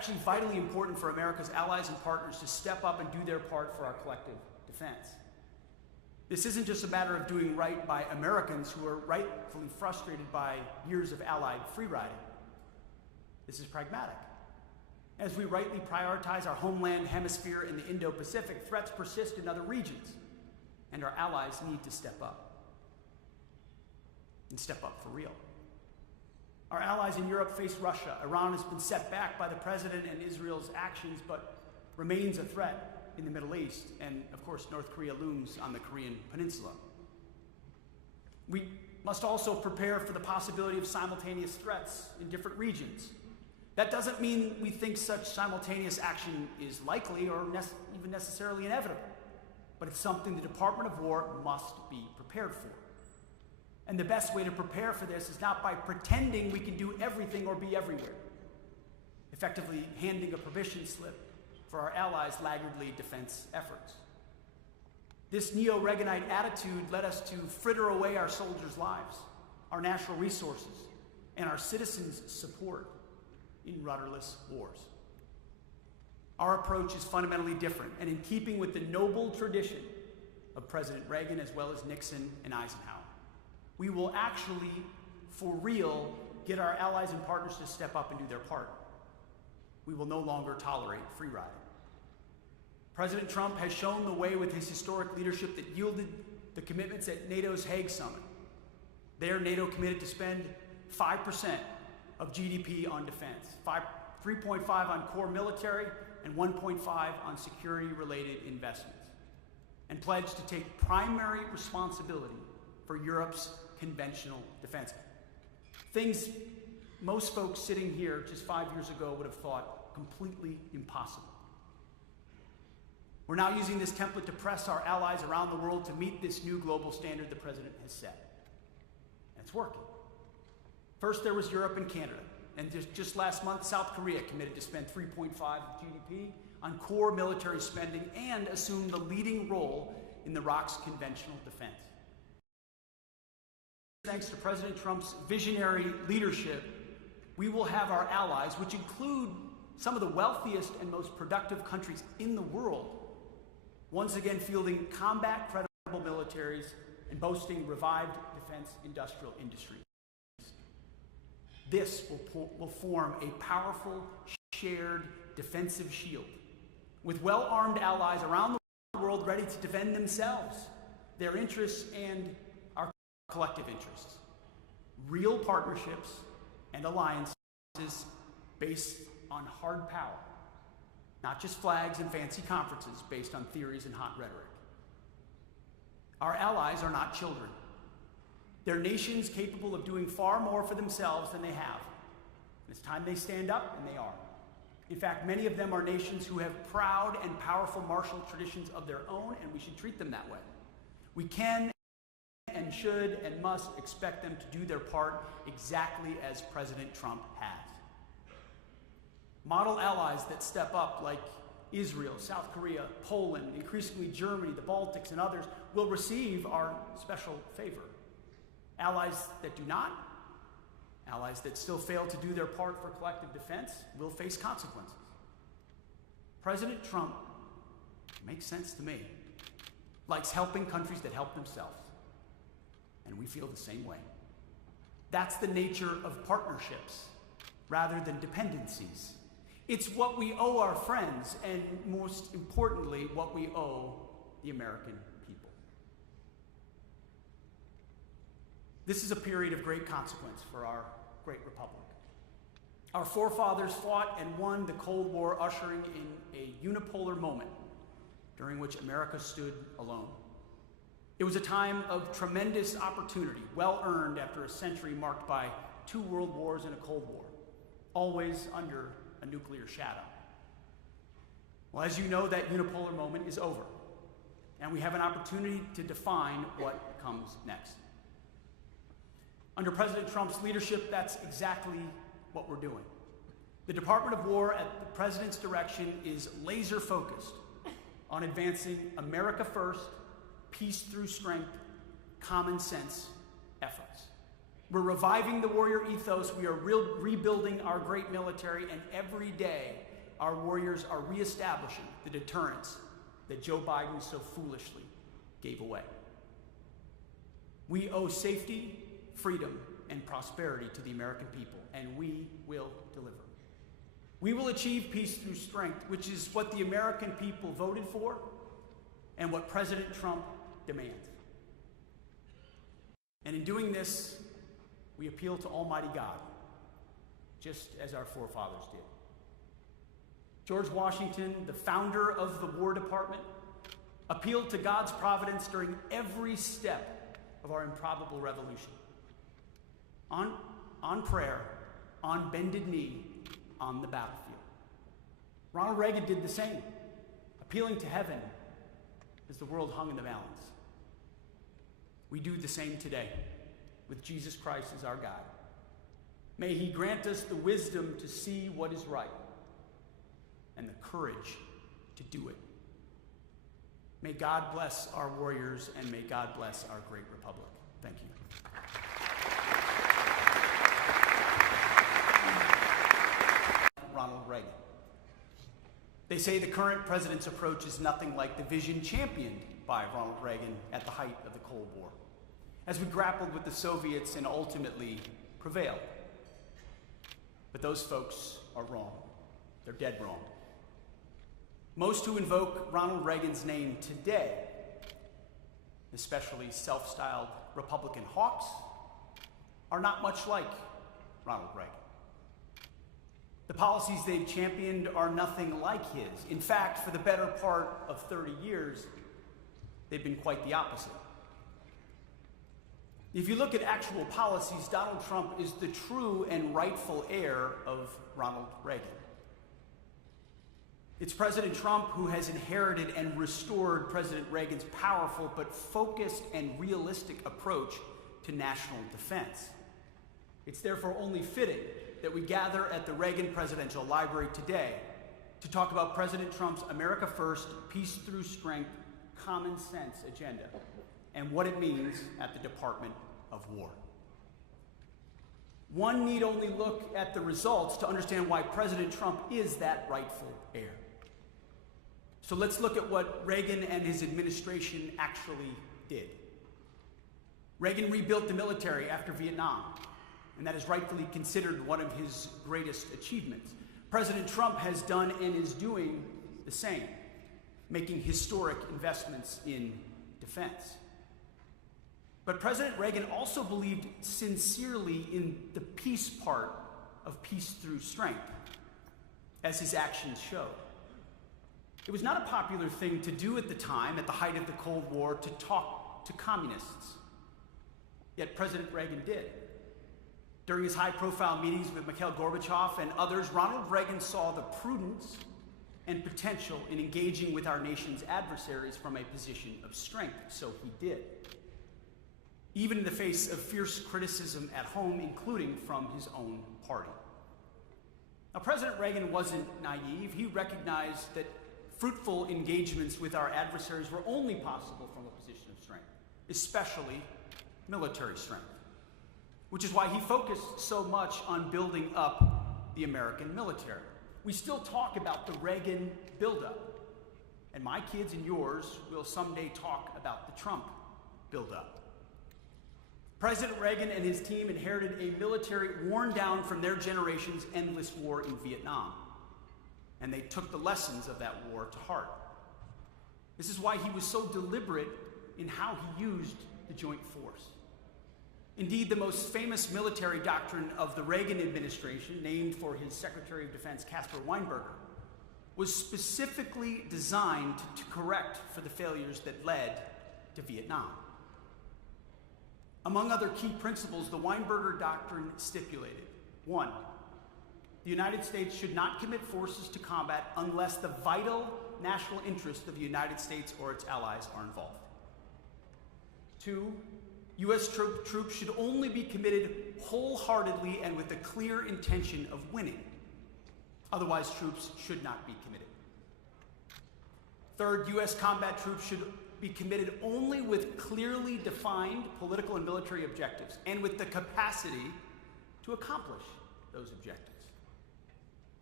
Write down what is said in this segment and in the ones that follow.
actually vitally important for America's allies and partners to step up and do their part for our collective defense. This isn't just a matter of doing right by Americans who are rightfully frustrated by years of Allied free riding. This is pragmatic. As we rightly prioritize our homeland hemisphere in the Indo-Pacific, threats persist in other regions, and our allies need to step up. And step up for real. Our allies in Europe face Russia. Iran has been set back by the president and Israel's actions, but remains a threat in the Middle East. And of course, North Korea looms on the Korean Peninsula. We must also prepare for the possibility of simultaneous threats in different regions. That doesn't mean we think such simultaneous action is likely or even necessarily inevitable, but it's something the Department of War must be prepared for. And the best way to prepare for this is not by pretending we can do everything or be everywhere, effectively handing a permission slip for our allies' laggardly defense efforts. This neo-Reaganite attitude led us to fritter away our soldiers' lives, our natural resources, and our citizens' support in rudderless wars. Our approach is fundamentally different and in keeping with the noble tradition of President Reagan as well as Nixon and Eisenhower. We will actually, for real, get our allies and partners to step up and do their part. We will no longer tolerate free riding. President Trump has shown the way with his historic leadership that yielded the commitments at NATO's Hague Summit. There, NATO committed to spend 5% of GDP on defense, 3.5% on core military, and 1.5% on security-related investments, and pledged to take primary responsibility for Europe's conventional defense. Things most folks sitting here just 5 years ago would have thought completely impossible. We're now using this template to press our allies around the world to meet this new global standard the president has set. And it's working. First, there was Europe and Canada. And just last month, South Korea committed to spend 3.5% of GDP on core military spending and assume the leading role in the ROC's conventional defense. Thanks to President Trump's visionary leadership, we will have our allies, which include some of the wealthiest and most productive countries in the world, once again fielding combat-credible militaries and boasting revived defense industrial industries. This will form a powerful, shared defensive shield, with well-armed allies around the world ready to defend themselves, their interests, and our collective interests. Real partnerships and alliances based on hard power, not just flags and fancy conferences based on theories and hot rhetoric. Our allies are not children. They're nations capable of doing far more for themselves than they have. It's time they stand up, and they are. In fact, many of them are nations who have proud and powerful martial traditions of their own, and we should treat them that way. We can and should and must expect them to do their part exactly as President Trump has. Model allies that step up, like Israel, South Korea, Poland, increasingly Germany, the Baltics, and others, will receive our special favor. Allies that do not, allies that still fail to do their part for collective defense, will face consequences. President Trump, makes sense to me, likes helping countries that help themselves. And we feel the same way. That's the nature of partnerships rather than dependencies. It's what we owe our friends, and most importantly, what we owe the American people. This is a period of great consequence for our great republic. Our forefathers fought and won the Cold War, ushering in a unipolar moment during which America stood alone. It was a time of tremendous opportunity, well earned after a century marked by 2 world wars and a Cold War, always under a nuclear shadow. Well, as you know, that unipolar moment is over, and we have an opportunity to define what comes next. Under President Trump's leadership, that's exactly what we're doing. The Department of War, at the president's direction, is laser focused on advancing America first, peace through strength, common sense efforts. We're reviving the warrior ethos. We are rebuilding our great military, and every day our warriors are reestablishing the deterrence that Joe Biden so foolishly gave away. We owe safety, freedom, and prosperity to the American people, and we will deliver. We will achieve peace through strength, which is what the American people voted for and what President Trump demands. And in doing this, we appeal to Almighty God, just as our forefathers did. George Washington, the founder of the War Department, appealed to God's providence during every step of our improbable revolution. On prayer, on bended knee, on the battlefield. Ronald Reagan did the same, appealing to heaven as the world hung in the balance. We do the same today, with Jesus Christ as our guide. May he grant us the wisdom to see what is right and the courage to do it. May God bless our warriors, and may God bless our great republic. Thank you. Ronald Reagan. They say the current president's approach is nothing like the vision championed by Ronald Reagan at the height of the Cold War, as we grappled with the Soviets and ultimately prevailed. But those folks are wrong. They're dead wrong. Most who invoke Ronald Reagan's name today, especially self-styled Republican hawks, are not much like Ronald Reagan. The policies they've championed are nothing like his. In fact, for the better part of 30 years, they've been quite the opposite. If you look at actual policies, Donald Trump is the true and rightful heir of Ronald Reagan. It's President Trump who has inherited and restored President Reagan's powerful but focused and realistic approach to national defense. It's therefore only fitting that we gather at the Reagan Presidential Library today to talk about President Trump's America First, Peace Through Strength, Common Sense agenda and what it means at the Department of War. One need only look at the results to understand why President Trump is that rightful heir. So let's look at what Reagan and his administration actually did. Reagan rebuilt the military after Vietnam, and that is rightfully considered one of his greatest achievements. President Trump has done and is doing the same, making historic investments in defense. But President Reagan also believed sincerely in the peace part of peace through strength, as his actions showed. It was not a popular thing to do at the time, at the height of the Cold War, to talk to communists. Yet President Reagan did. During his high-profile meetings with Mikhail Gorbachev and others, Ronald Reagan saw the prudence and potential in engaging with our nation's adversaries from a position of strength, so he did. Even in the face of fierce criticism at home, including from his own party. Now, President Reagan wasn't naive. He recognized that fruitful engagements with our adversaries were only possible from a position of strength, especially military strength, which is why he focused so much on building up the American military. We still talk about the Reagan buildup, and my kids and yours will someday talk about the Trump buildup. President Reagan and his team inherited a military worn down from their generation's endless war in Vietnam, and they took the lessons of that war to heart. This is why he was so deliberate in how he used the joint force. Indeed, the most famous military doctrine of the Reagan administration, named for his Secretary of Defense, Caspar Weinberger, was specifically designed to correct for the failures that led to Vietnam. Among other key principles, the Weinberger Doctrine stipulated: 1, the United States should not commit forces to combat unless the vital national interests of the United States or its allies are involved. 2, U.S. troops should only be committed wholeheartedly and with a clear intention of winning. Otherwise, troops should not be committed. 3rd, U.S. combat troops should be committed only with clearly defined political and military objectives and with the capacity to accomplish those objectives.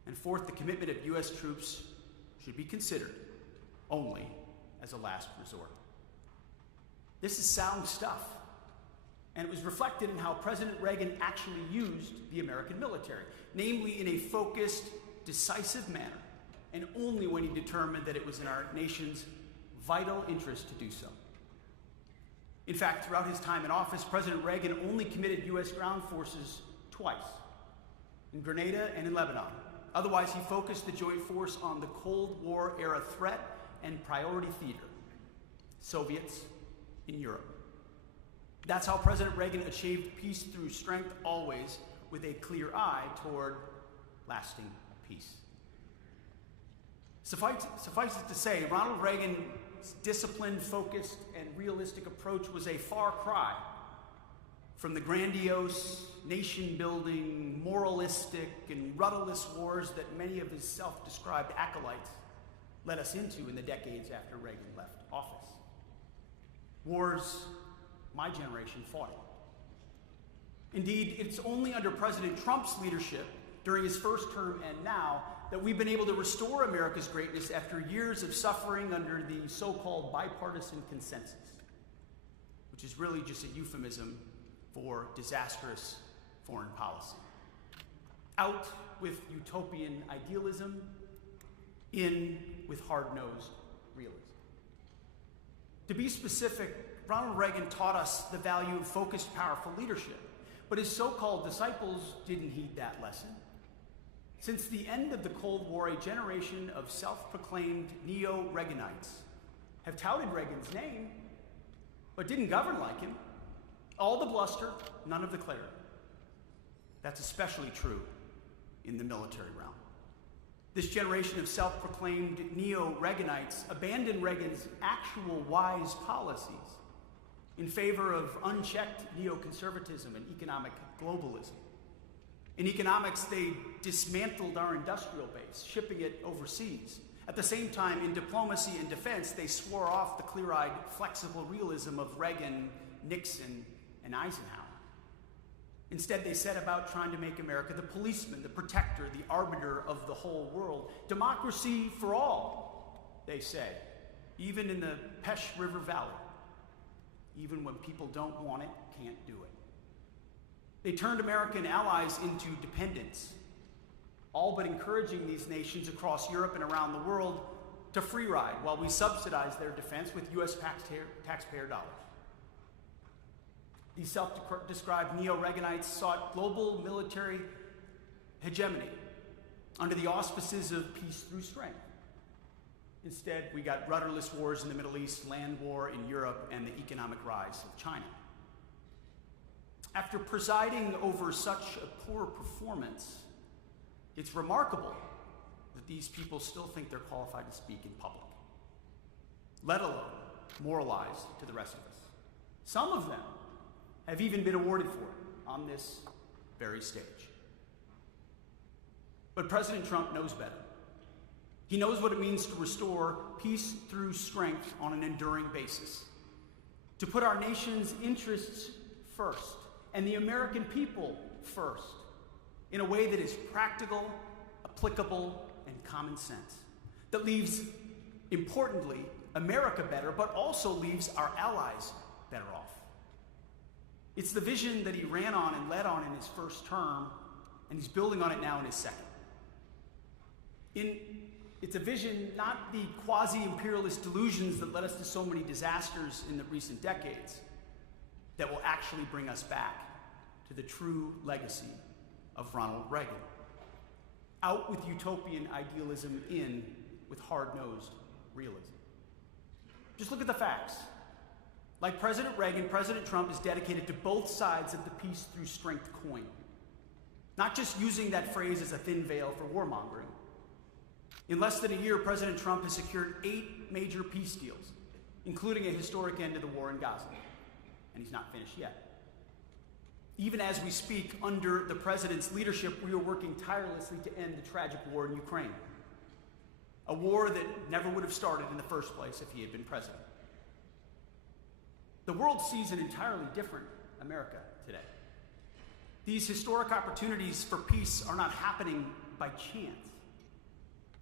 And fourth, the commitment of U.S. troops should be considered only as a last resort. This is sound stuff, and it was reflected in how President Reagan actually used the American military, namely in a focused, decisive manner, and only when he determined that it was in our nation's vital interest to do so. In fact, throughout his time in office, President Reagan only committed U.S. ground forces twice, in Grenada and in Lebanon. Otherwise, he focused the joint force on the Cold War era threat and priority theater, Soviets in Europe. That's how President Reagan achieved peace through strength, always with a clear eye toward lasting peace. Suffice it to say, Ronald Reagan's disciplined, focused, and realistic approach was a far cry from the grandiose, nation-building, moralistic, and rudderless wars that many of his self-described acolytes led us into in the decades after Reagan left office. Wars my generation fought. Indeed, it's only under President Trump's leadership during his first term and now that we've been able to restore America's greatness after years of suffering under the so-called bipartisan consensus, which is really just a euphemism for disastrous foreign policy. Out with utopian idealism, in with hard-nosed realism. To be specific, Ronald Reagan taught us the value of focused, powerful leadership, but his so-called disciples didn't heed that lesson. Since the end of the Cold War, a generation of self-proclaimed neo-Reaganites have touted Reagan's name, but didn't govern like him. All the bluster, none of the clarity. That's especially true in the military realm. This generation of self-proclaimed neo-Reaganites abandoned Reagan's actual wise policies in favor of unchecked neoconservatism and economic globalism. In economics, they dismantled our industrial base, shipping it overseas. At the same time, in diplomacy and defense, they swore off the clear-eyed, flexible realism of Reagan, Nixon, and Eisenhower. Instead, they set about trying to make America the policeman, the protector, the arbiter of the whole world. Democracy for all, they say, even in the Pesh River Valley. Even when people don't want it, can't do it. They turned American allies into dependents, all but encouraging these nations across Europe and around the world to free ride while we subsidize their defense with U.S. taxpayer dollars. These self-described neo-Reaganites sought global military hegemony under the auspices of peace through strength. Instead, we got rudderless wars in the Middle East, land war in Europe, and the economic rise of China. After presiding over such a poor performance, it's remarkable that these people still think they're qualified to speak in public, let alone moralize to the rest of us. Some of them have even been awarded for it on this very stage. But President Trump knows better. He knows what it means to restore peace through strength on an enduring basis, to put our nation's interests first and the American people first in a way that is practical, applicable, and common sense, that leaves, importantly, America better, but also leaves our allies better off. It's the vision that he ran on and led on in his first term, and he's building on it now in his second. It's a vision, not the quasi-imperialist delusions that led us to so many disasters in the recent decades, that will actually bring us back to the true legacy of Ronald Reagan. Out with utopian idealism, in with hard-nosed realism. Just look at the facts. Like President Reagan, President Trump is dedicated to both sides of the peace through strength coin. Not just using that phrase as a thin veil for warmongering. In less than a year, President Trump has secured 8 major peace deals, including a historic end to the war in Gaza. And he's not finished yet. Even as we speak, under the president's leadership, we are working tirelessly to end the tragic war in Ukraine. A war that never would have started in the first place if he had been president. The world sees an entirely different America today. These historic opportunities for peace are not happening by chance.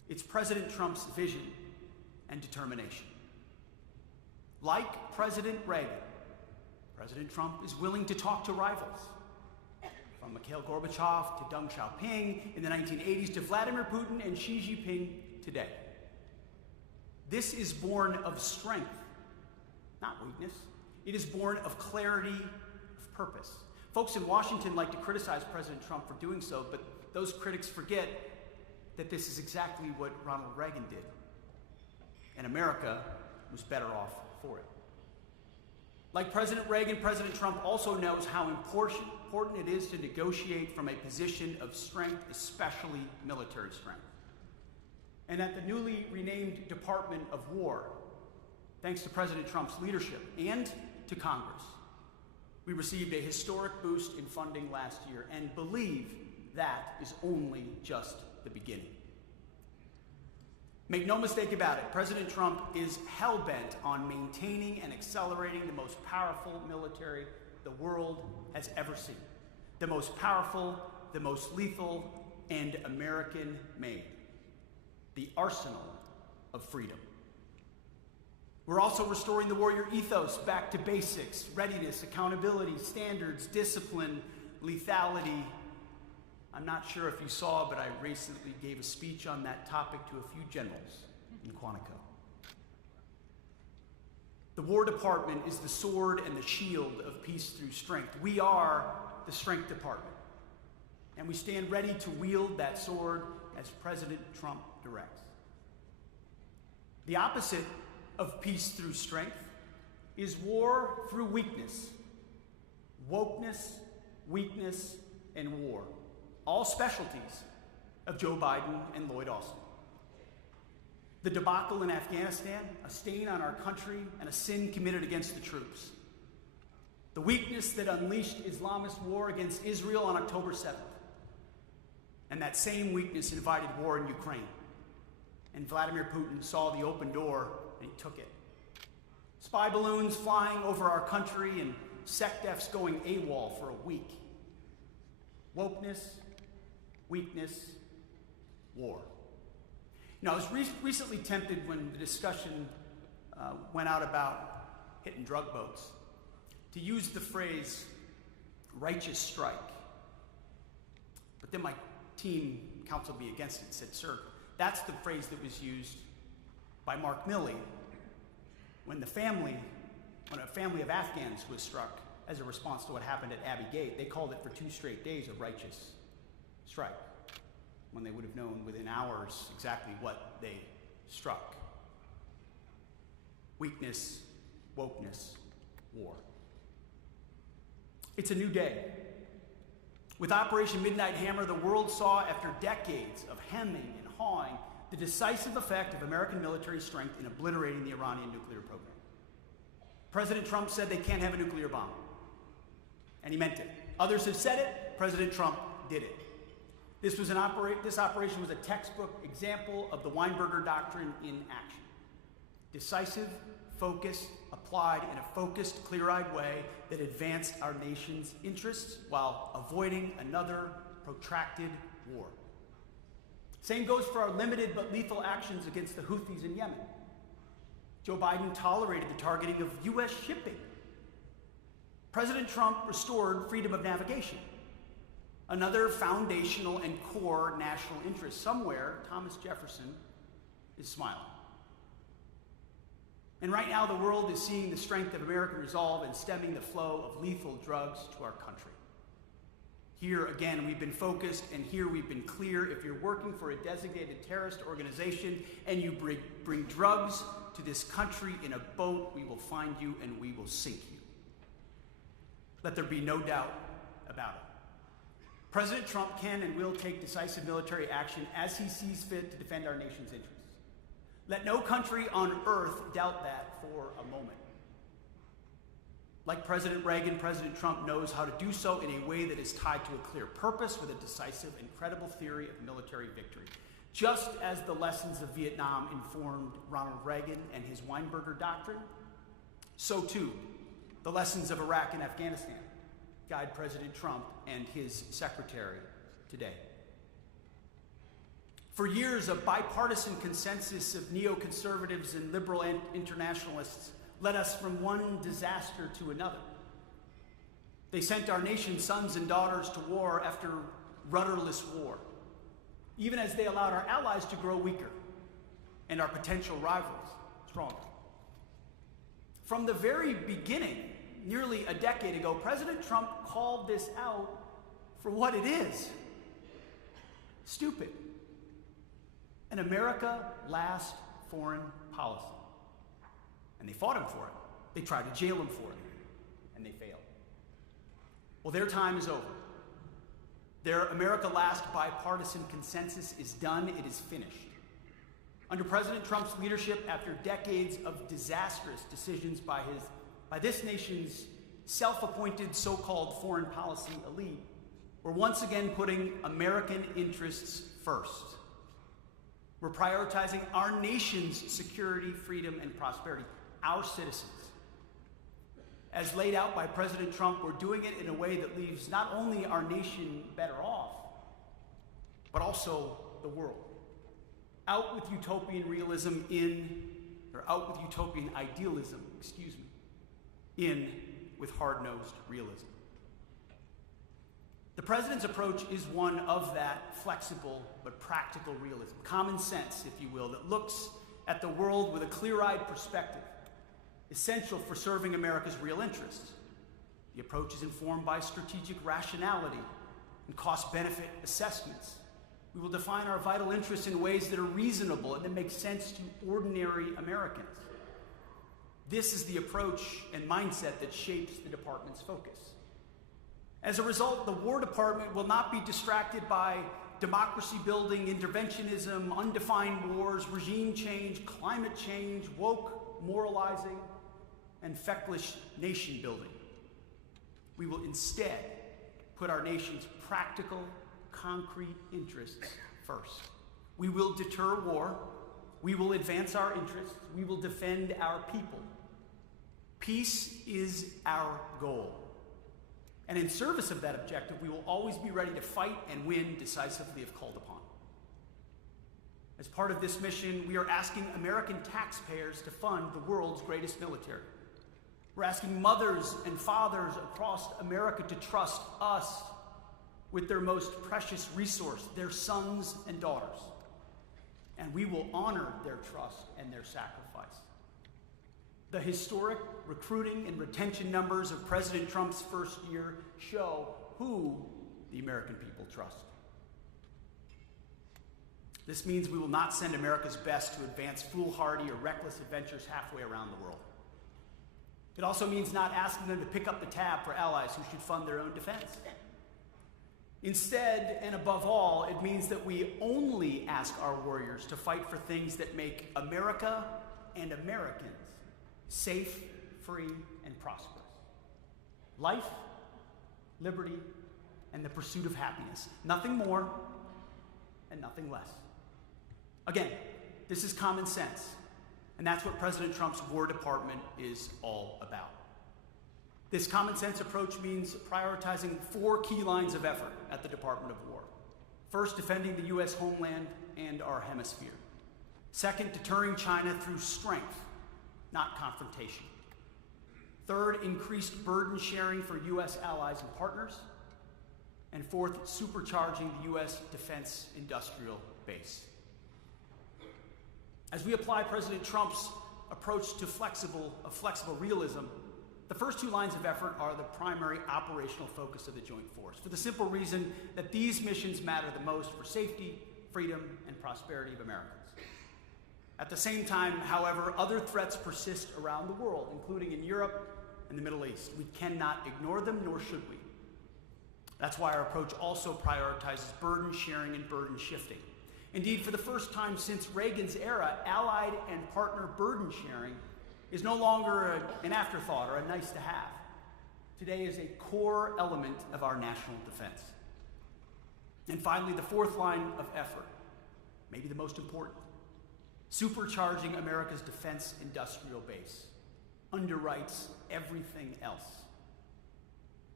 It's President Trump's vision and determination. Like President Reagan, President Trump is willing to talk to rivals. From Mikhail Gorbachev to Deng Xiaoping in the 1980s to Vladimir Putin and Xi Jinping today. This is born of strength, not weakness. It is born of clarity of purpose. Folks in Washington like to criticize President Trump for doing so, but those critics forget that this is exactly what Ronald Reagan did. And America was better off for it. Like President Reagan, President Trump also knows how important it is to negotiate from a position of strength, especially military strength. And at the newly renamed Department of War, thanks to President Trump's leadership and to Congress, we received a historic boost in funding last year and believe that is only just the beginning. Make no mistake about it, President Trump is hell-bent on maintaining and accelerating the most powerful military the world has ever seen. The most powerful, the most lethal, and American-made. The arsenal of freedom. We're also restoring the warrior ethos back to basics: readiness, accountability, standards, discipline, lethality. I'm not sure if you saw, but I recently gave a speech on that topic to a few generals in Quantico. The War Department is the sword and the shield of peace through strength. We are the Strength Department, and we stand ready to wield that sword as President Trump directs. The opposite of peace through strength is war through weakness. Wokeness, weakness, and war. All specialties of Joe Biden and Lloyd Austin. The debacle in Afghanistan, a stain on our country and a sin committed against the troops. The weakness that unleashed Islamist war against Israel on October 7th. And that same weakness invited war in Ukraine. And Vladimir Putin saw the open door and he took it. Spy balloons flying over our country and SecDefs going AWOL for a week. Wokeness, weakness, war. You know, I was recently tempted when the discussion went out about hitting drug boats to use the phrase righteous strike. But then my team counseled me against it and said, sir, that's the phrase that was used by Mark Milley when a family of Afghans was struck as a response to what happened at Abbey Gate. They called it for 2 straight days a righteous strike, when they would have known within hours exactly what they struck. Weakness, wokeness, war. It's a new day. With Operation Midnight Hammer, the world saw, after decades of hemming and hawing, the decisive effect of American military strength in obliterating the Iranian nuclear program. President Trump said they can't have a nuclear bomb, and he meant it. Others have said it. President Trump did it. This operation was a textbook example of the Weinberger Doctrine in action. Decisive, focused, applied in a focused, clear-eyed way that advanced our nation's interests while avoiding another protracted war. Same goes for our limited but lethal actions against the Houthis in Yemen. Joe Biden tolerated the targeting of U.S. shipping. President Trump restored freedom of navigation. Another foundational and core national interest. Somewhere, Thomas Jefferson is smiling. And right now, the world is seeing the strength of American resolve in stemming the flow of lethal drugs to our country. Here, again, we've been focused, and here we've been clear. If you're working for a designated terrorist organization and you bring drugs to this country in a boat, we will find you and we will sink you. Let there be no doubt about it. President Trump can and will take decisive military action as he sees fit to defend our nation's interests. Let no country on earth doubt that for a moment. Like President Reagan, President Trump knows how to do so in a way that is tied to a clear purpose with a decisive and credible theory of military victory. Just as the lessons of Vietnam informed Ronald Reagan and his Weinberger Doctrine, so too the lessons of Iraq and Afghanistan guide President Trump and his secretary today. For years, a bipartisan consensus of neoconservatives and liberal internationalists led us from one disaster to another. They sent our nation's sons and daughters to war after rudderless war, even as they allowed our allies to grow weaker and our potential rivals stronger. From the very beginning, nearly a decade ago, President Trump called this out for what it is: stupid. An America last foreign policy. And they fought him for it. They tried to jail him for it, and they failed. Well, their time is over. Their America last bipartisan consensus is done. It is finished. Under President Trump's leadership, after decades of disastrous decisions by this nation's self-appointed so-called foreign policy elite, we're once again putting American interests first. We're prioritizing our nation's security, freedom, and prosperity, our citizens. As laid out by President Trump, we're doing it in a way that leaves not only our nation better off, but also the world. Out with utopian idealism, in with hard-nosed realism. The president's approach is one of that flexible but practical realism, common sense, if you will, that looks at the world with a clear-eyed perspective, essential for serving America's real interests. The approach is informed by strategic rationality and cost-benefit assessments. We will define our vital interests in ways that are reasonable and that make sense to ordinary Americans. This is the approach and mindset that shapes the department's focus. As a result, the War Department will not be distracted by democracy-building interventionism, undefined wars, regime change, climate change, woke moralizing, and feckless nation-building. We will instead put our nation's practical, concrete interests first. We will deter war. We will advance our interests. We will defend our people. Peace is our goal. And in service of that objective, we will always be ready to fight and win decisively if called upon. As part of this mission, we are asking American taxpayers to fund the world's greatest military. We're asking mothers and fathers across America to trust us with their most precious resource, their sons and daughters. And we will honor their trust and their sacrifice. The historic recruiting and retention numbers of President Trump's first year show who the American people trust. This means we will not send America's best to advance foolhardy or reckless adventures halfway around the world. It also means not asking them to pick up the tab for allies who should fund their own defense. Instead, and above all, it means that we only ask our warriors to fight for things that make America and Americans safe, free, and prosperous. Life, liberty, and the pursuit of happiness. Nothing more and nothing less. Again, this is common sense, and that's what President Trump's War Department is all about. This common sense approach means prioritizing 4 key lines of effort at the Department of War. First, defending the U.S. homeland and our hemisphere. Second, deterring China through strength, not confrontation. Third, increased burden sharing for U.S. allies and partners. And fourth, supercharging the U.S. defense industrial base. As we apply President Trump's approach to flexible realism, the first 2 lines of effort are the primary operational focus of the Joint Force, for the simple reason that these missions matter the most for safety, freedom, and prosperity of Americans. At the same time, however, other threats persist around the world, including in Europe and the Middle East. We cannot ignore them, nor should we. That's why our approach also prioritizes burden sharing and burden shifting. Indeed, for the first time since Reagan's era, allied and partner burden sharing is no longer an afterthought or a nice to have. Today is a core element of our national defense. And finally, the 4th line of effort, maybe the most important, supercharging America's defense industrial base underwrites everything else.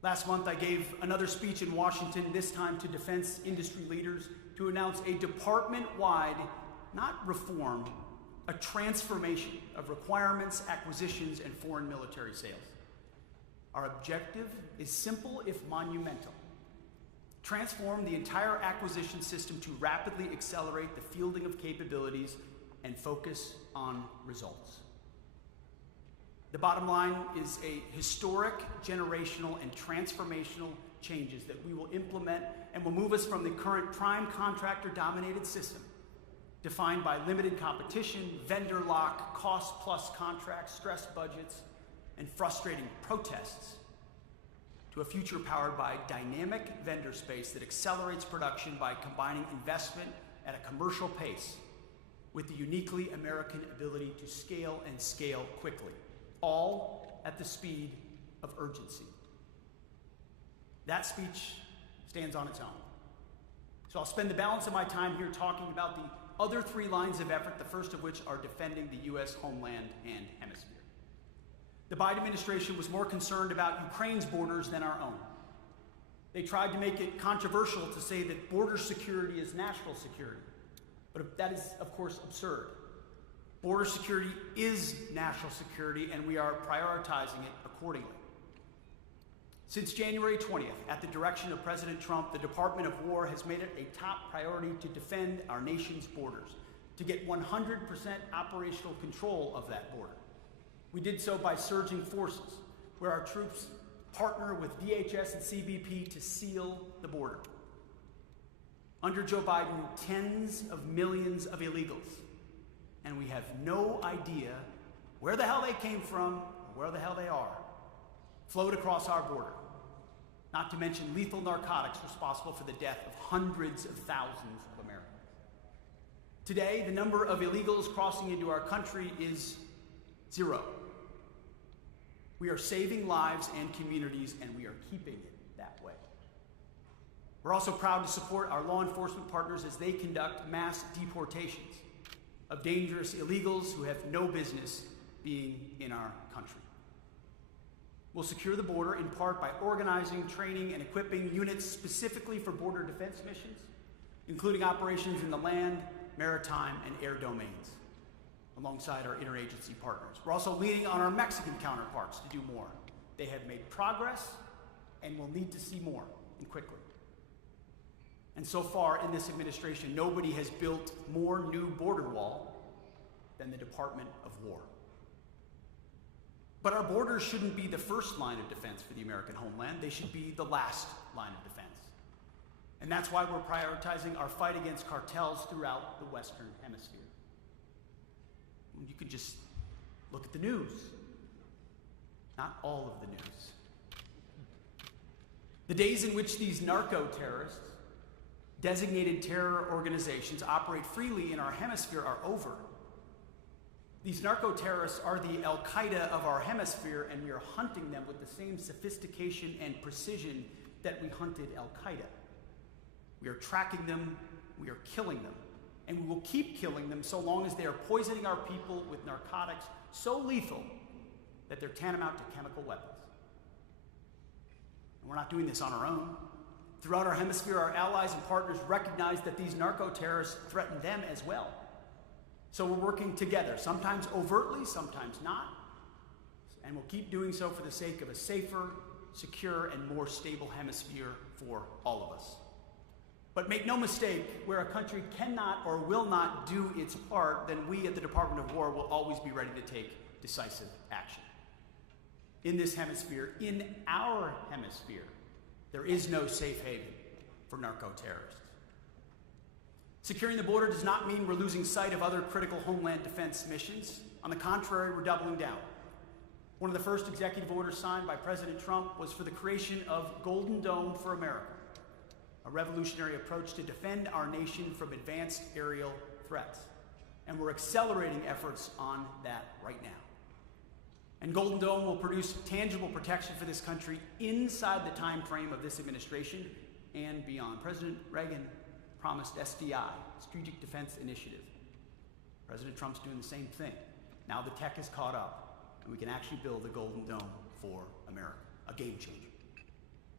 Last month, I gave another speech in Washington, this time to defense industry leaders, to announce a department-wide, not reform, a transformation of requirements, acquisitions, and foreign military sales. Our objective is simple if monumental. Transform the entire acquisition system to rapidly accelerate the fielding of capabilities and focus on results. The bottom line is a historic, generational, and transformational changes that we will implement and will move us from the current prime contractor-dominated system, defined by limited competition, vendor lock, cost-plus contracts, stressed budgets, and frustrating protests, to a future powered by dynamic vendor space that accelerates production by combining investment at a commercial pace with the uniquely American ability to scale and scale quickly, all at the speed of urgency. That speech stands on its own. So I'll spend the balance of my time here talking about the other three lines of effort, the first of which are defending the U.S. homeland and hemisphere. The Biden administration was more concerned about Ukraine's borders than our own. They tried to make it controversial to say that border security is national security, but that is, of course, absurd. Border security is national security, and we are prioritizing it accordingly. Since January 20th, at the direction of President Trump, the Department of War has made it a top priority to defend our nation's borders, to get 100% operational control of that border. We did so by surging forces, where our troops partner with DHS and CBP to seal the border. Under Joe Biden, tens of millions of illegals, and we have no idea where the hell they came from or where the hell they are, flowed across our border, not to mention lethal narcotics responsible for the death of hundreds of thousands of Americans. Today, the number of illegals crossing into our country is 0. We are saving lives and communities, and we are keeping it that way. We're also proud to support our law enforcement partners as they conduct mass deportations of dangerous illegals who have no business being in our country. We'll secure the border in part by organizing, training, and equipping units specifically for border defense missions, including operations in the land, maritime, and air domains, alongside our interagency partners. We're also leaning on our Mexican counterparts to do more. They have made progress and will need to see more, and quickly. And so far in this administration, nobody has built more new border wall than the Department of War. But our borders shouldn't be the first line of defense for the American homeland. They should be the last line of defense. And that's why we're prioritizing our fight against cartels throughout the Western Hemisphere. You can just look at the news. Not all of the news. The days in which these narco-terrorists, designated terror organizations, operate freely in our hemisphere are over. These narco-terrorists are the Al-Qaeda of our hemisphere, and we are hunting them with the same sophistication and precision that we hunted Al-Qaeda. We are tracking them, we are killing them, and we will keep killing them so long as they are poisoning our people with narcotics so lethal that they're tantamount to chemical weapons. And we're not doing this on our own. Throughout our hemisphere, our allies and partners recognize that these narco-terrorists threaten them as well. So we're working together, sometimes overtly, sometimes not, and we'll keep doing so for the sake of a safer, secure, and more stable hemisphere for all of us. But make no mistake, where a country cannot or will not do its part, then we at the Department of War will always be ready to take decisive action. In this hemisphere, in our hemisphere, there is no safe haven for narco-terrorists. Securing the border does not mean we're losing sight of other critical homeland defense missions. On the contrary, we're doubling down. One of the first executive orders signed by President Trump was for the creation of Golden Dome for America, a revolutionary approach to defend our nation from advanced aerial threats. And we're accelerating efforts on that right now. And Golden Dome will produce tangible protection for this country inside the time frame of this administration and beyond. President Reagan promised SDI, Strategic Defense Initiative. President Trump's doing the same thing. Now the tech has caught up, and we can actually build a Golden Dome for America, a game changer.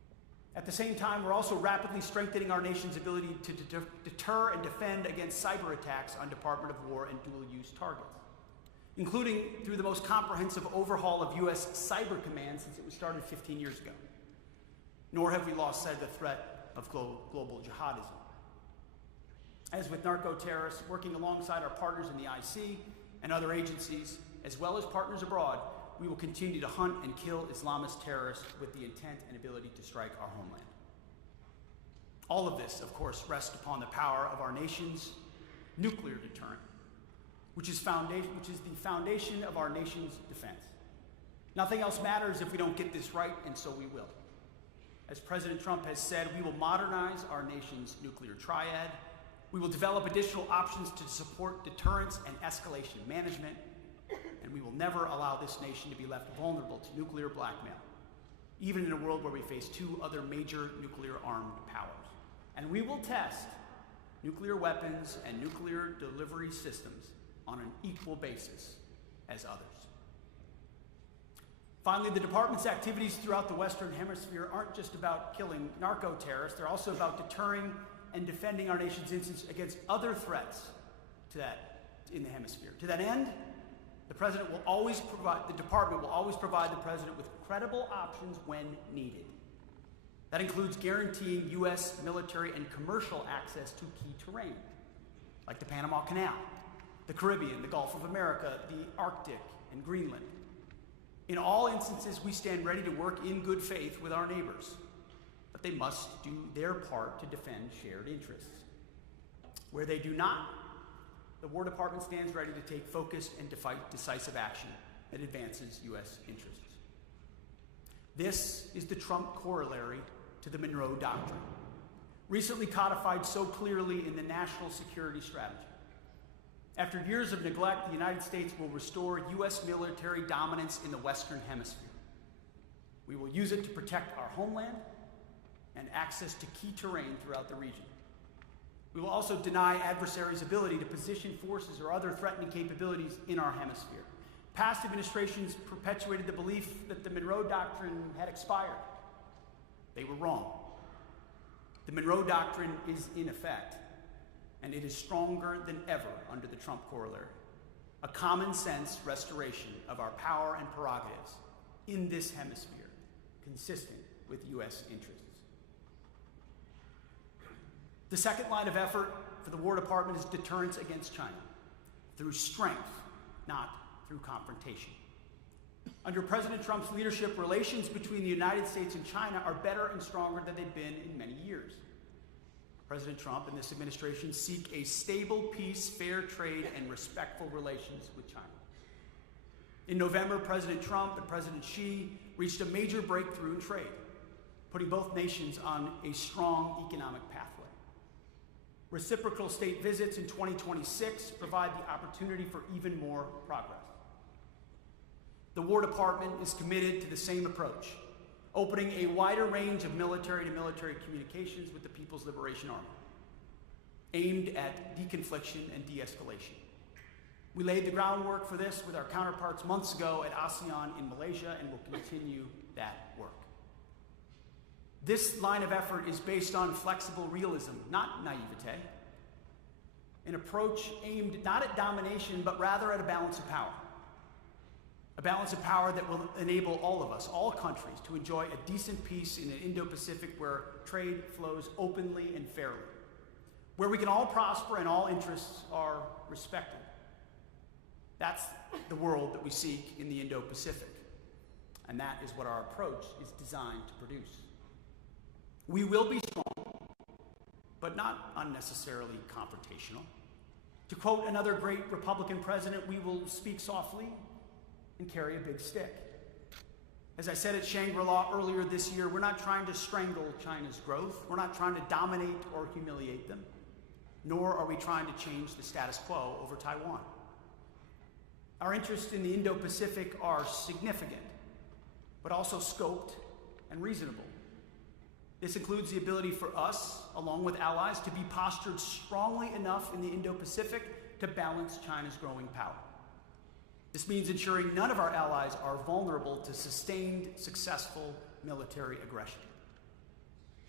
At the same time, we're also rapidly strengthening our nation's ability to deter and defend against cyber attacks on Department of War and dual-use targets, including through the most comprehensive overhaul of U.S. Cyber Command since it was started 15 years ago. Nor have we lost sight of the threat of global jihadism. As with narco-terrorists, working alongside our partners in the IC and other agencies, as well as partners abroad, we will continue to hunt and kill Islamist terrorists with the intent and ability to strike our homeland. All of this, of course, rests upon the power of our nation's nuclear deterrent, which is the foundation of our nation's defense. Nothing else matters if we don't get this right, and so we will. As President Trump has said, we will modernize our nation's nuclear triad. We will develop additional options to support deterrence and escalation management, and we will never allow this nation to be left vulnerable to nuclear blackmail, even in a world where we face two other major nuclear-armed powers. And we will test nuclear weapons and nuclear delivery systems on an equal basis as others. Finally, the department's activities throughout the Western Hemisphere aren't just about killing narco-terrorists, they're also about deterring and defending our nation's instance against other threats in the hemisphere. To that end, the department will always provide the president with credible options when needed. That includes guaranteeing U.S. military and commercial access to key terrain, like the Panama Canal, the Caribbean, the Gulf of America, the Arctic, and Greenland. In all instances, we stand ready to work in good faith with our neighbors, but they must do their part to defend shared interests. Where they do not, the War Department stands ready to take focused and decisive action that advances U.S. interests. This is the Trump corollary to the Monroe Doctrine, recently codified so clearly in the National Security Strategy. After years of neglect, the United States will restore U.S. military dominance in the Western Hemisphere. We will use it to protect our homeland and access to key terrain throughout the region. We will also deny adversaries' ability to position forces or other threatening capabilities in our hemisphere. Past administrations perpetuated the belief that the Monroe Doctrine had expired. They were wrong. The Monroe Doctrine is in effect, and it is stronger than ever under the Trump corollary. A common sense restoration of our power and prerogatives in this hemisphere, consistent with U.S. interests. The second line of effort for the War Department is deterrence against China, through strength, not through confrontation. Under President Trump's leadership, relations between the United States and China are better and stronger than they've been in many years. President Trump and this administration seek a stable peace, fair trade, and respectful relations with China. In November, President Trump and President Xi reached a major breakthrough in trade, putting both nations on a strong economic pathway. Reciprocal state visits in 2026 provide the opportunity for even more progress. The War Department is committed to the same approach, opening a wider range of military-to-military communications with the People's Liberation Army, aimed at deconfliction and de-escalation. We laid the groundwork for this with our counterparts months ago at ASEAN in Malaysia, and will continue that work. This line of effort is based on flexible realism, not naivete, an approach aimed not at domination, but rather at a balance of power. A balance of power that will enable all of us, all countries, to enjoy a decent peace in an Indo-Pacific where trade flows openly and fairly, where we can all prosper and all interests are respected. That's the world that we seek in the Indo-Pacific, and that is what our approach is designed to produce. We will be strong, but not unnecessarily confrontational. To quote another great Republican president, we will speak softly and carry a big stick. As I said at Shangri-La earlier this year, we're not trying to strangle China's growth. We're not trying to dominate or humiliate them, nor are we trying to change the status quo over Taiwan. Our interests in the Indo-Pacific are significant, but also scoped and reasonable. This includes the ability for us, along with allies, to be postured strongly enough in the Indo-Pacific to balance China's growing power. This means ensuring none of our allies are vulnerable to sustained, successful military aggression.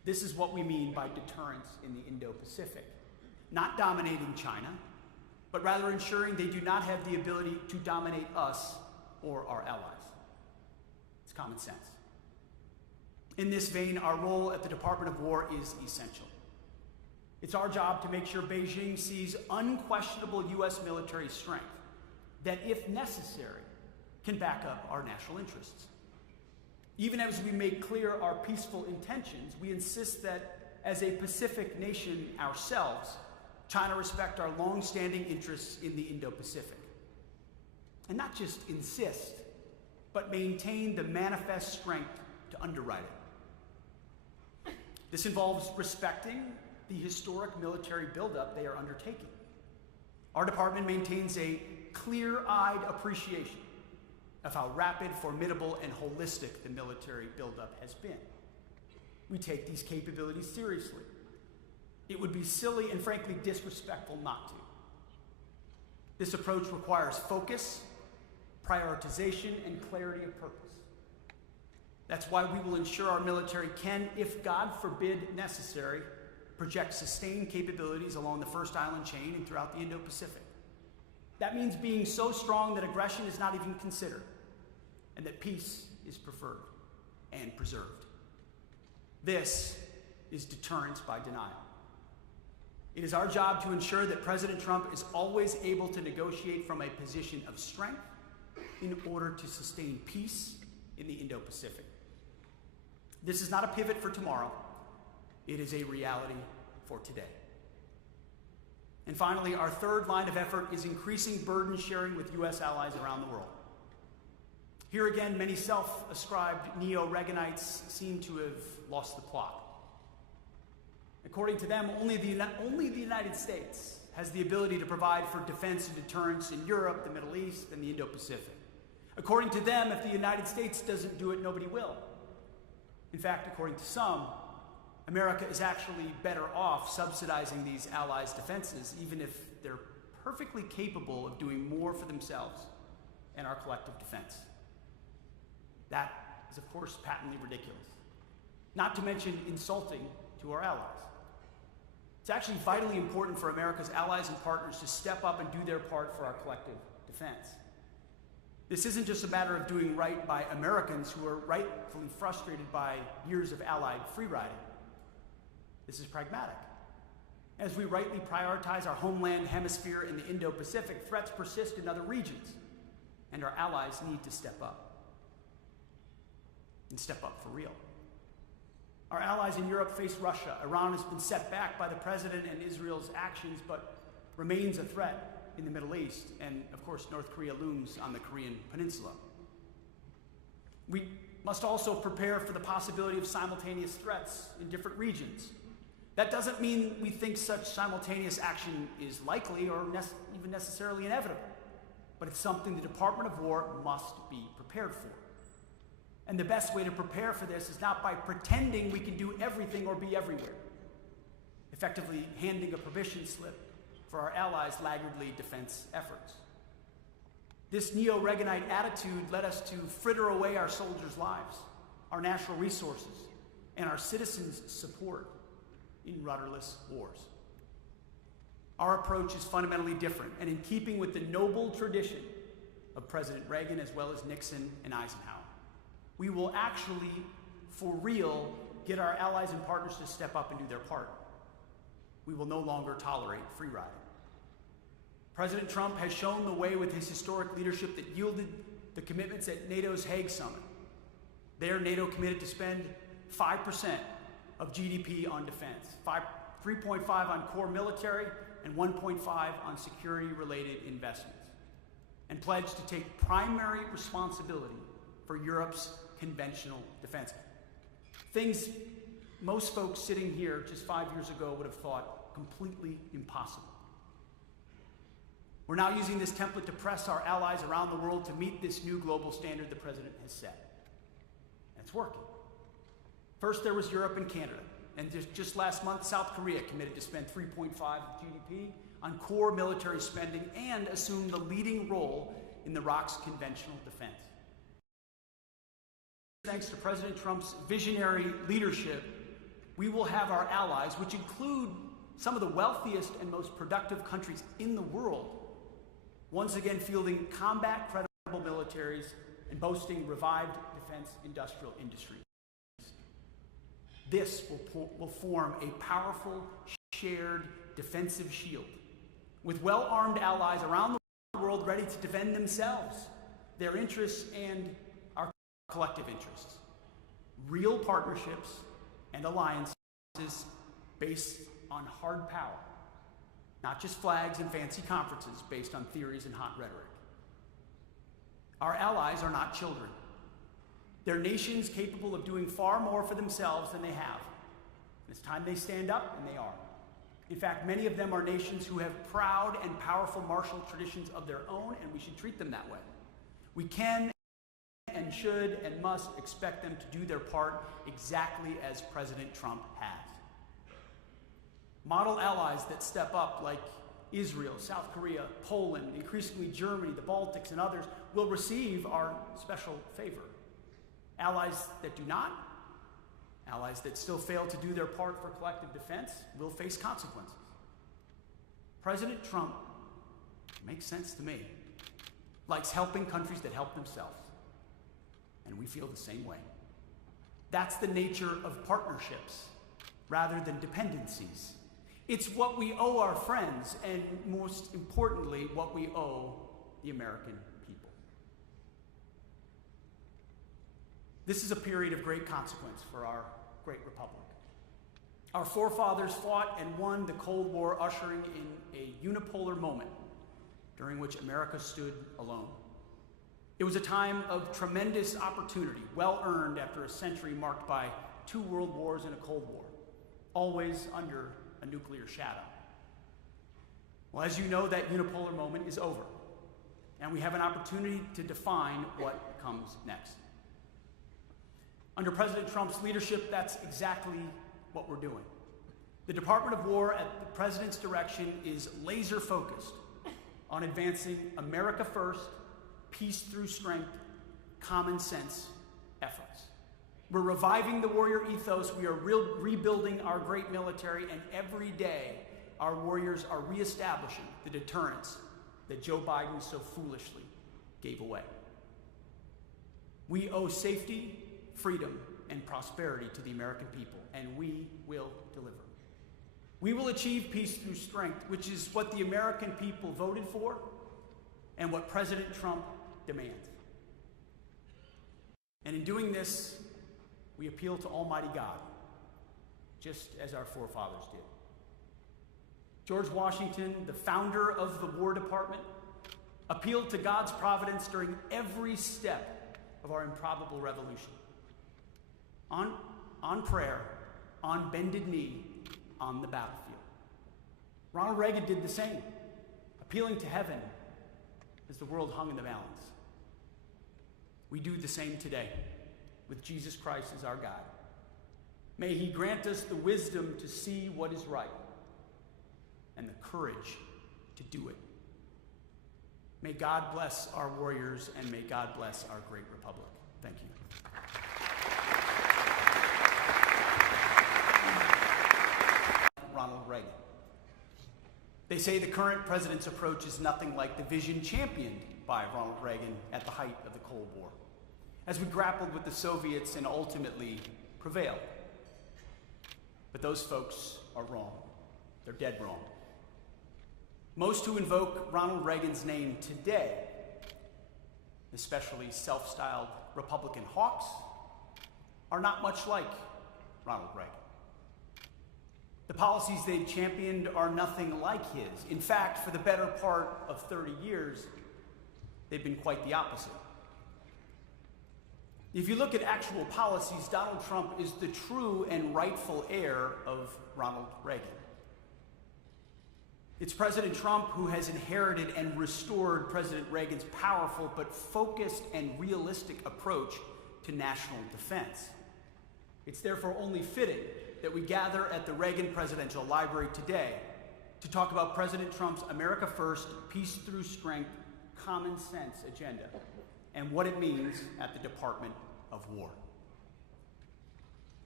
This is what we mean by deterrence in the Indo-Pacific. Not dominating China, but rather ensuring they do not have the ability to dominate us or our allies. It's common sense. In this vein, our role at the Department of War is essential. It's our job to make sure Beijing sees unquestionable U.S. military strength that, if necessary, can back up our national interests. Even as we make clear our peaceful intentions, we insist that, as a Pacific nation ourselves, China respect our long-standing interests in the Indo-Pacific. And not just insist, but maintain the manifest strength to underwrite it. This involves respecting the historic military buildup they are undertaking. Our department maintains a clear-eyed appreciation of how rapid, formidable, and holistic the military buildup has been. We take these capabilities seriously. It would be silly and frankly disrespectful not to. This approach requires focus, prioritization, and clarity of purpose. That's why we will ensure our military can, if God forbid necessary, project sustained capabilities along the First Island chain and throughout the Indo-Pacific. That means being so strong that aggression is not even considered, and that peace is preferred and preserved. This is deterrence by denial. It is our job to ensure that President Trump is always able to negotiate from a position of strength in order to sustain peace in the Indo-Pacific. This is not a pivot for tomorrow. It is a reality for today. And finally, our third line of effort is increasing burden sharing with U.S. allies around the world. Here again, many self-ascribed neo-Reaganites seem to have lost the plot. According to them, only the United States has the ability to provide for defense and deterrence in Europe, the Middle East, and the Indo-Pacific. According to them, if the United States doesn't do it, nobody will. In fact, according to some, America is actually better off subsidizing these allies' defenses, even if they're perfectly capable of doing more for themselves and our collective defense. That is, of course, patently ridiculous, not to mention insulting to our allies. It's actually vitally important for America's allies and partners to step up and do their part for our collective defense. This isn't just a matter of doing right by Americans who are rightfully frustrated by years of Allied free-riding. This is pragmatic. As we rightly prioritize our homeland hemisphere in the Indo-Pacific, threats persist in other regions, and our allies need to step up. And step up for real. Our allies in Europe face Russia. Iran has been set back by the president and Israel's actions, but remains a threat in the Middle East, and of course North Korea looms on the Korean Peninsula. We must also prepare for the possibility of simultaneous threats in different regions. That doesn't mean we think such simultaneous action is likely or even necessarily inevitable, but it's something the Department of War must be prepared for. And the best way to prepare for this is not by pretending we can do everything or be everywhere, effectively handing a permission slip for our allies' laggardly defense efforts. This neo-Reaganite attitude led us to fritter away our soldiers' lives, our natural resources, and our citizens' support in rudderless wars. Our approach is fundamentally different and in keeping with the noble tradition of President Reagan as well as Nixon and Eisenhower. We will actually, for real, get our allies and partners to step up and do their part. We will no longer tolerate free riding. President Trump has shown the way with his historic leadership that yielded the commitments at NATO's Hague Summit. There, NATO committed to spend 5% of GDP on defense, 3.5% on core military, and 1.5% on security-related investments, and pledged to take primary responsibility for Europe's conventional defense. Things most folks sitting here just 5 years ago would have thought completely impossible. We're now using this template to press our allies around the world to meet this new global standard the president has set. And it's working. First, there was Europe and Canada. And just last month, South Korea committed to spend 3.5% of GDP on core military spending and assume the leading role in the ROC's conventional defense. Thanks to President Trump's visionary leadership, we will have our allies, which include some of the wealthiest and most productive countries in the world, once again fielding combat-credible militaries and boasting revived defense industrial industries. This will form a powerful, shared defensive shield, with well-armed allies around the world ready to defend themselves, their interests, and our collective interests. Real partnerships and alliances based on hard power, not just flags and fancy conferences based on theories and hot rhetoric. Our allies are not children. They're nations capable of doing far more for themselves than they have. It's time they stand up, and they are. In fact, many of them are nations who have proud and powerful martial traditions of their own, and we should treat them that way. We can and should and must expect them to do their part exactly as President Trump has. Model allies that step up, like Israel, South Korea, Poland, increasingly Germany, the Baltics, and others, will receive our special favor. Allies that do not, allies that still fail to do their part for collective defense, will face consequences. President Trump, makes sense to me, likes helping countries that help themselves. And we feel the same way. That's the nature of partnerships rather than dependencies. It's what we owe our friends, and most importantly, what we owe the American people. This is a period of great consequence for our great republic. Our forefathers fought and won the Cold War, ushering in a unipolar moment during which America stood alone. It was a time of tremendous opportunity, well earned after a century marked by 2 world wars and a Cold War, always under a nuclear shadow. Well, as you know, that unipolar moment is over, and we have an opportunity to define what comes next. Under President Trump's leadership, that's exactly what we're doing. The Department of War, at the president's direction, is laser focused on advancing America first, peace through strength, common sense efforts. We're reviving the warrior ethos. We are rebuilding our great military, and every day our warriors are reestablishing the deterrence that Joe Biden so foolishly gave away. We owe safety, freedom, and prosperity to the American people, and we will deliver. We will achieve peace through strength, which is what the American people voted for and what President Trump demands. And in doing this, we appeal to Almighty God, just as our forefathers did. George Washington, the founder of the War Department, appealed to God's providence during every step of our improbable revolution. On prayer, on bended knee, on the battlefield. Ronald Reagan did the same, appealing to heaven as the world hung in the balance. We do the same today, with Jesus Christ as our guide. May he grant us the wisdom to see what is right and the courage to do it. May God bless our warriors, and may God bless our great republic. Thank you. Ronald Reagan. They say the current president's approach is nothing like the vision championed by Ronald Reagan at the height of the Cold War, as we grappled with the Soviets and ultimately prevailed. But those folks are wrong. They're dead wrong. Most who invoke Ronald Reagan's name today, especially self-styled Republican hawks, are not much like Ronald Reagan. The policies they've championed are nothing like his. In fact, for the better part of 30 years, they've been quite the opposite. If you look at actual policies, Donald Trump is the true and rightful heir of Ronald Reagan. It's President Trump who has inherited and restored President Reagan's powerful but focused and realistic approach to national defense. It's therefore only fitting that we gather at the Reagan Presidential Library today to talk about President Trump's America First, Peace Through Strength, Common Sense agenda and what it means at the Department of War.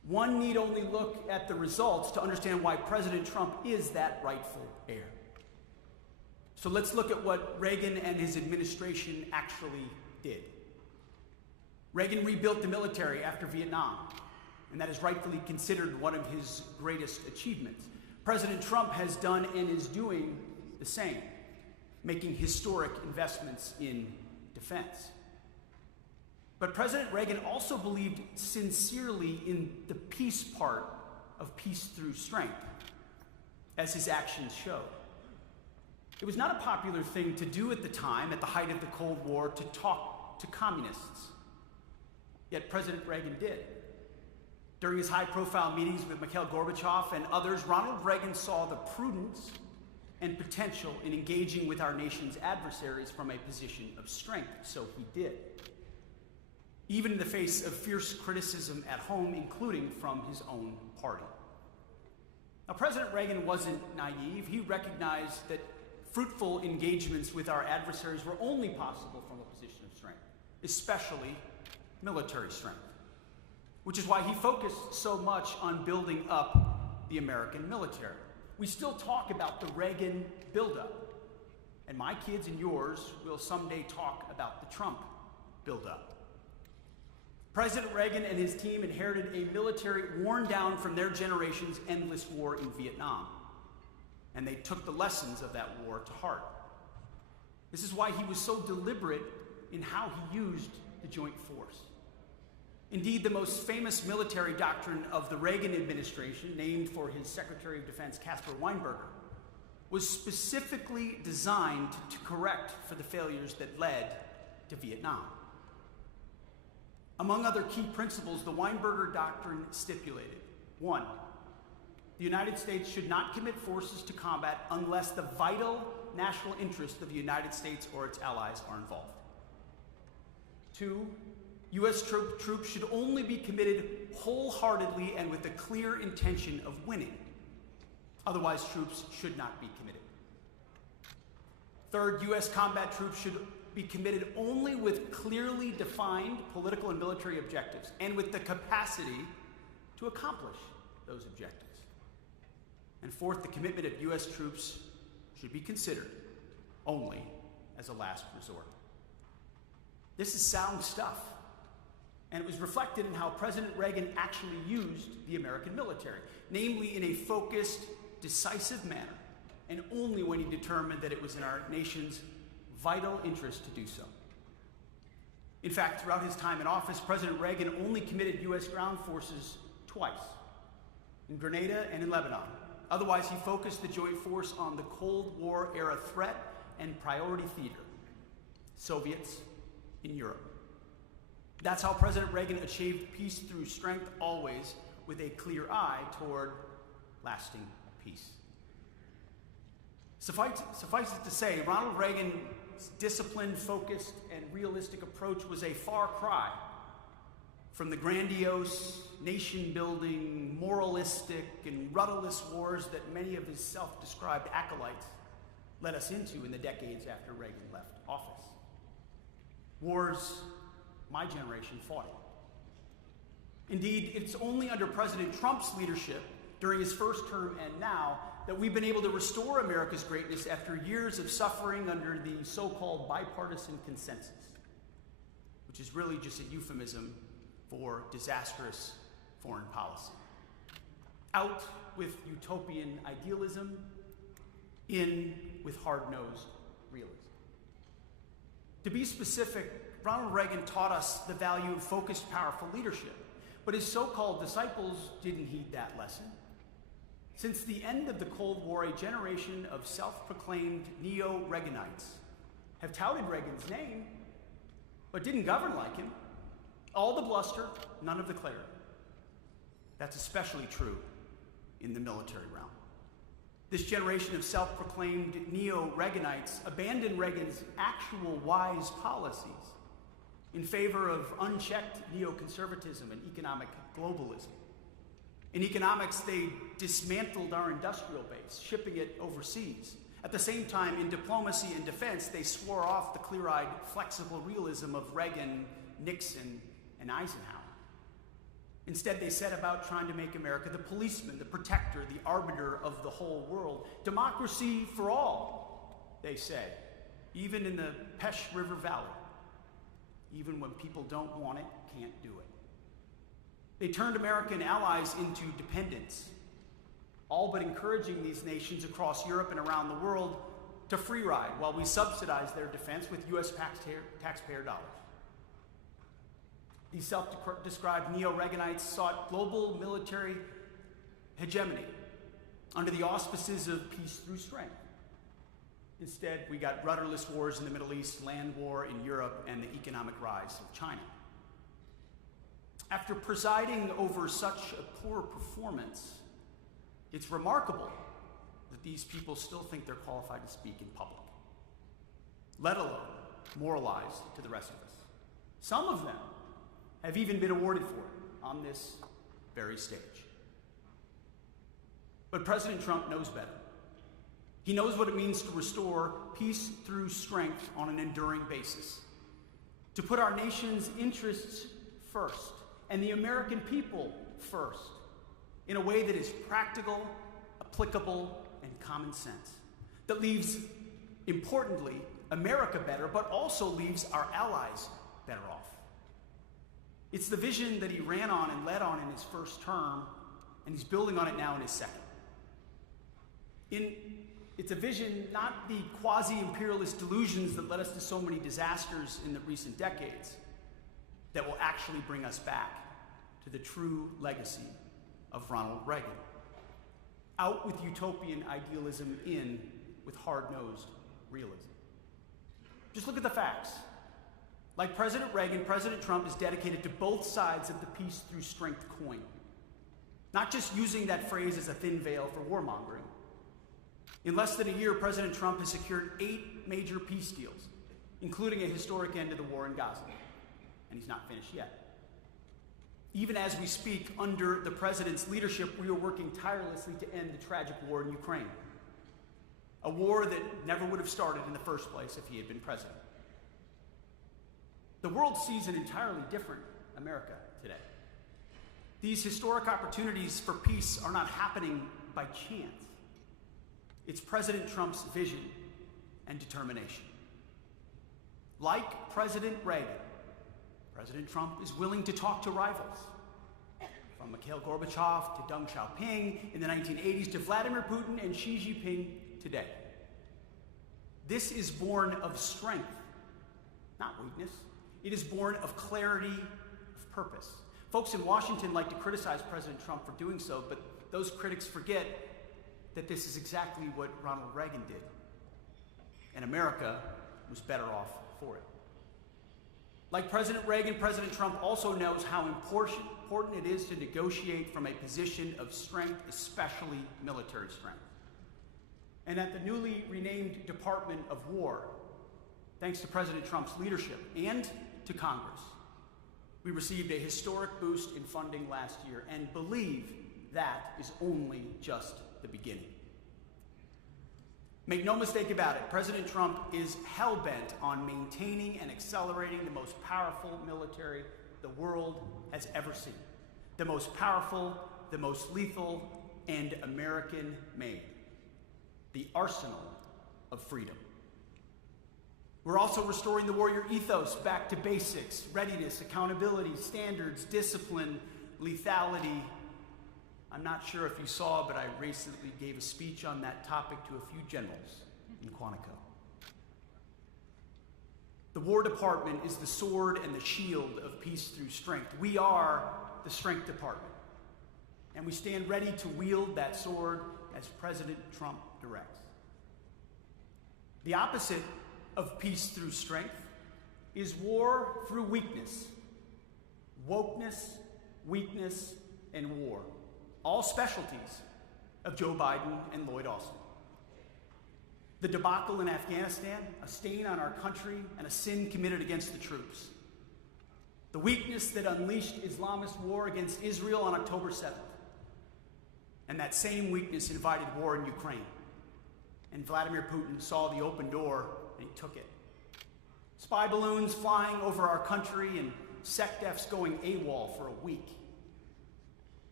One need only look at the results to understand why President Trump is that rightful heir. So let's look at what Reagan and his administration actually did. Reagan rebuilt the military after Vietnam, and that is rightfully considered one of his greatest achievements. President Trump has done and is doing the same, making historic investments in defense. But President Reagan also believed sincerely in the peace part of peace through strength, as his actions show. It was not a popular thing to do at the time, at the height of the Cold War, to talk to communists. Yet President Reagan did. During his high-profile meetings with Mikhail Gorbachev and others, Ronald Reagan saw the prudence and potential in engaging with our nation's adversaries from a position of strength, so he did. Even in the face of fierce criticism at home, including from his own party. Now, President Reagan wasn't naive. He recognized that fruitful engagements with our adversaries were only possible from a position of strength, especially military strength, which is why he focused so much on building up the American military. We still talk about the Reagan buildup, and my kids and yours will someday talk about the Trump buildup. President Reagan and his team inherited a military worn down from their generation's endless war in Vietnam, and they took the lessons of that war to heart. This is why he was so deliberate in how he used the joint force. Indeed, the most famous military doctrine of the Reagan administration, named for his Secretary of Defense, Caspar Weinberger, was specifically designed to correct for the failures that led to Vietnam. Among other key principles, the Weinberger Doctrine stipulated: 1, the United States should not commit forces to combat unless the vital national interests of the United States or its allies are involved. 2, U.S. troops should only be committed wholeheartedly and with a clear intention of winning. Otherwise, troops should not be committed. 3rd, U.S. combat troops should be committed only with clearly defined political and military objectives and with the capacity to accomplish those objectives. And 4th, the commitment of U.S. troops should be considered only as a last resort. This is sound stuff, and it was reflected in how President Reagan actually used the American military, namely in a focused, decisive manner, and only when he determined that it was in our nation's vital interest to do so. In fact, throughout his time in office, President Reagan only committed U.S. ground forces twice, in Grenada and in Lebanon. Otherwise, he focused the joint force on the Cold War era threat and priority theater, Soviets in Europe. That's how President Reagan achieved peace through strength, always with a clear eye toward lasting peace. Suffice it to say, Ronald Reagan's disciplined, focused, and realistic approach was a far cry from the grandiose, nation-building, moralistic, and rudderless wars that many of his self-described acolytes led us into in the decades after Reagan left office. Wars my generation fought. Indeed, it's only under President Trump's leadership during his first term and now that we've been able to restore America's greatness after years of suffering under the so-called bipartisan consensus, which is really just a euphemism for disastrous foreign policy. Out with utopian idealism, in with hard-nosed realism. To be specific, Ronald Reagan taught us the value of focused, powerful leadership, but his so-called disciples didn't heed that lesson. Since the end of the Cold War, a generation of self-proclaimed neo-Reaganites have touted Reagan's name, but didn't govern like him. All the bluster, none of the clarity. That's especially true in the military realm. This generation of self-proclaimed neo-Reaganites abandoned Reagan's actual wise policies in favor of unchecked neoconservatism and economic globalism. In economics, they dismantled our industrial base, shipping it overseas. At the same time, in diplomacy and defense, they swore off the clear-eyed, flexible realism of Reagan, Nixon, and Eisenhower. Instead, they set about trying to make America the policeman, the protector, the arbiter of the whole world. Democracy for all, they say, even in the Pesh River Valley. Even when people don't want it, can't do it. They turned American allies into dependents, all but encouraging these nations across Europe and around the world to free ride while we subsidize their defense with U.S. taxpayer dollars. These self-described neo-Reaganites sought global military hegemony under the auspices of peace through strength. Instead, we got rudderless wars in the Middle East, land war in Europe, and the economic rise of China. After presiding over such a poor performance, it's remarkable that these people still think they're qualified to speak in public, let alone moralize to the rest of us. Some of them have even been awarded for it on this very stage. But President Trump knows better. He knows what it means to restore peace through strength on an enduring basis, to put our nation's interests first and the American people first in a way that is practical, applicable, and common sense, that leaves, importantly, America better, but also leaves our allies better off. It's the vision that he ran on and led on in his first term, and he's building on it now in his second. It's a vision, not the quasi-imperialist delusions that led us to so many disasters in the recent decades, that will actually bring us back to the true legacy of Ronald Reagan. Out with utopian idealism, in with hard-nosed realism. Just look at the facts. Like President Reagan, President Trump is dedicated to both sides of the peace through strength coin. Not just using that phrase as a thin veil for warmongering. In less than a year, President Trump has secured 8 major peace deals, including a historic end to the war in Gaza. And he's not finished yet. Even as we speak, under the president's leadership, we are working tirelessly to end the tragic war in Ukraine. A war that never would have started in the first place if he had been president. The world sees an entirely different America today. These historic opportunities for peace are not happening by chance. It's President Trump's vision and determination. Like President Reagan, President Trump is willing to talk to rivals, from Mikhail Gorbachev to Deng Xiaoping in the 1980s to Vladimir Putin and Xi Jinping today. This is born of strength, not weakness. It is born of clarity of purpose. Folks in Washington like to criticize President Trump for doing so, but those critics forget that this is exactly what Ronald Reagan did. And America was better off for it. Like President Reagan, President Trump also knows how important it is to negotiate from a position of strength, especially military strength. And at the newly renamed Department of War, thanks to President Trump's leadership and to Congress, we received a historic boost in funding last year and believe that is only just the beginning. Make no mistake about it, President Trump is hell-bent on maintaining and accelerating the most powerful military the world has ever seen. The most powerful, the most lethal, and American-made. The arsenal of freedom. We're also restoring the warrior ethos back to basics: readiness, accountability, standards, discipline, lethality. I'm not sure if you saw, but I recently gave a speech on that topic to a few generals in Quantico. The War Department is the sword and the shield of peace through strength. We are the Strength Department, and we stand ready to wield that sword as President Trump directs. The opposite of peace through strength is war through weakness. Wokeness, weakness, and war. All specialties of Joe Biden and Lloyd Austin. The debacle in Afghanistan, a stain on our country and a sin committed against the troops. The weakness that unleashed Islamist war against Israel on October 7th. And that same weakness invited war in Ukraine. And Vladimir Putin saw the open door and he took it. Spy balloons flying over our country and SecDefs going AWOL for a week.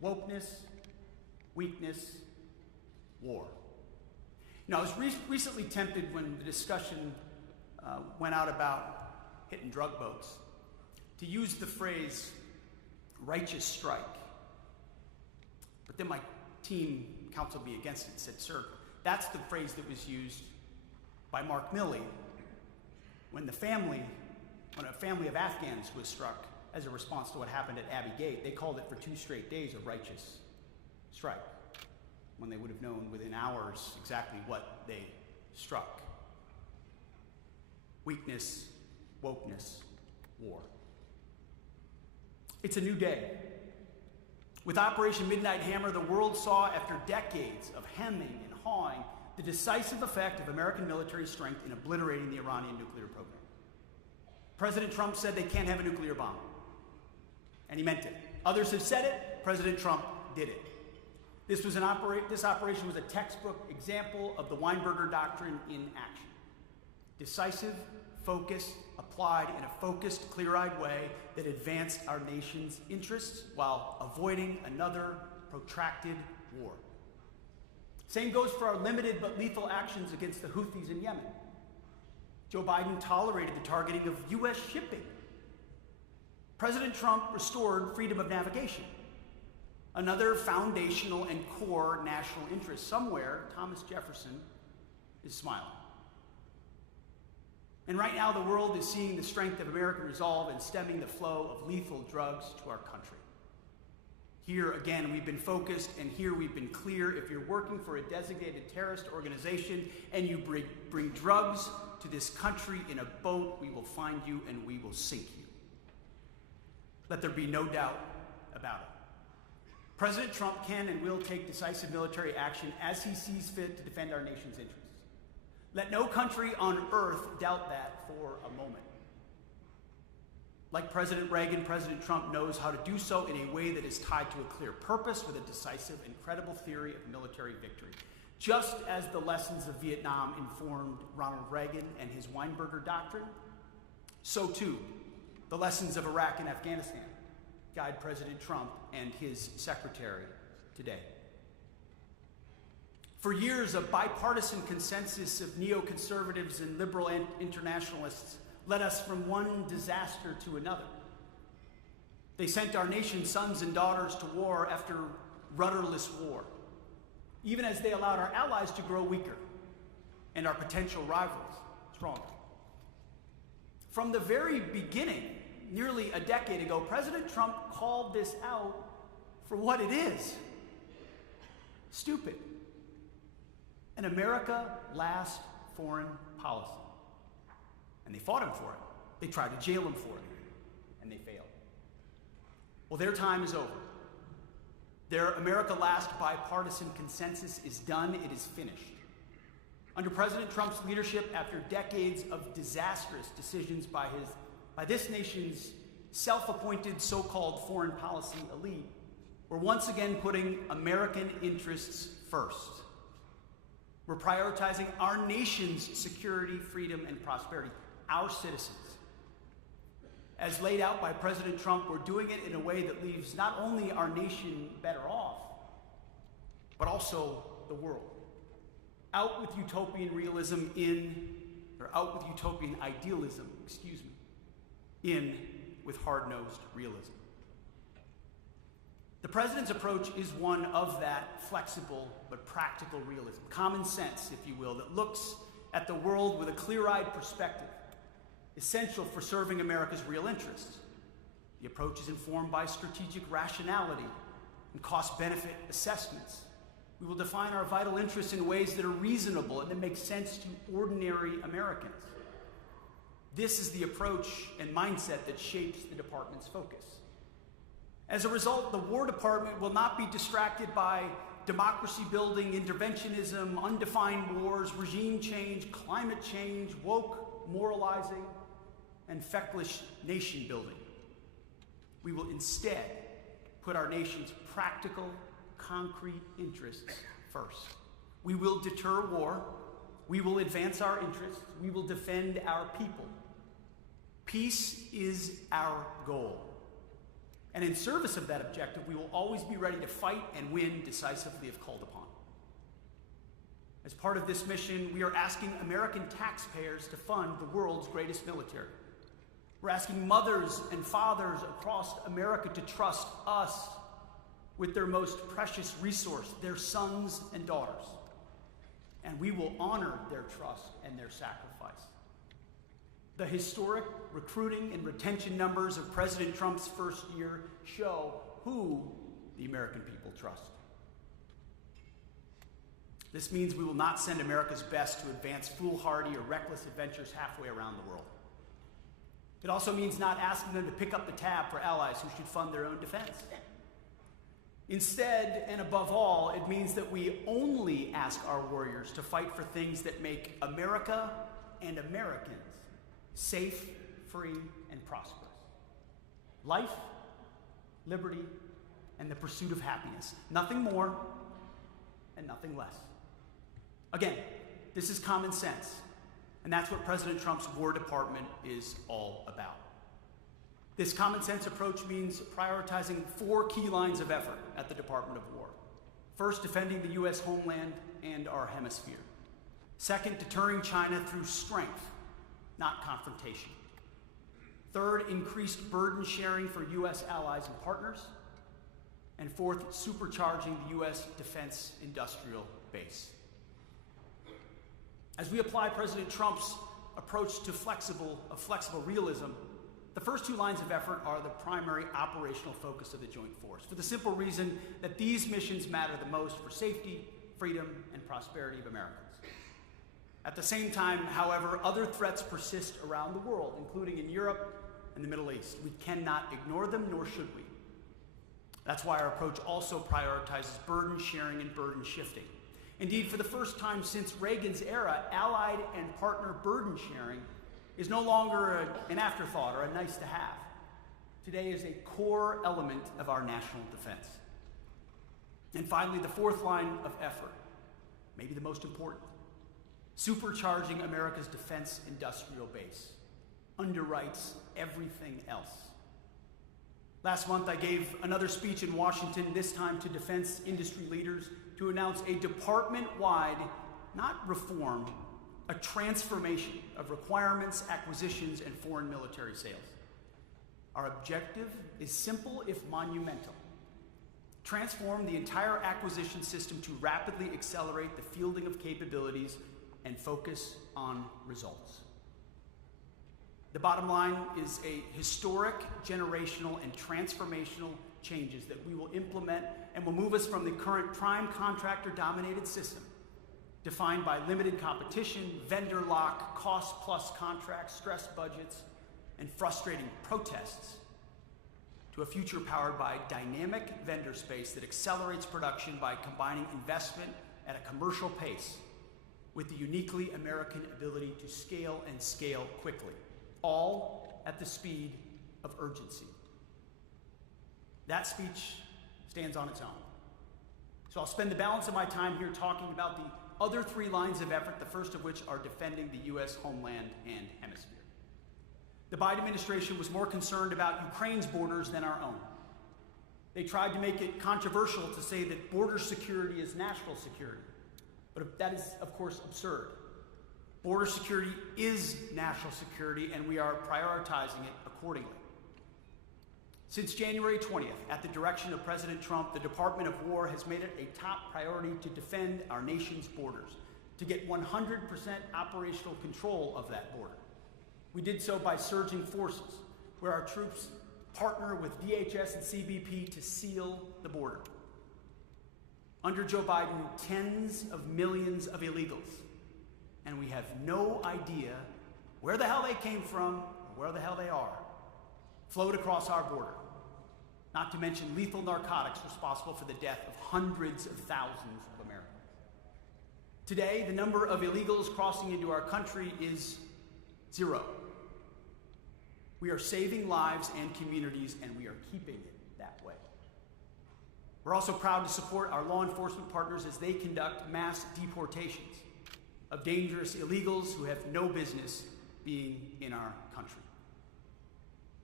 wokeness, weakness, war. I was recently tempted when the discussion went out about hitting drug boats to use the phrase righteous strike. But then my team counseled me against it and said, sir, that's the phrase that was used by Mark Milley when a family of Afghans was struck as a response to what happened at Abbey Gate. They called it for 2 straight days a righteous strike, when they would have known within hours exactly what they struck. Weakness, wokeness, war. It's a new day. With Operation Midnight Hammer, the world saw, after decades of hemming and hawing, the decisive effect of American military strength in obliterating the Iranian nuclear program. President Trump said they can't have a nuclear bomb, and he meant it. Others have said it. President Trump did it. This operation was a textbook example of the Weinberger Doctrine in action. Decisive, focused, applied in a focused, clear-eyed way that advanced our nation's interests while avoiding another protracted war. Same goes for our limited but lethal actions against the Houthis in Yemen. Joe Biden tolerated the targeting of U.S. shipping. President Trump restored freedom of navigation, another foundational and core national interest. Somewhere, Thomas Jefferson is smiling. And right now, the world is seeing the strength of American resolve in stemming the flow of lethal drugs to our country. Here, again, we've been focused, and here we've been clear. If you're working for a designated terrorist organization and you bring drugs to this country in a boat, we will find you and we will sink you. Let there be no doubt about it. President Trump can and will take decisive military action as he sees fit to defend our nation's interests. Let no country on earth doubt that for a moment. Like President Reagan, President Trump knows how to do so in a way that is tied to a clear purpose with a decisive and credible theory of military victory. Just as the lessons of Vietnam informed Ronald Reagan and his Weinberger Doctrine, so too the lessons of Iraq and Afghanistan guide President Trump and his secretary today. For years, a bipartisan consensus of neoconservatives and liberal internationalists led us from one disaster to another. They sent our nation's sons and daughters to war after rudderless war, even as they allowed our allies to grow weaker and our potential rivals stronger. From the very beginning, nearly a decade ago, President Trump called this out for what it is: stupid. An America last foreign policy. And they fought him for it. They tried to jail him for it, and they failed. Well, their time is over. Their America last bipartisan consensus is done. It is finished. Under President Trump's leadership, after decades of disastrous decisions by this nation's self-appointed so-called foreign policy elite, we're once again putting American interests first. We're prioritizing our nation's security, freedom, and prosperity, our citizens. As laid out by President Trump, we're doing it in a way that leaves not only our nation better off, but also the world. Out with utopian idealism, in with hard-nosed realism. The president's approach is one of that flexible but practical realism, common sense, if you will, that looks at the world with a clear-eyed perspective, essential for serving America's real interests. The approach is informed by strategic rationality and cost-benefit assessments. We will define our vital interests in ways that are reasonable and that make sense to ordinary Americans. This is the approach and mindset that shapes the department's focus. As a result, the War Department will not be distracted by democracy-building, interventionism, undefined wars, regime change, climate change, woke moralizing, and feckless nation-building. We will instead put our nation's practical, concrete interests first. We will deter war. We will advance our interests. We will defend our people. Peace is our goal. And in service of that objective, we will always be ready to fight and win decisively if called upon. As part of this mission, we are asking American taxpayers to fund the world's greatest military. We're asking mothers and fathers across America to trust us with their most precious resource, their sons and daughters. And we will honor their trust and their sacrifice. The historic recruiting and retention numbers of President Trump's first year show who the American people trust. This means we will not send America's best to advance foolhardy or reckless adventures halfway around the world. It also means not asking them to pick up the tab for allies who should fund their own defense. Instead, and above all, it means that we only ask our warriors to fight for things that make America and Americans safe, free, and prosperous. Life, liberty, and the pursuit of happiness. Nothing more and nothing less. Again, this is common sense, and that's what President Trump's War Department is all about. This common sense approach means prioritizing 4 key lines of effort at the Department of War. First, defending the U.S. homeland and our hemisphere. Second, deterring China through strength, not confrontation. Third, increased burden sharing for U.S. allies and partners. And fourth, supercharging the U.S. defense industrial base. As we apply President Trump's approach to flexible realism, the first 2 lines of effort are the primary operational focus of the Joint Force, for the simple reason that these missions matter the most for safety, freedom, and prosperity of Americans. At the same time, however, other threats persist around the world, including in Europe and the Middle East. We cannot ignore them, nor should we. That's why our approach also prioritizes burden sharing and burden shifting. Indeed, for the first time since Reagan's era, allied and partner burden sharing is no longer an afterthought or a nice to have. Today is a core element of our national defense. And finally, the 4th line of effort, maybe the most important, supercharging America's defense industrial base, underwrites everything else. Last month, I gave another speech in Washington, this time to defense industry leaders, to announce a department-wide, not reform, a transformation of requirements, acquisitions, and foreign military sales. Our objective is simple if monumental. Transform the entire acquisition system to rapidly accelerate the fielding of capabilities and focus on results. The bottom line is a historic, generational, and transformational changes that we will implement and will move us from the current prime contractor-dominated system, defined by limited competition, vendor lock, cost-plus contracts, stressed budgets, and frustrating protests, to a future powered by dynamic vendor space that accelerates production by combining investment at a commercial pace with the uniquely American ability to scale and scale quickly, all at the speed of urgency. That speech stands on its own. So I'll spend the balance of my time here talking about the other 3 lines of effort, the first of which are defending the U.S. homeland and hemisphere. The Biden administration was more concerned about Ukraine's borders than our own. They tried to make it controversial to say that border security is national security, but that is, of course, absurd. Border security is national security, and we are prioritizing it accordingly. Since January 20th, at the direction of President Trump, the Department of War has made it a top priority to defend our nation's borders, to get 100% operational control of that border. We did so by surging forces, where our troops partner with DHS and CBP to seal the border. Under Joe Biden, tens of millions of illegals, and we have no idea where the hell they came from or where the hell they are, flowed across our border. Not to mention lethal narcotics responsible for the death of hundreds of thousands of Americans. Today, the number of illegals crossing into our country is 0. We are saving lives and communities, and we are keeping it that way. We're also proud to support our law enforcement partners as they conduct mass deportations of dangerous illegals who have no business being in our country.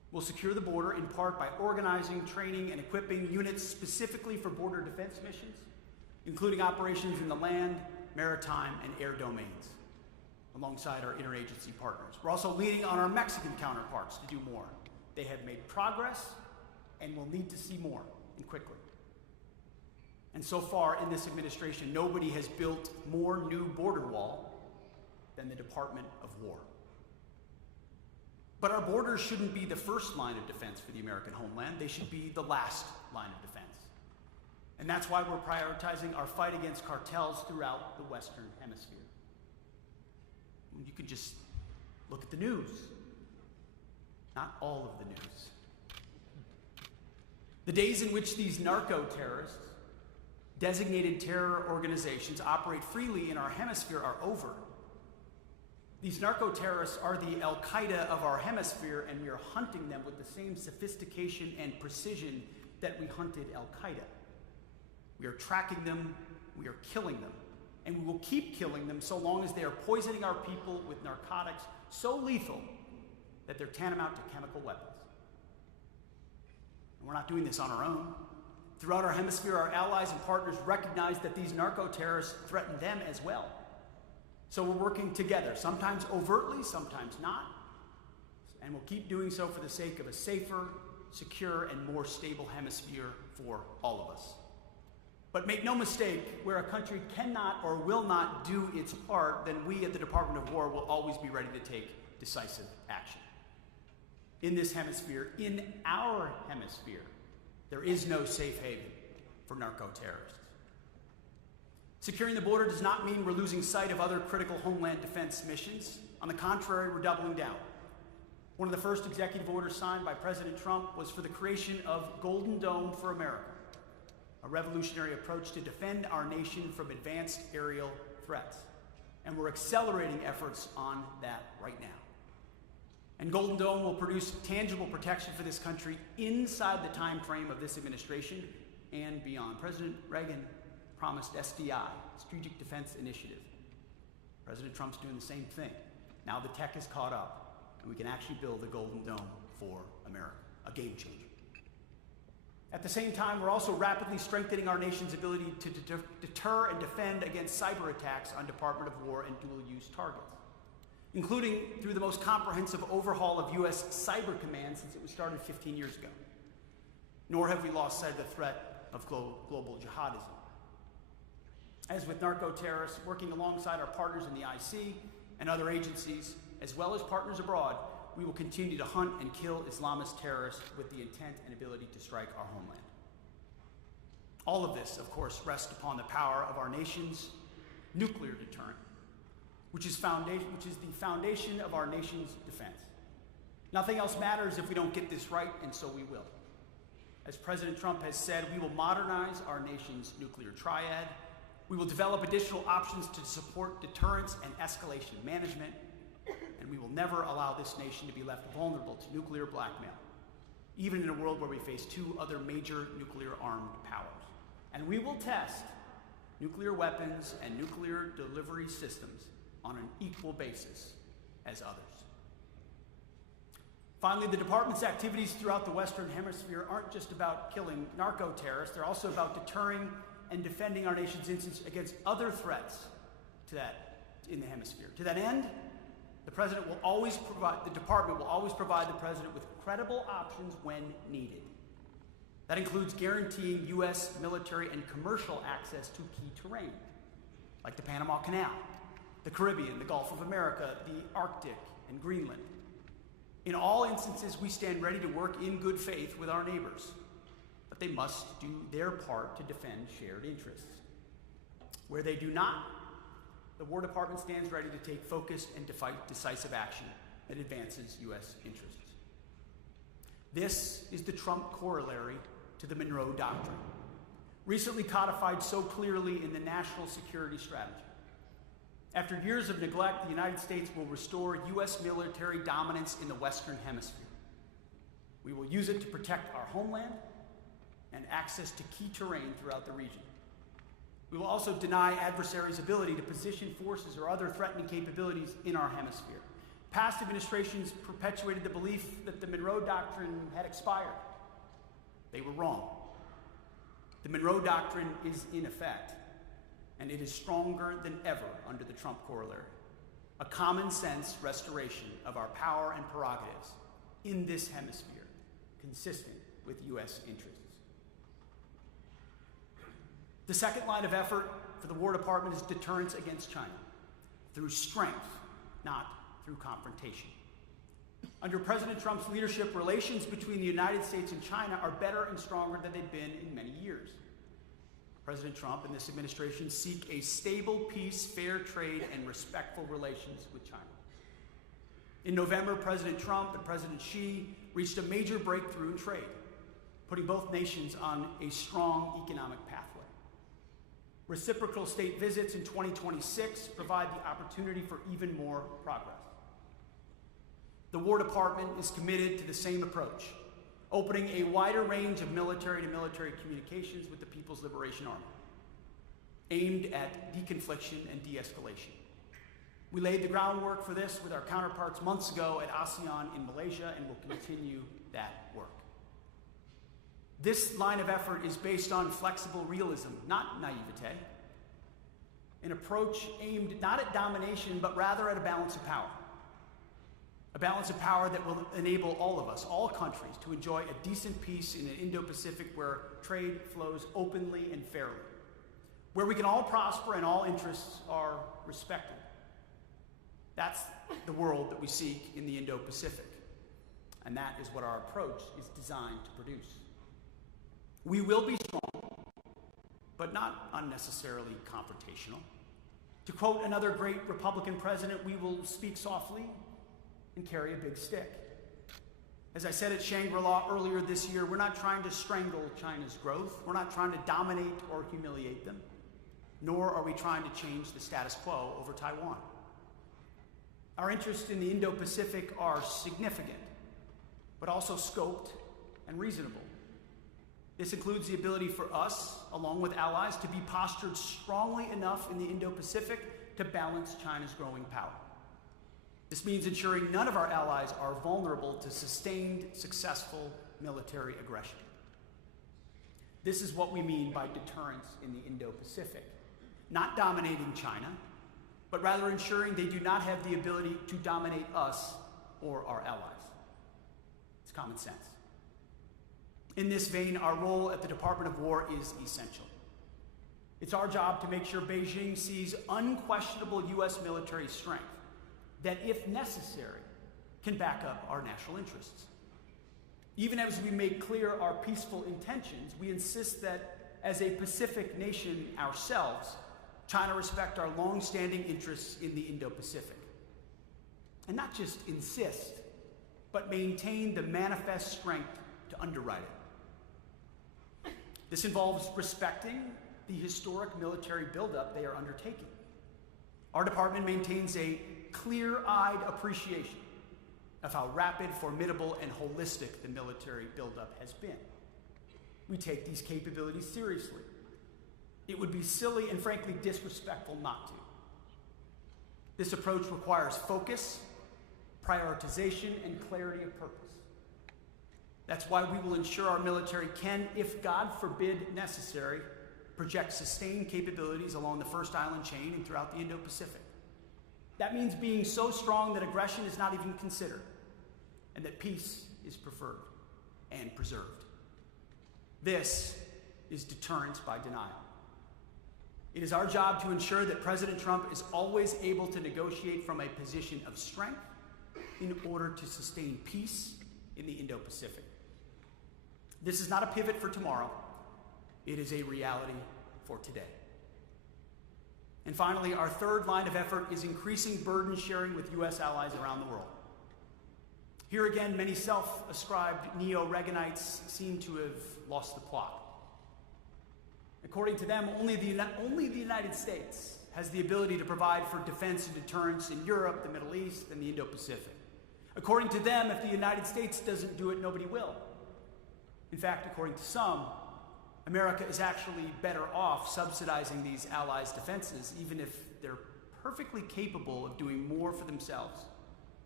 We'll secure the border in part by organizing, training, and equipping units specifically for border defense missions, including operations in the land, maritime, and air domains, alongside our interagency partners. We're also leaning on our Mexican counterparts to do more. They have made progress and will need to see more, and quickly. And so far in this administration, nobody has built more new border wall than the Department of War. But our borders shouldn't be the first line of defense for the American homeland. They should be the last line of defense. And that's why we're prioritizing our fight against cartels throughout the Western Hemisphere. You can just look at the news. Not all of the news. The days in which these narco-terrorists, designated terror organizations, operate freely in our hemisphere are over. These narco-terrorists are the Al-Qaeda of our hemisphere, and we are hunting them with the same sophistication and precision that we hunted Al-Qaeda. We are tracking them, we are killing them, and we will keep killing them so long as they are poisoning our people with narcotics so lethal that they're tantamount to chemical weapons. And we're not doing this on our own. Throughout our hemisphere, our allies and partners recognize that these narco-terrorists threaten them as well. So we're working together, sometimes overtly, sometimes not, and we'll keep doing so for the sake of a safer, secure, and more stable hemisphere for all of us. But make no mistake, where a country cannot or will not do its part, then we at the Department of War will always be ready to take decisive action. In this hemisphere, in our hemisphere, there is no safe haven for narco-terrorists. Securing the border does not mean we're losing sight of other critical homeland defense missions. On the contrary, we're doubling down. One of the first executive orders signed by President Trump was for the creation of Golden Dome for America, a revolutionary approach to defend our nation from advanced aerial threats. And we're accelerating efforts on that right now. And Golden Dome will produce tangible protection for this country inside the time frame of this administration and beyond. President Reagan promised SDI, Strategic Defense Initiative. President Trump's doing the same thing. Now the tech is caught up, and we can actually build a Golden Dome for America, a game changer. At the same time, we're also rapidly strengthening our nation's ability to deter and defend against cyber attacks on Department of War and dual-use targets, including through the most comprehensive overhaul of U.S. Cyber Command since it was started 15 years ago. Nor have we lost sight of the threat of global jihadism. As with narco-terrorists, working alongside our partners in the IC and other agencies, as well as partners abroad, we will continue to hunt and kill Islamist terrorists with the intent and ability to strike our homeland. All of this, of course, rests upon the power of our nation's nuclear deterrent, which is the foundation of our nation's defense. Nothing else matters if we don't get this right, and so we will. As President Trump has said, we will modernize our nation's nuclear triad. We will develop additional options to support deterrence and escalation management, and we will never allow this nation to be left vulnerable to nuclear blackmail, even in a world where we face two other major nuclear-armed powers. And we will test nuclear weapons and nuclear delivery systems on an equal basis as others. Finally, the department's activities throughout the Western Hemisphere aren't just about killing narco-terrorists, they're also about deterring and defending our nation's instance against other threats in the hemisphere. To that end, the Department will always provide the President with credible options when needed. That includes guaranteeing U.S. military and commercial access to key terrain, like the Panama Canal, the Caribbean, the Gulf of America, the Arctic, and Greenland. In all instances, we stand ready to work in good faith with our neighbors, but they must do their part to defend shared interests. Where they do not, the War Department stands ready to take focused and decisive action that advances U.S. interests. This is the Trump corollary to the Monroe Doctrine, recently codified so clearly in the National Security Strategy. After years of neglect, the United States will restore U.S. military dominance in the Western Hemisphere. We will use it to protect our homeland and access to key terrain throughout the region. We will also deny adversaries' ability to position forces or other threatening capabilities in our hemisphere. Past administrations perpetuated the belief that the Monroe Doctrine had expired. They were wrong. The Monroe Doctrine is in effect, and it is stronger than ever under the Trump corollary. A common sense restoration of our power and prerogatives in this hemisphere, consistent with U.S. interests. The second line of effort for the War Department is deterrence against China, through strength, not through confrontation. Under President Trump's leadership, relations between the United States and China are better and stronger than they've been in many years. President Trump and this administration seek a stable peace, fair trade, and respectful relations with China. In November, President Trump and President Xi reached a major breakthrough in trade, putting both nations on a strong economic pathway. Reciprocal state visits in 2026 provide the opportunity for even more progress. The War Department is committed to the same approach, opening a wider range of military-to-military communications with the People's Liberation Army, aimed at deconfliction and de-escalation. We laid the groundwork for this with our counterparts months ago at ASEAN in Malaysia, and will continue that work. This line of effort is based on flexible realism, not naivete, an approach aimed not at domination, but rather at a balance of power. A balance of power that will enable all of us, all countries, to enjoy a decent peace in an Indo-Pacific where trade flows openly and fairly, where we can all prosper and all interests are respected. That's the world that we seek in the Indo-Pacific, and that is what our approach is designed to produce. We will be strong, but not unnecessarily confrontational. To quote another great Republican president, we will speak softly and carry a big stick. As I said at Shangri-La earlier this year, we're not trying to strangle China's growth. We're not trying to dominate or humiliate them, nor are we trying to change the status quo over Taiwan. Our interests in the Indo-Pacific are significant, but also scoped and reasonable. This includes the ability for us, along with allies, to be postured strongly enough in the Indo-Pacific to balance China's growing power. This means ensuring none of our allies are vulnerable to sustained, successful military aggression. This is what we mean by deterrence in the Indo-Pacific. Not dominating China, but rather ensuring they do not have the ability to dominate us or our allies. It's common sense. In this vein, our role at the Department of War is essential. It's our job to make sure Beijing sees unquestionable U.S. military strength that, if necessary, can back up our national interests. Even as we make clear our peaceful intentions, we insist that, as a Pacific nation ourselves, China respect our long-standing interests in the Indo-Pacific. And not just insist, but maintain the manifest strength to underwrite it. This involves respecting the historic military buildup they are undertaking. Our department maintains a clear-eyed appreciation of how rapid, formidable, and holistic the military buildup has been. We take these capabilities seriously. It would be silly and frankly disrespectful not to. This approach requires focus, prioritization, and clarity of purpose. That's why we will ensure our military can, if God forbid necessary, project sustained capabilities along the First Island chain and throughout the Indo-Pacific. That means being so strong that aggression is not even considered, and that peace is preferred and preserved. This is deterrence by denial. It is our job to ensure that President Trump is always able to negotiate from a position of strength in order to sustain peace in the Indo-Pacific. This is not a pivot for tomorrow. It is a reality for today. And finally, our third line of effort is increasing burden sharing with U.S. allies around the world. Here again, many self-ascribed neo-Reaganites seem to have lost the plot. According to them, only the United States has the ability to provide for defense and deterrence in Europe, the Middle East, and the Indo-Pacific. According to them, if the United States doesn't do it, nobody will. In fact, according to some, America is actually better off subsidizing these allies' defenses, even if they're perfectly capable of doing more for themselves.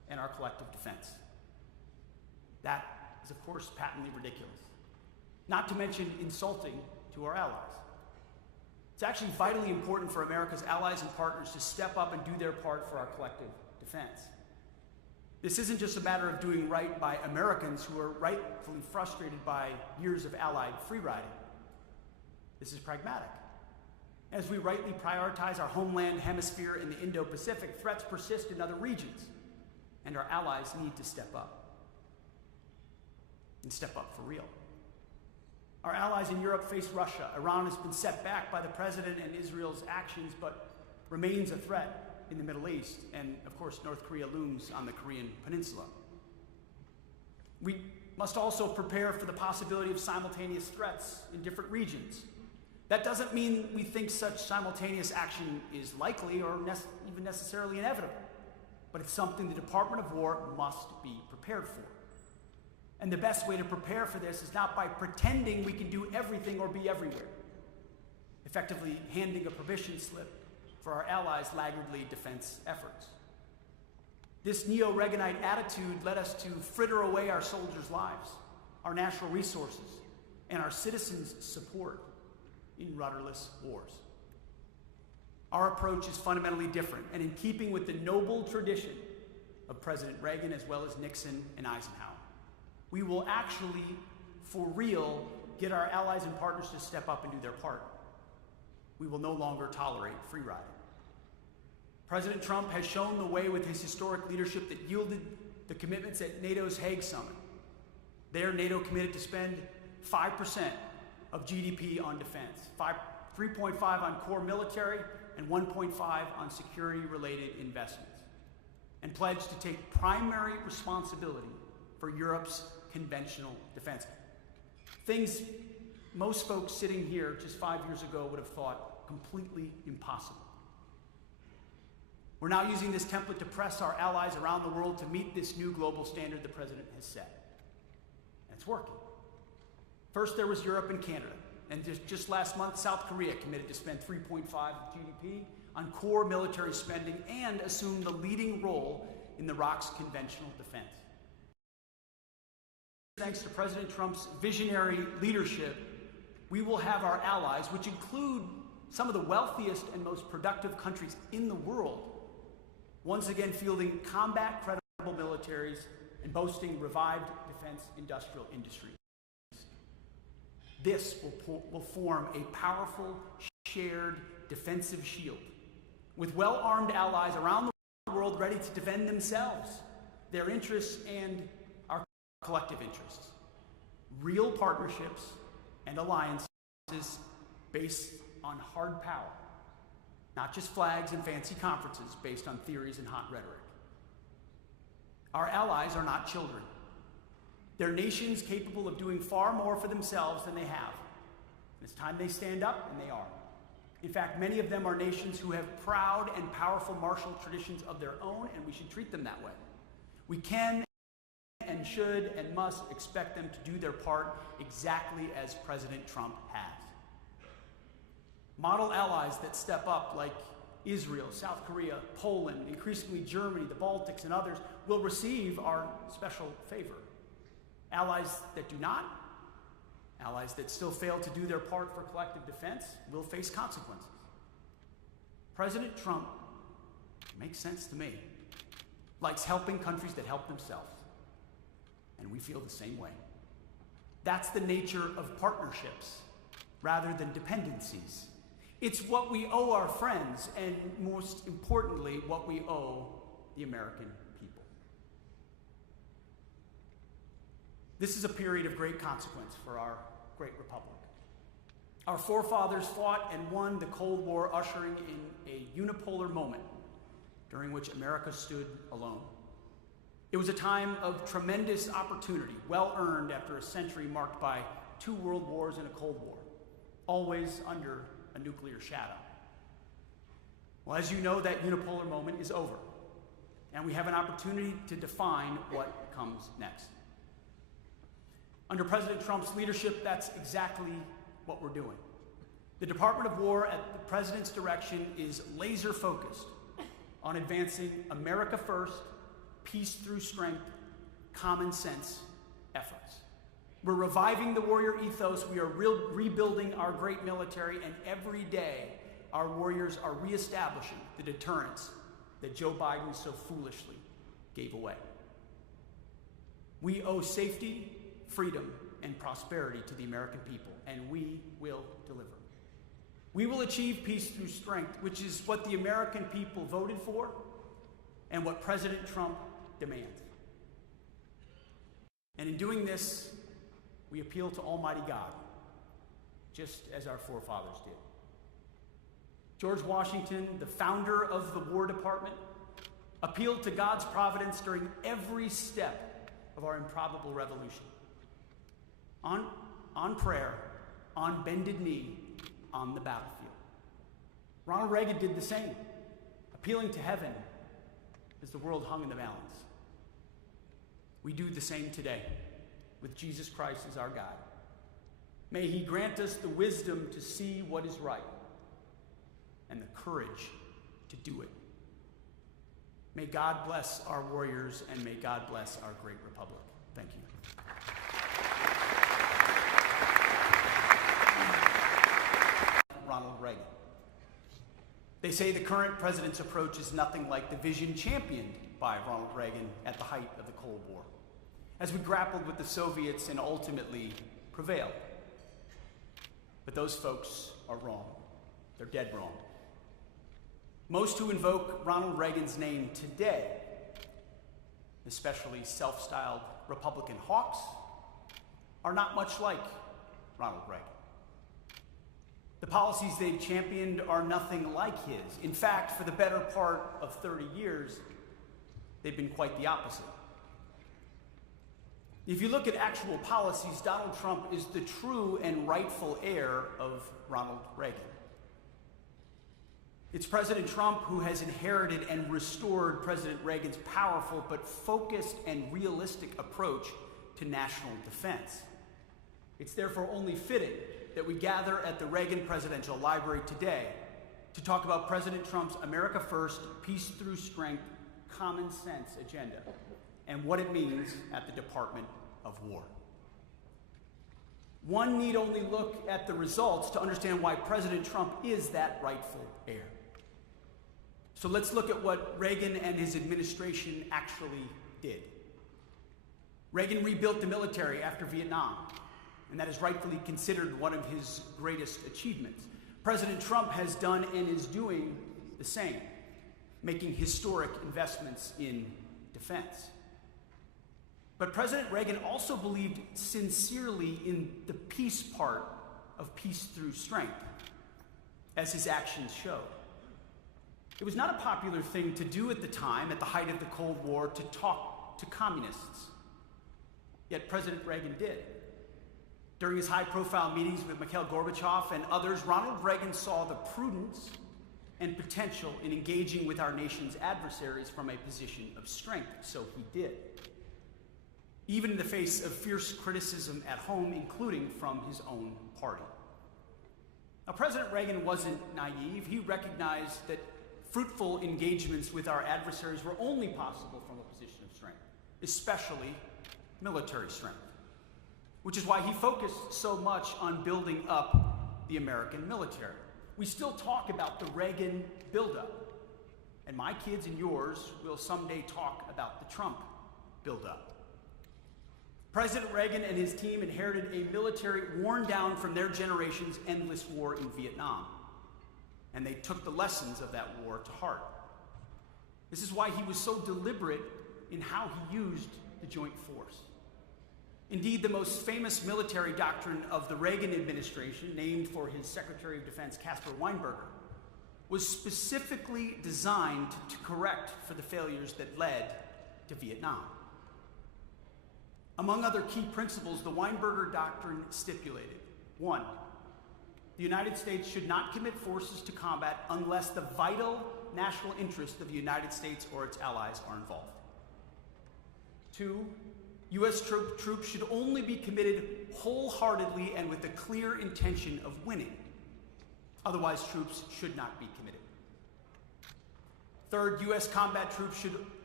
and our collective defense. That is, of course, patently ridiculous, not to mention insulting to our allies. It's actually vitally important for America's allies and partners to step up and do their part for our collective defense. This isn't just a matter of doing right by Americans who are rightfully frustrated by years of Allied free riding. This is pragmatic. As we rightly prioritize our homeland, hemisphere, and the Indo-Pacific, threats persist in other regions, and our allies need to step up. And step up for real. Our allies in Europe face Russia. Iran has been set back by the president and Israel's actions, but remains a threat in the Middle East, and of course North Korea looms on the Korean Peninsula. We must also prepare for the possibility of simultaneous threats in different regions. That doesn't mean we think such simultaneous action is likely or even necessarily inevitable, but it's something the Department of War must be prepared for. And the best way to prepare for this is not by pretending we can do everything or be everywhere, effectively handing a permission slip for our allies' laggardly defense efforts. This neo-Reaganite attitude led us to fritter away our soldiers' lives, our natural resources, and our citizens' support in rudderless wars. Our approach is fundamentally different and in keeping with the noble tradition of President Reagan as well as Nixon and Eisenhower. We will actually, for real, get our allies and partners to step up and do their part. We will no longer tolerate free riding. President Trump has shown the way with his historic leadership that yielded the commitments at NATO's Hague Summit. There, NATO committed to spend 5% of GDP on defense, 3.5% on core military, and 1.5% on security-related investments, and pledged to take primary responsibility for Europe's conventional defense. Things most folks sitting here just 5 years ago would have thought completely impossible. We're now using this template to press our allies around the world to meet this new global standard the president has set. And it's working. First, there was Europe and Canada. And just last month, South Korea committed to spend 3.5% of GDP on core military spending and assume the leading role in the ROC's conventional defense. Thanks to President Trump's visionary leadership, we will have our allies, which include some of the wealthiest and most productive countries in the world, once again fielding combat-credible militaries and boasting revived defense industrial industries. This will form a powerful, shared defensive shield, with well-armed allies around the world ready to defend themselves, their interests, and our collective interests. Real partnerships and alliances based on hard power, not just flags and fancy conferences based on theories and hot rhetoric. Our allies are not children. They're nations capable of doing far more for themselves than they have. It's time they stand up, and they are. In fact, many of them are nations who have proud and powerful martial traditions of their own, and we should treat them that way. We can and should and must expect them to do their part exactly as President Trump has. Model allies that step up, like Israel, South Korea, Poland, increasingly Germany, the Baltics, and others, will receive our special favor. Allies that do not, allies that still fail to do their part for collective defense, will face consequences. President Trump, makes sense to me, likes helping countries that help themselves. And we feel the same way. That's the nature of partnerships rather than dependencies. It's what we owe our friends, and most importantly, what we owe the American people. This is a period of great consequence for our great republic. Our forefathers fought and won the Cold War, ushering in a unipolar moment during which America stood alone. It was a time of tremendous opportunity, well earned after a century marked by 2 world wars and a Cold War, always under a nuclear shadow. Well, as you know, that unipolar moment is over, and we have an opportunity to define what comes next. Under President Trump's leadership, that's exactly what we're doing. The Department of War, at the president's direction, is laser focused on advancing America first peace through strength, common sense efforts. We're reviving the warrior ethos. We are rebuilding our great military, and every day our warriors are reestablishing the deterrence that Joe Biden so foolishly gave away. We owe safety, freedom, and prosperity to the American people, and we will deliver. We will achieve peace through strength, which is what the American people voted for and what President Trump demands. And in doing this, we appeal to Almighty God, just as our forefathers did. George Washington, the founder of the War Department, appealed to God's providence during every step of our improbable revolution. On prayer, on bended knee, on the battlefield. Ronald Reagan did the same, appealing to heaven as the world hung in the balance. We do the same today, with Jesus Christ as our guide. May he grant us the wisdom to see what is right and the courage to do it. May God bless our warriors, and may God bless our great republic. Thank you. Ronald Reagan. They say the current president's approach is nothing like the vision championed by Ronald Reagan at the height of the Cold War, as we grappled with the Soviets and ultimately prevailed. But those folks are wrong. They're dead wrong. Most who invoke Ronald Reagan's name today, especially self-styled Republican hawks, are not much like Ronald Reagan. The policies they've championed are nothing like his. In fact, for the better part of 30 years, they've been quite the opposite. If you look at actual policies, Donald Trump is the true and rightful heir of Ronald Reagan. It's President Trump who has inherited and restored President Reagan's powerful but focused and realistic approach to national defense. It's therefore only fitting that we gather at the Reagan Presidential Library today to talk about President Trump's America First, Peace Through Strength, Common Sense agenda and what it means at the Department of War. One need only look at the results to understand why President Trump is that rightful heir. So let's look at what Reagan and his administration actually did. Reagan rebuilt the military after Vietnam, and that is rightfully considered one of his greatest achievements. President Trump has done and is doing the same, making historic investments in defense. But President Reagan also believed sincerely in the peace part of peace through strength, as his actions showed. It was not a popular thing to do at the time, at the height of the Cold War, to talk to communists. Yet President Reagan did. During his high-profile meetings with Mikhail Gorbachev and others, Ronald Reagan saw the prudence and potential in engaging with our nation's adversaries from a position of strength, so he did. Even in the face of fierce criticism at home, including from his own party. Now, President Reagan wasn't naive. He recognized that fruitful engagements with our adversaries were only possible from a position of strength, especially military strength, which is why he focused so much on building up the American military. We still talk about the Reagan buildup, and my kids and yours will someday talk about the Trump buildup. President Reagan and his team inherited a military worn down from their generation's endless war in Vietnam, and they took the lessons of that war to heart. This is why he was so deliberate in how he used the joint force. Indeed, the most famous military doctrine of the Reagan administration, named for his Secretary of Defense, Caspar Weinberger, was specifically designed to correct for the failures that led to Vietnam. Among other key principles, the Weinberger Doctrine stipulated: 1, the United States should not commit forces to combat unless the vital national interests of the United States or its allies are involved. 2, U.S. troops should only be committed wholeheartedly and with the clear intention of winning. Otherwise, troops should not be committed. 3rd, U.S. combat troops should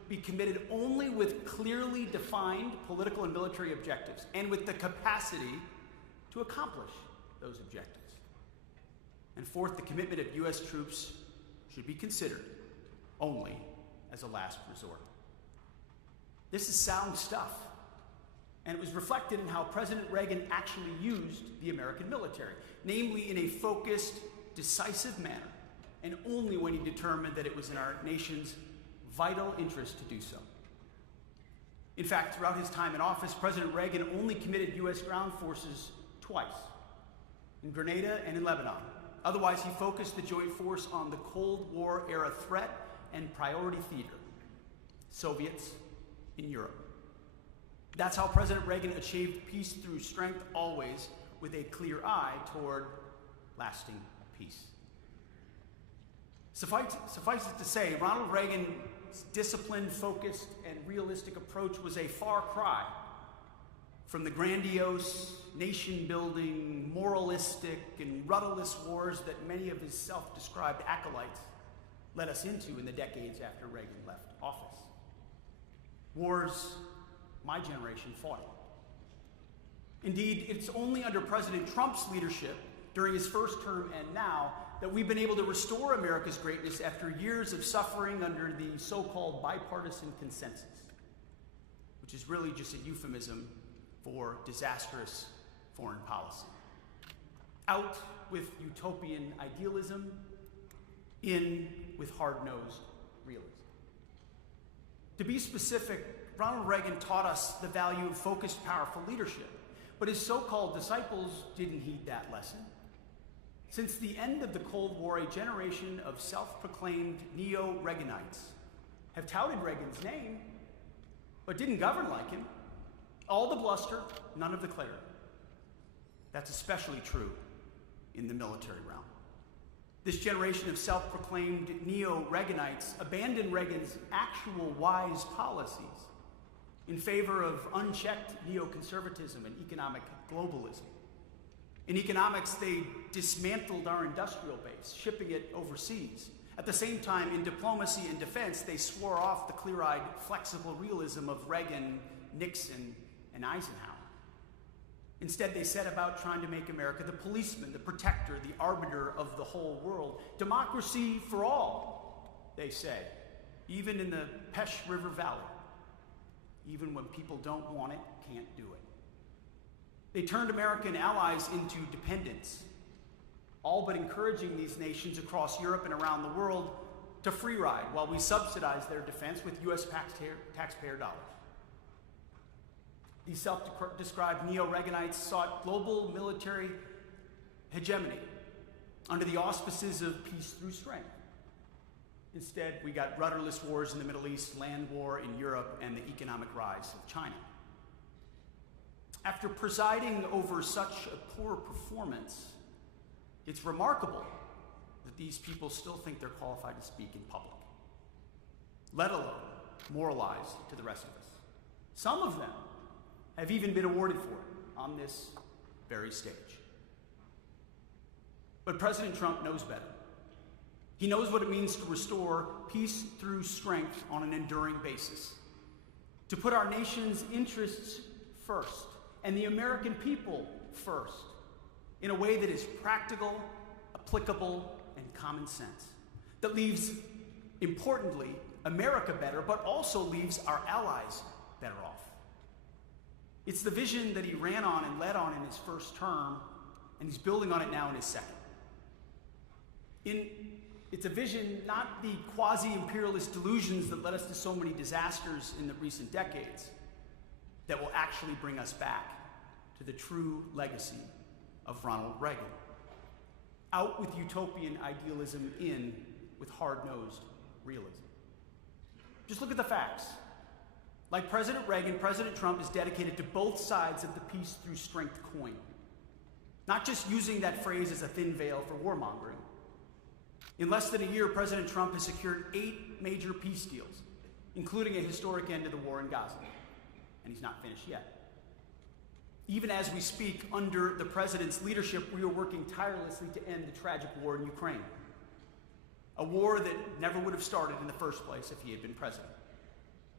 be committed only with clearly defined political and military objectives and with the capacity to accomplish those objectives. And fourth, the commitment of U.S. troops should be considered only as a last resort. This is sound stuff, and it was reflected in how President Reagan actually used the American military, namely in a focused, decisive manner, and only when he determined that it was in our nation's vital interest to do so. In fact, throughout his time in office, President Reagan only committed U.S. ground forces twice, in Grenada and in Lebanon. Otherwise, he focused the joint force on the Cold War era threat and priority theater, Soviets in Europe. That's how President Reagan achieved peace through strength, always with a clear eye toward lasting peace. Suffice it to say, Ronald Reagan's disciplined, focused, and realistic approach was a far cry from the grandiose, nation-building, moralistic, and rudderless wars that many of his self-described acolytes led us into in the decades after Reagan left office. Wars my generation fought. Indeed, it's only under President Trump's leadership during his first term and now that we've been able to restore America's greatness after years of suffering under the so-called bipartisan consensus, which is really just a euphemism for disastrous foreign policy. Out with utopian idealism, in with hard-nosed realism. To be specific, Ronald Reagan taught us the value of focused, powerful leadership, but his so-called disciples didn't heed that lesson. Since the end of the Cold War, a generation of self-proclaimed neo-Reaganites have touted Reagan's name, but didn't govern like him. All the bluster, none of the clarity. That's especially true in the military realm. This generation of self-proclaimed neo-Reaganites abandoned Reagan's actual wise policies in favor of unchecked neoconservatism and economic globalism. In economics, they dismantled our industrial base, shipping it overseas. At the same time, in diplomacy and defense, they swore off the clear-eyed, flexible realism of Reagan, Nixon, and Eisenhower. Instead, they set about trying to make America the policeman, the protector, the arbiter of the whole world. Democracy for all, they say, even in the Pesh River Valley. Even when people don't want it, can't do it. They turned American allies into dependents, all but encouraging these nations across Europe and around the world to free ride while we subsidize their defense with U.S. taxpayer dollars. These self-described neo-Reaganites sought global military hegemony under the auspices of peace through strength. Instead, we got rudderless wars in the Middle East, land war in Europe, and the economic rise of China. After presiding over such a poor performance, it's remarkable that these people still think they're qualified to speak in public, let alone moralize to the rest of us. Some of them have even been awarded for it on this very stage. But President Trump knows better. He knows what it means to restore peace through strength on an enduring basis, to put our nation's interests first and the American people first in a way that is practical, applicable, and common sense, that leaves, importantly, America better, but also leaves our allies better off. It's the vision that he ran on and led on in his first term, and he's building on it now in his second. It's a vision, not the quasi-imperialist delusions that led us to so many disasters in the recent decades, that will actually bring us back to the true legacy of Ronald Reagan. Out with utopian idealism, in with hard-nosed realism. Just look at the facts. Like President Reagan, President Trump is dedicated to both sides of the peace through strength coin. Not just using that phrase as a thin veil for warmongering. In less than a year, President Trump has secured 8 major peace deals, including a historic end to the war in Gaza. And he's not finished yet. Even as we speak, under the president's leadership, we are working tirelessly to end the tragic war in Ukraine. A war that never would have started in the first place if he had been president.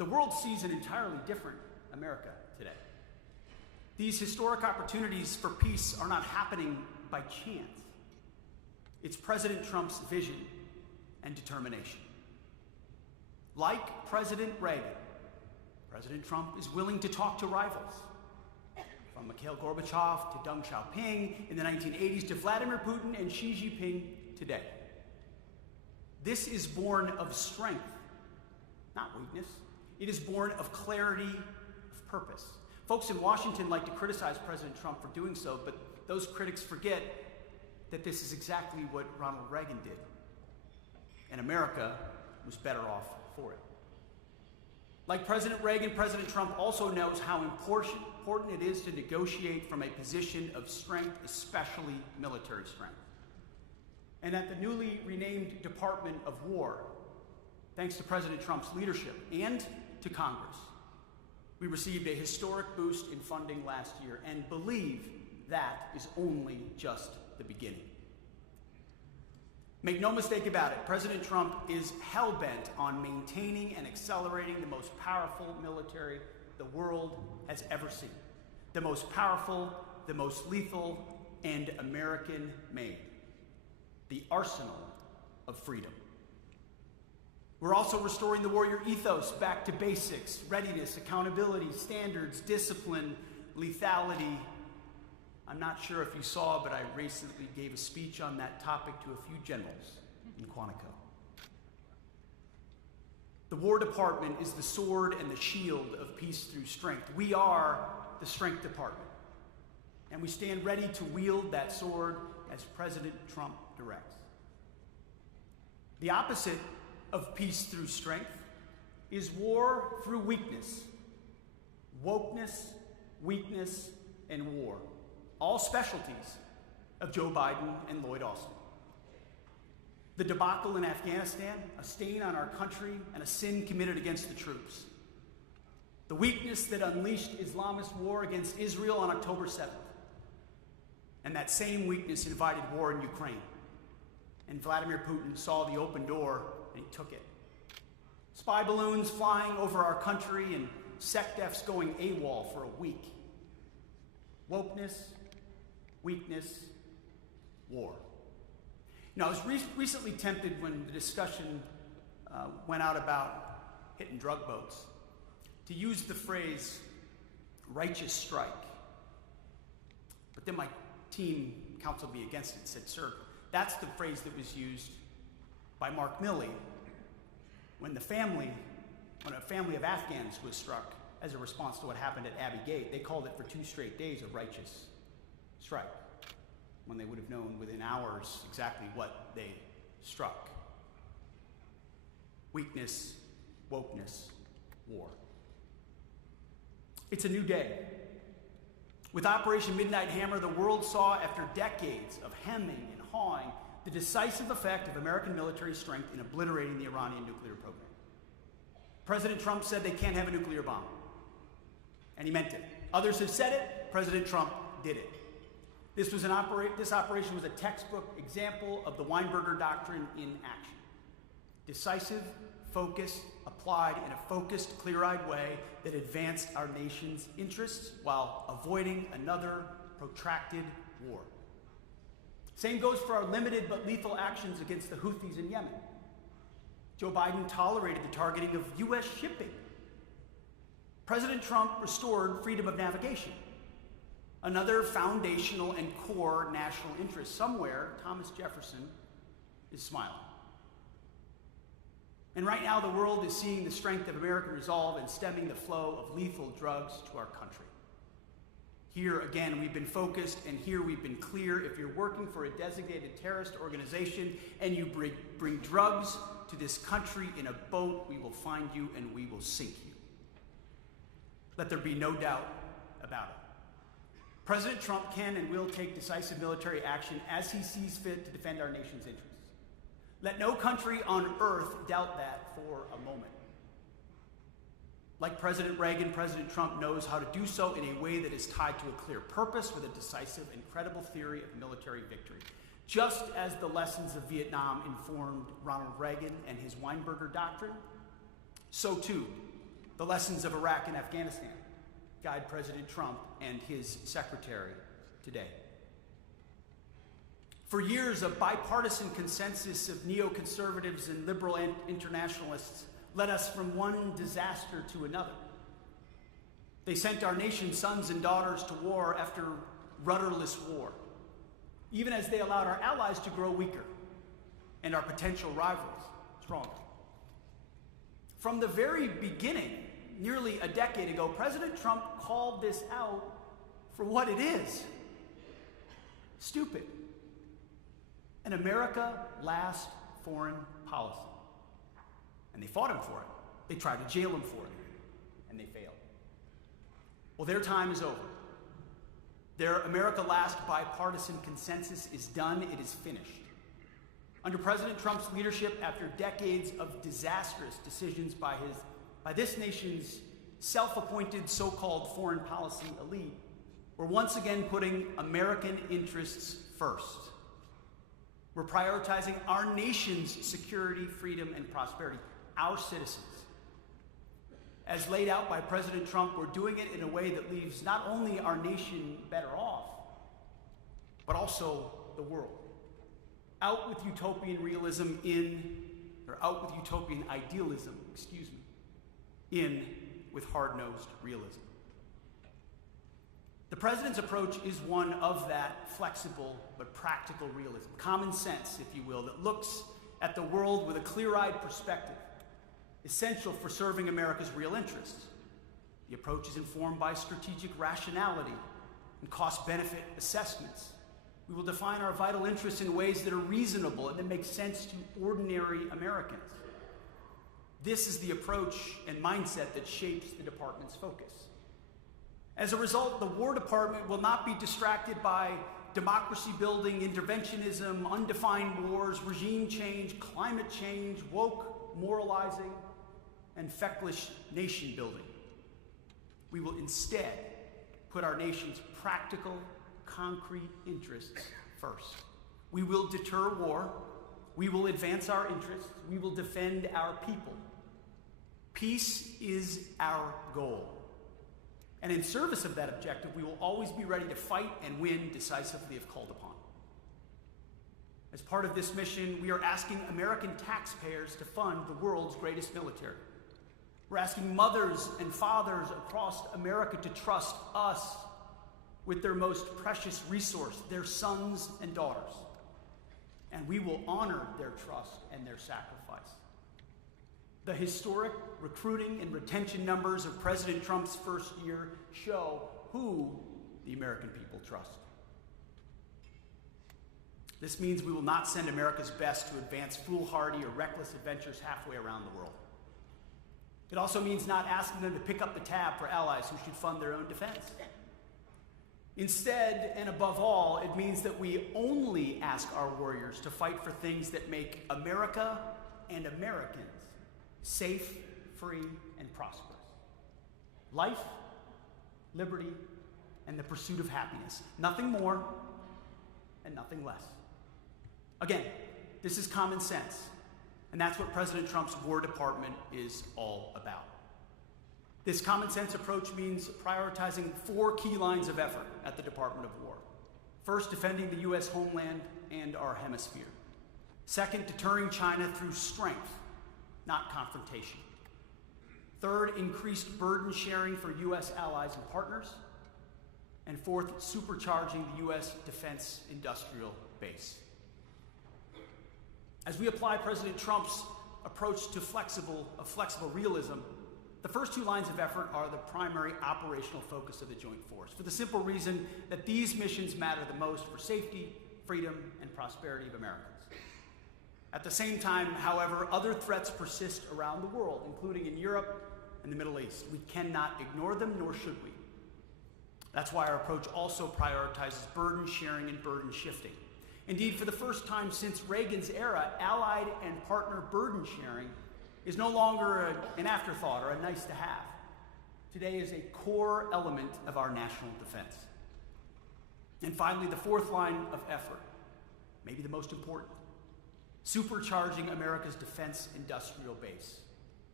The world sees an entirely different America today. These historic opportunities for peace are not happening by chance. It's President Trump's vision and determination. Like President Reagan, President Trump is willing to talk to rivals. From Mikhail Gorbachev to Deng Xiaoping in the 1980s to Vladimir Putin and Xi Jinping today. This is born of strength, not weakness. It is born of clarity of purpose. Folks in Washington like to criticize President Trump for doing so, but those critics forget that this is exactly what Ronald Reagan did. And America was better off for it. Like President Reagan, President Trump also knows how important it is to negotiate from a position of strength, especially military strength. And at the newly renamed Department of War, thanks to President Trump's leadership and to Congress, we received a historic boost in funding last year and believe that is only just the beginning. Make no mistake about it, President Trump is hell-bent on maintaining and accelerating the most powerful military the world has ever seen. The most powerful, the most lethal, and American-made. The arsenal of freedom. We're also restoring the warrior ethos back to basics: readiness, accountability, standards, discipline, lethality. I'm not sure if you saw, but I recently gave a speech on that topic to a few generals in Quantico. The War Department is the sword and the shield of peace through strength. We are the Strength Department, and we stand ready to wield that sword as President Trump directs. The opposite of peace through strength is war through weakness. Wokeness, weakness, and war. All specialties of Joe Biden and Lloyd Austin. The debacle in Afghanistan, a stain on our country and a sin committed against the troops. The weakness that unleashed Islamist war against Israel on October 7th. And that same weakness invited war in Ukraine. And Vladimir Putin saw the open door and he took it. Spy balloons flying over our country and SecDefs going AWOL for a week. Wokeness, weakness, war. You know, I was recently tempted when the discussion went out about hitting drug boats to use the phrase righteous strike. But then my team counseled me against it and said, sir, that's the phrase that was used by Mark Milley when a family of Afghans was struck as a response to what happened at Abbey Gate. They called it for 2 straight days a righteous strike, when they would have known within hours exactly what they struck. Weakness, wokeness, war. It's a new day. With Operation Midnight Hammer, the world saw, after decades of hemming and hawing, the decisive effect of American military strength in obliterating the Iranian nuclear program. President Trump said they can't have a nuclear bomb, and he meant it. Others have said it. President Trump did it. This operation was a textbook example of the Weinberger Doctrine in action. Decisive, focused, applied in a focused, clear-eyed way that advanced our nation's interests while avoiding another protracted war. Same goes for our limited but lethal actions against the Houthis in Yemen. Joe Biden tolerated the targeting of U.S. shipping. President Trump restored freedom of navigation. Another foundational and core national interest. Somewhere, Thomas Jefferson is smiling. And right now, the world is seeing the strength of American resolve in stemming the flow of lethal drugs to our country. Here, again, we've been focused, and here we've been clear. If you're working for a designated terrorist organization and you bring drugs to this country in a boat, we will find you and we will sink you. Let there be no doubt about it. President Trump can and will take decisive military action as he sees fit to defend our nation's interests. Let no country on earth doubt that for a moment. Like President Reagan, President Trump knows how to do so in a way that is tied to a clear purpose with a decisive and credible theory of military victory. Just as the lessons of Vietnam informed Ronald Reagan and his Weinberger Doctrine, so too the lessons of Iraq and Afghanistan guide President Trump and his secretary today. For years, a bipartisan consensus of neoconservatives and liberal internationalists led us from one disaster to another. They sent our nation's sons and daughters to war after rudderless war, even as they allowed our allies to grow weaker and our potential rivals stronger. From the very beginning, nearly a decade ago, President Trump called this out for what it is: stupid. An America last foreign policy. And they fought him for it. They tried to jail him for it, and they failed. Well, their time is over. Their America Last bipartisan consensus is done. It is finished. Under President Trump's leadership, after decades of disastrous decisions by this nation's self-appointed so-called foreign policy elite, we're once again putting American interests first. We're prioritizing our nation's security, freedom, and prosperity, our citizens. As laid out by President Trump, we're doing it in a way that leaves not only our nation better off, but also the world. Out with utopian idealism, in with hard-nosed realism. The president's approach is one of that flexible but practical realism, common sense, if you will, that looks at the world with a clear-eyed perspective, essential for serving America's real interests. The approach is informed by strategic rationality and cost-benefit assessments. We will define our vital interests in ways that are reasonable and that make sense to ordinary Americans. This is the approach and mindset that shapes the department's focus. As a result, the War Department will not be distracted by democracy-building, interventionism, undefined wars, regime change, climate change, woke moralizing, and feckless nation-building. We will instead put our nation's practical, concrete interests first. We will deter war. We will advance our interests. We will defend our people. Peace is our goal. And in service of that objective, we will always be ready to fight and win decisively if called upon. As part of this mission, we are asking American taxpayers to fund the world's greatest military. We're asking mothers and fathers across America to trust us with their most precious resource, their sons and daughters. And we will honor their trust and their sacrifice. The historic recruiting and retention numbers of President Trump's first year show who the American people trust. This means we will not send America's best to advance foolhardy or reckless adventures halfway around the world. It also means not asking them to pick up the tab for allies who should fund their own defense. Instead, and above all, it means that we only ask our warriors to fight for things that make America and Americans safe, free, and prosperous. Life, liberty, and the pursuit of happiness. Nothing more and nothing less. Again, this is common sense, and that's what President Trump's War Department is all about. This common sense approach means prioritizing 4 key lines of effort at the Department of War. First, defending the U.S. homeland and our hemisphere. Second, deterring China through strength, not confrontation. Third, increased burden sharing for U.S. allies and partners. And fourth, supercharging the U.S. defense industrial base. As we apply President Trump's approach to flexible realism, the first 2 lines of effort are the primary operational focus of the Joint Force, for the simple reason that these missions matter the most for safety, freedom, and prosperity of Americans. At the same time, however, other threats persist around the world, including in Europe and the Middle East. We cannot ignore them, nor should we. That's why our approach also prioritizes burden sharing and burden shifting. Indeed, for the first time since Reagan's era, allied and partner burden sharing is no longer an afterthought or a nice to have. Today is a core element of our national defense. And finally, the 4th line of effort, maybe the most important, supercharging America's defense industrial base.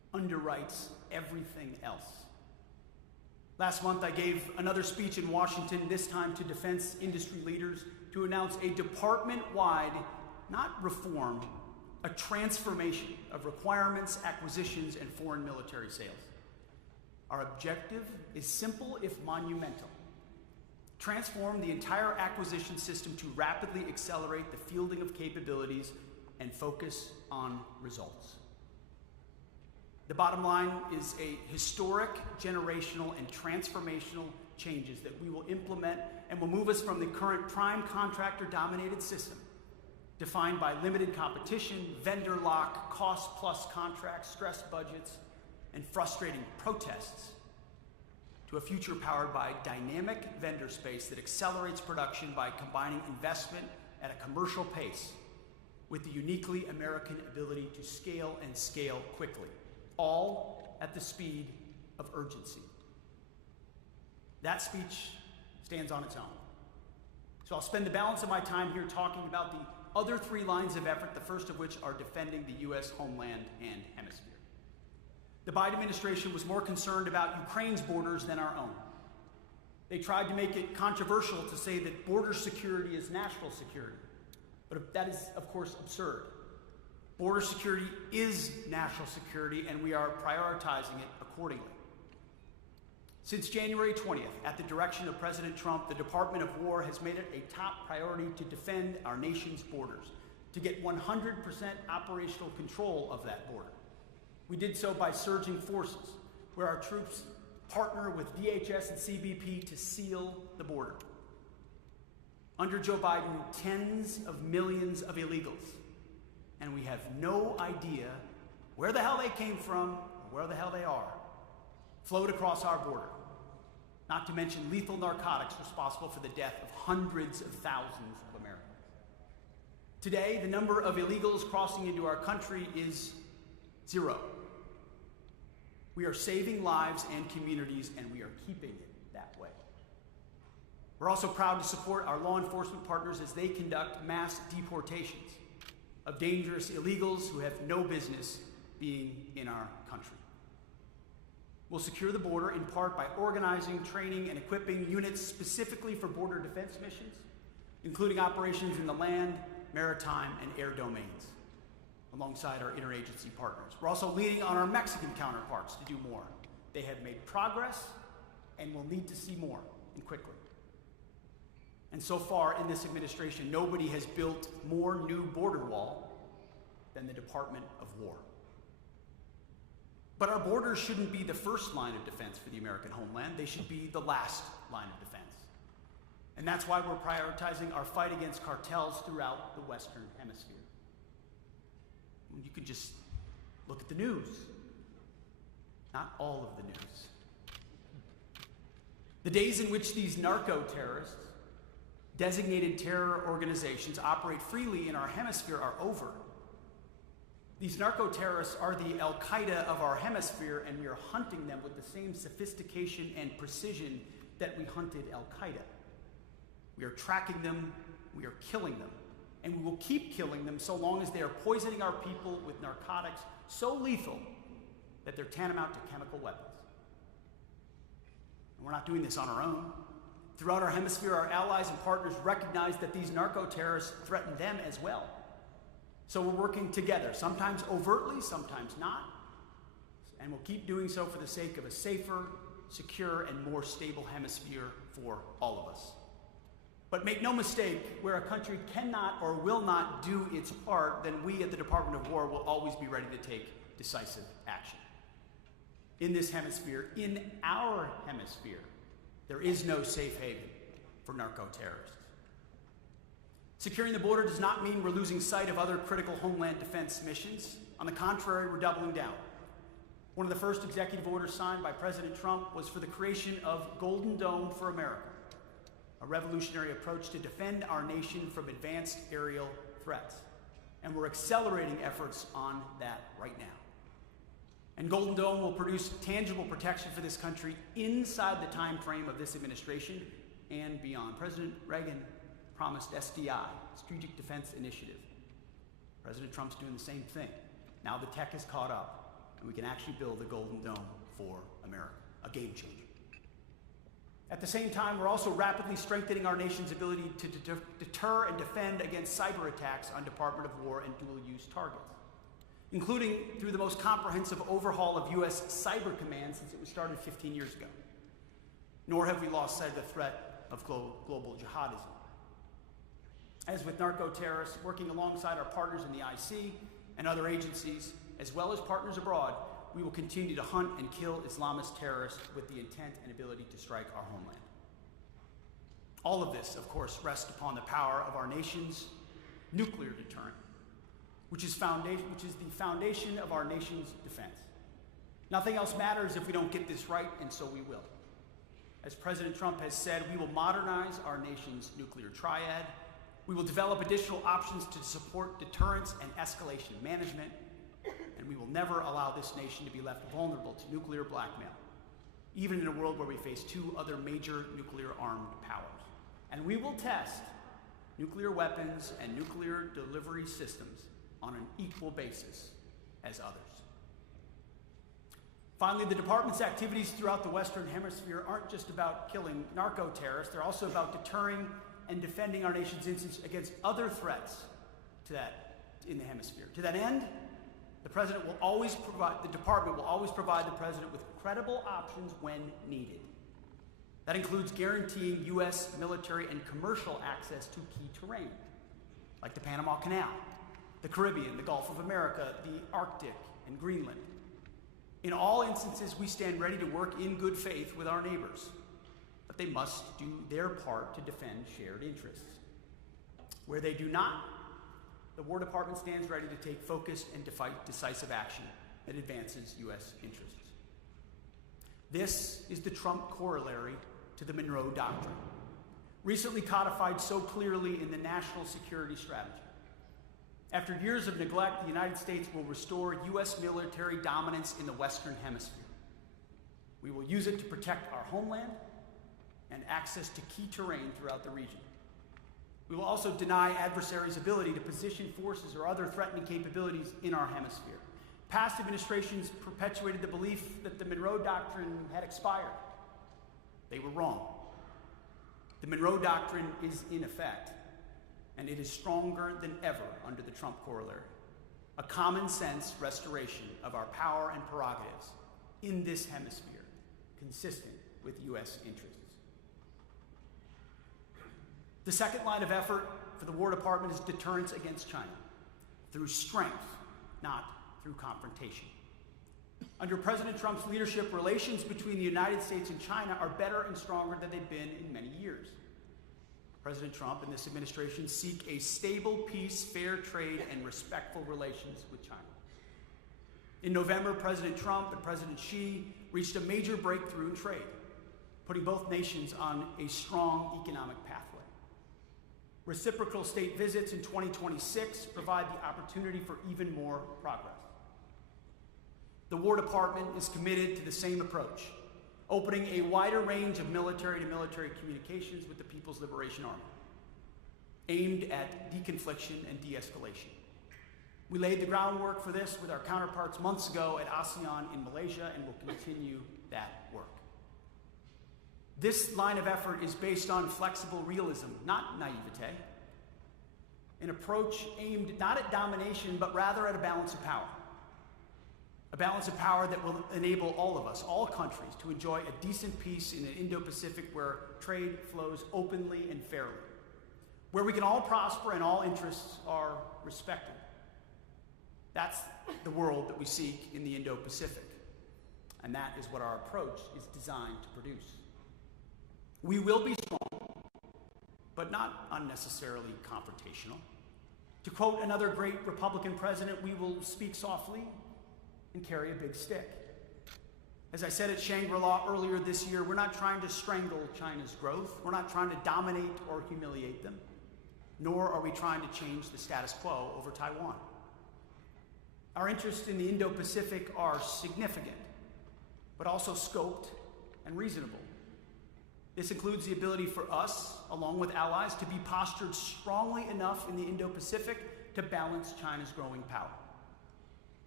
underwrites everything else. Last month, I gave another speech in Washington, this time to defense industry leaders, to announce a department-wide, not reform, a transformation of requirements, acquisitions, and foreign military sales. Our objective is simple if monumental. Transform the entire acquisition system to rapidly accelerate the fielding of capabilities and focus on results. The bottom line is a historic, generational, and transformational changes that we will implement and will move us from the current prime contractor-dominated system, defined by limited competition, vendor lock, cost-plus contracts, stressed budgets, and frustrating protests, to a future powered by dynamic vendor space that accelerates production by combining investment at a commercial pace with the uniquely American ability to scale and scale quickly, all at the speed of urgency. That speech stands on its own. So I'll spend the balance of my time here talking about the other three lines of effort, the first of which are defending the U.S. homeland and hemisphere. The Biden administration was more concerned about Ukraine's borders than our own. They tried to make it controversial to say that border security is national security, but that is, of course, absurd. Border security is national security, and we are prioritizing it accordingly. Since January 20th, at the direction of President Trump, the Department of War has made it a top priority to defend our nation's borders, to get 100% operational control of that border. We did so by surging forces, where our troops partner with DHS and CBP to seal the border. Under Joe Biden, tens of millions of illegals, and we have no idea where the hell they came from or where the hell they are, flowed across our border, not to mention lethal narcotics responsible for the death of hundreds of thousands of Americans. Today, the number of illegals crossing into our country is 0. We are saving lives and communities, and we are keeping it that way. We're also proud to support our law enforcement partners as they conduct mass deportations of dangerous illegals who have no business being in our country. We'll secure the border in part by organizing, training, and equipping units specifically for border defense missions, including operations in the land, maritime, and air domains, alongside our interagency partners. We're also leaning on our Mexican counterparts to do more. They have made progress and will need to see more, and quickly. And so far in this administration, nobody has built more new border wall than the Department of War. But our borders shouldn't be the first line of defense for the American homeland. They should be the last line of defense. And that's why we're prioritizing our fight against cartels throughout the Western Hemisphere. You can just look at the news. Not all of the news. The days in which these narco-terrorists, designated terror organizations, operate freely in our hemisphere are over. These narco-terrorists are the Al-Qaeda of our hemisphere, and we are hunting them with the same sophistication and precision that we hunted Al-Qaeda. We are tracking them, we are killing them, and we will keep killing them so long as they are poisoning our people with narcotics so lethal that they're tantamount to chemical weapons. And we're not doing this on our own. Throughout our hemisphere, our allies and partners recognize that these narco-terrorists threaten them as well. So we're working together, sometimes overtly, sometimes not, and we'll keep doing so for the sake of a safer, secure, and more stable hemisphere for all of us. But make no mistake, where a country cannot or will not do its part, then we at the Department of War will always be ready to take decisive action. In this hemisphere, in our hemisphere, there is no safe haven for narco-terrorists. Securing the border does not mean we're losing sight of other critical homeland defense missions. On the contrary, we're doubling down. One of the first executive orders signed by President Trump was for the creation of Golden Dome for America, a revolutionary approach to defend our nation from advanced aerial threats. And we're accelerating efforts on that right now. And Golden Dome will produce tangible protection for this country inside the time frame of this administration and beyond. President Reagan promised SDI, Strategic Defense Initiative. President Trump's doing the same thing. Now the tech is caught up. and we can actually build the Golden Dome for America, a game changer. At the same time, we're also rapidly strengthening our nation's ability to deter and defend against cyber attacks on Department of War and dual-use targets, including through the most comprehensive overhaul of U.S. Cyber Command since it was started 15 years ago. Nor have we lost sight of the threat of global jihadism. As with narco-terrorists, working alongside our partners in the IC and other agencies, as well as partners abroad, we will continue to hunt and kill Islamist terrorists with the intent and ability to strike our homeland. All of this, of course, rests upon the power of our nation's nuclear deterrent, which is the foundation of our nation's defense. Nothing else matters if we don't get this right, and so we will. As President Trump has said, we will modernize our nation's nuclear triad. We will develop additional options to support deterrence and escalation management, and we will never allow this nation to be left vulnerable to nuclear blackmail, even in a world where we face two other major nuclear-armed powers. And we will test nuclear weapons and nuclear delivery systems on an equal basis as others. Finally, the department's activities throughout the Western Hemisphere aren't just about killing narco-terrorists, they're also about deterring and defending our nation's interests against other threats in the hemisphere. To that end, the department will always provide the president with credible options when needed. That includes guaranteeing U.S. military and commercial access to key terrain, like the Panama Canal, the Caribbean, the Gulf of America, the Arctic, and Greenland. In all instances, we stand ready to work in good faith with our neighbors, but they must do their part to defend shared interests. Where they do not, the War Department stands ready to take focused and decisive action that advances U.S. interests. This is the Trump corollary to the Monroe Doctrine, recently codified so clearly in the National Security Strategy. After years of neglect, the United States will restore U.S. military dominance in the Western Hemisphere. We will use it to protect our homeland and access to key terrain throughout the region. We will also deny adversaries' ability to position forces or other threatening capabilities in our hemisphere. Past administrations perpetuated the belief that the Monroe Doctrine had expired. They were wrong. The Monroe Doctrine is in effect, and it is stronger than ever under the Trump corollary. A common sense restoration of our power and prerogatives in this hemisphere, consistent with U.S. interests. The second line of effort for the War Department is deterrence against China, through strength, not through confrontation. Under President Trump's leadership, relations between the United States and China are better and stronger than they've been in many years. President Trump and this administration seek a stable peace, fair trade, and respectful relations with China. In November, President Trump and President Xi reached a major breakthrough in trade, putting both nations on a strong economic pathway. Reciprocal state visits in 2026 provide the opportunity for even more progress. The War Department is committed to the same approach, opening a wider range of military-to-military communications with the People's Liberation Army, aimed at deconfliction and de-escalation. We laid the groundwork for this with our counterparts months ago at ASEAN in Malaysia, and will continue that work. This line of effort is based on flexible realism, not naivete, an approach aimed not at domination, but rather at a balance of power. A balance of power that will enable all of us, all countries, to enjoy a decent peace in an Indo-Pacific where trade flows openly and fairly, where we can all prosper and all interests are respected. That's the world that we seek in the Indo-Pacific, and that is what our approach is designed to produce. We will be strong, but not unnecessarily confrontational. To quote another great Republican president, we will speak softly and carry a big stick. As I said at Shangri-La earlier this year, we're not trying to strangle China's growth. We're not trying to dominate or humiliate them, nor are we trying to change the status quo over Taiwan. Our interests in the Indo-Pacific are significant, but also scoped and reasonable. This includes the ability for us, along with allies, to be postured strongly enough in the Indo-Pacific to balance China's growing power.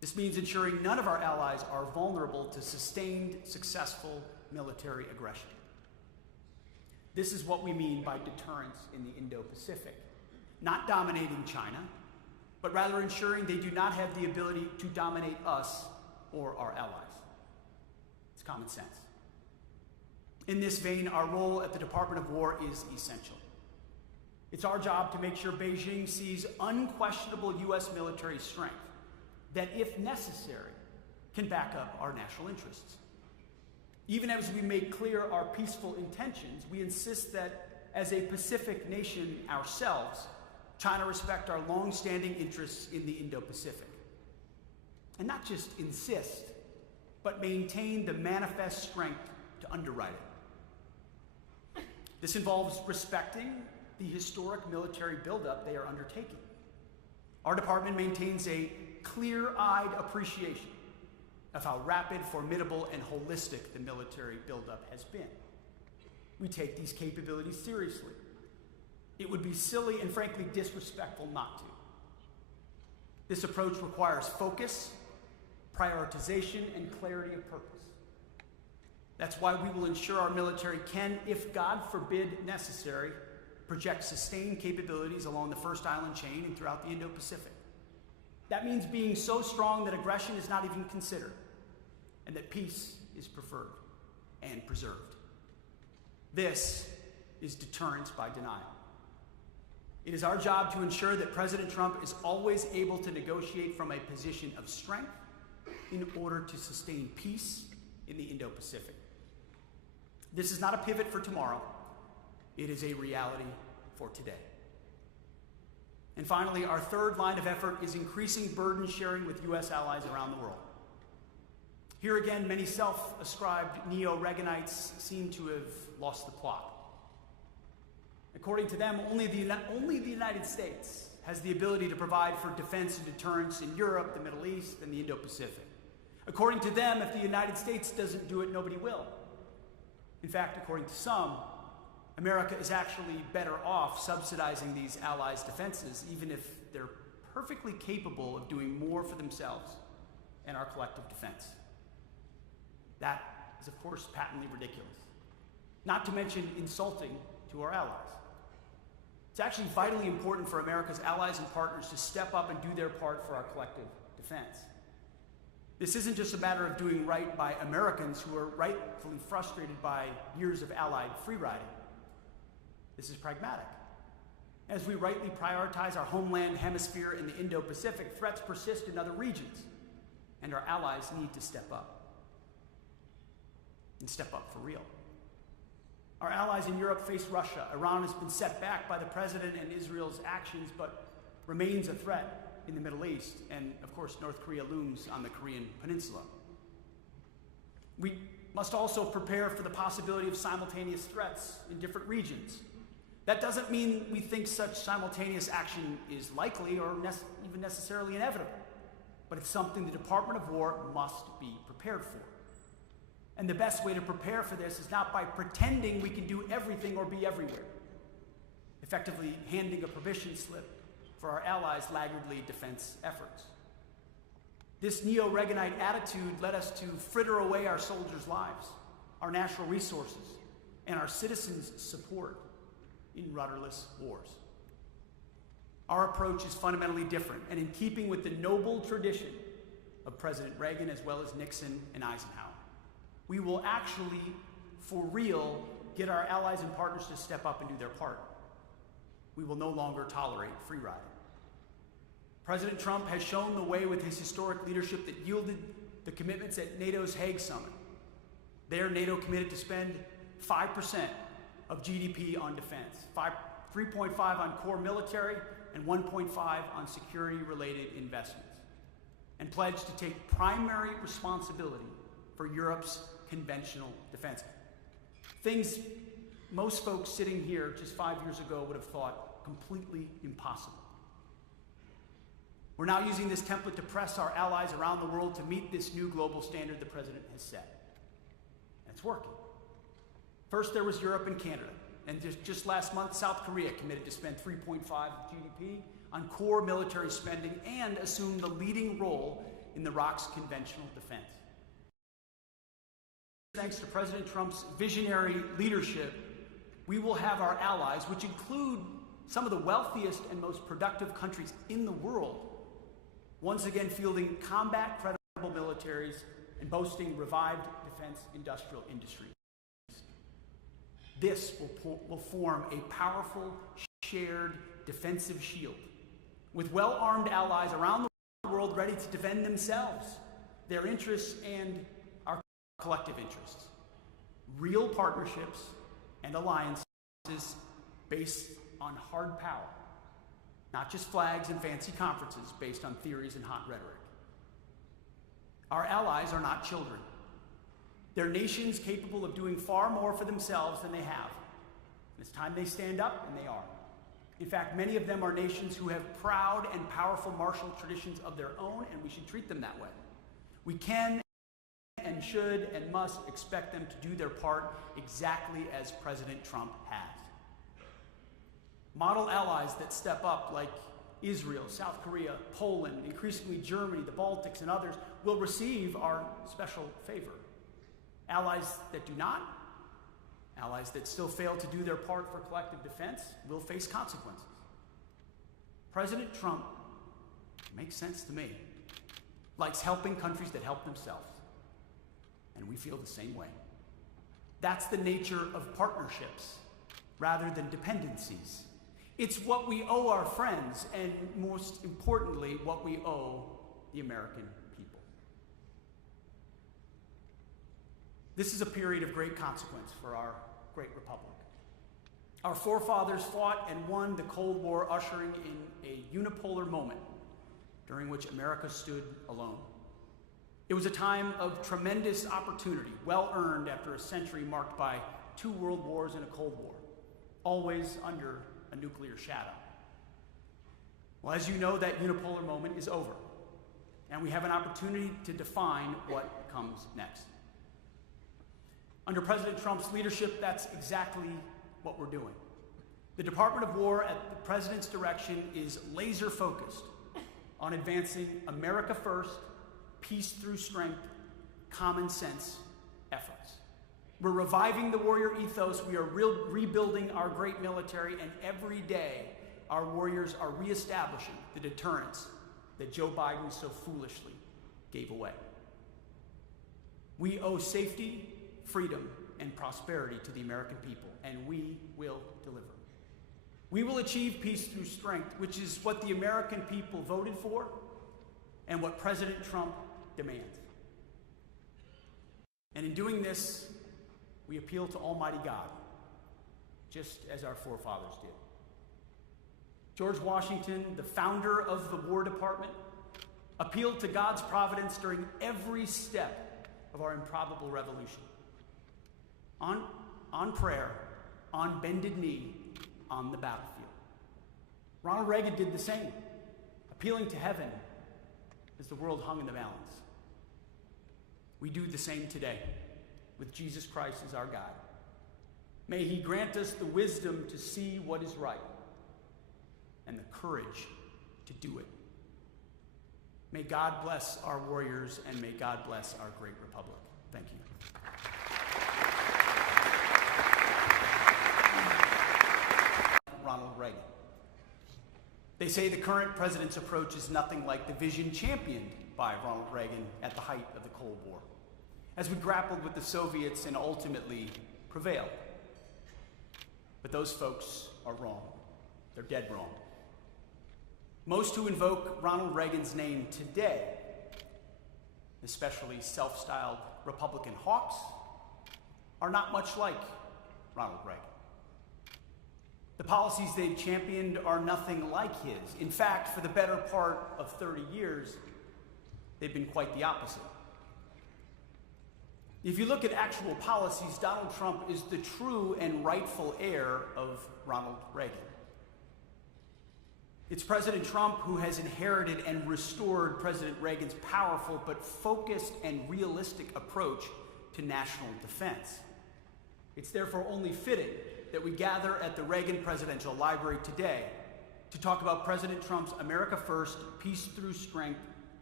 This means ensuring none of our allies are vulnerable to sustained, successful military aggression. This is what we mean by deterrence in the Indo-Pacific. Not dominating China, but rather ensuring they do not have the ability to dominate us or our allies. It's common sense. In this vein, our role at the Department of War is essential. It's our job to make sure Beijing sees unquestionable U.S. military strength that, if necessary, can back up our national interests. Even as we make clear our peaceful intentions, we insist that, as a Pacific nation ourselves, China respect our long-standing interests in the Indo-Pacific. And not just insist, but maintain the manifest strength to underwrite it. This involves respecting the historic military buildup they are undertaking. Our department maintains a clear-eyed appreciation of how rapid, formidable, and holistic the military buildup has been. We take these capabilities seriously. It would be silly and frankly disrespectful not to. This approach requires focus, prioritization, and clarity of purpose. That's why we will ensure our military can, if God forbid necessary, project sustained capabilities along the First Island chain and throughout the Indo-Pacific. That means being so strong that aggression is not even considered, and that peace is preferred and preserved. This is deterrence by denial. It is our job to ensure that President Trump is always able to negotiate from a position of strength in order to sustain peace in the Indo-Pacific. This is not a pivot for tomorrow. It is a reality for today. And finally, our third line of effort is increasing burden sharing with U.S. allies around the world. Here again, many self-ascribed neo-Reaganites seem to have lost the plot. According to them, only the United States has the ability to provide for defense and deterrence in Europe, the Middle East, and the Indo-Pacific. According to them, if the United States doesn't do it, nobody will. In fact, according to some, America is actually better off subsidizing these allies' defenses, even if they're perfectly capable of doing more for themselves and our collective defense. That is, of course, patently ridiculous, not to mention insulting to our allies. It's actually vitally important for America's allies and partners to step up and do their part for our collective defense. This isn't just a matter of doing right by Americans who are rightfully frustrated by years of Allied free-riding. This is pragmatic. As we rightly prioritize our homeland hemisphere in the Indo-Pacific, threats persist in other regions, and our allies need to step up. And step up for real. Our allies in Europe face Russia. Iran has been set back by the president and Israel's actions, but remains a threat in the Middle East, and of course North Korea looms on the Korean Peninsula. We must also prepare for the possibility of simultaneous threats in different regions. That doesn't mean we think such simultaneous action is likely or even necessarily inevitable, but it's something the Department of War must be prepared for. And the best way to prepare for this is not by pretending we can do everything or be everywhere, effectively handing a permission slip for our allies' laggardly defense efforts. This neo-Reaganite attitude led us to fritter away our soldiers' lives, our natural resources, and our citizens' support in rudderless wars. Our approach is fundamentally different and in keeping with the noble tradition of President Reagan as well as Nixon and Eisenhower. We will actually, for real, get our allies and partners to step up and do their part. We will no longer tolerate free riding. President Trump has shown the way with his historic leadership that yielded the commitments at NATO's Hague Summit. There, NATO committed to spend 5% of GDP on defense, 3.5% on core military, and 1.5% on security-related investments, and pledged to take primary responsibility for Europe's conventional defense. Things most folks sitting here just 5 years ago would have thought completely impossible. We're now using this template to press our allies around the world to meet this new global standard the president has set. And it's working. First, there was Europe and Canada. And just last month, South Korea committed to spend 3.5% of GDP on core military spending and assume the leading role in Iraq's conventional defense. Thanks to President Trump's visionary leadership, we will have our allies, which include some of the wealthiest and most productive countries in the world, once again fielding combat-credible militaries and boasting revived defense industrial industries. This will form a powerful, shared defensive shield, with well-armed allies around the world ready to defend themselves, their interests, and our collective interests. Real partnerships and alliances based on hard power, not just flags and fancy conferences based on theories and hot rhetoric. Our allies are not children. They're nations capable of doing far more for themselves than they have. It's time they stand up, and they are. In fact, many of them are nations who have proud and powerful martial traditions of their own, and we should treat them that way. We can and should and must expect them to do their part exactly as President Trump has. Model allies that step up, like Israel, South Korea, Poland, increasingly Germany, the Baltics, and others, will receive our special favor. Allies that do not, allies that still fail to do their part for collective defense, will face consequences. President Trump, makes sense to me, likes helping countries that help themselves. And we feel the same way. That's the nature of partnerships rather than dependencies. It's what we owe our friends, and most importantly, what we owe the American people. This is a period of great consequence for our great republic. Our forefathers fought and won the Cold War, ushering in a unipolar moment during which America stood alone. It was a time of tremendous opportunity, well earned after a century marked by 2 world wars and a Cold War, always under a nuclear shadow. Well, as you know, that unipolar moment is over, and we have an opportunity to define what comes next. Under President Trump's leadership, that's exactly what we're doing. The Department of War, at the President's direction, is laser focused on advancing America first, peace through strength, common sense efforts. We're reviving the warrior ethos. We are rebuilding our great military, and every day our warriors are reestablishing the deterrence that Joe Biden so foolishly gave away. We owe safety, freedom, and prosperity to the American people, and we will deliver. We will achieve peace through strength, which is what the American people voted for and what President Trump demands. And in doing this, we appeal to Almighty God, just as our forefathers did. George Washington, the founder of the War Department, appealed to God's providence during every step of our improbable revolution. On prayer, on bended knee, on the battlefield. Ronald Reagan did the same, appealing to heaven as the world hung in the balance. We do the same today, with Jesus Christ as our guide. May he grant us the wisdom to see what is right and the courage to do it. May God bless our warriors, and may God bless our great republic. Thank you. Ronald Reagan. They say the current president's approach is nothing like the vision championed by Ronald Reagan at the height of the Cold War, as we grappled with the Soviets and ultimately prevailed. But those folks are wrong. They're dead wrong. Most who invoke Ronald Reagan's name today, especially self-styled Republican hawks, are not much like Ronald Reagan. The policies they've championed are nothing like his. In fact, for the better part of 30 years, they've been quite the opposite. If you look at actual policies, Donald Trump is the true and rightful heir of Ronald Reagan. It's President Trump who has inherited and restored President Reagan's powerful but focused and realistic approach to national defense. It's therefore only fitting that we gather at the Reagan Presidential Library today to talk about President Trump's America First, Peace Through Strength,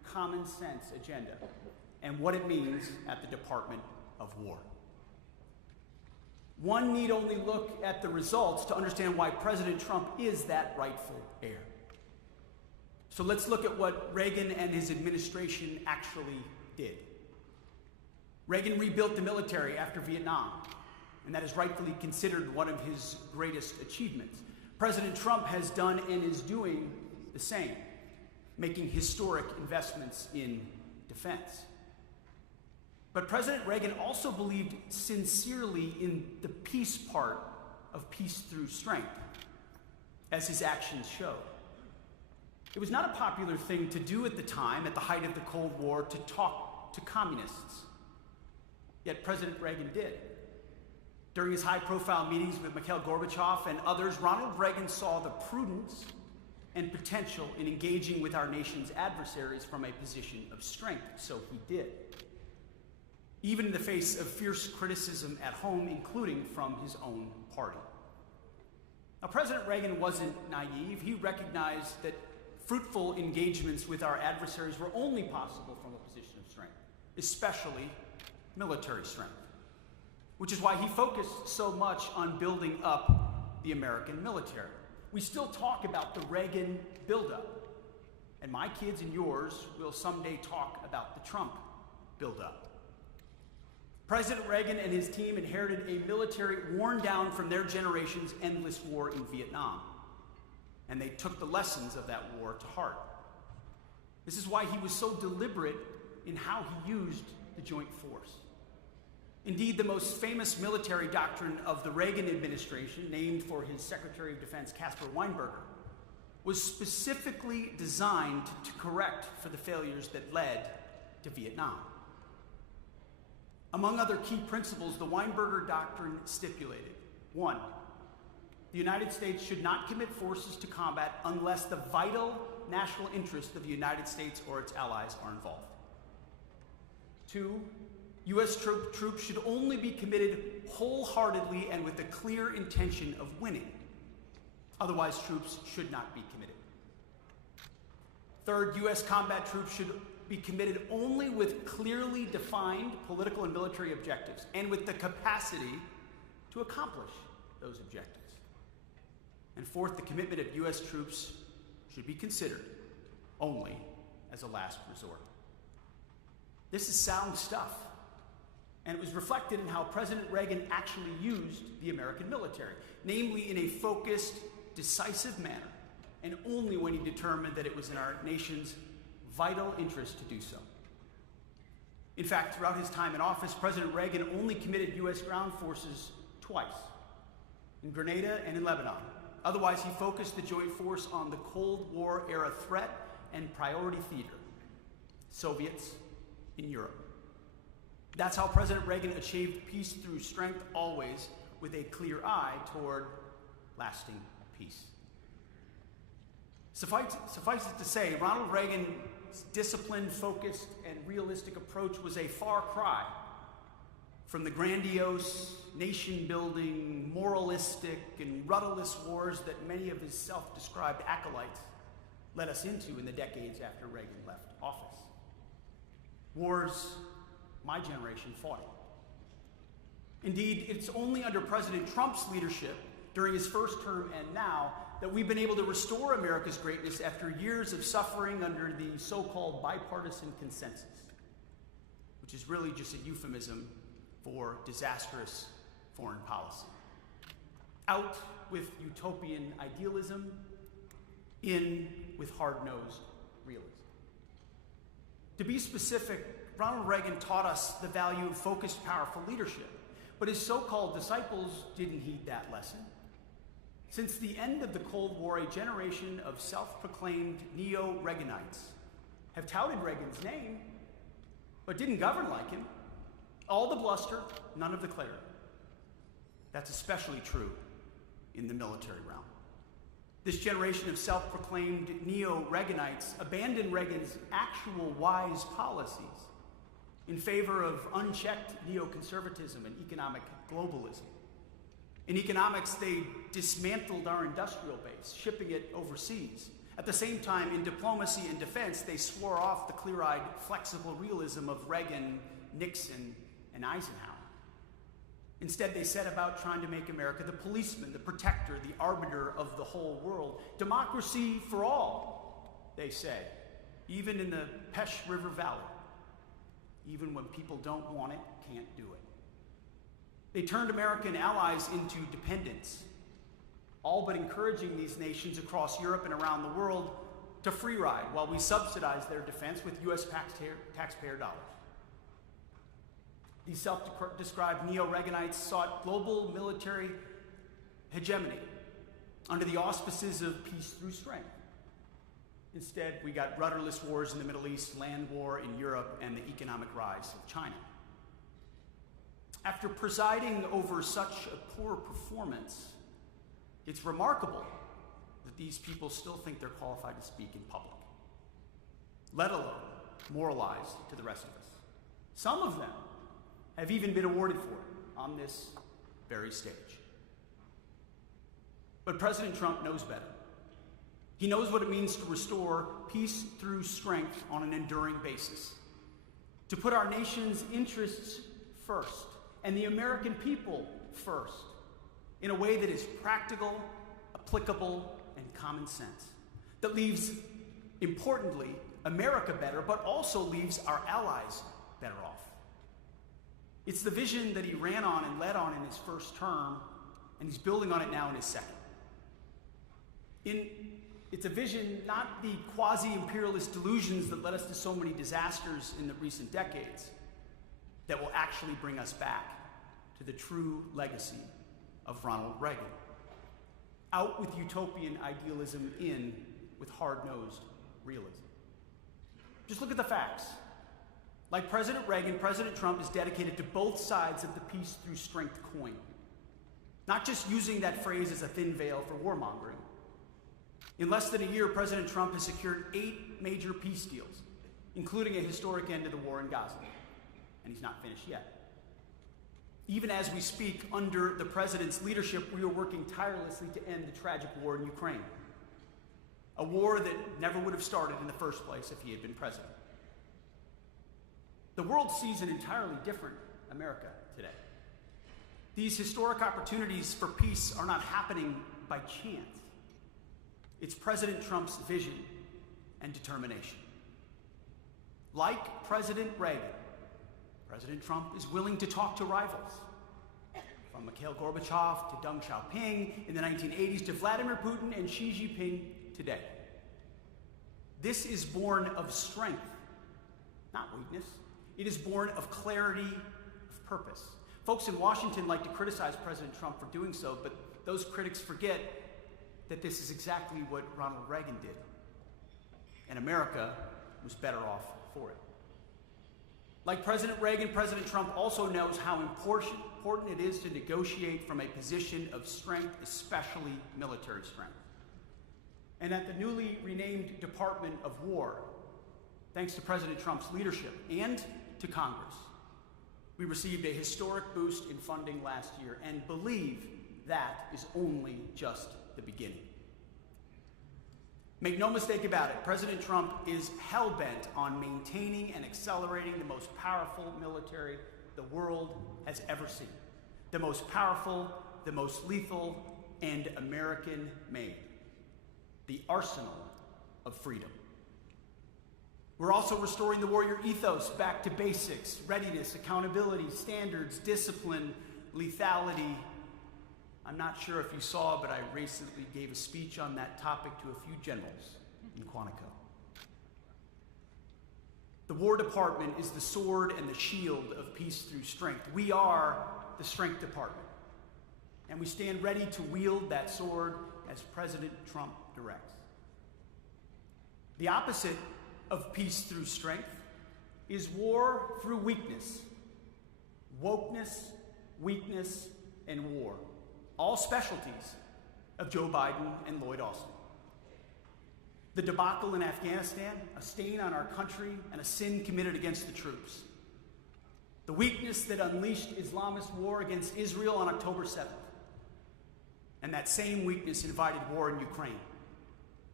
common sense agenda and what it means at the Department of War. One need only look at the results to understand why President Trump is that rightful heir. So let's look at what Reagan and his administration actually did. Reagan rebuilt the military after Vietnam, and that is rightfully considered one of his greatest achievements. President Trump has done and is doing the same, making historic investments in defense. But President Reagan also believed sincerely in the peace part of peace through strength, as his actions show. It was not a popular thing to do at the time, at the height of the Cold War, to talk to communists. Yet President Reagan did. During his high-profile meetings with Mikhail Gorbachev and others, Ronald Reagan saw the prudence and potential in engaging with our nation's adversaries from a position of strength, so he did. Even in the face of fierce criticism at home, including from his own party. Now, President Reagan wasn't naive. He recognized that fruitful engagements with our adversaries were only possible from a position of strength, especially military strength, which is why he focused so much on building up the American military. We still talk about the Reagan buildup, and my kids and yours will someday talk about the Trump buildup. President Reagan and his team inherited a military worn down from their generation's endless war in Vietnam, and they took the lessons of that war to heart. This is why he was so deliberate in how he used the joint force. Indeed, the most famous military doctrine of the Reagan administration, named for his Secretary of Defense, Caspar Weinberger, was specifically designed to correct for the failures that led to Vietnam. Among other key principles, the Weinberger Doctrine stipulated: 1, the United States should not commit forces to combat unless the vital national interests of the United States or its allies are involved. 2, U.S. troops should only be committed wholeheartedly and with a clear intention of winning. Otherwise, troops should not be committed. 3rd, U.S. combat troops should be committed only with clearly defined political and military objectives and with the capacity to accomplish those objectives. And 4th, the commitment of U.S. troops should be considered only as a last resort. This is sound stuff, and it was reflected in how President Reagan actually used the American military, namely in a focused, decisive manner, and only when he determined that it was in our nation's vital interest to do so. In fact, throughout his time in office, President Reagan only committed U.S. ground forces twice, in Grenada and in Lebanon. Otherwise, he focused the joint force on the Cold War era threat and priority theater, Soviets in Europe. That's how President Reagan achieved peace through strength, always with a clear eye toward lasting peace. Suffice it to say, Ronald Reagan's disciplined, focused, and realistic approach was a far cry from the grandiose, nation-building, moralistic, and rudderless wars that many of his self-described acolytes led us into in the decades after Reagan left office. Wars my generation fought. Indeed, it's only under President Trump's leadership during his first term and now that we've been able to restore America's greatness after years of suffering under the so-called bipartisan consensus, which is really just a euphemism for disastrous foreign policy. Out with utopian idealism, in with hard-nosed realism. To be specific, Ronald Reagan taught us the value of focused, powerful leadership, but his so-called disciples didn't heed that lesson. Since the end of the Cold War, a generation of self-proclaimed neo-Reaganites have touted Reagan's name, but didn't govern like him. All the bluster, none of the clarity. That's especially true in the military realm. This generation of self-proclaimed neo-Reaganites abandoned Reagan's actual wise policies in favor of unchecked neoconservatism and economic globalism. In economics, they dismantled our industrial base, shipping it overseas, At the same time, in diplomacy and defense, they swore off the clear-eyed, flexible realism of Reagan, Nixon, and Eisenhower. Instead, they set about trying to make America the policeman, the protector, the arbiter of the whole world. Democracy for all, they say, even in the Pesh River Valley. Even when people don't want it, can't do it. They turned American allies into dependents, all but encouraging these nations across Europe and around the world to free ride while we subsidize their defense with U.S. taxpayer dollars. These self-described neo-Reaganites sought global military hegemony under the auspices of peace through strength. Instead, we got rudderless wars in the Middle East, land war in Europe, and the economic rise of China. After presiding over such a poor performance, it's remarkable that these people still think they're qualified to speak in public, let alone moralize to the rest of us. Some of them have even been awarded for it on this very stage. But President Trump knows better. He knows what it means to restore peace through strength on an enduring basis, to put our nation's interests first and the American people first in a way that is practical, applicable, and common sense, that leaves, importantly, America better, but also leaves our allies better off. It's the vision that he ran on and led on in his first term, and he's building on it now in his second. It's a vision, not the quasi-imperialist delusions that led us to so many disasters in the recent decades, that will actually bring us back to the true legacy of Ronald Reagan. Out with utopian idealism, in with hard-nosed realism. Just look at the facts. Like President Reagan, President Trump is dedicated to both sides of the peace through strength coin. Not just using that phrase as a thin veil for warmongering. In less than a year, President Trump has secured 8 major peace deals, including a historic end to the war in Gaza. And he's not finished yet. Even as we speak, under the president's leadership, we are working tirelessly to end the tragic war in Ukraine. A war that never would have started in the first place if he had been president. The world sees an entirely different America today. These historic opportunities for peace are not happening by chance. It's President Trump's vision and determination. Like President Reagan, President Trump is willing to talk to rivals, from Mikhail Gorbachev to Deng Xiaoping in the 1980s to Vladimir Putin and Xi Jinping today. This is born of strength, not weakness. It is born of clarity of purpose. Folks in Washington like to criticize President Trump for doing so, but those critics forget that this is exactly what Ronald Reagan did. And America was better off for it. Like President Reagan, President Trump also knows how important it is to negotiate from a position of strength, especially military strength. And at the newly renamed Department of War, thanks to President Trump's leadership and to Congress, we received a historic boost in funding last year and believe that is only just the beginning. Make no mistake about it, President Trump is hell-bent on maintaining and accelerating the most powerful military the world has ever seen. The most powerful, the most lethal, and American-made. The arsenal of freedom. We're also restoring the warrior ethos back to basics: readiness, accountability, standards, discipline, lethality. I'm not sure if you saw, but I recently gave a speech on that topic to a few generals in Quantico. The War Department is the sword and the shield of peace through strength. We are the Strength Department, and we stand ready to wield that sword as President Trump directs. The opposite of peace through strength is war through weakness. Wokeness, weakness, and war. All specialties of Joe Biden and Lloyd Austin. The debacle in Afghanistan, a stain on our country and a sin committed against the troops. The weakness that unleashed Islamist war against Israel on October 7th. And that same weakness invited war in Ukraine.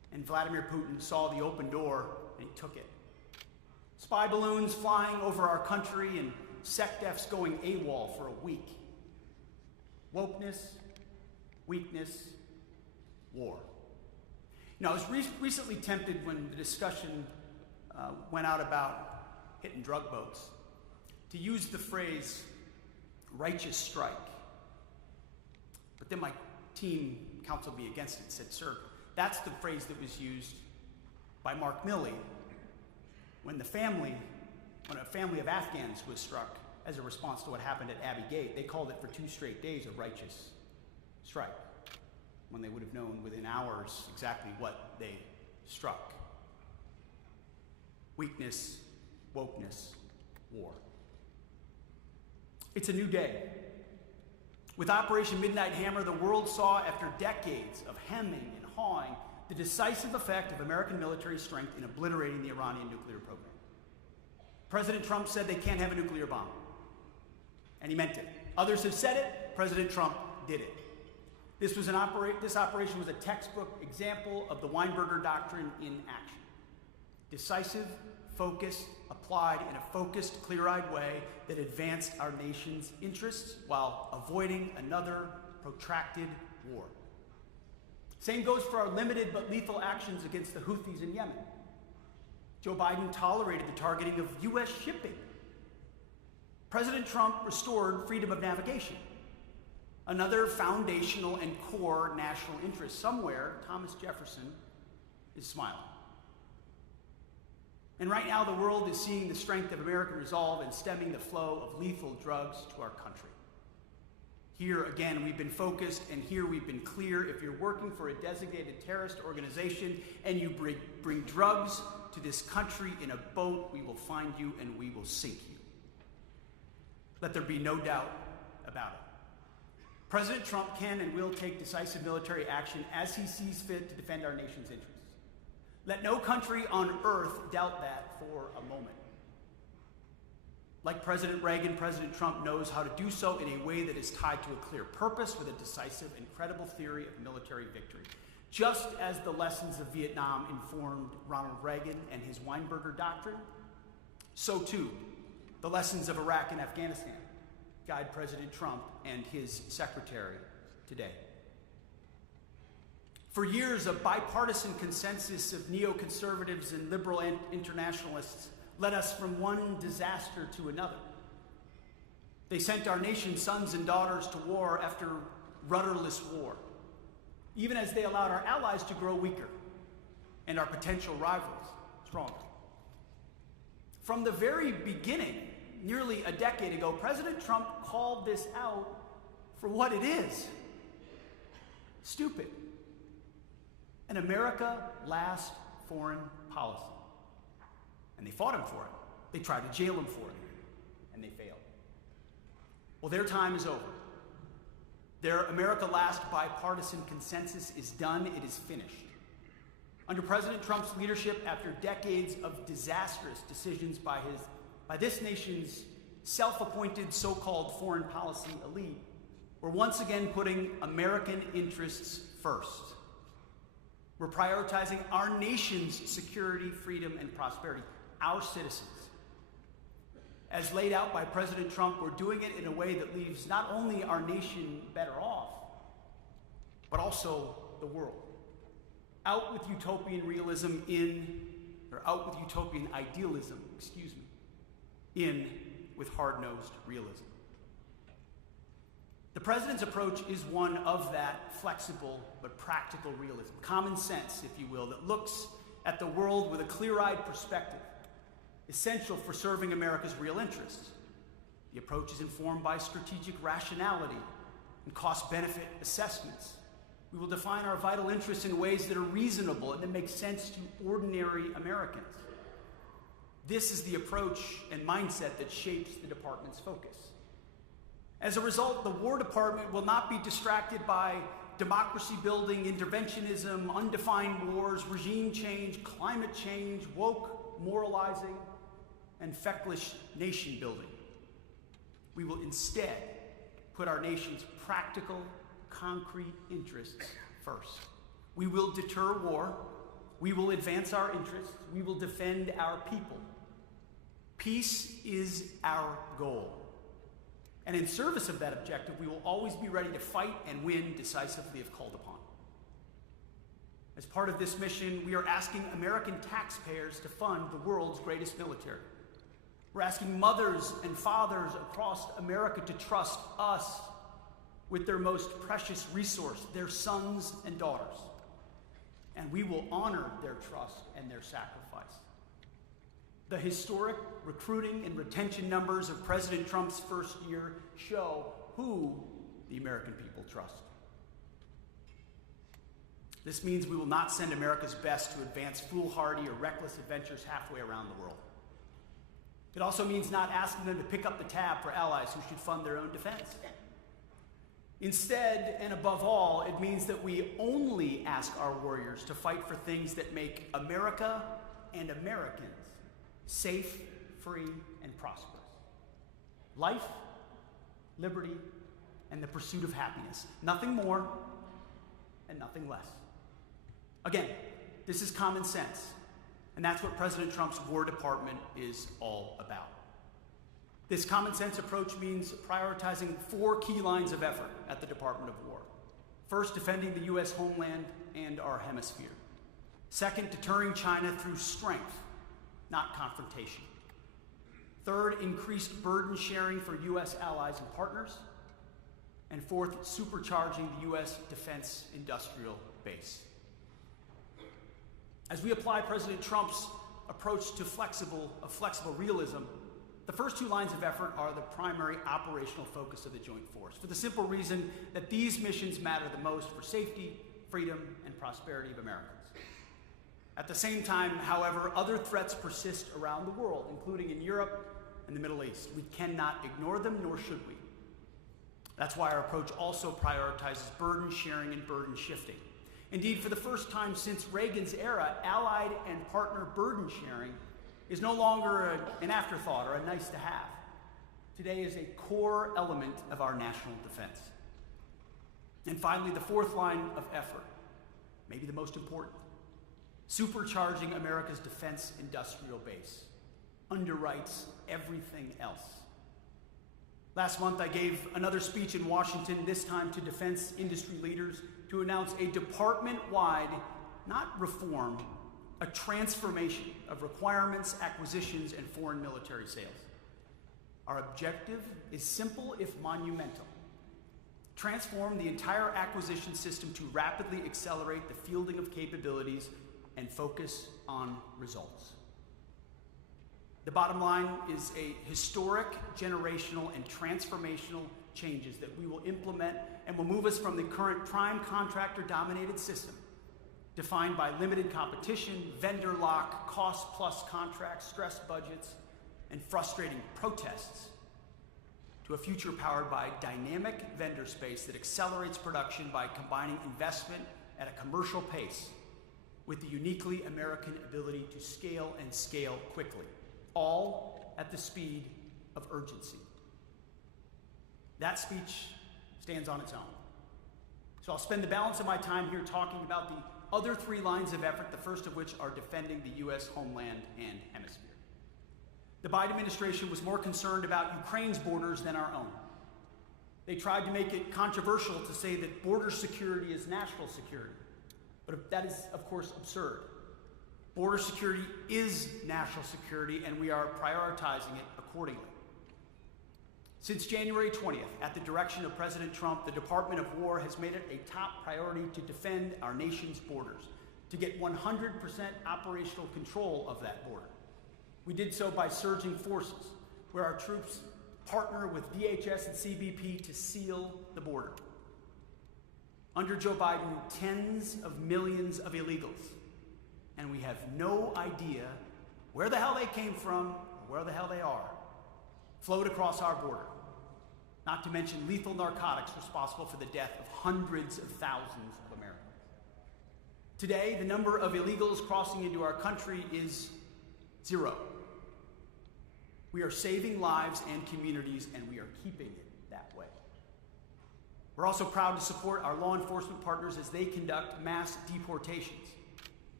And Vladimir Putin saw the open door and he took it. Spy balloons flying over our country and SecDefs going AWOL for a week. Wokeness, weakness, war. You know, I was recently tempted when the discussion went out about hitting drug boats to use the phrase righteous strike. But then my team counseled me against it and said, sir, that's the phrase that was used by Mark Milley when a family of Afghans was struck as a response to what happened at Abbey Gate. They called it for 2 straight days a righteous strike, when they would have known within hours exactly what they struck. Weakness, wokeness, war. It's a new day. With Operation Midnight Hammer, the world saw, after decades of hemming and hawing, the decisive effect of American military strength in obliterating the Iranian nuclear program. President Trump said they can't have a nuclear bomb, and he meant it. Others have said it. President Trump did it. This operation was a textbook example of the Weinberger Doctrine in action. Decisive, focused, applied in a focused, clear-eyed way that advanced our nation's interests while avoiding another protracted war. Same goes for our limited but lethal actions against the Houthis in Yemen. Joe Biden tolerated the targeting of U.S. shipping. President Trump restored freedom of navigation, another foundational and core national interest. Somewhere, Thomas Jefferson is smiling. And right now, the world is seeing the strength of American resolve in stemming the flow of lethal drugs to our country. Here, again, we've been focused, and here we've been clear. If you're working for a designated terrorist organization and you bring drugs to this country in a boat, we will find you and we will sink you. Let there be no doubt about it. President Trump can and will take decisive military action as he sees fit to defend our nation's interests. Let no country on earth doubt that for a moment. Like President Reagan, President Trump knows how to do so in a way that is tied to a clear purpose with a decisive and credible theory of military victory. Just as the lessons of Vietnam informed Ronald Reagan and his Weinberger Doctrine, so too the lessons of Iraq and Afghanistan guide President Trump and his secretary today. For years, a bipartisan consensus of neoconservatives and liberal internationalists led us from one disaster to another. They sent our nation's sons and daughters to war after rudderless war, even as they allowed our allies to grow weaker and our potential rivals stronger. From the very beginning, nearly a decade ago, President Trump called this out for what it is: stupid. An America last foreign policy. And they fought him for it. They tried to jail him for it, and they failed. Well, their time is over. Their America last bipartisan consensus is done. It is finished. Under President Trump's leadership, after decades of disastrous decisions by this nation's self-appointed so-called foreign policy elite, we're once again putting American interests first. We're prioritizing our nation's security, freedom, and prosperity, our citizens. As laid out by President Trump, we're doing it in a way that leaves not only our nation better off, but also the world. Out with utopian idealism, in with hard-nosed realism. The president's approach is one of that flexible but practical realism, common sense, if you will, that looks at the world with a clear-eyed perspective, essential for serving America's real interests. The approach is informed by strategic rationality and cost-benefit assessments. We will define our vital interests in ways that are reasonable and that make sense to ordinary Americans. This is the approach and mindset that shapes the department's focus. As a result, the War Department will not be distracted by democracy-building, interventionism, undefined wars, regime change, climate change, woke moralizing, and feckless nation-building. We will instead put our nation's practical, concrete interests first. We will deter war We will advance our interests. We will defend our people. Peace is our goal. And in service of that objective, we will always be ready to fight and win decisively if called upon. As part of this mission, we are asking American taxpayers to fund the world's greatest military. We're asking mothers and fathers across America to trust us with their most precious resource, their sons and daughters. And we will honor their trust and their sacrifice. The historic recruiting and retention numbers of President Trump's first year show who the American people trust. This means we will not send America's best to advance foolhardy or reckless adventures halfway around the world. It also means not asking them to pick up the tab for allies who should fund their own defense. Instead, and above all, it means that we only ask our warriors to fight for things that make America and Americans safe, free, and prosperous. Life, liberty, and the pursuit of happiness. Nothing more and nothing less. Again, this is common sense, and that's what President Trump's War Department is all about. This common sense approach means prioritizing 4 key lines of effort at the Department of War. First, defending the U.S. homeland and our hemisphere. Second, deterring China through strength, not confrontation. Third, increased burden sharing for U.S. allies and partners. And fourth, supercharging the U.S. defense industrial base. As we apply President Trump's approach to flexible realism, the first 2 lines of effort are the primary operational focus of the Joint Force, for the simple reason that these missions matter the most for safety, freedom, and prosperity of Americans. At the same time, however, other threats persist around the world, including in Europe and the Middle East. We cannot ignore them, nor should we. That's why our approach also prioritizes burden sharing and burden shifting. Indeed, for the first time since Reagan's era, allied and partner burden sharing is no longer an afterthought or a nice to have. Today is a core element of our national defense. And finally, the 4th line of effort, maybe the most important, supercharging America's defense industrial base, underwrites everything else. Last month, I gave another speech in Washington, this time to defense industry leaders, to announce a department-wide, not reform, a transformation of requirements, acquisitions, and foreign military sales. Our objective is simple if monumental. Transform the entire acquisition system to rapidly accelerate the fielding of capabilities and focus on results. The bottom line is a historic, generational, and transformational changes that we will implement and will move us from the current prime contractor-dominated system, defined by limited competition, vendor lock, cost-plus contracts, stressed budgets, and frustrating protests, to a future powered by dynamic vendor space that accelerates production by combining investment at a commercial pace with the uniquely American ability to scale and scale quickly, all at the speed of urgency. That speech stands on its own. So I'll spend the balance of my time here talking about the other 3 lines of effort, the first of which are defending the U.S. homeland and hemisphere. The Biden administration was more concerned about Ukraine's borders than our own. They tried to make it controversial to say that border security is national security, but that is, of course, absurd. Border security is national security, and we are prioritizing it accordingly. Since January 20th, at the direction of President Trump, the Department of War has made it a top priority to defend our nation's borders, to get 100% operational control of that border. We did so by surging forces, where our troops partner with DHS and CBP to seal the border. Under Joe Biden, tens of millions of illegals, and we have no idea where the hell they came from or where the hell they are, flowed across our border. Not to mention lethal narcotics responsible for the death of hundreds of thousands of Americans. Today, the number of illegals crossing into our country is 0. We are saving lives and communities, and we are keeping it that way. We're also proud to support our law enforcement partners as they conduct mass deportations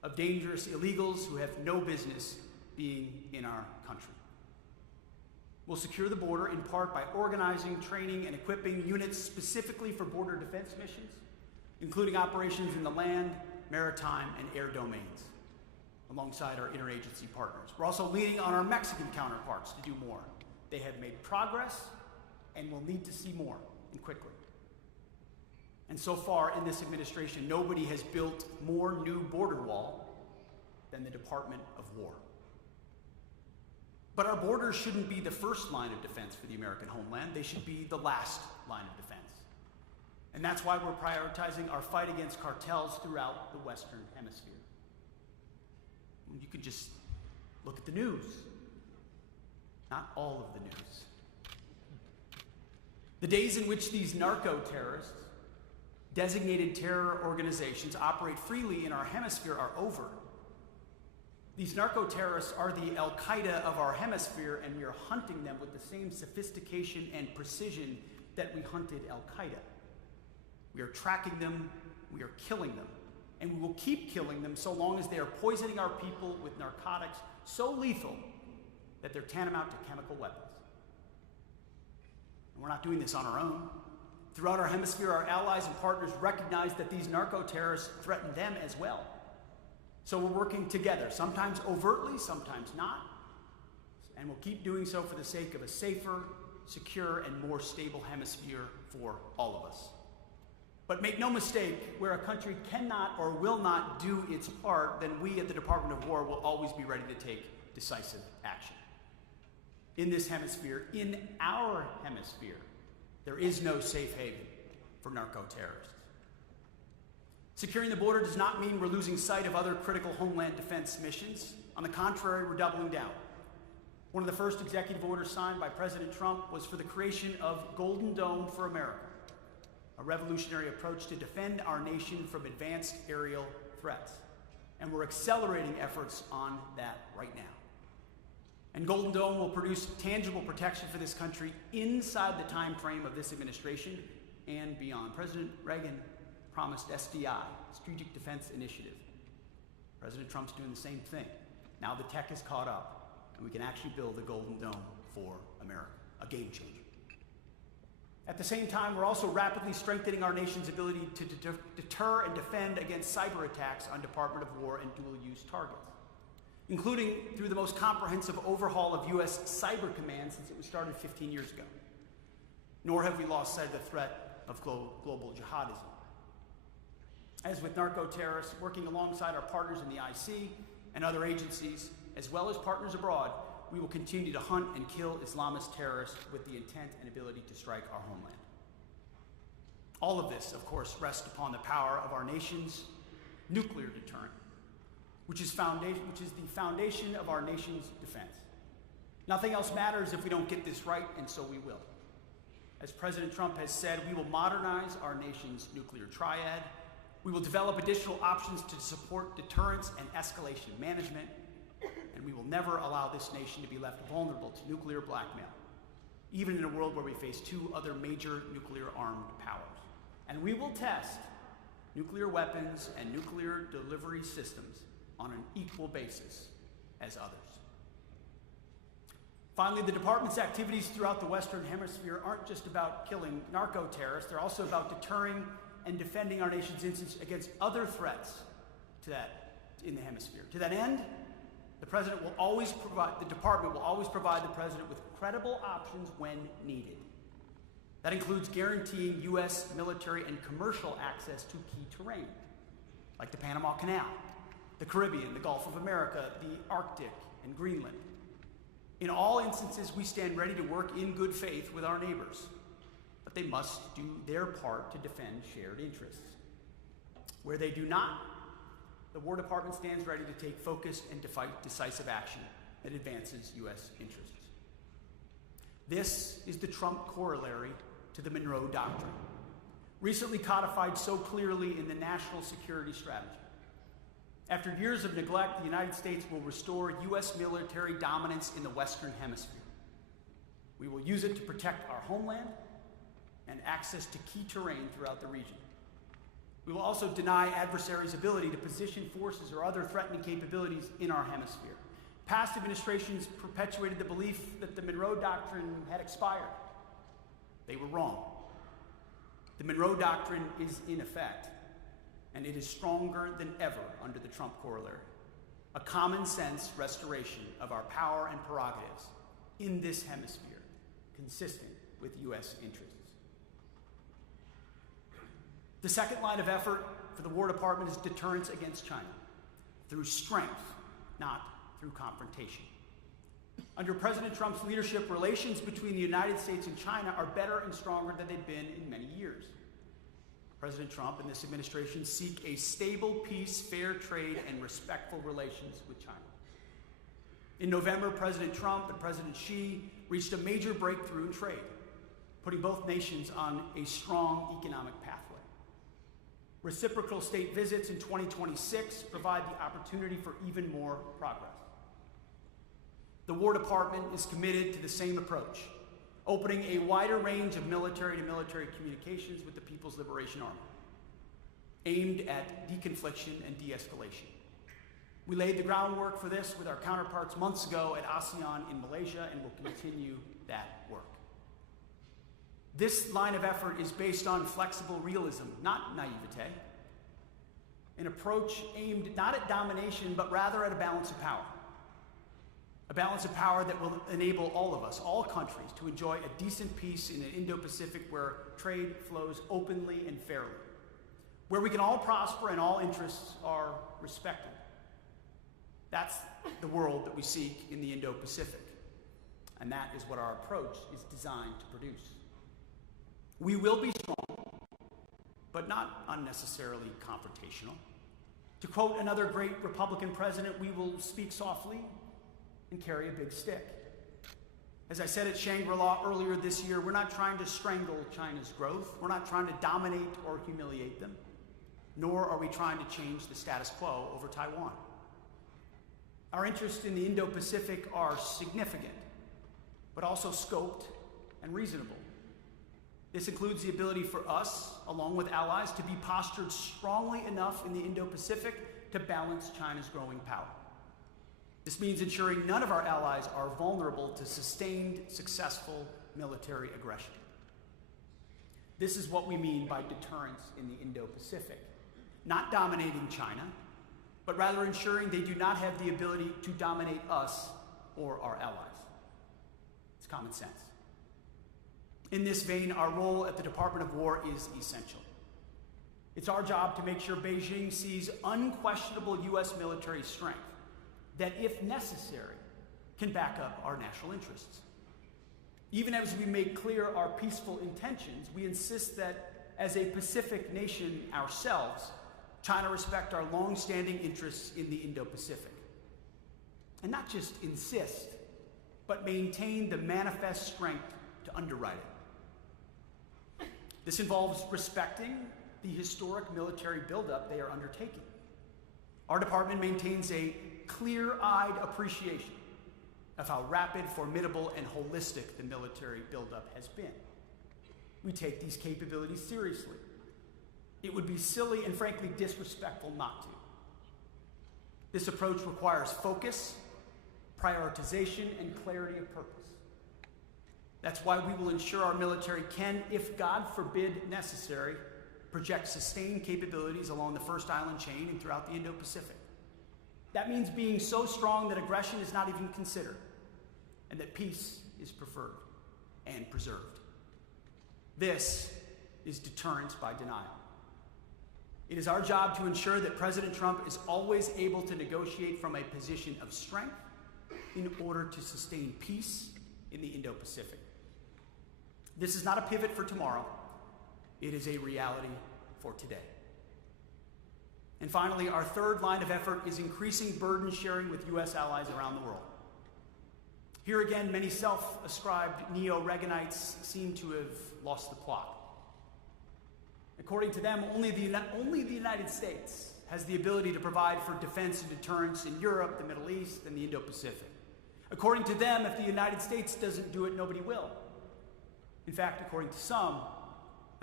of dangerous illegals who have no business being in our country. We'll secure the border in part by organizing, training, and equipping units specifically for border defense missions, including operations in the land, maritime, and air domains, alongside our interagency partners. We're also leaning on our Mexican counterparts to do more. They have made progress and will need to see more, and quickly. And so far in this administration, nobody has built more new border wall than the Department of War. But our borders shouldn't be the first line of defense for the American homeland. They should be the last line of defense. And that's why we're prioritizing our fight against cartels throughout the Western Hemisphere. You can just look at the news. Not all of the news. The days in which these narco-terrorists, designated terror organizations, operate freely in our hemisphere are over. These narco-terrorists are the Al-Qaeda of our hemisphere, and we are hunting them with the same sophistication and precision that we hunted Al-Qaeda. We are tracking them, we are killing them, and we will keep killing them so long as they are poisoning our people with narcotics so lethal that they're tantamount to chemical weapons. And we're not doing this on our own. Throughout our hemisphere, our allies and partners recognize that these narco-terrorists threaten them as well. So we're working together, sometimes overtly, sometimes not, and we'll keep doing so for the sake of a safer, secure, and more stable hemisphere for all of us. But make no mistake, where a country cannot or will not do its part, then we at the Department of War will always be ready to take decisive action. In this hemisphere, in our hemisphere, there is no safe haven for narco-terrorists. Securing the border does not mean we're losing sight of other critical homeland defense missions. On the contrary, we're doubling down. One of the first executive orders signed by President Trump was for the creation of Golden Dome for America, a revolutionary approach to defend our nation from advanced aerial threats. And we're accelerating efforts on that right now. And Golden Dome will produce tangible protection for this country inside the time frame of this administration and beyond. President Reagan promised SDI, Strategic Defense Initiative. President Trump's doing the same thing. Now the tech is caught up, and we can actually build a Golden Dome for America, a game changer. At the same time, we're also rapidly strengthening our nation's ability to deter and defend against cyber attacks on Department of War and dual-use targets, including through the most comprehensive overhaul of U.S. Cyber Command since it was started 15 years ago. Nor have we lost sight of the threat of global jihadism. As with narco-terrorists, working alongside our partners in the IC and other agencies, as well as partners abroad, we will continue to hunt and kill Islamist terrorists with the intent and ability to strike our homeland. All of this, of course, rests upon the power of our nation's nuclear deterrent, which is the foundation of our nation's defense. Nothing else matters if we don't get this right, and so we will. As President Trump has said, we will modernize our nation's nuclear triad. We will develop additional options to support deterrence and escalation management, and we will never allow this nation to be left vulnerable to nuclear blackmail, even in a world where we face two other major nuclear-armed powers. And we will test nuclear weapons and nuclear delivery systems on an equal basis as others. Finally, the department's activities throughout the Western Hemisphere aren't just about killing narco-terrorists, they're also about deterring and defending our nation's interests against other threats in the hemisphere. To that end, the Department will always provide the President with credible options when needed. That includes guaranteeing U.S. military and commercial access to key terrain, like the Panama Canal, the Caribbean, the Gulf of America, the Arctic, and Greenland. In all instances, we stand ready to work in good faith with our neighbors, but they must do their part to defend shared interests. Where they do not, the War Department stands ready to take focused and decisive action that advances U.S. interests. This is the Trump corollary to the Monroe Doctrine, recently codified so clearly in the National Security Strategy. After years of neglect, the United States will restore U.S. military dominance in the Western Hemisphere. We will use it to protect our homeland and access to key terrain throughout the region. We will also deny adversaries' ability to position forces or other threatening capabilities in our hemisphere. Past administrations perpetuated the belief that the Monroe Doctrine had expired. They were wrong. The Monroe Doctrine is in effect, and it is stronger than ever under the Trump corollary. A common sense restoration of our power and prerogatives in this hemisphere, consistent with U.S. interests. The second line of effort for the War Department is deterrence against China, through strength, not through confrontation. Under President Trump's leadership, relations between the United States and China are better and stronger than they've been in many years. President Trump and this administration seek a stable peace, fair trade, and respectful relations with China. In November, President Trump and President Xi reached a major breakthrough in trade, putting both nations on a strong economic pathway. Reciprocal state visits in 2026 provide the opportunity for even more progress. The War Department is committed to the same approach, opening a wider range of military-to-military communications with the People's Liberation Army, aimed at deconfliction and de-escalation. We laid the groundwork for this with our counterparts months ago at ASEAN in Malaysia, and will continue that work. This line of effort is based on flexible realism, not naivete, an approach aimed not at domination, but rather at a balance of power. A balance of power that will enable all of us, all countries, to enjoy a decent peace in an Indo-Pacific where trade flows openly and fairly, where we can all prosper and all interests are respected. That's the world that we seek in the Indo-Pacific, and that is what our approach is designed to produce. We will be strong, but not unnecessarily confrontational. To quote another great Republican president, we will speak softly and carry a big stick. As I said at Shangri-La earlier this year, we're not trying to strangle China's growth. We're not trying to dominate or humiliate them, nor are we trying to change the status quo over Taiwan. Our interests in the Indo-Pacific are significant, but also scoped and reasonable. This includes the ability for us, along with allies, to be postured strongly enough in the Indo-Pacific to balance China's growing power. This means ensuring none of our allies are vulnerable to sustained, successful military aggression. This is what we mean by deterrence in the Indo-Pacific. Not dominating China, but rather ensuring they do not have the ability to dominate us or our allies. It's common sense. In this vein, our role at the Department of War is essential. It's our job to make sure Beijing sees unquestionable U.S. military strength that, if necessary, can back up our national interests. Even as we make clear our peaceful intentions, we insist that, as a Pacific nation ourselves, China respect our long-standing interests in the Indo-Pacific. And not just insist, but maintain the manifest strength to underwrite it. This involves respecting the historic military buildup they are undertaking. Our department maintains a clear-eyed appreciation of how rapid, formidable, and holistic the military buildup has been. We take these capabilities seriously. It would be silly and frankly disrespectful not to. This approach requires focus, prioritization, and clarity of purpose. That's why we will ensure our military can, if God forbid necessary, project sustained capabilities along the First Island chain and throughout the Indo-Pacific. That means being so strong that aggression is not even considered, and that peace is preferred and preserved. This is deterrence by denial. It is our job to ensure that President Trump is always able to negotiate from a position of strength in order to sustain peace in the Indo-Pacific. This is not a pivot for tomorrow. It is a reality for today. And finally, our third line of effort is increasing burden sharing with U.S. allies around the world. Here again, many self-ascribed neo-Reaganites seem to have lost the plot. According to them, only the United States has the ability to provide for defense and deterrence in Europe, the Middle East, and the Indo-Pacific. According to them, if the United States doesn't do it, nobody will. In fact, according to some,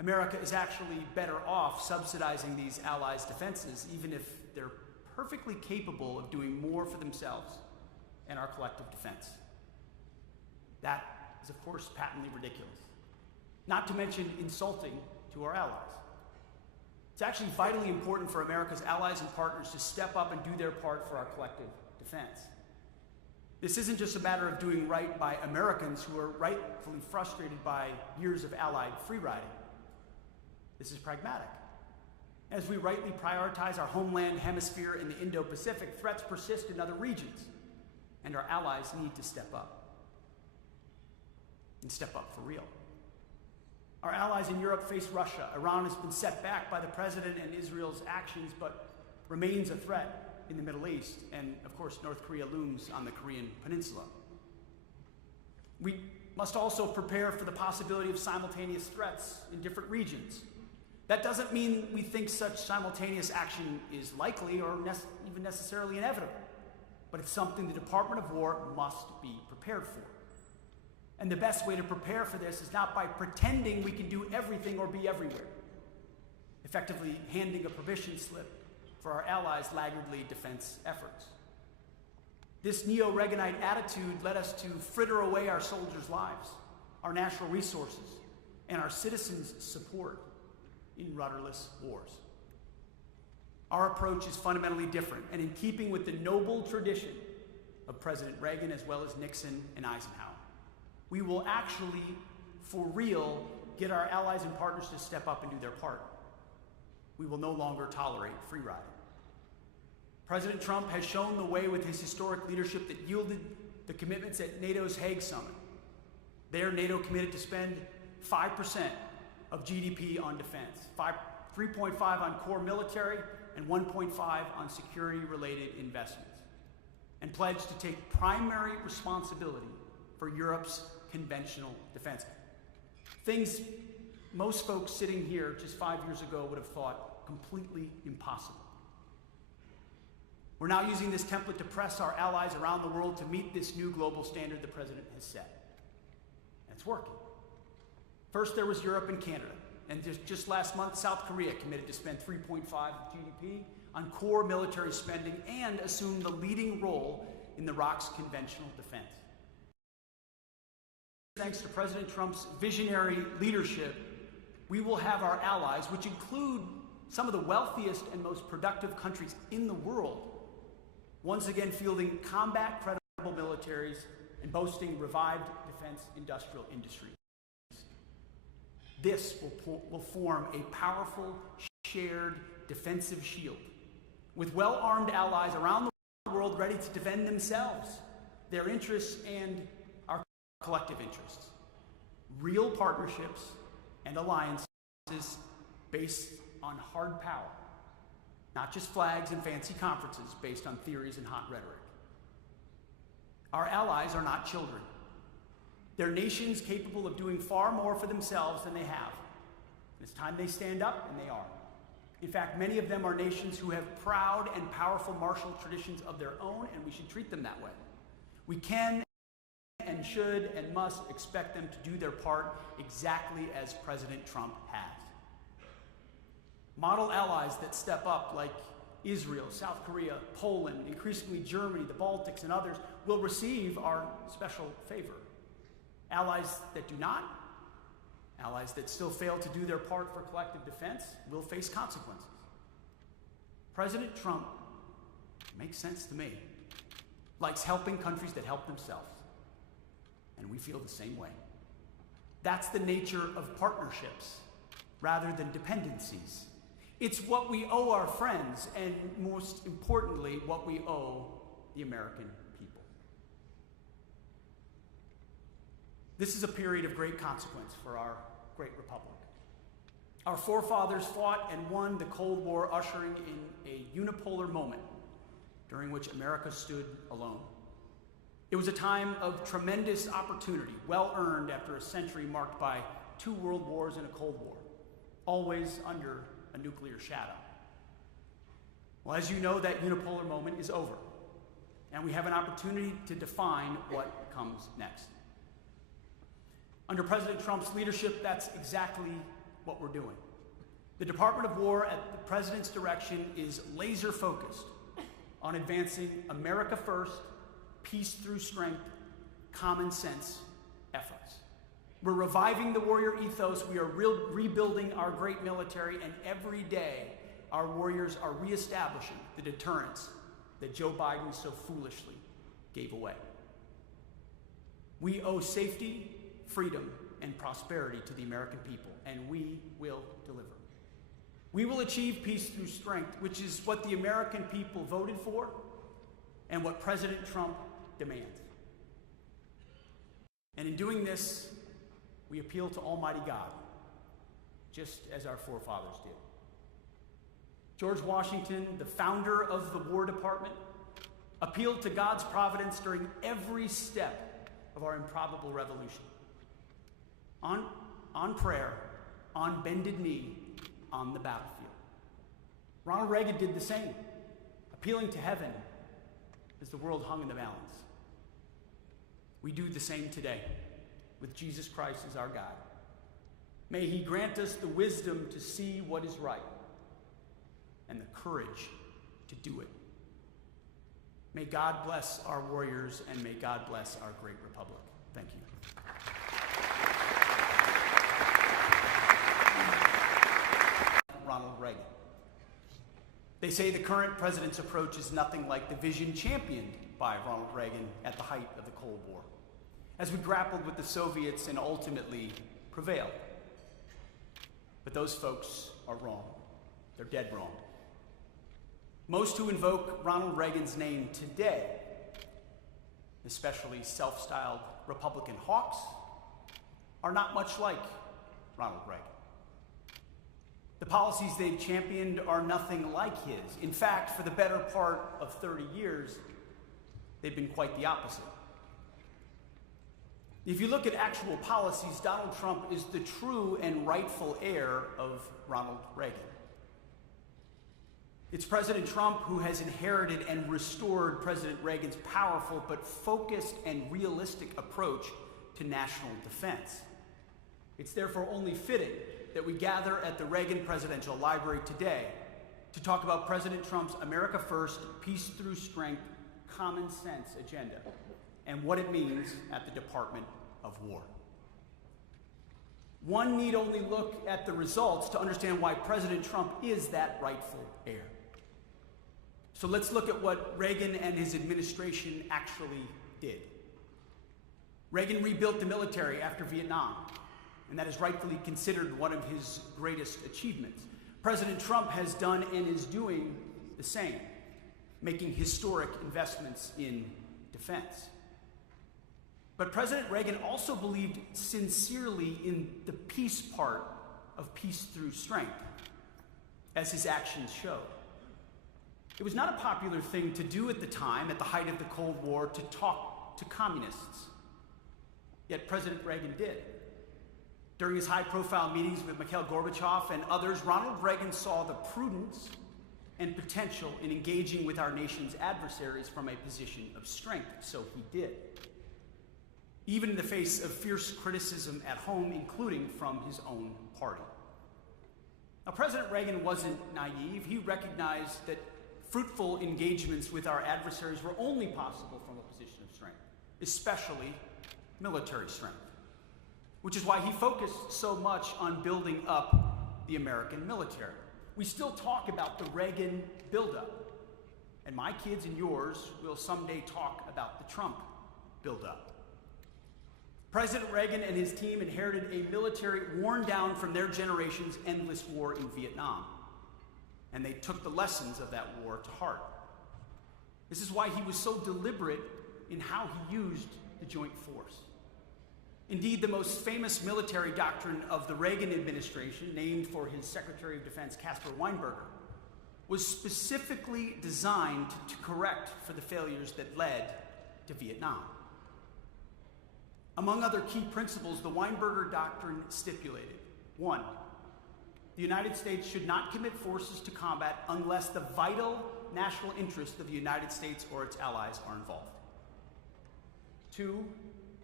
America is actually better off subsidizing these allies' defenses, even if they're perfectly capable of doing more for themselves and our collective defense. That is, of course, patently ridiculous, not to mention insulting to our allies. It's actually vitally important for America's allies and partners to step up and do their part for our collective defense. This isn't just a matter of doing right by Americans who are rightfully frustrated by years of Allied free-riding. This is pragmatic. As we rightly prioritize our homeland hemisphere in the Indo-Pacific, threats persist in other regions, and our allies need to step up. And step up for real. Our allies in Europe face Russia. Iran has been set back by the president and Israel's actions, but remains a threat in the Middle East. And of course, North Korea looms on the Korean Peninsula. We must also prepare for the possibility of simultaneous threats in different regions. That doesn't mean we think such simultaneous action is likely or even necessarily inevitable, but it's something the Department of War must be prepared for. And the best way to prepare for this is not by pretending we can do everything or be everywhere, effectively handing a permission slip for our allies' laggardly defense efforts. This neo-Reaganite attitude led us to fritter away our soldiers' lives, our natural resources, and our citizens' support in rudderless wars. Our approach is fundamentally different and in keeping with the noble tradition of President Reagan as well as Nixon and Eisenhower. We will actually, for real, get our allies and partners to step up and do their part. We will no longer tolerate free riding. President Trump has shown the way with his historic leadership that yielded the commitments at NATO's Hague Summit. There, NATO committed to spend 5% of GDP on defense, 3.5% on core military, and 1.5% on security-related investments, and pledged to take primary responsibility for Europe's conventional defense. Things most folks sitting here just 5 years ago would have thought completely impossible. We're now using this template to press our allies around the world to meet this new global standard the president has set. And it's working. First, there was Europe and Canada. And just last month, South Korea committed to spend 3.5% of GDP on core military spending and assume the leading role in the ROC's conventional defense. Thanks to President Trump's visionary leadership, we will have our allies, which include some of the wealthiest and most productive countries in the world, once again fielding combat-credible militaries and boasting revived defense industrial industries. This will form a powerful, shared defensive shield, with well-armed allies around the world ready to defend themselves, their interests, and our collective interests. Real partnerships and alliances based on hard power, not just flags and fancy conferences based on theories and hot rhetoric. Our allies are not children. They're nations capable of doing far more for themselves than they have. It's time they stand up, and they are. In fact, many of them are nations who have proud and powerful martial traditions of their own, and we should treat them that way. We can and should and must expect them to do their part exactly as President Trump has. Model allies that step up, like Israel, South Korea, Poland, increasingly Germany, the Baltics, and others, will receive our special favor. Allies that do not, allies that still fail to do their part for collective defense, will face consequences. President Trump, makes sense to me, likes helping countries that help themselves. And we feel the same way. That's the nature of partnerships rather than dependencies. It's what we owe our friends, and most importantly, what we owe the American people. This is a period of great consequence for our great republic. Our forefathers fought and won the Cold War, ushering in a unipolar moment during which America stood alone. It was a time of tremendous opportunity, well earned after a century marked by 2 world wars and a Cold War, always under a nuclear shadow. Well, as you know, that unipolar moment is over, and we have an opportunity to define what comes next. Under President Trump's leadership, that's exactly what we're doing. The Department of War, at the President's direction, is laser focused on advancing America first, peace through strength, common sense efforts. We're reviving the warrior ethos. We are rebuilding our great military, and every day our warriors are reestablishing the deterrence that Joe Biden so foolishly gave away. We owe safety, freedom, and prosperity to the American people, and we will deliver. We will achieve peace through strength, which is what the American people voted for and what President Trump demands. And in doing this, we appeal to Almighty God, just as our forefathers did. George Washington, the founder of the War Department, appealed to God's providence during every step of our improbable revolution. On prayer, on bended knee, on the battlefield. Ronald Reagan did the same, appealing to heaven as the world hung in the balance. We do the same today, with Jesus Christ as our guide. May he grant us the wisdom to see what is right and the courage to do it. May God bless our warriors, and may God bless our great republic. Thank you. Ronald Reagan. They say the current president's approach is nothing like the vision championed by Ronald Reagan at the height of the Cold War, as we grappled with the Soviets and ultimately prevailed. But those folks are wrong. They're dead wrong. Most who invoke Ronald Reagan's name today, especially self-styled Republican hawks, are not much like Ronald Reagan. The policies they've championed are nothing like his. In fact, for the better part of 30 years, they've been quite the opposite. If you look at actual policies, Donald Trump is the true and rightful heir of Ronald Reagan. It's President Trump who has inherited and restored President Reagan's powerful but focused and realistic approach to national defense. It's therefore only fitting that we gather at the Reagan Presidential Library today to talk about President Trump's America First, Peace Through Strength, Common Sense agenda and what it means at the Department of War. One need only look at the results to understand why President Trump is that rightful heir. So let's look at what Reagan and his administration actually did. Reagan rebuilt the military after Vietnam, and that is rightfully considered one of his greatest achievements. President Trump has done and is doing the same, making historic investments in defense. But President Reagan also believed sincerely in the peace part of peace through strength, as his actions showed. It was not a popular thing to do at the time, at the height of the Cold War, to talk to communists. Yet President Reagan did. During his high-profile meetings with Mikhail Gorbachev and others, Ronald Reagan saw the prudence and potential in engaging with our nation's adversaries from a position of strength, so he did. Even in the face of fierce criticism at home, including from his own party. Now, President Reagan wasn't naive. He recognized that fruitful engagements with our adversaries were only possible from a position of strength, especially military strength, which is why he focused so much on building up the American military. We still talk about the Reagan buildup, and my kids and yours will someday talk about the Trump buildup. President Reagan and his team inherited a military worn down from their generation's endless war in Vietnam, and they took the lessons of that war to heart. This is why he was so deliberate in how he used the joint force. Indeed, the most famous military doctrine of the Reagan administration, named for his Secretary of Defense, Caspar Weinberger, was specifically designed to correct for the failures that led to Vietnam. Among other key principles, the Weinberger Doctrine stipulated: 1, the United States should not commit forces to combat unless the vital national interests of the United States or its allies are involved. 2,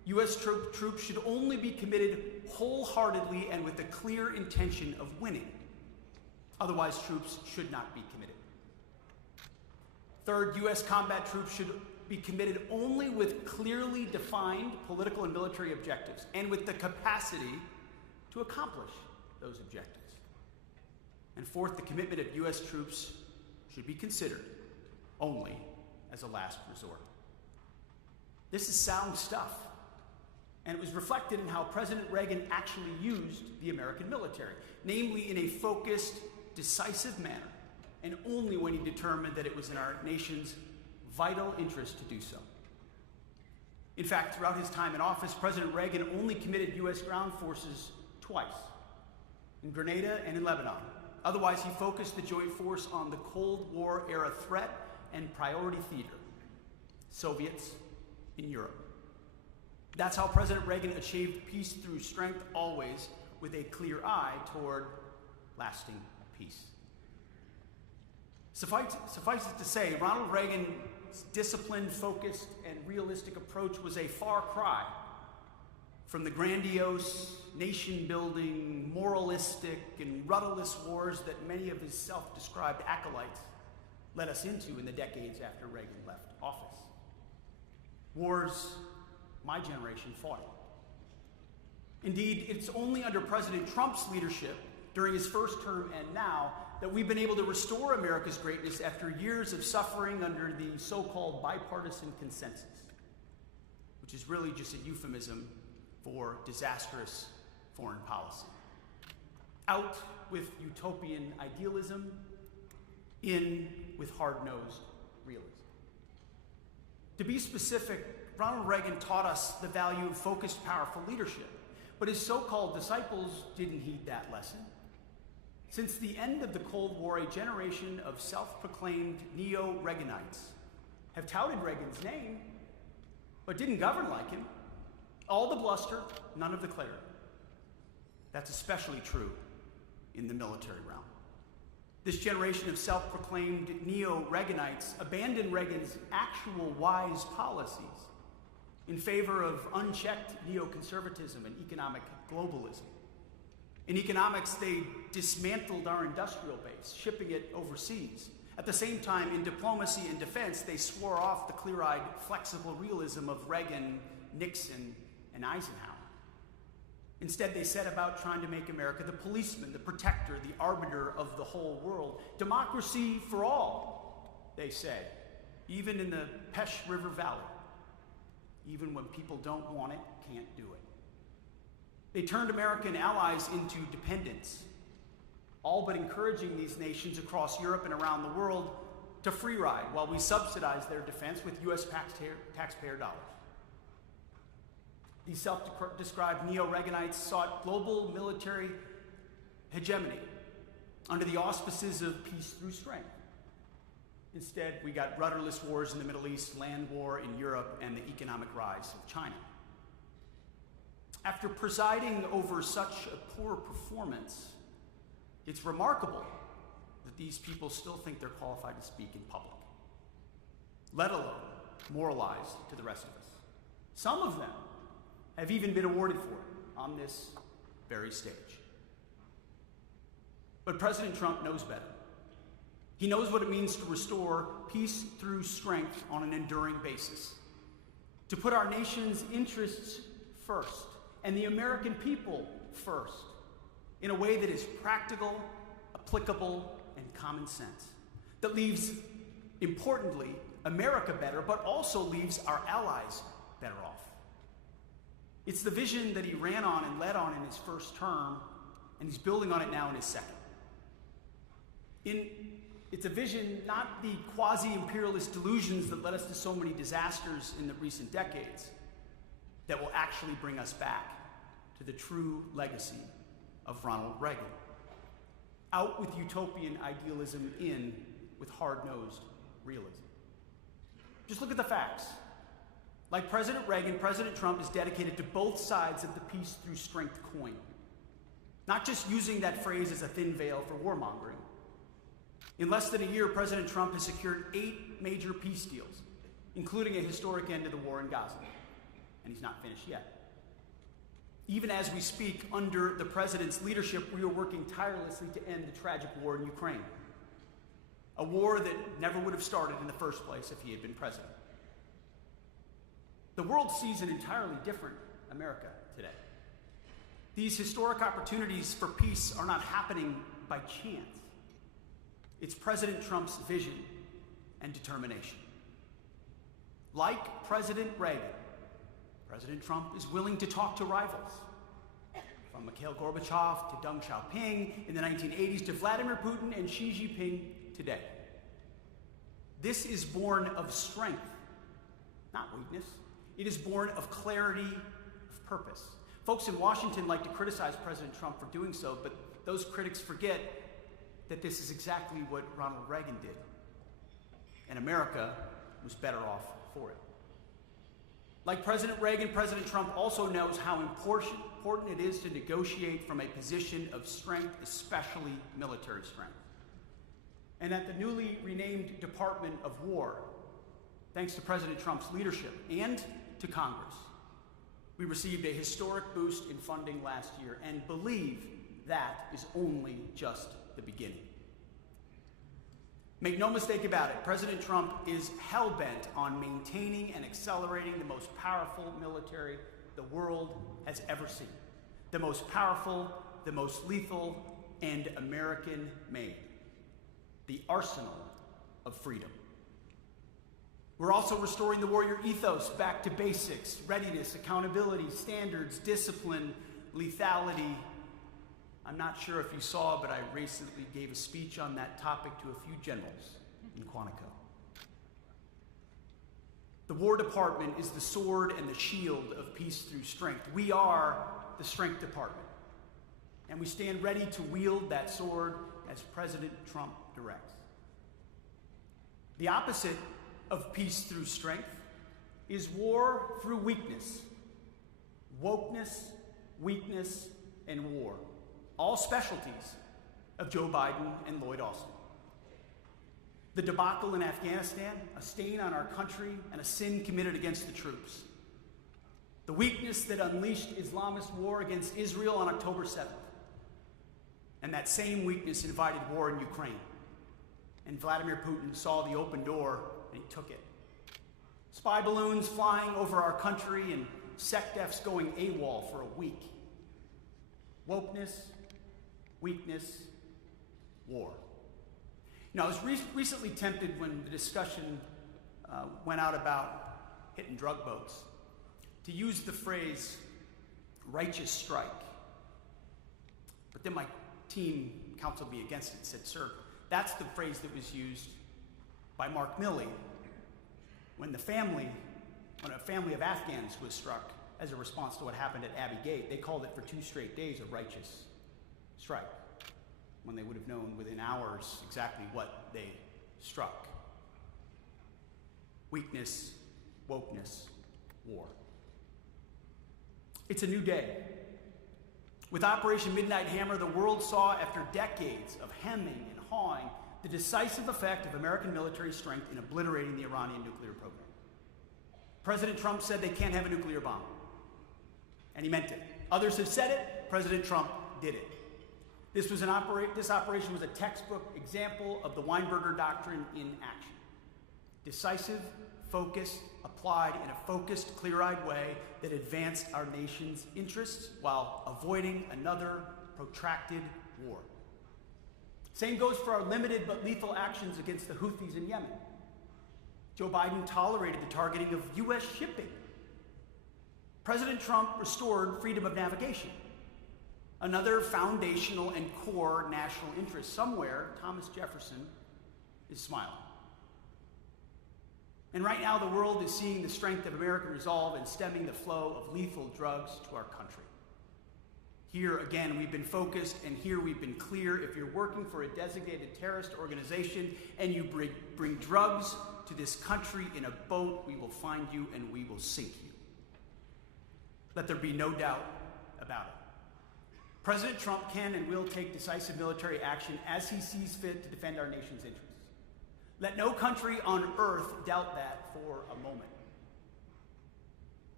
U.S. troops should only be committed wholeheartedly and with a clear intention of winning. Otherwise, troops should not be committed. Third, U.S. combat troops should be committed only with clearly defined political and military objectives and with the capacity to accomplish those objectives. And fourth, the commitment of U.S. troops should be considered only as a last resort. This is sound stuff, and it was reflected in how President Reagan actually used the American military, namely in a focused, decisive manner, and only when he determined that it was in our nation's vital interest to do so. In fact, throughout his time in office, President Reagan only committed U.S. ground forces twice, in Grenada and in Lebanon. Otherwise, he focused the joint force on the Cold War era threat and priority theater, Soviets in Europe. That's how President Reagan achieved peace through strength, always with a clear eye toward lasting peace. Suffice it to say, Ronald Reagan's disciplined, focused, and realistic approach was a far cry from the grandiose, nation-building, moralistic, and rudderless wars that many of his self-described acolytes led us into in the decades after Reagan left office. Wars my generation fought. Indeed, it's only under President Trump's leadership during his first term and now that we've been able to restore America's greatness after years of suffering under the so-called bipartisan consensus, which is really just a euphemism for disastrous foreign policy. Out with utopian idealism, in with hard-nosed realism. To be specific, Ronald Reagan taught us the value of focused, powerful leadership, but his so-called disciples didn't heed that lesson. Since the end of the Cold War, a generation of self-proclaimed neo-Reaganites have touted Reagan's name, but didn't govern like him. All the bluster, none of the clarity. That's especially true in the military realm. This generation of self-proclaimed neo-Reaganites abandoned Reagan's actual wise policies in favor of unchecked neoconservatism and economic globalism. In economics, they dismantled our industrial base, shipping it overseas. At the same time, in diplomacy and defense, they swore off the clear-eyed, flexible realism of Reagan, Nixon, and Eisenhower. Instead, they set about trying to make America the policeman, the protector, the arbiter of the whole world. Democracy for all, they say, even in the Pesh River Valley. Even when people don't want it, can't do it. They turned American allies into dependents, all but encouraging these nations across Europe and around the world to free ride while we subsidize their defense with U.S. taxpayer dollars. These self-described neo-Reaganites sought global military hegemony under the auspices of peace through strength. Instead, we got rudderless wars in the Middle East, land war in Europe, and the economic rise of China. After presiding over such a poor performance, it's remarkable that these people still think they're qualified to speak in public, let alone moralize to the rest of us. Some of them have even been awarded for it on this very stage. But President Trump knows better. He knows what it means to restore peace through strength on an enduring basis, to put our nation's interests first and the American people first in a way that is practical, applicable, and common sense, that leaves, importantly, America better, but also leaves our allies better off. It's the vision that he ran on and led on in his first term, and he's building on it now in his second. It's a vision, not the quasi-imperialist delusions that led us to so many disasters in the recent decades, that will actually bring us back to the true legacy of Ronald Reagan. Out with utopian idealism, in with hard-nosed realism. Just look at the facts. Like President Reagan, President Trump is dedicated to both sides of the peace through strength coin. Not just using that phrase as a thin veil for warmongering. In less than a year, President Trump has secured 8 major peace deals, including a historic end to the war in Gaza. and he's not finished yet. Even as we speak, under the president's leadership, we are working tirelessly to end the tragic war in Ukraine. A war that never would have started in the first place if he had been president. The world sees an entirely different America today. These historic opportunities for peace are not happening by chance. It's President Trump's vision and determination. Like President Reagan, President Trump is willing to talk to rivals. From Mikhail Gorbachev to Deng Xiaoping in the 1980s to Vladimir Putin and Xi Jinping today. This is born of strength, not weakness. It is born of clarity of purpose. Folks in Washington like to criticize President Trump for doing so, but those critics forget that this is exactly what Ronald Reagan did. And America was better off for it. Like President Reagan, President Trump also knows how important it is to negotiate from a position of strength, especially military strength. And at the newly renamed Department of War, thanks to President Trump's leadership and to Congress, we received a historic boost in funding last year and believe that is only just the beginning. Make no mistake about it, President Trump is hell-bent on maintaining and accelerating the most powerful military the world has ever seen. The most powerful, the most lethal, and American-made. The arsenal of freedom. We're also restoring the warrior ethos back to basics: readiness, accountability, standards, discipline, lethality. I'm not sure if you saw, but I recently gave a speech on that topic to a few generals in Quantico. The War Department is the sword and the shield of peace through strength. We are the Strength Department, and we stand ready to wield that sword as President Trump directs. The opposite of peace through strength is war through weakness. Wokeness, weakness, and war. All specialties of Joe Biden and Lloyd Austin. The debacle in Afghanistan, a stain on our country and a sin committed against the troops. The weakness that unleashed Islamist war against Israel on October 7th. And that same weakness invited war in Ukraine. And Vladimir Putin saw the open door and he took it. Spy balloons flying over our country and SecDefs going AWOL for a week. Wokeness, weakness, war. You know, I was recently tempted when the discussion went out about hitting drug boats to use the phrase righteous strike. But then my team counseled me against it and said, sir, that's the phrase that was used by Mark Milley when a family of Afghans was struck as a response to what happened at Abbey Gate. They called it for 2 straight days a righteous strike, when they would have known within hours exactly what they struck. Weakness, wokeness, war. It's a new day. With Operation Midnight Hammer, the world saw, after decades of hemming and hawing, the decisive effect of American military strength in obliterating the Iranian nuclear program. President Trump said they can't have a nuclear bomb, and he meant it. Others have said it. President Trump did it. This operation was a textbook example of the Weinberger Doctrine in action. Decisive, focused, applied in a focused, clear-eyed way that advanced our nation's interests while avoiding another protracted war. Same goes for our limited but lethal actions against the Houthis in Yemen. Joe Biden tolerated the targeting of U.S. shipping. President Trump restored freedom of navigation. Another foundational and core national interest. Somewhere, Thomas Jefferson is smiling. And right now, the world is seeing the strength of American resolve in stemming the flow of lethal drugs to our country. Here, again, we've been focused, and here we've been clear. If you're working for a designated terrorist organization and you bring drugs to this country in a boat, we will find you and we will sink you. Let there be no doubt about it. President Trump can and will take decisive military action as he sees fit to defend our nation's interests. Let no country on earth doubt that for a moment.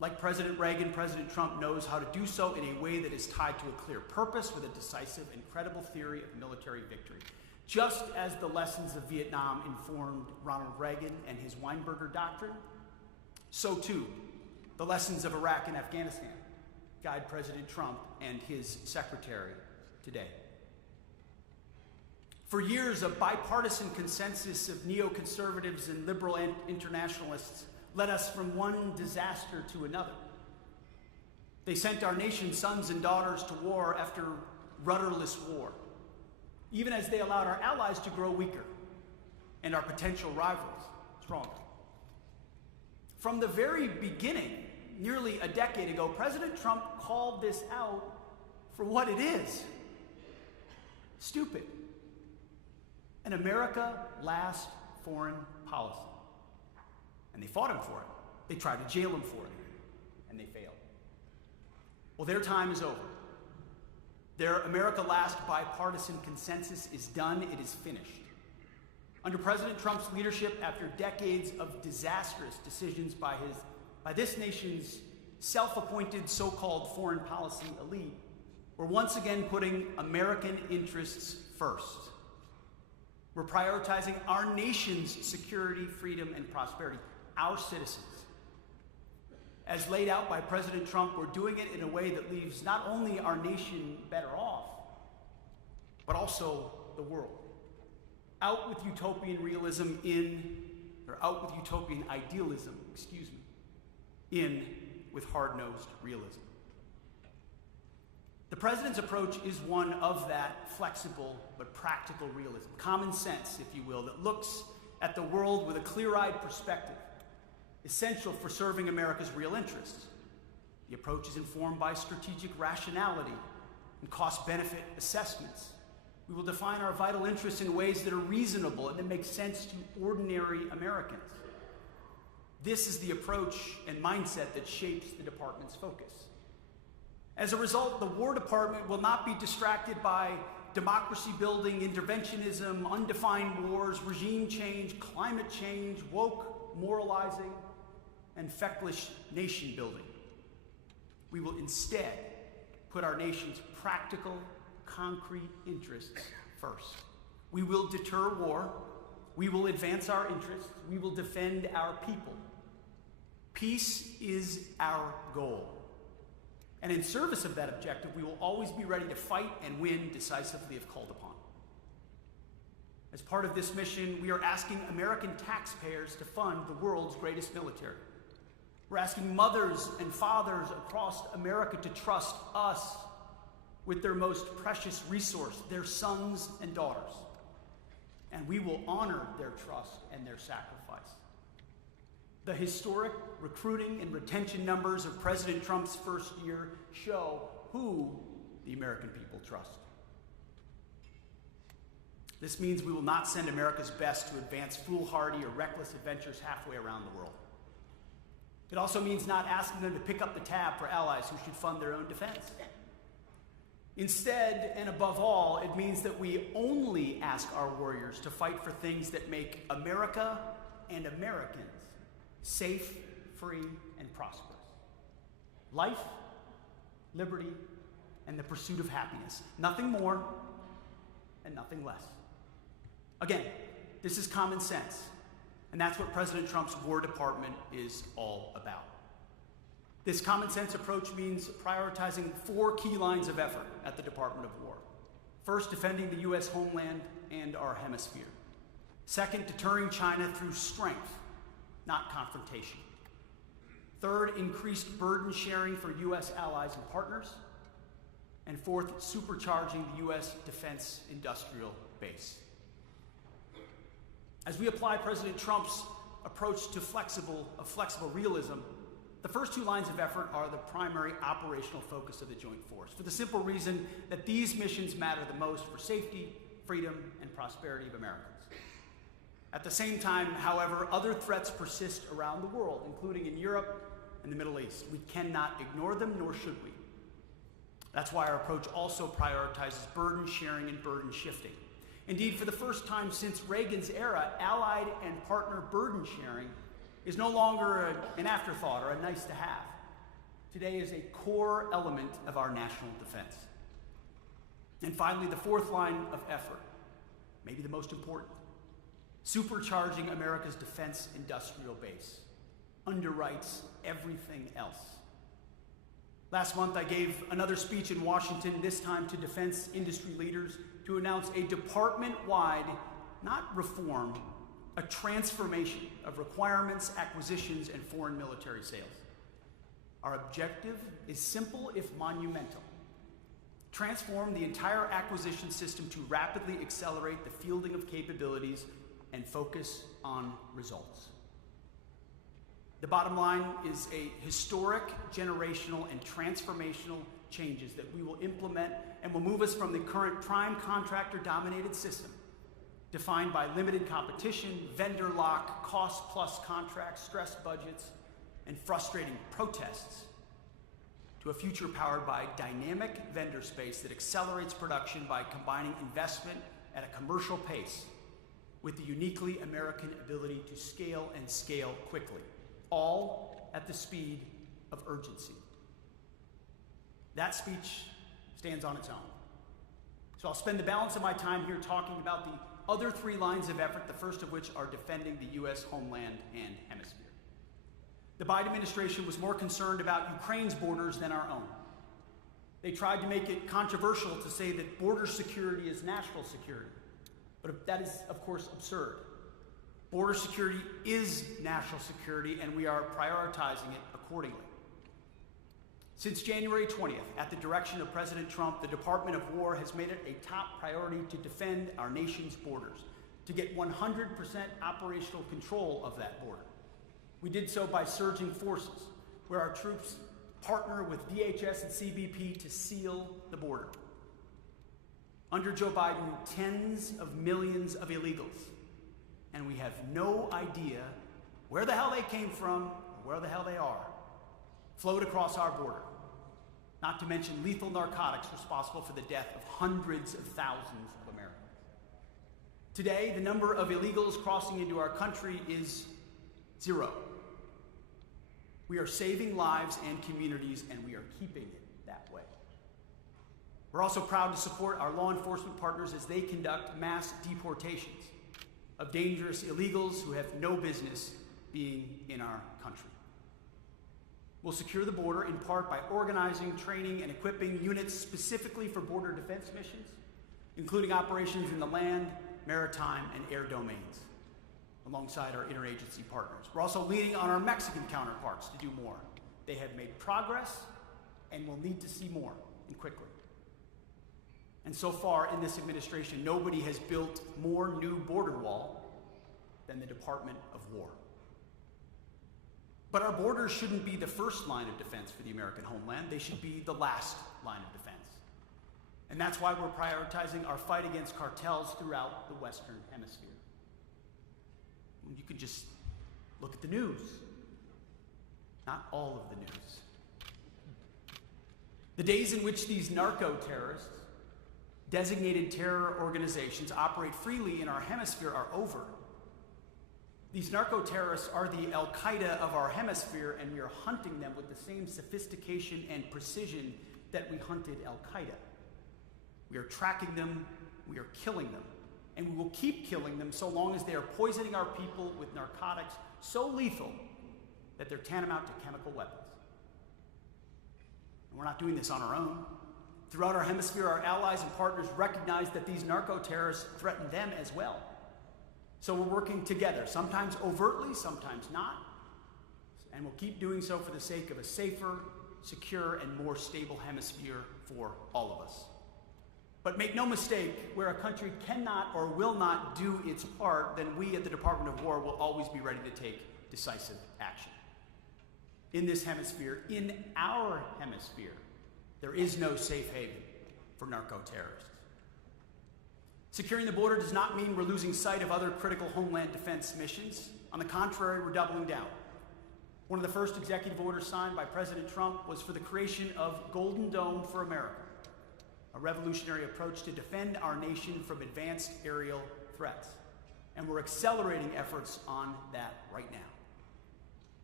Like President Reagan, President Trump knows how to do so in a way that is tied to a clear purpose with a decisive and credible theory of military victory. Just as the lessons of Vietnam informed Ronald Reagan and his Weinberger Doctrine, so too the lessons of Iraq and Afghanistan guide President Trump and his secretary today. For years, a bipartisan consensus of neoconservatives and liberal internationalists led us from one disaster to another. They sent our nation's sons and daughters to war after rudderless war, even as they allowed our allies to grow weaker and our potential rivals stronger. From the very beginning, nearly a decade ago, President Trump called this out for what it is: stupid. An America last foreign policy. And they fought him for it. They tried to jail him for it, and they failed. Well, their time is over. Their America Last bipartisan consensus is done. It is finished. Under President Trump's leadership, after decades of disastrous decisions by this nation's self-appointed so-called foreign policy elite, we're once again putting American interests first. We're prioritizing our nation's security, freedom, and prosperity, our citizens. As laid out by President Trump, we're doing it in a way that leaves not only our nation better off, but also the world. Out with utopian idealism, in with hard-nosed realism. The president's approach is one of that flexible but practical realism, common sense, if you will, that looks at the world with a clear-eyed perspective, essential for serving America's real interests. The approach is informed by strategic rationality and cost-benefit assessments. We will define our vital interests in ways that are reasonable and that make sense to ordinary Americans. This is the approach and mindset that shapes the department's focus. As a result, the War Department will not be distracted by democracy-building, interventionism, undefined wars, regime change, climate change, woke moralizing, and feckless nation-building. We will instead put our nation's practical, concrete interests first. We will deter war. We will advance our interests. We will defend our people. Peace is our goal. And in service of that objective, we will always be ready to fight and win decisively if called upon. As part of this mission, we are asking American taxpayers to fund the world's greatest military. We're asking mothers and fathers across America to trust us with their most precious resource, their sons and daughters. And we will honor their trust and their sacrifice. The historic recruiting and retention numbers of President Trump's first year show who the American people trust. This means we will not send America's best to advance foolhardy or reckless adventures halfway around the world. It also means not asking them to pick up the tab for allies who should fund their own defense. Instead, and above all, it means that we only ask our warriors to fight for things that make America and Americans safe, free, and prosperous. Life, liberty, and the pursuit of happiness. Nothing more and nothing less. Again, this is common sense, and that's what President Trump's War Department is all about. This common sense approach means prioritizing 4 key lines of effort at the Department of War. First, defending the U.S. homeland and our hemisphere. Second, deterring China through strength, not confrontation. Third, increased burden sharing for U.S. allies and partners. And fourth, supercharging the U.S. defense industrial base. As we apply President Trump's approach to flexible realism, the first 2 lines of effort are the primary operational focus of the Joint Force, for the simple reason that these missions matter the most for safety, freedom, and prosperity of Americans. At the same time, however, other threats persist around the world, including in Europe and the Middle East. We cannot ignore them, nor should we. That's why our approach also prioritizes burden sharing and burden shifting. Indeed, for the first time since Reagan's era, allied and partner burden sharing is no longer an afterthought or a nice to have. today is a core element of our national defense. And finally, the fourth line of effort, maybe the most important, supercharging America's defense industrial base underwrites everything else. Last month, I gave another speech in Washington, this time to defense industry leaders, to announce a department-wide, not reform, a transformation of requirements, acquisitions, and foreign military sales. Our objective is simple if monumental. Transform the entire acquisition system to rapidly accelerate the fielding of capabilities and focus on results. The bottom line is a historic, generational, and transformational changes that we will implement and will move us from the current prime contractor-dominated system, defined by limited competition, vendor lock, cost-plus contracts, stressed budgets, and frustrating protests, to a future powered by dynamic vendor space that accelerates production by combining investment at a commercial pace with the uniquely American ability to scale and scale quickly, all at the speed of urgency. That speech stands on its own. So I'll spend the balance of my time here talking about the other three lines of effort, the first of which are defending the U.S. homeland and hemisphere. The Biden administration was more concerned about Ukraine's borders than our own. They tried to make it controversial to say that border security is national security, but that is, of course, absurd. Border security is national security, and we are prioritizing it accordingly. Since January 20th, at the direction of President Trump, the Department of War has made it a top priority to defend our nation's borders, to get 100% operational control of that border. We did so by surging forces, where our troops partner with DHS and CBP to seal the border. Under Joe Biden, tens of millions of illegals, and we have no idea where the hell they came from or where the hell they are, flowed across our border, not to mention lethal narcotics responsible for the death of hundreds of thousands of Americans. Today, the number of illegals crossing into our country is 0. We are saving lives and communities, and we are keeping it that way. We're also proud to support our law enforcement partners as they conduct mass deportations of dangerous illegals who have no business being in our country. We'll secure the border in part by organizing, training, and equipping units specifically for border defense missions, including operations in the land, maritime, and air domains, alongside our interagency partners. We're also leaning on our Mexican counterparts to do more. They have made progress and will need to see more, and quickly. And so far in this administration, nobody has built more new border wall than the Department of War. But our borders shouldn't be the first line of defense for the American homeland. They should be the last line of defense. And that's why we're prioritizing our fight against cartels throughout the Western Hemisphere. You can just look at the news. Not all of the news. The days in which these narco-terrorists, designated terror organizations, operate freely in our hemisphere are over. These narco-terrorists are the Al-Qaeda of our hemisphere, and we are hunting them with the same sophistication and precision that we hunted Al-Qaeda. We are tracking them, we are killing them, and we will keep killing them so long as they are poisoning our people with narcotics so lethal that they're tantamount to chemical weapons. And we're not doing this on our own. Throughout our hemisphere, our allies and partners recognize that these narco-terrorists threaten them as well. So we're working together, sometimes overtly, sometimes not, and we'll keep doing so for the sake of a safer, secure, and more stable hemisphere for all of us. But make no mistake, where a country cannot or will not do its part, then we at the Department of War will always be ready to take decisive action. In this hemisphere, in our hemisphere, there is no safe haven for narco-terrorists. Securing the border does not mean we're losing sight of other critical homeland defense missions. On the contrary, we're doubling down. One of the first executive orders signed by President Trump was for the creation of Golden Dome for America, a revolutionary approach to defend our nation from advanced aerial threats. And we're accelerating efforts on that right now.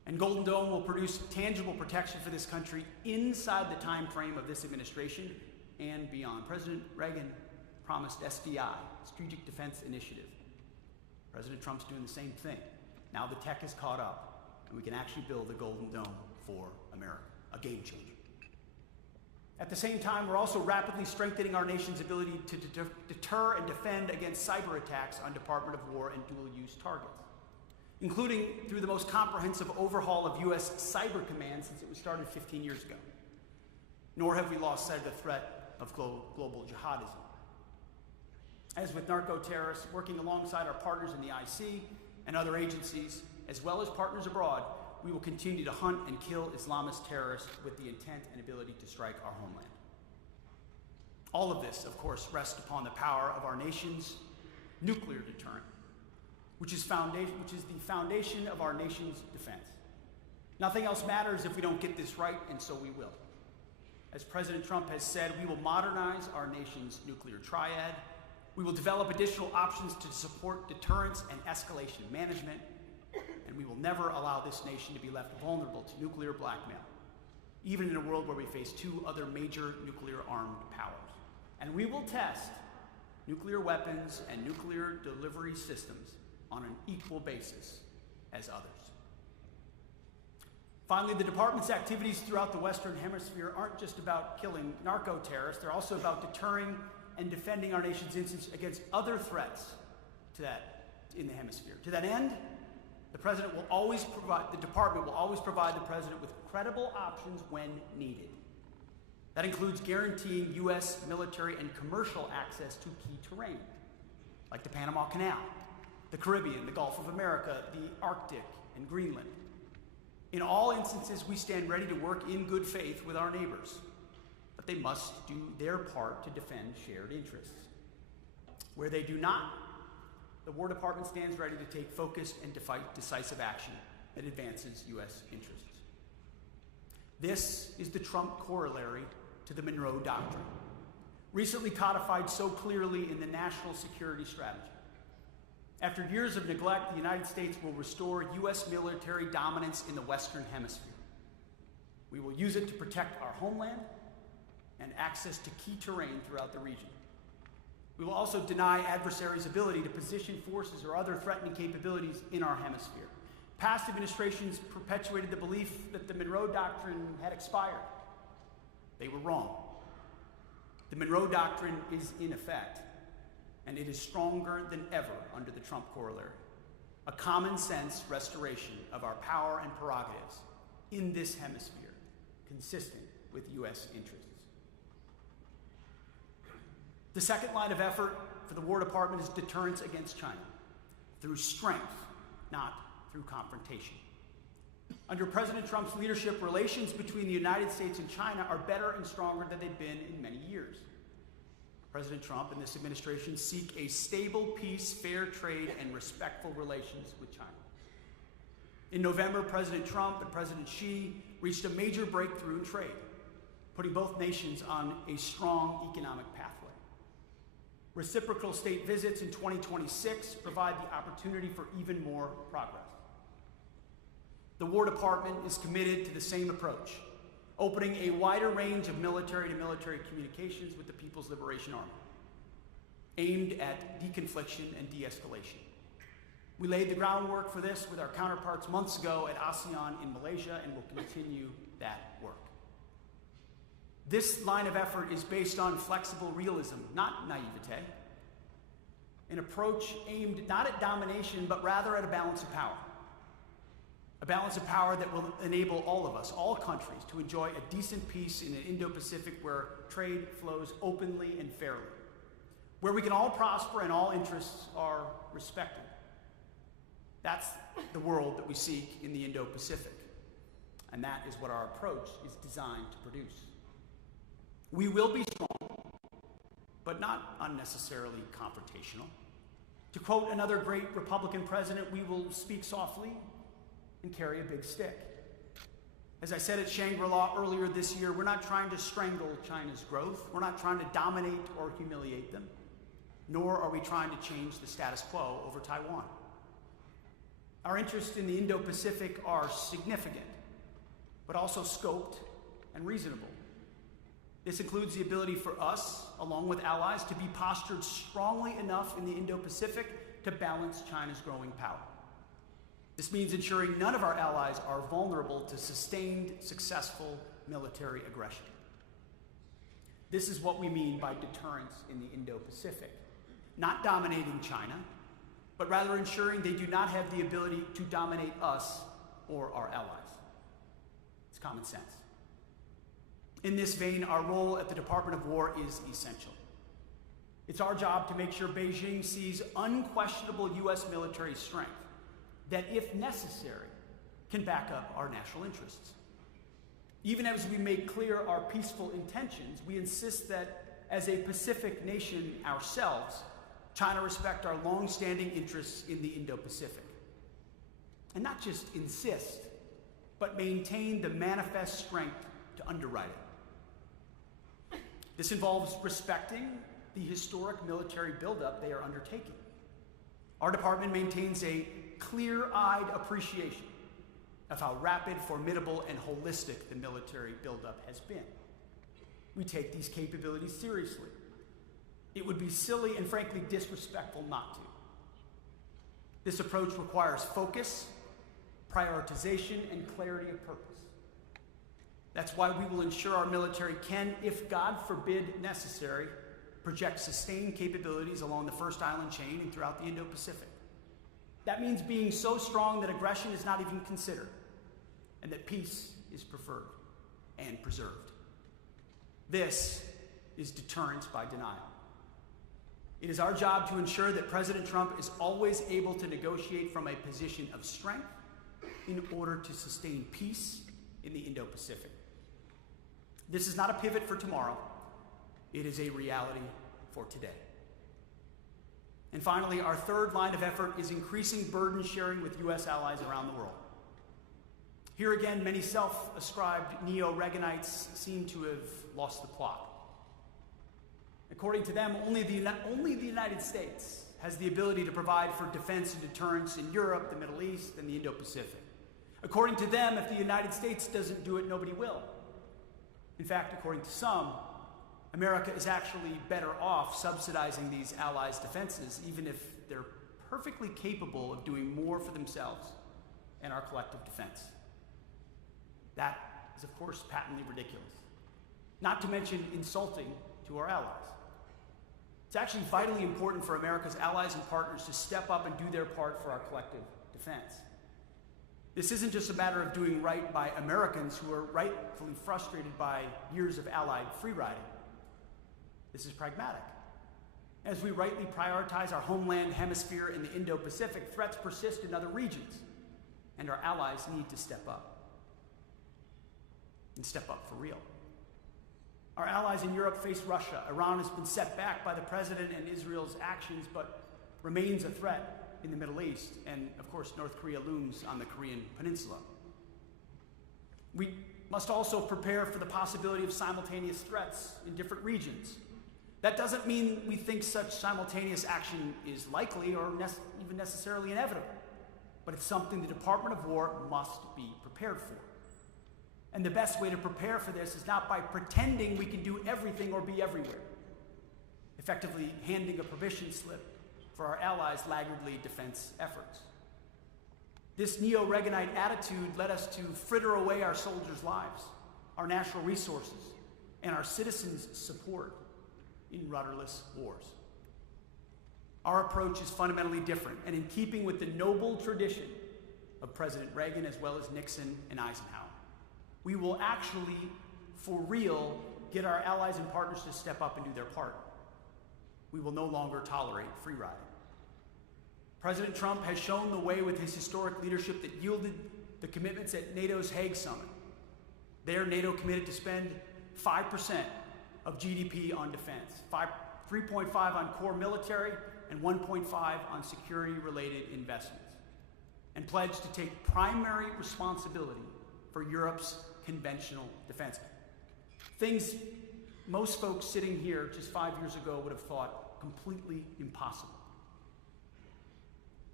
And Golden Dome will produce tangible protection for this country inside the time frame of this administration and beyond. President Reagan promised SDI, Strategic Defense Initiative. President Trump's doing the same thing. Now the tech is caught up, and we can actually build a Golden Dome for America, a game changer. At the same time, we're also rapidly strengthening our nation's ability to deter and defend against cyber attacks on Department of War and dual-use targets, including through the most comprehensive overhaul of U.S. Cyber Command since it was started 15 years ago. Nor have we lost sight of the threat of global jihadism. As with narco-terrorists, working alongside our partners in the IC and other agencies, as well as partners abroad, we will continue to hunt and kill Islamist terrorists with the intent and ability to strike our homeland. All of this, of course, rests upon the power of our nation's nuclear deterrent, which is the foundation of our nation's defense. Nothing else matters if we don't get this right, and so we will. As President Trump has said, we will modernize our nation's nuclear triad. We will develop additional options to support deterrence and escalation management, and we will never allow this nation to be left vulnerable to nuclear blackmail, even in a world where we face two other major nuclear-armed powers. And we will test nuclear weapons and nuclear delivery systems on an equal basis as others. Finally, the department's activities throughout the Western Hemisphere aren't just about killing narco-terrorists, they're also about deterring and defending our nation's interests against other threats in the hemisphere. To that end, the department will always provide the president with credible options when needed. That includes guaranteeing U.S. military and commercial access to key terrain, like the Panama Canal, the Caribbean, the Gulf of America, the Arctic, and Greenland. In all instances, we stand ready to work in good faith with our neighbors, but they must do their part to defend shared interests. Where they do not, the War Department stands ready to take focused and decisive action that advances U.S. interests. This is the Trump corollary to the Monroe Doctrine, recently codified so clearly in the National Security Strategy. After years of neglect, the United States will restore U.S. military dominance in the Western Hemisphere. We will use it to protect our homeland and access to key terrain throughout the region. We will also deny adversaries' ability to position forces or other threatening capabilities in our hemisphere. Past administrations perpetuated the belief that the Monroe Doctrine had expired. They were wrong. The Monroe Doctrine is in effect, and it is stronger than ever under the Trump corollary. A common sense restoration of our power and prerogatives in this hemisphere, consistent with U.S. interests. The second line of effort for the War Department is deterrence against China, through strength, not through confrontation. Under President Trump's leadership, relations between the United States and China are better and stronger than they've been in many years. President Trump and this administration seek a stable peace, fair trade, and respectful relations with China. In November, President Trump and President Xi reached a major breakthrough in trade, putting both nations on a strong economic pathway. Reciprocal state visits in 2026 provide the opportunity for even more progress. The War Department is committed to the same approach, opening a wider range of military-to-military communications with the People's Liberation Army, aimed at deconfliction and de-escalation. We laid the groundwork for this with our counterparts months ago at ASEAN in Malaysia, and will continue that work. This line of effort is based on flexible realism, not naivete, an approach aimed not at domination, but rather at a balance of power. A balance of power that will enable all of us, all countries, to enjoy a decent peace in an Indo-Pacific where trade flows openly and fairly, where we can all prosper and all interests are respected. That's the world that we seek in the Indo-Pacific, and that is what our approach is designed to produce. We will be strong, but not unnecessarily confrontational. To quote another great Republican president, we will speak softly and carry a big stick. As I said at Shangri-La earlier this year, we're not trying to strangle China's growth. We're not trying to dominate or humiliate them, nor are we trying to change the status quo over Taiwan. Our interests in the Indo-Pacific are significant, but also scoped and reasonable. This includes the ability for us, along with allies, to be postured strongly enough in the Indo-Pacific to balance China's growing power. This means ensuring none of our allies are vulnerable to sustained, successful military aggression. This is what we mean by deterrence in the Indo-Pacific. Not dominating China, but rather ensuring they do not have the ability to dominate us or our allies. It's common sense. In this vein, our role at the Department of War is essential. It's our job to make sure Beijing sees unquestionable U.S. military strength that, if necessary, can back up our national interests. Even as we make clear our peaceful intentions, we insist that, as a Pacific nation ourselves, China respect our long-standing interests in the Indo-Pacific. And not just insist, but maintain the manifest strength to underwrite it. This involves respecting the historic military buildup they are undertaking. Our department maintains a clear-eyed appreciation of how rapid, formidable, and holistic the military buildup has been. We take these capabilities seriously. It would be silly and frankly disrespectful not to. This approach requires focus, prioritization, and clarity of purpose. That's why we will ensure our military can, if God forbid necessary, project sustained capabilities along the First Island chain and throughout the Indo-Pacific. That means being so strong that aggression is not even considered, and that peace is preferred and preserved. This is deterrence by denial. It is our job to ensure that President Trump is always able to negotiate from a position of strength in order to sustain peace in the Indo-Pacific. This is not a pivot for tomorrow. It is a reality for today. And finally, our third line of effort is increasing burden sharing with U.S. allies around the world. Here again, many self-ascribed neo-Reaganites seem to have lost the plot. According to them, only the United States has the ability to provide for defense and deterrence in Europe, the Middle East, and the Indo-Pacific. According to them, if the United States doesn't do it, nobody will. In fact, according to some, America is actually better off subsidizing these allies' defenses, even if they're perfectly capable of doing more for themselves and our collective defense. That is, of course, patently ridiculous, not to mention insulting to our allies. It's actually vitally important for America's allies and partners to step up and do their part for our collective defense. This isn't just a matter of doing right by Americans who are rightfully frustrated by years of Allied free-riding. This is pragmatic. As we rightly prioritize our homeland hemisphere in the Indo-Pacific, threats persist in other regions, and our allies need to step up. And step up for real. Our allies in Europe face Russia. Iran has been set back by the president and Israel's actions, but remains a threat in the Middle East, and of course North Korea looms on the Korean Peninsula. We must also prepare for the possibility of simultaneous threats in different regions. That doesn't mean we think such simultaneous action is likely or even necessarily inevitable, but it's something the Department of War must be prepared for. And the best way to prepare for this is not by pretending we can do everything or be everywhere, effectively handing a permission slip for our allies' laggardly defense efforts. This neo-Reaganite attitude led us to fritter away our soldiers' lives, our natural resources, and our citizens' support in rudderless wars. Our approach is fundamentally different and in keeping with the noble tradition of President Reagan as well as Nixon and Eisenhower. We will actually, for real, get our allies and partners to step up and do their part. We will no longer tolerate free riding. President Trump has shown the way with his historic leadership that yielded the commitments at NATO's Hague Summit. There, NATO committed to spend 5% of GDP on defense, 3.5% on core military, and 1.5% on security-related investments, and pledged to take primary responsibility for Europe's conventional defense. Things most folks sitting here just 5 years ago would have thought completely impossible.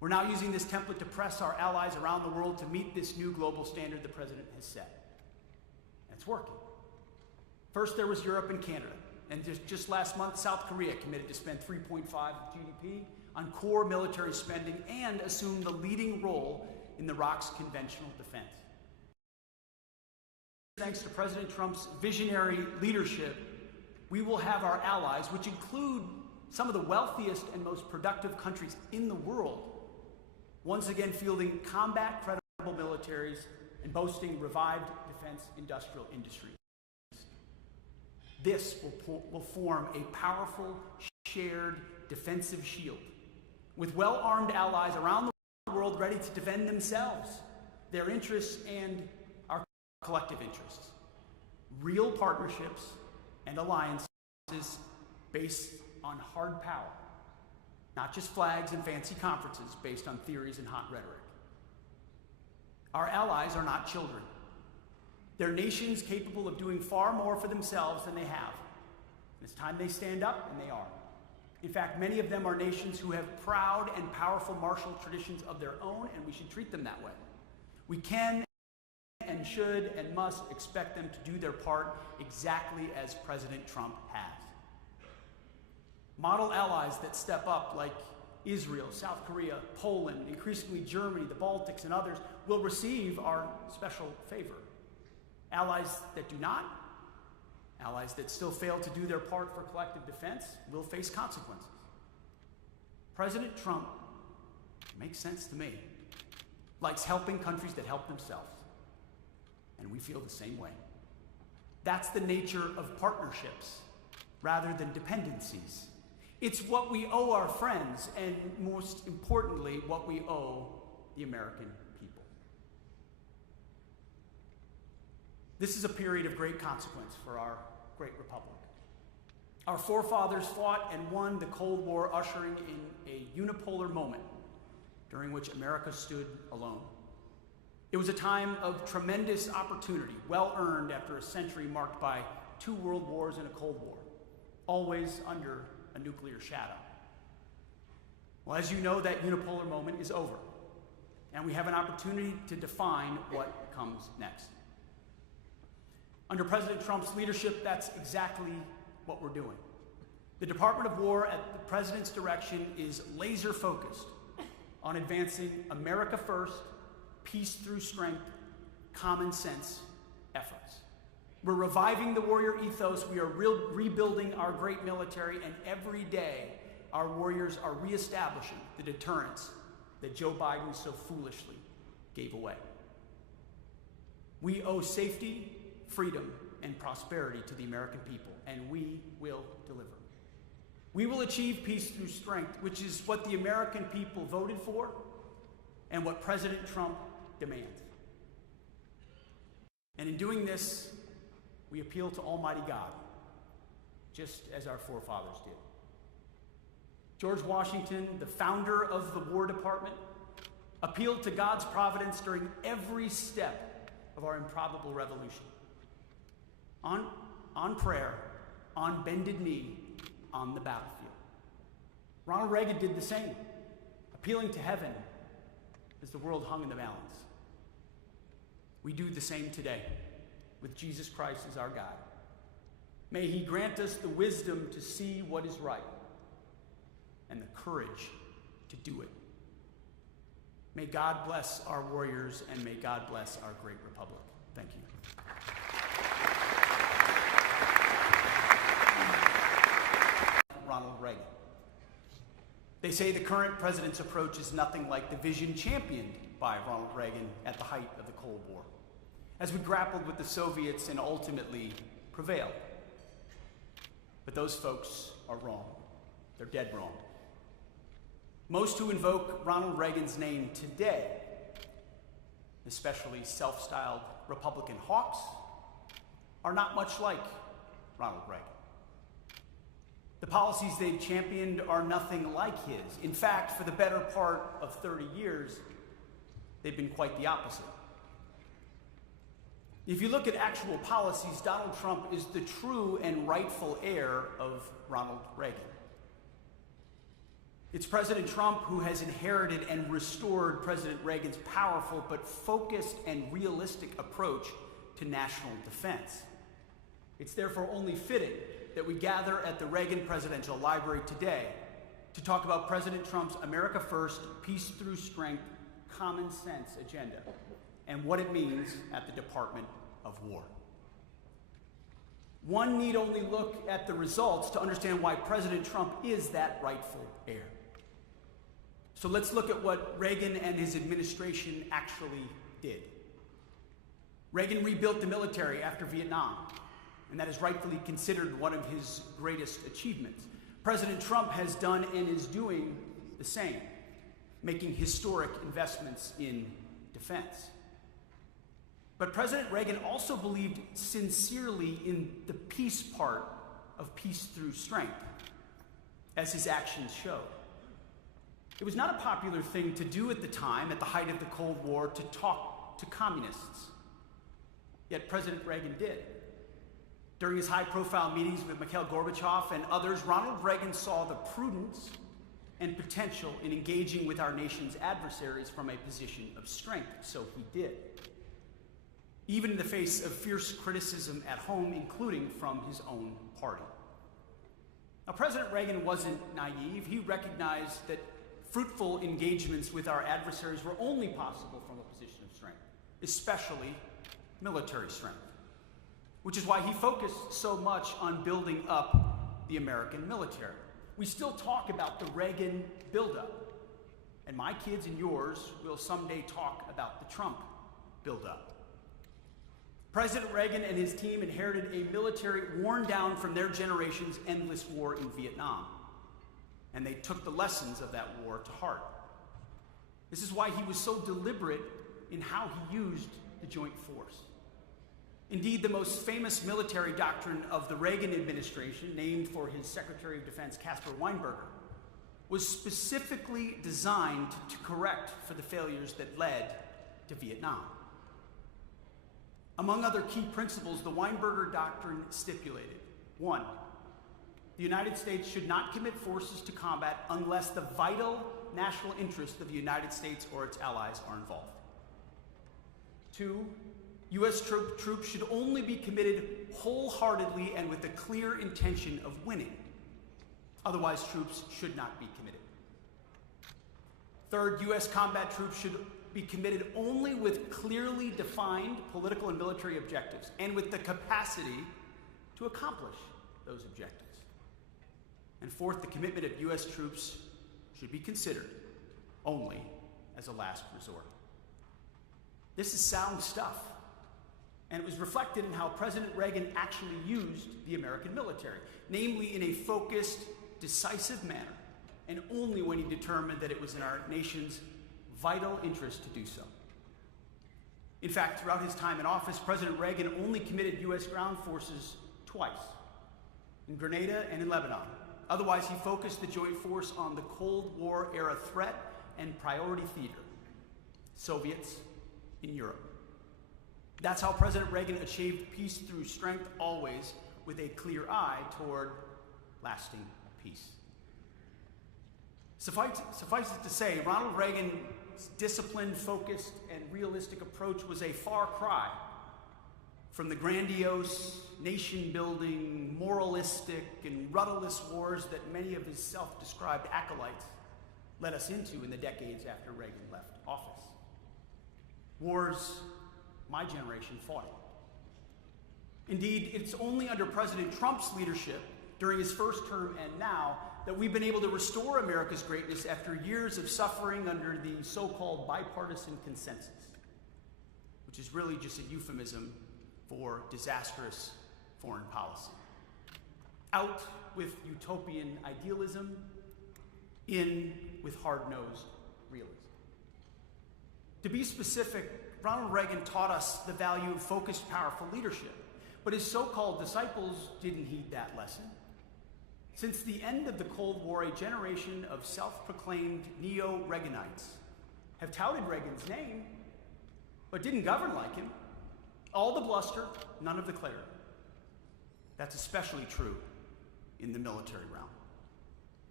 We're now using this template to press our allies around the world to meet this new global standard the president has set. And it's working. First, there was Europe and Canada. And just last month, South Korea committed to spend 3.5% of GDP on core military spending and assume the leading role in Iraq's conventional defense. Thanks to President Trump's visionary leadership, we will have our allies, which include some of the wealthiest and most productive countries in the world, once again fielding combat-credible militaries and boasting revived defense industrial industries. This will form a powerful, shared defensive shield, with well-armed allies around the world ready to defend themselves, their interests, and our collective interests. Real partnerships and alliances based on hard power, not just flags and fancy conferences based on theories and hot rhetoric. Our allies are not children. They're nations capable of doing far more for themselves than they have. It's time they stand up, and they are. In fact, many of them are nations who have proud and powerful martial traditions of their own, and we should treat them that way. We can and should and must expect them to do their part exactly as President Trump has. Model allies that step up, like Israel, South Korea, Poland, increasingly Germany, the Baltics, and others, will receive our special favor. Allies that do not, allies that still fail to do their part for collective defense, will face consequences. President Trump, makes sense to me, likes helping countries that help themselves. And we feel the same way. That's the nature of partnerships rather than dependencies. It's what we owe our friends, and most importantly, what we owe the American people. This is a period of great consequence for our great republic. Our forefathers fought and won the Cold War, ushering in a unipolar moment during which America stood alone. It was a time of tremendous opportunity, well earned after a century marked by 2 world wars and a Cold War, always under a nuclear shadow. Well, as you know, that unipolar moment is over, and we have an opportunity to define what comes next. Under President Trump's leadership, that's exactly what we're doing. The Department of War, at the president's direction, is laser focused on advancing America first, peace through strength, common sense efforts. We're reviving the warrior ethos. We are rebuilding our great military, and every day our warriors are reestablishing the deterrence that Joe Biden so foolishly gave away. We owe safety, freedom, and prosperity to the American people, and we will deliver. We will achieve peace through strength, which is what the American people voted for and what President Trump demands. And in doing this, we appeal to Almighty God, just as our forefathers did. George Washington, the founder of the War Department, appealed to God's providence during every step of our improbable revolution. On prayer, on bended knee, on the battlefield. Ronald Reagan did the same, appealing to heaven as the world hung in the balance. We do the same today, with Jesus Christ as our guide. May he grant us the wisdom to see what is right and the courage to do it. May God bless our warriors, and may God bless our great republic. Thank you. Ronald Reagan. They say the current president's approach is nothing like the vision championed by Ronald Reagan at the height of the Cold War, as we grappled with the Soviets and ultimately prevailed. But those folks are wrong. They're dead wrong. Most who invoke Ronald Reagan's name today, especially self-styled Republican hawks, are not much like Ronald Reagan. The policies they've championed are nothing like his. In fact, for the better part of 30 years, they've been quite the opposite. If you look at actual policies, Donald Trump is the true and rightful heir of Ronald Reagan. It's President Trump who has inherited and restored President Reagan's powerful but focused and realistic approach to national defense. It's therefore only fitting that we gather at the Reagan Presidential Library today to talk about President Trump's America First, Peace Through Strength, Common Sense agenda and what it means at the Department of War. One need only look at the results to understand why President Trump is that rightful heir. So let's look at what Reagan and his administration actually did. Reagan rebuilt the military after Vietnam, and that is rightfully considered one of his greatest achievements. President Trump has done and is doing the same, making historic investments in defense. But President Reagan also believed sincerely in the peace part of peace through strength, as his actions showed. It was not a popular thing to do at the time, at the height of the Cold War, to talk to communists. Yet President Reagan did. During his high-profile meetings with Mikhail Gorbachev and others, Ronald Reagan saw the prudence and potential in engaging with our nation's adversaries from a position of strength, so he did. Even in the face of fierce criticism at home, including from his own party. Now, President Reagan wasn't naive. He recognized that fruitful engagements with our adversaries were only possible from a position of strength, especially military strength, which is why he focused so much on building up the American military. We still talk about the Reagan buildup, and my kids and yours will someday talk about the Trump buildup. President Reagan and his team inherited a military worn down from their generation's endless war in Vietnam, and they took the lessons of that war to heart. This is why he was so deliberate in how he used the joint force. Indeed, the most famous military doctrine of the Reagan administration, named for his Secretary of Defense, Caspar Weinberger, was specifically designed to correct for the failures that led to Vietnam. Among other key principles, the Weinberger Doctrine stipulated: 1, the United States should not commit forces to combat unless the vital national interests of the United States or its allies are involved. 2, U.S. troops should only be committed wholeheartedly and with the clear intention of winning. Otherwise, troops should not be committed. 3rd, U.S. combat troops should be committed only with clearly defined political and military objectives and with the capacity to accomplish those objectives. And 4th, the commitment of U.S. troops should be considered only as a last resort. This is sound stuff, and it was reflected in how President Reagan actually used the American military, namely in a focused, decisive manner, and only when he determined that it was in our nation's vital interest to do so. In fact, throughout his time in office, President Reagan only committed U.S. ground forces twice, in Grenada and in Lebanon. Otherwise, he focused the joint force on the Cold War era threat and priority theater, Soviets in Europe. That's how President Reagan achieved peace through strength, always with a clear eye toward lasting peace. Suffice it to say, Ronald Reagan's disciplined, focused, and realistic approach was a far cry from the grandiose, nation-building, moralistic, and rudderless wars that many of his self-described acolytes led us into in the decades after Reagan left office. Wars my generation fought. Indeed, it's only under President Trump's leadership during his first term and now that we've been able to restore America's greatness after years of suffering under the so-called bipartisan consensus, which is really just a euphemism for disastrous foreign policy. Out with utopian idealism, in with hard-nosed realism. To be specific, Ronald Reagan taught us the value of focused, powerful leadership, but his so-called disciples didn't heed that lesson. Since the end of the Cold War, a generation of self-proclaimed neo-Reaganites have touted Reagan's name, but didn't govern like him. All the bluster, none of the clarity. That's especially true in the military realm.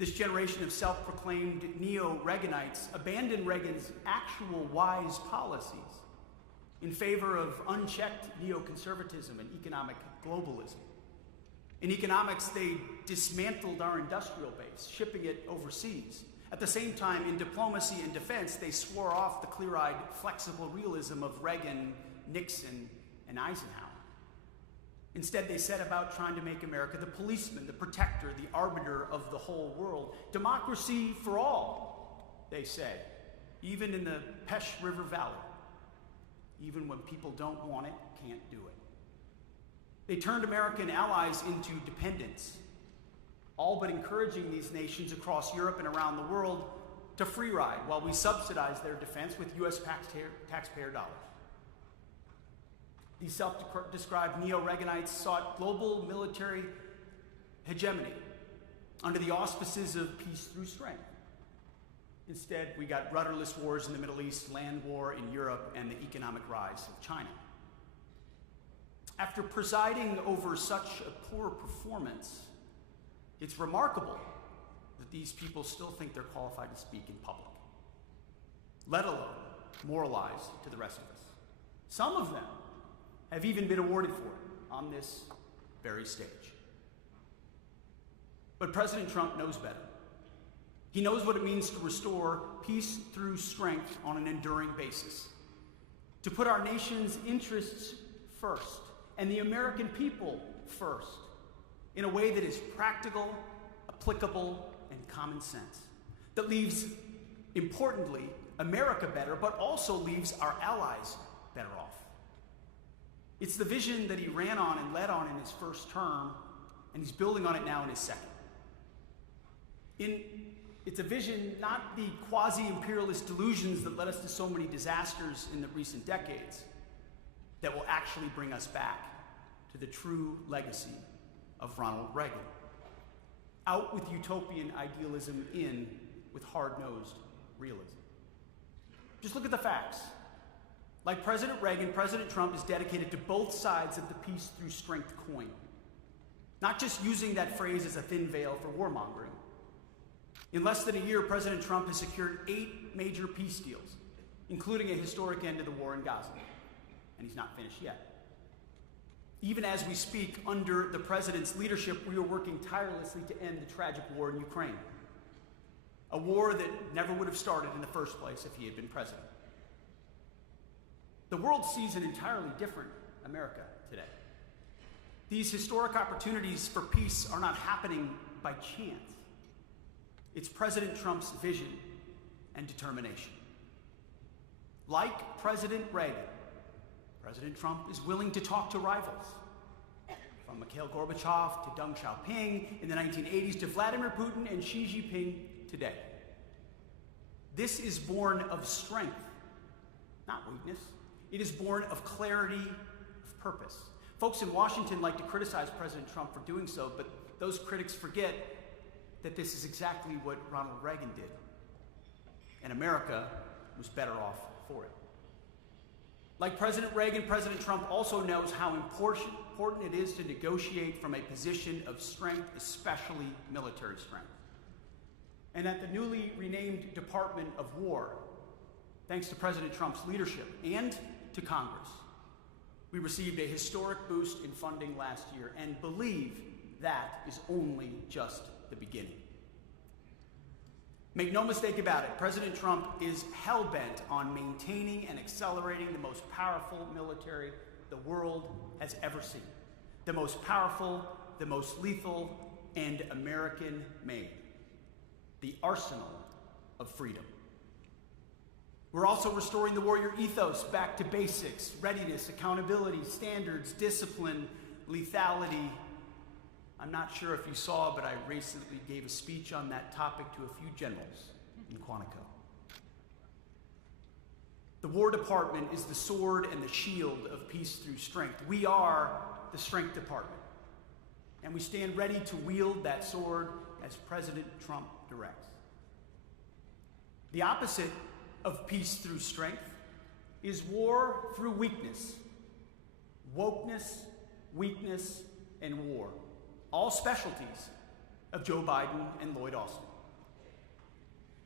This generation of self-proclaimed neo-Reaganites abandoned Reagan's actual wise policies in favor of unchecked neoconservatism and economic globalism. In economics, they dismantled our industrial base, shipping it overseas. At the same time, in diplomacy and defense, they swore off the clear-eyed, flexible realism of Reagan, Nixon, and Eisenhower. Instead, they set about trying to make America the policeman, the protector, the arbiter of the whole world. Democracy for all, they say, even in the Pesh River Valley. Even when people don't want it, can't do it. They turned American allies into dependents, all but encouraging these nations across Europe and around the world to free ride while we subsidize their defense with U.S. taxpayer dollars. These self-described neo-Reaganites sought global military hegemony under the auspices of peace through strength. Instead, we got rudderless wars in the Middle East, land war in Europe, and the economic rise of China. After presiding over such a poor performance, it's remarkable that these people still think they're qualified to speak in public, let alone moralize to the rest of us. Some of them have even been awarded for it on this very stage. But President Trump knows better. He knows what it means to restore peace through strength on an enduring basis, to put our nation's interests first and the American people first in a way that is practical, applicable, and common sense, that leaves, importantly, America better, but also leaves our allies better off. It's the vision that he ran on and led on in his first term, and he's building on it now in his second. It's a vision, not the quasi-imperialist delusions that led us to so many disasters in the recent decades, that will actually bring us back to the true legacy of Ronald Reagan. Out with utopian idealism, in with hard-nosed realism. Just look at the facts. Like President Reagan, President Trump is dedicated to both sides of the peace through strength coin. Not just using that phrase as a thin veil for warmongering. In less than a year, President Trump has secured 8 major peace deals, including a historic end to the war in Gaza. And he's not finished yet. Even as we speak, under the president's leadership, we are working tirelessly to end the tragic war in Ukraine. A war that never would have started in the first place if he had been president. The world sees an entirely different America today. These historic opportunities for peace are not happening by chance. It's President Trump's vision and determination. Like President Reagan, President Trump is willing to talk to rivals, from Mikhail Gorbachev to Deng Xiaoping in the 1980s to Vladimir Putin and Xi Jinping today. This is born of strength, not weakness. It is born of clarity of purpose. Folks in Washington like to criticize President Trump for doing so, but those critics forget that this is exactly what Ronald Reagan did. And America was better off for it. Like President Reagan, President Trump also knows how important it is to negotiate from a position of strength, especially military strength. And at the newly renamed Department of War, thanks to President Trump's leadership and to Congress, we received a historic boost in funding last year and believe that is only just the beginning. Make no mistake about it, President Trump is hell-bent on maintaining and accelerating the most powerful military the world has ever seen. The most powerful, the most lethal, and American-made. The arsenal of freedom. We're also restoring the warrior ethos back to basics: readiness, accountability, standards, discipline, lethality. I'm not sure if you saw, but I recently gave a speech on that topic to a few generals in Quantico. The War Department is the sword and the shield of peace through strength. We are the Strength Department, and we stand ready to wield that sword as President Trump directs. The opposite of peace through strength is war through weakness. Wokeness, weakness, and war. All specialties of Joe Biden and Lloyd Austin.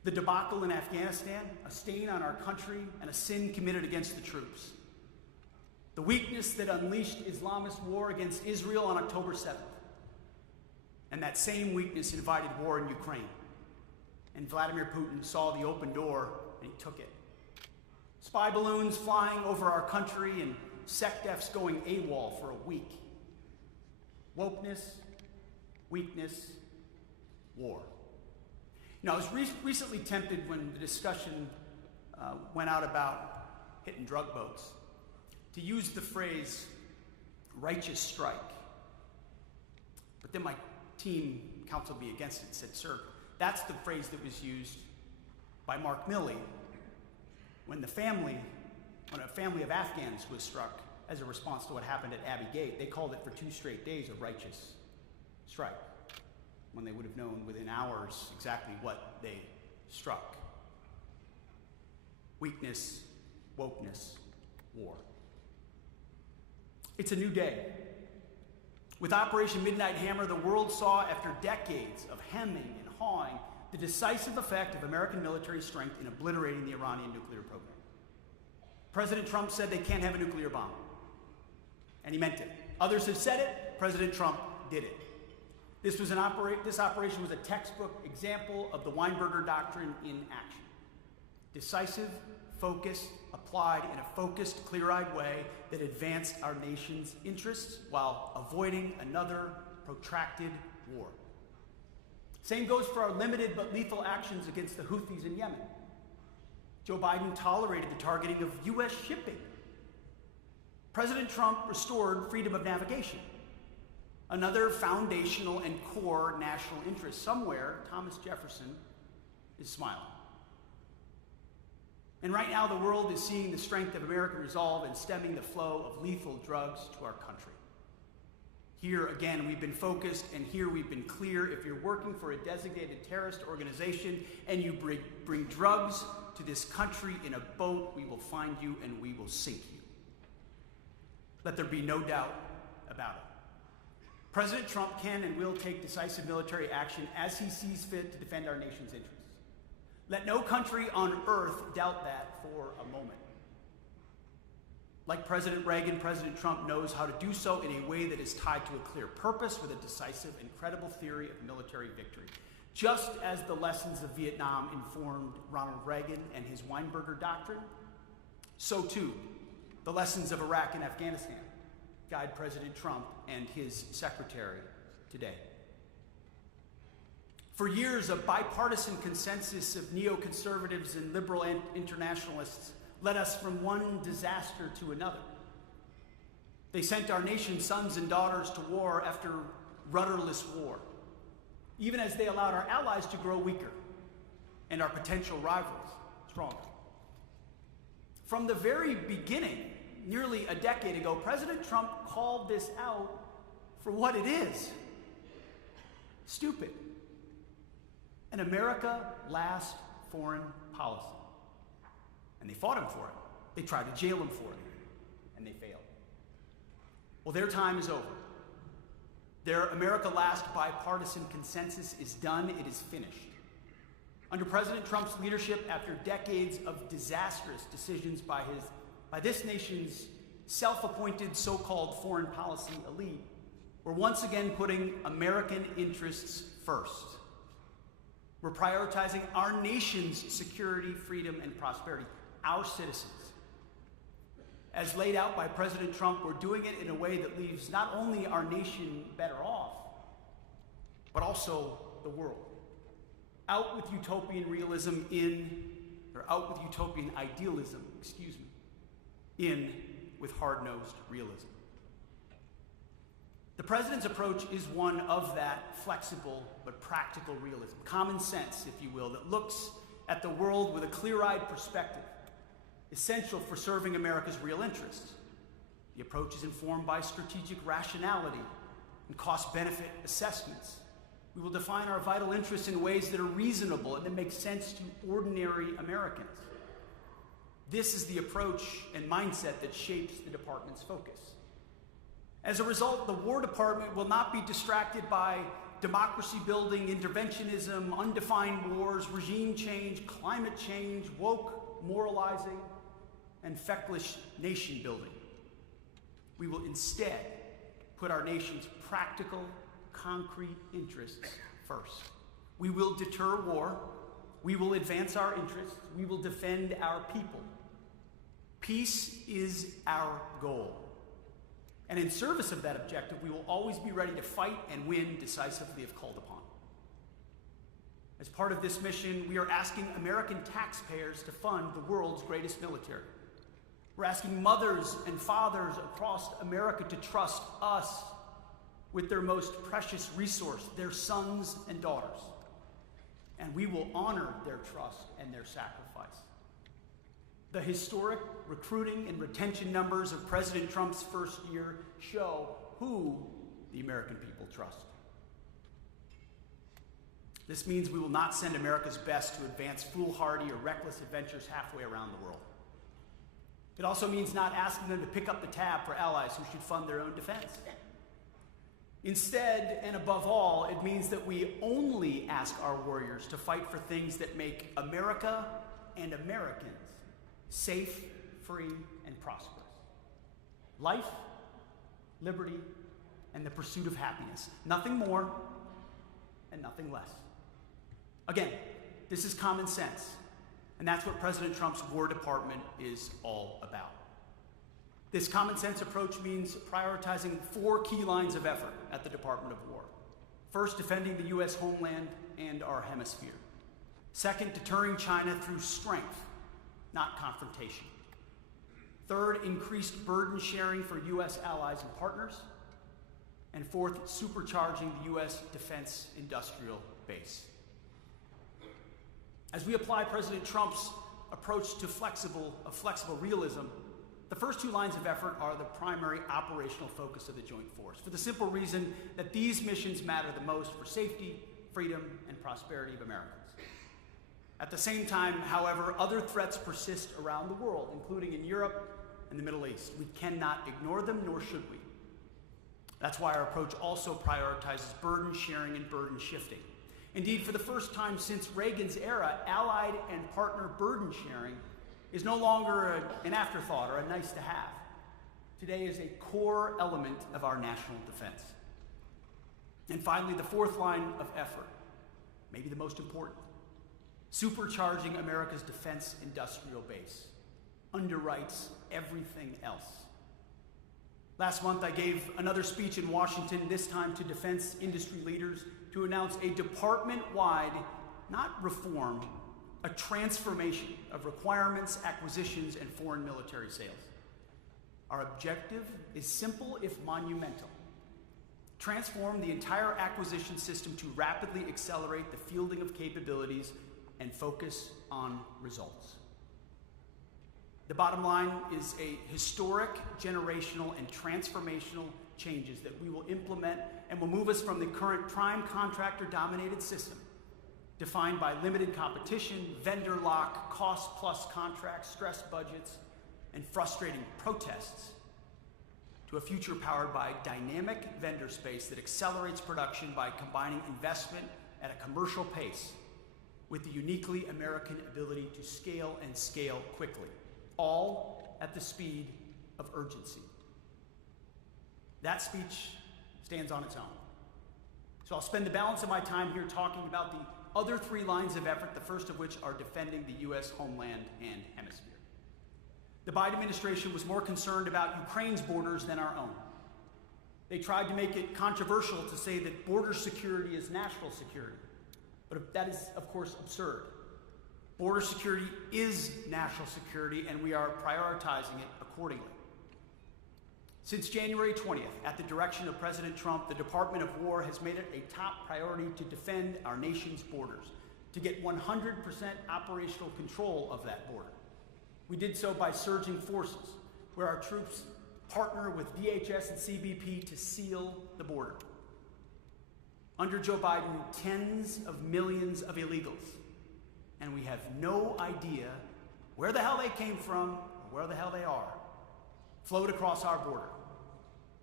The debacle in Afghanistan, a stain on our country and a sin committed against the troops. The weakness that unleashed Islamist war against Israel on October 7th. And that same weakness invited war in Ukraine. And Vladimir Putin saw the open door and he took it. Spy balloons flying over our country and SecDefs going AWOL for a week. Wokeness, weakness, war. You know, I was recently tempted when the discussion went out about hitting drug boats to use the phrase righteous strike. But then my team counseled me against it and said, sir, that's the phrase that was used by Mark Milley when a family of Afghans was struck as a response to what happened at Abbey Gate. They called it for 2 straight days a righteous strike, when they would have known within hours exactly what they struck. Weakness, wokeness, war. It's a new day. With Operation Midnight Hammer, the world saw, after decades of hemming and hawing, the decisive effect of American military strength in obliterating the Iranian nuclear program. President Trump said they can't have a nuclear bomb, and he meant it. Others have said it. President Trump did it. This operation was a textbook example of the Weinberger Doctrine in action. Decisive, focused, applied in a focused, clear-eyed way that advanced our nation's interests while avoiding another protracted war. Same goes for our limited but lethal actions against the Houthis in Yemen. Joe Biden tolerated the targeting of U.S. shipping. President Trump restored freedom of navigation. Another foundational and core national interest. Somewhere, Thomas Jefferson is smiling. And right now, the world is seeing the strength of American resolve in stemming the flow of lethal drugs to our country. Here, again, we've been focused, and here we've been clear. If you're working for a designated terrorist organization and you bring drugs to this country in a boat, we will find you and we will sink you. Let there be no doubt about it. President Trump can and will take decisive military action as he sees fit to defend our nation's interests. Let no country on earth doubt that for a moment. Like President Reagan, President Trump knows how to do so in a way that is tied to a clear purpose with a decisive and credible theory of military victory. Just as the lessons of Vietnam informed Ronald Reagan and his Weinberger Doctrine, so too the lessons of Iraq and Afghanistan guide President Trump and his secretary today. For years, a bipartisan consensus of neoconservatives and liberal internationalists led us from one disaster to another. They sent our nation's sons and daughters to war after rudderless war, even as they allowed our allies to grow weaker and our potential rivals stronger. From the very beginning, nearly a decade ago, President Trump called this out for what it is: stupid. An America last foreign policy. And they fought him for it. They tried to jail him for it, and they failed. Well, their time is over. Their America last bipartisan consensus is done. It is finished. Under President Trump's leadership, after decades of disastrous decisions by this nation's self-appointed so-called foreign policy elite, we're once again putting American interests first. We're prioritizing our nation's security, freedom, and prosperity, our citizens. As laid out by President Trump, we're doing it in a way that leaves not only our nation better off, but also the world. Out with utopian idealism, in with hard-nosed realism. The president's approach is one of that flexible but practical realism, common sense, if you will, that looks at the world with a clear-eyed perspective, essential for serving America's real interests. The approach is informed by strategic rationality and cost-benefit assessments. We will define our vital interests in ways that are reasonable and that make sense to ordinary Americans. This is the approach and mindset that shapes the department's focus. As a result, the War Department will not be distracted by democracy building, interventionism, undefined wars, regime change, climate change, woke moralizing, and feckless nation building. We will instead put our nation's practical, concrete interests first. We will deter war. We will advance our interests. We will defend our people. Peace is our goal. And in service of that objective, we will always be ready to fight and win decisively if called upon. As part of this mission, we are asking American taxpayers to fund the world's greatest military. We're asking mothers and fathers across America to trust us with their most precious resource, their sons and daughters. And we will honor their trust and their sacrifice. The historic recruiting and retention numbers of President Trump's first year show who the American people trust. This means we will not send America's best to advance foolhardy or reckless adventures halfway around the world. It also means not asking them to pick up the tab for allies who should fund their own defense. Instead, and above all, it means that we only ask our warriors to fight for things that make America and Americans safe, free, and prosperous. Life, liberty, and the pursuit of happiness. Nothing more and nothing less. Again, this is common sense, and that's what President Trump's War Department is all about. This common sense approach means prioritizing 4 key lines of effort at the Department of War. First, defending the U.S. homeland and our hemisphere. Second, deterring China through strength, not confrontation. Third, increased burden sharing for U.S. allies and partners. And fourth, supercharging the U.S. defense industrial base. As we apply President Trump's approach to flexible realism, the first 2 lines of effort are the primary operational focus of the Joint Force, for the simple reason that these missions matter the most for safety, freedom, and prosperity of Americans. At the same time, however, other threats persist around the world, including in Europe and the Middle East. We cannot ignore them, nor should we. That's why our approach also prioritizes burden sharing and burden shifting. Indeed, for the first time since Reagan's era, allied and partner burden sharing is no longer an afterthought or a nice to have. Today is a core element of our national defense. And finally, the 4th line of effort, maybe the most important, supercharging America's defense industrial base, underwrites everything else. Last month, I gave another speech in Washington, this time to defense industry leaders, to announce a department-wide, not reform, a transformation of requirements, acquisitions, and foreign military sales. Our objective is simple if monumental. Transform the entire acquisition system to rapidly accelerate the fielding of capabilities and focus on results. The bottom line is a historic, generational, and transformational changes that we will implement and will move us from the current prime contractor-dominated system, defined by limited competition, vendor lock, cost-plus contracts, stressed budgets, and frustrating protests, to a future powered by dynamic vendor space that accelerates production by combining investment at a commercial pace with the uniquely American ability to scale and scale quickly, all at the speed of urgency. That speech stands on its own. So I'll spend the balance of my time here talking about the other 3 lines of effort, the first of which are defending the U.S. homeland and hemisphere. The Biden administration was more concerned about Ukraine's borders than our own. They tried to make it controversial to say that border security is national security, but that is, of course, absurd. Border security is national security, and we are prioritizing it accordingly. Since January 20th, at the direction of President Trump, the Department of War has made it a top priority to defend our nation's borders, to get 100% operational control of that border. We did so by surging forces, where our troops partner with DHS and CBP to seal the border. Under Joe Biden, tens of millions of illegals, and we have no idea where the hell they came from or where the hell they are, flowed across our border.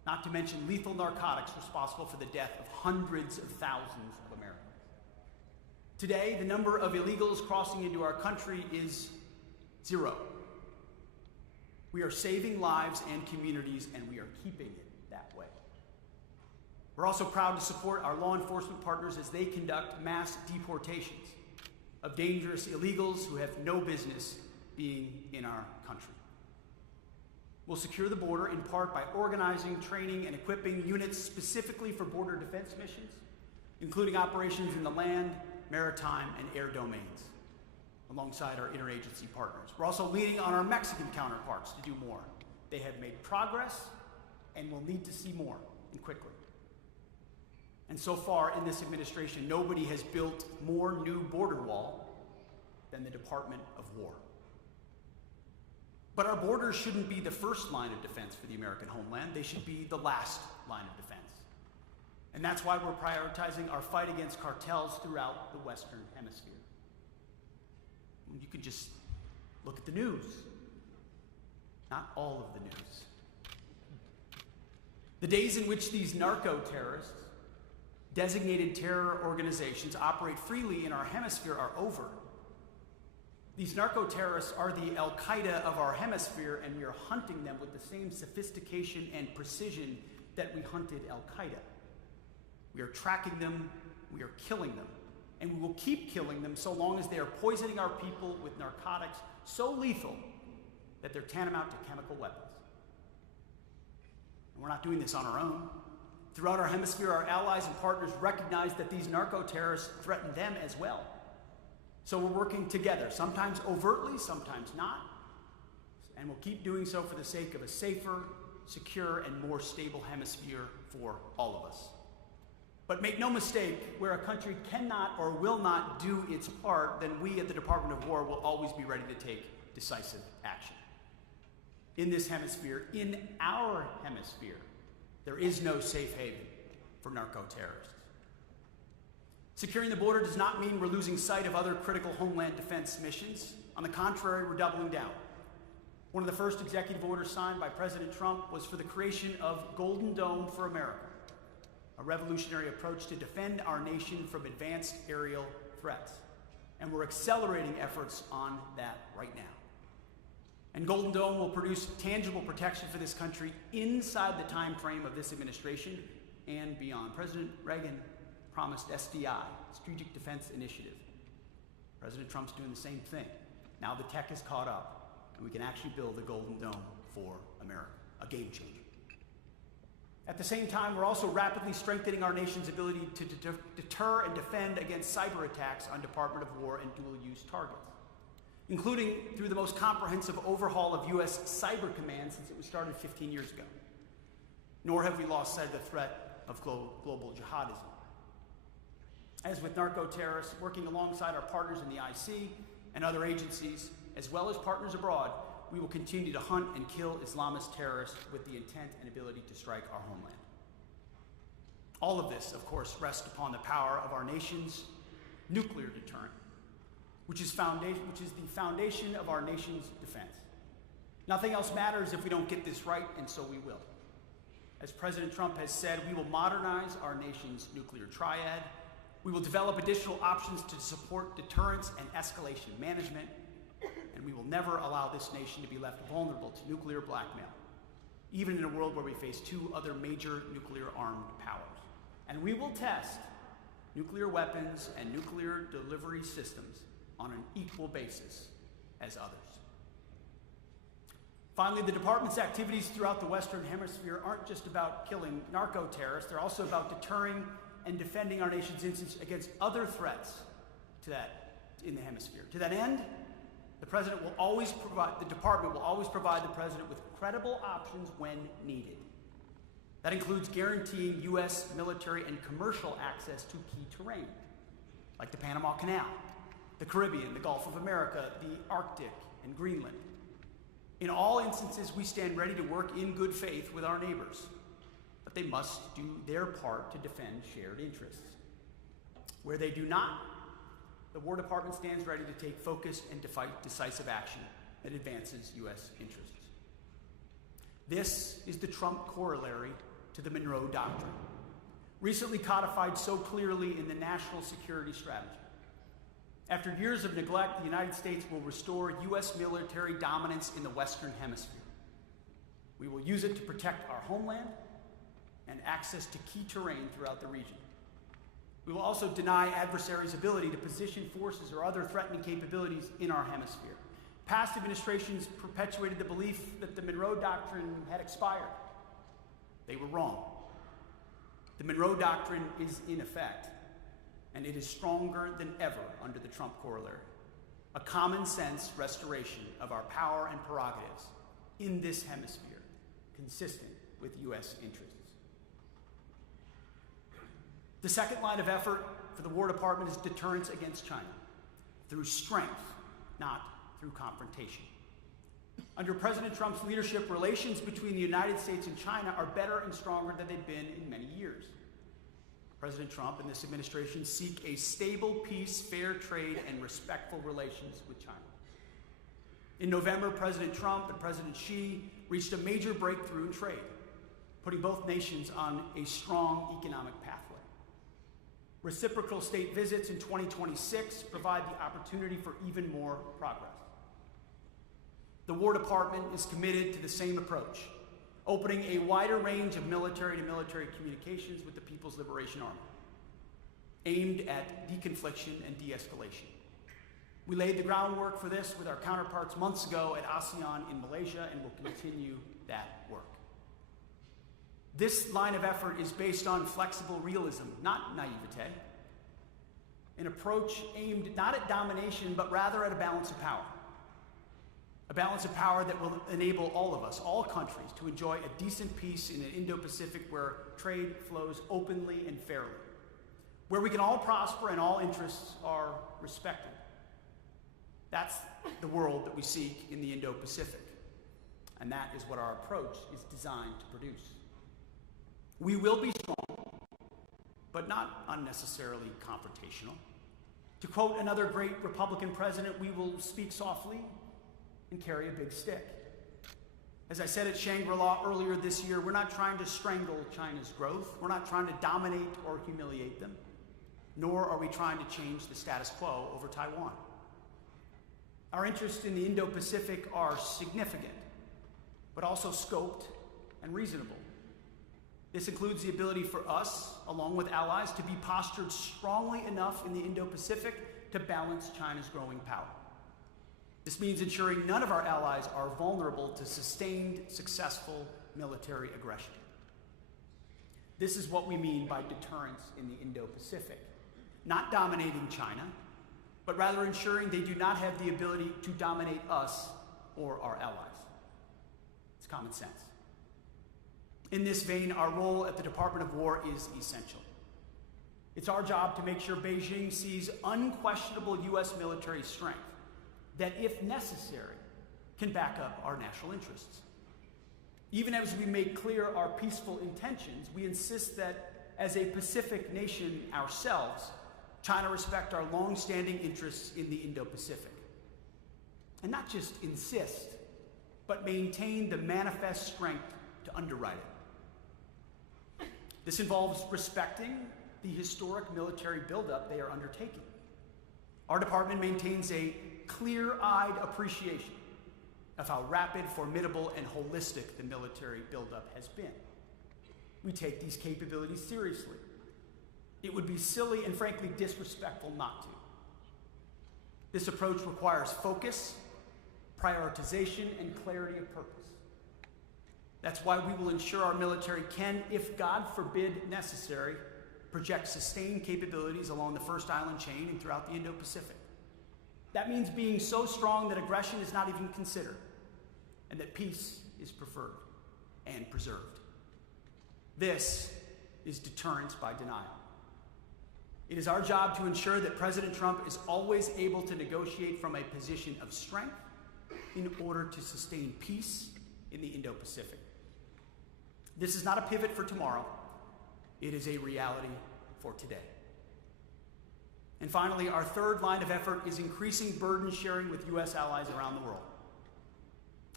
not to mention lethal narcotics responsible for the death of hundreds of thousands of Americans. Today, the number of illegals crossing into our country is 0. We are saving lives and communities, and we are keeping it that way. We're also proud to support our law enforcement partners as they conduct mass deportations of dangerous illegals who have no business being in our country. We'll secure the border in part by organizing, training, and equipping units specifically for border defense missions, including operations in the land, maritime, and air domains, alongside our interagency partners. We're also leaning on our Mexican counterparts to do more. They have made progress and will need to see more, and quickly. And so far in this administration, nobody has built more new border wall than the Department of War. But our borders shouldn't be the first line of defense for the American homeland. They should be the last line of defense. And that's why we're prioritizing our fight against cartels throughout the Western Hemisphere. You can just look at the news. Not all of the news. The days in which these narco-terrorists, designated terror organizations, operate freely in our hemisphere are over. These narco-terrorists are the Al-Qaeda of our hemisphere, and we are hunting them with the same sophistication and precision that we hunted Al-Qaeda. We are tracking them, we are killing them, and we will keep killing them so long as they are poisoning our people with narcotics so lethal that they're tantamount to chemical weapons. And we're not doing this on our own. Throughout our hemisphere, our allies and partners recognize that these narco-terrorists threaten them as well. So we're working together, sometimes overtly, sometimes not, and we'll keep doing so for the sake of a safer, secure, and more stable hemisphere for all of us. But make no mistake, where a country cannot or will not do its part, then we at the Department of War will always be ready to take decisive action. In this hemisphere, in our hemisphere, there is no safe haven for narco-terrorists. Securing the border does not mean we're losing sight of other critical homeland defense missions. On the contrary, we're doubling down. One of the first executive orders signed by President Trump was for the creation of Golden Dome for America, a revolutionary approach to defend our nation from advanced aerial threats. And we're accelerating efforts on that right now. And Golden Dome will produce tangible protection for this country inside the time frame of this administration and beyond. President Reagan promised SDI, Strategic Defense Initiative. President Trump's doing the same thing. Now the tech has caught up, and we can actually build a Golden Dome for America, a game changer. At the same time, we're also rapidly strengthening our nation's ability to deter and defend against cyber attacks on Department of War and dual-use targets, including through the most comprehensive overhaul of U.S. Cyber Command since it was started 15 years ago. Nor have we lost sight of the threat of global jihadism. As with narco-terrorists, working alongside our partners in the IC and other agencies, as well as partners abroad, we will continue to hunt and kill Islamist terrorists with the intent and ability to strike our homeland. All of this, of course, rests upon the power of our nation's nuclear deterrent, which is the foundation of our nation's defense. Nothing else matters if we don't get this right, and so we will. As President Trump has said, we will modernize our nation's nuclear triad. We will develop additional options to support deterrence and escalation management, and we will never allow this nation to be left vulnerable to nuclear blackmail, even in a world where we face 2 other major nuclear-armed powers. And we will test nuclear weapons and nuclear delivery systems on an equal basis as others. Finally, the department's activities throughout the Western Hemisphere aren't just about killing narco-terrorists, they're also about deterring and defending our nation's interests against other threats in the hemisphere. To that end, the Department will always provide the President with credible options when needed. That includes guaranteeing U.S. military and commercial access to key terrain, like the Panama Canal, the Caribbean, the Gulf of America, the Arctic, and Greenland. In all instances, we stand ready to work in good faith with our neighbors, but they must do their part to defend shared interests. Where they do not, the War Department stands ready to take focused and decisive action that advances U.S. interests. This is the Trump corollary to the Monroe Doctrine, recently codified so clearly in the National Security Strategy. After years of neglect, the United States will restore U.S. military dominance in the Western Hemisphere. We will use it to protect our homeland and access to key terrain throughout the region. We will also deny adversaries' ability to position forces or other threatening capabilities in our hemisphere. Past administrations perpetuated the belief that the Monroe Doctrine had expired. They were wrong. The Monroe Doctrine is in effect, and it is stronger than ever under the Trump corollary. A common sense restoration of our power and prerogatives in this hemisphere, consistent with U.S. interests. The second line of effort for the War Department is deterrence against China, through strength, not through confrontation. Under President Trump's leadership, relations between the United States and China are better and stronger than they've been in many years. President Trump and this administration seek a stable peace, fair trade, and respectful relations with China. In November, President Trump and President Xi reached a major breakthrough in trade, putting both nations on a strong economic pathway. Reciprocal state visits in 2026 provide the opportunity for even more progress. The War Department is committed to the same approach, opening a wider range of military-to-military communications with the People's Liberation Army, aimed at deconfliction and de-escalation. We laid the groundwork for this with our counterparts months ago at ASEAN in Malaysia, and will continue that work. This line of effort is based on flexible realism, not naivete, an approach aimed not at domination, but rather at a balance of power. A balance of power that will enable all of us, all countries, to enjoy a decent peace in an Indo-Pacific where trade flows openly and fairly, where we can all prosper and all interests are respected. That's the world that we seek in the Indo-Pacific, and that is what our approach is designed to produce. We will be strong, but not unnecessarily confrontational. To quote another great Republican president, we will speak softly and carry a big stick. As I said at Shangri-La earlier this year, we're not trying to strangle China's growth. We're not trying to dominate or humiliate them, nor are we trying to change the status quo over Taiwan. Our interests in the Indo-Pacific are significant, but also scoped and reasonable. This includes the ability for us, along with allies, to be postured strongly enough in the Indo-Pacific to balance China's growing power. This means ensuring none of our allies are vulnerable to sustained, successful military aggression. This is what we mean by deterrence in the Indo-Pacific. Not dominating China, but rather ensuring they do not have the ability to dominate us or our allies. It's common sense. In this vein, our role at the Department of War is essential. It's our job to make sure Beijing sees unquestionable U.S. military strength that, if necessary, can back up our national interests. Even as we make clear our peaceful intentions, we insist that, as a Pacific nation ourselves, China respect our long-standing interests in the Indo-Pacific. And not just insist, but maintain the manifest strength to underwrite it. This involves respecting the historic military buildup they are undertaking. Our department maintains a clear-eyed appreciation of how rapid, formidable, and holistic the military buildup has been. We take these capabilities seriously. It would be silly and frankly disrespectful not to. This approach requires focus, prioritization, and clarity of purpose. That's why we will ensure our military can, if God forbid necessary, project sustained capabilities along the First Island chain and throughout the Indo-Pacific. That means being so strong that aggression is not even considered, and that peace is preferred and preserved. This is deterrence by denial. It is our job to ensure that President Trump is always able to negotiate from a position of strength in order to sustain peace in the Indo-Pacific. This is not a pivot for tomorrow. It is a reality for today. And finally, our third line of effort is increasing burden sharing with U.S. allies around the world.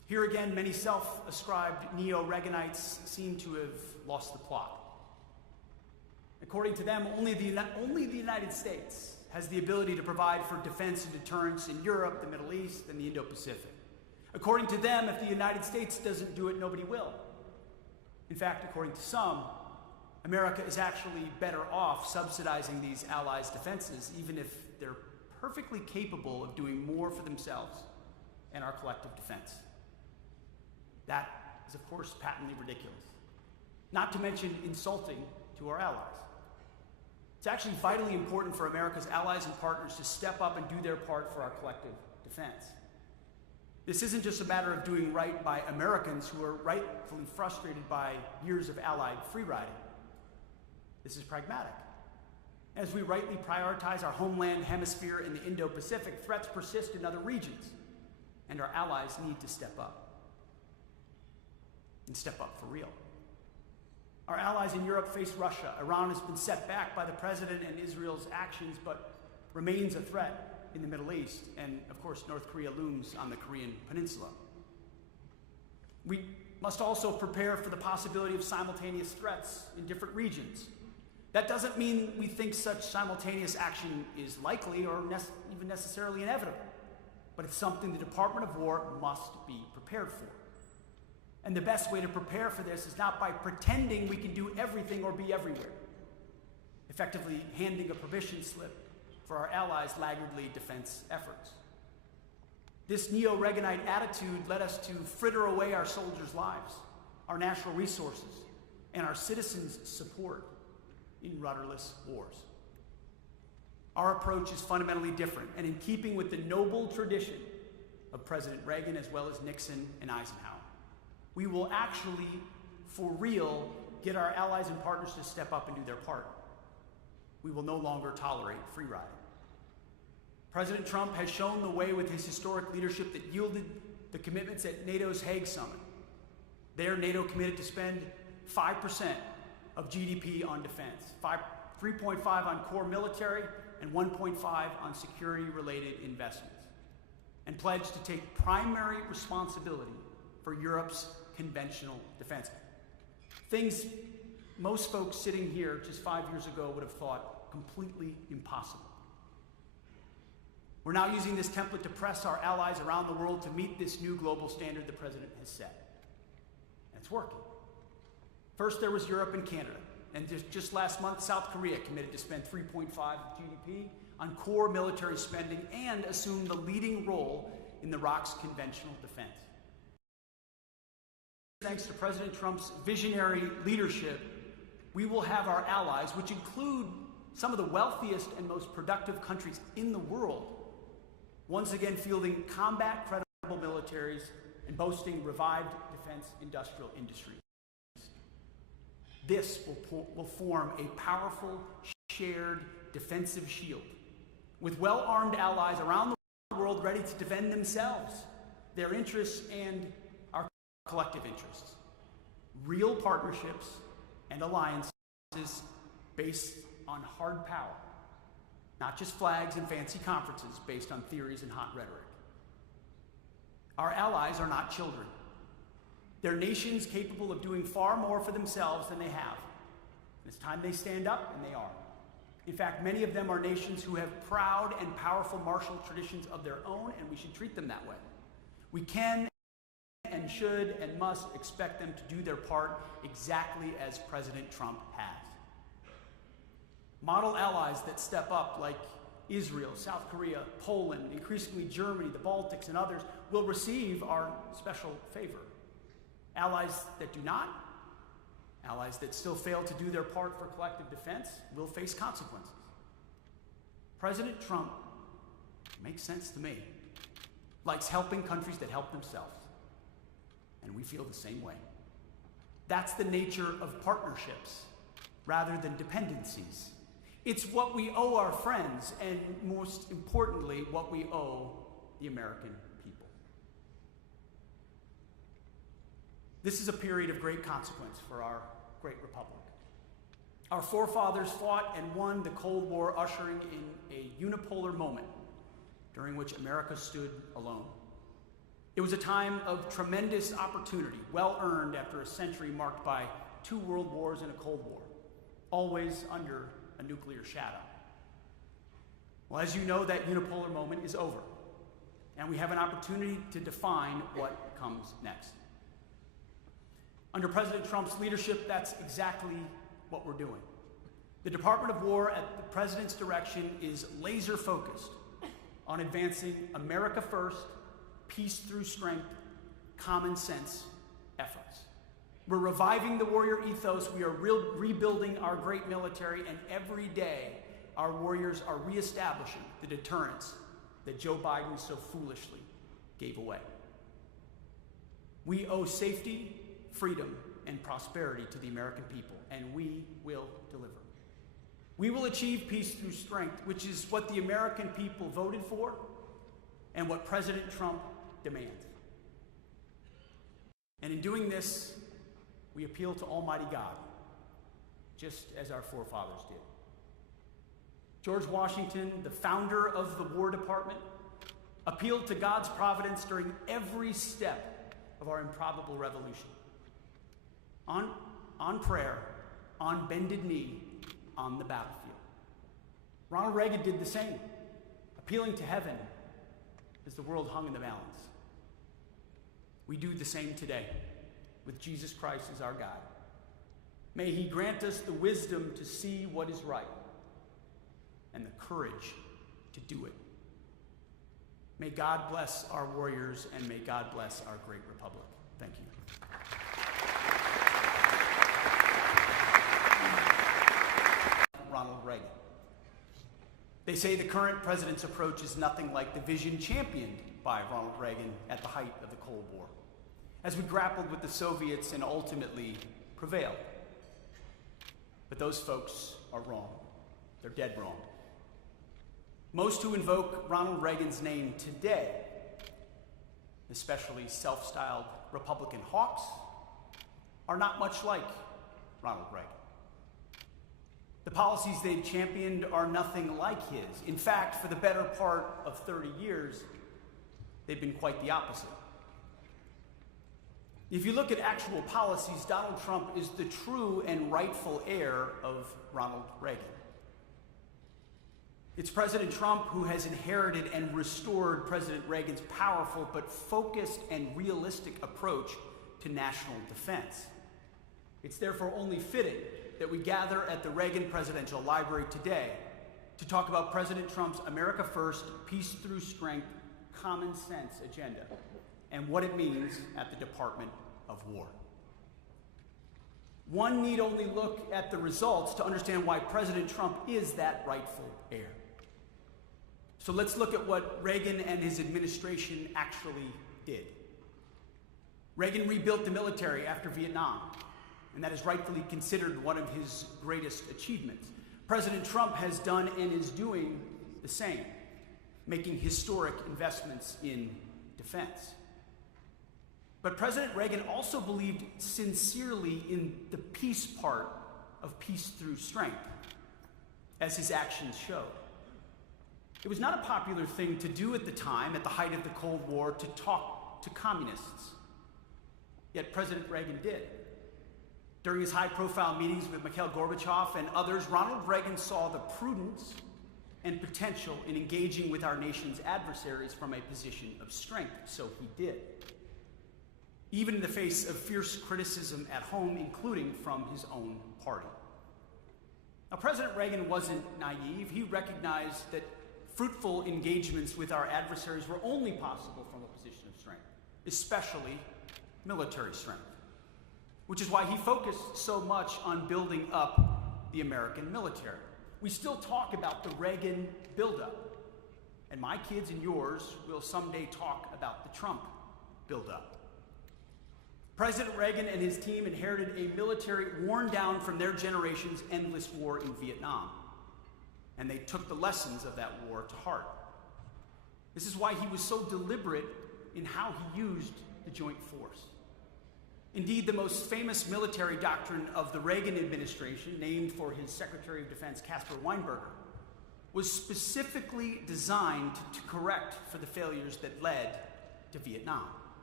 Here again, many self-ascribed neo-Reaganites seem to have lost the plot. According to them, only the United States has the ability to provide for defense and deterrence in Europe, the Middle East, and the Indo-Pacific. According to them, if the United States doesn't do it, nobody will. In fact, according to some, America is actually better off subsidizing these allies' defenses, even if they're perfectly capable of doing more for themselves and our collective defense. That is, of course, patently ridiculous, not to mention insulting to our allies. It's actually vitally important for America's allies and partners to step up and do their part for our collective defense. This isn't just a matter of doing right by Americans who are rightfully frustrated by years of Allied free riding. This is pragmatic. As we rightly prioritize our homeland hemisphere in the Indo-Pacific, threats persist in other regions, and our allies need to step up. And step up for real. Our allies in Europe face Russia. Iran has been set back by the president and Israel's actions, but remains a threat in the Middle East. And of course, North Korea looms on the Korean Peninsula. We must also prepare for the possibility of simultaneous threats in different regions. That doesn't mean we think such simultaneous action is likely or even necessarily inevitable, but it's something the Department of War must be prepared for. And the best way to prepare for this is not by pretending we can do everything or be everywhere, effectively handing a permission slip for our allies' laggardly defense efforts. This neo-Reaganite attitude led us to fritter away our soldiers' lives, our natural resources, and our citizens' support in rudderless wars. Our approach is fundamentally different and in keeping with the noble tradition of President Reagan as well as Nixon and Eisenhower. We will actually, for real, get our allies and partners to step up and do their part. We will no longer tolerate free riding. President Trump has shown the way with his historic leadership that yielded the commitments at NATO's Hague Summit. There, NATO committed to spend 5% of GDP on defense, 3.5% on core military, and 1.5% on security-related investments, and pledged to take primary responsibility for Europe's conventional defense. Things most folks sitting here just 5 years ago would have thought completely impossible. We're now using this template to press our allies around the world to meet this new global standard the president has set. And it's working. First, there was Europe and Canada. And just last month, South Korea committed to spend 3.5% of GDP on core military spending and assume the leading role in the ROC's conventional defense. Thanks to President Trump's visionary leadership, we will have our allies, which include some of the wealthiest and most productive countries in the world, once again fielding combat-credible militaries and boasting revived defense industrial industries. This will form a powerful, shared defensive shield, with well-armed allies around the world ready to defend themselves, their interests, and our collective interests. Real partnerships and alliances based on hard power, not just flags and fancy conferences based on theories and hot rhetoric. Our allies are not children. They're nations capable of doing far more for themselves than they have. It's time they stand up, and they are. In fact, many of them are nations who have proud and powerful martial traditions of their own, and we should treat them that way. We can and should and must expect them to do their part exactly as President Trump has. Model allies that step up, like Israel, South Korea, Poland, increasingly Germany, the Baltics, and others, will receive our special favor. Allies that do not, allies that still fail to do their part for collective defense, will face consequences. President Trump, makes sense to me, likes helping countries that help themselves. And we feel the same way. That's the nature of partnerships rather than dependencies. It's what we owe our friends, and most importantly, what we owe the American people. This is a period of great consequence for our great republic. Our forefathers fought and won the Cold War, ushering in a unipolar moment during which America stood alone. It was a time of tremendous opportunity, well earned after a century marked by 2 world wars and a Cold War, always under a nuclear shadow. Well, as you know, that unipolar moment is over, and we have an opportunity to define what comes next. Under President Trump's leadership, that's exactly what we're doing. The Department of War, at the president's direction, is laser focused on advancing America first, peace through strength, common sense efforts. We're reviving the warrior ethos. We are rebuilding our great military, and every day our warriors are reestablishing the deterrence that Joe Biden so foolishly gave away. We owe safety, freedom, and prosperity to the American people, and we will deliver. We will achieve peace through strength, which is what the American people voted for and what President Trump demands. And in doing this, we appeal to Almighty God, just as our forefathers did. George Washington, the founder of the War Department, appealed to God's providence during every step of our improbable revolution. On prayer, on bended knee, on the battlefield. Ronald Reagan did the same, appealing to heaven as the world hung in the balance. We do the same today, with Jesus Christ as our guide. May he grant us the wisdom to see what is right and the courage to do it. May God bless our warriors, and may God bless our great republic. Thank you. Ronald Reagan. They say the current president's approach is nothing like the vision championed by Ronald Reagan at the height of the Cold War, as we grappled with the Soviets and ultimately prevailed. But those folks are wrong. They're dead wrong. Most who invoke Ronald Reagan's name today, especially self-styled Republican hawks, are not much like Ronald Reagan. The policies they've championed are nothing like his. In fact, for the better part of 30 years, they've been quite the opposite. If you look at actual policies, Donald Trump is the true and rightful heir of Ronald Reagan. It's President Trump who has inherited and restored President Reagan's powerful but focused and realistic approach to national defense. It's therefore only fitting that we gather at the Reagan Presidential Library today to talk about President Trump's America First, Peace Through Strength, Common Sense agenda and what it means at the Department of War. One need only look at the results to understand why President Trump is that rightful heir. So let's look at what Reagan and his administration actually did. Reagan rebuilt the military after Vietnam, and that is rightfully considered one of his greatest achievements. President Trump has done and is doing the same, making historic investments in defense. But President Reagan also believed sincerely in the peace part of peace through strength, as his actions showed. It was not a popular thing to do at the time, at the height of the Cold War, to talk to communists. Yet President Reagan did. During his high-profile meetings with Mikhail Gorbachev and others, Ronald Reagan saw the prudence and potential in engaging with our nation's adversaries from a position of strength, so he did. Even in the face of fierce criticism at home, including from his own party. Now, President Reagan wasn't naive. He recognized that fruitful engagements with our adversaries were only possible from a position of strength, especially military strength, which is why he focused so much on building up the American military. We still talk about the Reagan buildup, and my kids and yours will someday talk about the Trump buildup. President Reagan and his team inherited a military worn down from their generation's endless war in Vietnam, and they took the lessons of that war to heart. This is why he was so deliberate in how he used the joint force. Indeed, the most famous military doctrine of the Reagan administration, named for his Secretary of Defense, Caspar Weinberger, was specifically designed to correct for the failures that led to Vietnam.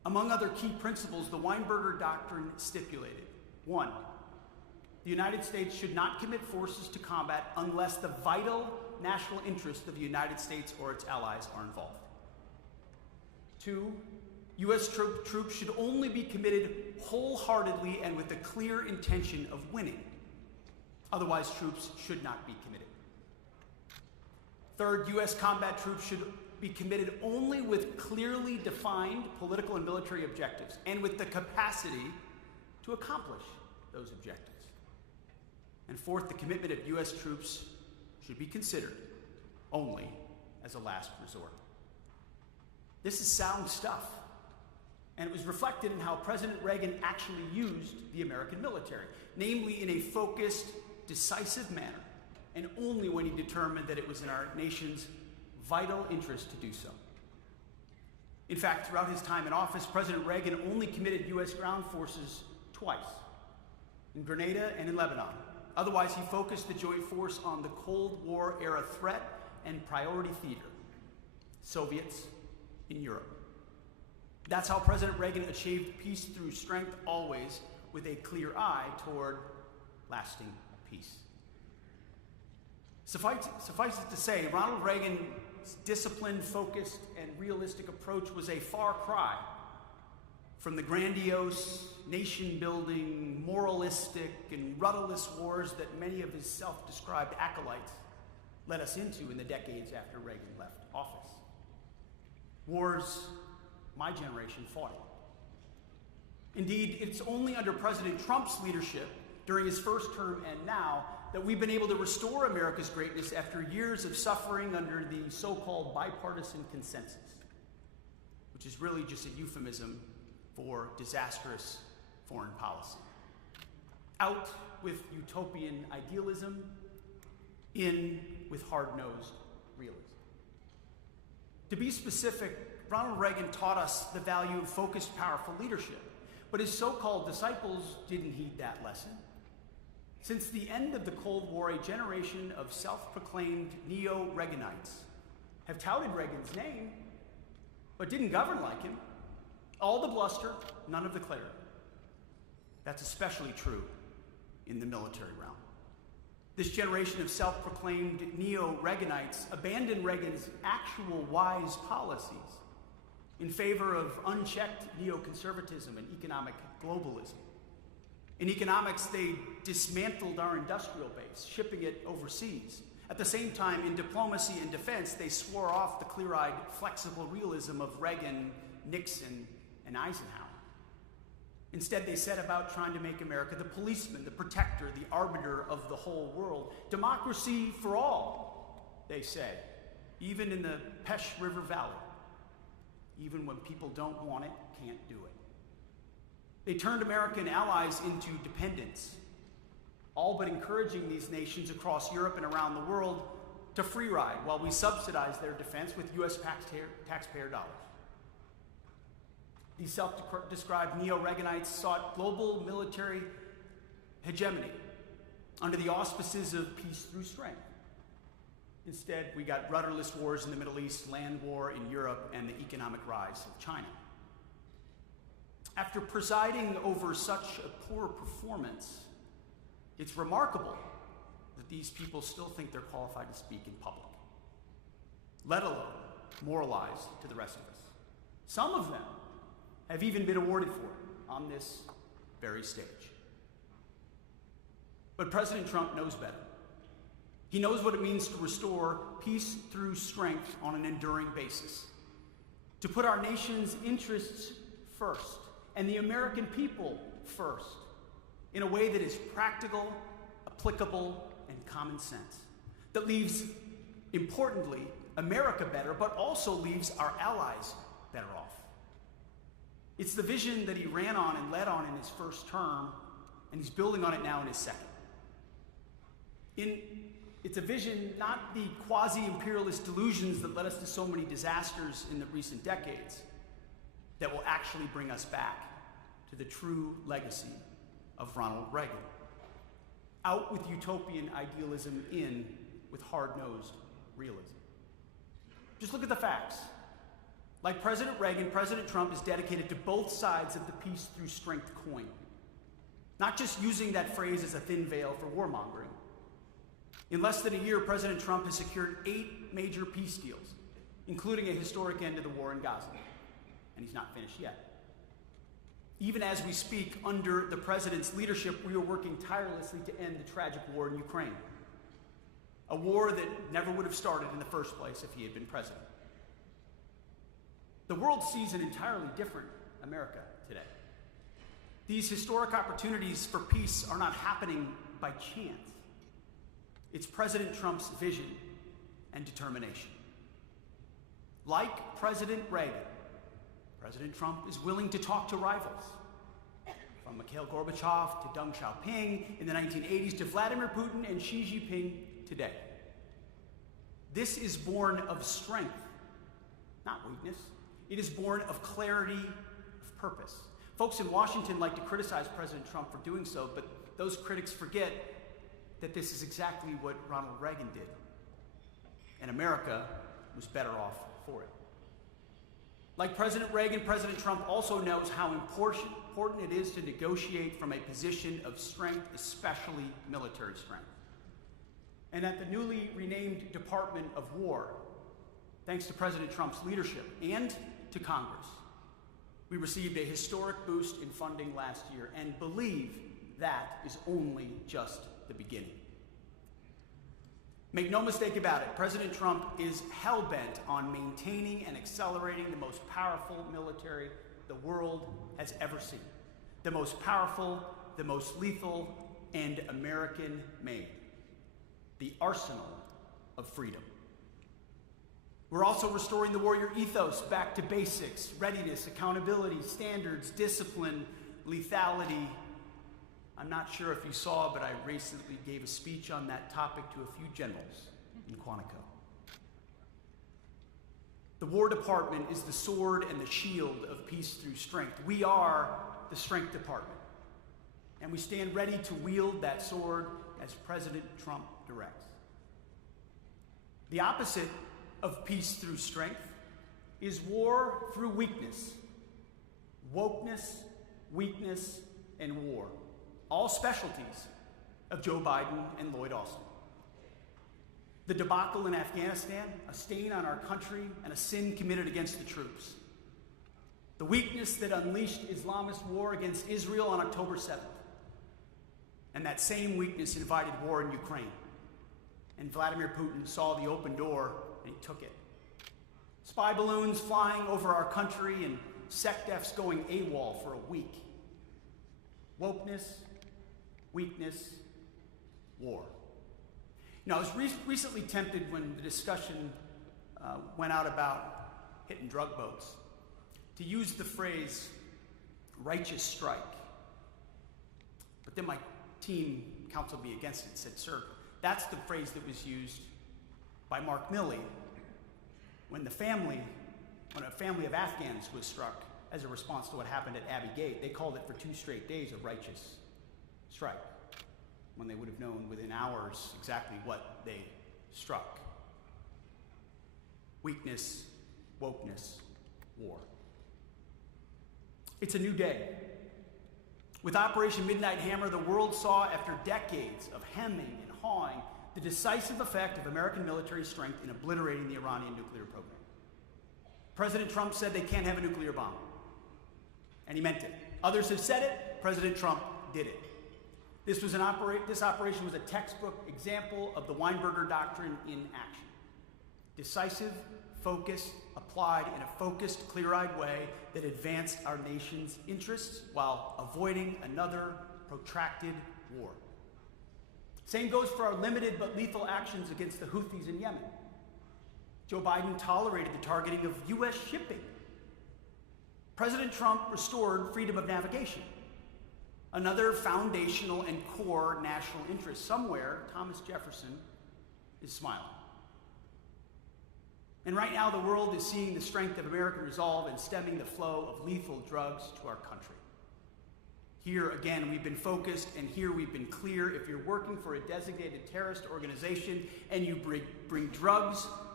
Among other key principles, the Weinberger Doctrine stipulated: 1, the United States should not commit forces to combat unless the vital national interests of the United States or its allies are involved. 2, U.S. troops should only be committed wholeheartedly and with the clear intention of winning. Otherwise, troops should not be committed. 3rd, U.S. combat troops should be committed only with clearly defined political and military objectives and with the capacity to accomplish those objectives. And 4th, the commitment of U.S. troops should be considered only as a last resort. This is sound stuff, and it was reflected in how President Reagan actually used the American military, namely in a focused, decisive manner, and only when he determined that it was in our nation's vital interest to do so. In fact, throughout his time in office, President Reagan only committed U.S. ground forces twice, in Grenada and in Lebanon. Otherwise, he focused the joint force on the Cold War era threat and priority theater, Soviets in Europe. That's how President Reagan achieved peace through strength, always with a clear eye toward lasting peace. Suffice it to say, Ronald Reagan's disciplined, focused, and realistic approach was a far cry from the grandiose, nation-building, moralistic, and rudderless wars that many of his self-described acolytes led us into in the decades after Reagan left office. Wars my generation fought. Indeed, it's only under President Trump's leadership during his first term and now that we've been able to restore America's greatness after years of suffering under the so-called bipartisan consensus, which is really just a euphemism for disastrous foreign policy. Out with utopian idealism, in with hard-nosed realism. To be specific, Ronald Reagan taught us the value of focused, powerful leadership, but his so-called disciples didn't heed that lesson. Since the end of the Cold War, a generation of self-proclaimed neo-Reaganites have touted Reagan's name, but didn't govern like him. All the bluster, none of the clarity. That's especially true in the military realm. This generation of self-proclaimed neo-Reaganites abandoned Reagan's actual wise policies in favor of unchecked neoconservatism and economic globalism. In economics, they dismantled our industrial base, shipping it overseas. At the same time, in diplomacy and defense, they swore off the clear-eyed, flexible realism of Reagan, Nixon, and Eisenhower. Instead, they set about trying to make America the policeman, the protector, the arbiter of the whole world. Democracy for all, they said, even in the Pesh River Valley. Even when people don't want it, can't do it. They turned American allies into dependents, all but encouraging these nations across Europe and around the world to free ride while we subsidize their defense with U.S. taxpayer dollars. These self-described neo-Reaganites sought global military hegemony under the auspices of peace through strength. Instead, we got rudderless wars in the Middle East, land war in Europe, and the economic rise of China. After presiding over such a poor performance, it's remarkable that these people still think they're qualified to speak in public, let alone moralize to the rest of us. Some of them have even been awarded for it on this very stage. But President Trump knows better. He knows what it means to restore peace through strength on an enduring basis, to put our nation's interests first and the American people first in a way that is practical, applicable, and common sense, that leaves, importantly, America better, but also leaves our allies better off. It's the vision that he ran on and led on in his first term, and he's building on it now in his second. It's a vision, not the quasi-imperialist delusions that led us to so many disasters in the recent decades, that will actually bring us back to the true legacy of Ronald Reagan. Out with utopian idealism, in with hard-nosed realism. Just look at the facts. Like President Reagan, President Trump is dedicated to both sides of the peace through strength coin, not just using that phrase as a thin veil for warmongering. In less than a year, President Trump has secured 8 major peace deals, including a historic end to the war in Gaza, and he's not finished yet. Even as we speak, under the president's leadership, we are working tirelessly to end the tragic war in Ukraine, a war that never would have started in the first place if he had been president. The world sees an entirely different America today. These historic opportunities for peace are not happening by chance. It's President Trump's vision and determination. Like President Reagan, President Trump is willing to talk to rivals, from Mikhail Gorbachev to Deng Xiaoping in the 1980s to Vladimir Putin and Xi Jinping today. This is born of strength, not weakness. It is born of clarity of purpose. Folks in Washington like to criticize President Trump for doing so, but those critics forget that this is exactly what Ronald Reagan did. And America was better off for it. Like President Reagan, President Trump also knows how important it is to negotiate from a position of strength, especially military strength. And at the newly renamed Department of War, thanks to President Trump's leadership and to Congress, we received a historic boost in funding last year and believe that is only just the beginning. Make no mistake about it, President Trump is hell-bent on maintaining and accelerating the most powerful military the world has ever seen. The most powerful, the most lethal, and American-made. The arsenal of freedom. We're also restoring the warrior ethos back to basics: readiness, accountability, standards, discipline, lethality. I'm not sure if you saw, but I recently gave a speech on that topic to a few generals in Quantico. The War Department is the sword and the shield of peace through strength. We are the Strength Department, and we stand ready to wield that sword as President Trump directs. The opposite of peace through strength is war through weakness. Wokeness, weakness, and war. All specialties of Joe Biden and Lloyd Austin. The debacle in Afghanistan, a stain on our country and a sin committed against the troops. The weakness that unleashed Islamist war against Israel on October 7th. And that same weakness invited war in Ukraine. And Vladimir Putin saw the open door and he took it. Spy balloons flying over our country and SecDefs going AWOL for a week. Wokeness, weakness, war. You know, I was recently tempted when the discussion went out about hitting drug boats to use the phrase righteous strike. But then my team counseled me against it and said, sir, that's the phrase that was used by Mark Milley when a family of Afghans was struck as a response to what happened at Abbey Gate. They called it for 2 straight days a righteous strike, when they would have known within hours exactly what they struck. Weakness, wokeness, war. It's a new day. With Operation Midnight Hammer, the world saw, after decades of hemming and hawing, the decisive effect of American military strength in obliterating the Iranian nuclear program. President Trump said they can't have a nuclear bomb, and he meant it. Others have said it. President Trump did it. This operation was a textbook example of the Weinberger Doctrine in action. Decisive, focused, applied in a focused, clear-eyed way that advanced our nation's interests while avoiding another protracted war. Same goes for our limited but lethal actions against the Houthis in Yemen. Joe Biden tolerated the targeting of U.S. shipping. President Trump restored freedom of navigation, another foundational and core national interest. Somewhere, Thomas Jefferson is smiling. And right now, the world is seeing the strength of American resolve in stemming the flow of lethal drugs to our country. Here, again, we've been focused, and here we've been clear. If you're working for a designated terrorist organization and you bring drugs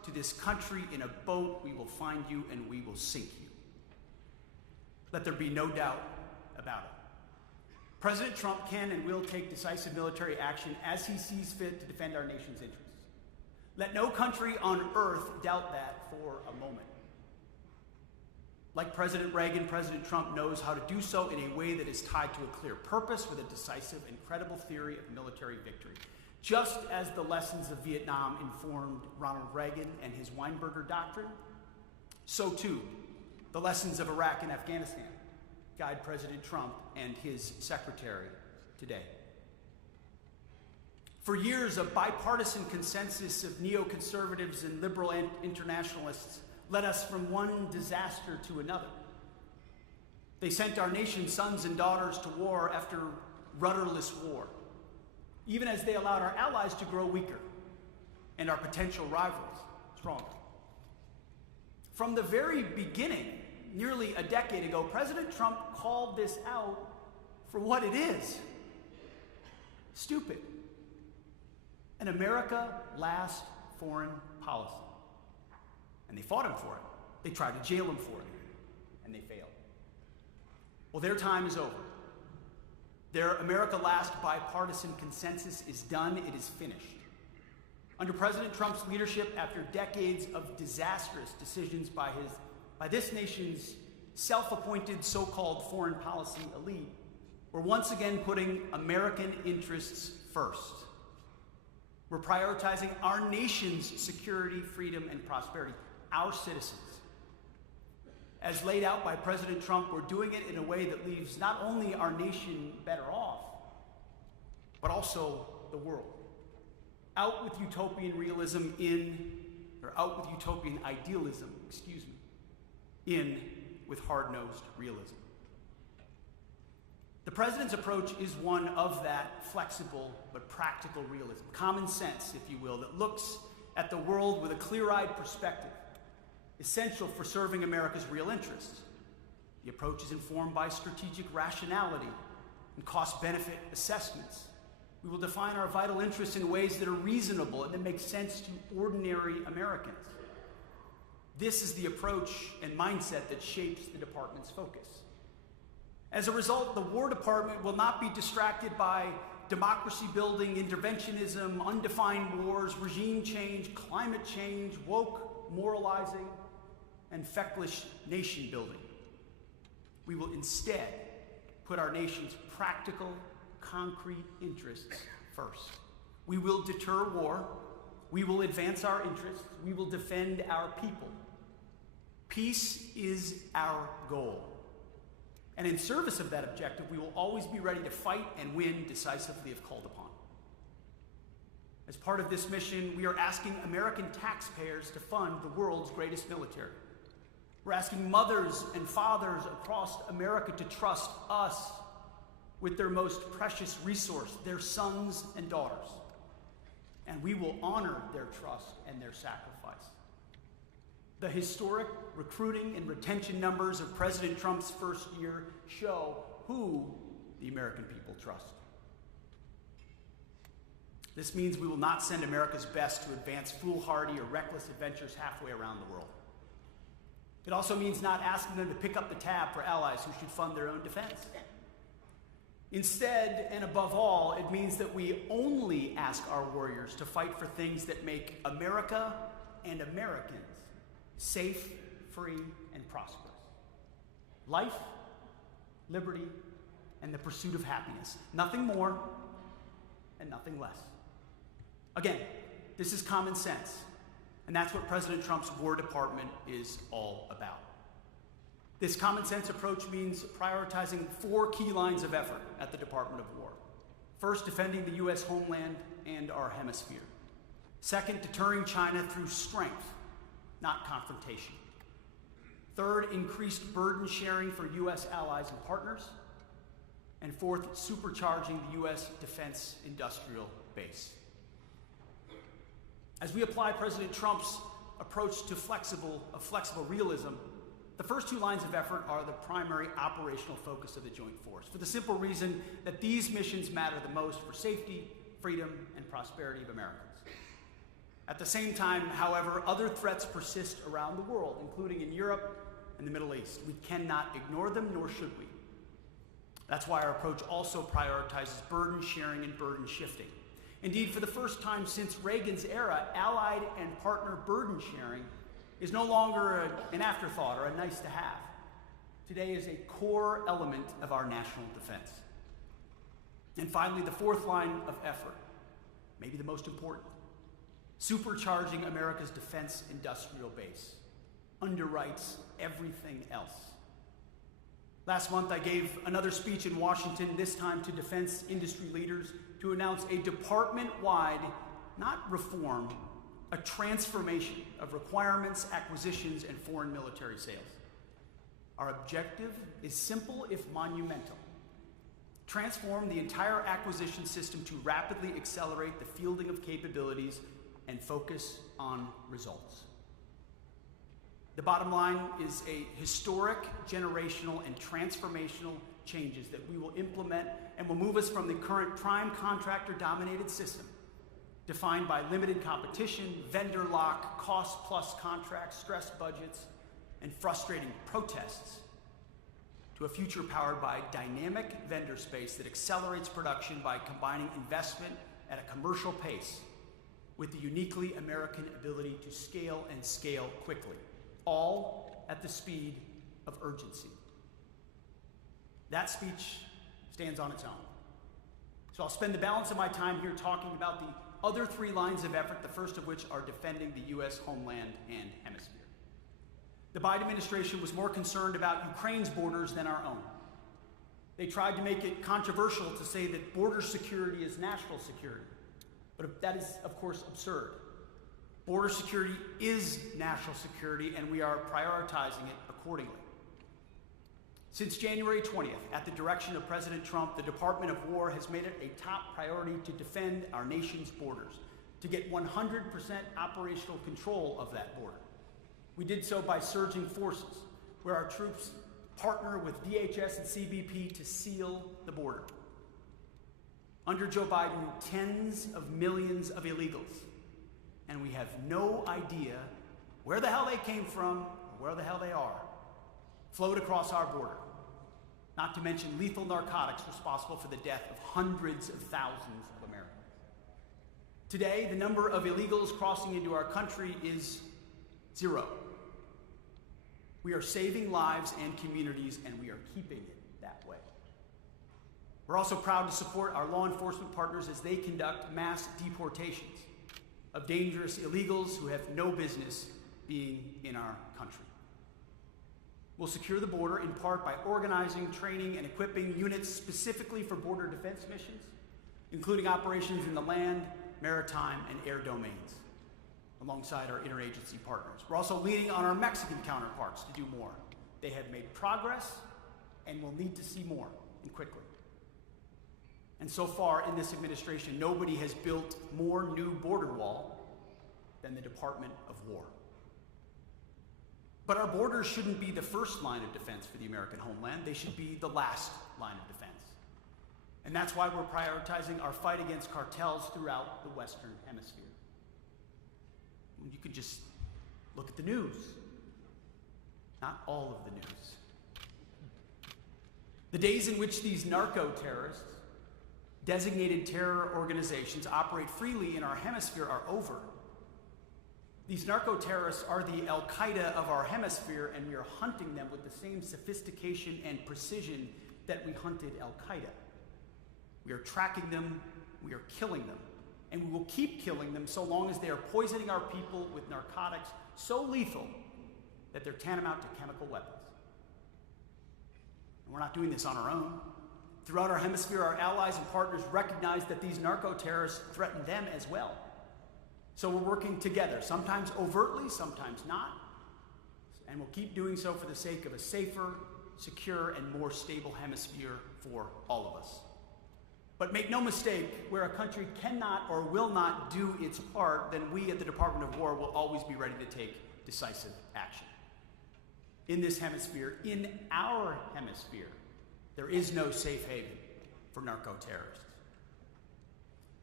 to this country in a boat, we will find you and we will sink you. Let there be no doubt about it. President Trump can and will take decisive military action as he sees fit to defend our nation's interests. Let no country on earth doubt that for a moment. Like President Reagan, President Trump knows how to do so in a way that is tied to a clear purpose with a decisive and credible theory of military victory. Just as the lessons of Vietnam informed Ronald Reagan and his Weinberger Doctrine, so too the lessons of Iraq and Afghanistan guide President Trump and his secretary today. For years, a bipartisan consensus of neoconservatives and liberal internationalists led us from one disaster to another. They sent our nation's sons and daughters to war after rudderless war, even as they allowed our allies to grow weaker and our potential rivals stronger. From the very beginning, nearly a decade ago, President Trump called this out for what it is: stupid. An America last foreign policy. And they fought him for it. They tried to jail him for it, and they failed. Well, their time is over. Their America Last bipartisan consensus is done. It is finished. Under President Trump's leadership, after decades of disastrous decisions by this nation's self-appointed so-called foreign policy elite, we're once again putting American interests first. We're prioritizing our nation's security, freedom, and prosperity, our citizens. As laid out by President Trump, we're doing it in a way that leaves not only our nation better off, but also the world. Out with utopian idealism, in with hard-nosed realism. The president's approach is one of that flexible but practical realism, common sense, if you will, that looks at the world with a clear-eyed perspective, essential for serving America's real interests. The approach is informed by strategic rationality and cost-benefit assessments. We will define our vital interests in ways that are reasonable and that make sense to ordinary Americans. This is the approach and mindset that shapes the department's focus. As a result, the War Department will not be distracted by democracy-building, interventionism, undefined wars, regime change, climate change, woke moralizing, and feckless nation-building. We will instead put our nation's practical, concrete interests first. We will deter war. We will advance our interests. We will defend our people. Peace is our goal. And in service of that objective, we will always be ready to fight and win decisively if called upon. As part of this mission, we are asking American taxpayers to fund the world's greatest military. We're asking mothers and fathers across America to trust us with their most precious resource, their sons and daughters. And we will honor their trust and their sacrifice. The historic recruiting and retention numbers of President Trump's first year show who the American people trust. This means we will not send America's best to advance foolhardy or reckless adventures halfway around the world. It also means not asking them to pick up the tab for allies who should fund their own defense. Instead, and above all, it means that we only ask our warriors to fight for things that make America and Americans safe, free, and prosperous. Life, liberty, and the pursuit of happiness. Nothing more and nothing less. Again, this is common sense, and that's what President Trump's War Department is all about. This common sense approach means prioritizing 4 key lines of effort at the Department of War. First, defending the U.S. homeland and our hemisphere. Second, deterring China through strength, not confrontation. Third, increased burden sharing for U.S. allies and partners. And fourth, supercharging the U.S. defense industrial base. As we apply President Trump's approach to flexible realism, the first 2 lines of effort are the primary operational focus of the Joint Force, for the simple reason that these missions matter the most for safety, freedom, and prosperity of Americans. At the same time, however, other threats persist around the world, including in Europe and the Middle East. We cannot ignore them, nor should we. That's why our approach also prioritizes burden sharing and burden shifting. Indeed, for the first time since Reagan's era, allied and partner burden sharing is no longer an afterthought or a nice to have. Today is a core element of our national defense. And finally, the fourth line of effort, maybe the most important, supercharging America's defense industrial base underwrites everything else. Last month, I gave another speech in Washington, this time to defense industry leaders, to announce a department-wide, not reform, a transformation of requirements, acquisitions, and foreign military sales. Our objective is simple if monumental. Transform the entire acquisition system to rapidly accelerate the fielding of capabilities and focus on results. The bottom line is a historic, generational, and transformational changes that we will implement and will move us from the current prime contractor-dominated system, defined by limited competition, vendor lock, cost-plus contracts, stressed budgets, and frustrating protests, to a future powered by dynamic vendor space that accelerates production by combining investment at a commercial pace with the uniquely American ability to scale and scale quickly, all at the speed of urgency. That speech stands on its own. So I'll spend the balance of my time here talking about the other three lines of effort, the first of which are defending the U.S. homeland and hemisphere. The Biden administration was more concerned about Ukraine's borders than our own. They tried to make it controversial to say that border security is national security, but that is, of course, absurd. Border security is national security, and we are prioritizing it accordingly. Since January 20th, at the direction of President Trump, the Department of War has made it a top priority to defend our nation's borders, to get 100% operational control of that border. We did so by surging forces, where our troops partner with DHS and CBP to seal the border. Under Joe Biden, tens of millions of illegals, and we have no idea where the hell they came from or where the hell they are, flowed across our border, not to mention lethal narcotics responsible for the death of hundreds of thousands of Americans. Today, the number of illegals crossing into our country is 0. We are saving lives and communities, and we are keeping it that way. We're also proud to support our law enforcement partners as they conduct mass deportations of dangerous illegals who have no business being in our country. We'll secure the border in part by organizing, training, and equipping units specifically for border defense missions, including operations in the land, maritime, and air domains, alongside our interagency partners. We're also leaning on our Mexican counterparts to do more. They have made progress and will need to see more, and quickly. And so far in this administration, nobody has built more new border wall than the Department of War. But our borders shouldn't be the first line of defense for the American homeland. They should be the last line of defense. And that's why we're prioritizing our fight against cartels throughout the Western Hemisphere. You can just look at the news. Not all of the news. The days in which these narco-terrorists, designated terror organizations, operate freely in our hemisphere are over. These narco-terrorists are the Al-Qaeda of our hemisphere, and we are hunting them with the same sophistication and precision that we hunted Al-Qaeda. We are tracking them, we are killing them, and we will keep killing them so long as they are poisoning our people with narcotics so lethal that they're tantamount to chemical weapons. And we're not doing this on our own. Throughout our hemisphere, our allies and partners recognize that these narco-terrorists threaten them as well. So we're working together, sometimes overtly, sometimes not, and we'll keep doing so for the sake of a safer, secure, and more stable hemisphere for all of us. But make no mistake, where a country cannot or will not do its part, then we at the Department of War will always be ready to take decisive action. In this hemisphere, in our hemisphere, there is no safe haven for narco-terrorists.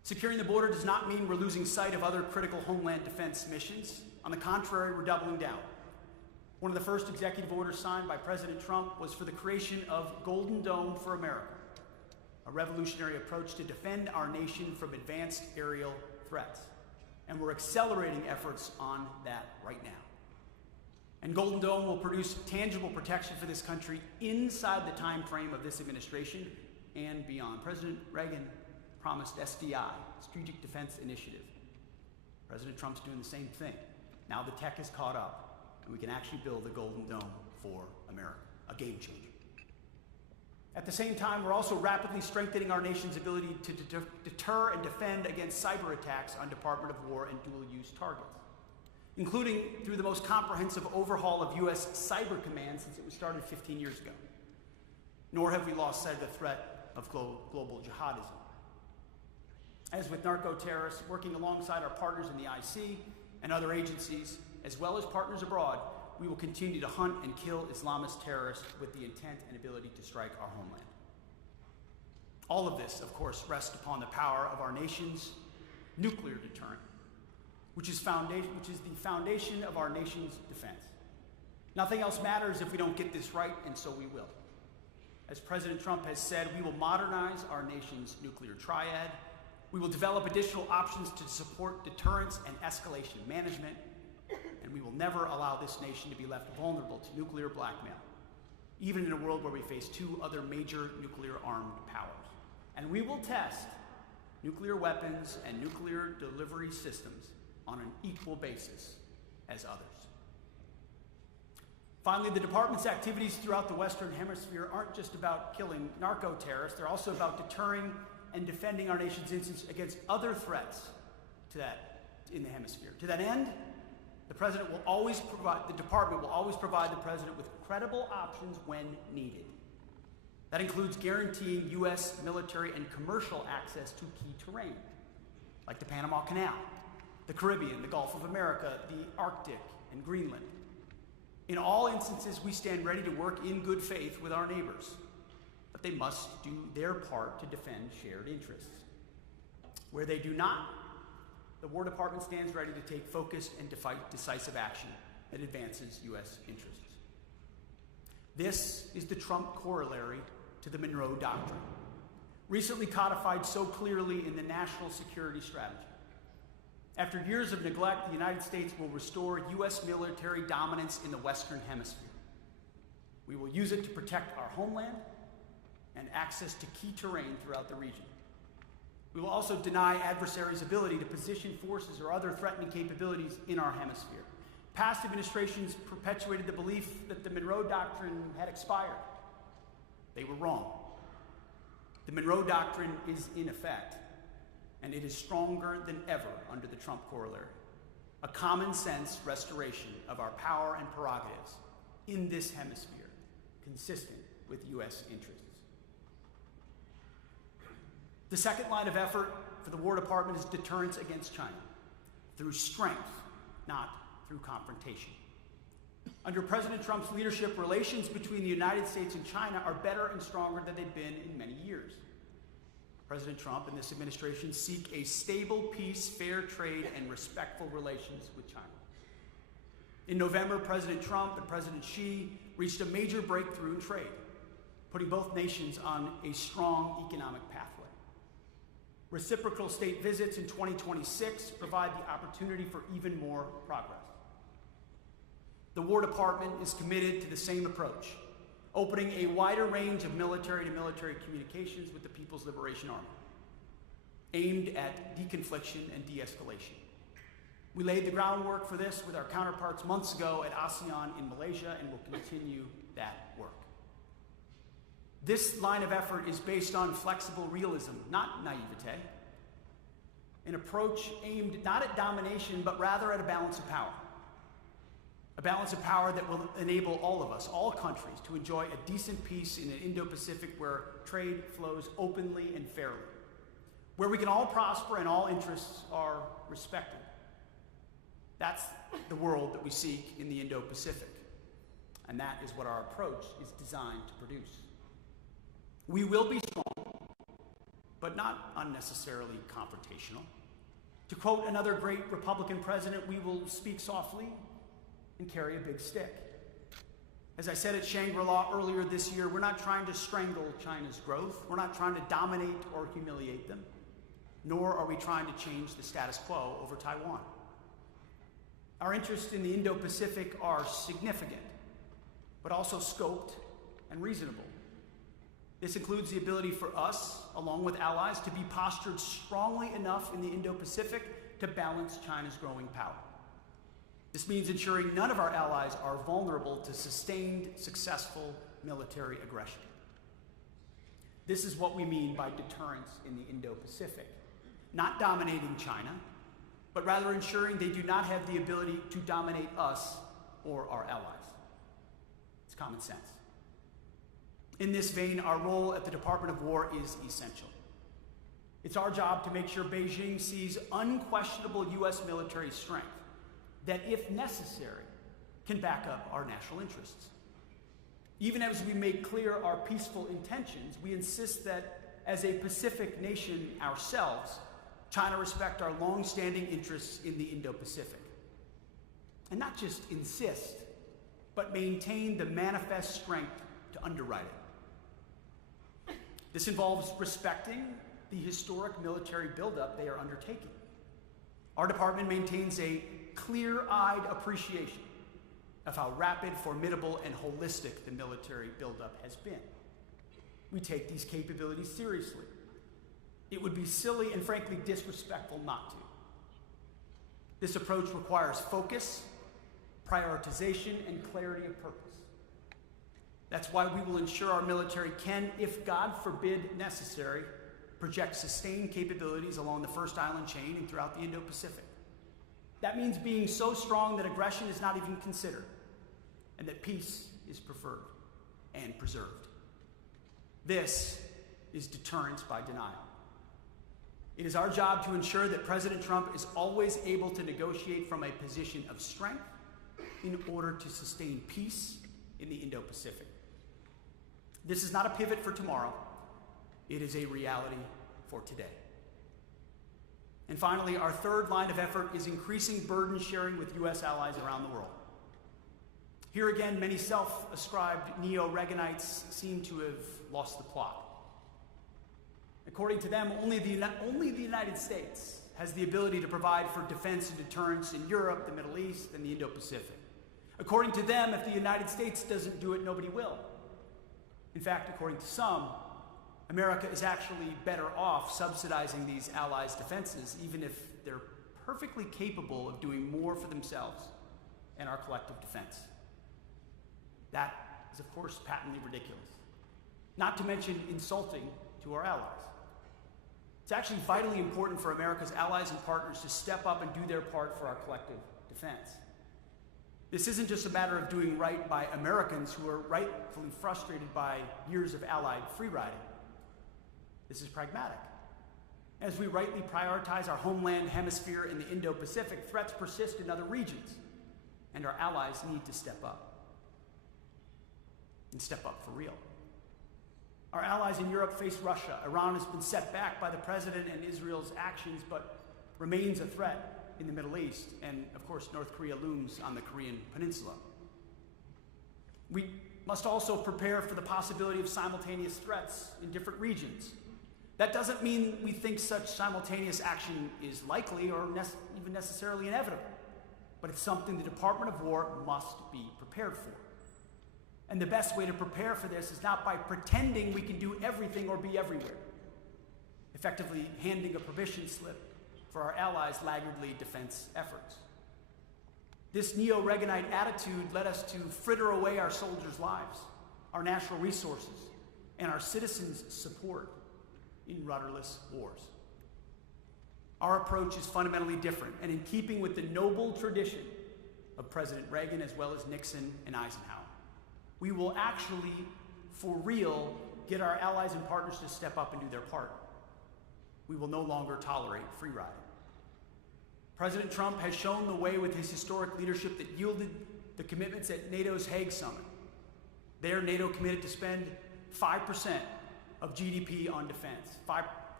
Securing the border does not mean we're losing sight of other critical homeland defense missions. On the contrary, we're doubling down. One of the first executive orders signed by President Trump was for the creation of Golden Dome for America, a revolutionary approach to defend our nation from advanced aerial threats. And we're accelerating efforts on that right now. And Golden Dome will produce tangible protection for this country inside the time frame of this administration and beyond. President Reagan promised SDI, Strategic Defense Initiative. President Trump's doing the same thing. Now the tech is caught up, and we can actually build a Golden Dome for America, a game changer. At the same time, we're also rapidly strengthening our nation's ability to deter and defend against cyber attacks on Department of War and dual-use targets, including through the most comprehensive overhaul of U.S. Cyber Command since it was started 15 years ago. Nor have we lost sight of the threat of global jihadism. As with narco-terrorists, working alongside our partners in the IC and other agencies, as well as partners abroad, we will continue to hunt and kill Islamist terrorists with the intent and ability to strike our homeland. All of this, of course, rests upon the power of our nation's nuclear deterrent, which is the foundation of our nation's defense. Nothing else matters if we don't get this right, and so we will. As President Trump has said, we will modernize our nation's nuclear triad. We will develop additional options to support deterrence and escalation management, and we will never allow this nation to be left vulnerable to nuclear blackmail, even in a world where we face two other major nuclear-armed powers. And we will test nuclear weapons and nuclear delivery systems on an equal basis as others. Finally, the department's activities throughout the Western Hemisphere aren't just about killing narco-terrorists, they're also about deterring and defending our nation's instance against other threats in the hemisphere. To that end, the department will always provide the president with credible options when needed. That includes guaranteeing U.S. military and commercial access to key terrain, like the Panama Canal, the Caribbean, the Gulf of America, the Arctic, and Greenland. In all instances, we stand ready to work in good faith with our neighbors, but they must do their part to defend shared interests. Where they do not, the War Department stands ready to take focused and decisive action that advances U.S. interests. This is the Trump corollary to the Monroe Doctrine, recently codified so clearly in the National Security Strategy. After years of neglect, the United States will restore U.S. military dominance in the Western Hemisphere. We will use it to protect our homeland and access to key terrain throughout the region. We will also deny adversaries' ability to position forces or other threatening capabilities in our hemisphere. Past administrations perpetuated the belief that the Monroe Doctrine had expired. They were wrong. The Monroe Doctrine is in effect, and it is stronger than ever under the Trump corollary. A common sense restoration of our power and prerogatives in this hemisphere, consistent with U.S. interests. The second line of effort for the War Department is deterrence against China, through strength, not through confrontation. Under President Trump's leadership, relations between the United States and China are better and stronger than they've been in many years. President Trump and this administration seek a stable peace, fair trade, and respectful relations with China. In November, President Trump and President Xi reached a major breakthrough in trade, putting both nations on a strong economic pathway. Reciprocal state visits in 2026 provide the opportunity for even more progress. The War Department is committed to the same approach, opening a wider range of military-to-military communications with the People's Liberation Army, aimed at deconfliction and de-escalation. We laid the groundwork for this with our counterparts months ago at ASEAN in Malaysia, and will continue that work. This line of effort is based on flexible realism, not naivete, an approach aimed not at domination, but rather at a balance of power. A balance of power that will enable all of us, all countries, to enjoy a decent peace in an Indo-Pacific where trade flows openly and fairly, where we can all prosper and all interests are respected. That's the world that we seek in the Indo-Pacific, and that is what our approach is designed to produce. We will be strong, but not unnecessarily confrontational. To quote another great Republican president, we will speak softly and carry a big stick. As I said at Shangri-La earlier this year, we're not trying to strangle China's growth. We're not trying to dominate or humiliate them, nor are we trying to change the status quo over Taiwan. Our interests in the Indo-Pacific are significant, but also scoped and reasonable. This includes the ability for us, along with allies, to be postured strongly enough in the Indo-Pacific to balance China's growing power. This means ensuring none of our allies are vulnerable to sustained, successful military aggression. This is what we mean by deterrence in the Indo-Pacific. Not dominating China, but rather ensuring they do not have the ability to dominate us or our allies. It's common sense. In this vein, our role at the Department of War is essential. It's our job to make sure Beijing sees unquestionable U.S. military strength that, if necessary, can back up our national interests. Even as we make clear our peaceful intentions, we insist that, as a Pacific nation ourselves, China respect our long-standing interests in the Indo-Pacific. And not just insist, but maintain the manifest strength to underwrite it. This involves respecting the historic military buildup they are undertaking. Our department maintains a clear-eyed appreciation of how rapid, formidable, and holistic the military buildup has been. We take these capabilities seriously. It would be silly and frankly disrespectful not to. This approach requires focus, prioritization, and clarity of purpose. That's why we will ensure our military can, if God forbid necessary, project sustained capabilities along the First Island chain and throughout the Indo-Pacific. That means being so strong that aggression is not even considered, and that peace is preferred and preserved. This is deterrence by denial. It is our job to ensure that President Trump is always able to negotiate from a position of strength in order to sustain peace in the Indo-Pacific. This is not a pivot for tomorrow. It is a reality for today. And finally, our third line of effort is increasing burden sharing with U.S. allies around the world. Here again, many self-ascribed neo-Reaganites seem to have lost the plot. According to them, only the United States has the ability to provide for defense and deterrence in Europe, the Middle East, and the Indo-Pacific. According to them, if the United States doesn't do it, nobody will. In fact, according to some, America is actually better off subsidizing these allies' defenses, even if they're perfectly capable of doing more for themselves and our collective defense. That is, of course, patently ridiculous, not to mention insulting to our allies. It's actually vitally important for America's allies and partners to step up and do their part for our collective defense. This isn't just a matter of doing right by Americans who are rightfully frustrated by years of Allied free-riding. This is pragmatic. As we rightly prioritize our homeland hemisphere in the Indo-Pacific, threats persist in other regions, and our allies need to step up. And step up for real. Our allies in Europe face Russia. Iran has been set back by the president and Israel's actions, but remains a threat in the Middle East. And of course, North Korea looms on the Korean Peninsula. We must also prepare for the possibility of simultaneous threats in different regions. That doesn't mean we think such simultaneous action is likely or even necessarily inevitable, but it's something the Department of War must be prepared for. And the best way to prepare for this is not by pretending we can do everything or be everywhere, effectively handing a permission slip for our allies' laggardly defense efforts. This neo-Reaganite attitude led us to fritter away our soldiers' lives, our natural resources, and our citizens' support in rudderless wars. Our approach is fundamentally different and in keeping with the noble tradition of President Reagan as well as Nixon and Eisenhower. We will actually, for real, get our allies and partners to step up and do their part. We will no longer tolerate free riding. President Trump has shown the way with his historic leadership that yielded the commitments at NATO's Hague Summit. There, NATO committed to spend 5% of GDP on defense,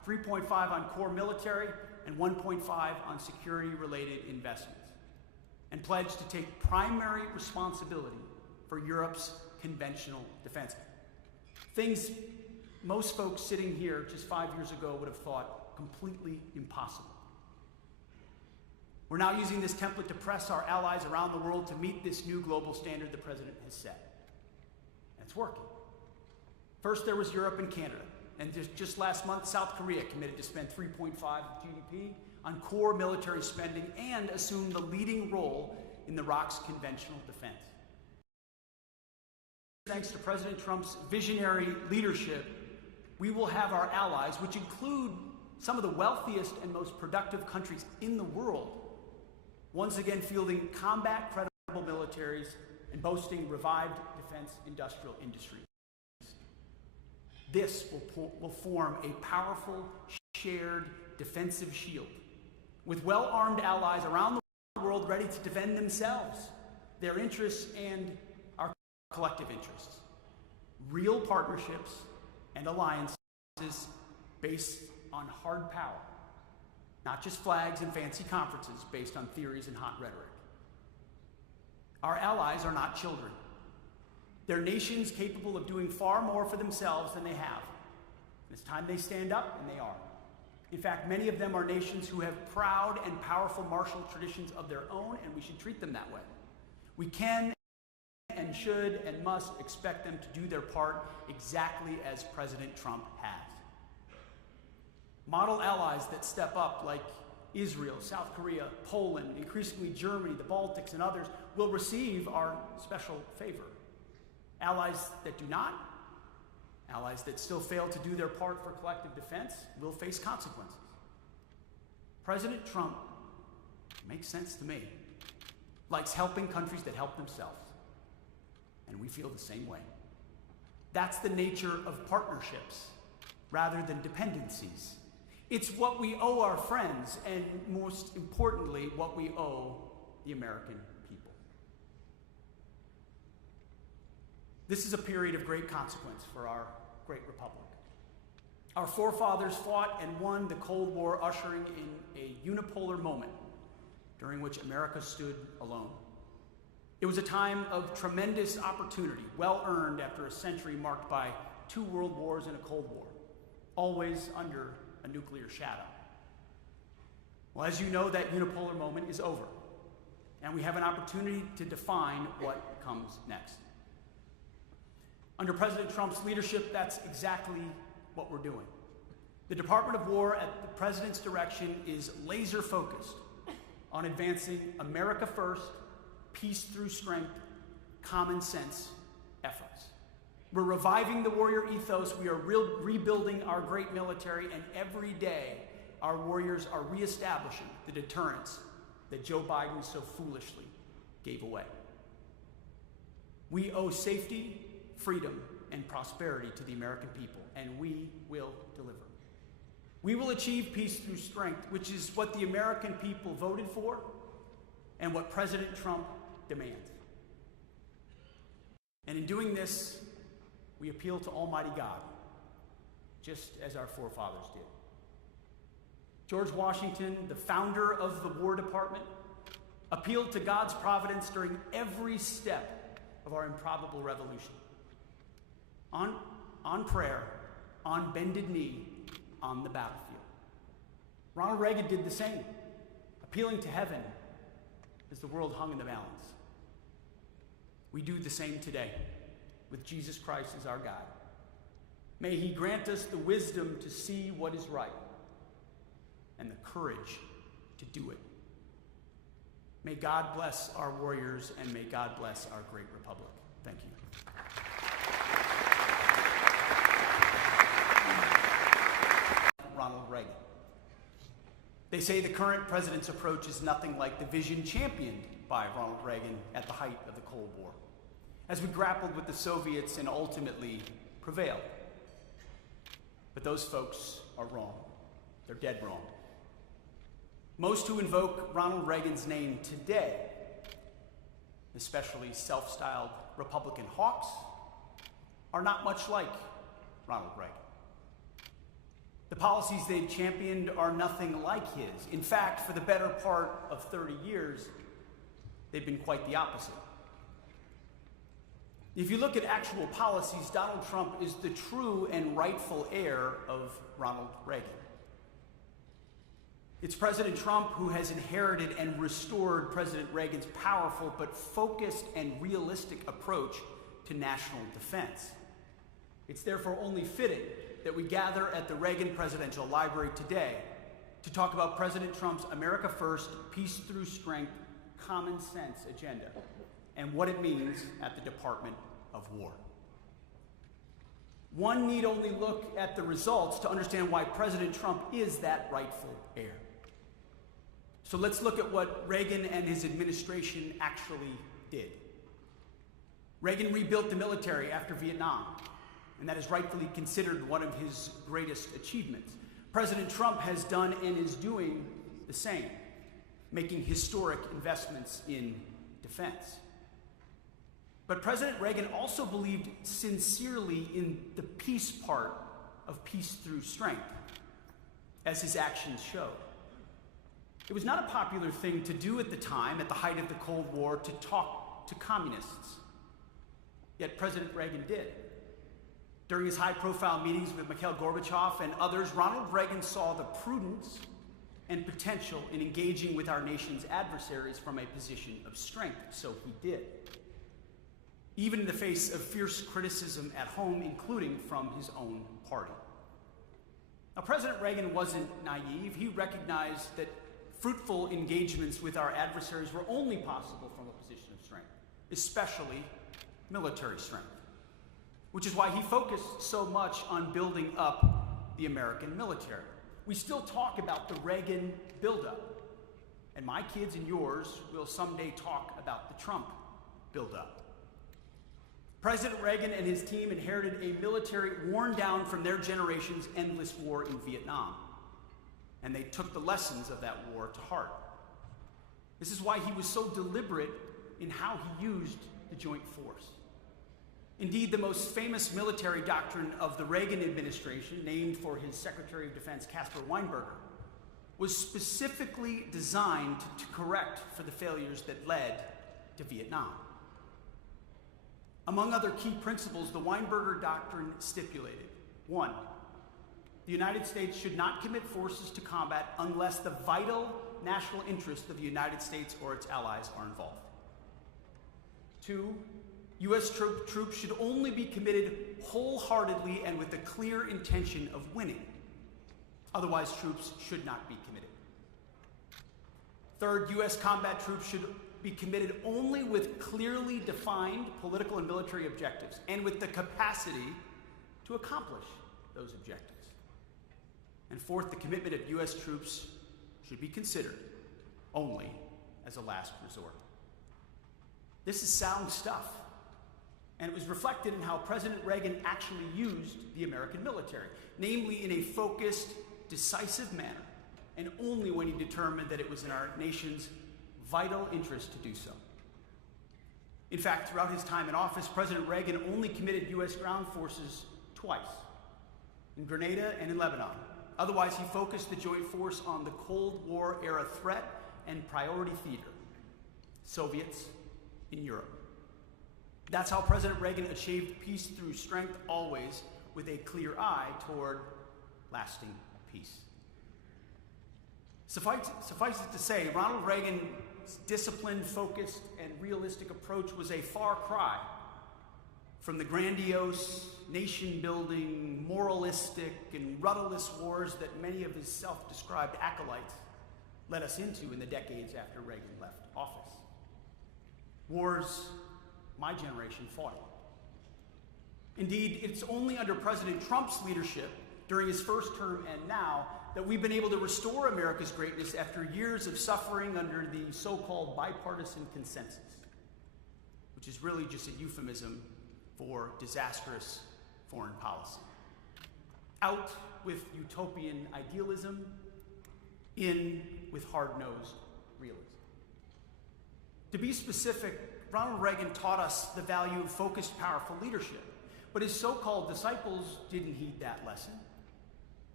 3.5 on core military, and 1.5 on security-related investments, and pledged to take primary responsibility for Europe's conventional defense. Things most folks sitting here just 5 years ago would have thought completely impossible. We're now using this template to press our allies around the world to meet this new global standard the president has set. And it's working. First, there was Europe and Canada. And just last month, South Korea committed to spend 3.5 of GDP on core military spending and assume the leading role in the ROC's conventional defense. Thanks to President Trump's visionary leadership, we will have our allies, which include some of the wealthiest and most productive countries in the world, once again fielding combat-credible militaries and boasting revived defense industrial industries. This will form a powerful, shared defensive shield, with well-armed allies around the world ready to defend themselves, their interests, and our collective interests. Real partnerships and alliances based on hard power, not just flags and fancy conferences based on theories and hot rhetoric. Our allies are not children. They're nations capable of doing far more for themselves than they have. It's time they stand up, and they are. In fact, many of them are nations who have proud and powerful martial traditions of their own, and we should treat them that way. We can and should and must expect them to do their part exactly as President Trump has. Model allies that step up, like Israel, South Korea, Poland, increasingly Germany, the Baltics, and others, will receive our special favor. Allies that do not, allies that still fail to do their part for collective defense, will face consequences. President Trump, makes sense to me, likes helping countries that help themselves. And we feel the same way. That's the nature of partnerships rather than dependencies. It's what we owe our friends, and most importantly, what we owe the American people. This is a period of great consequence for our great republic. Our forefathers fought and won the Cold War, ushering in a unipolar moment during which America stood alone. It was a time of tremendous opportunity, well earned after a century marked by 2 world wars and a Cold War, always under a nuclear shadow. Well, as you know, that unipolar moment is over, and we have an opportunity to define what comes next. Under President Trump's leadership, that's exactly what we're doing. The Department of War, at the president's direction, is laser focused on advancing America first, peace through strength, common sense efforts. We're reviving the warrior ethos. We are rebuilding our great military, and every day our warriors are reestablishing the deterrence that Joe Biden so foolishly gave away. We owe safety, freedom, and prosperity to the American people, and we will deliver. We will achieve peace through strength, which is what the American people voted for and what President Trump demands. And in doing this, we appeal to Almighty God, just as our forefathers did. George Washington, the founder of the War Department, appealed to God's providence during every step of our improbable revolution. On prayer, on bended knee, on the battlefield. Ronald Reagan did the same, appealing to heaven as the world hung in the balance. We do the same today, with Jesus Christ as our guide. May he grant us the wisdom to see what is right and the courage to do it. May God bless our warriors, and may God bless our great republic. Thank you. Ronald Reagan. They say the current president's approach is nothing like the vision championed by Ronald Reagan at the height of the Cold War, as we grappled with the Soviets and ultimately prevailed. But those folks are wrong. They're dead wrong. Most who invoke Ronald Reagan's name today, especially self-styled Republican hawks, are not much like Ronald Reagan. The policies they've championed are nothing like his. In fact, for the better part of 30 years, they've been quite the opposite. If you look at actual policies, Donald Trump is the true and rightful heir of Ronald Reagan. It's President Trump who has inherited and restored President Reagan's powerful but focused and realistic approach to national defense. It's therefore only fitting that we gather at the Reagan Presidential Library today to talk about President Trump's America First, Peace Through Strength, Common Sense agenda and what it means at the Department of War. One need only look at the results to understand why President Trump is that rightful heir. So let's look at what Reagan and his administration actually did. Reagan rebuilt the military after Vietnam, and that is rightfully considered one of his greatest achievements. President Trump has done and is doing the same, making historic investments in defense. But President Reagan also believed sincerely in the peace part of peace through strength, as his actions showed. It was not a popular thing to do at the time, at the height of the Cold War, to talk to communists. Yet President Reagan did. During his high-profile meetings with Mikhail Gorbachev and others, Ronald Reagan saw the prudence and potential in engaging with our nation's adversaries from a position of strength, so he did. Even in the face of fierce criticism at home, including from his own party. Now, President Reagan wasn't naive. He recognized that fruitful engagements with our adversaries were only possible from a position of strength, especially military strength, which is why he focused so much on building up the American military. We still talk about the Reagan buildup, and my kids and yours will someday talk about the Trump buildup. President Reagan and his team inherited a military worn down from their generation's endless war in Vietnam, and they took the lessons of that war to heart. This is why he was so deliberate in how he used the joint force. Indeed, the most famous military doctrine of the Reagan administration, named for his Secretary of Defense, Caspar Weinberger, was specifically designed to correct for the failures that led to Vietnam. Among other key principles, the Weinberger Doctrine stipulated: 1, the United States should not commit forces to combat unless the vital national interests of the United States or its allies are involved. 2, U.S. troops should only be committed wholeheartedly and with the clear intention of winning. Otherwise, troops should not be committed. 3rd, U.S. combat troops should be committed only with clearly defined political and military objectives and with the capacity to accomplish those objectives. And 4th, the commitment of U.S. troops should be considered only as a last resort. This is sound stuff, and it was reflected in how President Reagan actually used the American military, namely in a focused, decisive manner, and only when he determined that it was in our nation's vital interest to do so. In fact, throughout his time in office, President Reagan only committed U.S. ground forces twice, in Grenada and in Lebanon. Otherwise, he focused the joint force on the Cold War era threat and priority theater, Soviets in Europe. That's how President Reagan achieved peace through strength, always with a clear eye toward lasting peace. Suffice it to say, Ronald Reagan's disciplined, focused, and realistic approach was a far cry from the grandiose, nation-building, moralistic, and rudderless wars that many of his self-described acolytes led us into in the decades after Reagan left office. Wars my generation fought. Indeed, it's only under President Trump's leadership during his first term and now that we've been able to restore America's greatness after years of suffering under the so-called bipartisan consensus, which is really just a euphemism for disastrous foreign policy. Out with utopian idealism, in with hard-nosed realism. To be specific, Ronald Reagan taught us the value of focused, powerful leadership, but his so-called disciples didn't heed that lesson.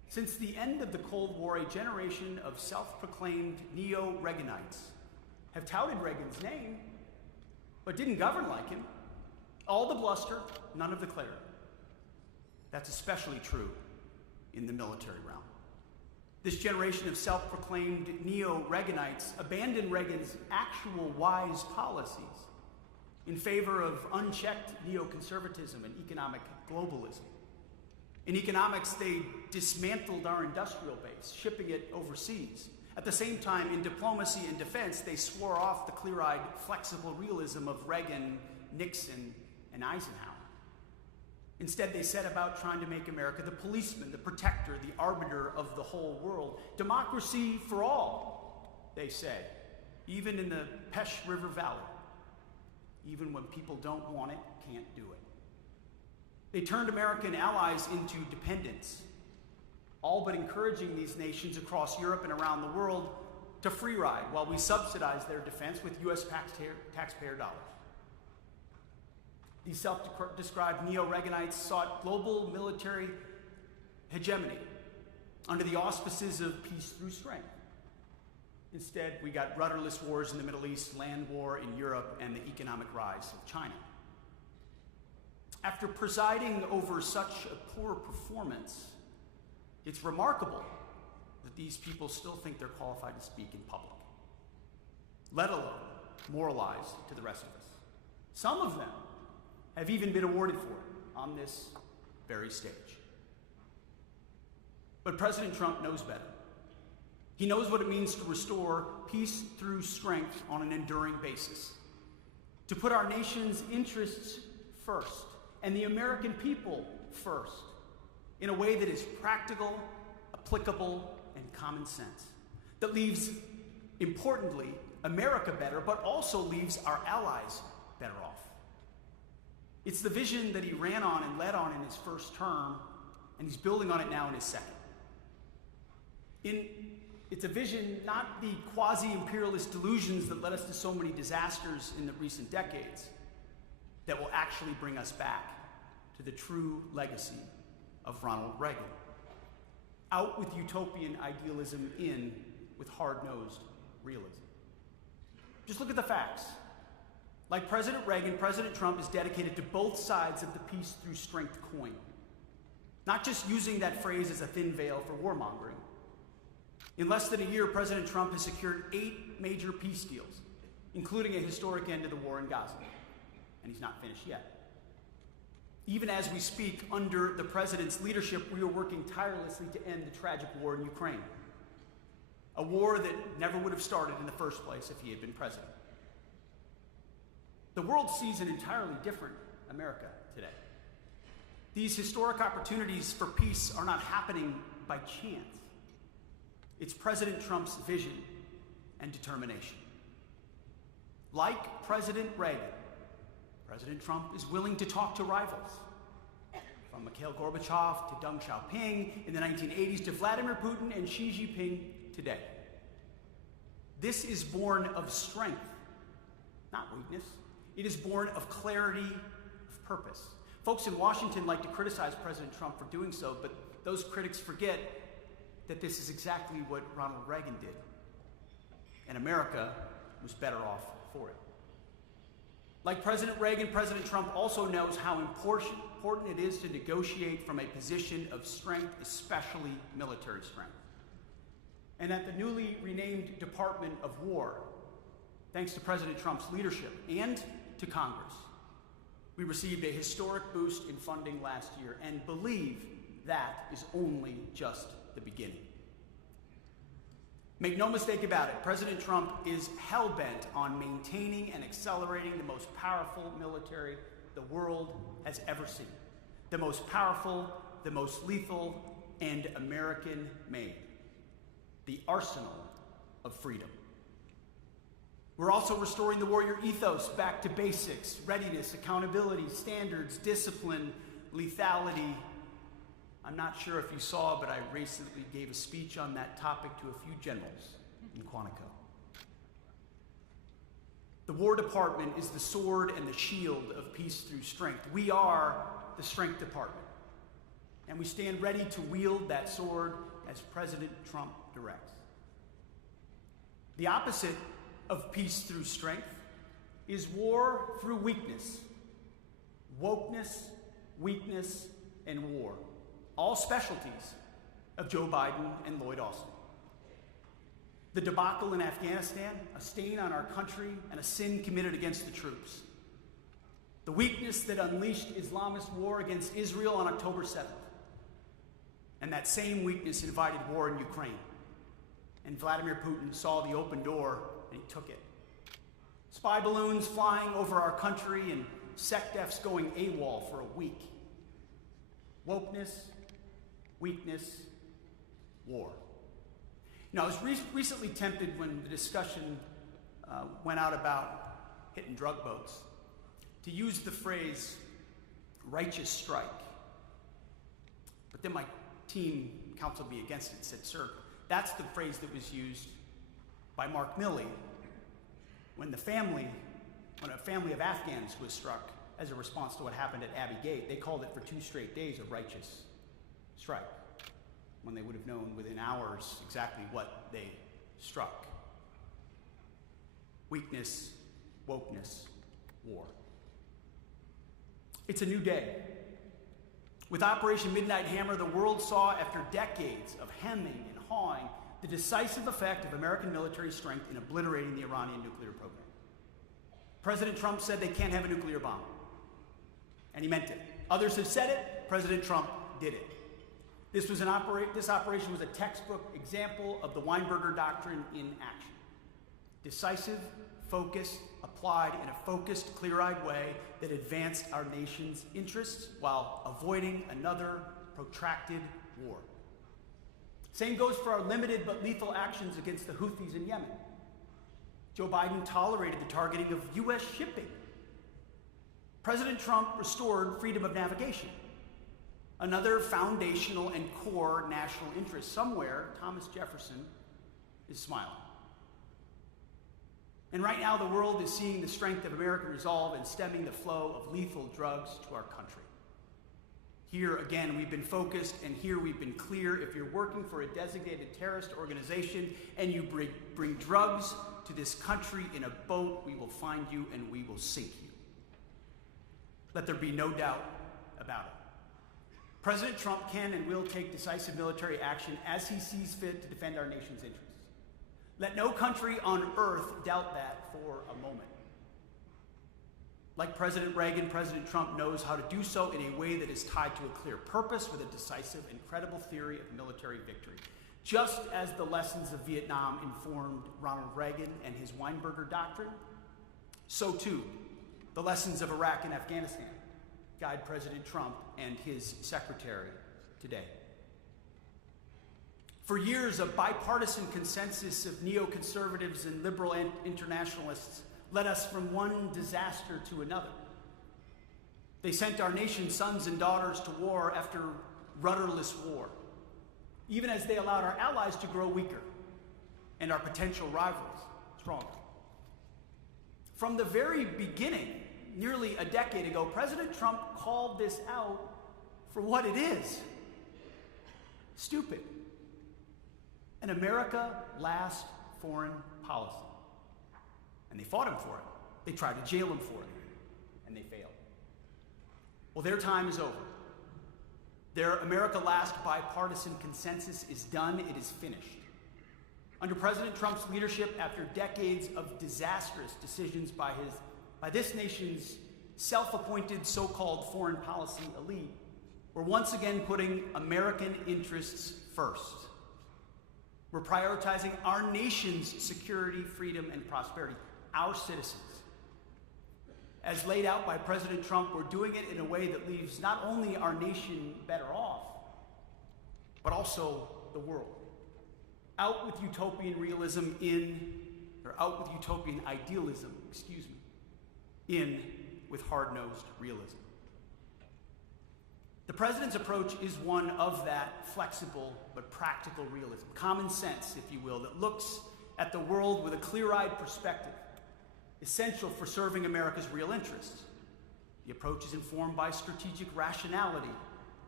Since the end of the Cold War, a generation of self-proclaimed neo-Reaganites have touted Reagan's name, but didn't govern like him. All the bluster, none of the clarity. That's especially true in the military realm. This generation of self-proclaimed neo-Reaganites abandoned Reagan's actual wise policies in favor of unchecked neoconservatism and economic globalism. In economics, they dismantled our industrial base, shipping it overseas. At the same time, in diplomacy and defense, they swore off the clear-eyed, flexible realism of Reagan, Nixon, and Eisenhower. Instead, they set about trying to make America the policeman, the protector, the arbiter of the whole world. Democracy for all, they say, even in the Pesh River Valley. Even when people don't want it, can't do it. They turned American allies into dependents, all but encouraging these nations across Europe and around the world to free ride while we subsidize their defense with U.S. taxpayer dollars. These self-described neo-Reaganites sought global military hegemony under the auspices of peace through strength. Instead, we got rudderless wars in the Middle East, land war in Europe, and the economic rise of China. After presiding over such a poor performance, it's remarkable that these people still think they're qualified to speak in public, let alone moralize to the rest of us. Some of them have even been awarded for it on this very stage. But President Trump knows better. He knows what it means to restore peace through strength on an enduring basis, to put our nation's interests first and the American people first in a way that is practical, applicable, and common sense, that leaves, importantly, America better, but also leaves our allies better off. It's the vision that he ran on and led on in his first term, and he's building on it now in his second. It's a vision, not the quasi-imperialist delusions that led us to so many disasters in the recent decades, that will actually bring us back to the true legacy of Ronald Reagan. Out with utopian idealism, in with hard-nosed realism. Just look at the facts. Like President Reagan, President Trump is dedicated to both sides of the peace through strength coin. Not just using that phrase as a thin veil for warmongering. In less than a year, President Trump has secured 8 major peace deals, including a historic end to the war in Gaza. And he's not finished yet. Even as we speak, under the president's leadership, we are working tirelessly to end the tragic war in Ukraine. A war that never would have started in the first place if he had been president. The world sees an entirely different America today. These historic opportunities for peace are not happening by chance. It's President Trump's vision and determination. Like President Reagan, President Trump is willing to talk to rivals, from Mikhail Gorbachev to Deng Xiaoping in the 1980s to Vladimir Putin and Xi Jinping today. This is born of strength, not weakness. It is born of clarity of purpose. Folks in Washington like to criticize President Trump for doing so, but those critics forget that this is exactly what Ronald Reagan did. And America was better off for it. Like President Reagan, President Trump also knows how important it is to negotiate from a position of strength, especially military strength. And at the newly renamed Department of War, thanks to President Trump's leadership and to Congress, we received a historic boost in funding last year and believe that is only just the beginning. Make no mistake about it, President Trump is hell-bent on maintaining and accelerating the most powerful military the world has ever seen. The most powerful, the most lethal, and American-made. The arsenal of freedom. We're also restoring the warrior ethos back to basics: readiness, accountability, standards, discipline, lethality. I'm not sure if you saw, but I recently gave a speech on that topic to a few generals in Quantico. The War Department is the sword and the shield of peace through strength. We are the Strength Department. and we stand ready to wield that sword as President Trump directs. The opposite of peace through strength is war through weakness. Wokeness, weakness, and war. All specialties of Joe Biden and Lloyd Austin. The debacle in Afghanistan, a stain on our country and a sin committed against the troops. The weakness that unleashed Islamist war against Israel on October 7th. And that same weakness invited war in Ukraine. And Vladimir Putin saw the open door and he took it. Spy balloons flying over our country and SecDefs going AWOL for a week. Wokeness, weakness, war. You know, I was recently tempted when the discussion went out about hitting drug boats to use the phrase righteous strike. But then my team counseled me against it and said, sir, that's the phrase that was used by Mark Milley when a family of Afghans was struck as a response to what happened at Abbey Gate. They called it for 2 straight days a righteous strike, when they would have known within hours exactly what they struck. Weakness, wokeness, war. It's a new day. With Operation Midnight Hammer, the world saw, after decades of hemming and hawing, the decisive effect of American military strength in obliterating the Iranian nuclear program. President Trump said they can't have a nuclear bomb, and he meant it. Others have said it. President Trump did it. This operation was a textbook example of the Weinberger Doctrine in action. Decisive, focused, applied in a focused, clear-eyed way that advanced our nation's interests while avoiding another protracted war. Same goes for our limited but lethal actions against the Houthis in Yemen. Joe Biden tolerated the targeting of U.S. shipping. President Trump restored freedom of navigation. Another foundational and core national interest. Somewhere, Thomas Jefferson is smiling. And right now, the world is seeing the strength of American resolve in stemming the flow of lethal drugs to our country. Here, again, we've been focused, and here we've been clear. If you're working for a designated terrorist organization and you bring drugs to this country in a boat, we will find you and we will sink you. Let there be no doubt about it. President Trump can and will take decisive military action as he sees fit to defend our nation's interests. Let no country on earth doubt that for a moment. Like President Reagan, President Trump knows how to do so in a way that is tied to a clear purpose with a decisive and credible theory of military victory. Just as the lessons of Vietnam informed Ronald Reagan and his Weinberger Doctrine, so too the lessons of Iraq and Afghanistan guide President Trump and his secretary today. For years, a bipartisan consensus of neoconservatives and liberal internationalists led us from one disaster to another. They sent our nation's sons and daughters to war after rudderless war, even as they allowed our allies to grow weaker and our potential rivals stronger. From the very beginning, nearly a decade ago, President Trump called this out for what it is: stupid. An America last foreign policy. And they fought him for it. They tried to jail him for it, and they failed. Well, their time is over. Their America last bipartisan consensus is done. It is finished. Under President Trump's leadership, after decades of disastrous decisions by this nation's self-appointed so-called foreign policy elite, we're once again putting American interests first. We're prioritizing our nation's security, freedom, and prosperity, our citizens. As laid out by President Trump, we're doing it in a way that leaves not only our nation better off, but also the world. Out with utopian idealism, in with hard-nosed realism. The president's approach is one of that flexible but practical realism, common sense, if you will, that looks at the world with a clear-eyed perspective, essential for serving America's real interests. The approach is informed by strategic rationality,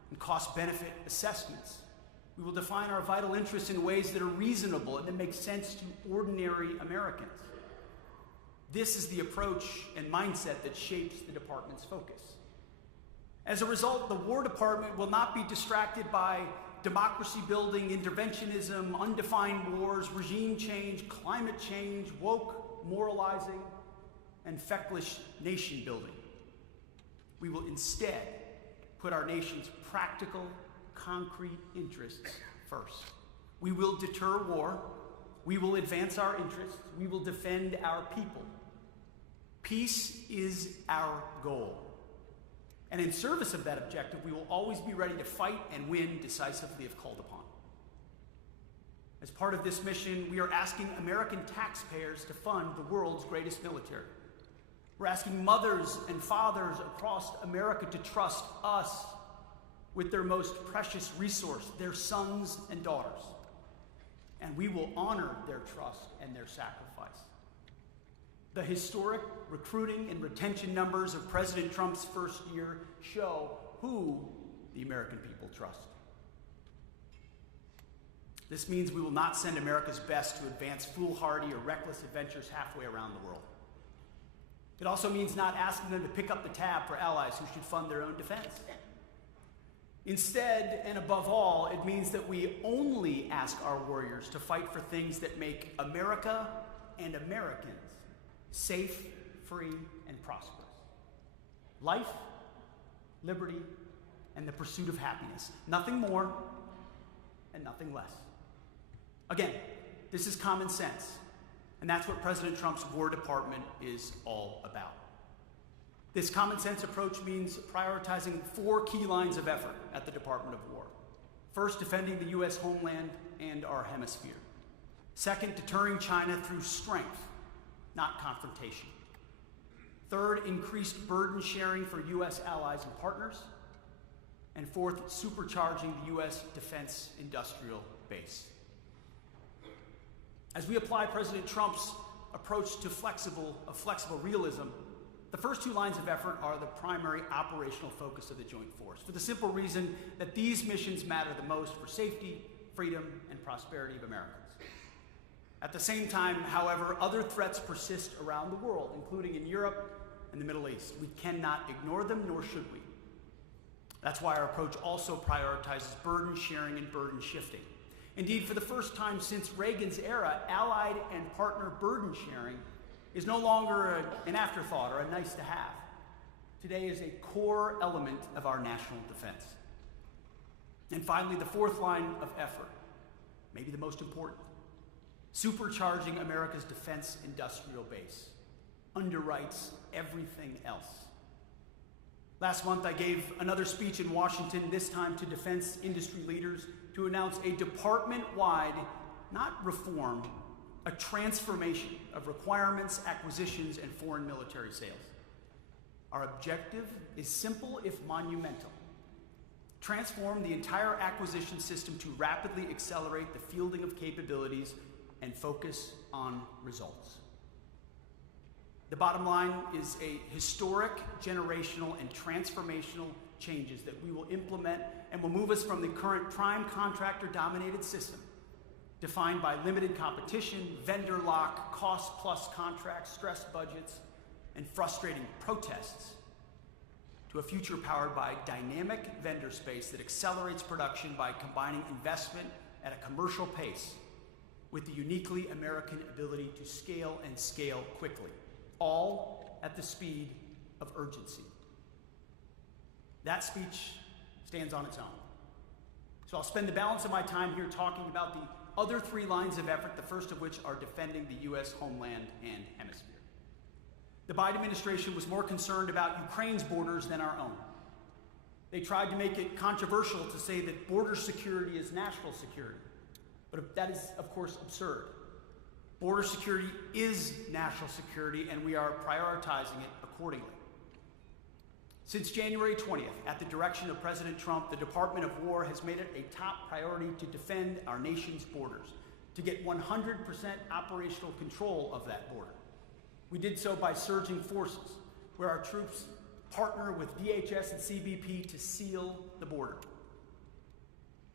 and cost-benefit assessments. We will define our vital interests in ways that are reasonable and that make sense to ordinary Americans. This is the approach and mindset that shapes the department's focus. As a result, the War Department will not be distracted by democracy-building, interventionism, undefined wars, regime change, climate change, woke moralizing, and feckless nation-building. We will instead put our nation's practical, concrete interests first. We will deter war. We will advance our interests. We will defend our people. Peace is our goal. And in service of that objective, we will always be ready to fight and win decisively if called upon. As part of this mission, we are asking American taxpayers to fund the world's greatest military. We're asking mothers and fathers across America to trust us with their most precious resource, their sons and daughters. And we will honor their trust and their sacrifice. The historic recruiting and retention numbers of President Trump's first year show who the American people trust. This means we will not send America's best to advance foolhardy or reckless adventures halfway around the world. It also means not asking them to pick up the tab for allies who should fund their own defense. Instead, and above all, it means that we only ask our warriors to fight for things that make America and Americans safe, free, and prosperous. Life, liberty, and the pursuit of happiness. Nothing more and nothing less. Again, this is common sense, and that's what President Trump's War Department is all about. This common sense approach means prioritizing 4 key lines of effort at the Department of War. First, defending the U.S. homeland and our hemisphere. Second, deterring China through strength, not confrontation. Third, increased burden sharing for U.S. allies and partners. And fourth, supercharging the U.S. defense industrial base. As we apply President Trump's approach to flexible realism, the first 2 lines of effort are the primary operational focus of the Joint Force, for the simple reason that these missions matter the most for safety, freedom, and prosperity of Americans. At the same time, however, other threats persist around the world, including in Europe and the Middle East. We cannot ignore them, nor should we. That's why our approach also prioritizes burden sharing and burden shifting. Indeed, for the first time since Reagan's era, allied and partner burden sharing is no longer an afterthought or a nice to have. Today is a core element of our national defense. And finally, the 4th line of effort, maybe the most important, supercharging America's defense industrial base, underwrites everything else. Last month, I gave another speech in Washington, this time to defense industry leaders, to announce a department-wide, not reform, a transformation of requirements, acquisitions, and foreign military sales. Our objective is simple if monumental. Transform the entire acquisition system to rapidly accelerate the fielding of capabilities and focus on results. The bottom line is a historic, generational, and transformational changes that we will implement and will move us from the current prime contractor-dominated system, defined by limited competition, vendor lock, cost-plus contracts, stressed budgets, and frustrating protests, to a future powered by dynamic vendor space that accelerates production by combining investment at a commercial pace with the uniquely American ability to scale and scale quickly, all at the speed of urgency. That speech stands on its own. So I'll spend the balance of my time here talking about the other 3 lines of effort, the first of which are defending the U.S. homeland and hemisphere. The Biden administration was more concerned about Ukraine's borders than our own. They tried to make it controversial to say that border security is national security, but that is, of course, absurd. Border security is national security, and we are prioritizing it accordingly. Since January 20th, at the direction of President Trump, the Department of War has made it a top priority to defend our nation's borders, to get 100% operational control of that border. We did so by surging forces, where our troops partner with DHS and CBP to seal the border.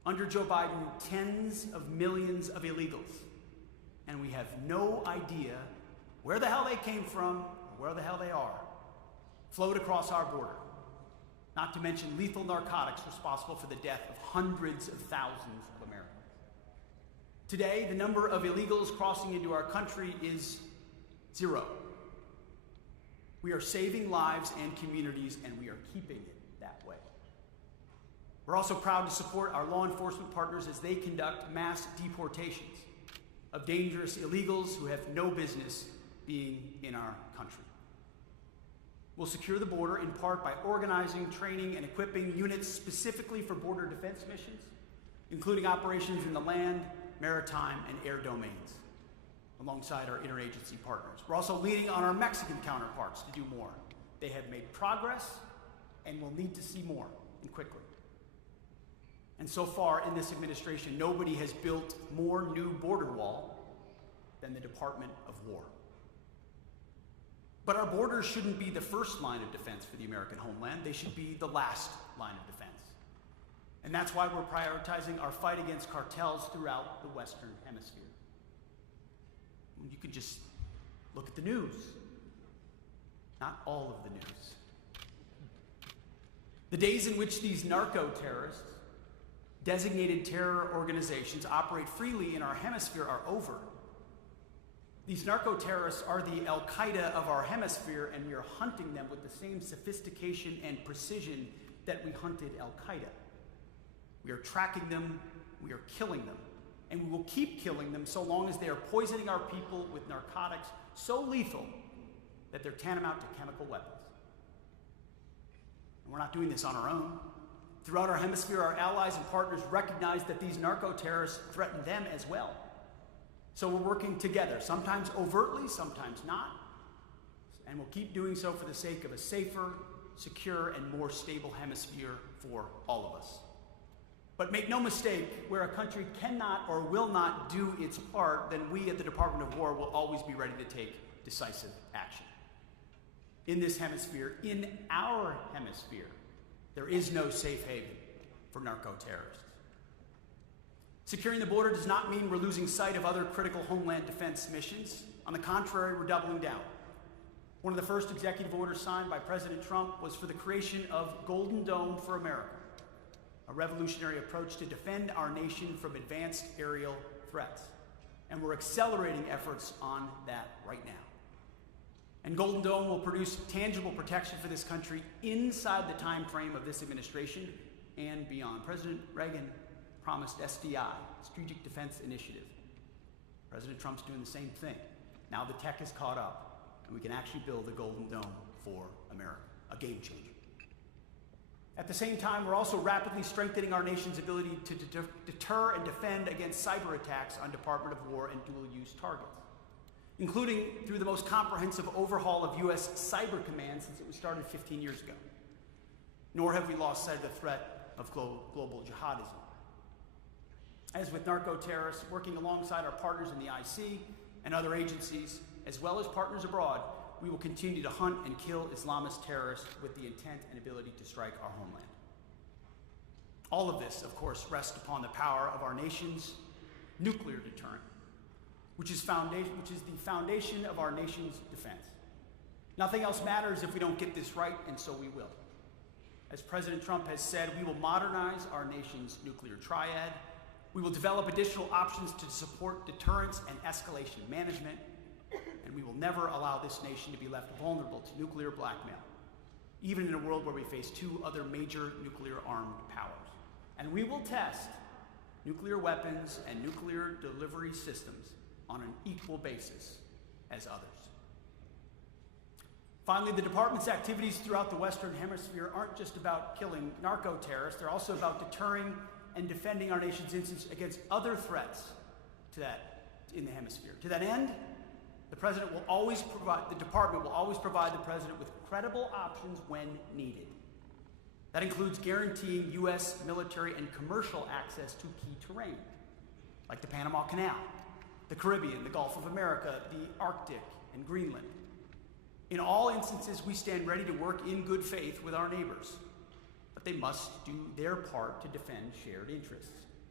Under Joe Biden, tens of millions of illegals, and we have no idea where the hell they came from or where the hell they are, flowed across our border, not to mention lethal narcotics responsible for the death of hundreds of thousands of Americans. Today, the number of illegals crossing into our country is 0. We are saving lives and communities, and we are keeping it that way. We're also proud to support our law enforcement partners as they conduct mass deportations of dangerous illegals who have no business being in our country. We'll secure the border in part by organizing, training, and equipping units specifically for border defense missions, including operations in the land, maritime, and air domains, alongside our interagency partners. We're also leaning on our Mexican counterparts to do more. They have made progress and will need to see more, and quickly. And so far in this administration, nobody has built more new border wall than the Department of War. But our borders shouldn't be the first line of defense for the American homeland. They should be the last line of defense. And that's why we're prioritizing our fight against cartels throughout the Western Hemisphere. You can just look at the news. Not all of the news. The days in which these narco-terrorists, designated terror organizations, operate freely in our hemisphere are over. These narco-terrorists are the Al-Qaeda of our hemisphere, and we are hunting them with the same sophistication and precision that we hunted Al-Qaeda. We are tracking them, we are killing them, and we will keep killing them so long as they are poisoning our people with narcotics so lethal that they're tantamount to chemical weapons. And we're not doing this on our own. Throughout our hemisphere, our allies and partners recognize that these narco-terrorists threaten them as well. So we're working together, sometimes overtly, sometimes not, and we'll keep doing so for the sake of a safer, secure, and more stable hemisphere for all of us. But make no mistake, where a country cannot or will not do its part, then we at the Department of War will always be ready to take decisive action. In this hemisphere, in our hemisphere, there is no safe haven for narco-terrorists. Securing the border does not mean we're losing sight of other critical homeland defense missions. On the contrary, we're doubling down. One of the first executive orders signed by President Trump was for the creation of Golden Dome for America, a revolutionary approach to defend our nation from advanced aerial threats. And we're accelerating efforts on that right now. And Golden Dome will produce tangible protection for this country inside the time frame of this administration and beyond. President Reagan promised SDI, Strategic Defense Initiative. President Trump's doing the same thing. Now the tech has caught up, and we can actually build a Golden Dome for America, a game changer. At the same time, we're also rapidly strengthening our nation's ability to deter and defend against cyber attacks on Department of War and dual-use targets, including through the most comprehensive overhaul of U.S. Cyber Command since it was started 15 years ago. Nor have we lost sight of the threat of global jihadism. As with narco-terrorists, working alongside our partners in the IC and other agencies, as well as partners abroad, we will continue to hunt and kill Islamist terrorists with the intent and ability to strike our homeland. All of this, of course, rests upon the power of our nation's nuclear deterrent, which is the foundation of our nation's defense. Nothing else matters if we don't get this right, and so we will. As President Trump has said, we will modernize our nation's nuclear triad. We will develop additional options to support deterrence and escalation management, and we will never allow this nation to be left vulnerable to nuclear blackmail, even in a world where we face 2 other major nuclear-armed powers. And we will test nuclear weapons and nuclear delivery systems on an equal basis as others. Finally, the department's activities throughout the Western Hemisphere aren't just about killing narco-terrorists, they're also about deterring and defending our nation's instance against other threats in the hemisphere. To that end, the Department will always provide the President with credible options when needed. That includes guaranteeing U.S. military and commercial access to key terrain, like the Panama Canal, the Caribbean, the Gulf of America, the Arctic, and Greenland. In all instances, we stand ready to work in good faith with our neighbors, but they must do their part to defend shared interests.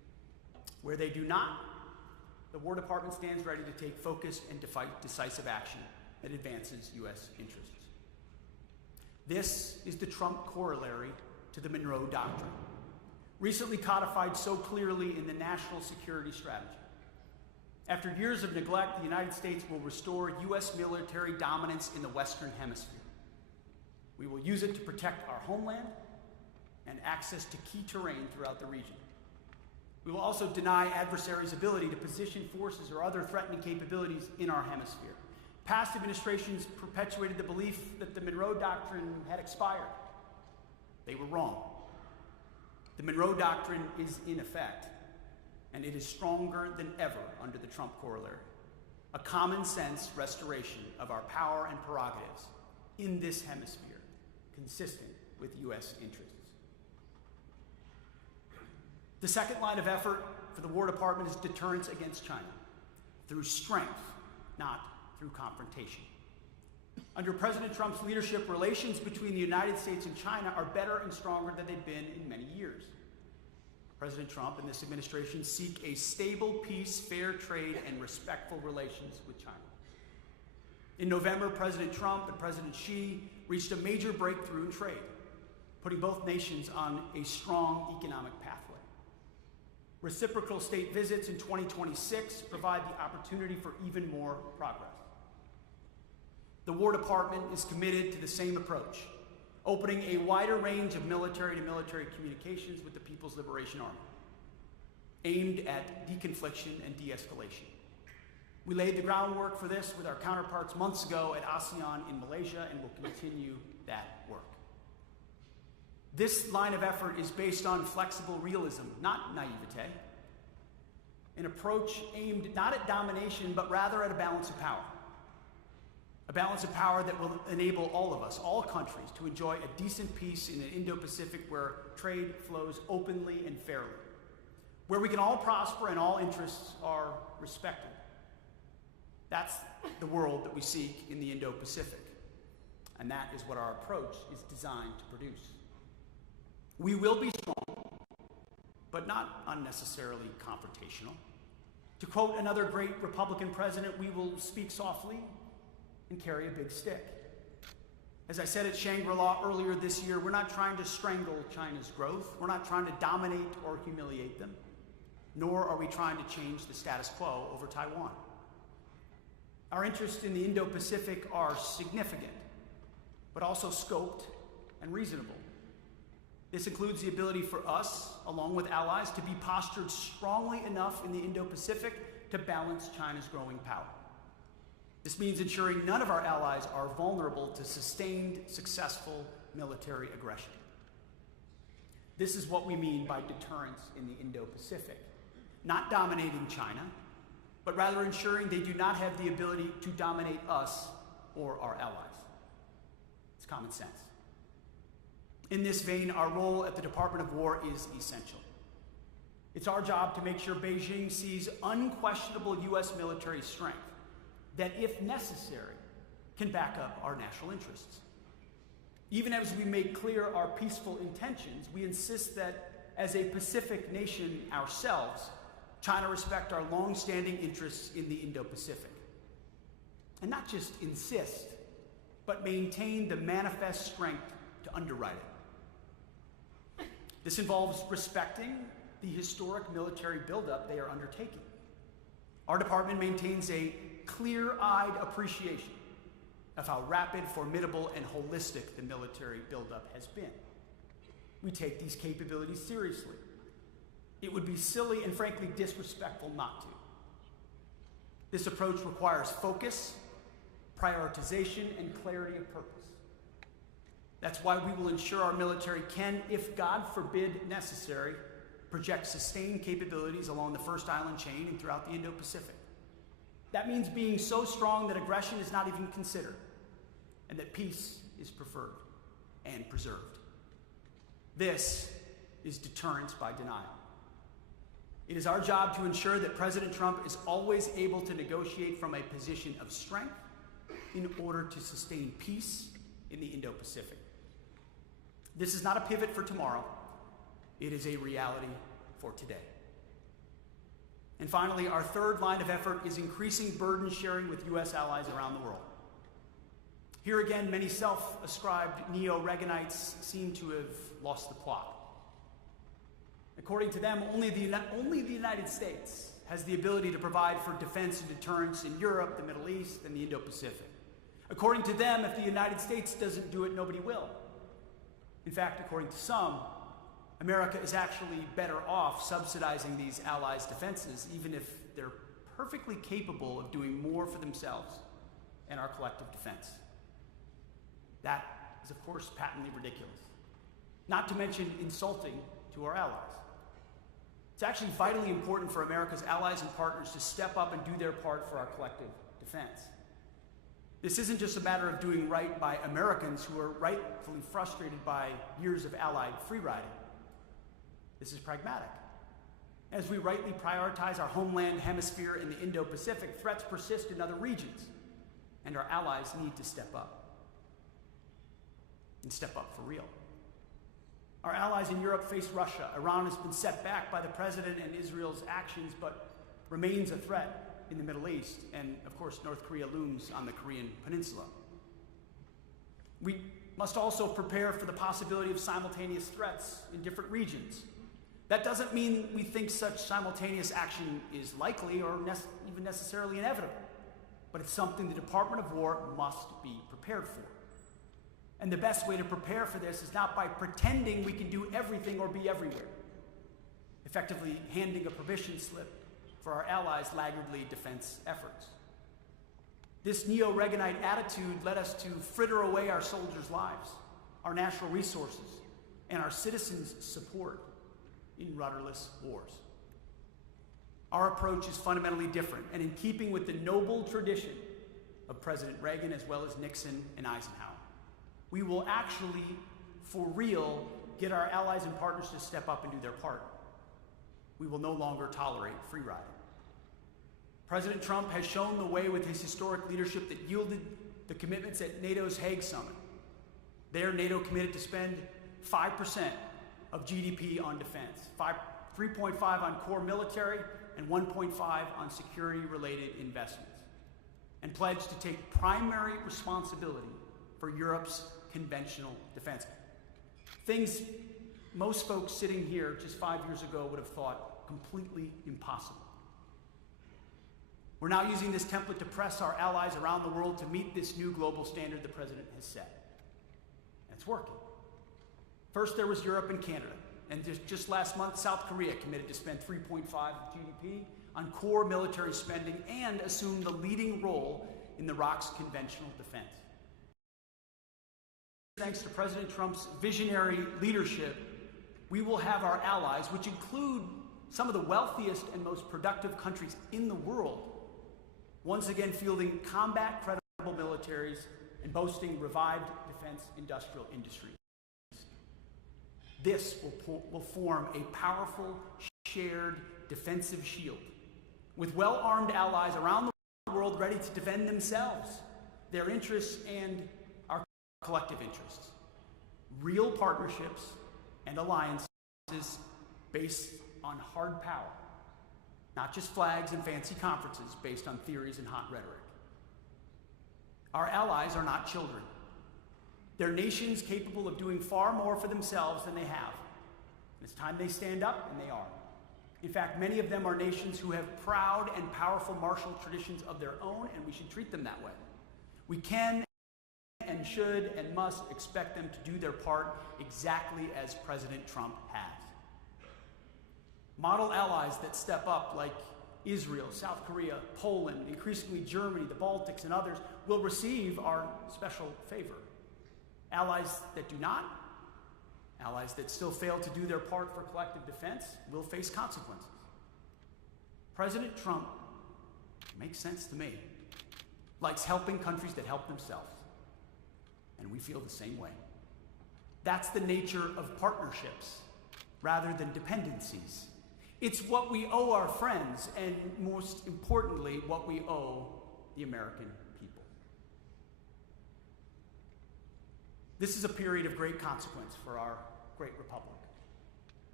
Where they do not, the War Department stands ready to take focused and decisive action that advances U.S. interests. This is the Trump corollary to the Monroe Doctrine, recently codified so clearly in the National Security Strategy. After years of neglect, the United States will restore U.S. military dominance in the Western Hemisphere. We will use it to protect our homeland and access to key terrain throughout the region. We will also deny adversaries' ability to position forces or other threatening capabilities in our hemisphere. Past administrations perpetuated the belief that the Monroe Doctrine had expired. They were wrong. The Monroe Doctrine is in effect, and it is stronger than ever under the Trump corollary. A common sense restoration of our power and prerogatives in this hemisphere, consistent with U.S. interests. The second line of effort for the War Department is deterrence against China, through strength, not through confrontation. Under President Trump's leadership, relations between the United States and China are better and stronger than they've been in many years. President Trump and this administration seek a stable peace, fair trade, and respectful relations with China. In November, President Trump and President Xi reached a major breakthrough in trade, putting both nations on a strong economic pathway. Reciprocal state visits in 2026 provide the opportunity for even more progress. The War Department is committed to the same approach, opening a wider range of military-to-military communications with the People's Liberation Army, aimed at deconfliction and de-escalation. We laid the groundwork for this with our counterparts months ago at ASEAN in Malaysia, and will continue that work. This line of effort is based on flexible realism, not naivete, an approach aimed not at domination, but rather at a balance of power. A balance of power that will enable all of us, all countries, to enjoy a decent peace in an Indo-Pacific where trade flows openly and fairly, where we can all prosper and all interests are respected. That's the world that we seek in the Indo-Pacific, and that is what our approach is designed to produce. We will be strong, but not unnecessarily confrontational. To quote another great Republican president, we will speak softly and carry a big stick. As I said at Shangri-La earlier this year, we're not trying to strangle China's growth. We're not trying to dominate or humiliate them, nor are we trying to change the status quo over Taiwan. Our interests in the Indo-Pacific are significant, but also scoped and reasonable. This includes the ability for us, along with allies, to be postured strongly enough in the Indo-Pacific to balance China's growing power. This means ensuring none of our allies are vulnerable to sustained, successful military aggression. This is what we mean by deterrence in the Indo-Pacific. Not dominating China, but rather ensuring they do not have the ability to dominate us or our allies. It's common sense. In this vein, our role at the Department of War is essential. It's our job to make sure Beijing sees unquestionable U.S. military strength that, if necessary, can back up our national interests. Even as we make clear our peaceful intentions, we insist that, as a Pacific nation ourselves, China respect our long-standing interests in the Indo-Pacific. And not just insist, but maintain the manifest strength to underwrite it. This involves respecting the historic military buildup they are undertaking. Our department maintains a clear-eyed appreciation of how rapid, formidable, and holistic the military buildup has been. We take these capabilities seriously. It would be silly and frankly disrespectful not to. This approach requires focus, prioritization, and clarity of purpose. That's why we will ensure our military can, if God forbid necessary, project sustained capabilities along the First Island chain and throughout the Indo-Pacific. That means being so strong that aggression is not even considered, and that peace is preferred and preserved. This is deterrence by denial. It is our job to ensure that President Trump is always able to negotiate from a position of strength in order to sustain peace in the Indo-Pacific. This is not a pivot for tomorrow. It is a reality for today. And finally, our third line of effort is increasing burden sharing with U.S. allies around the world. Here again, many self-ascribed neo-Reaganites seem to have lost the plot. According to them, only the United States has the ability to provide for defense and deterrence in Europe, the Middle East, and the Indo-Pacific. According to them, if the United States doesn't do it, nobody will. In fact, according to some, America is actually better off subsidizing these allies' defenses, even if they're perfectly capable of doing more for themselves and our collective defense. That is, of course, patently ridiculous, not to mention insulting to our allies. It's actually vitally important for America's allies and partners to step up and do their part for our collective defense. This isn't just a matter of doing right by Americans who are rightfully frustrated by years of Allied free riding. This is pragmatic. As we rightly prioritize our homeland, hemisphere, and the Indo-Pacific, threats persist in other regions, and our allies need to step up. And step up for real. Our allies in Europe face Russia. Iran has been set back by the president and Israel's actions, but remains a threat in the Middle East. And of course, North Korea looms on the Korean Peninsula. We must also prepare for the possibility of simultaneous threats in different regions. That doesn't mean we think such simultaneous action is likely or even necessarily inevitable, but it's something the Department of War must be prepared for. And the best way to prepare for this is not by pretending we can do everything or be everywhere, effectively handing a permission slip for our allies' laggardly defense efforts. This neo-Reaganite attitude led us to fritter away our soldiers' lives, our natural resources, and our citizens' support in rudderless wars. Our approach is fundamentally different and in keeping with the noble tradition of President Reagan as well as Nixon and Eisenhower. We will actually, for real, get our allies and partners to step up and do their part. We will no longer tolerate free riding. President Trump has shown the way with his historic leadership that yielded the commitments at NATO's Hague Summit. There, NATO committed to spend 5% of GDP on defense, 3.5% on core military, and 1.5% on security-related investments, and pledged to take primary responsibility for Europe's conventional defense. Things most folks sitting here just 5 years ago would have thought completely impossible. We're now using this template to press our allies around the world to meet this new global standard the president has set. And it's working. First, there was Europe and Canada. And just last month, South Korea committed to spend 3.5% of GDP on core military spending and assume the leading role in the ROC's conventional defense. Thanks to President Trump's visionary leadership, we will have our allies, which include some of the wealthiest and most productive countries in the world, once again fielding combat-credible militaries and boasting revived defense industrial industries. This will form a powerful, shared defensive shield, with well-armed allies around the world ready to defend themselves, their interests, and our collective interests. Real partnerships and alliances based on hard power, not just flags and fancy conferences based on theories and hot rhetoric. Our allies are not children. They're nations capable of doing far more for themselves than they have. It's time they stand up, and they are. In fact, many of them are nations who have proud and powerful martial traditions of their own, and we should treat them that way. We can and should and must expect them to do their part exactly as President Trump has. Model allies that step up, like Israel, South Korea, Poland, increasingly Germany, the Baltics, and others, will receive our special favor. Allies that do not, allies that still fail to do their part for collective defense, will face consequences. President Trump, makes sense to me, likes helping countries that help themselves. And we feel the same way. That's the nature of partnerships rather than dependencies. It's what we owe our friends, and most importantly, what we owe the American people. This is a period of great consequence for our great republic.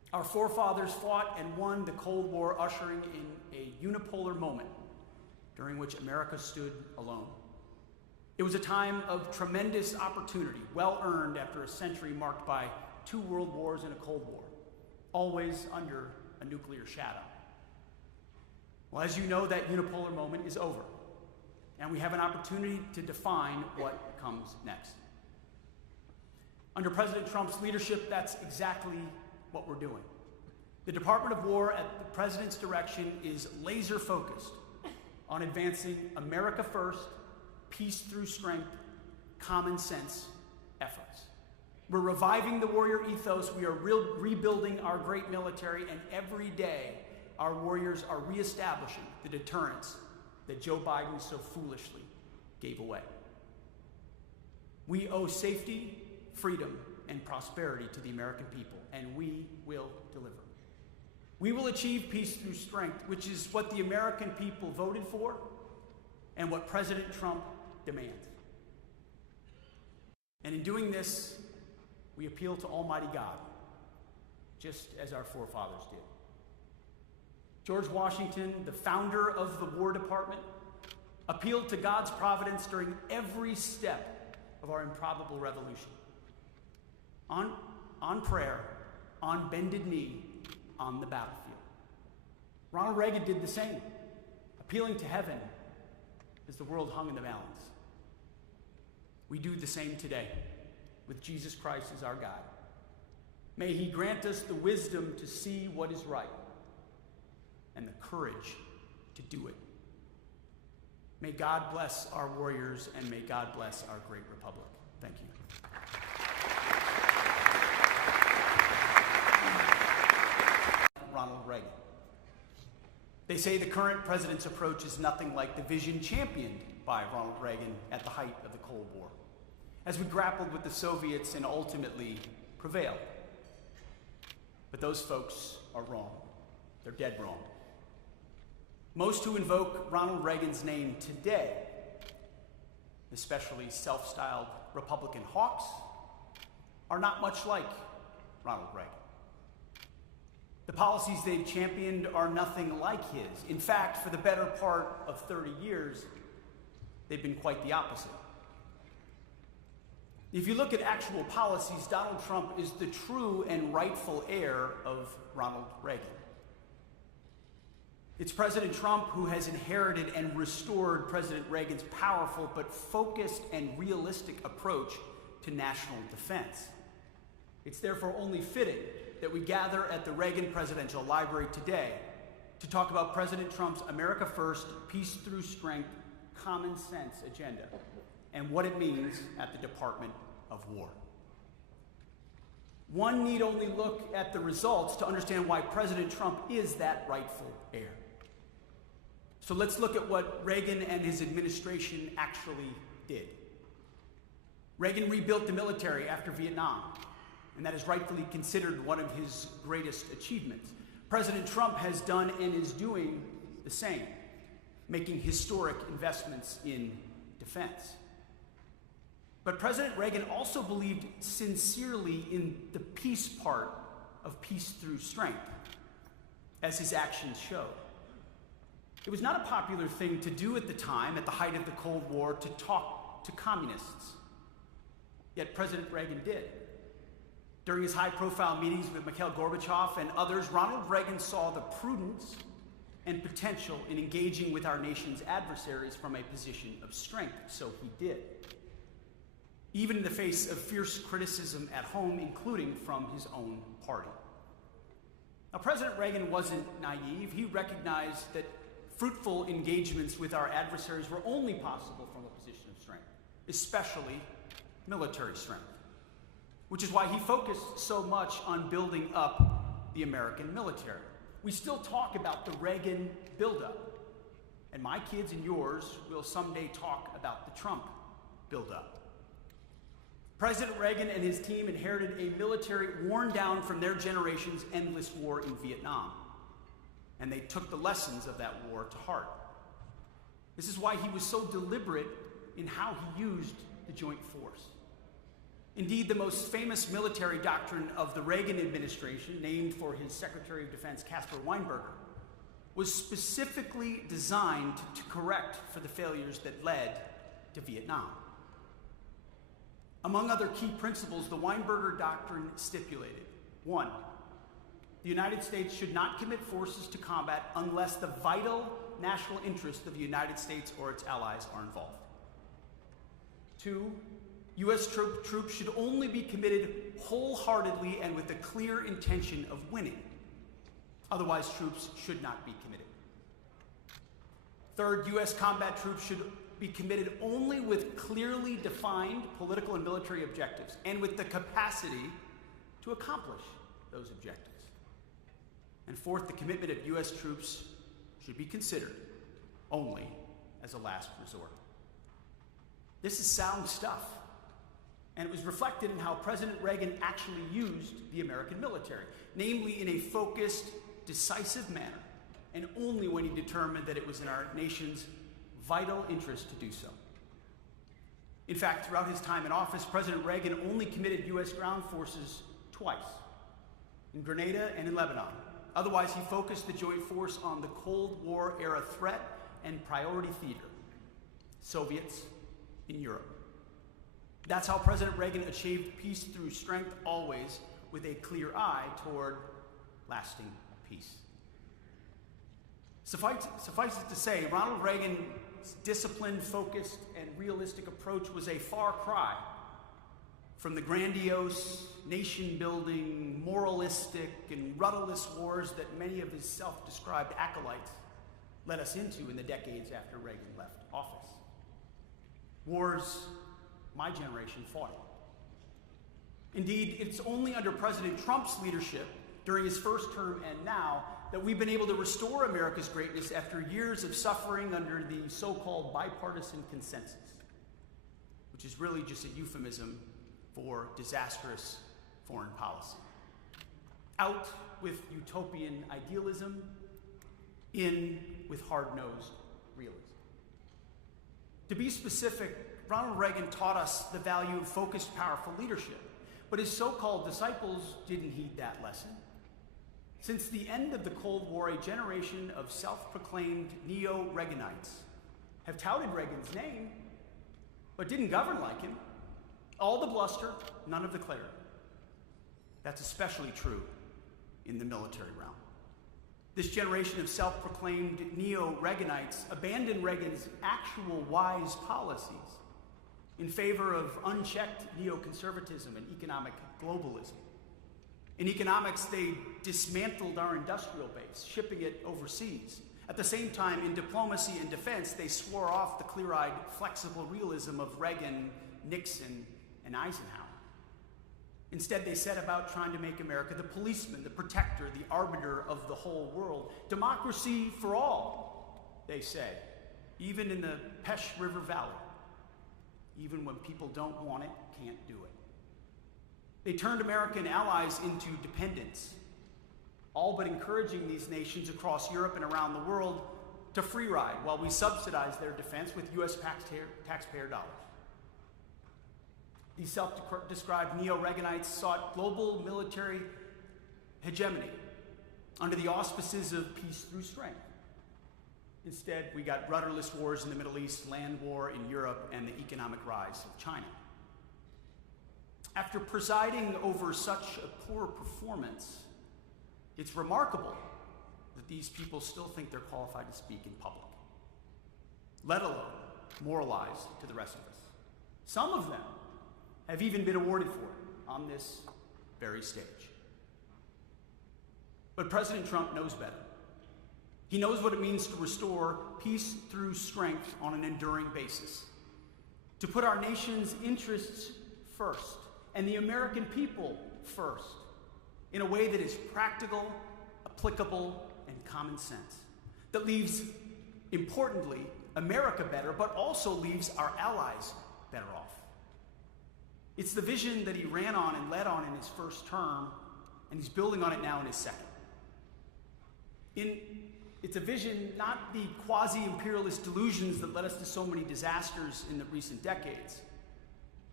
Our forefathers fought and won the Cold War, ushering in a unipolar moment during which America stood alone. It was a time of tremendous opportunity, well earned after a century marked by 2 world wars and a Cold War, always under a nuclear shadow. Well, as you know, that unipolar moment is over, and we have an opportunity to define what comes next. Under President Trump's leadership, that's exactly what we're doing. The Department of War, at the president's direction, is laser focused on advancing America first, peace through strength, common sense efforts. We're reviving the warrior ethos. We are rebuilding our great military, and every day our warriors are reestablishing the deterrence that Joe Biden so foolishly gave away. We owe safety, freedom, and prosperity to the American people, and we will deliver. We will achieve peace through strength, which is what the American people voted for and what President Trump demands. And in doing this, we appeal to Almighty God, just as our forefathers did. George Washington, the founder of the War Department, appealed to God's providence during every step of our improbable revolution. On prayer, on bended knee, on the battlefield. Ronald Reagan did the same, appealing to heaven as the world hung in the balance. We do the same today, with Jesus Christ as our guide. May he grant us the wisdom to see what is right and the courage to do it. May God bless our warriors, and may God bless our great republic. Thank you. Ronald Reagan. They say the current president's approach is nothing like the vision championed by Ronald Reagan at the height of the Cold War, as we grappled with the Soviets and ultimately prevailed. But those folks are wrong. They're dead wrong. Most who invoke Ronald Reagan's name today, especially self-styled Republican hawks, are not much like Ronald Reagan. The policies they've championed are nothing like his. In fact, for the better part of 30 years, they've been quite the opposite. If you look at actual policies, Donald Trump is the true and rightful heir of Ronald Reagan. It's President Trump who has inherited and restored President Reagan's powerful but focused and realistic approach to national defense. It's therefore only fitting that we gather at the Reagan Presidential Library today to talk about President Trump's America First, Peace Through Strength, Common Sense agenda and what it means at the Department of War. One need only look at the results to understand why President Trump is that rightful heir. So let's look at what Reagan and his administration actually did. Reagan rebuilt the military after Vietnam, and that is rightfully considered one of his greatest achievements. President Trump has done and is doing the same, making historic investments in defense. But President Reagan also believed sincerely in the peace part of peace through strength, as his actions showed. It was not a popular thing to do at the time, at the height of the Cold War, to talk to communists. Yet President Reagan did. During his high-profile meetings with Mikhail Gorbachev and others, Ronald Reagan saw the prudence and potential in engaging with our nation's adversaries from a position of strength, so he did. Even in the face of fierce criticism at home, including from his own party. Now, President Reagan wasn't naive. He recognized that fruitful engagements with our adversaries were only possible from a position of strength, especially military strength, which is why he focused so much on building up the American military. We still talk about the Reagan buildup, and my kids and yours will someday talk about the Trump buildup. President Reagan and his team inherited a military worn down from their generation's endless war in Vietnam, and they took the lessons of that war to heart. This is why he was so deliberate in how he used the joint force. Indeed, the most famous military doctrine of the Reagan administration, named for his Secretary of Defense Caspar Weinberger, was specifically designed to correct for the failures that led to Vietnam. Among other key principles, the Weinberger Doctrine stipulated: 1, the United States should not commit forces to combat unless the vital national interests of the United States or its allies are involved. 2, U.S. troops should only be committed wholeheartedly and with the clear intention of winning. Otherwise, troops should not be committed. 3rd, U.S. combat troops should be committed only with clearly defined political and military objectives and with the capacity to accomplish those objectives. And 4th, the commitment of U.S. troops should be considered only as a last resort. This is sound stuff, and it was reflected in how President Reagan actually used the American military, namely in a focused, decisive manner, and only when he determined that it was in our nation's vital interest to do so. In fact, throughout his time in office, President Reagan only committed U.S. ground forces twice, in Grenada and in Lebanon. Otherwise, he focused the joint force on the Cold War era threat and priority theater, Soviets in Europe. That's how President Reagan achieved peace through strength, always with a clear eye toward lasting peace. Suffice it to say, Ronald Reagan's disciplined, focused, and realistic approach was a far cry from the grandiose, nation-building, moralistic, and rudderless wars that many of his self-described acolytes led us into in the decades after Reagan left office. Wars my generation fought. Indeed, it's only under President Trump's leadership during his first term and now that we've been able to restore America's greatness after years of suffering under the so-called bipartisan consensus, which is really just a euphemism for disastrous foreign policy. Out with utopian idealism, in with hard-nosed realism. To be specific, Ronald Reagan taught us the value of focused, powerful leadership, but his so-called disciples didn't heed that lesson. Since the end of the Cold War, a generation of self-proclaimed neo-Reaganites have touted Reagan's name, but didn't govern like him. All the bluster, none of the clarity. That's especially true in the military realm. This generation of self-proclaimed neo-Reaganites abandoned Reagan's actual wise policies in favor of unchecked neoconservatism and economic globalism. In economics, they dismantled our industrial base, shipping it overseas. At the same time, in diplomacy and defense, they swore off the clear-eyed, flexible realism of Reagan, Nixon, and Eisenhower. Instead, they set about trying to make America the policeman, the protector, the arbiter of the whole world. Democracy for all, they say, even in the Pesh River Valley. Even when people don't want it, can't do it. They turned American allies into dependents, all but encouraging these nations across Europe and around the world to free ride while we subsidize their defense with U.S. taxpayer dollars. These self-described neo-Reaganites sought global military hegemony under the auspices of peace through strength. Instead, we got rudderless wars in the Middle East, land war in Europe, and the economic rise of China. After presiding over such a poor performance, it's remarkable that these people still think they're qualified to speak in public, let alone moralize to the rest of us. Some of them have even been awarded for it on this very stage. But President Trump knows better. He knows what it means to restore peace through strength on an enduring basis, to put our nation's interests first and the American people first in a way that is practical, applicable, and common sense, that leaves, importantly, America better, but also leaves our allies better off. It's the vision that he ran on and led on in his first term, and he's building on it now in his second. It's a vision, not the quasi-imperialist delusions that led us to so many disasters in the recent decades.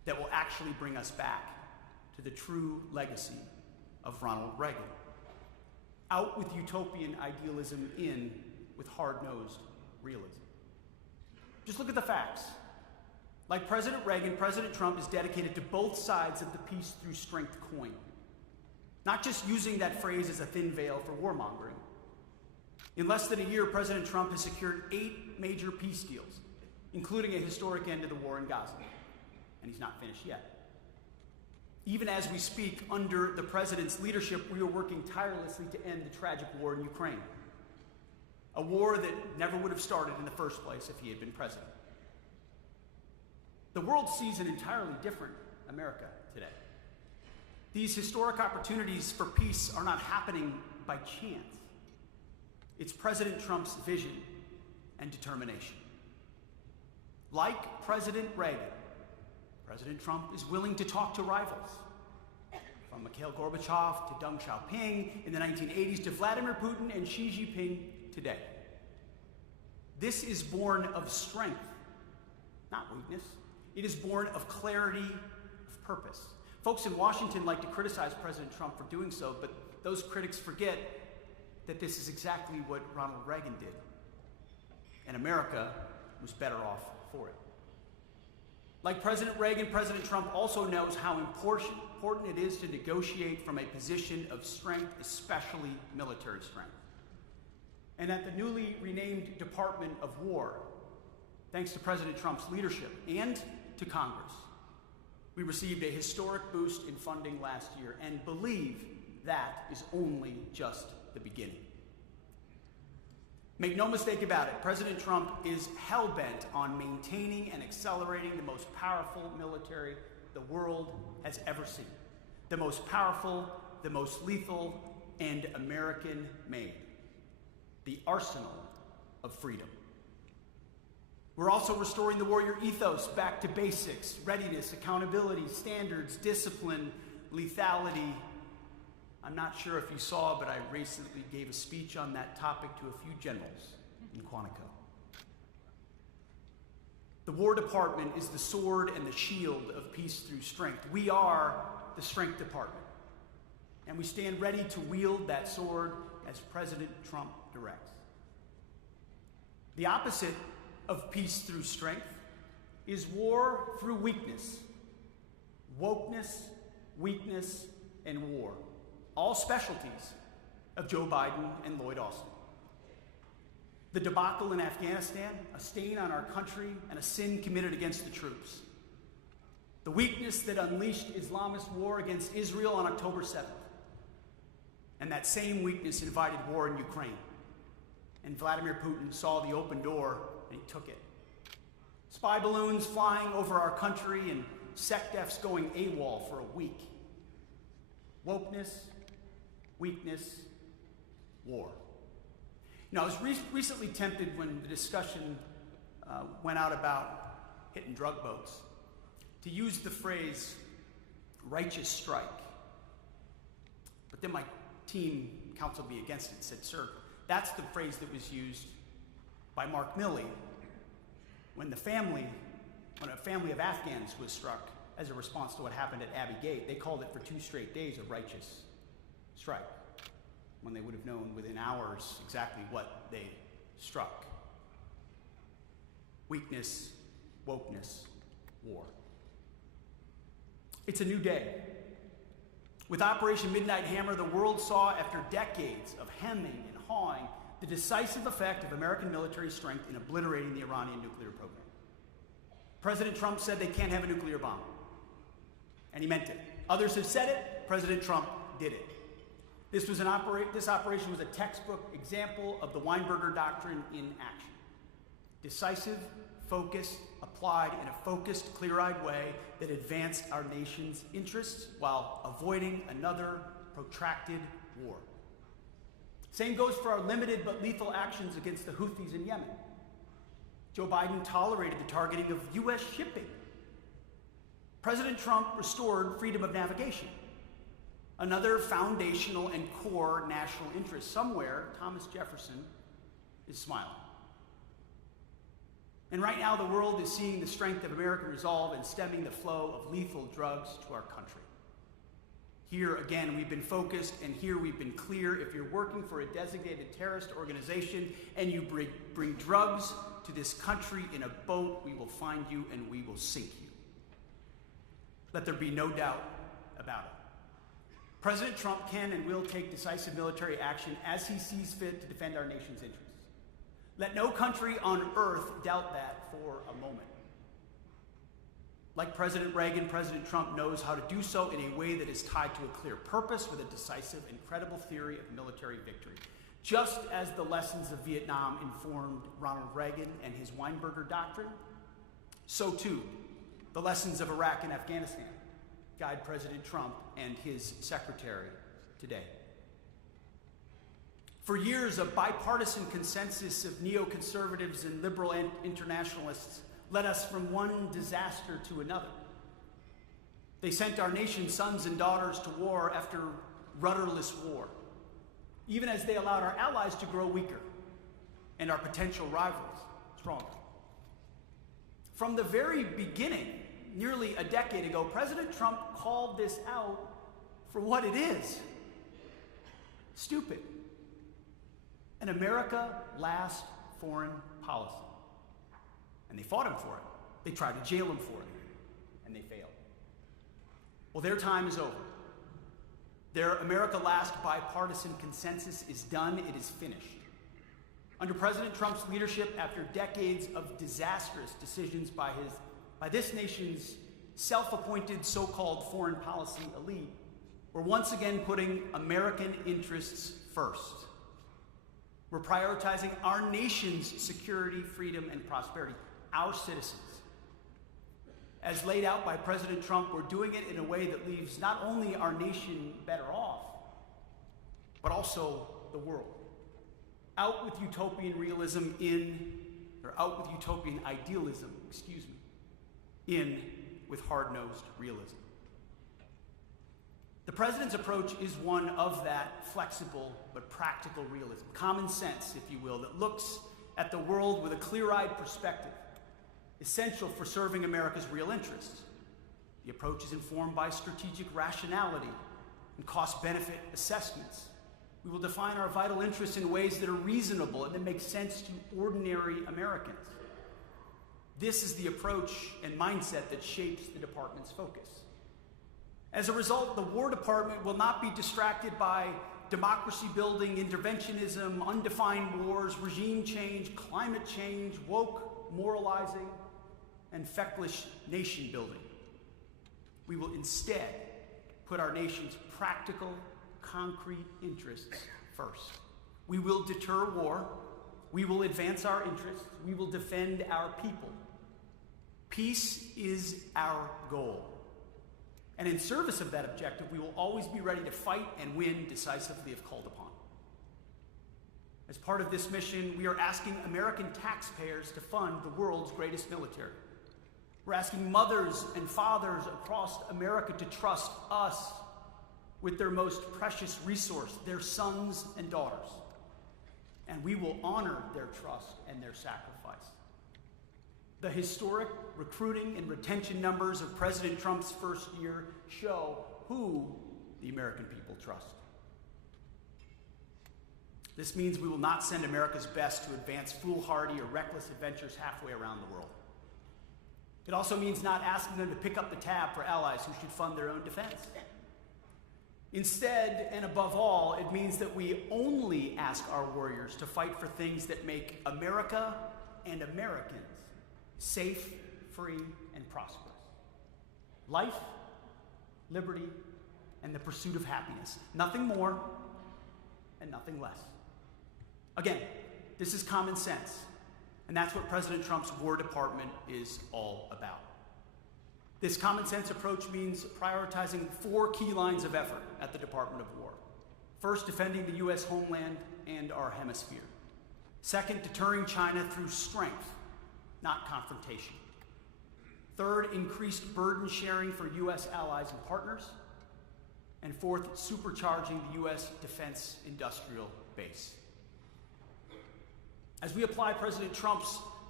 that will actually bring us back to the true legacy of Ronald Reagan. Out with utopian idealism, in with hard-nosed realism. Just look at the facts. Like President Reagan, President Trump is dedicated to both sides of the peace through strength coin. Not just using that phrase as a thin veil for warmongering. In less than a year, President Trump has secured 8 major peace deals, including a historic end to the war in Gaza. And he's not finished yet. Even as we speak, under the president's leadership, we are working tirelessly to end the tragic war in Ukraine. A war that never would have started in the first place if he had been president. The world sees an entirely different America today. These historic opportunities for peace are not happening by chance. It's President Trump's vision and determination. Like President Reagan, President Trump is willing to talk to rivals. From Mikhail Gorbachev to Deng Xiaoping in the 1980s to Vladimir Putin and Xi Jinping today. This is born of strength, not weakness. It is born of clarity of purpose. Folks in Washington like to criticize President Trump for doing so, but those critics forget that this is exactly what Ronald Reagan did. And America was better off for it. Like President Reagan, President Trump also knows how important it is to negotiate from a position of strength, especially military strength. And at the newly renamed Department of War, thanks to President Trump's leadership and to Congress, we received a historic boost in funding last year and believe that is only just the beginning. Make no mistake about it, President Trump is hell-bent on maintaining and accelerating the most powerful military the world has ever seen. The most powerful, the most lethal, and American-made. The arsenal of freedom. We're also restoring the warrior ethos back to basics: readiness, accountability, standards, discipline, lethality. I'm not sure if you saw, but I recently gave a speech on that topic to a few generals in Quantico. The War Department is the sword and the shield of peace through strength. We are the Strength Department, and we stand ready to wield that sword as President Trump directs. The opposite of peace through strength is war through weakness. Wokeness, weakness, and war. All specialties of Joe Biden and Lloyd Austin. The debacle in Afghanistan, a stain on our country and a sin committed against the troops. The weakness that unleashed Islamist war against Israel on October 7th. And that same weakness invited war in Ukraine. And Vladimir Putin saw the open door and he took it. Spy balloons flying over our country and SecDefs going AWOL for a week. Wokeness, weakness, war. You know, I was recently tempted when the discussion went out about hitting drug boats to use the phrase righteous strike. But then my team counseled me against it and said, sir, that's the phrase that was used by Mark Milley when a family of Afghans was struck as a response to what happened at Abbey Gate. They called it for 2 straight days a righteous strike, when they would have known within hours exactly what they struck. Weakness, wokeness, war. It's a new day. With Operation Midnight Hammer, the world saw, after decades of hemming and hawing, the decisive effect of American military strength in obliterating the Iranian nuclear program. President Trump said they can't have a nuclear bomb, and he meant it. Others have said it. President Trump did it. This operation was a textbook example of the Weinberger Doctrine in action. Decisive, focused, applied in a focused, clear-eyed way that advanced our nation's interests while avoiding another protracted war. Same goes for our limited but lethal actions against the Houthis in Yemen. Joe Biden tolerated the targeting of U.S. shipping. President Trump restored freedom of navigation. Another foundational and core national interest. Somewhere, Thomas Jefferson is smiling. And right now, the world is seeing the strength of American resolve in stemming the flow of lethal drugs to our country. Here, again, we've been focused, and here we've been clear. If you're working for a designated terrorist organization and you bring drugs to this country in a boat, we will find you and we will sink you. Let there be no doubt about it. President Trump can and will take decisive military action as he sees fit to defend our nation's interests. Let no country on earth doubt that for a moment. Like President Reagan, President Trump knows how to do so in a way that is tied to a clear purpose with a decisive and credible theory of military victory. Just as the lessons of Vietnam informed Ronald Reagan and his Weinberger Doctrine, so too the lessons of Iraq and Afghanistan guide President Trump and his secretary today. For years, a bipartisan consensus of neoconservatives and liberal internationalists led us from one disaster to another. They sent our nation's sons and daughters to war after rudderless war, even as they allowed our allies to grow weaker and our potential rivals stronger. From the very beginning, nearly a decade ago, President Trump called this out for what it is: stupid. An America last foreign policy. And they fought him for it. They tried to jail him for it, and they failed. Well, their time is over. Their America Last bipartisan consensus is done. It is finished. Under President Trump's leadership, after decades of disastrous decisions by this nation's self-appointed so-called foreign policy elite, we're once again putting American interests first. We're prioritizing our nation's security, freedom, and prosperity, our citizens. As laid out by President Trump, we're doing it in a way that leaves not only our nation better off, but also the world. Out with utopian idealism, in with hard-nosed realism. The president's approach is one of that flexible but practical realism, common sense, if you will, that looks at the world with a clear-eyed perspective, essential for serving America's real interests. The approach is informed by strategic rationality and cost-benefit assessments. We will define our vital interests in ways that are reasonable and that make sense to ordinary Americans. This is the approach and mindset that shapes the department's focus. As a result, the War Department will not be distracted by democracy-building, interventionism, undefined wars, regime change, climate change, woke moralizing, and feckless nation-building. We will instead put our nation's practical, concrete interests first. We will deter war. We will advance our interests. We will defend our people. Peace is our goal. And in service of that objective, we will always be ready to fight and win decisively if called upon. As part of this mission, we are asking American taxpayers to fund the world's greatest military. We're asking mothers and fathers across America to trust us with their most precious resource, their sons and daughters. And we will honor their trust and their sacrifice. The historic recruiting and retention numbers of President Trump's first year show who the American people trust. This means we will not send America's best to advance foolhardy or reckless adventures halfway around the world. It also means not asking them to pick up the tab for allies who should fund their own defense. Instead, and above all, it means that we only ask our warriors to fight for things that make America and Americans safe, free, and prosperous. Life, liberty, and the pursuit of happiness. Nothing more and nothing less. Again, this is common sense, and that's what President Trump's War Department is all about. This common sense approach means prioritizing 4 key lines of effort at the Department of War. First, defending the U.S. homeland and our hemisphere. Second, deterring China through strength, not confrontation. Third, increased burden sharing for U.S. allies and partners. And fourth, supercharging the U.S. defense industrial base. As we apply President Trump's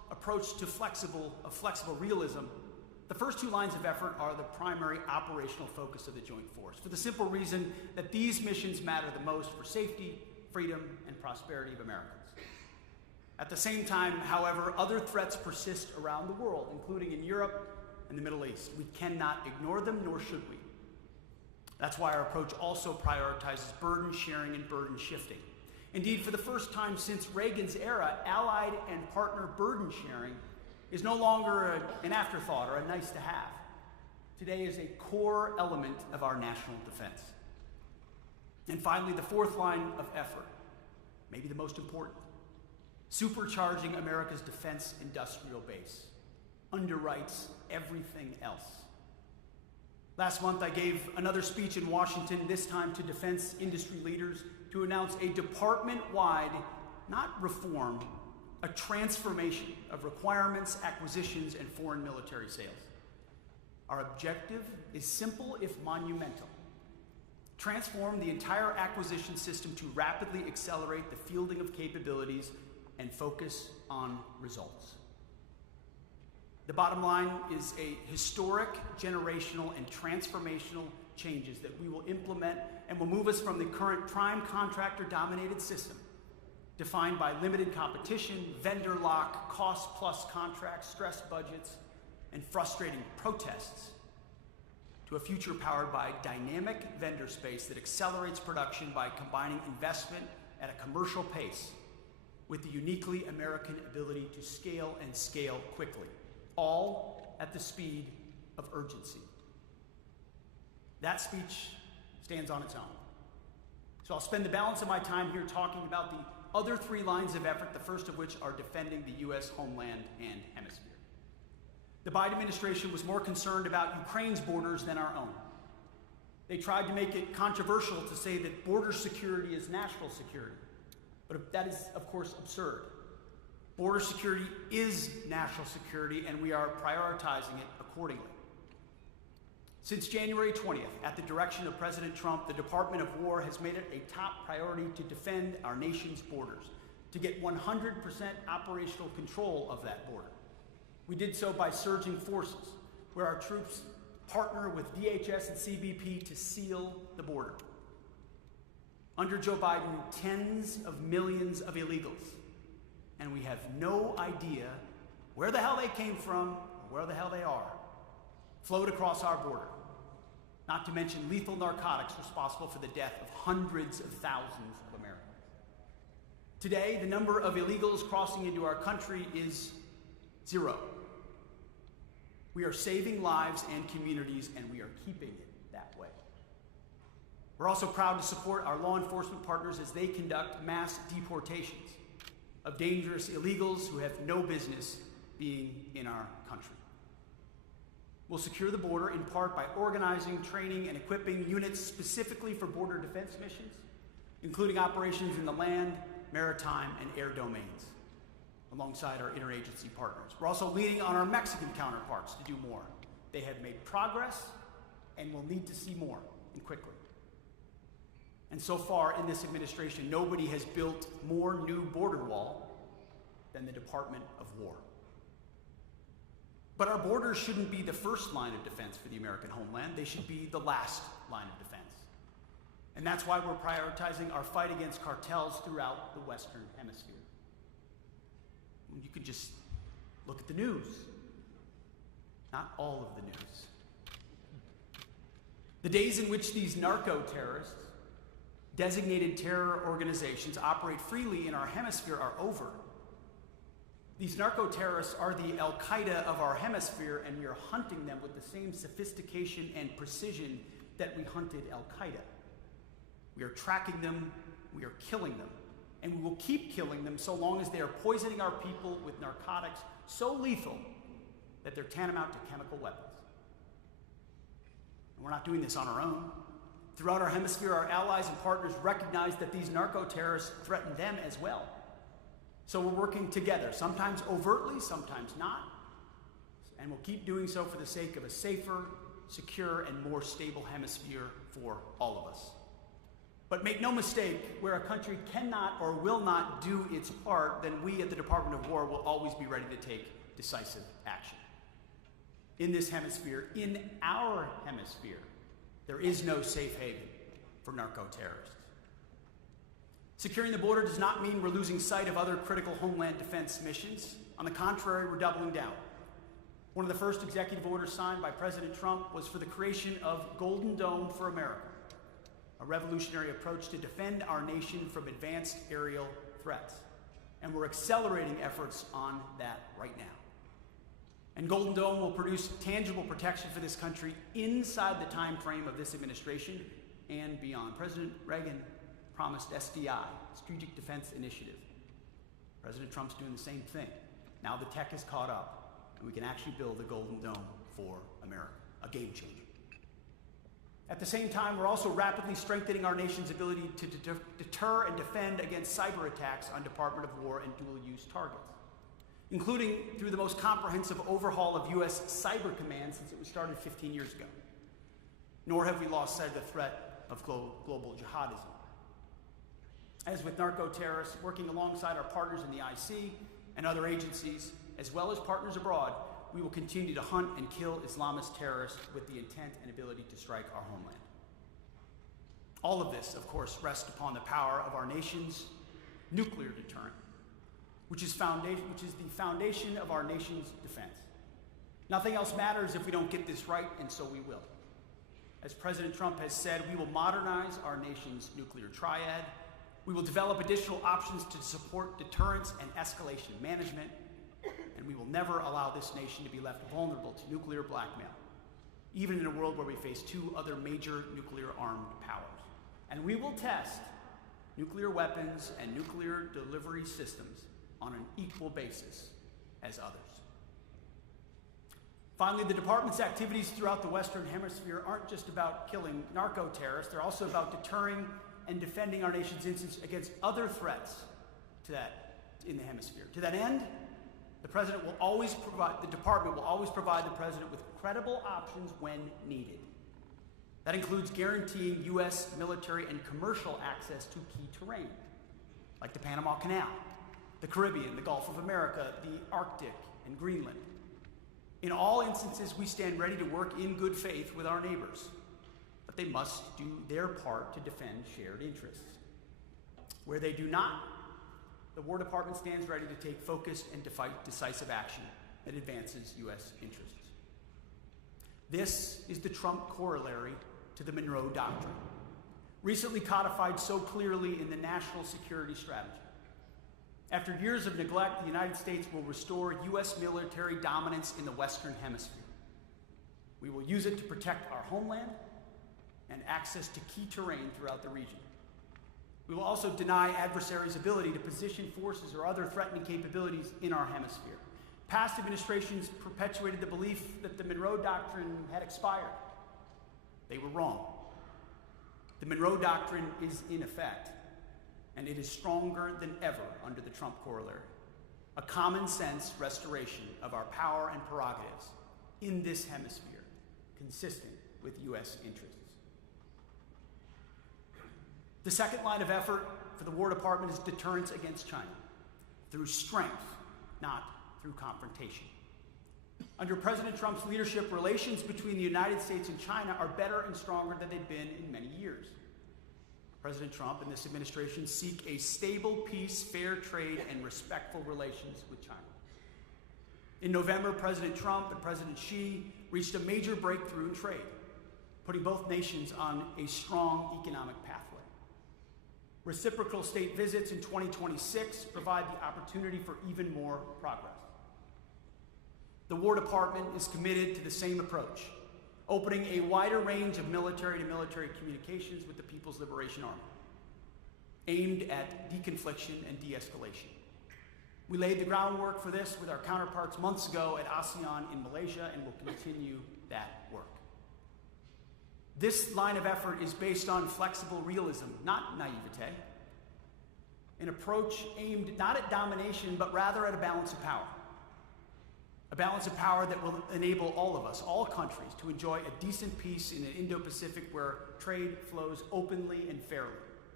approach to flexible realism, the first two lines of effort are the primary operational focus of the Joint Force, for the simple reason that these missions matter the most for safety, freedom, and prosperity of Americans. At the same time, however, other threats persist around the world, including in Europe and the Middle East. We cannot ignore them, nor should we. That's why our approach also prioritizes burden sharing and burden shifting. Indeed, for the first time since Reagan's era, allied and partner burden sharing is no longer an afterthought or a nice to have. Today is a core element of our national defense. And finally, the fourth line of effort, maybe the most important, supercharging America's defense industrial base underwrites everything else. Last month, I gave another speech in Washington, this time to defense industry leaders, to announce a department-wide, not reform, a transformation of requirements, acquisitions, and foreign military sales. Our objective is simple if monumental. Transform the entire acquisition system to rapidly accelerate the fielding of capabilities and focus on results. The bottom line is a historic, generational, and transformational changes that we will implement and will move us from the current prime contractor-dominated system, defined by limited competition, vendor lock, cost-plus contracts, stressed budgets, and frustrating protests, to a future powered by dynamic vendor space that accelerates production by combining investment at a commercial pace with the uniquely American ability to scale and scale quickly, all at the speed of urgency. That speech stands on its own. So I'll spend the balance of my time here talking about the other three lines of effort, the first of which are defending the U.S. homeland and hemisphere. The Biden administration was more concerned about Ukraine's borders than our own. They tried to make it controversial to say that border security is national security, but that is, of course, absurd. Border security is national security, and we are prioritizing it accordingly. Since January 20th, at the direction of President Trump, the Department of War has made it a top priority to defend our nation's borders, to get 100% operational control of that border. We did so by surging forces, where our troops partner with DHS and CBP to seal the border. Under Joe Biden, tens of millions of illegals, and we have no idea where the hell they came from or where the hell they are, flowed across our border, not to mention lethal narcotics responsible for the death of hundreds of thousands of Americans. Today, the number of illegals crossing into our country is 0. We are saving lives and communities, and we are keeping it that way. We're also proud to support our law enforcement partners as they conduct mass deportations of dangerous illegals who have no business being in our country. We'll secure the border in part by organizing, training, and equipping units specifically for border defense missions, including operations in the land, maritime, and air domains, alongside our interagency partners. We're also leaning on our Mexican counterparts to do more. They have made progress and will need to see more, and quickly. And so far in this administration, nobody has built more new border wall than the Department of War. But our borders shouldn't be the first line of defense for the American homeland. They should be the last line of defense. And that's why we're prioritizing our fight against cartels throughout the Western Hemisphere. You can just look at the news. Not all of the news. The days in which these narco-terrorists, designated terror organizations, operate freely in our hemisphere are over. These narco-terrorists are the Al-Qaeda of our hemisphere, and we are hunting them with the same sophistication and precision that we hunted Al-Qaeda. We are tracking them, we are killing them, and we will keep killing them so long as they are poisoning our people with narcotics so lethal that they're tantamount to chemical weapons. And we're not doing this on our own. Throughout our hemisphere, our allies and partners recognize that these narco-terrorists threaten them as well. So we're working together, sometimes overtly, sometimes not, and we'll keep doing so for the sake of a safer, secure, and more stable hemisphere for all of us. But make no mistake, where a country cannot or will not do its part, then we at the Department of War will always be ready to take decisive action. In this hemisphere, in our hemisphere, there is no safe haven for narco-terrorists. Securing the border does not mean we're losing sight of other critical homeland defense missions. On the contrary, we're doubling down. One of the first executive orders signed by President Trump was for the creation of Golden Dome for America, a revolutionary approach to defend our nation from advanced aerial threats. And we're accelerating efforts on that right now. And Golden Dome will produce tangible protection for this country inside the time frame of this administration and beyond. President Reagan promised SDI, Strategic Defense Initiative. President Trump's doing the same thing. Now the tech has caught up, and we can actually build a Golden Dome for America, a game changer. At the same time, we're also rapidly strengthening our nation's ability to deter and defend against cyber attacks on Department of War and dual-use targets, including through the most comprehensive overhaul of U.S. Cyber Command since it was started 15 years ago. Nor have we lost sight of the threat of global jihadism. As with narco-terrorists, working alongside our partners in the IC and other agencies, as well as partners abroad, we will continue to hunt and kill Islamist terrorists with the intent and ability to strike our homeland. All of this, of course, rests upon the power of our nation's nuclear deterrent, which is the foundation of our nation's defense. Nothing else matters if we don't get this right, and so we will. As President Trump has said, we will modernize our nation's nuclear triad. We will develop additional options to support deterrence and escalation management, and we will never allow this nation to be left vulnerable to nuclear blackmail, even in a world where we face two other major nuclear-armed powers. And we will test nuclear weapons and nuclear delivery systems on an equal basis as others. Finally, the department's activities throughout the Western Hemisphere aren't just about killing narco-terrorists, they're also about deterring and defending our nation's instance against other threats in the hemisphere. To that end, the department will always provide the president with credible options when needed. That includes guaranteeing U.S. military and commercial access to key terrain, like the Panama Canal, the Caribbean, the Gulf of America, the Arctic, and Greenland. In all instances, we stand ready to work in good faith with our neighbors, but they must do their part to defend shared interests. Where they do not, the War Department stands ready to take focused and decisive action that advances U.S. interests. This is the Trump corollary to the Monroe Doctrine, recently codified so clearly in the National Security Strategy. After years of neglect, the United States will restore U.S. military dominance in the Western Hemisphere. We will use it to protect our homeland and access to key terrain throughout the region. We will also deny adversaries' ability to position forces or other threatening capabilities in our hemisphere. Past administrations perpetuated the belief that the Monroe Doctrine had expired. They were wrong. The Monroe Doctrine is in effect, and it is stronger than ever under the Trump corollary. A common sense restoration of our power and prerogatives in this hemisphere, consistent with U.S. interests. The second line of effort for the War Department is deterrence against China, through strength, not through confrontation. Under President Trump's leadership, relations between the United States and China are better and stronger than they've been in many years. President Trump and this administration seek a stable peace, fair trade, and respectful relations with China. In November, President Trump and President Xi reached a major breakthrough in trade, putting both nations on a strong economic pathway. Reciprocal state visits in 2026 provide the opportunity for even more progress. The War Department is committed to the same approach, opening a wider range of military-to-military communications with the People's Liberation Army, aimed at deconfliction and de-escalation. We laid the groundwork for this with our counterparts months ago at ASEAN in Malaysia, and will continue that work. This line of effort is based on flexible realism, not naivete, an approach aimed not at domination, but rather at a balance of power. A balance of power that will enable all of us, all countries, to enjoy a decent peace in an Indo-Pacific where trade flows openly and fairly,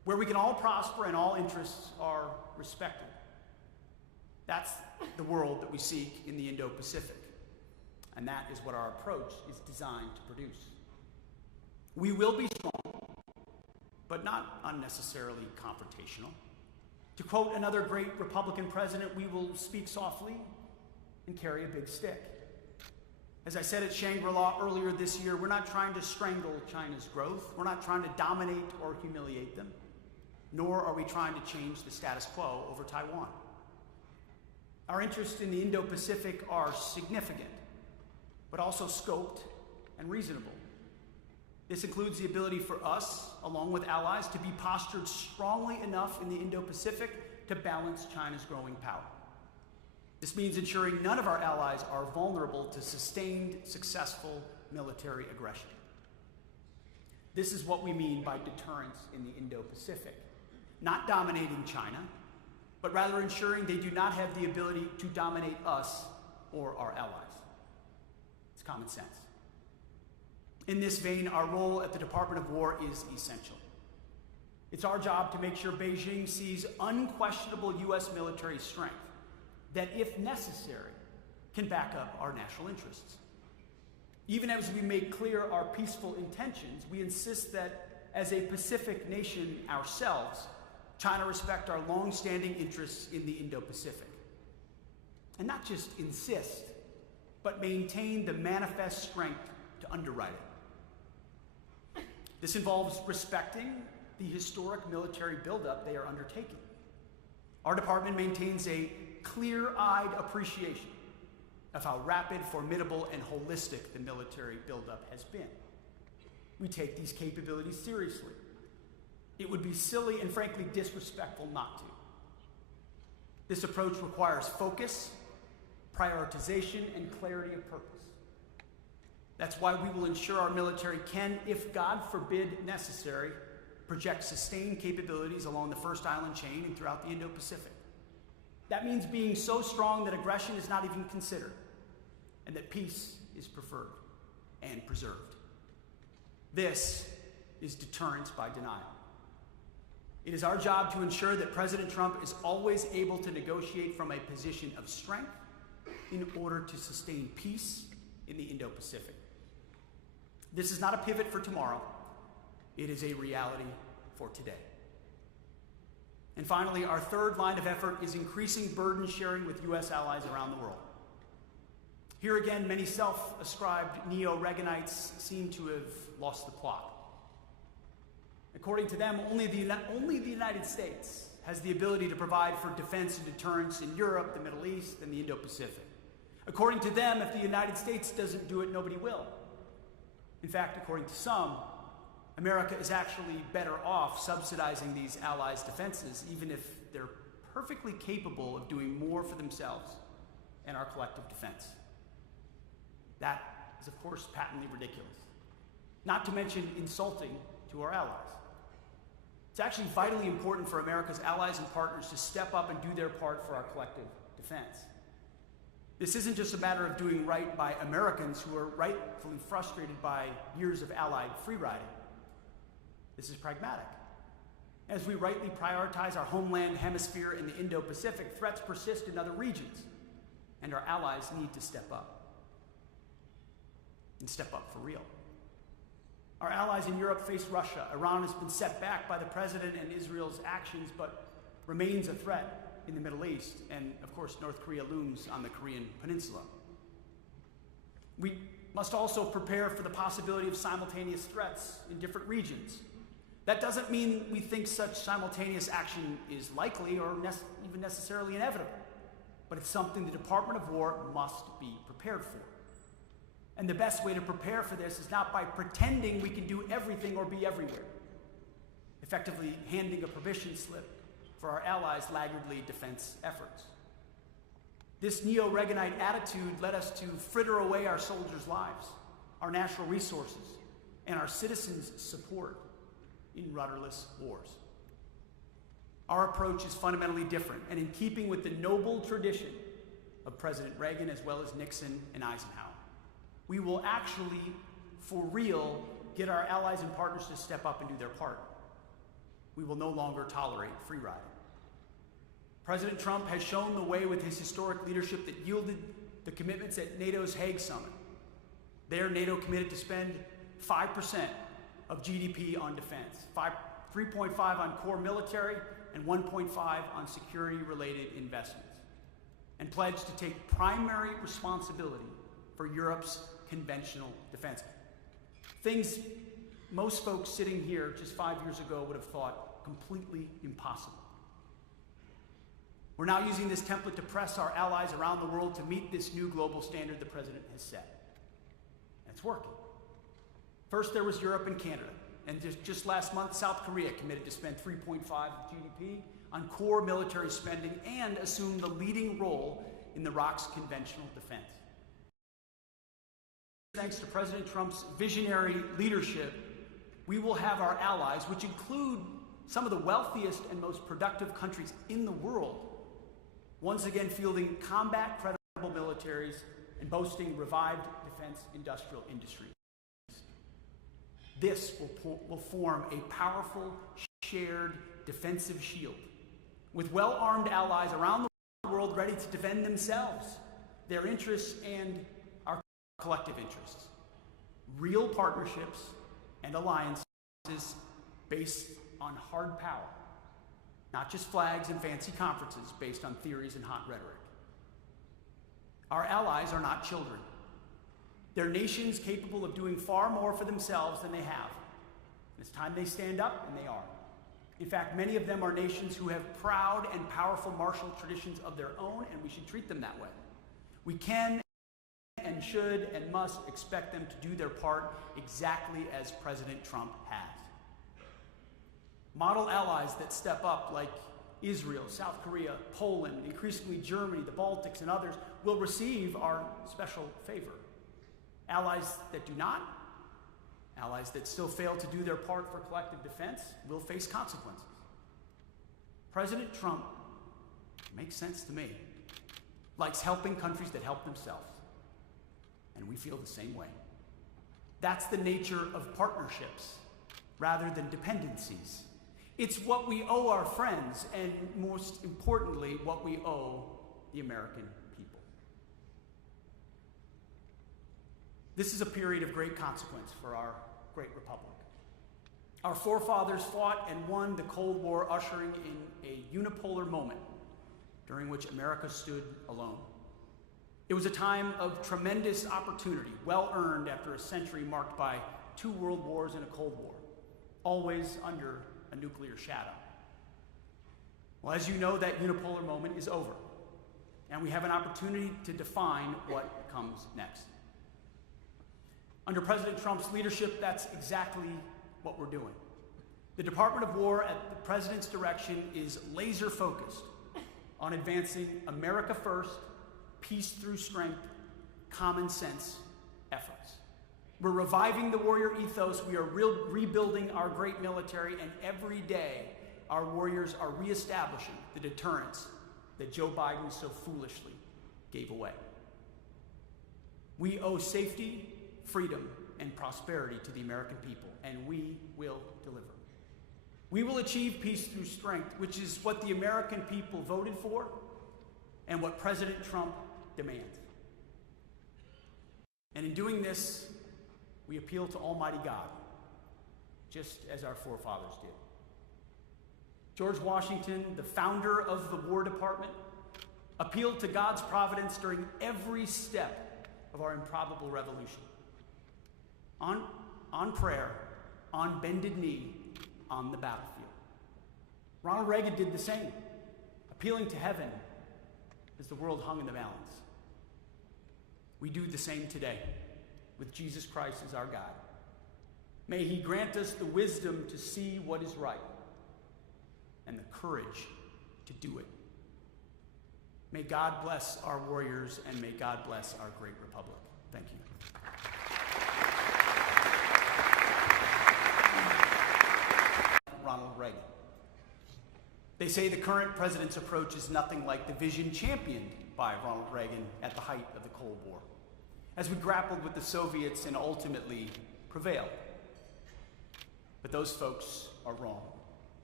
where we can all prosper and all interests are respected. That's the world that we seek in the Indo-Pacific, and that is what our approach is designed to produce. We will be strong, but not unnecessarily confrontational. To quote another great Republican president, we will speak softly and carry a big stick. As I said at Shangri-La earlier this year, we're not trying to strangle China's growth. We're not trying to dominate or humiliate them, nor are we trying to change the status quo over Taiwan. Our interests in the Indo-Pacific are significant, but also scoped and reasonable. This includes the ability for us, along with allies, to be postured strongly enough in the Indo-Pacific to balance China's growing power. This means ensuring none of our allies are vulnerable to sustained, successful military aggression. This is what we mean by deterrence in the Indo-Pacific. Not dominating China, but rather ensuring they do not have the ability to dominate us or our allies. It's common sense. In this vein, our role at the Department of War is essential. It's our job to make sure Beijing sees unquestionable U.S. military strength that, if necessary, can back up our national interests. Even as we make clear our peaceful intentions, we insist that, as a Pacific nation ourselves, China respect our long-standing interests in the Indo-Pacific. And not just insist, but maintain the manifest strength to underwrite it. This involves respecting the historic military buildup they are undertaking. Our department maintains a clear-eyed appreciation of how rapid, formidable, and holistic the military buildup has been. We take these capabilities seriously. It would be silly and frankly disrespectful not to. This approach requires focus, prioritization, and clarity of purpose. That's why we will ensure our military can, if God forbid necessary, project sustained capabilities along the First Island chain and throughout the Indo-Pacific. That means being so strong that aggression is not even considered, and that peace is preferred and preserved. This is deterrence by denial. It is our job to ensure that President Trump is always able to negotiate from a position of strength in order to sustain peace in the Indo-Pacific. This is not a pivot for tomorrow. It is a reality for today. And finally, our third line of effort is increasing burden sharing with U.S. allies around the world. Here again, many self-ascribed neo-Reaganites seem to have lost the plot. According to them, only the United States has the ability to provide for defense and deterrence in Europe, the Middle East, and the Indo-Pacific. According to them, if the United States doesn't do it, nobody will. In fact, according to some, America is actually better off subsidizing these allies' defenses, even if they're perfectly capable of doing more for themselves and our collective defense. That is, of course, patently ridiculous, not to mention insulting to our allies. It's actually vitally important for America's allies and partners to step up and do their part for our collective defense. This isn't just a matter of doing right by Americans who are rightfully frustrated by years of Allied free-riding. This is pragmatic. As we rightly prioritize our homeland hemisphere in the Indo-Pacific, threats persist in other regions, and our allies need to step up. And step up for real. Our allies in Europe face Russia. Iran has been set back by the president and Israel's actions, but remains a threat in the Middle East, and of course North Korea looms on the Korean Peninsula. We must also prepare for the possibility of simultaneous threats in different regions. That doesn't mean we think such simultaneous action is likely or even necessarily inevitable, but it's something the Department of War must be prepared for. And the best way to prepare for this is not by pretending we can do everything or be everywhere, effectively handing a permission slip for our allies' laggardly defense efforts. This neo-Reaganite attitude led us to fritter away our soldiers' lives, our natural resources, and our citizens' support in rudderless wars. Our approach is fundamentally different and in keeping with the noble tradition of President Reagan as well as Nixon and Eisenhower. We will actually, for real, get our allies and partners to step up and do their part. We will no longer tolerate free riding. President Trump has shown the way with his historic leadership that yielded the commitments at NATO's Hague Summit. There, NATO committed to spend 5% of GDP on defense, 3.5 on core military, and 1.5 on security-related investments, and pledged to take primary responsibility for Europe's conventional defense. Things most folks sitting here just 5 years ago would have thought completely impossible. We're now using this template to press our allies around the world to meet this new global standard the president has set. And it's working. First, there was Europe and Canada. And just last month, South Korea committed to spend 3.5 of GDP on core military spending and assume the leading role in the ROC's conventional defense. Thanks to President Trump's visionary leadership, we will have our allies, which include some of the wealthiest and most productive countries in the world, once again fielding combat-credible militaries and boasting revived defense industrial industries. This will form a powerful, shared defensive shield, with well-armed allies around the world ready to defend themselves, their interests, and our collective interests. Real partnerships and alliances based on hard power, not just flags and fancy conferences based on theories and hot rhetoric. Our allies are not children. They're nations capable of doing far more for themselves than they have. It's time they stand up, and they are. In fact, many of them are nations who have proud and powerful martial traditions of their own, and we should treat them that way. We can and should and must expect them to do their part exactly as President Trump has. Model allies that step up, like Israel, South Korea, Poland, increasingly Germany, the Baltics, and others, will receive our special favor. Allies that do not, allies that still fail to do their part for collective defense, will face consequences. President Trump, makes sense to me, likes helping countries that help themselves. And we feel the same way. That's the nature of partnerships rather than dependencies. It's what we owe our friends, and most importantly, what we owe the American people. This is a period of great consequence for our great republic. Our forefathers fought and won the Cold War, ushering in a unipolar moment during which America stood alone. It was a time of tremendous opportunity, well earned after a century marked by 2 world wars and a Cold War, always under a nuclear shadow. Well, as you know, that unipolar moment is over, and we have an opportunity to define what comes next. Under President Trump's leadership, that's exactly what we're doing. The Department of War, at the president's direction, is laser focused on advancing America first, peace through strength, common sense efforts. We're reviving the warrior ethos. We are rebuilding our great military, and every day our warriors are reestablishing the deterrence that Joe Biden so foolishly gave away. We owe safety, freedom, and prosperity to the American people, and we will deliver. We will achieve peace through strength, which is what the American people voted for and what President Trump demands. And in doing this, we appeal to Almighty God, just as our forefathers did. George Washington, the founder of the War Department, appealed to God's providence during every step of our improbable revolution. On prayer, on bended knee, on the battlefield. Ronald Reagan did the same, appealing to heaven as the world hung in the balance. We do the same today, with Jesus Christ as our guide. May he grant us the wisdom to see what is right and the courage to do it. May God bless our warriors, and may God bless our great republic. Thank you. Ronald Reagan. They say the current president's approach is nothing like the vision championed by Ronald Reagan at the height of the Cold War, as we grappled with the Soviets and ultimately prevailed. But those folks are wrong.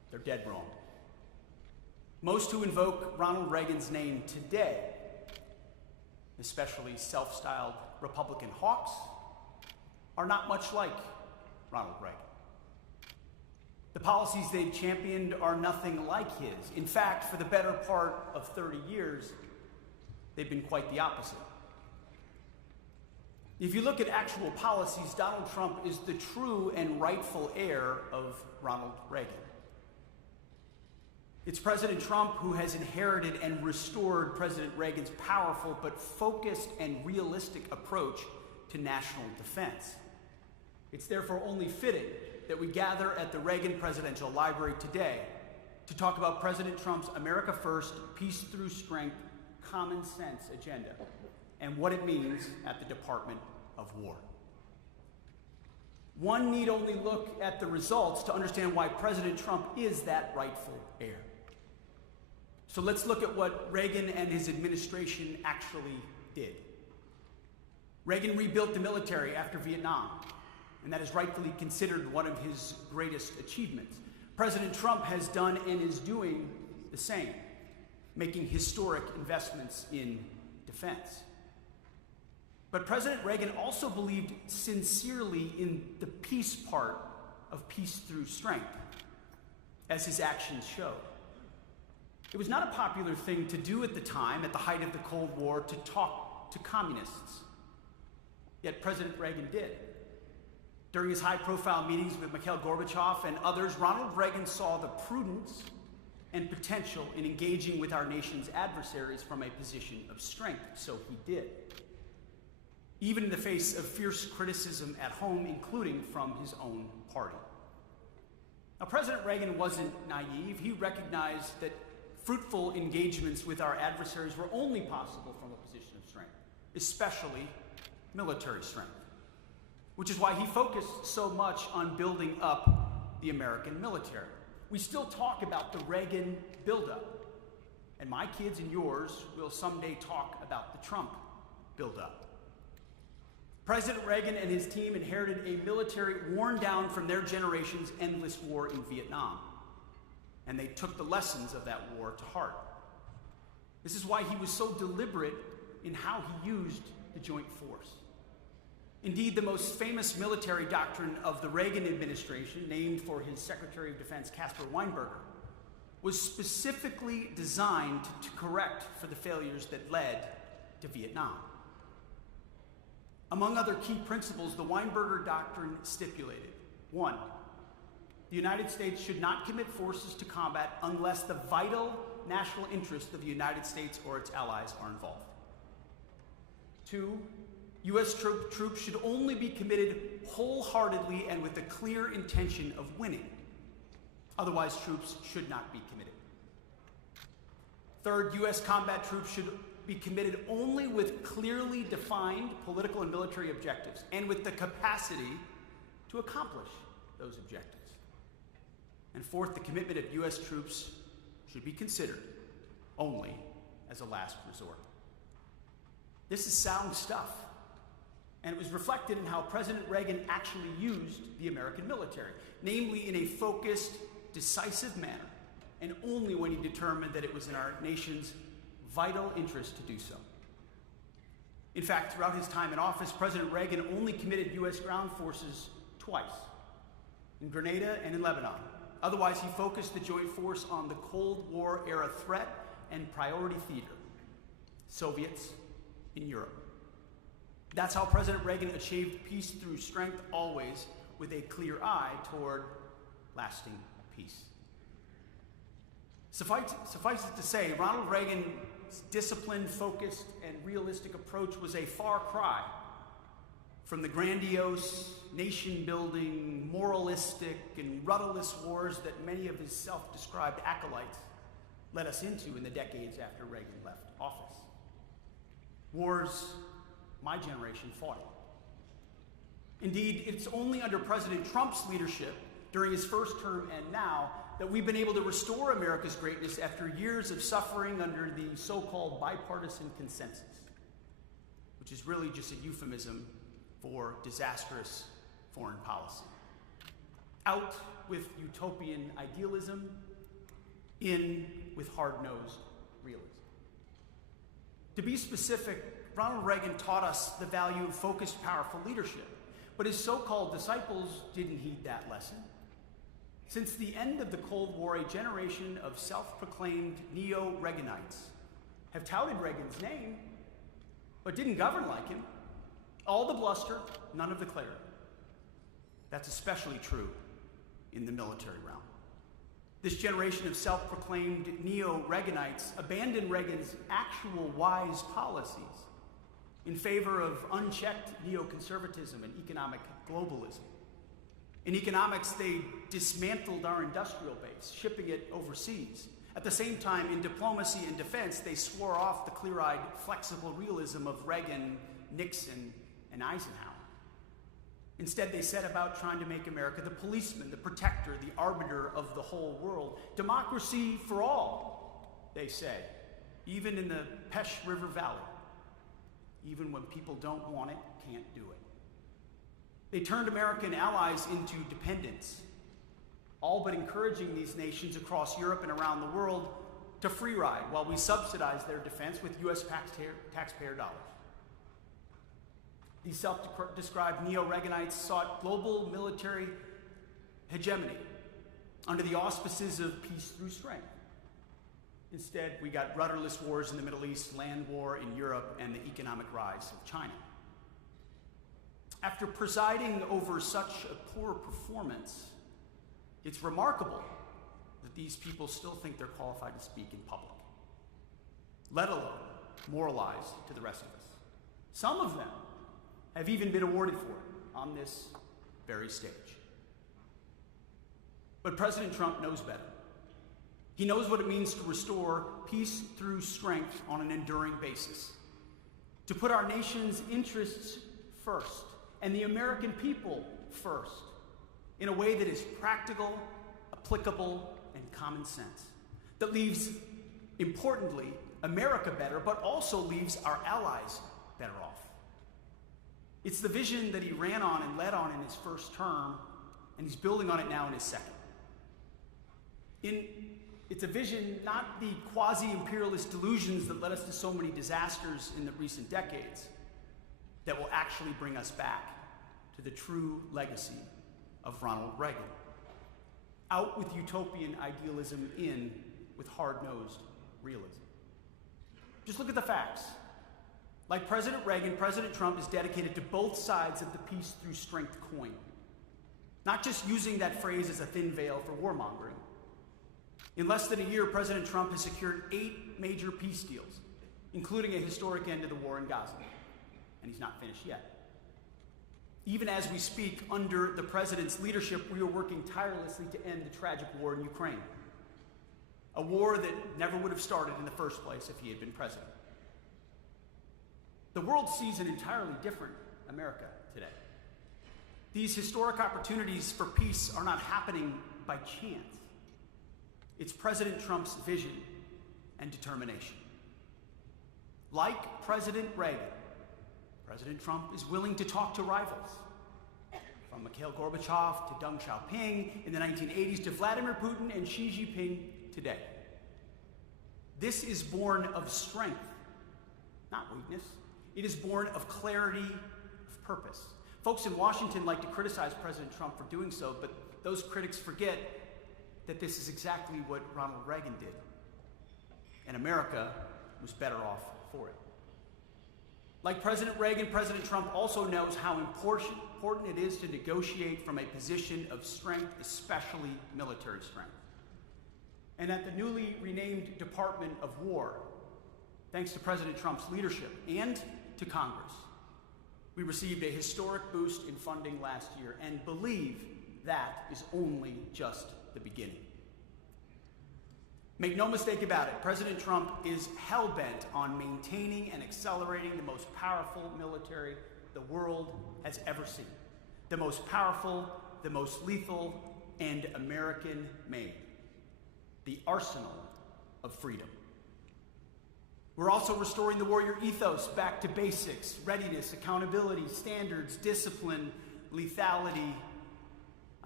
They're dead wrong. Most who invoke Ronald Reagan's name today, especially self-styled Republican hawks, are not much like Ronald Reagan. The policies they've championed are nothing like his. In fact, for the better part of 30 years, they've been quite the opposite. If you look at actual policies, Donald Trump is the true and rightful heir of Ronald Reagan. It's President Trump who has inherited and restored President Reagan's powerful but focused and realistic approach to national defense. It's therefore only fitting that we gather at the Reagan Presidential Library today to talk about President Trump's America First, Peace Through Strength, Common Sense agenda and what it means at the Department of War. One need only look at the results to understand why President Trump is that rightful heir. So let's look at what Reagan and his administration actually did. Reagan rebuilt the military after Vietnam, and that is rightfully considered one of his greatest achievements. President Trump has done and is doing the same, making historic investments in defense. But President Reagan also believed sincerely in the peace part of peace through strength, as his actions showed. It was not a popular thing to do at the time, at the height of the Cold War, to talk to communists. Yet President Reagan did. During his high-profile meetings with Mikhail Gorbachev and others, Ronald Reagan saw the prudence and potential in engaging with our nation's adversaries from a position of strength, so he did. Even in the face of fierce criticism at home, including from his own party. Now, President Reagan wasn't naive. He recognized that fruitful engagements with our adversaries were only possible from a position of strength, especially military strength, which is why he focused so much on building up the American military. We still talk about the Reagan buildup, and my kids and yours will someday talk about the Trump buildup. President Reagan and his team inherited a military worn down from their generation's endless war in Vietnam, and they took the lessons of that war to heart. This is why he was so deliberate in how he used the joint force. Indeed, the most famous military doctrine of the Reagan administration, named for his Secretary of Defense, Caspar Weinberger, was specifically designed to correct for the failures that led to Vietnam. Among other key principles, the Weinberger Doctrine stipulated: 1, the United States should not commit forces to combat unless the vital national interests of the United States or its allies are involved. 2, U.S. troops should only be committed wholeheartedly and with the clear intention of winning. Otherwise, troops should not be committed. 3rd, U.S. combat troops should be committed only with clearly defined political and military objectives and with the capacity to accomplish those objectives. And 4th, the commitment of U.S. troops should be considered only as a last resort. This is sound stuff, and it was reflected in how President Reagan actually used the American military, namely in a focused, decisive manner, and only when he determined that it was in our nation's vital interest to do so. In fact, throughout his time in office, President Reagan only committed U.S. ground forces twice, in Grenada and in Lebanon. Otherwise, he focused the joint force on the Cold War era threat and priority theater, Soviets in Europe. That's how President Reagan achieved peace through strength, always with a clear eye toward lasting peace. Suffice it to say, Ronald Reagan's disciplined, focused, and realistic approach was a far cry from the grandiose, nation-building, moralistic, and rudderless wars that many of his self-described acolytes led us into in the decades after Reagan left office. Wars my generation fought. Indeed, it's only under President Trump's leadership during his first term and now that we've been able to restore America's greatness after years of suffering under the so-called bipartisan consensus, which is really just a euphemism for disastrous foreign policy. Out with utopian idealism, in with hard-nosed realism. To be specific, Ronald Reagan taught us the value of focused, powerful leadership, but his so-called disciples didn't heed that lesson. Since the end of the Cold War, a generation of self-proclaimed neo-Reaganites have touted Reagan's name, but didn't govern like him. All the bluster, none of the clarity. That's especially true in the military realm. This generation of self-proclaimed neo-Reaganites abandoned Reagan's actual wise policies in favor of unchecked neoconservatism and economic globalism. In economics, they dismantled our industrial base, shipping it overseas. At the same time, in diplomacy and defense, they swore off the clear-eyed, flexible realism of Reagan, Nixon, and Eisenhower. Instead, they set about trying to make America the policeman, the protector, the arbiter of the whole world. Democracy for all, they say, even in the Pesh River Valley. Even when people don't want it, can't do it. They turned American allies into dependents, all but encouraging these nations across Europe and around the world to free ride while we subsidize their defense with U.S. taxpayer dollars. These self-described neo-Reaganites sought global military hegemony under the auspices of peace through strength. Instead, we got rudderless wars in the Middle East, land war in Europe, and the economic rise of China. After presiding over such a poor performance, it's remarkable that these people still think they're qualified to speak in public, let alone moralize to the rest of us. Some of them have even been awarded for it on this very stage. But President Trump knows better. He knows what it means to restore peace through strength on an enduring basis, to put our nation's interests first and the American people first in a way that is practical, applicable, and common sense, that leaves, importantly, America better, but also leaves our allies better off. It's the vision that he ran on and led on in his first term, and he's building on it now in his second. It's a vision, not the quasi-imperialist delusions that led us to so many disasters in the recent decades, that will actually bring us back to the true legacy of Ronald Reagan. Out with utopian idealism, in with hard-nosed realism. Just look at the facts. Like President Reagan, President Trump is dedicated to both sides of the peace through strength coin. Not just using that phrase as a thin veil for warmongering. In less than a year, President Trump has secured 8 major peace deals, including a historic end to the war in Gaza. And he's not finished yet. Even as we speak, under the president's leadership, we are working tirelessly to end the tragic war in Ukraine. A war that never would have started in the first place if he had been president. The world sees an entirely different America today. These historic opportunities for peace are not happening by chance. It's President Trump's vision and determination. Like President Reagan, President Trump is willing to talk to rivals, from Mikhail Gorbachev to Deng Xiaoping in the 1980s to Vladimir Putin and Xi Jinping today. This is born of strength, not weakness. It is born of clarity of purpose. Folks in Washington like to criticize President Trump for doing so, but those critics forget that this is exactly what Ronald Reagan did. And America was better off for it. Like President Reagan, President Trump also knows how important it is to negotiate from a position of strength, especially military strength. And at the newly renamed Department of War, thanks to President Trump's leadership and to Congress, we received a historic boost in funding last year and believe that is only just the beginning. Make no mistake about it, President Trump is hell-bent on maintaining and accelerating the most powerful military the world has ever seen. The most powerful, the most lethal, and American-made. The arsenal of freedom. We're also restoring the warrior ethos back to basics: readiness, accountability, standards, discipline, lethality.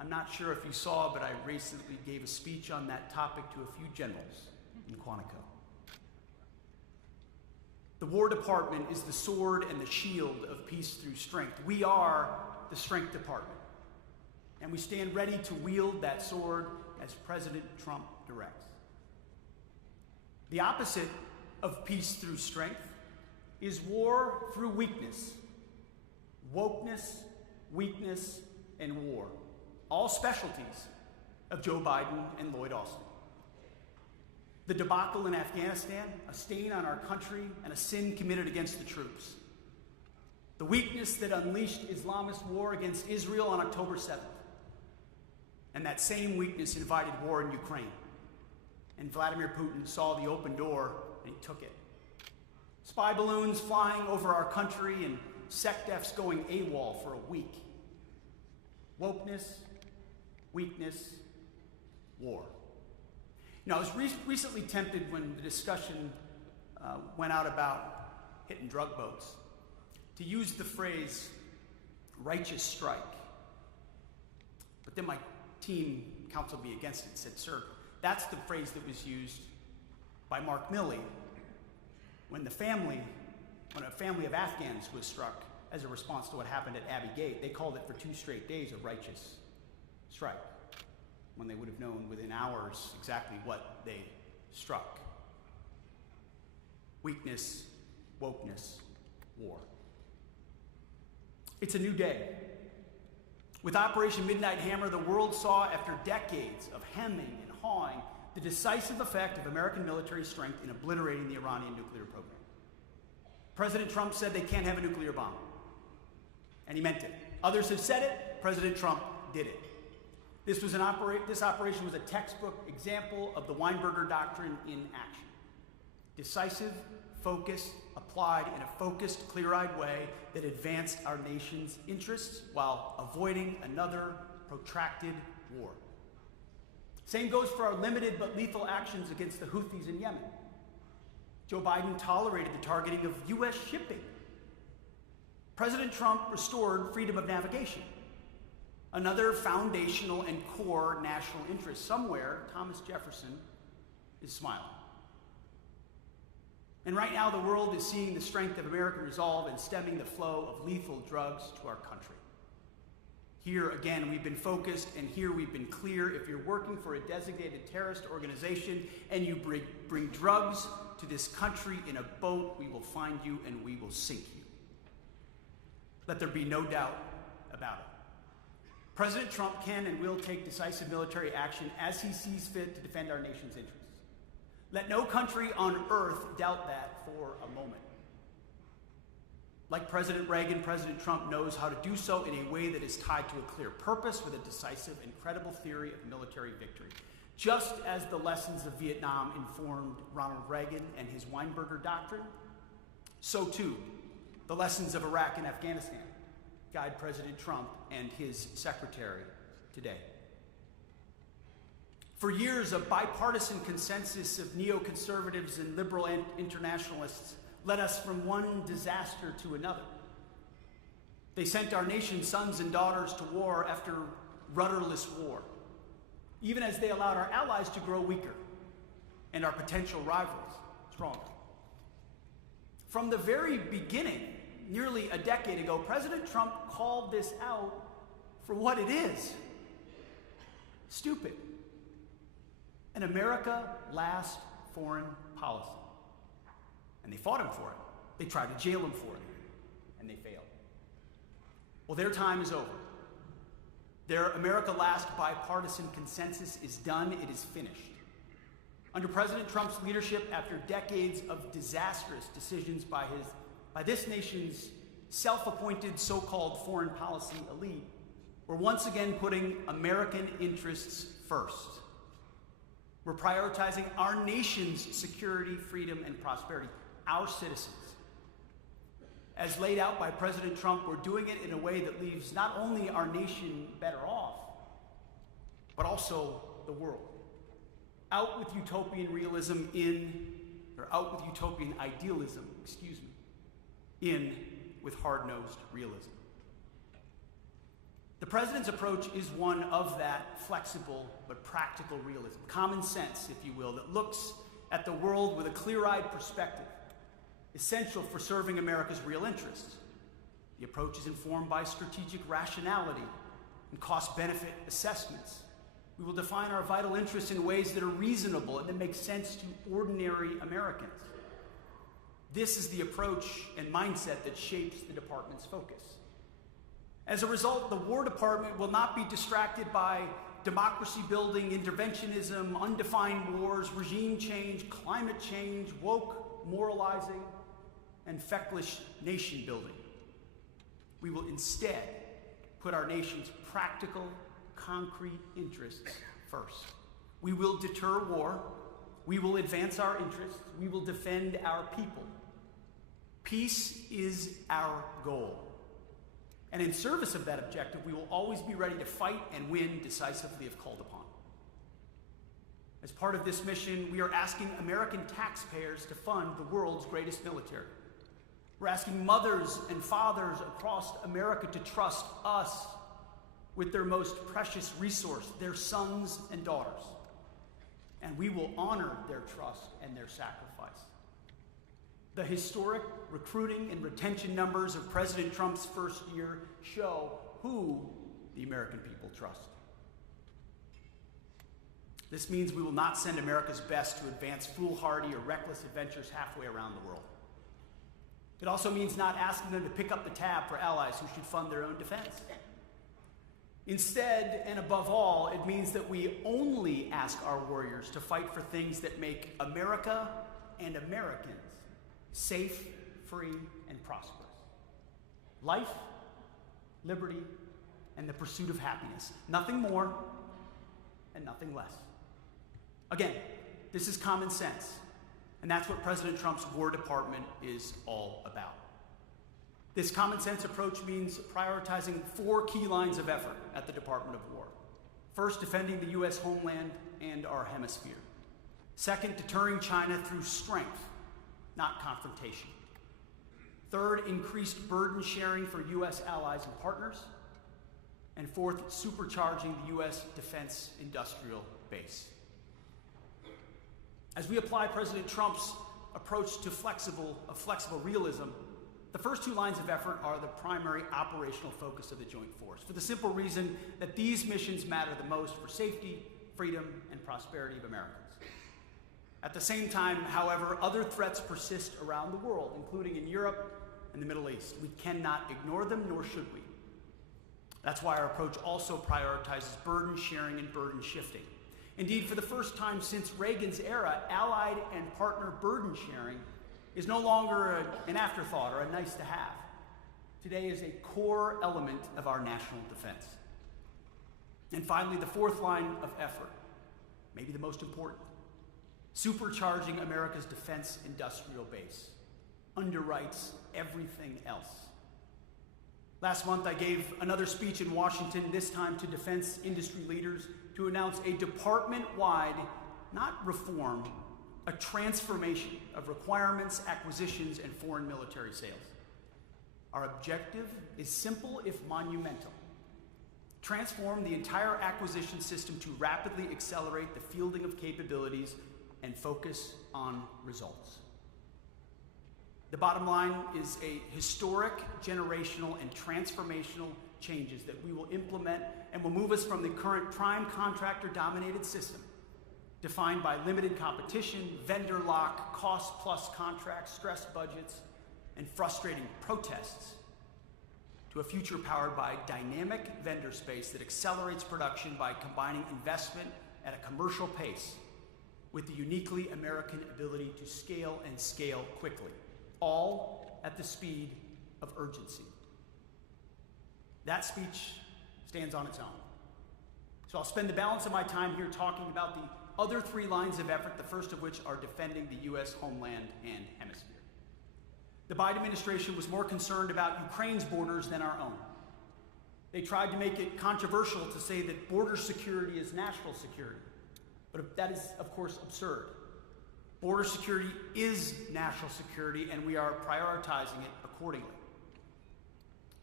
I'm not sure if you saw, but I recently gave a speech on that topic to a few generals in Quantico. The War Department is the sword and the shield of peace through strength. We are the Strength Department, and we stand ready to wield that sword as President Trump directs. The opposite of peace through strength is war through weakness. Wokeness, weakness, and war. All specialties of Joe Biden and Lloyd Austin. The debacle in Afghanistan, a stain on our country and a sin committed against the troops. The weakness that unleashed Islamist war against Israel on October 7th. And that same weakness invited war in Ukraine. And Vladimir Putin saw the open door and he took it. Spy balloons flying over our country and SecDefs going AWOL for a week. Wokeness, weakness, war. You know, I was recently tempted when the discussion went out about hitting drug boats to use the phrase righteous strike. But then my team counseled me against it and said, sir, that's the phrase that was used by Mark Milley when a family of Afghans was struck as a response to what happened at Abbey Gate. They called it for 2 straight days a righteous strike, when they would have known within hours exactly what they struck. Weakness, wokeness, war. It's a new day. With Operation Midnight Hammer, the world saw, after decades of hemming and hawing, the decisive effect of American military strength in obliterating the Iranian nuclear program. President Trump said they can't have a nuclear bomb, and he meant it. Others have said it. President Trump did it. This operation was a textbook example of the Weinberger Doctrine in action. Decisive, focused, applied in a focused, clear-eyed way that advanced our nation's interests while avoiding another protracted war. Same goes for our limited but lethal actions against the Houthis in Yemen. Joe Biden tolerated the targeting of U.S. shipping. President Trump restored freedom of navigation. Another foundational and core national interest. Somewhere, Thomas Jefferson is smiling. And right now, the world is seeing the strength of American resolve in stemming the flow of lethal drugs to our country. Here, again, we've been focused, and here we've been clear. If you're working for a designated terrorist organization and you bring drugs to this country in a boat, we will find you and we will sink you. Let there be no doubt about it. President Trump can and will take decisive military action as he sees fit to defend our nation's interests. Let no country on earth doubt that for a moment. Like President Reagan, President Trump knows how to do so in a way that is tied to a clear purpose with a decisive and credible theory of military victory. Just as the lessons of Vietnam informed Ronald Reagan and his Weinberger Doctrine, so too the lessons of Iraq and Afghanistan guide President Trump and his secretary today. For years, a bipartisan consensus of neoconservatives and liberal internationalists led us from one disaster to another. They sent our nation's sons and daughters to war after rudderless war, even as they allowed our allies to grow weaker and our potential rivals stronger. From the very beginning, nearly a decade ago, President Trump called this out for what it is: stupid. An America last foreign policy. And they fought him for it. They tried to jail him for it, and they failed. Well, their time is over. Their America last bipartisan consensus is done. It is finished. Under President Trump's leadership, after decades of disastrous decisions by this nation's self-appointed so-called foreign policy elite, we're once again putting American interests first. We're prioritizing our nation's security, freedom, and prosperity, our citizens. As laid out by President Trump, we're doing it in a way that leaves not only our nation better off, but also the world. Out with utopian idealism, in with hard-nosed realism. The president's approach is one of that flexible but practical realism, common sense, if you will, that looks at the world with a clear-eyed perspective, essential for serving America's real interests. The approach is informed by strategic rationality and cost-benefit assessments. We will define our vital interests in ways that are reasonable and that make sense to ordinary Americans. This is the approach and mindset that shapes the department's focus. As a result, the War Department will not be distracted by democracy-building, interventionism, undefined wars, regime change, climate change, woke moralizing, and feckless nation-building. We will instead put our nation's practical, concrete interests first. We will deter war. We will advance our interests. We will defend our people. Peace is our goal. And in service of that objective, we will always be ready to fight and win decisively if called upon. As part of this mission, we are asking American taxpayers to fund the world's greatest military. We're asking mothers and fathers across America to trust us with their most precious resource, their sons and daughters. And we will honor their trust and their sacrifice. The historic recruiting and retention numbers of President Trump's first year show who the American people trust. This means we will not send America's best to advance foolhardy or reckless adventures halfway around the world. It also means not asking them to pick up the tab for allies who should fund their own defense. Instead, and above all, it means that we only ask our warriors to fight for things that make America and Americans safe, free, and prosperous. Life, liberty, and the pursuit of happiness. Nothing more and nothing less. Again, this is common sense, and that's what President Trump's War Department is all about. This common sense approach means prioritizing 4 key lines of effort at the Department of War. First, defending the U.S. homeland and our hemisphere. Second, deterring China through strength, not confrontation. Third, increased burden sharing for U.S. allies and partners. And fourth, supercharging the U.S. defense industrial base. As we apply President Trump's approach to flexible realism, the first 2 lines of effort are the primary operational focus of the Joint Force, for the simple reason that these missions matter the most for safety, freedom, and prosperity of Americans. At the same time, however, other threats persist around the world, including in Europe and the Middle East. We cannot ignore them, nor should we. That's why our approach also prioritizes burden sharing and burden shifting. Indeed, for the first time since Reagan's era, allied and partner burden sharing is no longer an afterthought or a nice to have. Today is a core element of our national defense. And finally, the 4th line of effort, maybe the most important, supercharging America's defense industrial base, underwrites everything else. Last month, I gave another speech in Washington, this time to defense industry leaders, to announce a department-wide, not reform, a transformation of requirements, acquisitions, and foreign military sales. Our objective is simple if monumental. Transform the entire acquisition system to rapidly accelerate the fielding of capabilities and focus on results. The bottom line is a historic, generational, and transformational changes that we will implement and will move us from the current prime contractor-dominated system, defined by limited competition, vendor lock, cost-plus contracts, stressed budgets, and frustrating protests, to a future powered by dynamic vendor space that accelerates production by combining investment at a commercial pace with the uniquely American ability to scale and scale quickly, all at the speed of urgency. That speech stands on its own. So I'll spend the balance of my time here talking about the other 3 lines of effort, the first of which are defending the U.S. homeland and hemisphere. The Biden administration was more concerned about Ukraine's borders than our own. They tried to make it controversial to say that border security is national security. But that is, of course, absurd. Border security is national security, and we are prioritizing it accordingly.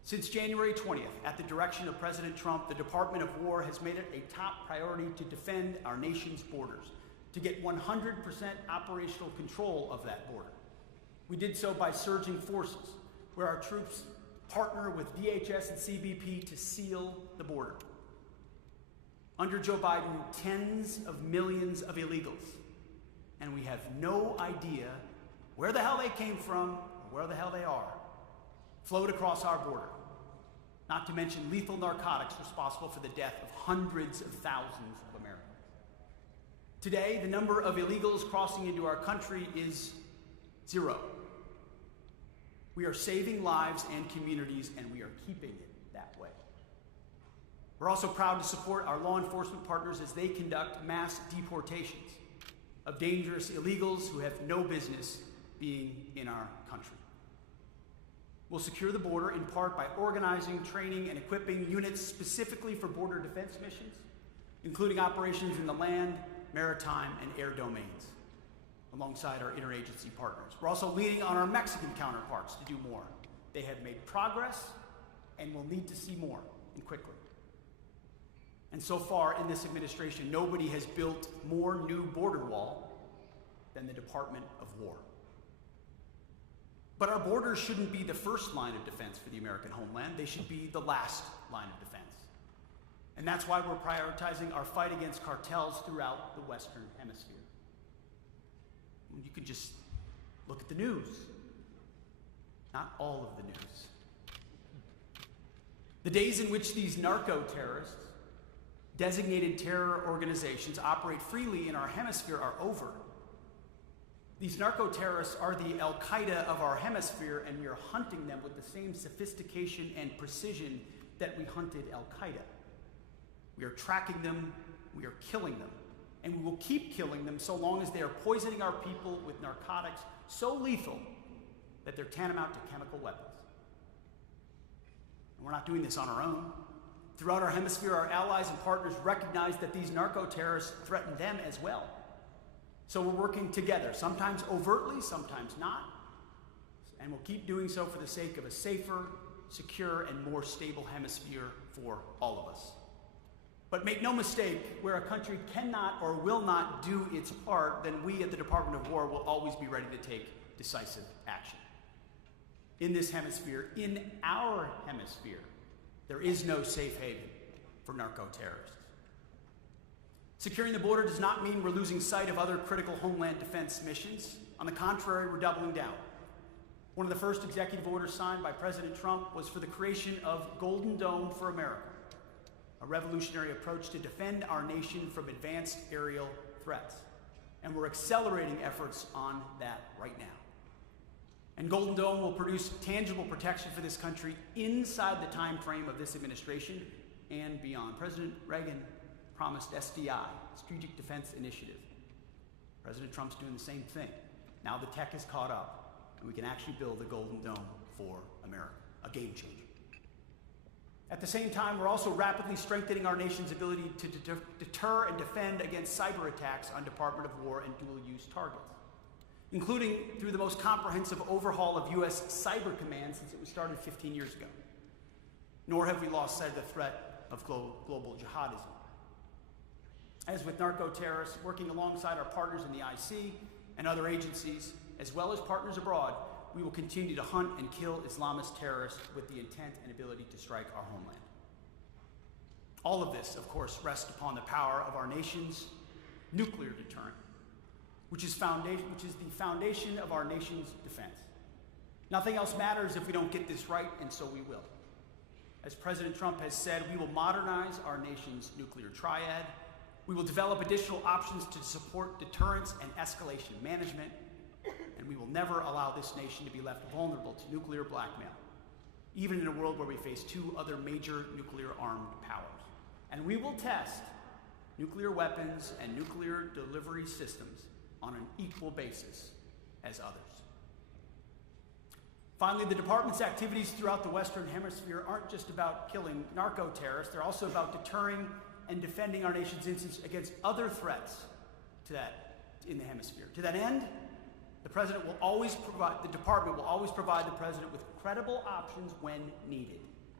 Since January 20th, at the direction of President Trump, the Department of War has made it a top priority to defend our nation's borders, to get 100% operational control of that border. We did so by surging forces, where our troops partner with DHS and CBP to seal the border. Under Joe Biden, tens of millions of illegals, and we have no idea where the hell they came from or where the hell they are, flowed across our border, not to mention lethal narcotics responsible for the death of hundreds of thousands of Americans. Today, the number of illegals crossing into our country is 0. We are saving lives and communities, and we are keeping it that way. We're also proud to support our law enforcement partners as they conduct mass deportations of dangerous illegals who have no business being in our country. We'll secure the border in part by organizing, training, and equipping units specifically for border defense missions, including operations in the land, maritime, and air domains, alongside our interagency partners. We're also leaning on our Mexican counterparts to do more. They have made progress and will need to see more, and quickly. And so far in this administration, nobody has built more new border wall than the Department of War. But our borders shouldn't be the first line of defense for the American homeland. They should be the last line of defense. And that's why we're prioritizing our fight against cartels throughout the Western Hemisphere. You can just look at the news. Not all of the news. The days in which these narco-terrorists, designated terror organizations, operate freely in our hemisphere are over. These narco-terrorists are the Al-Qaeda of our hemisphere, and we are hunting them with the same sophistication and precision that we hunted Al-Qaeda. We are tracking them, we are killing them, and we will keep killing them so long as they are poisoning our people with narcotics so lethal that they're tantamount to chemical weapons. And we're not doing this on our own. Throughout our hemisphere, our allies and partners recognize that these narco-terrorists threaten them as well. So we're working together, sometimes overtly, sometimes not, and we'll keep doing so for the sake of a safer, secure, and more stable hemisphere for all of us. But make no mistake, where a country cannot or will not do its part, then we at the Department of War will always be ready to take decisive action. In this hemisphere, in our hemisphere, there is no safe haven for narco-terrorists. Securing the border does not mean we're losing sight of other critical homeland defense missions. On the contrary, we're doubling down. One of the first executive orders signed by President Trump was for the creation of Golden Dome for America, a revolutionary approach to defend our nation from advanced aerial threats. And we're accelerating efforts on that right now. And Golden Dome will produce tangible protection for this country inside the time frame of this administration and beyond. President Reagan promised SDI, Strategic Defense Initiative. President Trump's doing the same thing. Now the tech has caught up, and we can actually build a Golden Dome for America, a game changer. At the same time, we're also rapidly strengthening our nation's ability to deter and defend against cyber attacks on Department of War and dual-use targets, including through the most comprehensive overhaul of U.S. Cyber Command since it was started 15 years ago. Nor have we lost sight of the threat of global jihadism. As with narco-terrorists, working alongside our partners in the IC and other agencies, as well as partners abroad, we will continue to hunt and kill Islamist terrorists with the intent and ability to strike our homeland. All of this, of course, rests upon the power of our nation's nuclear deterrent, which is the foundation of our nation's defense. Nothing else matters if we don't get this right, and so we will. As President Trump has said, we will modernize our nation's nuclear triad. We will develop additional options to support deterrence and escalation management, and we will never allow this nation to be left vulnerable to nuclear blackmail, even in a world where we face 2 other major nuclear-armed powers. And we will test nuclear weapons and nuclear delivery systems on an equal basis as others. Finally, the department's activities throughout the Western Hemisphere aren't just about killing narco-terrorists, they're also about deterring and defending our nation's interests against other threats in the hemisphere. To that end, the department will always provide the president with credible options when needed.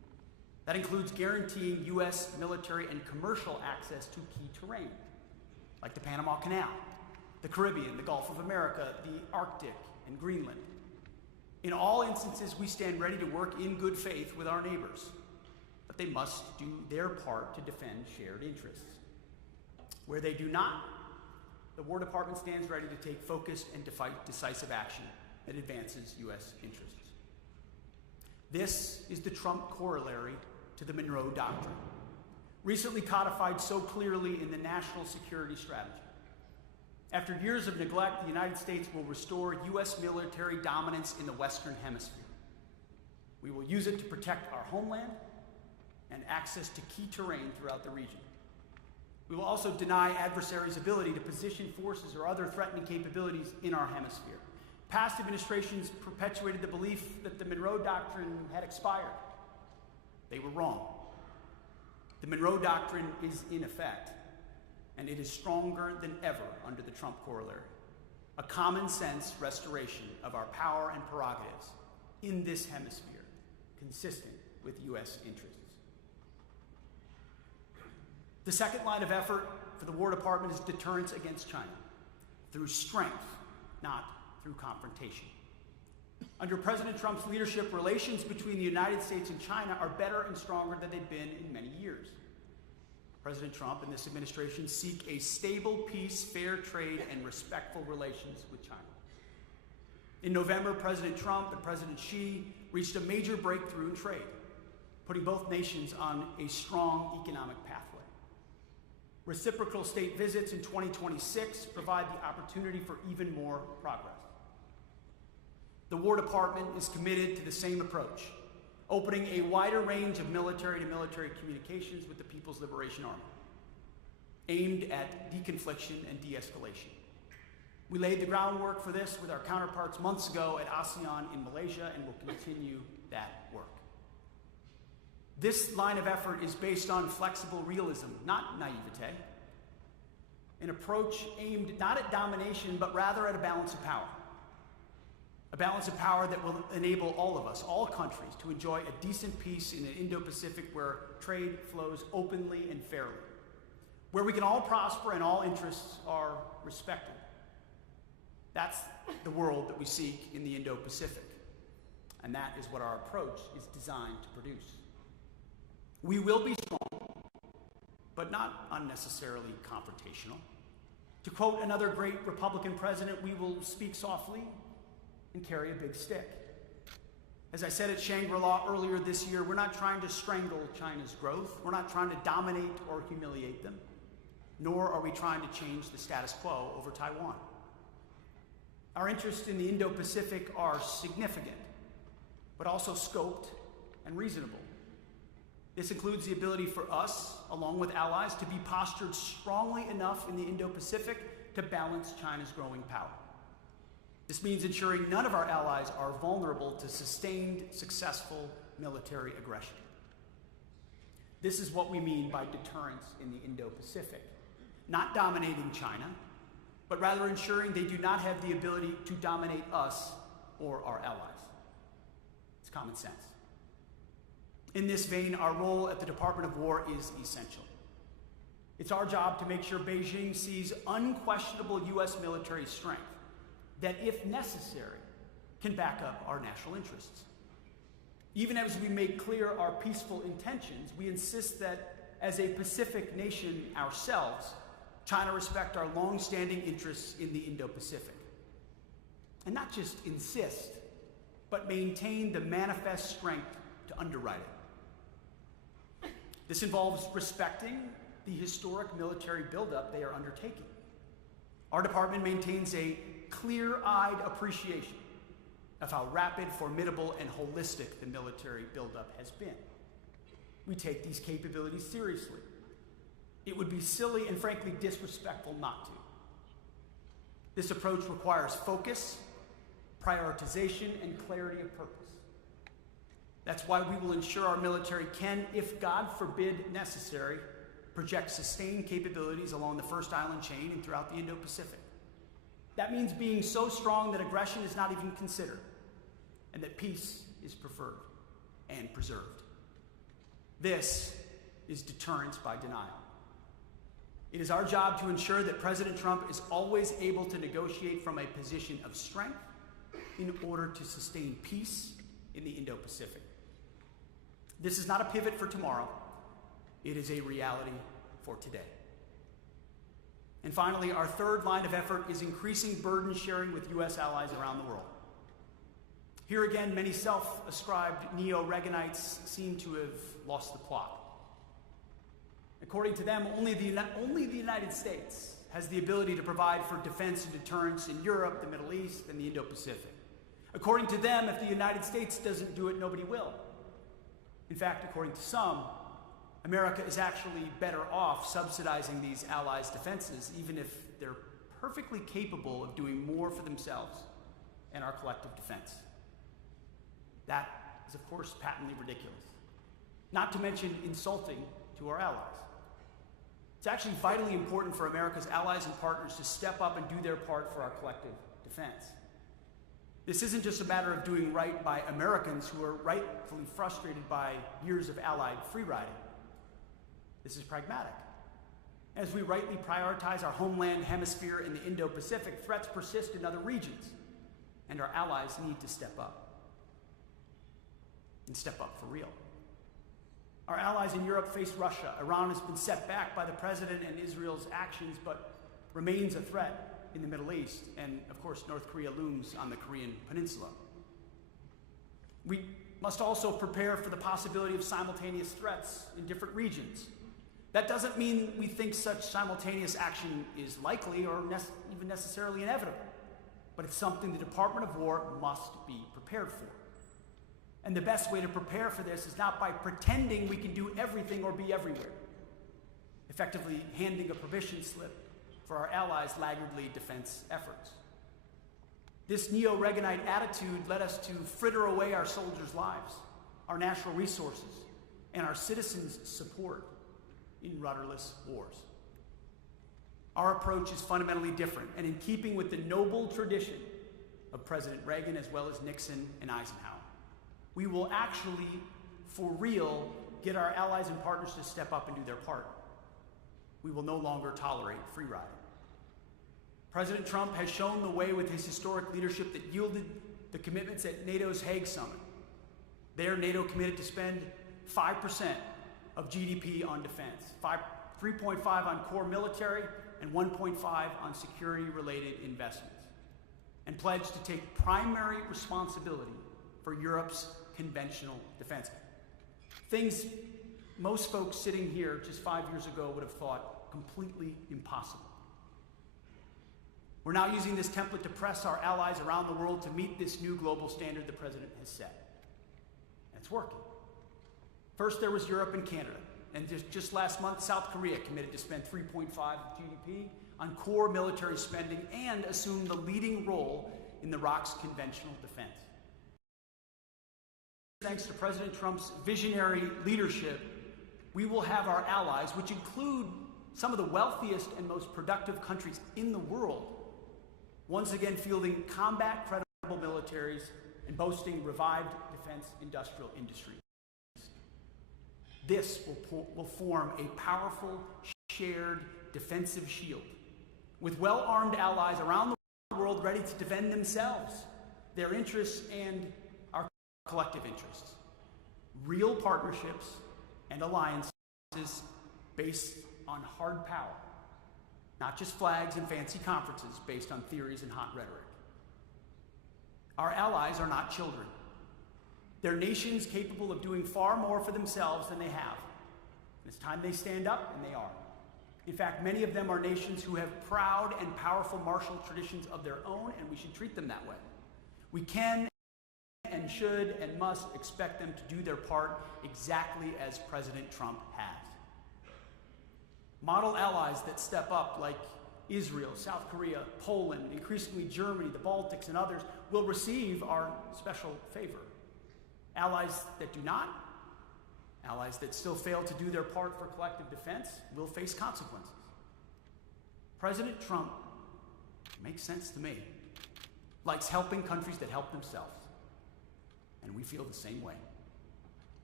That includes guaranteeing U.S. military and commercial access to key terrain, like the Panama Canal, the Caribbean, the Gulf of America, the Arctic, and Greenland. In all instances, we stand ready to work in good faith with our neighbors, but they must do their part to defend shared interests. Where they do not, the War Department stands ready to take focused and decisive action that advances U.S. interests. This is the Trump corollary to the Monroe Doctrine, recently codified so clearly in the national security strategy. After years of neglect, the United States will restore U.S. military dominance in the Western Hemisphere. We will use it to protect our homeland and access to key terrain throughout the region. We will also deny adversaries' ability to position forces or other threatening capabilities in our hemisphere. Past administrations perpetuated the belief that the Monroe Doctrine had expired. They were wrong. The Monroe Doctrine is in effect, and it is stronger than ever under the Trump corollary. A common sense restoration of our power and prerogatives in this hemisphere, consistent with U.S. interests. The second line of effort for the War Department is deterrence against China, through strength, not through confrontation. Under President Trump's leadership, relations between the United States and China are better and stronger than they've been in many years. President Trump and this administration seek a stable peace, fair trade, and respectful relations with China. In November, President Trump and President Xi reached a major breakthrough in trade, putting both nations on a strong economic pathway. Reciprocal state visits in 2026 provide the opportunity for even more progress. The War Department is committed to the same approach, opening a wider range of military-to-military communications with the People's Liberation Army, aimed at deconfliction and de-escalation. We laid the groundwork for this with our counterparts months ago at ASEAN in Malaysia, and will continue that work. This line of effort is based on flexible realism, not naivete, an approach aimed not at domination, but rather at a balance of power. A balance of power that will enable all of us, all countries, to enjoy a decent peace in an Indo-Pacific where trade flows openly and fairly, where we can all prosper and all interests are respected. That's the world that we seek in the Indo-Pacific, and that is what our approach is designed to produce. We will be strong, but not unnecessarily confrontational. To quote another great Republican president, we will speak softly and carry a big stick. As I said at Shangri-La earlier this year, we're not trying to strangle China's growth. We're not trying to dominate or humiliate them, nor are we trying to change the status quo over Taiwan. Our interests in the Indo-Pacific are significant, but also scoped and reasonable. This includes the ability for us, along with allies, to be postured strongly enough in the Indo-Pacific to balance China's growing power. This means ensuring none of our allies are vulnerable to sustained, successful military aggression. This is what we mean by deterrence in the Indo-Pacific. Not dominating China, but rather ensuring they do not have the ability to dominate us or our allies. It's common sense. In this vein, our role at the Department of War is essential. It's our job to make sure Beijing sees unquestionable U.S. military strength that, if necessary, can back up our national interests. Even as we make clear our peaceful intentions, we insist that, as a Pacific nation ourselves, China respect our long-standing interests in the Indo-Pacific. And not just insist, but maintain the manifest strength to underwrite it. This involves respecting the historic military buildup they are undertaking. Our department maintains a clear-eyed appreciation of how rapid, formidable, and holistic the military buildup has been. We take these capabilities seriously. It would be silly and frankly disrespectful not to. This approach requires focus, prioritization, and clarity of purpose. That's why we will ensure our military can, if God forbid necessary, project sustained capabilities along the First Island chain and throughout the Indo-Pacific. That means being so strong that aggression is not even considered, and that peace is preferred and preserved. This is deterrence by denial. It is our job to ensure that President Trump is always able to negotiate from a position of strength in order to sustain peace in the Indo-Pacific. This is not a pivot for tomorrow. It is a reality for today. And finally, our third line of effort is increasing burden sharing with U.S. allies around the world. Here again, many self-ascribed neo-Reaganites seem to have lost the plot. According to them, only the United States has the ability to provide for defense and deterrence in Europe, the Middle East, and the Indo-Pacific. According to them, if the United States doesn't do it, nobody will. In fact, according to some, America is actually better off subsidizing these allies' defenses, even if they're perfectly capable of doing more for themselves and our collective defense. That is, of course, patently ridiculous, not to mention insulting to our allies. It's actually vitally important for America's allies and partners to step up and do their part for our collective defense. This isn't just a matter of doing right by Americans who are rightfully frustrated by years of Allied free-riding. This is pragmatic. As we rightly prioritize our homeland hemisphere in the Indo-Pacific, threats persist in other regions, and our allies need to step up. And step up for real. Our allies in Europe face Russia. Iran has been set back by the president and Israel's actions, but remains a threat in the Middle East. And of course, North Korea looms on the Korean Peninsula. We must also prepare for the possibility of simultaneous threats in different regions. That doesn't mean we think such simultaneous action is likely or even necessarily inevitable, but it's something the Department of War must be prepared for. And the best way to prepare for this is not by pretending we can do everything or be everywhere, effectively handing a permission slip for our allies' laggardly defense efforts. This neo-Reaganite attitude led us to fritter away our soldiers' lives, our natural resources, and our citizens' support in rudderless wars. Our approach is fundamentally different and in keeping with the noble tradition of President Reagan as well as Nixon and Eisenhower. We will actually, for real, get our allies and partners to step up and do their part. We will no longer tolerate free riding. President Trump has shown the way with his historic leadership that yielded the commitments at NATO's Hague Summit. There, NATO committed to spend 5% of GDP on defense, 3.5% on core military, and 1.5% on security-related investments, and pledged to take primary responsibility for Europe's conventional defense. Things most folks sitting here just 5 years ago would have thought completely impossible. We're now using this template to press our allies around the world to meet this new global standard the president has set. And it's working. First, there was Europe and Canada. And just last month, South Korea committed to spend 3.5% of GDP on core military spending and assume the leading role in the ROC's conventional defense. Thanks to President Trump's visionary leadership, we will have our allies, which include some of the wealthiest and most productive countries in the world, once again fielding combat-credible militaries and boasting revived defense industrial industries. This will form a powerful, shared defensive shield, with well-armed allies around the world ready to defend themselves, their interests, and our collective interests. Real partnerships and alliances based on hard power, not just flags and fancy conferences based on theories and hot rhetoric. Our allies are not children. They're nations capable of doing far more for themselves than they have. It's time they stand up, and they are. In fact, many of them are nations who have proud and powerful martial traditions of their own, and we should treat them that way. We can and should and must expect them to do their part exactly as President Trump has. Model allies that step up, like Israel, South Korea, Poland, increasingly Germany, the Baltics, and others, will receive our special favor. Allies that do not, allies that still fail to do their part for collective defense, will face consequences. President Trump, makes sense to me, likes helping countries that help themselves. And we feel the same way.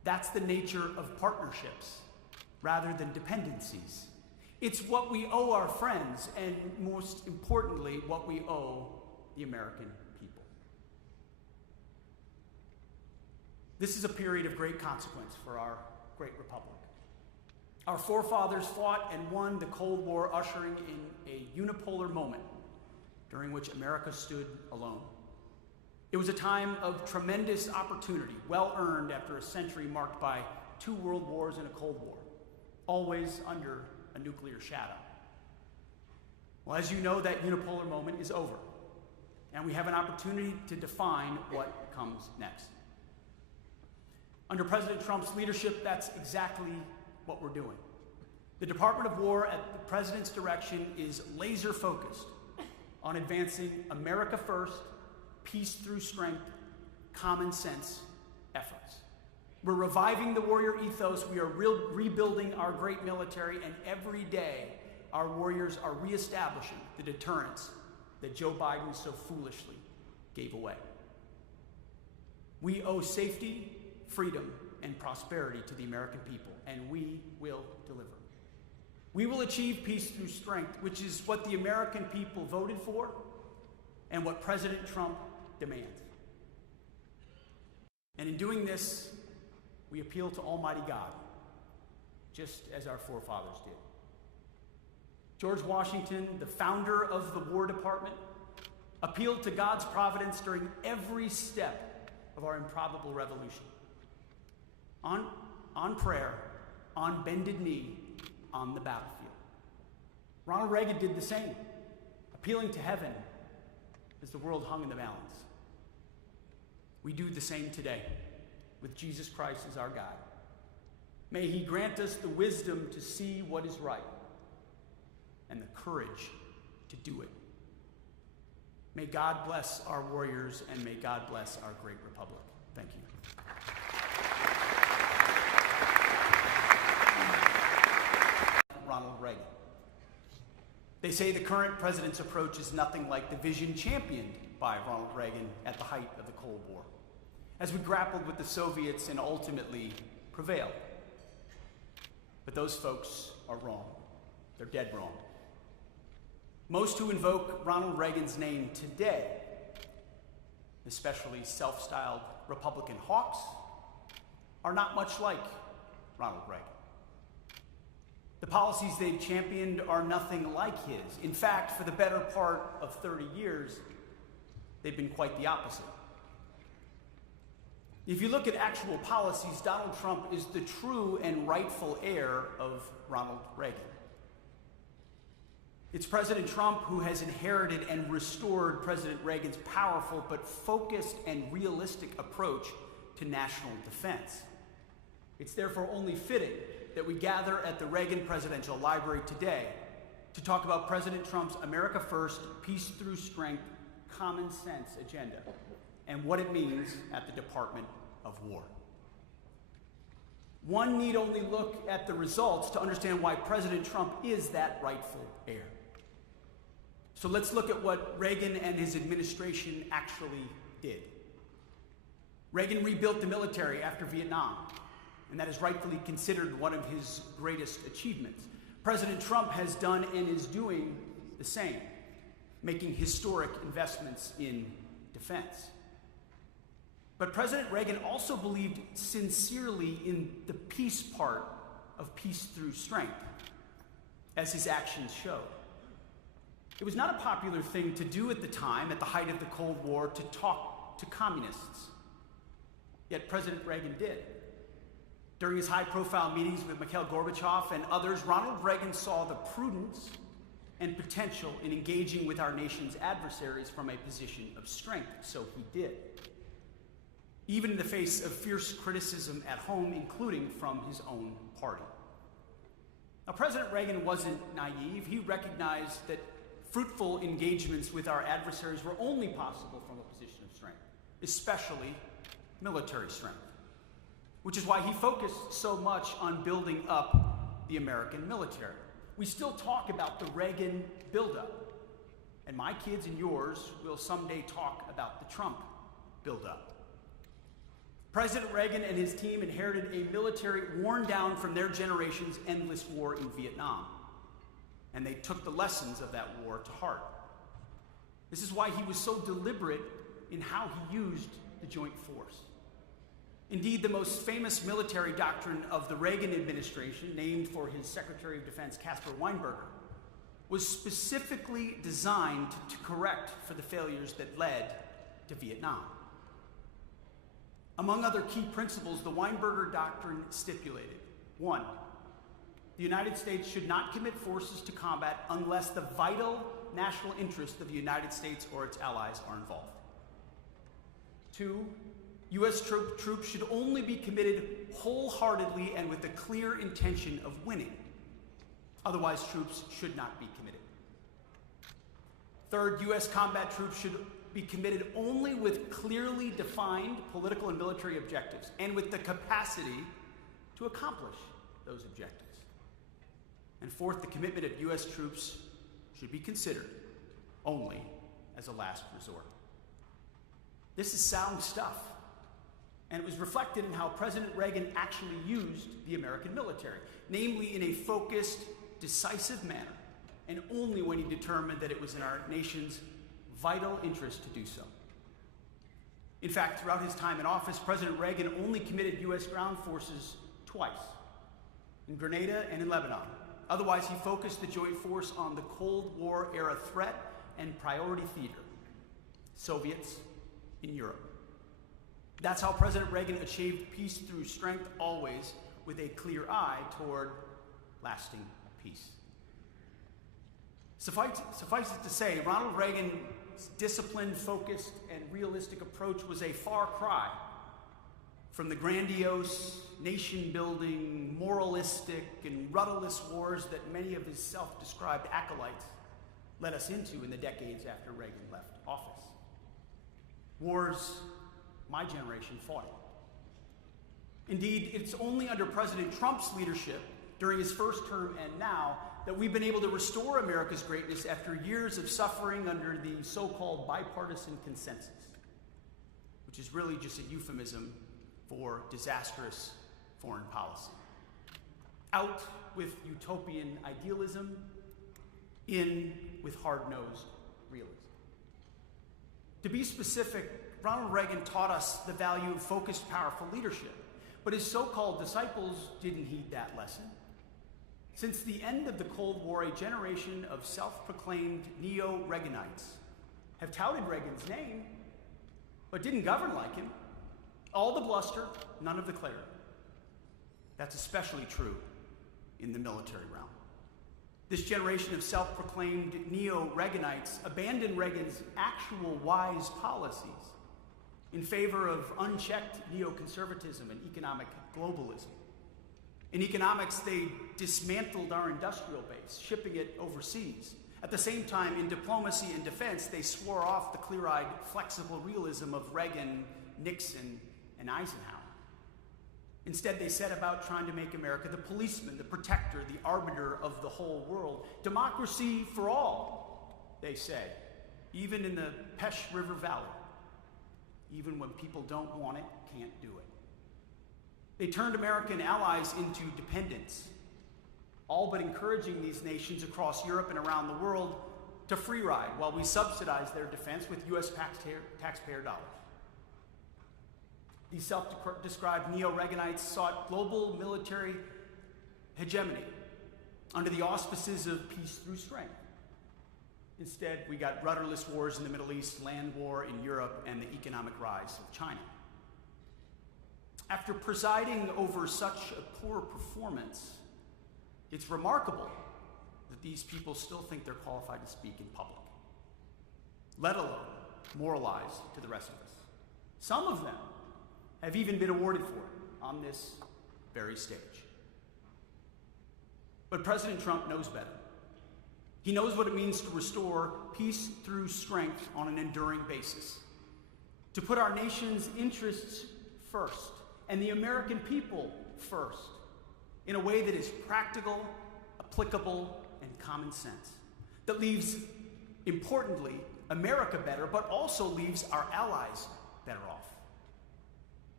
That's the nature of partnerships rather than dependencies. It's what we owe our friends, and most importantly, what we owe the American people. This is a period of great consequence for our great republic. Our forefathers fought and won the Cold War, ushering in a unipolar moment during which America stood alone. It was a time of tremendous opportunity, well earned after a century marked by 2 world wars and a Cold War, always under a nuclear shadow. Well, as you know, that unipolar moment is over, and we have an opportunity to define what comes next. Under President Trump's leadership, that's exactly what we're doing. The Department of War, at the president's direction, is laser focused on advancing America first, peace through strength, common sense efforts. We're reviving the warrior ethos. We are rebuilding our great military, and every day our warriors are reestablishing the deterrence that Joe Biden so foolishly gave away. We owe safety, freedom, and prosperity to the American people, and we will deliver. We will achieve peace through strength, which is what the American people voted for and what President Trump demands. And in doing this, we appeal to Almighty God, just as our forefathers did. George Washington, the founder of the War Department, appealed to God's providence during every step of our improbable revolution. On prayer, on bended knee, on the battlefield. Ronald Reagan did the same, appealing to heaven as the world hung in the balance. We do the same today, with Jesus Christ as our guide. May he grant us the wisdom to see what is right and the courage to do it. May God bless our warriors, and may God bless our great republic. Thank you. Ronald Reagan. They say the current president's approach is nothing like the vision championed by Ronald Reagan at the height of the Cold War, as we grappled with the Soviets and ultimately prevailed. But those folks are wrong. They're dead wrong. Most who invoke Ronald Reagan's name today, especially self-styled Republican hawks, are not much like Ronald Reagan. The policies they've championed are nothing like his. In fact, for the better part of 30 years, they've been quite the opposite. If you look at actual policies, Donald Trump is the true and rightful heir of Ronald Reagan. It's President Trump who has inherited and restored President Reagan's powerful but focused and realistic approach to national defense. It's therefore only fitting that we gather at the Reagan Presidential Library today to talk about President Trump's America First, Peace Through Strength, Common Sense agenda and what it means at the Department of War. One need only look at the results to understand why President Trump is that rightful heir. So let's look at what Reagan and his administration actually did. Reagan rebuilt the military after Vietnam, and that is rightfully considered one of his greatest achievements. President Trump has done and is doing the same, making historic investments in defense. But President Reagan also believed sincerely in the peace part of peace through strength, as his actions showed. It was not a popular thing to do at the time, at the height of the Cold War, to talk to communists. Yet President Reagan did. During his high-profile meetings with Mikhail Gorbachev and others, Ronald Reagan saw the prudence and potential in engaging with our nation's adversaries from a position of strength, so he did. Even in the face of fierce criticism at home, including from his own party. Now, President Reagan wasn't naive. He recognized that fruitful engagements with our adversaries were only possible from a position of strength, especially military strength, which is why he focused so much on building up the American military. We still talk about the Reagan buildup, and my kids and yours will someday talk about the Trump buildup. President Reagan and his team inherited a military worn down from their generation's endless war in Vietnam, and they took the lessons of that war to heart. This is why he was so deliberate in how he used the joint force. Indeed, the most famous military doctrine of the Reagan administration, named for his Secretary of Defense, Caspar Weinberger, was specifically designed to correct for the failures that led to Vietnam. Among other key principles, the Weinberger Doctrine stipulated: 1, the United States should not commit forces to combat unless the vital national interests of the United States or its allies are involved. 2, U.S. troops should only be committed wholeheartedly and with the clear intention of winning. Otherwise, troops should not be committed. 3rd, U.S. combat troops should be committed only with clearly defined political and military objectives and with the capacity to accomplish those objectives. And 4th, the commitment of U.S. troops should be considered only as a last resort. This is sound stuff, and it was reflected in how President Reagan actually used the American military, namely in a focused, decisive manner, and only when he determined that it was in our nation's vital interest to do so. In fact, throughout his time in office, President Reagan only committed U.S. ground forces twice, in Grenada and in Lebanon. Otherwise, he focused the joint force on the Cold War era threat and priority theater, Soviets in Europe. That's how President Reagan achieved peace through strength, always with a clear eye toward lasting peace. Suffice it to say, Ronald Reagan's disciplined, focused, and realistic approach was a far cry from the grandiose, nation-building, moralistic, and rudderless wars that many of his self-described acolytes led us into in the decades after Reagan left office. Wars my generation fought. Indeed, it's only under President Trump's leadership during his first term and now that we've been able to restore America's greatness after years of suffering under the so-called bipartisan consensus, which is really just a euphemism for disastrous foreign policy. Out with utopian idealism, in with hard-nosed realism. To be specific, Ronald Reagan taught us the value of focused, powerful leadership, but his so-called disciples didn't heed that lesson. Since the end of the Cold War, a generation of self-proclaimed neo-Reaganites have touted Reagan's name, but didn't govern like him. All the bluster, none of the clarity. That's especially true in the military realm. This generation of self-proclaimed neo-Reaganites abandoned Reagan's actual wise policies in favor of unchecked neoconservatism and economic globalism. In economics, they dismantled our industrial base, shipping it overseas. At the same time, in diplomacy and defense, they swore off the clear-eyed, flexible realism of Reagan, Nixon, and Eisenhower. Instead, they set about trying to make America the policeman, the protector, the arbiter of the whole world. Democracy for all, they say, even in the Pesh River Valley. Even when people don't want it, can't do it. They turned American allies into dependents, all but encouraging these nations across Europe and around the world to free ride while we subsidize their defense with U.S. taxpayer dollars. These self-described neo-Reaganites sought global military hegemony under the auspices of peace through strength. Instead, we got rudderless wars in the Middle East, land war in Europe, and the economic rise of China. After presiding over such a poor performance, it's remarkable that these people still think they're qualified to speak in public, let alone moralize to the rest of us. Some of them have even been awarded for it on this very stage. But President Trump knows better. He knows what it means to restore peace through strength on an enduring basis, to put our nation's interests first and the American people first in a way that is practical, applicable, and common sense, that leaves, importantly, America better, but also leaves our allies better off.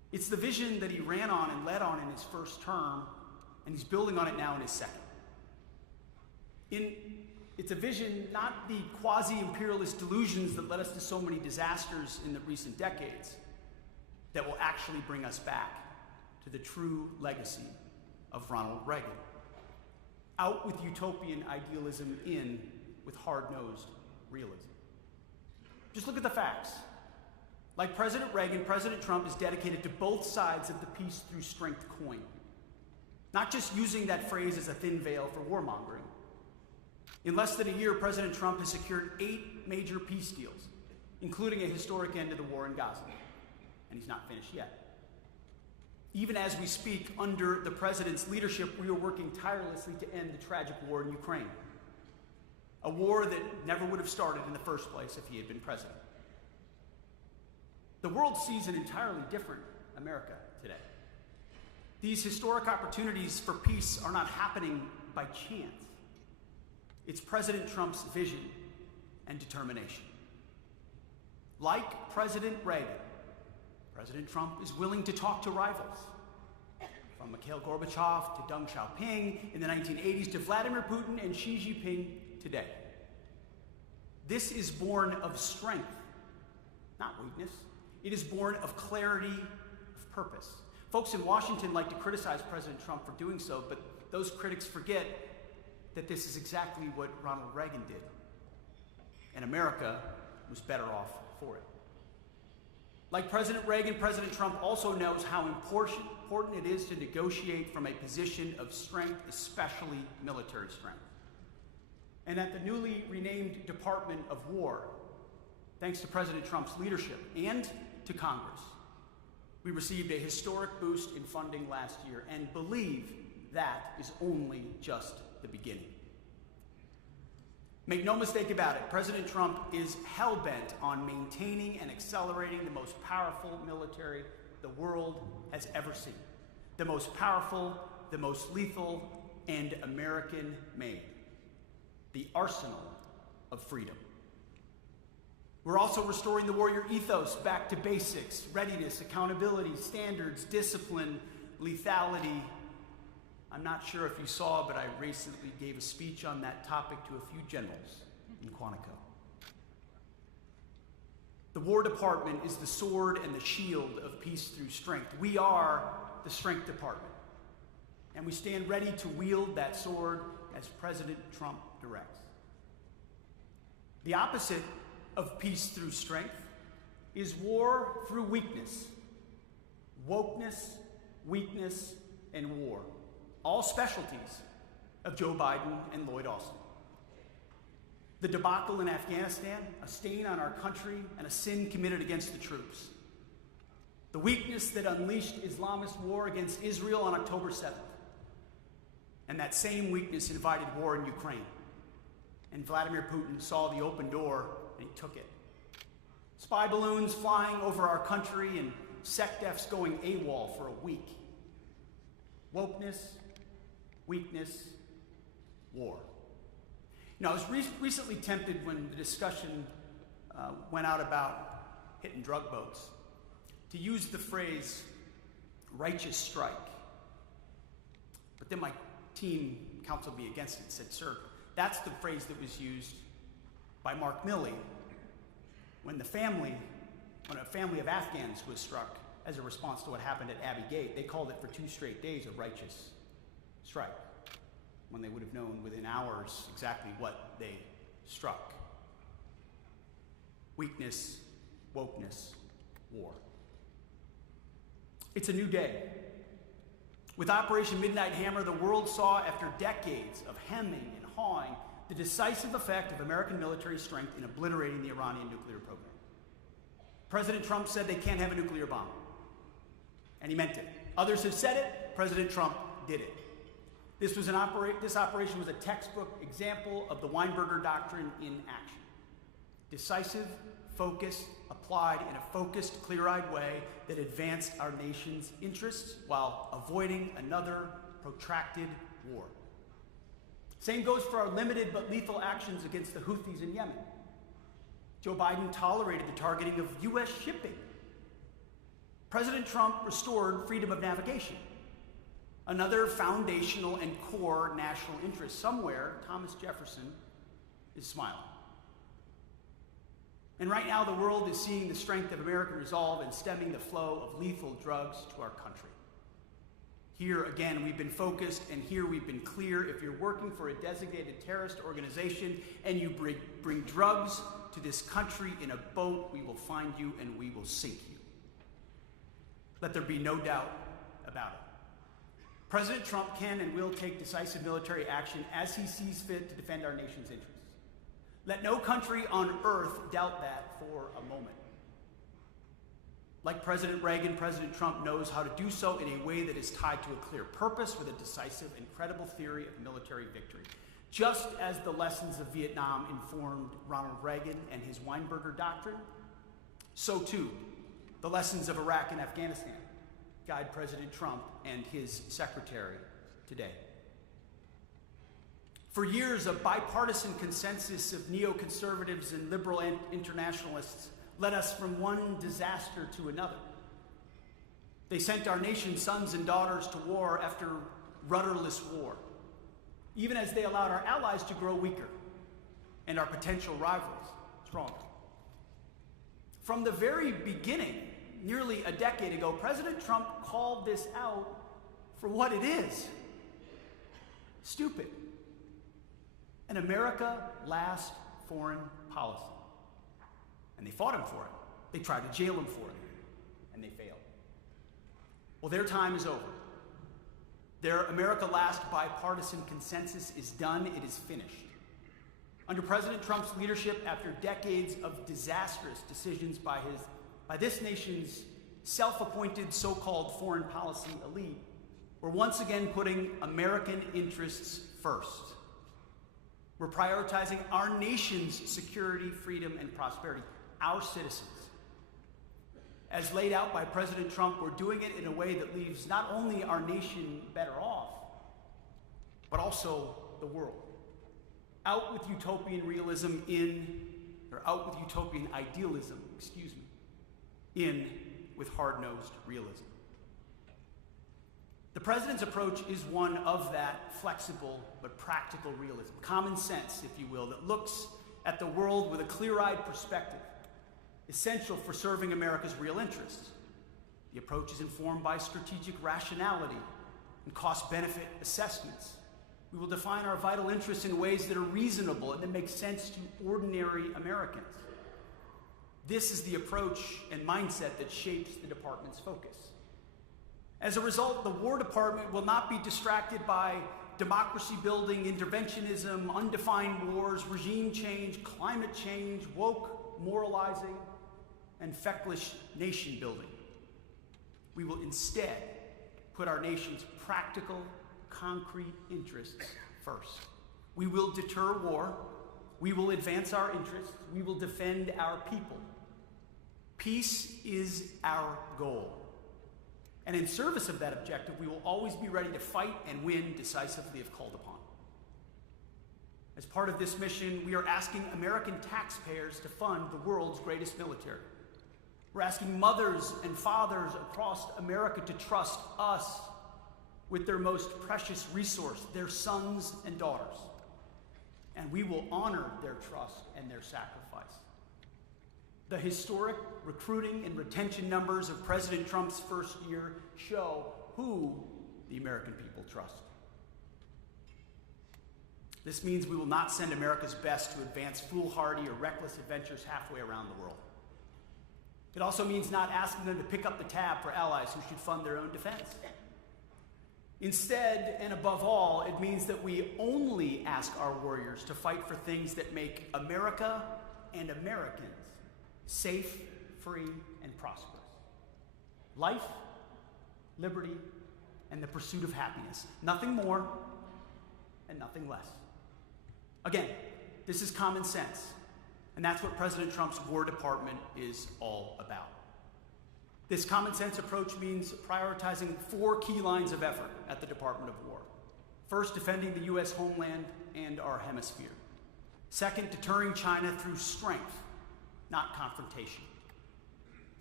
It's the vision that he ran on and led on in his first term, and he's building on it now in his second. It's a vision, not the quasi-imperialist delusions that led us to so many disasters in the recent decades, that will actually bring us back to the true legacy of Ronald Reagan. Out with utopian idealism, in with hard-nosed realism. Just look at the facts. Like President Reagan, President Trump is dedicated to both sides of the peace through strength coin. Not just using that phrase as a thin veil for warmongering. In less than a year, President Trump has secured 8 major peace deals, including a historic end to the war in Gaza. And he's not finished yet. Even as we speak, under the president's leadership, we are working tirelessly to end the tragic war in Ukraine. A war that never would have started in the first place if he had been president. The world sees an entirely different America today. These historic opportunities for peace are not happening by chance. It's President Trump's vision and determination. Like President Reagan, President Trump is willing to talk to rivals. From Mikhail Gorbachev to Deng Xiaoping in the 1980s to Vladimir Putin and Xi Jinping today. This is born of strength, not weakness. It is born of clarity of purpose. Folks in Washington like to criticize President Trump for doing so, but those critics forget that this is exactly what Ronald Reagan did. And America was better off for it. Like President Reagan, President Trump also knows how important it is to negotiate from a position of strength, especially military strength. And at the newly renamed Department of War, thanks to President Trump's leadership and to Congress, we received a historic boost in funding last year and believe that is only just the beginning. Make no mistake about it, President Trump is hell-bent on maintaining and accelerating the most powerful military the world has ever seen. The most powerful, the most lethal, and American-made. The arsenal of freedom. We're also restoring the warrior ethos back to basics: readiness, accountability, standards, discipline, lethality. I'm not sure if you saw, but I recently gave a speech on that topic to a few generals in Quantico. The War Department is the sword and the shield of peace through strength. We are the Strength Department, and we stand ready to wield that sword as President Trump directs. The opposite of peace through strength is war through weakness. Wokeness, weakness, and war. All specialties of Joe Biden and Lloyd Austin. The debacle in Afghanistan, a stain on our country and a sin committed against the troops. The weakness that unleashed Islamist war against Israel on October 7th. And that same weakness invited war in Ukraine. And Vladimir Putin saw the open door and he took it. Spy balloons flying over our country and SecDefs going AWOL for a week. Wokeness, weakness, war. You know, I was recently tempted when the discussion went out about hitting drug boats to use the phrase righteous strike. But then my team counseled me against it and said, sir, that's the phrase that was used by Mark Milley when a family of Afghans was struck as a response to what happened at Abbey Gate. They called it for 2 straight days a righteous strike, when they would have known within hours exactly what they struck. Weakness, wokeness, war. It's a new day. With Operation Midnight Hammer, the world saw, after decades of hemming and hawing, the decisive effect of American military strength in obliterating the Iranian nuclear program. President Trump said they can't have a nuclear bomb. And he meant it. Others have said it. President Trump did it. This operation was a textbook example of the Weinberger Doctrine in action. Decisive, focused, applied in a focused, clear-eyed way that advanced our nation's interests while avoiding another protracted war. Same goes for our limited but lethal actions against the Houthis in Yemen. Joe Biden tolerated the targeting of U.S. shipping. President Trump restored freedom of navigation, another foundational and core national interest. Somewhere, Thomas Jefferson is smiling. And right now, the world is seeing the strength of American resolve in stemming the flow of lethal drugs to our country. Here, again, we've been focused, and here we've been clear. If you're working for a designated terrorist organization and you bring drugs to this country in a boat, we will find you and we will sink you. Let there be no doubt about it. President Trump can and will take decisive military action as he sees fit to defend our nation's interests. Let no country on earth doubt that for a moment. Like President Reagan, President Trump knows how to do so in a way that is tied to a clear purpose with a decisive and credible theory of military victory. Just as the lessons of Vietnam informed Ronald Reagan and his Weinberger Doctrine, so too the lessons of Iraq and Afghanistan guide President Trump and his secretary today. For years, a bipartisan consensus of neoconservatives and liberal internationalists led us from one disaster to another. They sent our nation's sons and daughters to war after rudderless war, even as they allowed our allies to grow weaker and our potential rivals stronger. From the very beginning, nearly a decade ago, President Trump called this out for what it is: stupid. An America last foreign policy. And they fought him for it. They tried to jail him for it, and they failed. Well, their time is over. Their America last bipartisan consensus is done. It is finished. Under President Trump's leadership, after decades of disastrous decisions by this nation's self-appointed so-called foreign policy elite, we're once again putting American interests first. We're prioritizing our nation's security, freedom, and prosperity, our citizens. As laid out by President Trump, we're doing it in a way that leaves not only our nation better off, but also the world. Out with utopian idealism, in with hard-nosed realism. The president's approach is one of that flexible but practical realism, common sense, if you will, that looks at the world with a clear-eyed perspective, essential for serving America's real interests. The approach is informed by strategic rationality and cost-benefit assessments. We will define our vital interests in ways that are reasonable and that make sense to ordinary Americans. This is the approach and mindset that shapes the department's focus. As a result, the War Department will not be distracted by democracy-building, interventionism, undefined wars, regime change, climate change, woke moralizing, and feckless nation-building. We will instead put our nation's practical, concrete interests first. We will deter war. We will advance our interests. We will defend our people. Peace is our goal. And in service of that objective, we will always be ready to fight and win decisively if called upon. As part of this mission, we are asking American taxpayers to fund the world's greatest military. We're asking mothers and fathers across America to trust us with their most precious resource, their sons and daughters. And we will honor their trust and their sacrifice. The historic recruiting and retention numbers of President Trump's first year show who the American people trust. This means we will not send America's best to advance foolhardy or reckless adventures halfway around the world. It also means not asking them to pick up the tab for allies who should fund their own defense. Instead, and above all, it means that we only ask our warriors to fight for things that make America and Americans safe, free, and prosperous. Life, liberty, and the pursuit of happiness. Nothing more and nothing less. Again, this is common sense, and that's what President Trump's War Department is all about. This common sense approach means prioritizing 4 key lines of effort at the Department of War. First, defending the U.S. homeland and our hemisphere. Second, deterring China through strength, not confrontation.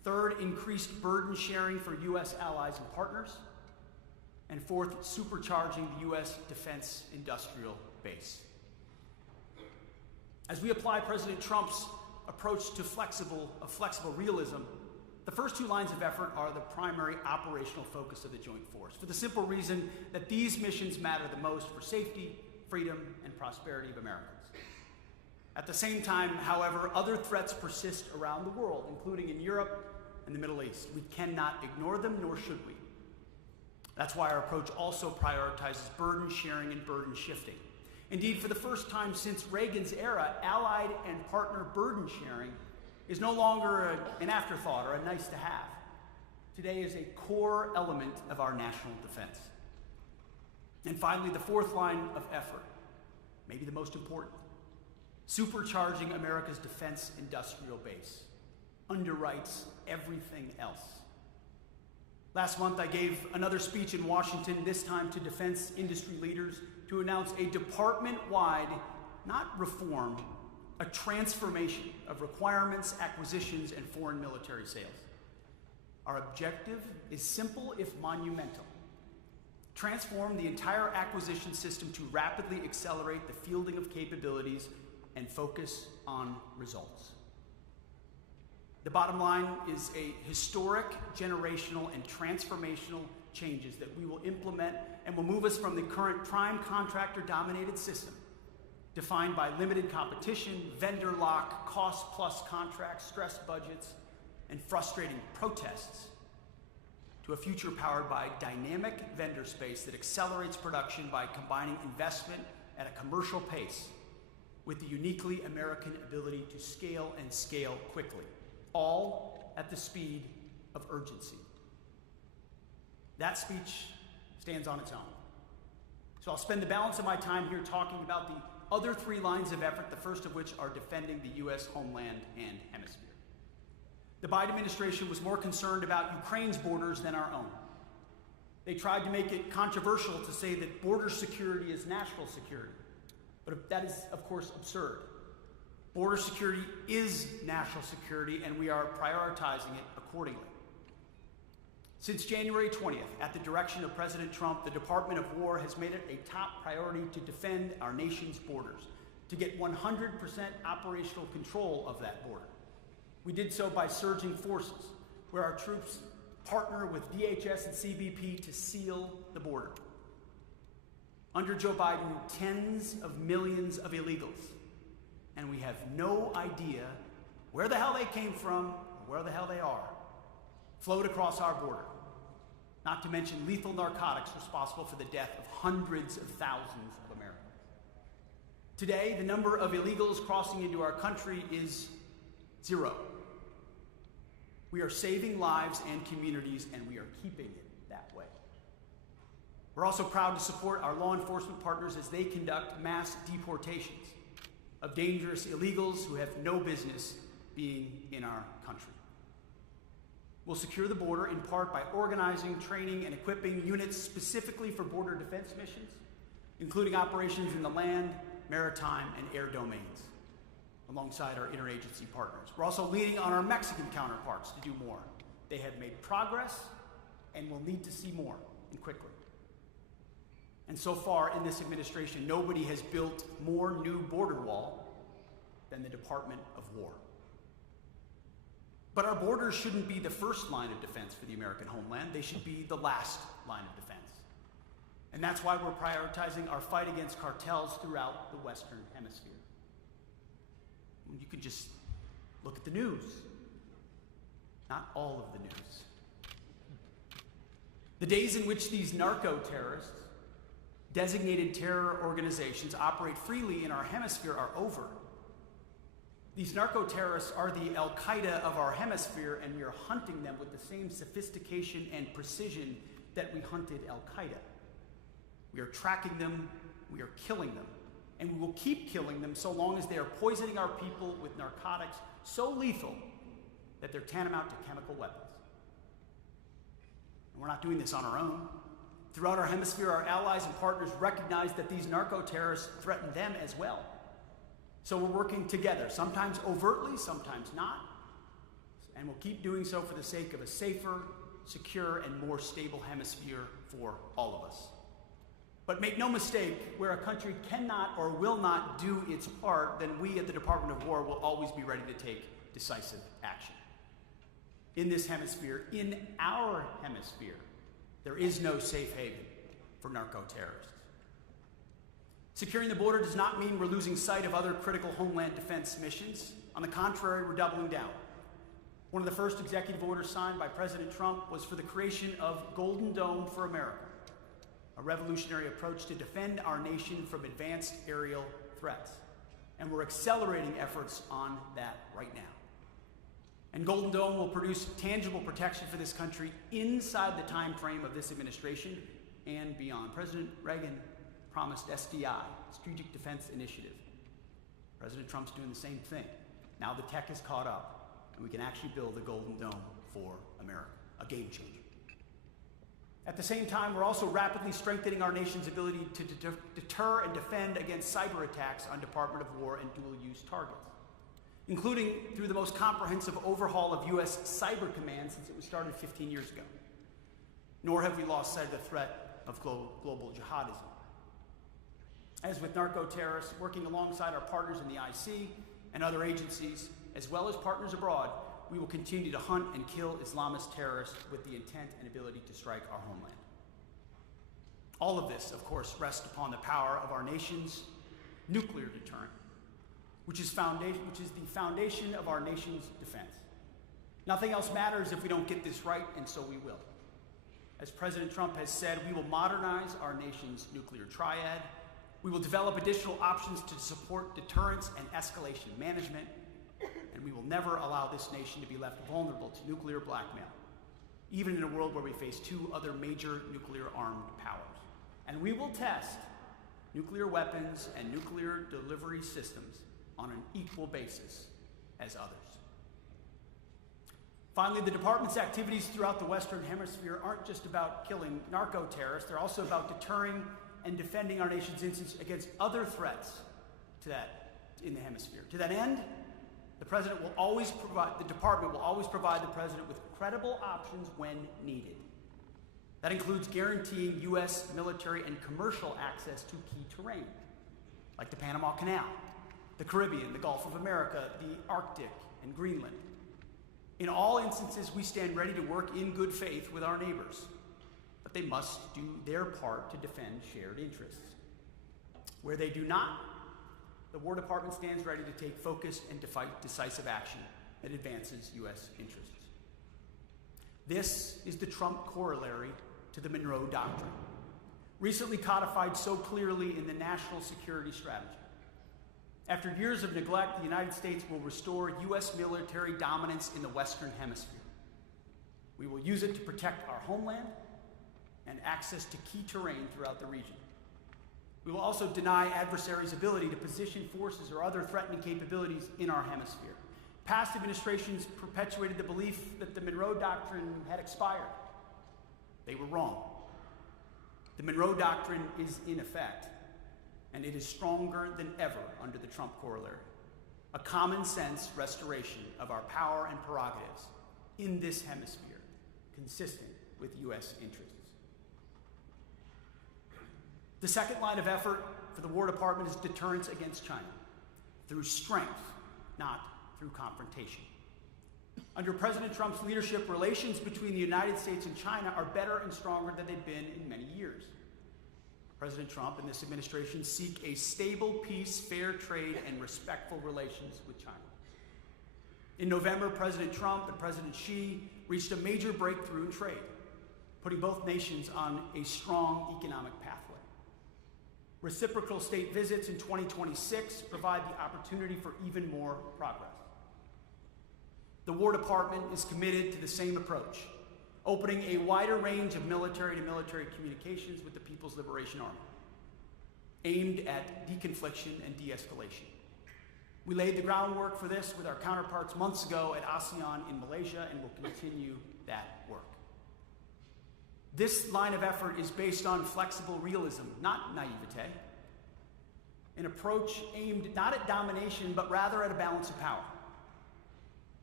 Third, increased burden sharing for U.S. allies and partners. And fourth, supercharging the U.S. defense industrial base. As we apply President Trump's approach to flexible realism, the first two lines of effort are the primary operational focus of the Joint Force, for the simple reason that these missions matter the most for safety, freedom, and prosperity of Americans. At the same time, however, other threats persist around the world, including in Europe and the Middle East. We cannot ignore them, nor should we. That's why our approach also prioritizes burden sharing and burden shifting. Indeed, for the first time since Reagan's era, allied and partner burden sharing is no longer an afterthought or a nice to have. Today is a core element of our national defense. And finally, the fourth line of effort, maybe the most important, supercharging America's defense industrial base underwrites everything else. Last month, I gave another speech in Washington, this time to defense industry leaders, to announce a department-wide, not reform, a transformation of requirements, acquisitions, and foreign military sales. Our objective is simple if monumental. Transform the entire acquisition system to rapidly accelerate the fielding of capabilities and focus on results. The bottom line is a historic, generational, and transformational changes that we will implement and will move us from the current prime contractor-dominated system, defined by limited competition, vendor lock, cost-plus contracts, stressed budgets, and frustrating protests, to a future powered by dynamic vendor space that accelerates production by combining investment at a commercial pace with the uniquely American ability to scale and scale quickly, all at the speed of urgency. That speech stands on its own. So I'll spend the balance of my time here talking about the other three lines of effort, the first of which are defending the U.S. homeland and hemisphere. The Biden administration was more concerned about Ukraine's borders than our own. They tried to make it controversial to say that border security is national security, but that is, of course, absurd. Border security is national security, and we are prioritizing it accordingly. Since January 20th, at the direction of President Trump, the Department of War has made it a top priority to defend our nation's borders, to get 100% operational control of that border. We did so by surging forces, where our troops partner with DHS and CBP to seal the border. Under Joe Biden, tens of millions of illegals, and we have no idea where the hell they came from or where the hell they are, flowed across our border, not to mention lethal narcotics responsible for the death of hundreds of thousands of Americans. Today, the number of illegals crossing into our country is 0. We are saving lives and communities, and we are keeping it that way. We're also proud to support our law enforcement partners as they conduct mass deportations of dangerous illegals who have no business being in our country. We'll secure the border in part by organizing, training, and equipping units specifically for border defense missions, including operations in the land, maritime, and air domains, alongside our interagency partners. We're also leaning on our Mexican counterparts to do more. They have made progress and will need to see more, and quickly. And so far in this administration, nobody has built more new border wall than the Department of War. But our borders shouldn't be the first line of defense for the American homeland. They should be the last line of defense. And that's why we're prioritizing our fight against cartels throughout the Western Hemisphere. You can just look at the news. Not all of the news. The days in which these narco-terrorists, designated terror organizations, operate freely in our hemisphere are over. These narco-terrorists are the Al-Qaeda of our hemisphere, and we are hunting them with the same sophistication and precision that we hunted Al-Qaeda. We are tracking them, we are killing them, and we will keep killing them so long as they are poisoning our people with narcotics so lethal that they're tantamount to chemical weapons. And we're not doing this on our own. Throughout our hemisphere, our allies and partners recognize that these narco-terrorists threaten them as well. So we're working together, sometimes overtly, sometimes not. and will keep doing so for the sake of a safer, secure, and more stable hemisphere for all of us. But make no mistake, where a country cannot or will not do its part, then we at the Department of War will always be ready to take decisive action. In this hemisphere, in our hemisphere, there is no safe haven for narco-terrorists. Securing the border does not mean we're losing sight of other critical homeland defense missions. On the contrary, we're doubling down. One of the first executive orders signed by President Trump was for the creation of Golden Dome for America, a revolutionary approach to defend our nation from advanced aerial threats. And we're accelerating efforts on that right now. And Golden Dome will produce tangible protection for this country inside the time frame of this administration and beyond. President Reagan promised SDI, Strategic Defense Initiative. President Trump's doing the same thing. Now the tech has caught up, and we can actually build a Golden Dome for America, a game changer. At the same time, we're also rapidly strengthening our nation's ability to deter and defend against cyber attacks on Department of War and dual-use targets, including through the most comprehensive overhaul of U.S. Cyber Command since it was started 15 years ago. Nor have we lost sight of the threat of global jihadism. As with narco-terrorists, working alongside our partners in the IC and other agencies, as well as partners abroad, we will continue to hunt and kill Islamist terrorists with the intent and ability to strike our homeland. All of this, of course, rests upon the power of our nation's nuclear deterrent, which is the foundation of our nation's defense. Nothing else matters if we don't get this right, and so we will. As President Trump has said, we will modernize our nation's nuclear triad. We will develop additional options to support deterrence and escalation management, and we will never allow this nation to be left vulnerable to nuclear blackmail, even in a world where we face two other major nuclear-armed powers. And we will test nuclear weapons and nuclear delivery systems on an equal basis as others. Finally, the department's activities throughout the Western Hemisphere aren't just about killing narco-terrorists, they're also about deterring and defending our nation's interests against other threats in the hemisphere. To that end, the department will always provide the president with credible options when needed. That includes guaranteeing U.S. military and commercial access to key terrain, like the Panama Canal, the Caribbean, the Gulf of America, the Arctic, and Greenland. In all instances, we stand ready to work in good faith with our neighbors, but they must do their part to defend shared interests. Where they do not, the War Department stands ready to take focused and decisive action that advances U.S. interests. This is the Trump corollary to the Monroe Doctrine, recently codified so clearly in the National Security Strategy. After years of neglect, the United States will restore U.S. military dominance in the Western Hemisphere. We will use it to protect our homeland and access to key terrain throughout the region. We will also deny adversaries' ability to position forces or other threatening capabilities in our hemisphere. Past administrations perpetuated the belief that the Monroe Doctrine had expired. They were wrong. The Monroe Doctrine is in effect, and it is stronger than ever under the Trump corollary. A common sense restoration of our power and prerogatives in this hemisphere, consistent with U.S. interests. The second line of effort for the War Department is deterrence against China, through strength, not through confrontation. Under President Trump's leadership, relations between the United States and China are better and stronger than they've been in many years. President Trump and this administration seek a stable peace, fair trade, and respectful relations with China. In November, President Trump and President Xi reached a major breakthrough in trade, putting both nations on a strong economic pathway. Reciprocal state visits in 2026 provide the opportunity for even more progress. The War Department is committed to the same approach, opening a wider range of military-to-military communications with the People's Liberation Army, aimed at deconfliction and de-escalation. We laid the groundwork for this with our counterparts months ago at ASEAN in Malaysia, and will continue that work. This line of effort is based on flexible realism, not naivete, an approach aimed not at domination, but rather at a balance of power.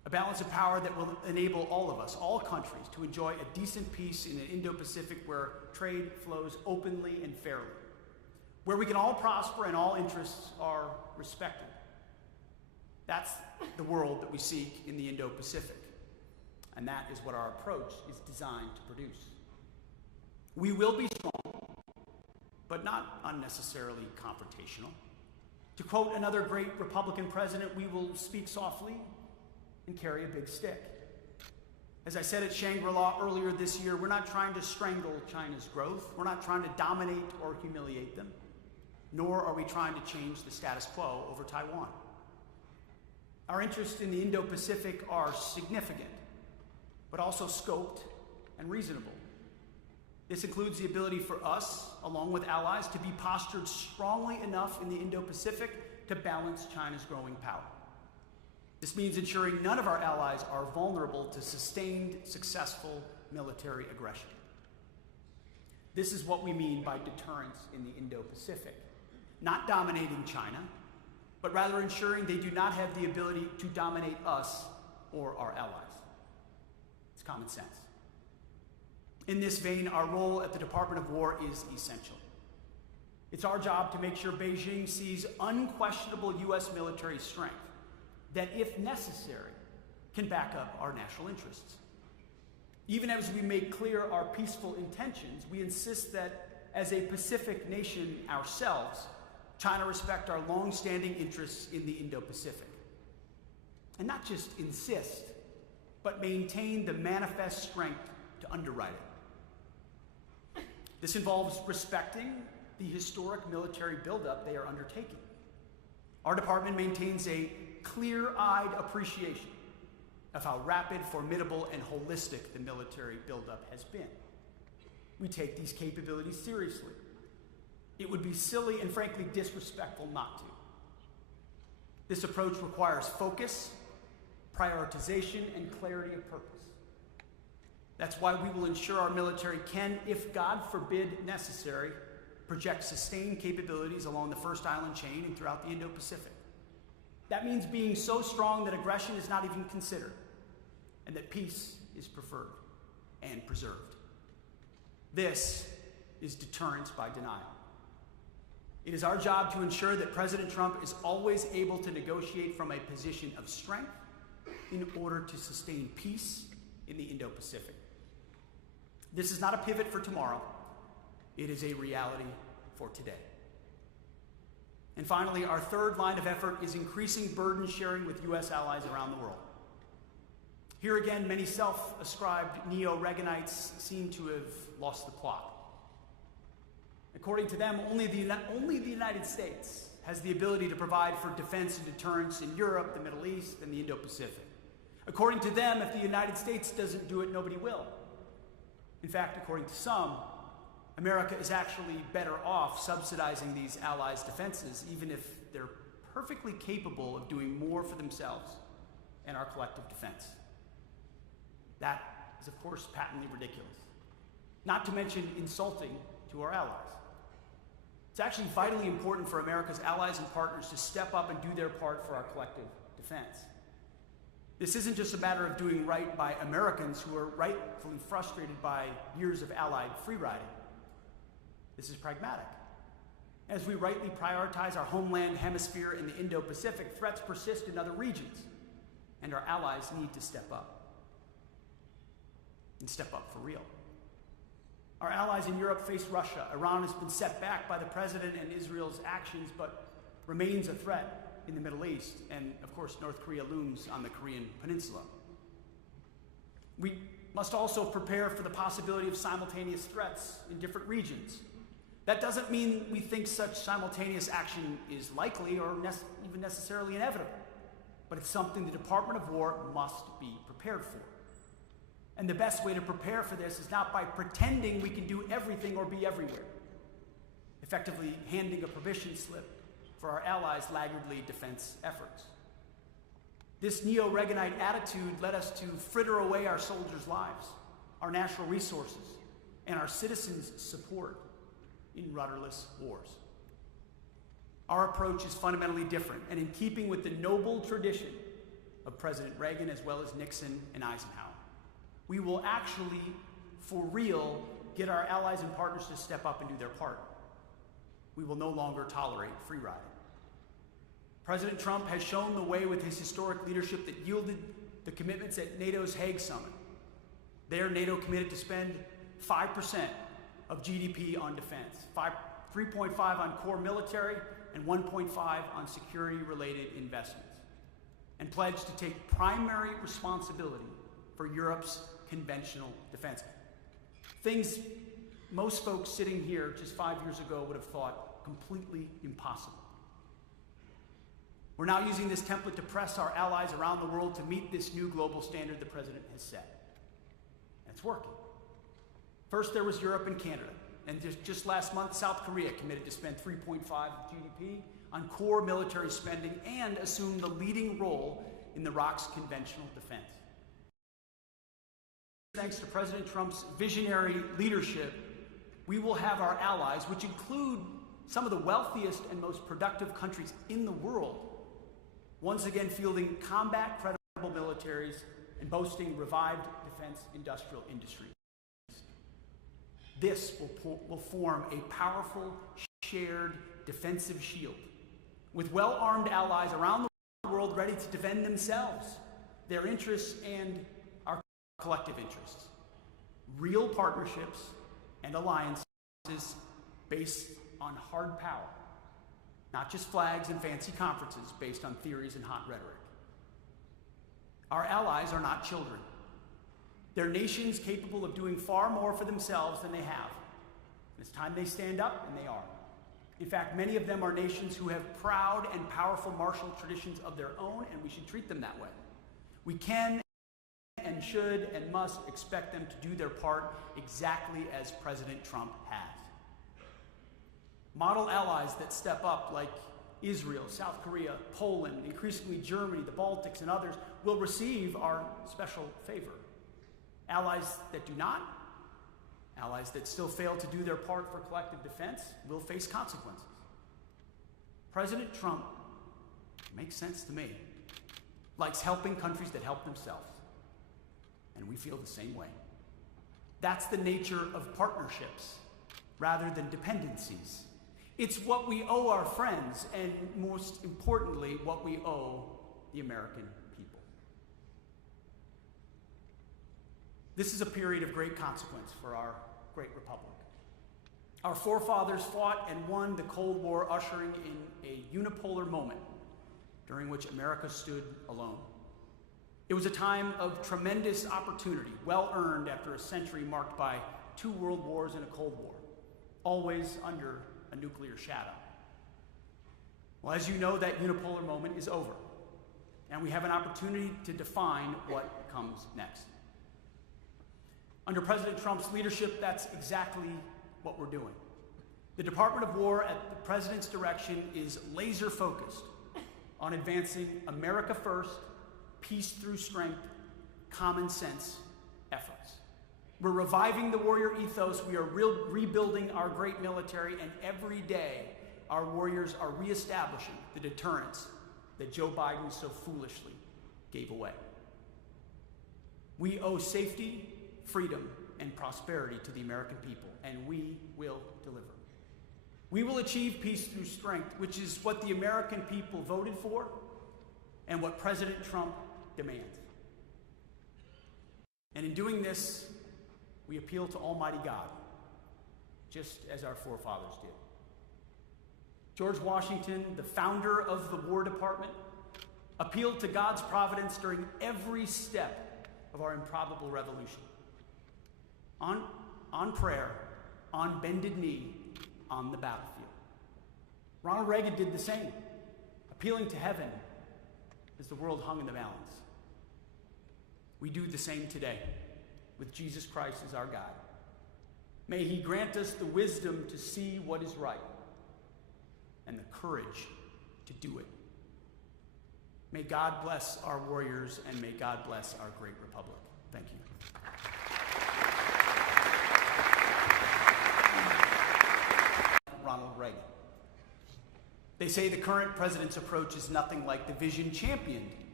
A balance of power that will enable all of us, all countries, to enjoy a decent peace in an Indo-Pacific where trade flows openly and fairly, where we can all prosper and all interests are respected. That's the world that we seek in the Indo-Pacific, and that is what our approach is designed to produce. We will be strong, but not unnecessarily confrontational. To quote another great Republican president, we will speak softly and carry a big stick. As I said at Shangri-La earlier this year, we're not trying to strangle China's growth. We're not trying to dominate or humiliate them, nor are we trying to change the status quo over Taiwan. Our interests in the Indo-Pacific are significant, but also scoped and reasonable. This includes the ability for us, along with allies, to be postured strongly enough in the Indo-Pacific to balance China's growing power. This means ensuring none of our allies are vulnerable to sustained, successful military aggression. This is what we mean by deterrence in the Indo-Pacific. Not dominating China, but rather ensuring they do not have the ability to dominate us or our allies. It's common sense. In this vein, our role at the Department of War is essential. It's our job to make sure Beijing sees unquestionable U.S. military strength that, if necessary, can back up our national interests. Even as we make clear our peaceful intentions, we insist that, as a Pacific nation ourselves, China respect our long-standing interests in the Indo-Pacific. And not just insist, but maintain the manifest strength to underwrite it. This involves respecting the historic military buildup they are undertaking. Our department maintains a clear-eyed appreciation of how rapid, formidable, and holistic the military buildup has been. We take these capabilities seriously. It would be silly and frankly disrespectful not to. This approach requires focus, prioritization, and clarity of purpose. That's why we will ensure our military can, if God forbid necessary, project sustained capabilities along the First Island chain and throughout the Indo-Pacific. That means being so strong that aggression is not even considered, and that peace is preferred and preserved. This is deterrence by denial. It is our job to ensure that President Trump is always able to negotiate from a position of strength in order to sustain peace in the Indo-Pacific. This is not a pivot for tomorrow. It is a reality for today. And finally, our third line of effort is increasing burden sharing with U.S. allies around the world. Here again, many self-ascribed neo-Reaganites seem to have lost the plot. According to them, only the United States has the ability to provide for defense and deterrence in Europe, the Middle East, and the Indo-Pacific. According to them, if the United States doesn't do it, nobody will. In fact, according to some, America is actually better off subsidizing these allies' defenses, even if they're perfectly capable of doing more for themselves and our collective defense. That is, of course, patently ridiculous, not to mention insulting to our allies. It's actually vitally important for America's allies and partners to step up and do their part for our collective defense. This isn't just a matter of doing right by Americans who are rightfully frustrated by years of Allied free-riding. This is pragmatic. As we rightly prioritize our homeland hemisphere in the Indo-Pacific, threats persist in other regions, and our allies need to step up. And step up for real. Our allies in Europe face Russia. Iran has been set back by the president and Israel's actions, but remains a threat in the Middle East, and of course North Korea looms on the Korean Peninsula. We must also prepare for the possibility of simultaneous threats in different regions. That doesn't mean we think such simultaneous action is likely or even necessarily inevitable, but it's something the Department of War must be prepared for. And the best way to prepare for this is not by pretending we can do everything or be everywhere, effectively handing a permission slip for our allies' laggardly defense efforts. This neo-Reaganite attitude led us to fritter away our soldiers' lives, our natural resources, and our citizens' support in rudderless wars. Our approach is fundamentally different and in keeping with the noble tradition of of President Reagan as well as Nixon and Eisenhower. We will actually, for real, get our allies and partners to step up and do their part. We will no longer tolerate free riding. President Trump has shown the way with his historic leadership that yielded the commitments at NATO's Hague Summit. There, NATO committed to spend 5% of GDP on defense, 3.5% on core military, and 1.5% on security-related investments, and pledged to take primary responsibility for Europe's conventional defense. Things most folks sitting here just 5 years ago would have thought completely impossible. We're now using this template to press our allies around the world to meet this new global standard the president has set. And it's working. First, there was Europe and Canada. And just last month, South Korea committed to spend 3.5% of GDP on core military spending and assume the leading role in Iraq's conventional defense. Thanks to President Trump's visionary leadership, we will have our allies, which include some of the wealthiest and most productive countries in the world, once again fielding combat-credible militaries and boasting revived defense industrial industries. This will form a powerful, shared defensive shield, with well-armed allies around the world ready to defend themselves, their interests, and our collective interests. Real partnerships and alliances based on hard power, not just flags and fancy conferences based on theories and hot rhetoric. Our allies are not children. They're nations capable of doing far more for themselves than they have. It's time they stand up, and they are. In fact, many of them are nations who have proud and powerful martial traditions of their own, and we should treat them that way. We can and should and must expect them to do their part exactly as President Trump has. Model allies that step up, like Israel, South Korea, Poland, increasingly Germany, the Baltics, and others, will receive our special favor. Allies that do not, allies that still fail to do their part for collective defense, will face consequences. President Trump, makes sense to me, likes helping countries that help themselves. And we feel the same way. That's the nature of partnerships rather than dependencies. It's what we owe our friends, and most importantly, what we owe the American people. This is a period of great consequence for our great republic. Our forefathers fought and won the Cold War, ushering in a unipolar moment during which America stood alone. It was a time of tremendous opportunity, well earned after a century marked by 2 world wars and a Cold War, always under a nuclear shadow. Well, as you know, that unipolar moment is over, and we have an opportunity to define what comes next. Under President Trump's leadership, that's exactly what we're doing. The Department of War, at the president's direction, is laser focused on advancing America first, peace through strength, common sense efforts. We're reviving the warrior ethos. We are rebuilding our great military, and every day our warriors are reestablishing the deterrence that Joe Biden so foolishly gave away. We owe safety, freedom, and prosperity to the American people, and we will deliver. We will achieve peace through strength, which is what the American people voted for and what President Trump demands. And in doing this, we appeal to Almighty God, just as our forefathers did. George Washington, the founder of the War Department, appealed to God's providence during every step of our improbable revolution. On prayer, on bended knee, on the battlefield. Ronald Reagan did the same, appealing to heaven as the world hung in the balance. We do the same today, with Jesus Christ as our guide. May he grant us the wisdom to see what is right and the courage to do it. May God bless our warriors, and may God bless our great republic. Thank you. Ronald Reagan. They say the current president's approach is nothing like the vision championed by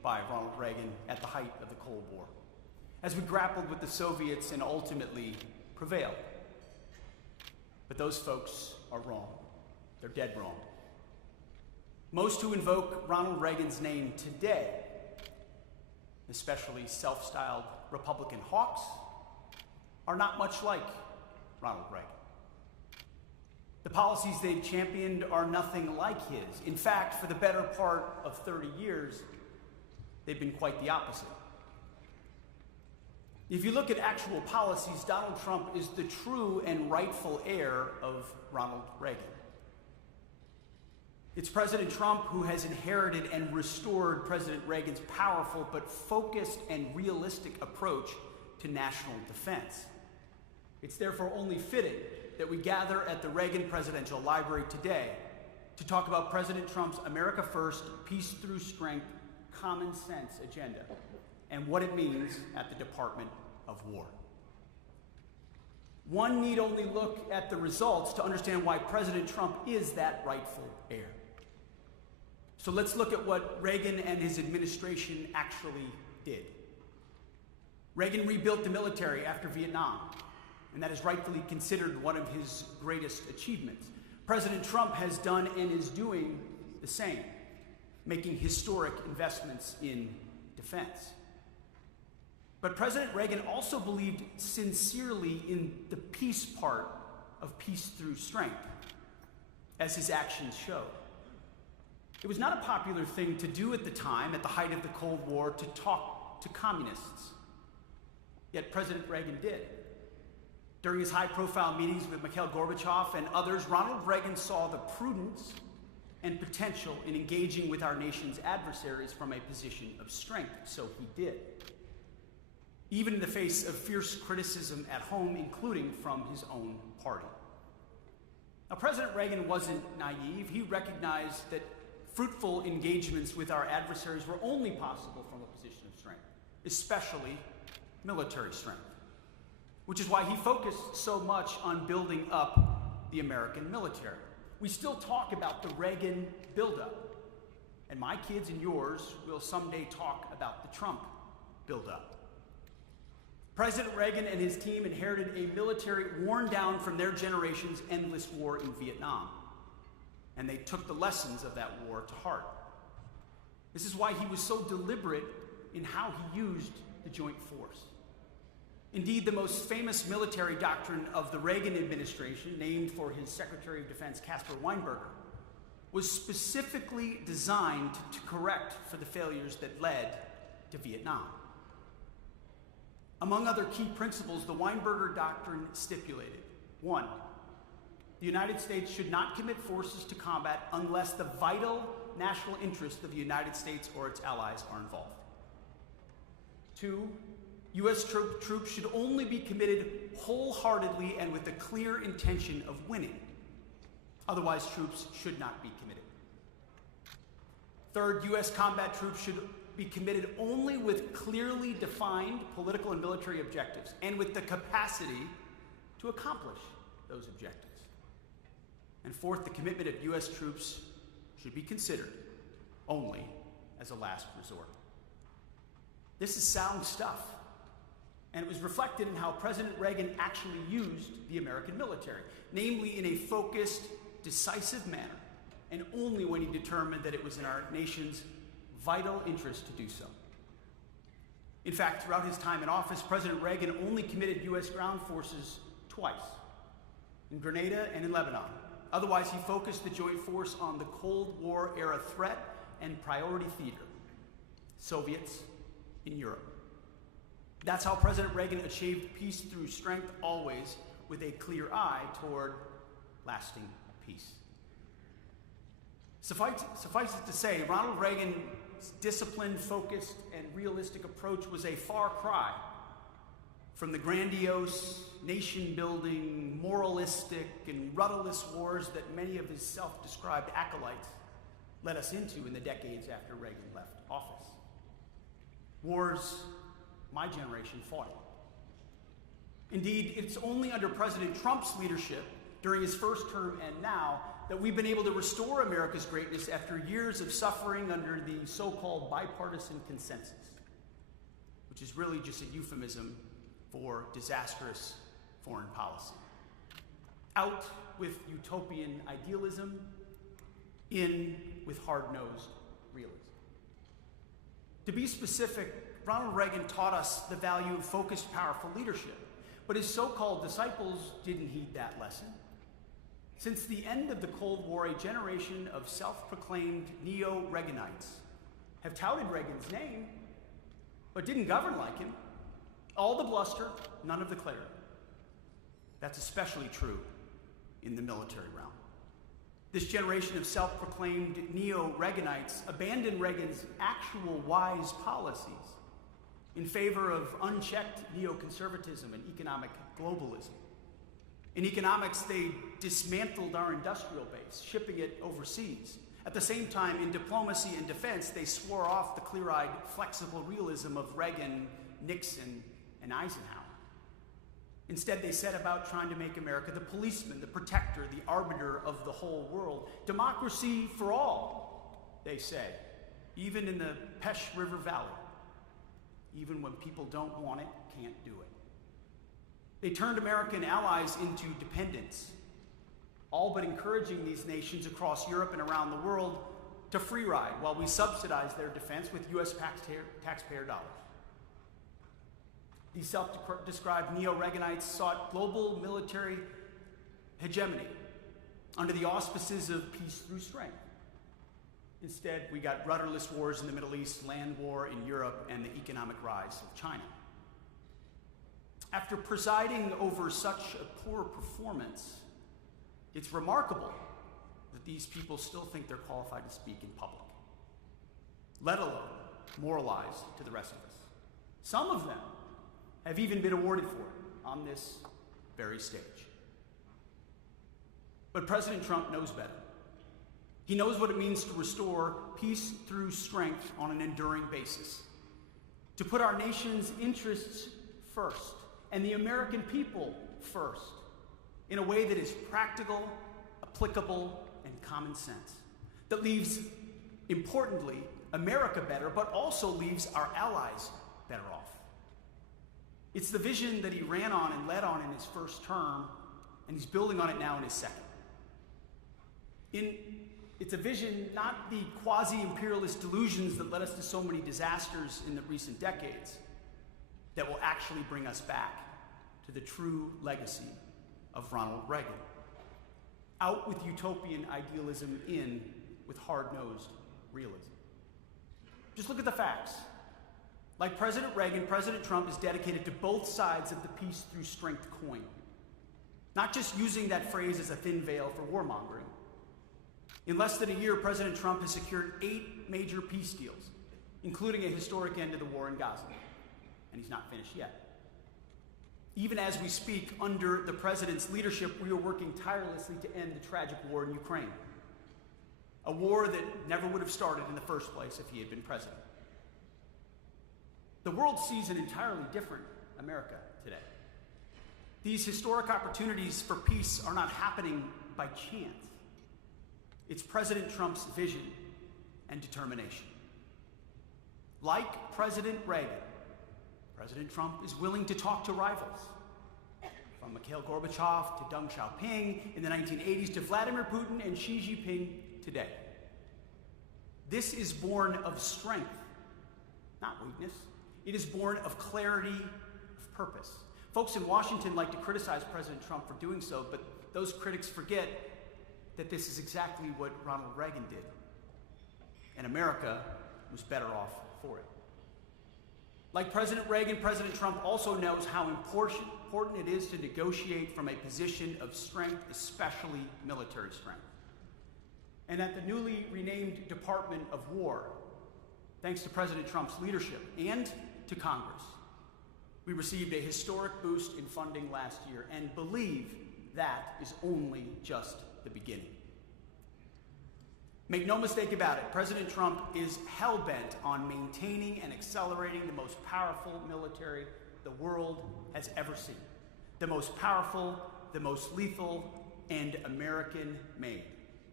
by Ronald Reagan at the height of the Cold War, as we grappled with the Soviets and ultimately prevailed. But those folks are wrong. They're dead wrong. Most who invoke Ronald Reagan's name today, especially self-styled Republican hawks, are not much like Ronald Reagan. The policies they've championed are nothing like his. In fact, for the better part of 30 years, they've been quite the opposite. If you look at actual policies, Donald Trump is the true and rightful heir of Ronald Reagan. It's President Trump who has inherited and restored President Reagan's powerful but focused and realistic approach to national defense. It's therefore only fitting that we gather at the Reagan Presidential Library today to talk about President Trump's America First, Peace Through Strength, Common Sense agenda and what it means at the Department of War. One need only look at the results to understand why President Trump is that rightful heir. So let's look at what Reagan and his administration actually did. Reagan rebuilt the military after Vietnam, and that is rightfully considered one of his greatest achievements. President Trump has done and is doing the same, making historic investments in defense. But President Reagan also believed sincerely in the peace part of peace through strength, as his actions showed. It was not a popular thing to do at the time, at the height of the Cold War, to talk to communists. Yet President Reagan did. During his high-profile meetings with Mikhail Gorbachev and others, Ronald Reagan saw the prudence and potential in engaging with our nation's adversaries from a position of strength, so he did. Even in the face of fierce criticism at home, including from his own party. Now, President Reagan wasn't naive. He recognized that fruitful engagements with our adversaries were only possible from a position of strength, especially military strength, which is why he focused so much on building up the American military. We still talk about the Reagan buildup, and my kids and yours will someday talk about the Trump buildup. President Reagan and his team inherited a military worn down from their generation's endless war in Vietnam, and they took the lessons of that war to heart. This is why he was so deliberate in how he used the joint force. Indeed, the most famous military doctrine of the Reagan administration, named for his Secretary of Defense, Caspar Weinberger, was specifically designed to correct for the failures that led to Vietnam. Among other key principles, the Weinberger Doctrine stipulated: 1, the United States should not commit forces to combat unless the vital national interests of the United States or its allies are involved. 2, U.S. troops should only be committed wholeheartedly and with the clear intention of winning. Otherwise, troops should not be committed. 3rd, U.S. combat troops should be committed only with clearly defined political and military objectives and with the capacity to accomplish those objectives. And 4th, the commitment of U.S. troops should be considered only as a last resort. This is sound stuff, and it was reflected in how President Reagan actually used the American military, namely in a focused, decisive manner, and only when he determined that it was in our nation's vital interest to do so. In fact, throughout his time in office, President Reagan only committed U.S. ground forces twice, in Grenada and in Lebanon. Otherwise, he focused the joint force on the Cold War era threat and priority theater, Soviets in Europe. That's how President Reagan achieved peace through strength, always with a clear eye toward lasting peace. Suffice it to say, Ronald Reagan's disciplined, focused, and realistic approach was a far cry from the grandiose, nation-building, moralistic, and rudderless wars that many of his self-described acolytes led us into in the decades after Reagan left office. Wars my generation fought. Indeed, it's only under President Trump's leadership during his first term and now that we've been able to restore America's greatness after years of suffering under the so-called bipartisan consensus, which is really just a euphemism for disastrous foreign policy. Out with utopian idealism, in with hard-nosed realism. To be specific, Ronald Reagan taught us the value of focused, powerful leadership, but his so-called disciples didn't heed that lesson. Since the end of the Cold War, a generation of self-proclaimed neo-Reaganites have touted Reagan's name, but didn't govern like him. All the bluster, none of the clarity. That's especially true in the military realm. This generation of self-proclaimed neo-Reaganites abandoned Reagan's actual wise policies in favor of unchecked neoconservatism and economic globalism. In economics, they dismantled our industrial base, shipping it overseas. At the same time, in diplomacy and defense, they swore off the clear-eyed, flexible realism of Reagan, Nixon, and Eisenhower. Instead, they set about trying to make America the policeman, the protector, the arbiter of the whole world. Democracy for all, they say, even in the Pesh River Valley. Even when people don't want it, can't do it. They turned American allies into dependents, all but encouraging these nations across Europe and around the world to free ride while we subsidize their defense with U.S. taxpayer dollars. These self-described neo-Reaganites sought global military hegemony under the auspices of peace through strength. Instead, we got rudderless wars in the Middle East, land war in Europe, and the economic rise of China. After presiding over such a poor performance, it's remarkable that these people still think they're qualified to speak in public, let alone moralize to the rest of us. Some of them have even been awarded for it on this very stage. But President Trump knows better. He knows what it means to restore peace through strength on an enduring basis, to put our nation's interests first and the American people first in a way that is practical, applicable, and common sense, that leaves, importantly, America better, but also leaves our allies better off. It's the vision that he ran on and led on in his first term, and he's building on it now in his second. It's a vision, not the quasi-imperialist delusions that led us to so many disasters in the recent decades, that will actually bring us back to the true legacy of Ronald Reagan. Out with utopian idealism, in with hard-nosed realism. Just look at the facts. Like President Reagan, President Trump is dedicated to both sides of the peace through strength coin. Not just using that phrase as a thin veil for warmongering. In less than a year, President Trump has secured 8 major peace deals, including a historic end to the war in Gaza. And he's not finished yet. Even as we speak, under the president's leadership, we are working tirelessly to end the tragic war in Ukraine. A war that never would have started in the first place if he had been president. The world sees an entirely different America today. These historic opportunities for peace are not happening by chance. It's President Trump's vision and determination. Like President Reagan, President Trump is willing to talk to rivals, from Mikhail Gorbachev to Deng Xiaoping in the 1980s to Vladimir Putin and Xi Jinping today. This is born of strength, not weakness. It is born of clarity of purpose. Folks in Washington like to criticize President Trump for doing so, but those critics forget that this is exactly what Ronald Reagan did. And America was better off for it. Like President Reagan, President Trump also knows how important it is to negotiate from a position of strength, especially military strength. And at the newly renamed Department of War, thanks to President Trump's leadership and to Congress, we received a historic boost in funding last year and believe that is only just the beginning. Make no mistake about it, President Trump is hell-bent on maintaining and accelerating the most powerful military the world has ever seen. The most powerful, the most lethal, and American-made.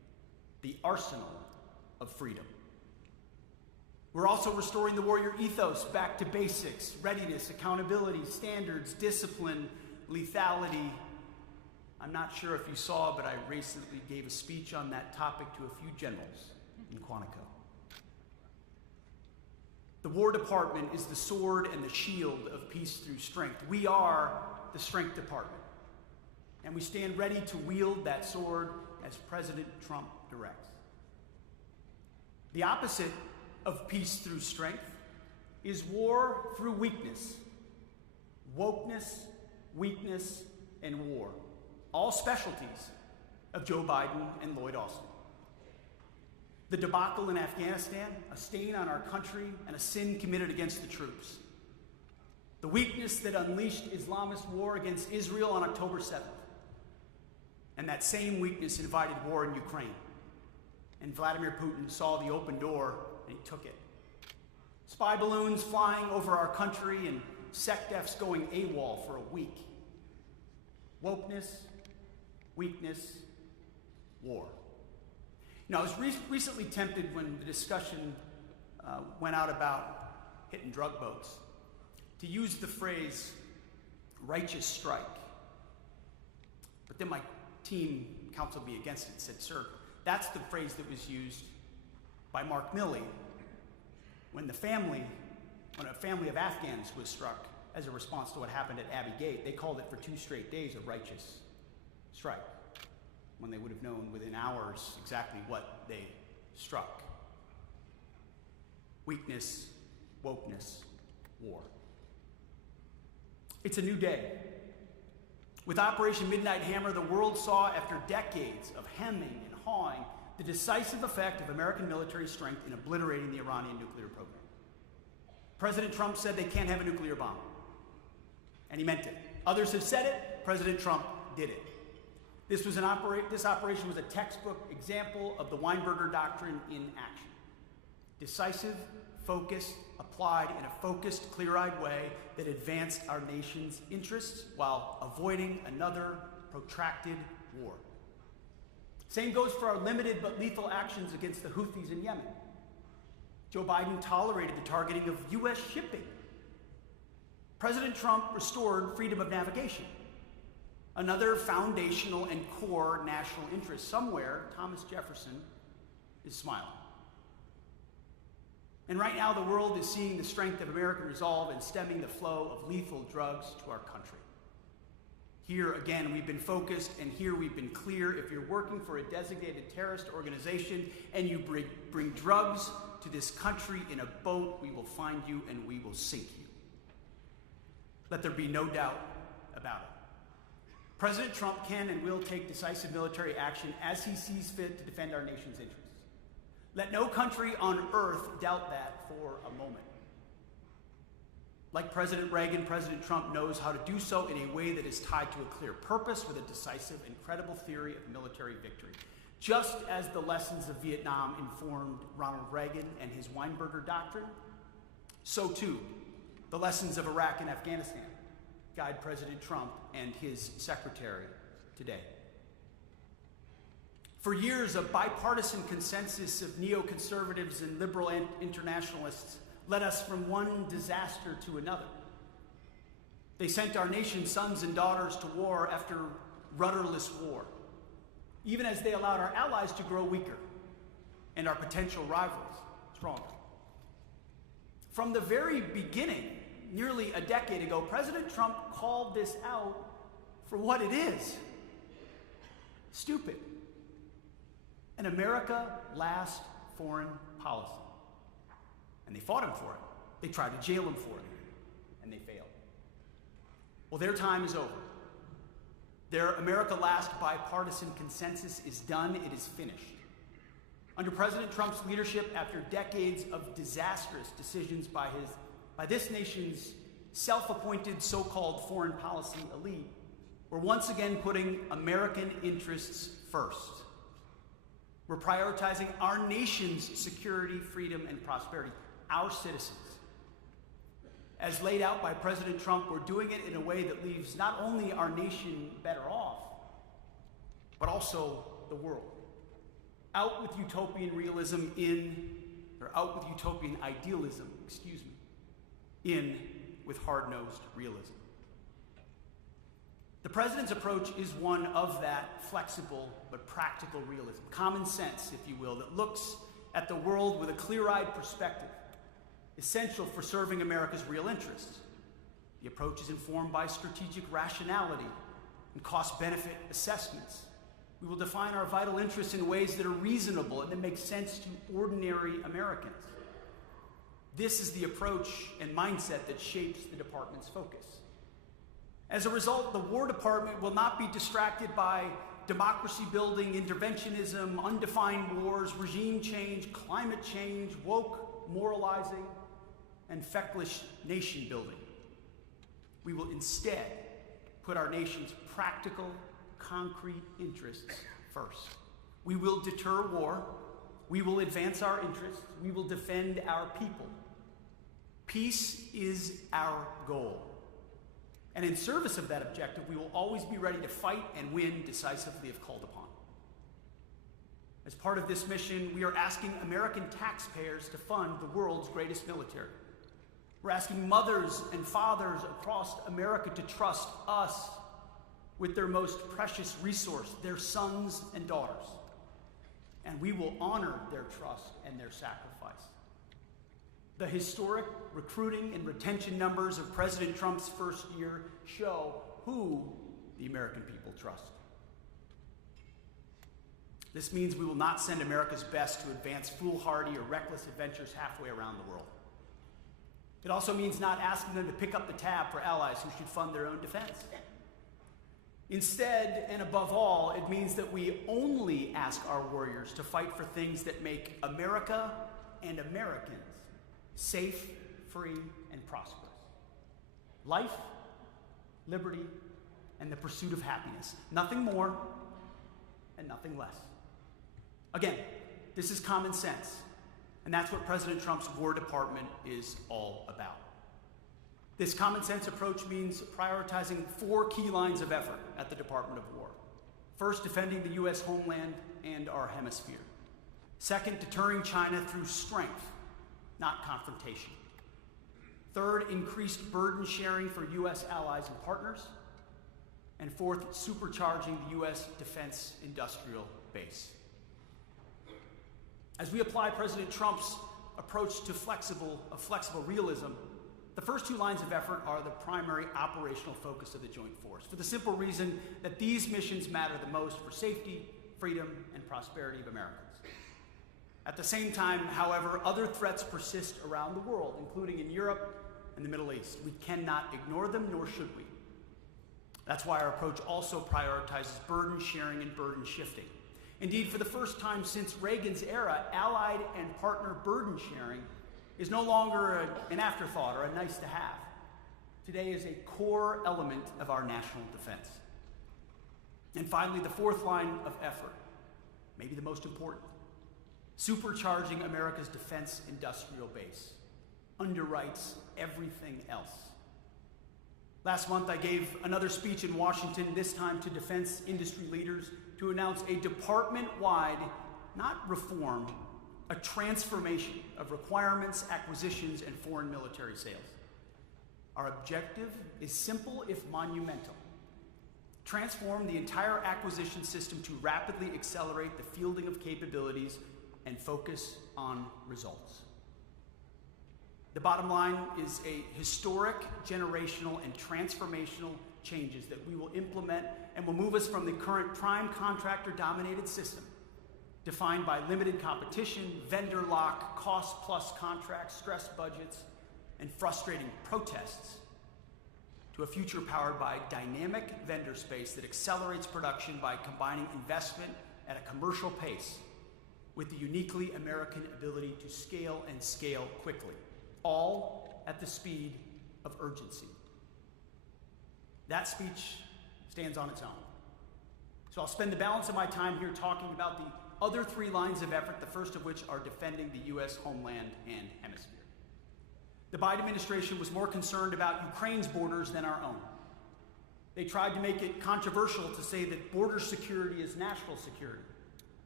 the arsenal of freedom. We're also restoring the warrior ethos back to basics: readiness, accountability, standards, discipline, lethality. I'm not sure if you saw, but I recently gave a speech on that topic to a few generals in Quantico. The War Department is the sword and the shield of peace through strength. We are the Strength Department, and we stand ready to wield that sword as President Trump directs. The opposite of peace through strength is war through weakness. Wokeness, weakness, and war. All specialties of Joe Biden and Lloyd Austin. The debacle in Afghanistan, a stain on our country and a sin committed against the troops. The weakness that unleashed Islamist war against Israel on October 7th. And that same weakness invited war in Ukraine. And Vladimir Putin saw the open door and he took it. Spy balloons flying over our country and SecDefs going AWOL for a week. Wokeness, weakness, war. You know, I was recently tempted when the discussion went out about hitting drug boats to use the phrase righteous strike. But then my team counseled me against it and said, sir, that's the phrase that was used by Mark Milley when a family of Afghans was struck as a response to what happened at Abbey Gate. They called it for 2 straight days a righteous strike, when they would have known within hours exactly what they struck. Weakness, wokeness, war. It's a new day. With Operation Midnight Hammer, the world saw, after decades of hemming and hawing, the decisive effect of American military strength in obliterating the Iranian nuclear program. President Trump said they can't have a nuclear bomb, and he meant it. Others have said it. President Trump did it. This operation was a textbook example of the Weinberger Doctrine in action. Decisive, focused, applied in a focused, clear-eyed way that advanced our nation's interests while avoiding another protracted war. Same goes for our limited but lethal actions against the Houthis in Yemen. Joe Biden tolerated the targeting of U.S. shipping. President Trump restored freedom of navigation. Another foundational and core national interest. Somewhere, Thomas Jefferson is smiling. And right now, the world is seeing the strength of American resolve in stemming the flow of lethal drugs to our country. Here, again, we've been focused, and here we've been clear. If you're working for a designated terrorist organization and you bring drugs to this country in a boat, we will find you and we will sink you. Let there be no doubt about it. President Trump can and will take decisive military action as he sees fit to defend our nation's interests. Let no country on earth doubt that for a moment. Like President Reagan, President Trump knows how to do so in a way that is tied to a clear purpose with a decisive and credible theory of military victory. Just as the lessons of Vietnam informed Ronald Reagan and his Weinberger Doctrine, so too the lessons of Iraq and Afghanistan guide President Trump and his secretary today. For years, a bipartisan consensus of neoconservatives and liberal internationalists led us from one disaster to another. They sent our nation's sons and daughters to war after rudderless war, even as they allowed our allies to grow weaker and our potential rivals stronger. From the very beginning, nearly a decade ago, President Trump called this out for what it is: stupid. An America last foreign policy. And they fought him for it. They tried to jail him for it, and they failed. Well, their time is over. Their America last bipartisan consensus is done. It is finished. Under President Trump's leadership, after decades of disastrous decisions by this nation's self-appointed so-called foreign policy elite, we're once again putting American interests first. We're prioritizing our nation's security, freedom, and prosperity, our citizens. As laid out by President Trump, we're doing it in a way that leaves not only our nation better off, but also the world. Out with utopian realism out with utopian idealism, in with hard-nosed realism. The president's approach is one of that flexible but practical realism, common sense, if you will, that looks at the world with a clear-eyed perspective, essential for serving America's real interests. The approach is informed by strategic rationality and cost-benefit assessments. We will define our vital interests in ways that are reasonable and that make sense to ordinary Americans. This is the approach and mindset that shapes the department's focus. As a result, the War Department will not be distracted by democracy-building, interventionism, undefined wars, regime change, climate change, woke moralizing, and feckless nation-building. We will instead put our nation's practical, concrete interests first. We will deter war. We will advance our interests. We will defend our people. Peace is our goal. And in service of that objective, we will always be ready to fight and win decisively if called upon. As part of this mission, we are asking American taxpayers to fund the world's greatest military. We're asking mothers and fathers across America to trust us with their most precious resource, their sons and daughters. And we will honor their trust and their sacrifice. The historic recruiting and retention numbers of President Trump's first year show who the American people trust. This means we will not send America's best to advance foolhardy or reckless adventures halfway around the world. It also means not asking them to pick up the tab for allies who should fund their own defense. Instead, and above all, it means that we only ask our warriors to fight for things that make America and Americans safe, free, and prosperous. Life, liberty, and the pursuit of happiness. Nothing more and nothing less. Again, this is common sense, and that's what President Trump's War Department is all about. This common sense approach means prioritizing 4 key lines of effort at the Department of War. First, defending the U.S. homeland and our hemisphere. Second, deterring China through strength, not confrontation. Third, increased burden sharing for U.S. allies and partners. And fourth, supercharging the U.S. defense industrial base. As we apply President Trump's approach to flexible realism, the first 2 lines of effort are the primary operational focus of the Joint Force, for the simple reason that these missions matter the most for safety, freedom, and prosperity of Americans. At the same time, however, other threats persist around the world, including in Europe and the Middle East. We cannot ignore them, nor should we. That's why our approach also prioritizes burden sharing and burden shifting. Indeed, for the first time since Reagan's era, allied and partner burden sharing is no longer an afterthought or a nice to have. Today is a core element of our national defense. And finally, the 4th line of effort, maybe the most important, supercharging America's defense industrial base, underwrites everything else. Last month, I gave another speech in Washington, this time to defense industry leaders, to announce a department-wide, not reform, a transformation of requirements, acquisitions, and foreign military sales. Our objective is simple if monumental. Transform the entire acquisition system to rapidly accelerate the fielding of capabilities and focus on results. The bottom line is a historic, generational, and transformational changes that we will implement and will move us from the current prime contractor-dominated system defined by limited competition, vendor lock, cost-plus contracts, stressed budgets, and frustrating protests, to a future powered by dynamic vendor space that accelerates production by combining investment at a commercial pace with the uniquely American ability to scale and scale quickly, all at the speed of urgency. That speech stands on its own. So I'll spend the balance of my time here talking about the other 3 lines of effort, the first of which are defending the U.S. homeland and hemisphere. The Biden administration was more concerned about Ukraine's borders than our own. They tried to make it controversial to say that border security is national security.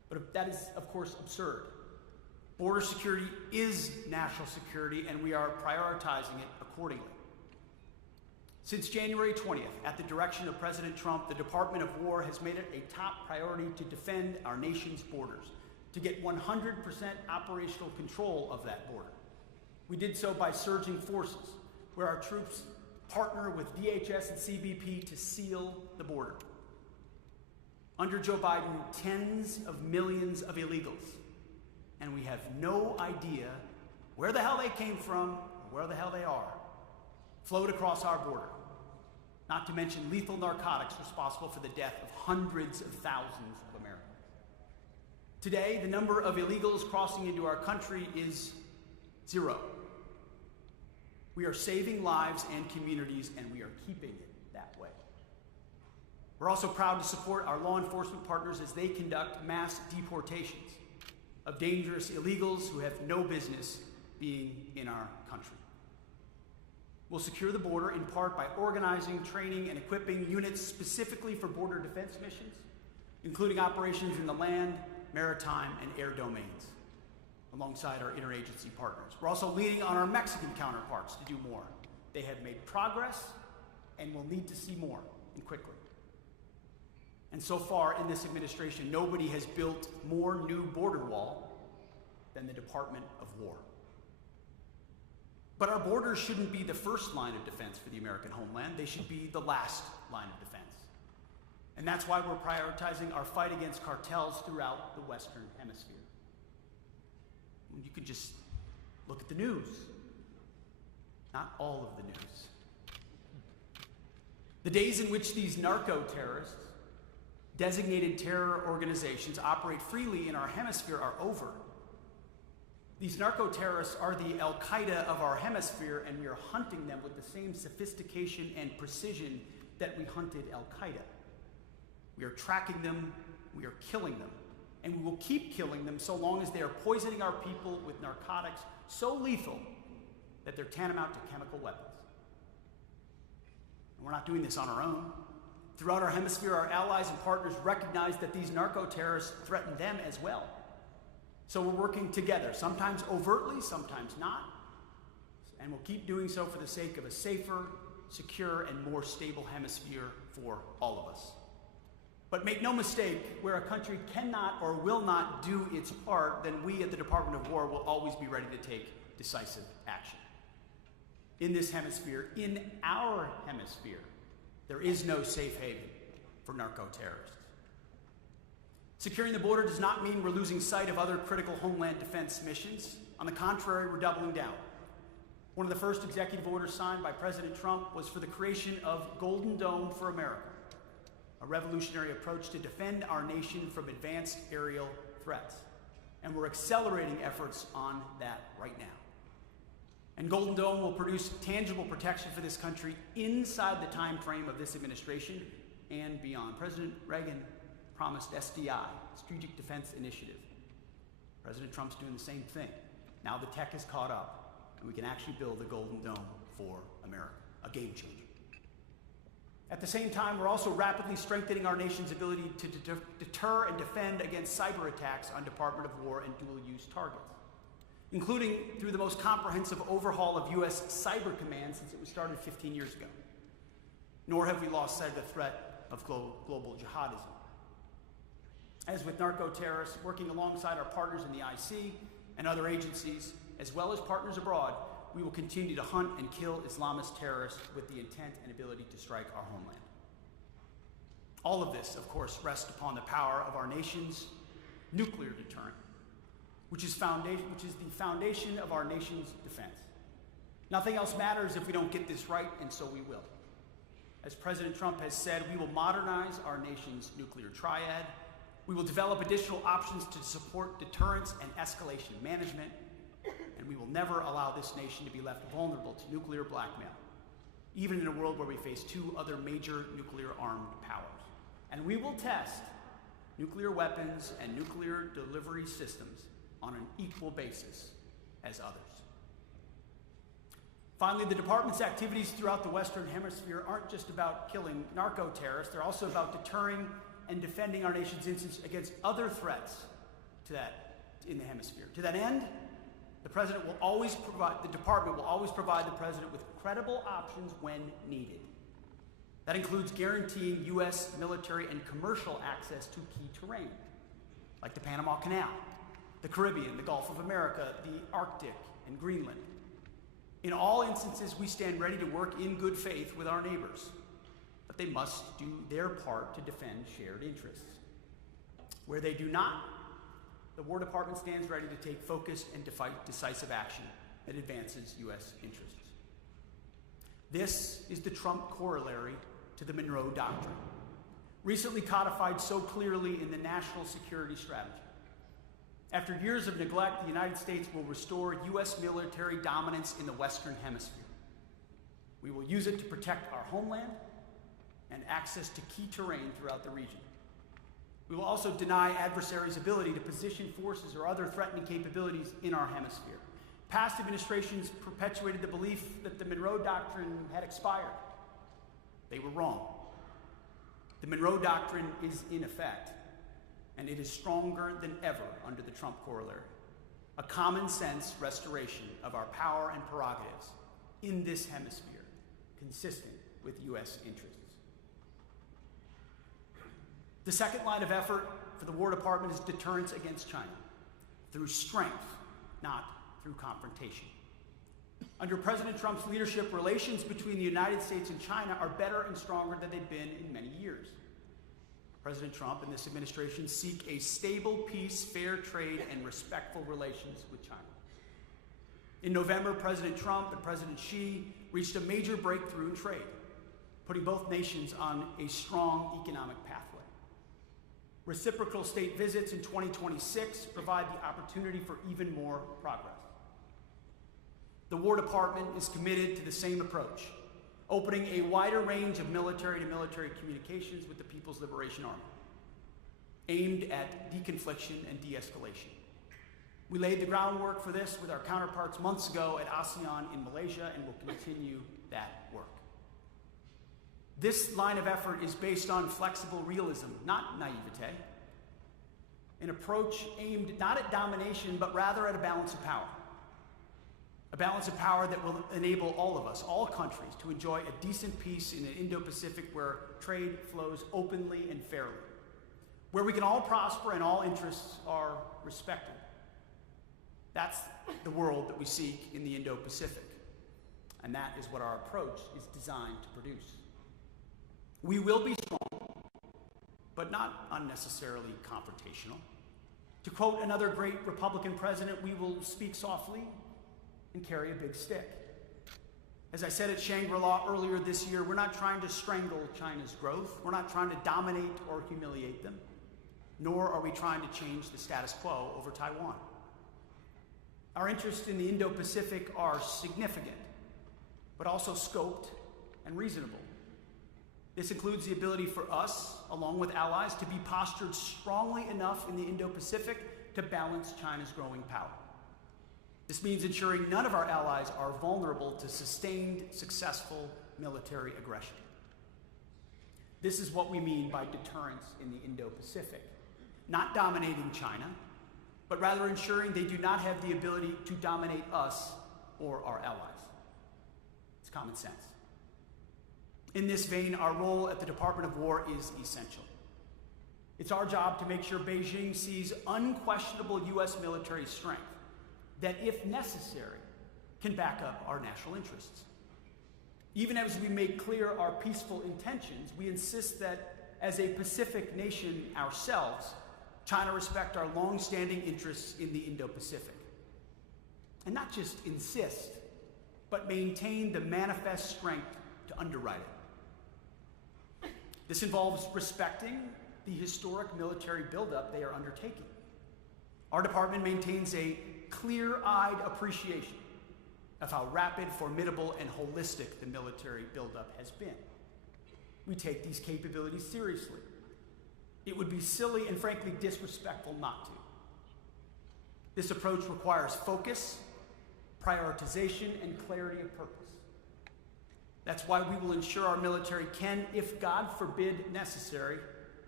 But that is, of course, absurd. Border security is national security, and we are prioritizing it accordingly. Since January 20th, at the direction of President Trump, the Department of War has made it a top priority to defend our nation's borders, to get 100% operational control of that border. We did so by surging forces, where our troops partner with DHS and CBP to seal the border. Under Joe Biden, tens of millions of illegals, and we have no idea where the hell they came from or where the hell they are, flowed across our border, not to mention lethal narcotics responsible for the death of hundreds of thousands of Americans. Today, the number of illegals crossing into our country is 0. We are saving lives and communities, and we are keeping it that way. We're also proud to support our law enforcement partners as they conduct mass deportations of dangerous illegals who have no business being in our country. We'll secure the border in part by organizing, training, and equipping units specifically for border defense missions, including operations in the land, maritime, and air domains, alongside our interagency partners. We're also leaning on our Mexican counterparts to do more. They have made progress and will need to see more, and quickly. And so far in this administration, nobody has built more new border wall than the Department of War. But our borders shouldn't be the first line of defense for the American homeland. They should be the last line of defense. And that's why we're prioritizing our fight against cartels throughout the Western Hemisphere. You can just look at the news. Not all of the news. The days in which these narco-terrorists, designated terror organizations, operate freely in our hemisphere are over. These narco-terrorists are the Al-Qaeda of our hemisphere, and we are hunting them with the same sophistication and precision that we hunted Al-Qaeda. We are tracking them, we are killing them, and we will keep killing them so long as they are poisoning our people with narcotics so lethal that they're tantamount to chemical weapons. And we're not doing this on our own. Throughout our hemisphere, our allies and partners recognize that these narco-terrorists threaten them as well. So we're working together, sometimes overtly, sometimes not, and we'll keep doing so for the sake of a safer, secure, and more stable hemisphere for all of us. But make no mistake, where a country cannot or will not do its part, then we at the Department of War will always be ready to take decisive action. In this hemisphere, in our hemisphere, there is no safe haven for narco-terrorists. Securing the border does not mean we're losing sight of other critical homeland defense missions. On the contrary, we're doubling down. One of the first executive orders signed by President Trump was for the creation of Golden Dome for America, a revolutionary approach to defend our nation from advanced aerial threats. And we're accelerating efforts on that right now. And Golden Dome will produce tangible protection for this country inside the time frame of this administration and beyond. President Reagan promised SDI, Strategic Defense Initiative. President Trump's doing the same thing. Now the tech has caught up, and we can actually build a Golden Dome for America, a game changer. At the same time, we're also rapidly strengthening our nation's ability to deter and defend against cyber attacks on Department of War and dual-use targets, including through the most comprehensive overhaul of U.S. Cyber Command since it was started 15 years ago. Nor have we lost sight of the threat of global jihadism. As with narco-terrorists, working alongside our partners in the IC and other agencies, as well as partners abroad, we will continue to hunt and kill Islamist terrorists with the intent and ability to strike our homeland. All of this, of course, rests upon the power of our nation's nuclear deterrent, which is the foundation of our nation's defense. Nothing else matters if we don't get this right, and so we will. As President Trump has said, we will modernize our nation's nuclear triad. We will develop additional options to support deterrence and escalation management, and we will never allow this nation to be left vulnerable to nuclear blackmail, even in a world where we face 2 other major nuclear-armed powers. And we will test nuclear weapons and nuclear delivery systems on an equal basis as others. Finally, the department's activities throughout the Western Hemisphere aren't just about killing narco-terrorists, they're also about deterring and defending our nation's instance against other threats in the hemisphere. To that end, the department will always provide the president with credible options when needed. That includes guaranteeing U.S. military and commercial access to key terrain, like the Panama Canal, the Caribbean, the Gulf of America, the Arctic, and Greenland. In all instances, we stand ready to work in good faith with our neighbors, but they must do their part to defend shared interests. Where they do not, the War Department stands ready to take focused and decisive action that advances U.S. interests. This is the Trump corollary to the Monroe Doctrine, recently codified so clearly in the national security strategy. After years of neglect, the United States will restore U.S. military dominance in the Western Hemisphere. We will use it to protect our homeland and access to key terrain throughout the region. We will also deny adversaries' ability to position forces or other threatening capabilities in our hemisphere. Past administrations perpetuated the belief that the Monroe Doctrine had expired. They were wrong. The Monroe Doctrine is in effect, and it is stronger than ever under the Trump corollary. A common sense restoration of our power and prerogatives in this hemisphere, consistent with U.S. interests. The second line of effort for the War Department is deterrence against China, through strength, not through confrontation. Under President Trump's leadership, relations between the United States and China are better and stronger than they've been in many years. President Trump and this administration seek a stable peace, fair trade, and respectful relations with China. In November, President Trump and President Xi reached a major breakthrough in trade, putting both nations on a strong economic pathway. Reciprocal state visits in 2026 provide the opportunity for even more progress. The War Department is committed to the same approach, opening a wider range of military-to-military communications with the People's Liberation Army, aimed at deconfliction and de-escalation. We laid the groundwork for this with our counterparts months ago at ASEAN in Malaysia, and will continue that work. This line of effort is based on flexible realism, not naivete, an approach aimed not at domination, but rather at a balance of power. A balance of power that will enable all of us, all countries, to enjoy a decent peace in an Indo-Pacific where trade flows openly and fairly, where we can all prosper and all interests are respected. That's the world that we seek in the Indo-Pacific, and that is what our approach is designed to produce. We will be strong, but not unnecessarily confrontational. To quote another great Republican president, we will speak softly and carry a big stick. As I said at Shangri-La earlier this year, we're not trying to strangle China's growth. We're not trying to dominate or humiliate them, nor are we trying to change the status quo over Taiwan. Our interests in the Indo-Pacific are significant, but also scoped and reasonable. This includes the ability for us, along with allies, to be postured strongly enough in the Indo-Pacific to balance China's growing power. This means ensuring none of our allies are vulnerable to sustained, successful military aggression. This is what we mean by deterrence in the Indo-Pacific. Not dominating China, but rather ensuring they do not have the ability to dominate us or our allies. It's common sense. In this vein, our role at the Department of War is essential. It's our job to make sure Beijing sees unquestionable U.S. military strength that, if necessary, can back up our national interests. Even as we make clear our peaceful intentions, we insist that, as a Pacific nation ourselves, China respect our long-standing interests in the Indo-Pacific. And not just insist, but maintain the manifest strength to underwrite it. This involves respecting the historic military buildup they are undertaking. Our department maintains a clear-eyed appreciation of how rapid, formidable, and holistic the military buildup has been. We take these capabilities seriously. It would be silly and frankly disrespectful not to. This approach requires focus, prioritization, and clarity of purpose. That's why we will ensure our military can, if God forbid necessary,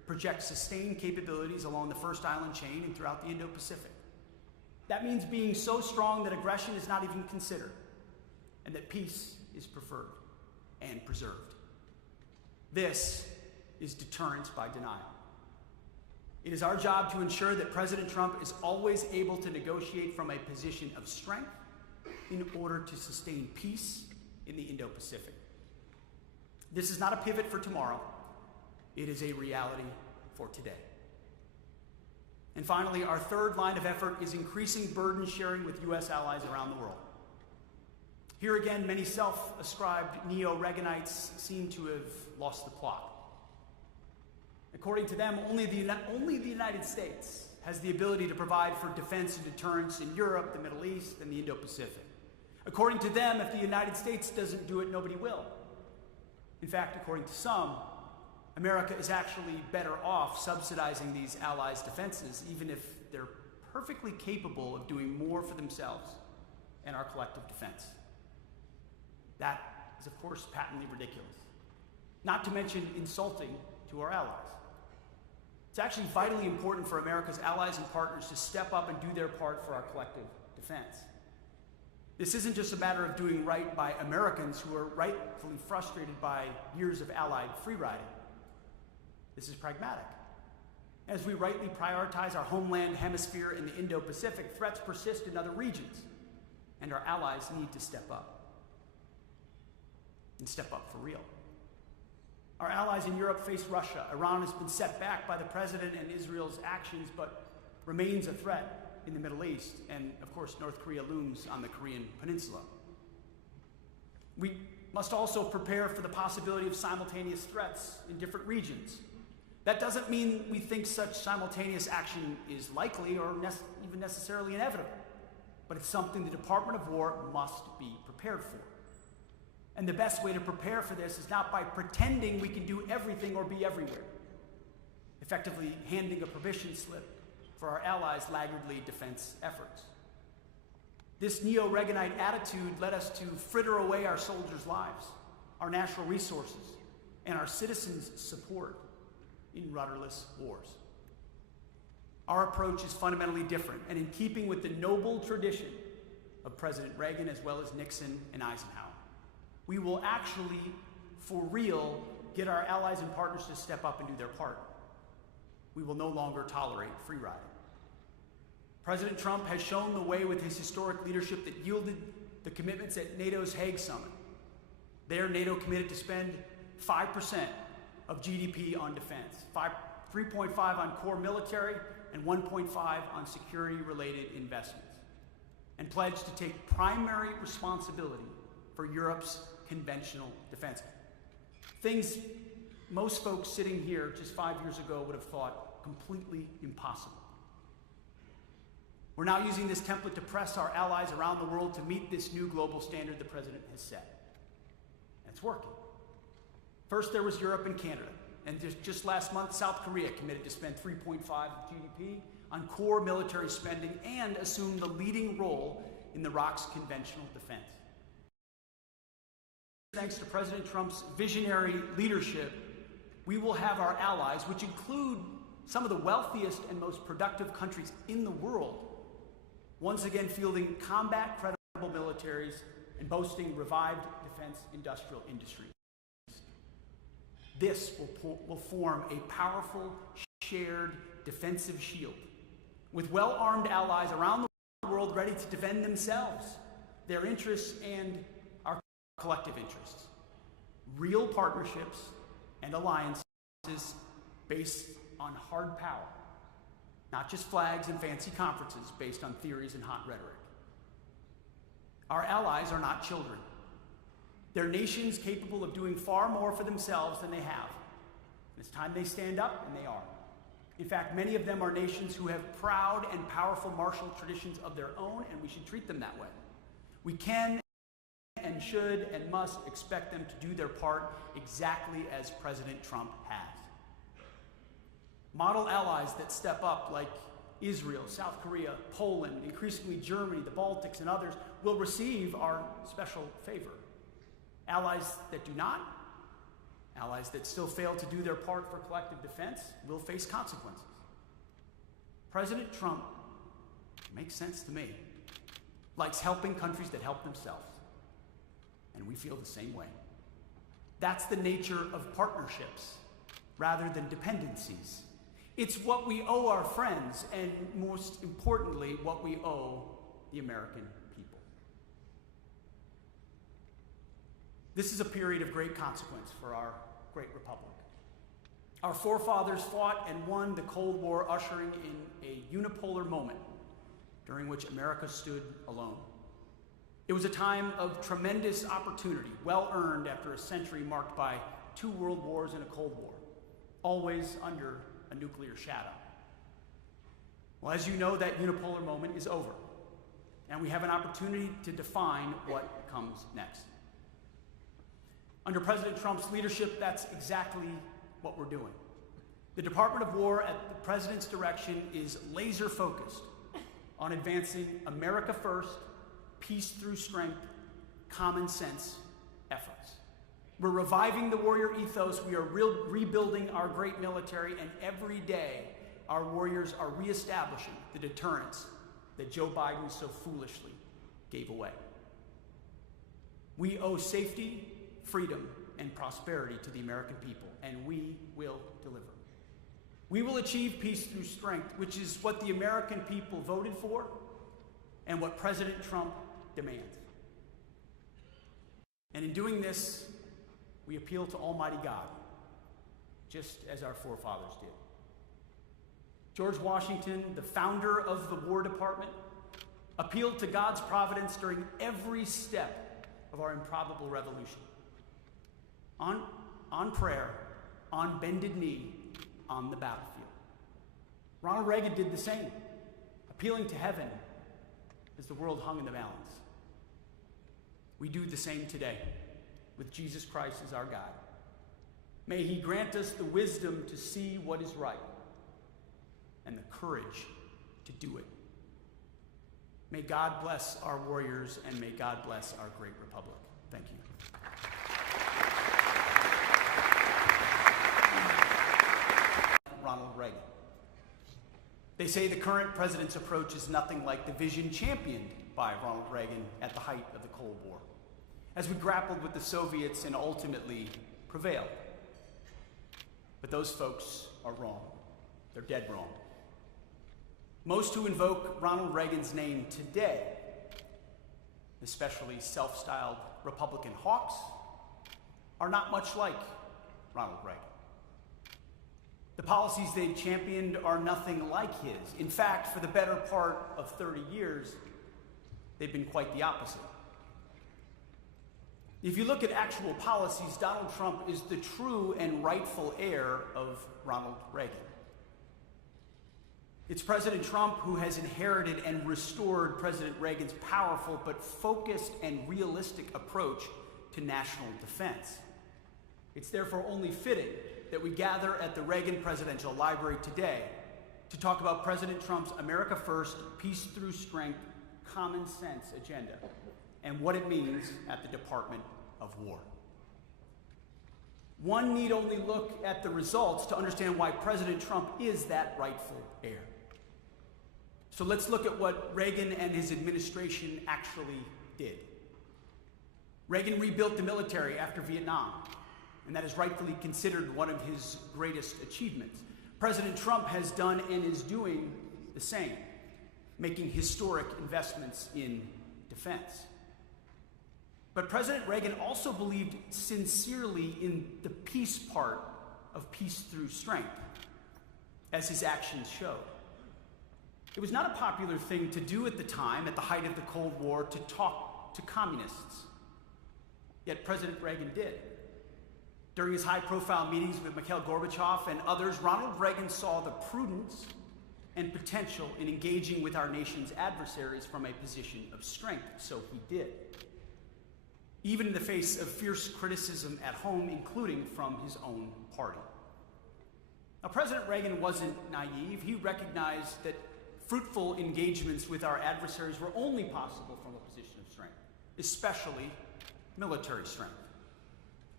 project sustained capabilities along the First Island chain and throughout the Indo-Pacific. That means being so strong that aggression is not even considered, and that peace is preferred and preserved. This is deterrence by denial. It is our job to ensure that President Trump is always able to negotiate from a position of strength in order to sustain peace in the Indo-Pacific. This is not a pivot for tomorrow. It is a reality for today. And finally, our third line of effort is increasing burden sharing with U.S. allies around the world. Here again, many self-ascribed neo-Reaganites seem to have lost the plot. According to them, only the United States has the ability to provide for defense and deterrence in Europe, the Middle East, and the Indo-Pacific. According to them, if the United States doesn't do it, nobody will. In fact, according to some, America is actually better off subsidizing these allies' defenses, even if they're perfectly capable of doing more for themselves and our collective defense. That is, of course, patently ridiculous, not to mention insulting to our allies. It's actually vitally important for America's allies and partners to step up and do their part for our collective defense. This isn't just a matter of doing right by Americans who are rightfully frustrated by years of Allied free riding. This is pragmatic. As we rightly prioritize our homeland hemisphere in the Indo-Pacific, threats persist in other regions, and our allies need to step up. And step up for real. Our allies in Europe face Russia. Iran has been set back by the president and Israel's actions, but remains a threat in the Middle East. And of course, North Korea looms on the Korean Peninsula. We must also prepare for the possibility of simultaneous threats in different regions. That doesn't mean we think such simultaneous action is likely or even necessarily inevitable, but it's something the Department of War must be prepared for. And the best way to prepare for this is not by pretending we can do everything or be everywhere, effectively handing a permission slip for our allies' laggardly defense efforts. This neo-Reaganite attitude led us to fritter away our soldiers' lives, our natural resources, and our citizens' support in rudderless wars. Our approach is fundamentally different and in keeping with the noble tradition of President Reagan as well as Nixon and Eisenhower. We will actually, for real, get our allies and partners to step up and do their part. We will no longer tolerate free riding. President Trump has shown the way with his historic leadership that yielded the commitments at NATO's Hague Summit. There, NATO committed to spend 5% of GDP on defense, 3.5% on core military, and 1.5% on security-related investments, and pledged to take primary responsibility for Europe's conventional defense. Things most folks sitting here just 5 years ago would have thought completely impossible. We're now using this template to press our allies around the world to meet this new global standard the president has set. And it's working. First, there was Europe and Canada. And just last month, South Korea committed to spend 3.5% of GDP on core military spending and assume the leading role in the ROC's conventional defense. Thanks to President Trump's visionary leadership, we will have our allies, which include some of the wealthiest and most productive countries in the world, once again fielding combat-credible militaries and boasting revived defense industrial industries. This will form a powerful, shared defensive shield, with well-armed allies around the world ready to defend themselves, their interests, and our collective interests. Real partnerships and alliances based on hard power, not just flags and fancy conferences based on theories and hot rhetoric. Our allies are not children. They're nations capable of doing far more for themselves than they have. It's time they stand up, and they are. In fact, many of them are nations who have proud and powerful martial traditions of their own, and we should treat them that way. We can and should and must expect them to do their part exactly as President Trump has. Model allies that step up, like Israel, South Korea, Poland, increasingly Germany, the Baltics, and others, will receive our special favor. Allies that do not, Allies that still fail to do their part for collective defense will face consequences. President Trump, makes sense to me, likes helping countries that help themselves. And we feel the same way. That's the nature of partnerships rather than dependencies. It's what we owe our friends, and most importantly, what we owe the American people. This is a period of great consequence for our great republic. Our forefathers fought and won the Cold War, ushering in a unipolar moment during which America stood alone. It was a time of tremendous opportunity, well earned after a century marked by 2 world wars and a Cold War, always under a nuclear shadow. Well, as you know, that unipolar moment is over, and we have an opportunity to define what comes next. Under President Trump's leadership, that's exactly what we're doing. The Department of War, at the President's direction, is laser focused on advancing America first, peace through strength, common sense efforts. We're reviving the warrior ethos. We are rebuilding our great military, and every day our warriors are reestablishing the deterrence that Joe Biden so foolishly gave away. We owe safety, freedom, and prosperity to the American people, and we will deliver. We will achieve peace through strength, which is what the American people voted for and what President Trump demands. And in doing this, we appeal to Almighty God, just as our forefathers did. George Washington, the founder of the War Department, appealed to God's providence during every step of our improbable revolution. On prayer, on bended knee, on the battlefield. Ronald Reagan did the same, appealing to heaven as the world hung in the balance. We do the same today, with Jesus Christ as our guide. May he grant us the wisdom to see what is right and the courage to do it. May God bless our warriors, and may God bless our great republic. Thank you. Ronald Reagan. They say the current president's approach is nothing like the vision championed by Ronald Reagan at the height of the Cold War, as we grappled with the Soviets and ultimately prevailed. But those folks are wrong. They're dead wrong. Most who invoke Ronald Reagan's name today, especially self-styled Republican hawks, are not much like Ronald Reagan. The policies they championed are nothing like his. In fact, for the better part of 30 years, they've been quite the opposite. If you look at actual policies, Donald Trump is the true and rightful heir of Ronald Reagan. It's President Trump who has inherited and restored President Reagan's powerful but focused and realistic approach to national defense. It's therefore only fitting that we gather at the Reagan Presidential Library today to talk about President Trump's America First, Peace Through Strength, Common Sense agenda and what it means at the Department of War. One need only look at the results to understand why President Trump is that rightful heir. So let's look at what Reagan and his administration actually did. Reagan rebuilt the military after Vietnam, and that is rightfully considered one of his greatest achievements. President Trump has done and is doing the same, making historic investments in defense. But President Reagan also believed sincerely in the peace part of peace through strength, as his actions showed. It was not a popular thing to do at the time, at the height of the Cold War, to talk to communists. Yet President Reagan did. During his high-profile meetings with Mikhail Gorbachev and others, Ronald Reagan saw the prudence and potential in engaging with our nation's adversaries from a position of strength, so he did. Even in the face of fierce criticism at home, including from his own party. Now, President Reagan wasn't naive. He recognized that fruitful engagements with our adversaries were only possible from a position of strength, especially military strength.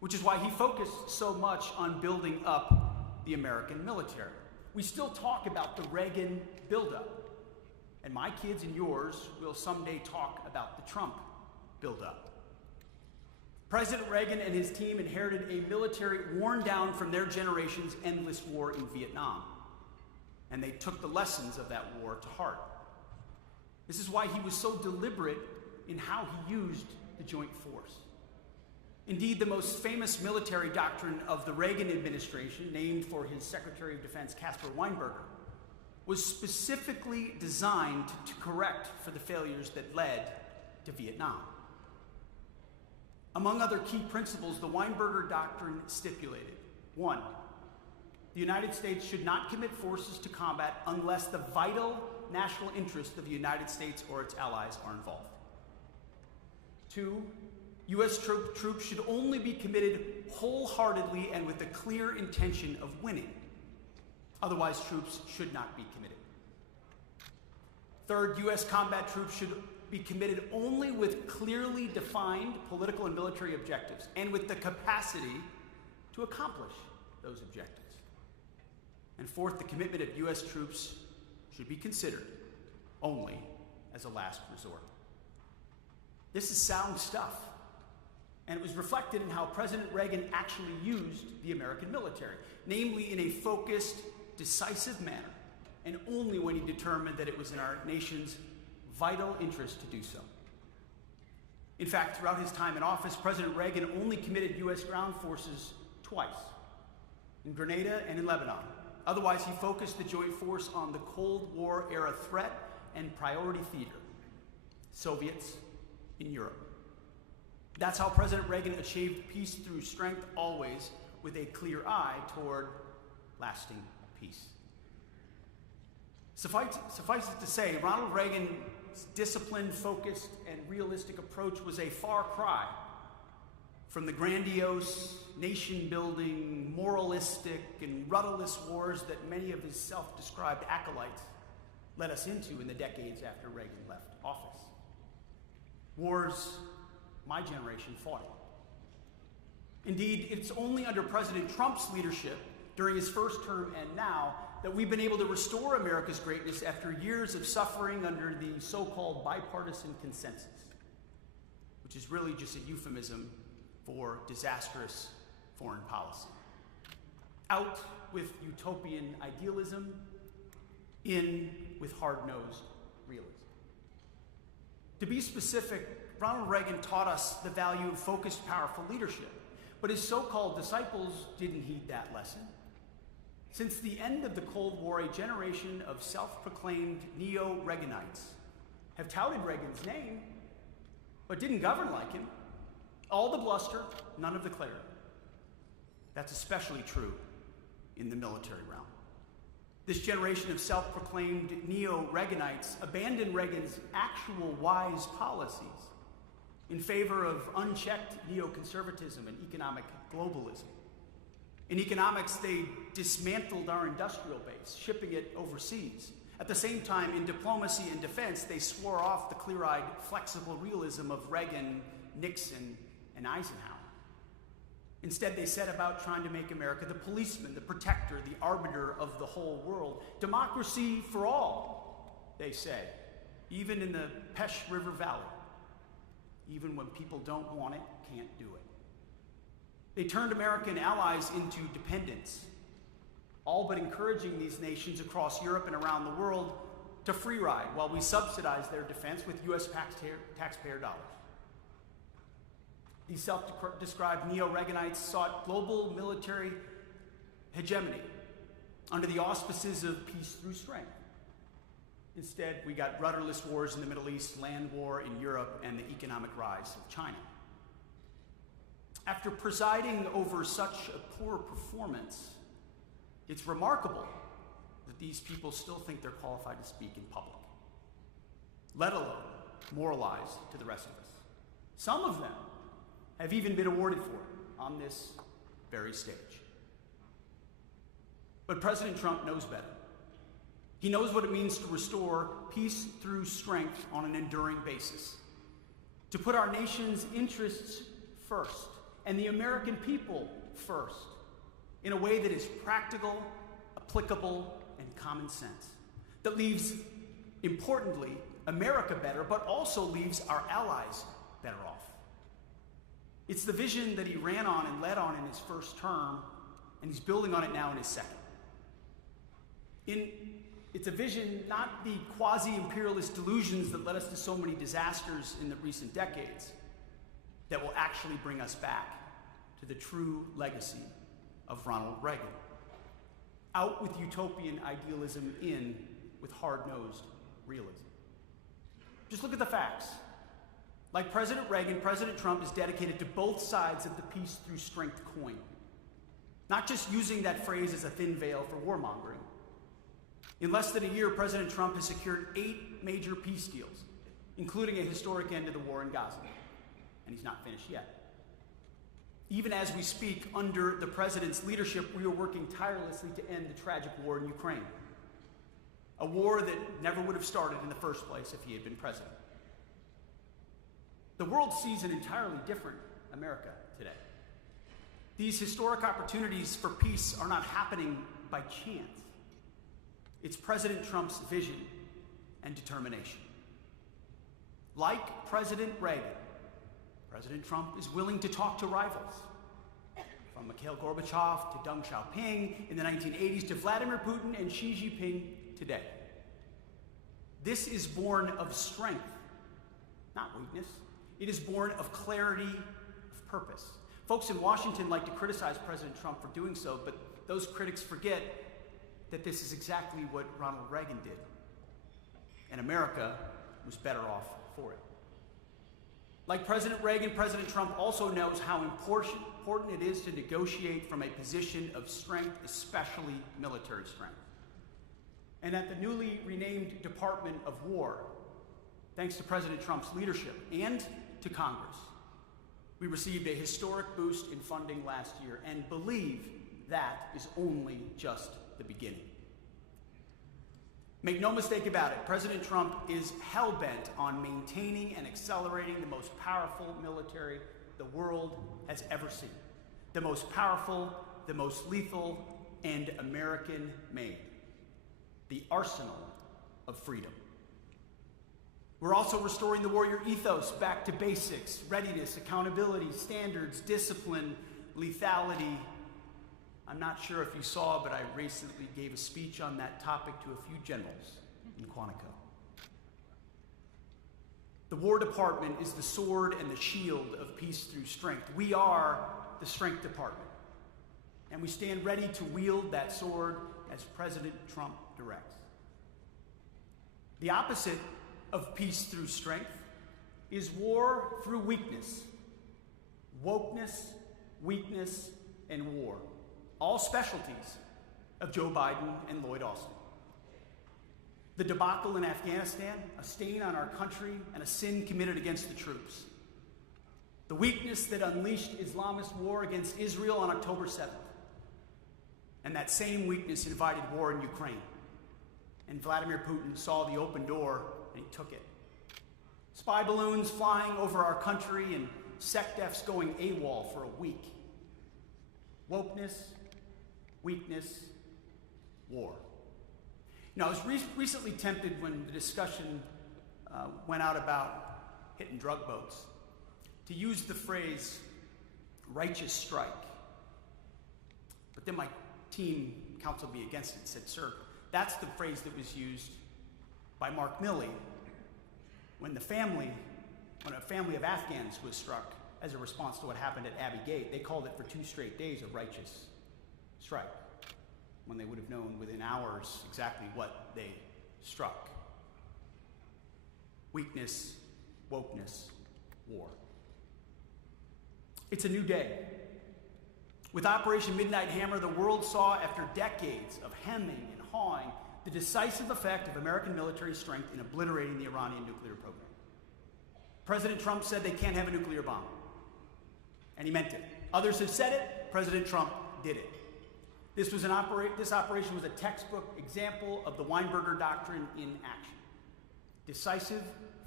which is why he focused so much on building up the American military. We still talk about the Reagan buildup, and my kids and yours will someday talk about the Trump buildup. President Reagan and his team inherited a military worn down from their generation's endless war in Vietnam, and they took the lessons of that war to heart. This is why he was so deliberate in how he used the joint force. Indeed, the most famous military doctrine of the Reagan administration, named for his Secretary of Defense Caspar Weinberger, was specifically designed to correct for the failures that led to Vietnam. Among other key principles, the Weinberger Doctrine stipulated: 1, the United States should not commit forces to combat unless the vital national interests of the United States or its allies are involved. 2, U.S. troops should only be committed wholeheartedly and with the clear intention of winning. Otherwise, troops should not be committed. 3rd, U.S. combat troops should be committed only with clearly defined political and military objectives and with the capacity to accomplish those objectives. And 4th, the commitment of U.S. troops should be considered only as a last resort. This is sound stuff, and it was reflected in how President Reagan actually used the American military, namely in a focused, decisive manner, and only when he determined that it was in our nation's vital interest to do so. In fact, throughout his time in office, President Reagan only committed U.S. ground forces twice, in Grenada and in Lebanon. Otherwise, he focused the joint force on the Cold War era threat and priority theater, Soviets in Europe. That's how President Reagan achieved peace through strength, always with a clear eye toward lasting peace. Suffice it to say, Ronald Reagan's disciplined, focused, and realistic approach was a far cry from the grandiose, nation-building, moralistic, and rudderless wars that many of his self-described acolytes led us into in the decades after Reagan left office. Wars my generation fought. Indeed, it's only under President Trump's leadership during his first term and now that we've been able to restore America's greatness after years of suffering under the so-called bipartisan consensus, which is really just a euphemism for disastrous foreign policy. Out with utopian idealism, in with hard-nosed realism. To be specific, Ronald Reagan taught us the value of focused, powerful leadership, but his so-called disciples didn't heed that lesson. Since the end of the Cold War, a generation of self-proclaimed neo-Reaganites have touted Reagan's name, but didn't govern like him. All the bluster, none of the clarity. That's especially true in the military realm. This generation of self-proclaimed neo-Reaganites abandoned Reagan's actual wise policies in favor of unchecked neoconservatism and economic globalism. In economics, they dismantled our industrial base, shipping it overseas. At the same time, in diplomacy and defense, they swore off the clear-eyed, flexible realism of Reagan, Nixon, and Eisenhower. Instead, they set about trying to make America the policeman, the protector, the arbiter of the whole world. Democracy for all, they say, even in the Pesh River Valley. Even when people don't want it, can't do it. They turned American allies into dependents, all but encouraging these nations across Europe and around the world to free ride while we subsidize their defense with U.S. taxpayer dollars. These self-described neo-Reaganites sought global military hegemony under the auspices of peace through strength. Instead, we got rudderless wars in the Middle East, land war in Europe, and the economic rise of China. After presiding over such a poor performance, it's remarkable that these people still think they're qualified to speak in public, let alone moralize to the rest of us. Some of them have even been awarded for it on this very stage. But President Trump knows better. He knows what it means to restore peace through strength on an enduring basis, to put our nation's interests first, and the American people first, in a way that is practical, applicable, and common sense, that leaves, importantly, America better, but also leaves our allies better off. It's the vision that he ran on and led on in his first term, and he's building on it now in his second. It's a vision, not the quasi-imperialist delusions that led us to so many disasters in the recent decades, that will actually bring us back to the true legacy of Ronald Reagan. Out with utopian idealism, in with hard-nosed realism. Just look at the facts. Like President Reagan, President Trump is dedicated to both sides of the peace through strength coin. Not just using that phrase as a thin veil for warmongering. In less than a year, President Trump has secured 8 major peace deals, including a historic end to the war in Gaza. And he's not finished yet. Even as we speak, under the president's leadership, we are working tirelessly to end the tragic war in Ukraine. A war that never would have started in the first place if he had been president. The world sees an entirely different America today. These historic opportunities for peace are not happening by chance. It's President Trump's vision and determination. Like President Reagan, President Trump is willing to talk to rivals. From Mikhail Gorbachev to Deng Xiaoping in the 1980s to Vladimir Putin and Xi Jinping today. This is born of strength, not weakness. It is born of clarity of purpose. Folks in Washington like to criticize President Trump for doing so, but those critics forget that this is exactly what Ronald Reagan did. And America was better off for it. Like President Reagan, President Trump also knows how important it is to negotiate from a position of strength, especially military strength. And at the newly renamed Department of War, thanks to President Trump's leadership and to Congress, we received a historic boost in funding last year and believe that is only just the beginning. Make no mistake about it, President Trump is hell-bent on maintaining and accelerating the most powerful military the world has ever seen. The most powerful, the most lethal, and American-made. The arsenal of freedom. We're also restoring the warrior ethos back to basics: readiness, accountability, standards, discipline, lethality. I'm not sure if you saw, but I recently gave a speech on that topic to a few generals in Quantico. The War Department is the sword and the shield of peace through strength. We are the Strength Department, and we stand ready to wield that sword as President Trump directs. The opposite of peace through strength is war through weakness. Wokeness, weakness, and war. All specialties of Joe Biden and Lloyd Austin. The debacle in Afghanistan, a stain on our country and a sin committed against the troops. The weakness that unleashed Islamist war against Israel on October 7th. And that same weakness invited war in Ukraine. And Vladimir Putin saw the open door and he took it. Spy balloons flying over our country and SecDefs going AWOL for a week. Wokeness, weakness, war. You know, I was recently tempted when the discussion went out about hitting drug boats to use the phrase righteous strike. But then my team counseled me against it and said, sir, that's the phrase that was used by Mark Milley when a family of Afghans was struck as a response to what happened at Abbey Gate. They called it for 2 straight days a righteous strike, when they would have known within hours exactly what they struck. Weakness, wokeness, war. It's a new day. With Operation Midnight Hammer, the world saw, after decades of hemming and hawing, the decisive effect of American military strength in obliterating the Iranian nuclear program. President Trump said they can't have a nuclear bomb, and he meant it. Others have said it. President Trump did it. This operation was a textbook example of the Weinberger Doctrine in action. Decisive,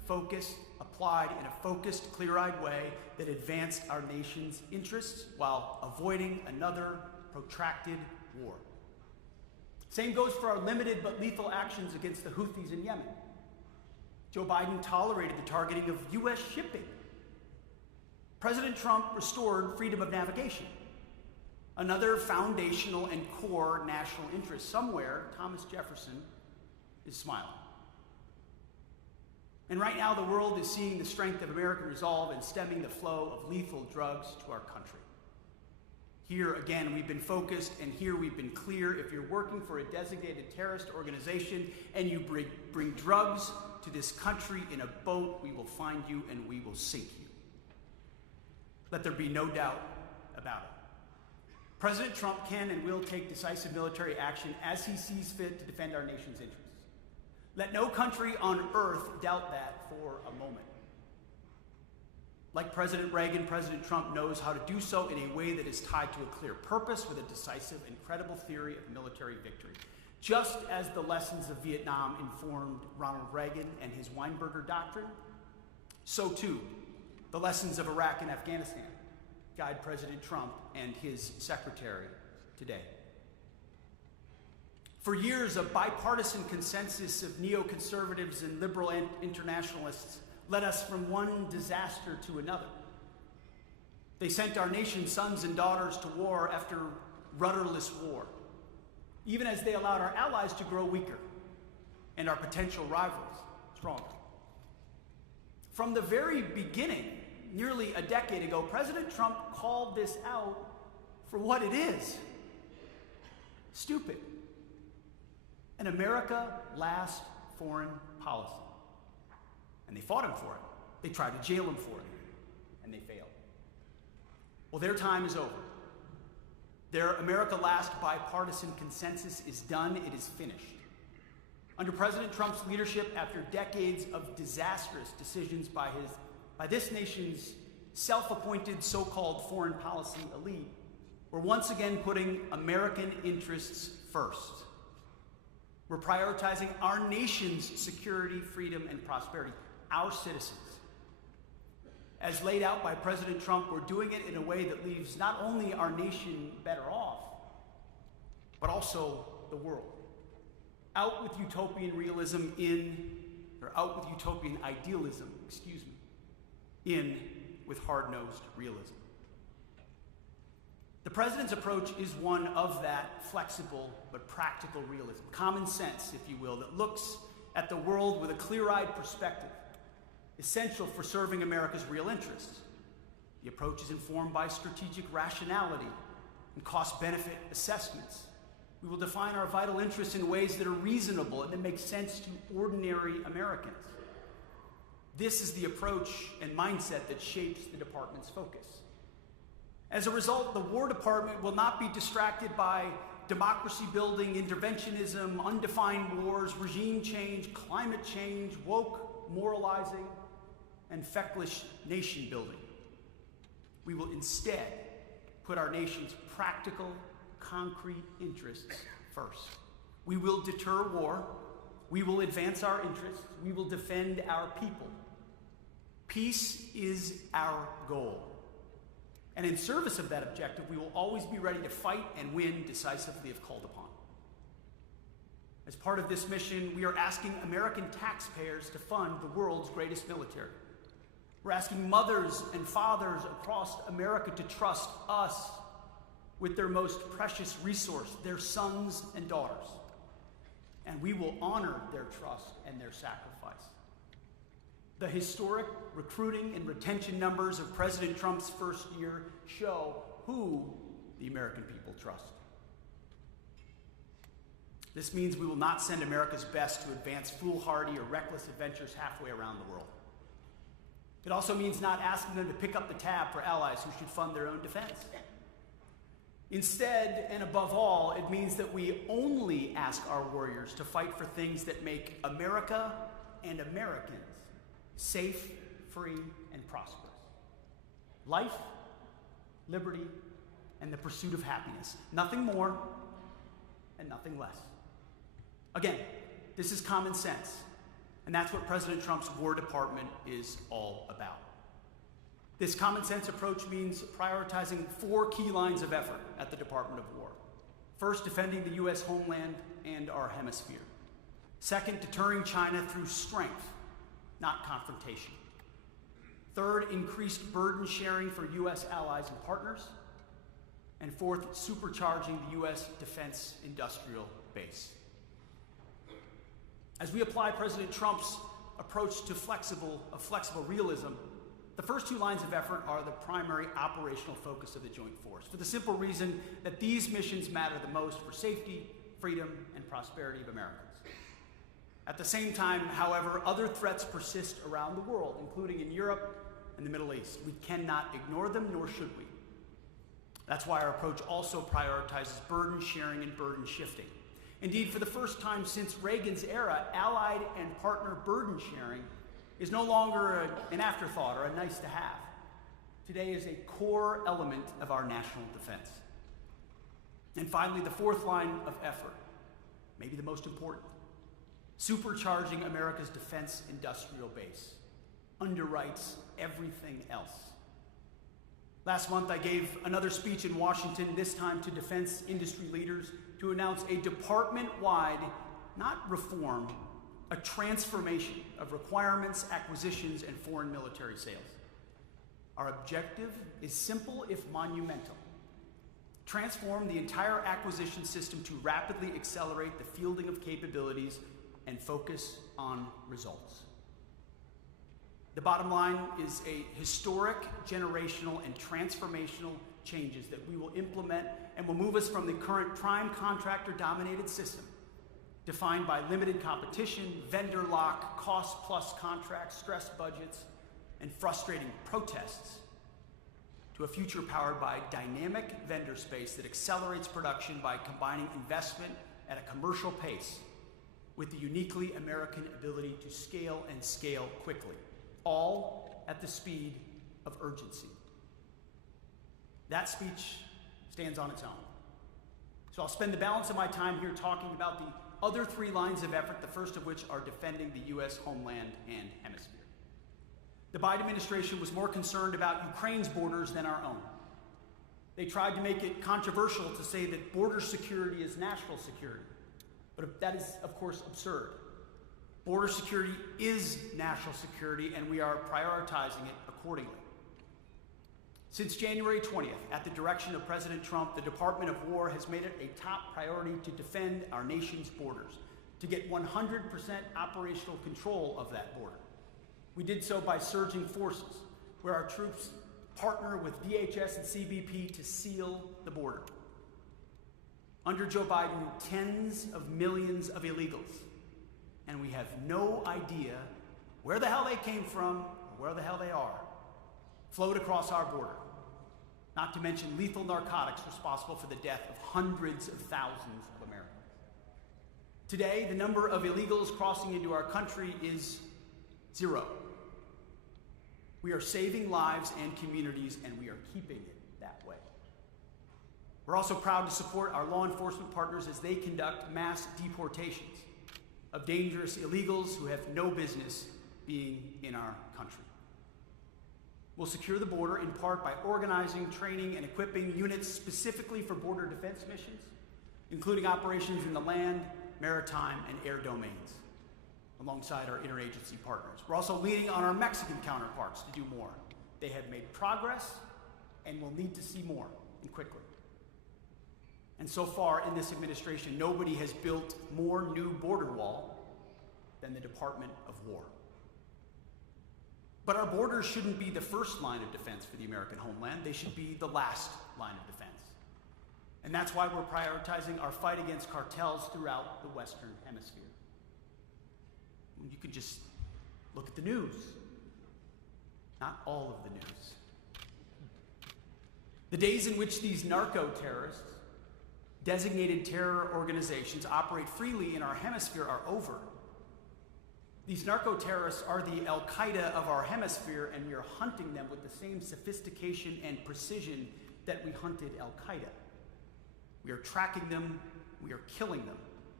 focused, applied in a focused, clear-eyed way that advanced our nation's interests while avoiding another protracted war. Same goes for our limited but lethal actions against the Houthis in Yemen. Joe Biden tolerated the targeting of U.S. shipping. President Trump restored freedom of navigation, another foundational and core national interest. Somewhere, Thomas Jefferson is smiling. And right now, the world is seeing the strength of American resolve in stemming the flow of lethal drugs to our country. Here, again, we've been focused, and here we've been clear. If you're working for a designated terrorist organization and you bring drugs to this country in a boat, we will find you and we will sink you. Let there be no doubt about it. President Trump can and will take decisive military action as he sees fit to defend our nation's interests. Let no country on earth doubt that for a moment. Like President Reagan, President Trump knows how to do so in a way that is tied to a clear purpose with a decisive and credible theory of military victory. Just as the lessons of Vietnam informed Ronald Reagan and his Weinberger Doctrine, so too the lessons of Iraq and Afghanistan guide President Trump and his secretary today. For years, a bipartisan consensus of neoconservatives and liberal internationalists led us from one disaster to another. They sent our nation's sons and daughters to war after rudderless war, even as they allowed our allies to grow weaker and our potential rivals stronger. From the very beginning, nearly a decade ago, President Trump called this out for what it is: stupid. An America last foreign policy. And they fought him for it. They tried to jail him for it, and they failed. Well, their time is over. Their America last bipartisan consensus is done. It is finished. Under President Trump's leadership, after decades of disastrous decisions by this nation's self-appointed so-called foreign policy elite, we're once again putting American interests first. We're prioritizing our nation's security, freedom, and prosperity, our citizens. As laid out by President Trump, we're doing it in a way that leaves not only our nation better off, but also the world. Out with utopian idealism, in with hard-nosed realism. The president's approach is one of that flexible but practical realism, common sense, if you will, that looks at the world with a clear-eyed perspective, essential for serving America's real interests. The approach is informed by strategic rationality and cost-benefit assessments. We will define our vital interests in ways that are reasonable and that make sense to ordinary Americans. This is the approach and mindset that shapes the department's focus. As a result, the War Department will not be distracted by democracy-building, interventionism, undefined wars, regime change, climate change, woke moralizing, and feckless nation-building. We will instead put our nation's practical, concrete interests first. We will deter war. We will advance our interests. We will defend our people. Peace is our goal. And in service of that objective, we will always be ready to fight and win decisively if called upon. As part of this mission, we are asking American taxpayers to fund the world's greatest military. We're asking mothers and fathers across America to trust us with their most precious resource, their sons and daughters. And we will honor their trust and their sacrifice. The historic recruiting and retention numbers of President Trump's first year show who the American people trust. This means we will not send America's best to advance foolhardy or reckless adventures halfway around the world. It also means not asking them to pick up the tab for allies who should fund their own defense. Instead, and above all, it means that we only ask our warriors to fight for things that make America and Americans safe, free, and prosperous. Life, liberty, and the pursuit of happiness. Nothing more and nothing less. Again, this is common sense. And that's what President Trump's War Department is all about. This common sense approach means prioritizing 4 key lines of effort at the Department of War. First, defending the U.S. homeland and our hemisphere. Second, deterring China through strength, not confrontation. Third, increased burden sharing for U.S. allies and partners. And fourth, supercharging the U.S. defense industrial base. As we apply President Trump's approach to flexible realism, the first 2 lines of effort are the primary operational focus of the Joint Force, for the simple reason that these missions matter the most for safety, freedom, and prosperity of Americans. At the same time, however, other threats persist around the world, including in Europe and the Middle East. We cannot ignore them, nor should we. That's why our approach also prioritizes burden sharing and burden shifting. Indeed, for the first time since Reagan's era, allied and partner burden sharing is no longer an afterthought or a nice to have. Today is a core element of our national defense. And finally, the 4th line of effort, maybe the most important, supercharging America's defense industrial base, underwrites everything else. Last month, I gave another speech in Washington, this time to defense industry leaders, to announce a department-wide, not reform, a transformation of requirements, acquisitions, and foreign military sales. Our objective is simple if monumental. Transform the entire acquisition system to rapidly accelerate the fielding of capabilities and focus on results. The bottom line is a historic, generational, and transformational changes that we will implement and will move us from the current prime contractor-dominated system, defined by limited competition, vendor lock, cost-plus contracts, stressed budgets, and frustrating protests, to a future powered by dynamic vendor space that accelerates production by combining investment at a commercial pace with the uniquely American ability to scale and scale quickly, all at the speed of urgency. That speech stands on its own. So I'll spend the balance of my time here talking about the other 3 lines of effort, the first of which are defending the U.S. homeland and hemisphere. The Biden administration was more concerned about Ukraine's borders than our own. They tried to make it controversial to say that border security is national security, but that is, of course, absurd. Border security is national security, and we are prioritizing it accordingly. Since January 20th, at the direction of President Trump, the Department of War has made it a top priority to defend our nation's borders, to get 100% operational control of that border. We did so by surging forces, where our troops partner with DHS and CBP to seal the border. Under Joe Biden, tens of millions of illegals, and we have no idea where the hell they came from or where the hell they are, flowed across our border. Not to mention lethal narcotics responsible for the death of hundreds of thousands of Americans. Today, the number of illegals crossing into our country is 0. We are saving lives and communities, and we are keeping it that way. We're also proud to support our law enforcement partners as they conduct mass deportations of dangerous illegals who have no business being in our country. We'll secure the border in part by organizing, training, and equipping units specifically for border defense missions, including operations in the land, maritime, and air domains, alongside our interagency partners. We're also leaning on our Mexican counterparts to do more. They have made progress and will need to see more, and quickly. And so far in this administration, nobody has built more new border wall than the Department of War. But our borders shouldn't be the first line of defense for the American homeland. They should be the last line of defense. And that's why we're prioritizing our fight against cartels throughout the Western Hemisphere. You can just look at the news. Not all of the news. The days in which these narco-terrorists, designated terror organizations, operate freely in our hemisphere are over. These narco-terrorists are the Al-Qaeda of our hemisphere, and we are hunting them with the same sophistication and precision that we hunted Al-Qaeda. We are tracking them, we are killing them,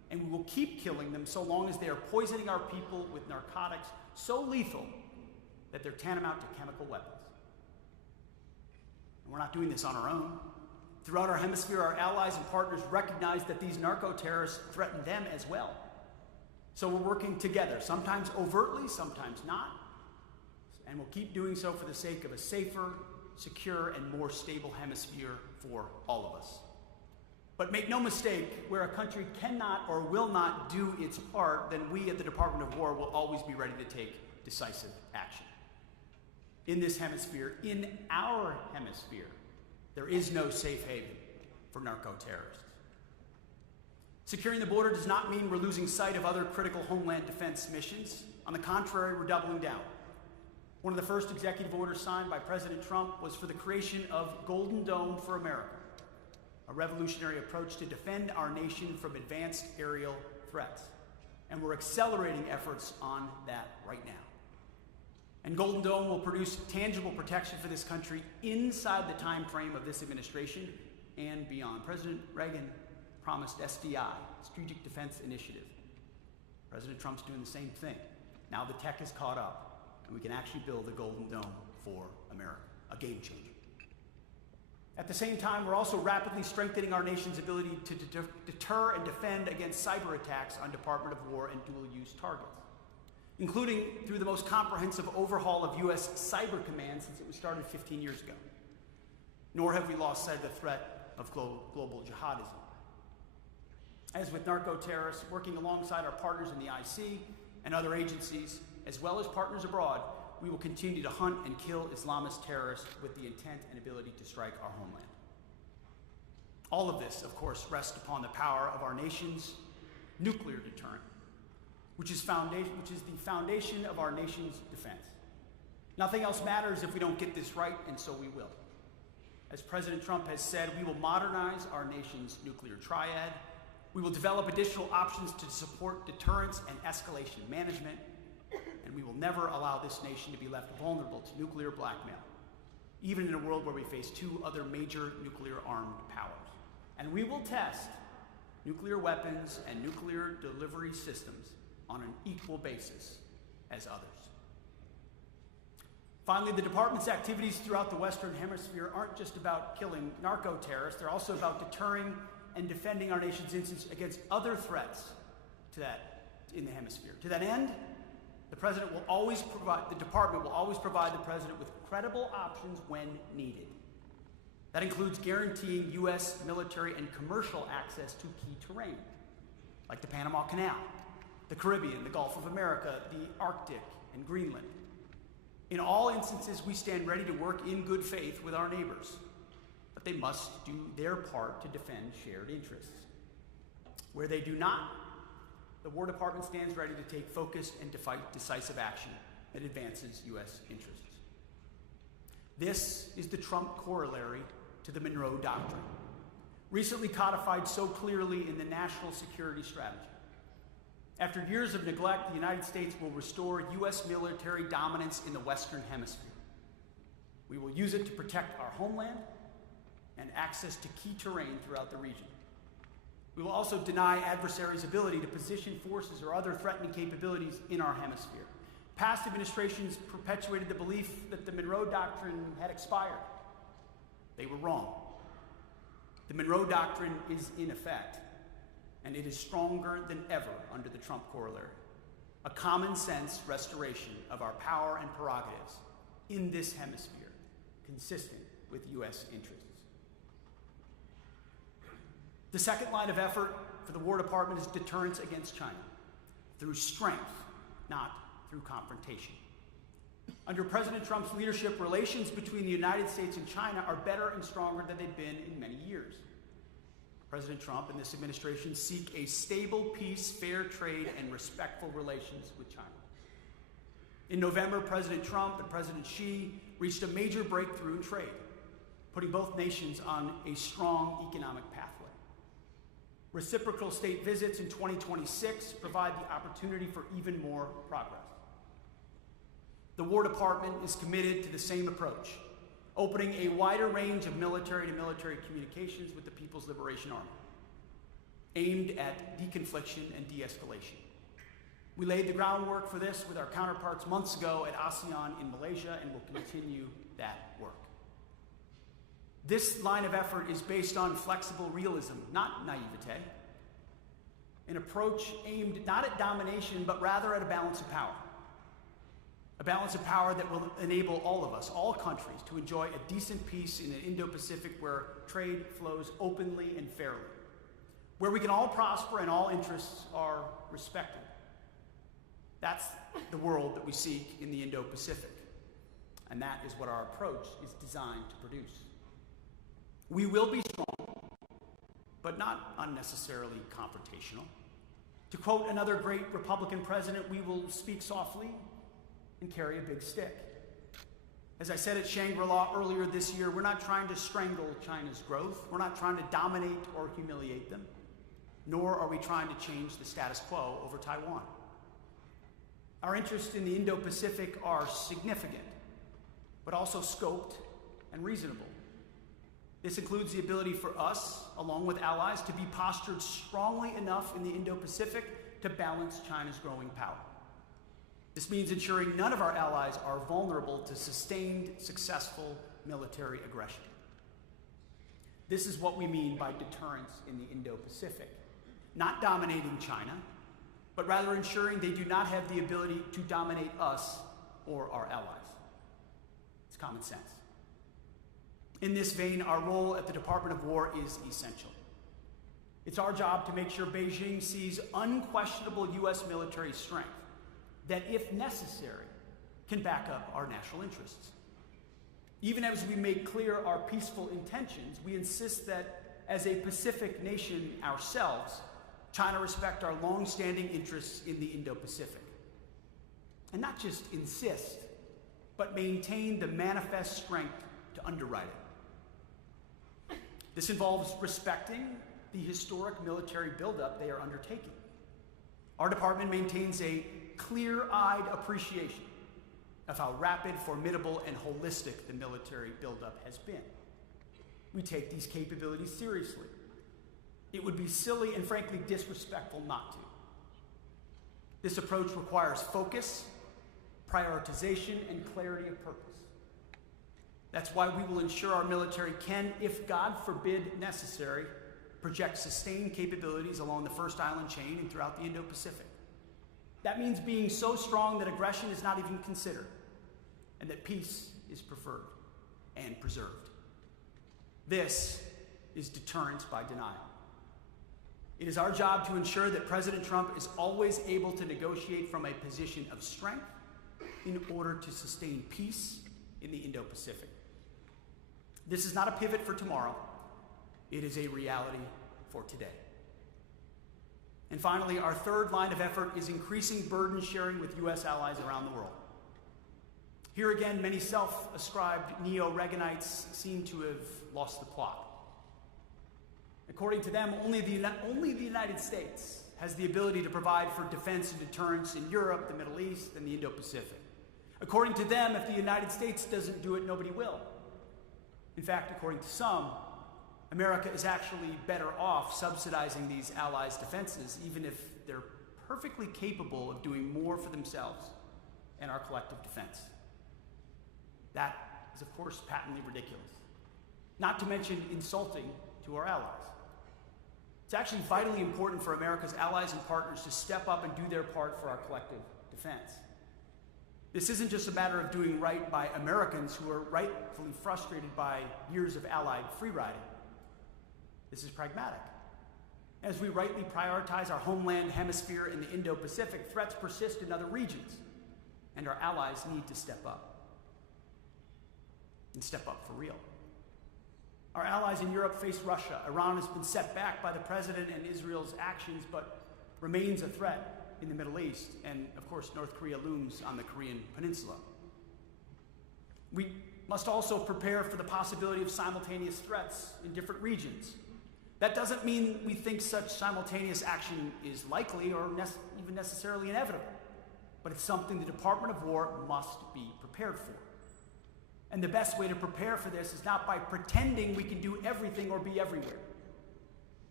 and we will keep killing them so long as they are poisoning our people with narcotics so lethal that they're tantamount to chemical weapons. And we're not doing this on our own. Throughout our hemisphere, our allies and partners recognize that these narco-terrorists threaten them as well. So we're working together, sometimes overtly, sometimes not, and we'll keep doing so for the sake of a safer, secure, and more stable hemisphere for all of us. But make no mistake, where a country cannot or will not do its part, then we at the Department of War will always be ready to take decisive action. In this hemisphere, in our hemisphere, there is no safe haven for narco-terrorists. Securing the border does not mean we're losing sight of other critical homeland defense missions. On the contrary, we're doubling down. One of the first executive orders signed by President Trump was for the creation of Golden Dome for America, a revolutionary approach to defend our nation from advanced aerial threats. And we're accelerating efforts on that right now. And Golden Dome will produce tangible protection for this country inside the time frame of this administration and beyond. President Reagan promised SDI, Strategic Defense Initiative. President Trump's doing the same thing. Now the tech is caught up, and we can actually build a Golden Dome for America, a game changer. At the same time, we're also rapidly strengthening our nation's ability to deter and defend against cyber attacks on Department of War and dual-use targets, including through the most comprehensive overhaul of U.S. Cyber Command since it was started 15 years ago. Nor have we lost sight of the threat of global jihadism. As with narco-terrorists, working alongside our partners in the IC and other agencies, as well as partners abroad, we will continue to hunt and kill Islamist terrorists with the intent and ability to strike our homeland. All of this, of course, rests upon the power of our nation's nuclear deterrent, which is the foundation of our nation's defense. Nothing else matters if we don't get this right, and so we will. As President Trump has said, we will modernize our nation's nuclear triad. We will develop additional options to support deterrence and escalation management, and we will never allow this nation to be left vulnerable to nuclear blackmail, even in a world where we face two other major nuclear-armed powers. And we will test nuclear weapons and nuclear delivery systems on an equal basis as others. Finally, the department's activities throughout the Western Hemisphere aren't just about killing narco-terrorists, they're also about deterring and defending our nation's instance against other threats to that in the hemisphere. To that end, the department will always provide the president with credible options when needed. That includes guaranteeing U.S. military and commercial access to key terrain, like the Panama Canal, the Caribbean, the Gulf of America, the Arctic, and Greenland. In all instances, we stand ready to work in good faith with our neighbors, but they must do their part to defend shared interests. Where they do not, the War Department stands ready to take focused and decisive action that advances U.S. interests. This is the Trump corollary to the Monroe Doctrine, recently codified so clearly in the National Security Strategy. After years of neglect, the United States will restore U.S. military dominance in the Western Hemisphere. We will use it to protect our homeland and access to key terrain throughout the region. We will also deny adversaries' ability to position forces or other threatening capabilities in our hemisphere. Past administrations perpetuated the belief that the Monroe Doctrine had expired. They were wrong. The Monroe Doctrine is in effect, and it is stronger than ever under the Trump corollary. A common sense restoration of our power and prerogatives in this hemisphere, consistent with U.S. interests. The second line of effort for the War Department is deterrence against China, through strength, not through confrontation. Under President Trump's leadership, relations between the United States and China are better and stronger than they've been in many years. President Trump and this administration seek a stable peace, fair trade, and respectful relations with China. In November, President Trump and President Xi reached a major breakthrough in trade, putting both nations on a strong economic pathway. Reciprocal state visits in 2026 provide the opportunity for even more progress. The War Department is committed to the same approach, opening a wider range of military-to-military communications with the People's Liberation Army. aimed at deconfliction and de-escalation. We laid the groundwork for this with our counterparts months ago at ASEAN in Malaysia, and will continue that work. This line of effort is based on flexible realism, not naivete, an approach aimed not at domination, but rather at a balance of power. A balance of power that will enable all of us, all countries, to enjoy a decent peace in an Indo-Pacific where trade flows openly and fairly, where we can all prosper and all interests are respected. That's the world that we seek in the Indo-Pacific, and that is what our approach is designed to produce. We will be strong, but not unnecessarily confrontational. To quote another great Republican president, we will speak softly and carry a big stick. As I said at Shangri-La earlier this year, we're not trying to strangle China's growth. We're not trying to dominate or humiliate them, nor are we trying to change the status quo over Taiwan. Our interests in the Indo-Pacific are significant, but also scoped and reasonable. This includes the ability for us, along with allies, to be postured strongly enough in the Indo-Pacific to balance China's growing power. This means ensuring none of our allies are vulnerable to sustained, successful military aggression. This is what we mean by deterrence in the Indo-Pacific. Not dominating China, but rather ensuring they do not have the ability to dominate us or our allies. It's common sense. In this vein, our role at the Department of War is essential. It's our job to make sure Beijing sees unquestionable U.S. military strength that, if necessary, can back up our national interests. Even as we make clear our peaceful intentions, we insist that, as a Pacific nation ourselves, China respect our long-standing interests in the Indo-Pacific. And not just insist, but maintain the manifest strength to underwrite it. This involves respecting the historic military buildup they are undertaking. Our department maintains a clear-eyed appreciation of how rapid, formidable, and holistic the military buildup has been. We take these capabilities seriously. It would be silly and frankly disrespectful not to. This approach requires focus, prioritization, and clarity of purpose. That's why we will ensure our military can, if God forbid necessary, project sustained capabilities along the First Island chain and throughout the Indo-Pacific. That means being so strong that aggression is not even considered, and that peace is preferred and preserved. This is deterrence by denial. It is our job to ensure that President Trump is always able to negotiate from a position of strength in order to sustain peace in the Indo-Pacific. This is not a pivot for tomorrow. It is a reality for today. And finally, our third line of effort is increasing burden sharing with U.S. allies around the world. Here again, many self-ascribed neo-Reaganites seem to have lost the plot. According to them, only the United States has the ability to provide for defense and deterrence in Europe, the Middle East, and the Indo-Pacific. According to them, if the United States doesn't do it, nobody will. In fact, according to some, America is actually better off subsidizing these allies' defenses, even if they're perfectly capable of doing more for themselves and our collective defense. That is, of course, patently ridiculous, not to mention insulting to our allies. It's actually vitally important for America's allies and partners to step up and do their part for our collective defense. This isn't just a matter of doing right by Americans who are rightfully frustrated by years of Allied free-riding. This is pragmatic. As we rightly prioritize our homeland hemisphere in the Indo-Pacific, threats persist in other regions, and our allies need to step up. And step up for real. Our allies in Europe face Russia. Iran has been set back by the president and Israel's actions, but remains a threat in the Middle East, and of course North Korea looms on the Korean Peninsula. We must also prepare for the possibility of simultaneous threats in different regions. That doesn't mean we think such simultaneous action is likely or even necessarily inevitable, but it's something the Department of War must be prepared for. And the best way to prepare for this is not by pretending we can do everything or be everywhere.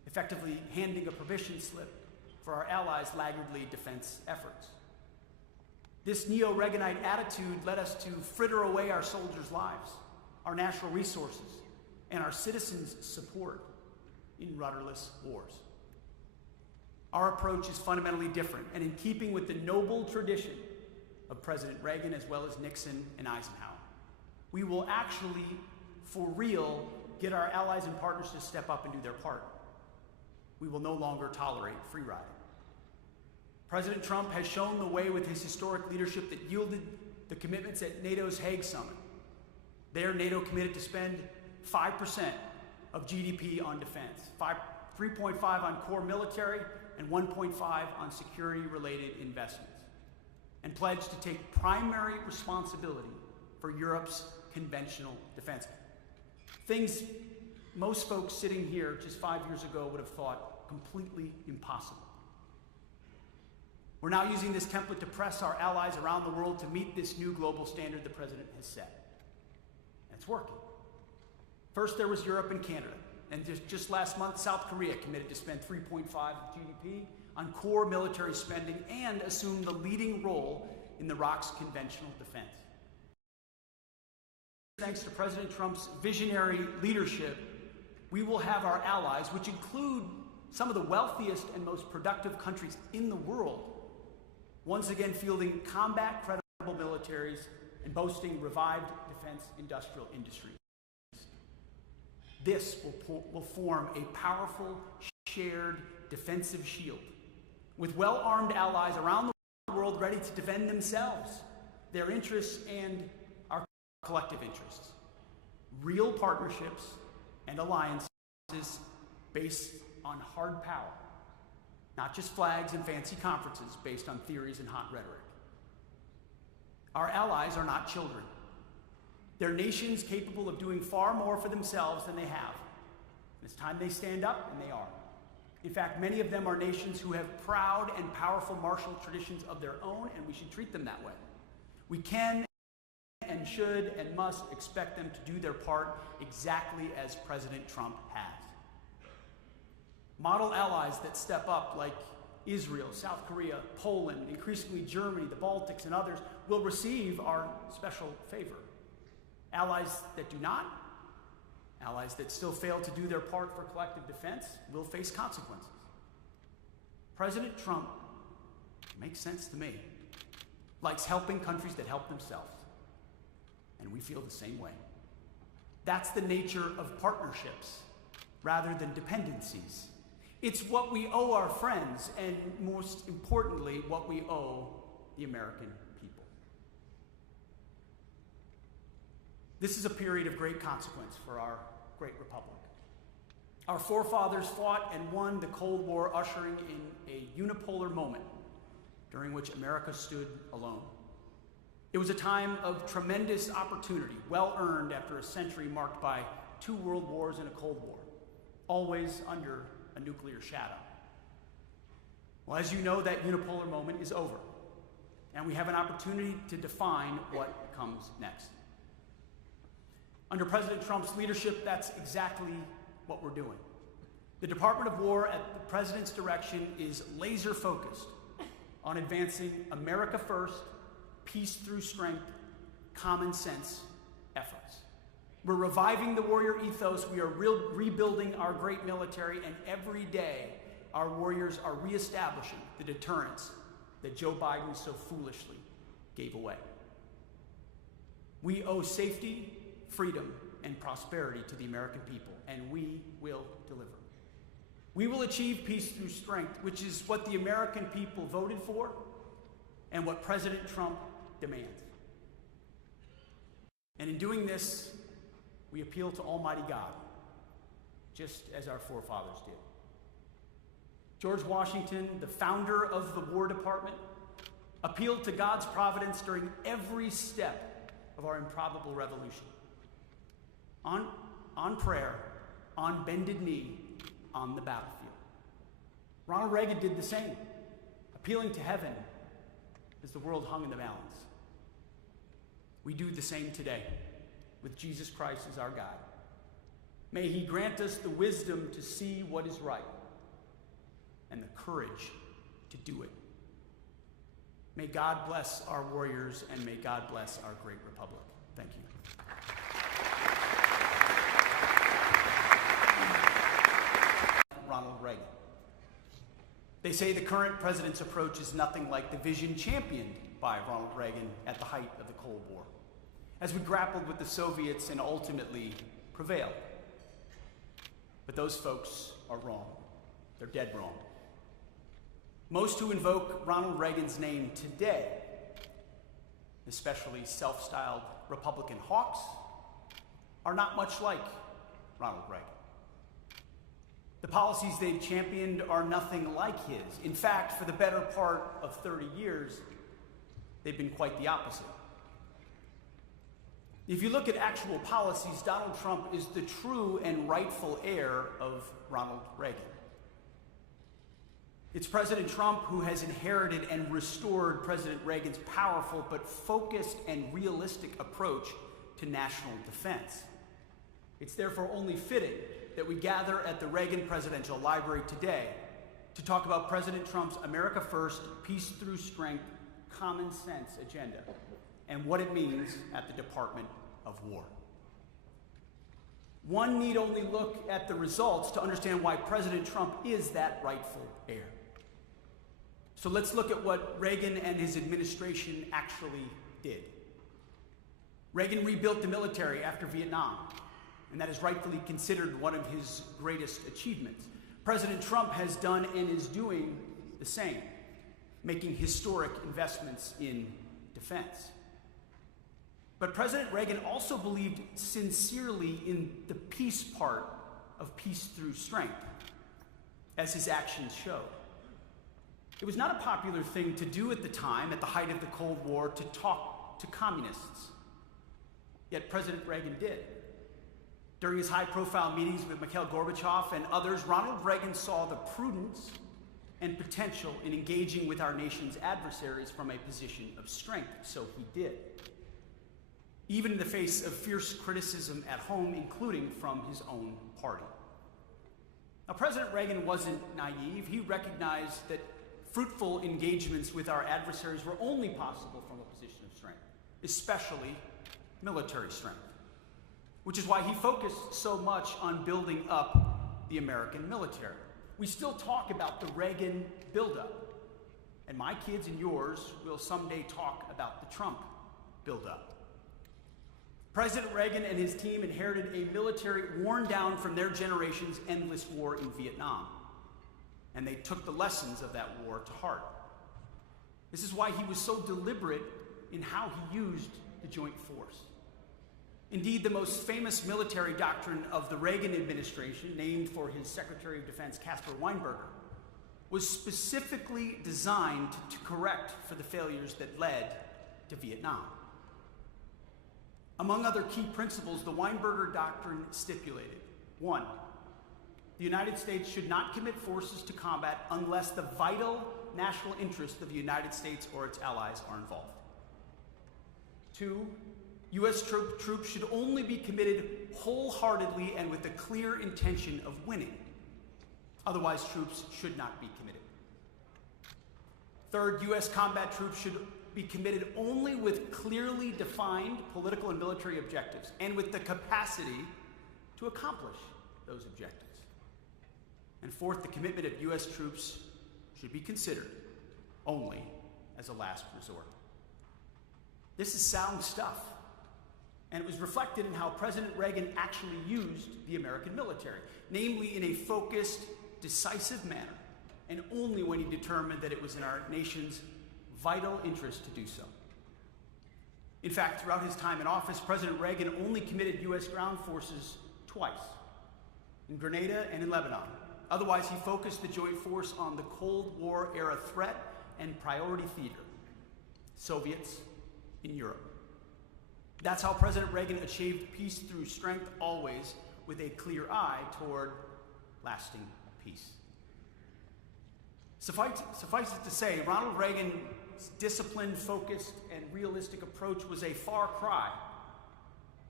effectively handing a permission slip for our allies' laggardly defense efforts. This neo-Reaganite attitude led us to fritter away our soldiers' lives, our natural resources, and our citizens' support in rudderless wars. Our approach is fundamentally different and in keeping with the noble tradition of President Reagan as well as Nixon and Eisenhower. We will actually, for real, get our allies and partners to step up and do their part. We will no longer tolerate free riding. President Trump has shown the way with his historic leadership that yielded the commitments at NATO's Hague Summit. There, NATO committed to spend 5% of GDP on defense, 3.5% on core military, and 1.5% on security-related investments, and pledged to take primary responsibility for Europe's conventional defense. Things most folks sitting here just 5 years ago would have thought completely impossible. We're now using this template to press our allies around the world to meet this new global standard the president has set. And it's working. First, there was Europe and Canada. And just last month, South Korea committed to spend 3.5% of GDP on core military spending and assume the leading role in the ROC's conventional defense. Thanks to President Trump's visionary leadership, we will have our allies, which include some of the wealthiest and most productive countries in the world, once again fielding combat-credible militaries and boasting revived defense industrial industries. This will form a powerful, shared defensive shield, with well-armed allies around the world ready to defend themselves, their interests, and our collective interests. Real partnerships and alliances based on hard power, not just flags and fancy conferences based on theories and hot rhetoric. Our allies are not children. They're nations capable of doing far more for themselves than they have. It's time they stand up, and they are. In fact, many of them are nations who have proud and powerful martial traditions of their own, and we should treat them that way. We can and should and must expect them to do their part exactly as President Trump has. Model allies that step up, like Israel, South Korea, Poland, increasingly Germany, the Baltics, and others, will receive our special favor. Allies that do not, allies that still fail to do their part for collective defense, will face consequences. President Trump, makes sense to me, likes helping countries that help themselves. And we feel the same way. That's the nature of partnerships rather than dependencies. It's what we owe our friends, and most importantly, what we owe the American people. This is a period of great consequence for our great republic. Our forefathers fought and won the Cold War, ushering in a unipolar moment during which America stood alone. It was a time of tremendous opportunity, well earned after a century marked by 2 world wars and a Cold War, always under a nuclear shadow. Well, as you know, that unipolar moment is over, and we have an opportunity to define what comes next. Under President Trump's leadership, that's exactly what we're doing. The Department of War, at the president's direction, is laser focused on advancing America first, peace through strength, common sense efforts. We're reviving the warrior ethos. We are rebuilding our great military, and every day our warriors are reestablishing the deterrence that Joe Biden so foolishly gave away. We owe safety, freedom, and prosperity to the American people, and we will deliver. We will achieve peace through strength, which is what the American people voted for and what President Trump demands. And in doing this, we appeal to Almighty God, just as our forefathers did. George Washington, the founder of the War Department, appealed to God's providence during every step of our improbable revolution. On prayer, on bended knee, on the battlefield. Ronald Reagan did the same, appealing to heaven as the world hung in the balance. We do the same today, with Jesus Christ as our guide. May he grant us the wisdom to see what is right and the courage to do it. May God bless our warriors, and may God bless our great republic. Thank you. Ronald Reagan. They say the current president's approach is nothing like the vision championed by Ronald Reagan at the height of the Cold War, as we grappled with the Soviets and ultimately prevailed. But those folks are wrong. They're dead wrong. Most who invoke Ronald Reagan's name today, especially self-styled Republican hawks, are not much like Ronald Reagan. The policies they've championed are nothing like his. In fact, for the better part of 30 years, they've been quite the opposite. If you look at actual policies, Donald Trump is the true and rightful heir of Ronald Reagan. It's President Trump who has inherited and restored President Reagan's powerful but focused and realistic approach to national defense. It's therefore only fitting that we gather at the Reagan Presidential Library today to talk about President Trump's America First, Peace Through Strength, Common Sense agenda and what it means at the Department of War. One need only look at the results to understand why President Trump is that rightful heir. So let's look at what Reagan and his administration actually did. Reagan rebuilt the military after Vietnam, and that is rightfully considered one of his greatest achievements. President Trump has done and is doing the same, making historic investments in defense. But President Reagan also believed sincerely in the peace part of peace through strength, as his actions showed. It was not a popular thing to do at the time, at the height of the Cold War, to talk to communists. Yet President Reagan did. During his high-profile meetings with Mikhail Gorbachev and others, Ronald Reagan saw the prudence and potential in engaging with our nation's adversaries from a position of strength, so he did. Even in the face of fierce criticism at home, including from his own party. Now, President Reagan wasn't naive. He recognized that fruitful engagements with our adversaries were only possible from a position of strength, especially military strength, which is why he focused so much on building up the American military. We still talk about the Reagan buildup, and my kids and yours will someday talk about the Trump buildup. President Reagan and his team inherited a military worn down from their generation's endless war in Vietnam, and they took the lessons of that war to heart. This is why he was so deliberate in how he used the joint force. Indeed, the most famous military doctrine of the Reagan administration, named for his Secretary of Defense, Caspar Weinberger, was specifically designed to correct for the failures that led to Vietnam. Among other key principles, the Weinberger Doctrine stipulated: 1, the United States should not commit forces to combat unless the vital national interests of the United States or its allies are involved. 2, U.S. troops should only be committed wholeheartedly and with the clear intention of winning. Otherwise, troops should not be committed. 3rd, U.S. combat troops should be committed only with clearly defined political and military objectives and with the capacity to accomplish those objectives. And 4th, the commitment of U.S. troops should be considered only as a last resort. This is sound stuff, and it was reflected in how President Reagan actually used the American military, namely in a focused, decisive manner, and only when he determined that it was in our nation's vital interest to do so. In fact, throughout his time in office, President Reagan only committed U.S. ground forces twice, in Grenada and in Lebanon. Otherwise, he focused the joint force on the Cold War era threat and priority theater, Soviets in Europe. That's how President Reagan achieved peace through strength, always with a clear eye toward lasting peace. Suffice it to say, Ronald Reagan's disciplined, focused, and realistic approach was a far cry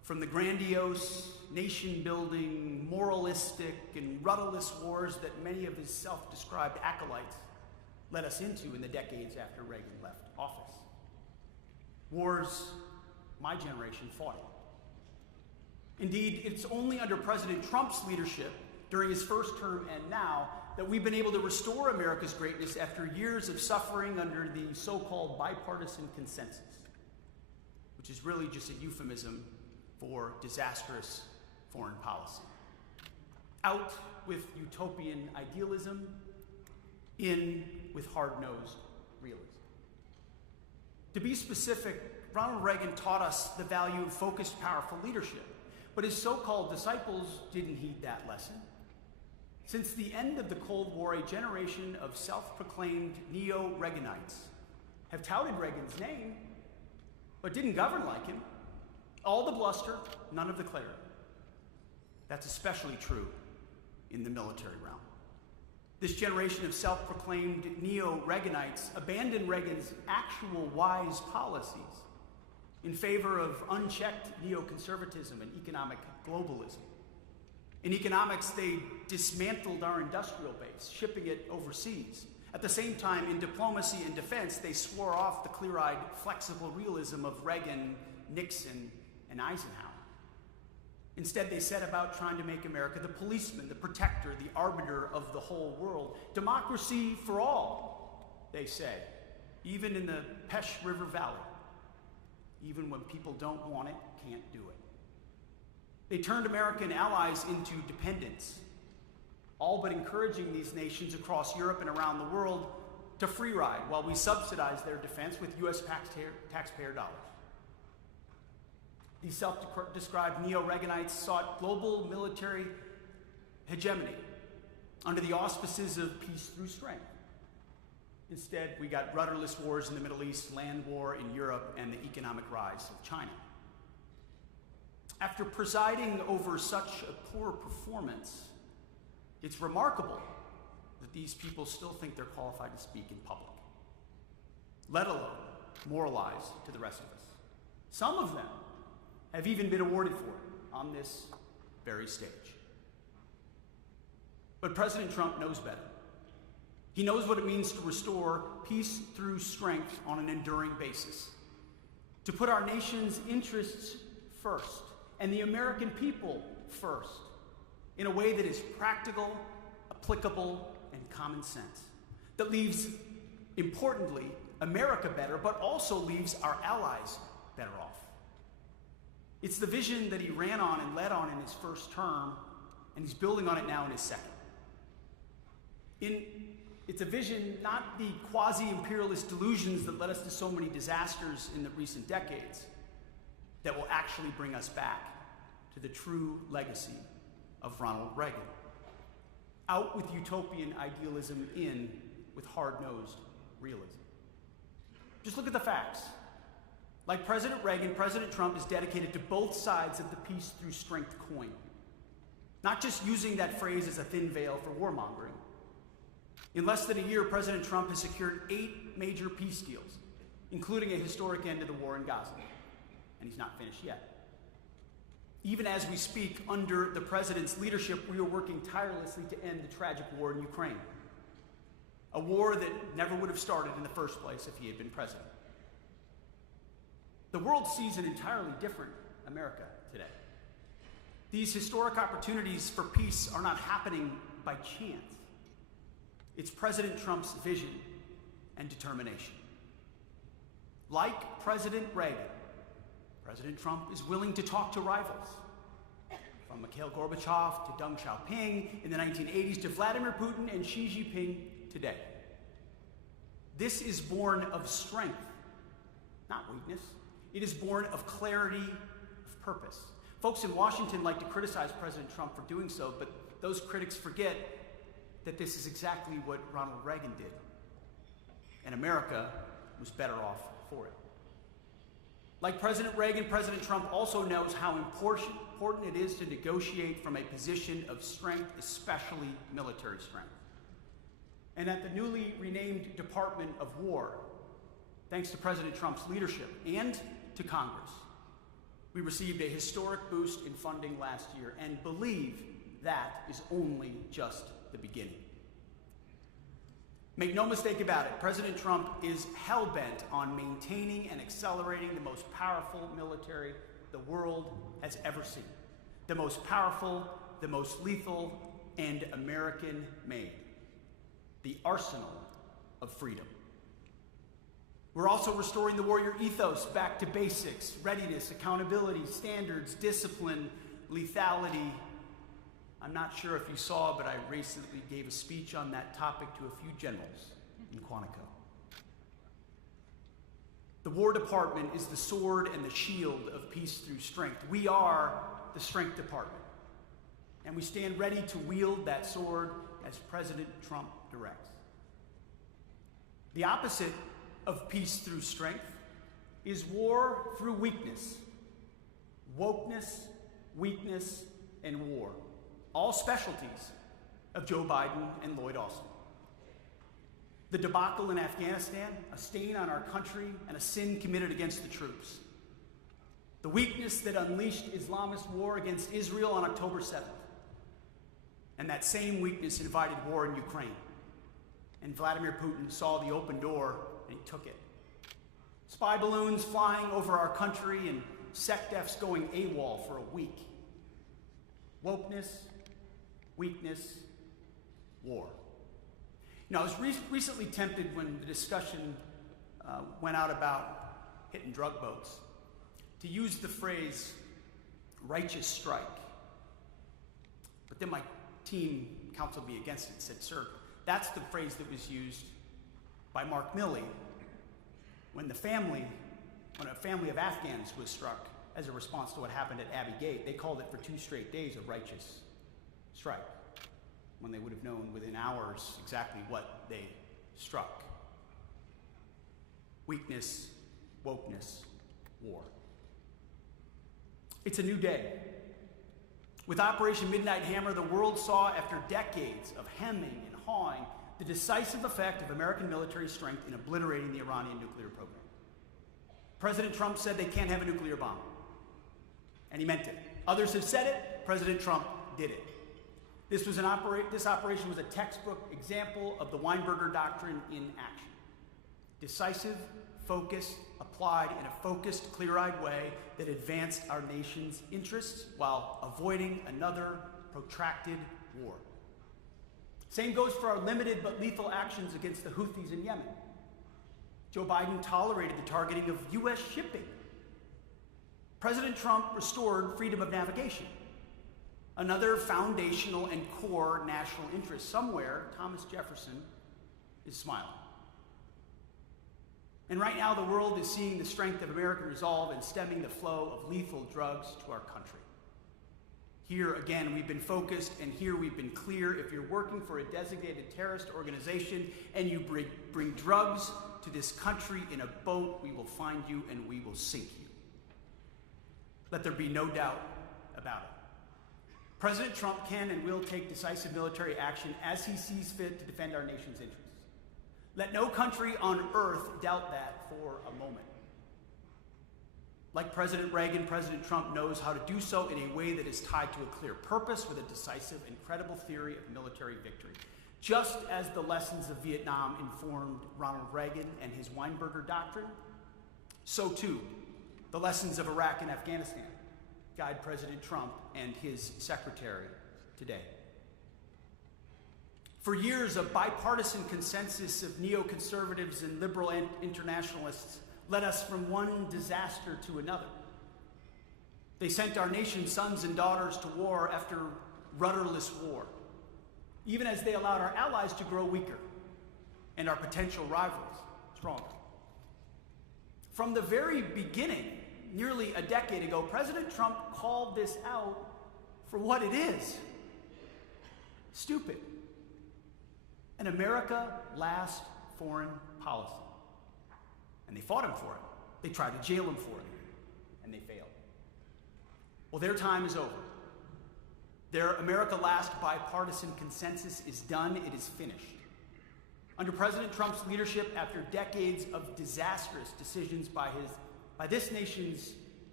from the grandiose, nation-building, moralistic, and rudderless wars that many of his self-described acolytes led us into in the decades after Reagan left office. Wars my generation fought in. Indeed, it's only under President Trump's leadership during his first term and now that we've been able to restore America's greatness after years of suffering under the so-called bipartisan consensus, which is really just a euphemism for disastrous foreign policy. Out with utopian idealism, in with hard-nosed realism. To be specific, Ronald Reagan taught us the value of focused, powerful leadership, but his so-called disciples didn't heed that lesson. Since the end of the Cold War, a generation of self-proclaimed neo-Reaganites have touted Reagan's name, but didn't govern like him. All the bluster, none of the clarity. That's especially true in the military realm. This generation of self-proclaimed neo-Reaganites abandoned Reagan's actual wise policies in favor of unchecked neoconservatism and economic globalism. In economics, they dismantled our industrial base, shipping it overseas. At the same time, in diplomacy and defense, they swore off the clear-eyed, flexible realism of Reagan, Nixon, and Eisenhower. Instead, they set about trying to make America the policeman, the protector, the arbiter of the whole world. Democracy for all, they say, even in the Pesh River Valley. Even when people don't want it, can't do it. They turned American allies into dependents, all but encouraging these nations across Europe and around the world to free ride while we subsidize their defense with U.S. taxpayer dollars. These self-described neo-Reaganites sought global military hegemony under the auspices of peace through strength. Instead, we got rudderless wars in the Middle East, land war in Europe, and the economic rise of China. After presiding over such a poor performance, it's remarkable that these people still think they're qualified to speak in public, let alone moralize to the rest of us. Some of them have even been awarded for it on this very stage. But President Trump knows better. He knows what it means to restore peace through strength on an enduring basis, to put our nation's interests first and the American people first in a way that is practical, applicable, and common sense, that leaves, importantly, America better, but also leaves our allies better off. It's the vision that he ran on and led on in his first term, and he's building on it now in his second. It's a vision, not the quasi-imperialist delusions that led us to so many disasters in the recent decades, that will actually bring us back to the true legacy of Ronald Reagan. Out with utopian idealism, in with hard-nosed realism. Just look at the facts. Like President Reagan, President Trump is dedicated to both sides of the peace through strength coin. Not just using that phrase as a thin veil for warmongering. In less than a year, President Trump has secured 8 major peace deals, including a historic end to the war in Gaza. And he's not finished yet. Even as we speak, under the president's leadership, we are working tirelessly to end the tragic war in Ukraine. A war that never would have started in the first place if he had been president. The world sees an entirely different America today. These historic opportunities for peace are not happening by chance. It's President Trump's vision and determination. Like President Reagan, President Trump is willing to talk to rivals, from Mikhail Gorbachev to Deng Xiaoping in the 1980s to Vladimir Putin and Xi Jinping today. This is born of strength, not weakness. It is born of clarity of purpose. Folks in Washington like to criticize President Trump for doing so, but those critics forget that this is exactly what Ronald Reagan did. And America was better off for it. Like President Reagan, President Trump also knows how important it is to negotiate from a position of strength, especially military strength. And at the newly renamed Department of War, thanks to President Trump's leadership and to Congress, We received a historic boost in funding last year and believe that is only just the beginning. Make no mistake about it, President Trump is hell-bent on maintaining and accelerating the most powerful military the world has ever seen. The most powerful, the most lethal, and American-made. The arsenal of freedom. We're also restoring the warrior ethos back to basics: readiness, accountability, standards, discipline, lethality. I'm not sure if you saw, but I recently gave a speech on that topic to a few generals in Quantico. The War Department is the sword and the shield of peace through strength. We are the Strength Department, and we stand ready to wield that sword as President Trump directs. The opposite of peace through strength is war through weakness. Wokeness, weakness, and war. All specialties of Joe Biden and Lloyd Austin. The debacle in Afghanistan, a stain on our country and a sin committed against the troops. The weakness that unleashed Islamist war against Israel on October 7th. And that same weakness invited war in Ukraine. And Vladimir Putin saw the open door and he took it. Spy balloons flying over our country and SecDefs going AWOL for a week. Wokeness, weakness, war. You know, I was recently tempted when the discussion went out about hitting drug boats to use the phrase righteous strike. But then my team counseled me against it and said, sir, that's the phrase that was used by Mark Milley when a family of Afghans was struck as a response to what happened at Abbey Gate. They called it for 2 straight days a righteous strike, when they would have known within hours exactly what they struck. Weakness, wokeness, war. It's a new day. With Operation Midnight Hammer, the world saw, after decades of hemming and hawing, the decisive effect of American military strength in obliterating the Iranian nuclear program. President Trump said they can't have a nuclear bomb, and he meant it. Others have said it. President Trump did it. This operation was a textbook example of the Weinberger Doctrine in action. Decisive, focused, applied in a focused, clear-eyed way that advanced our nation's interests while avoiding another protracted war. Same goes for our limited but lethal actions against the Houthis in Yemen. Joe Biden tolerated the targeting of U.S. shipping. President Trump restored freedom of navigation. Another foundational and core national interest. Somewhere, Thomas Jefferson is smiling. And right now, the world is seeing the strength of American resolve in stemming the flow of lethal drugs to our country. Here, again, we've been focused, and here we've been clear. If you're working for a designated terrorist organization and you bring drugs to this country in a boat, we will find you and we will sink you. Let there be no doubt about it. President Trump can and will take decisive military action as he sees fit to defend our nation's interests. Let no country on earth doubt that for a moment. Like President Reagan, President Trump knows how to do so in a way that is tied to a clear purpose with a decisive and credible theory of military victory. Just as the lessons of Vietnam informed Ronald Reagan and his Weinberger Doctrine, so too the lessons of Iraq and Afghanistan guide President Trump and his secretary today. For years, a bipartisan consensus of neoconservatives and liberal internationalists led us from one disaster to another. They sent our nation's sons and daughters to war after rudderless war, even as they allowed our allies to grow weaker and our potential rivals stronger. From the very beginning, nearly a decade ago, President Trump called this out for what it is: stupid. An America last foreign policy. And they fought him for it. They tried to jail him for it, and they failed. Well, their time is over. Their America last bipartisan consensus is done. It is finished. Under President Trump's leadership, after decades of disastrous decisions by this nation's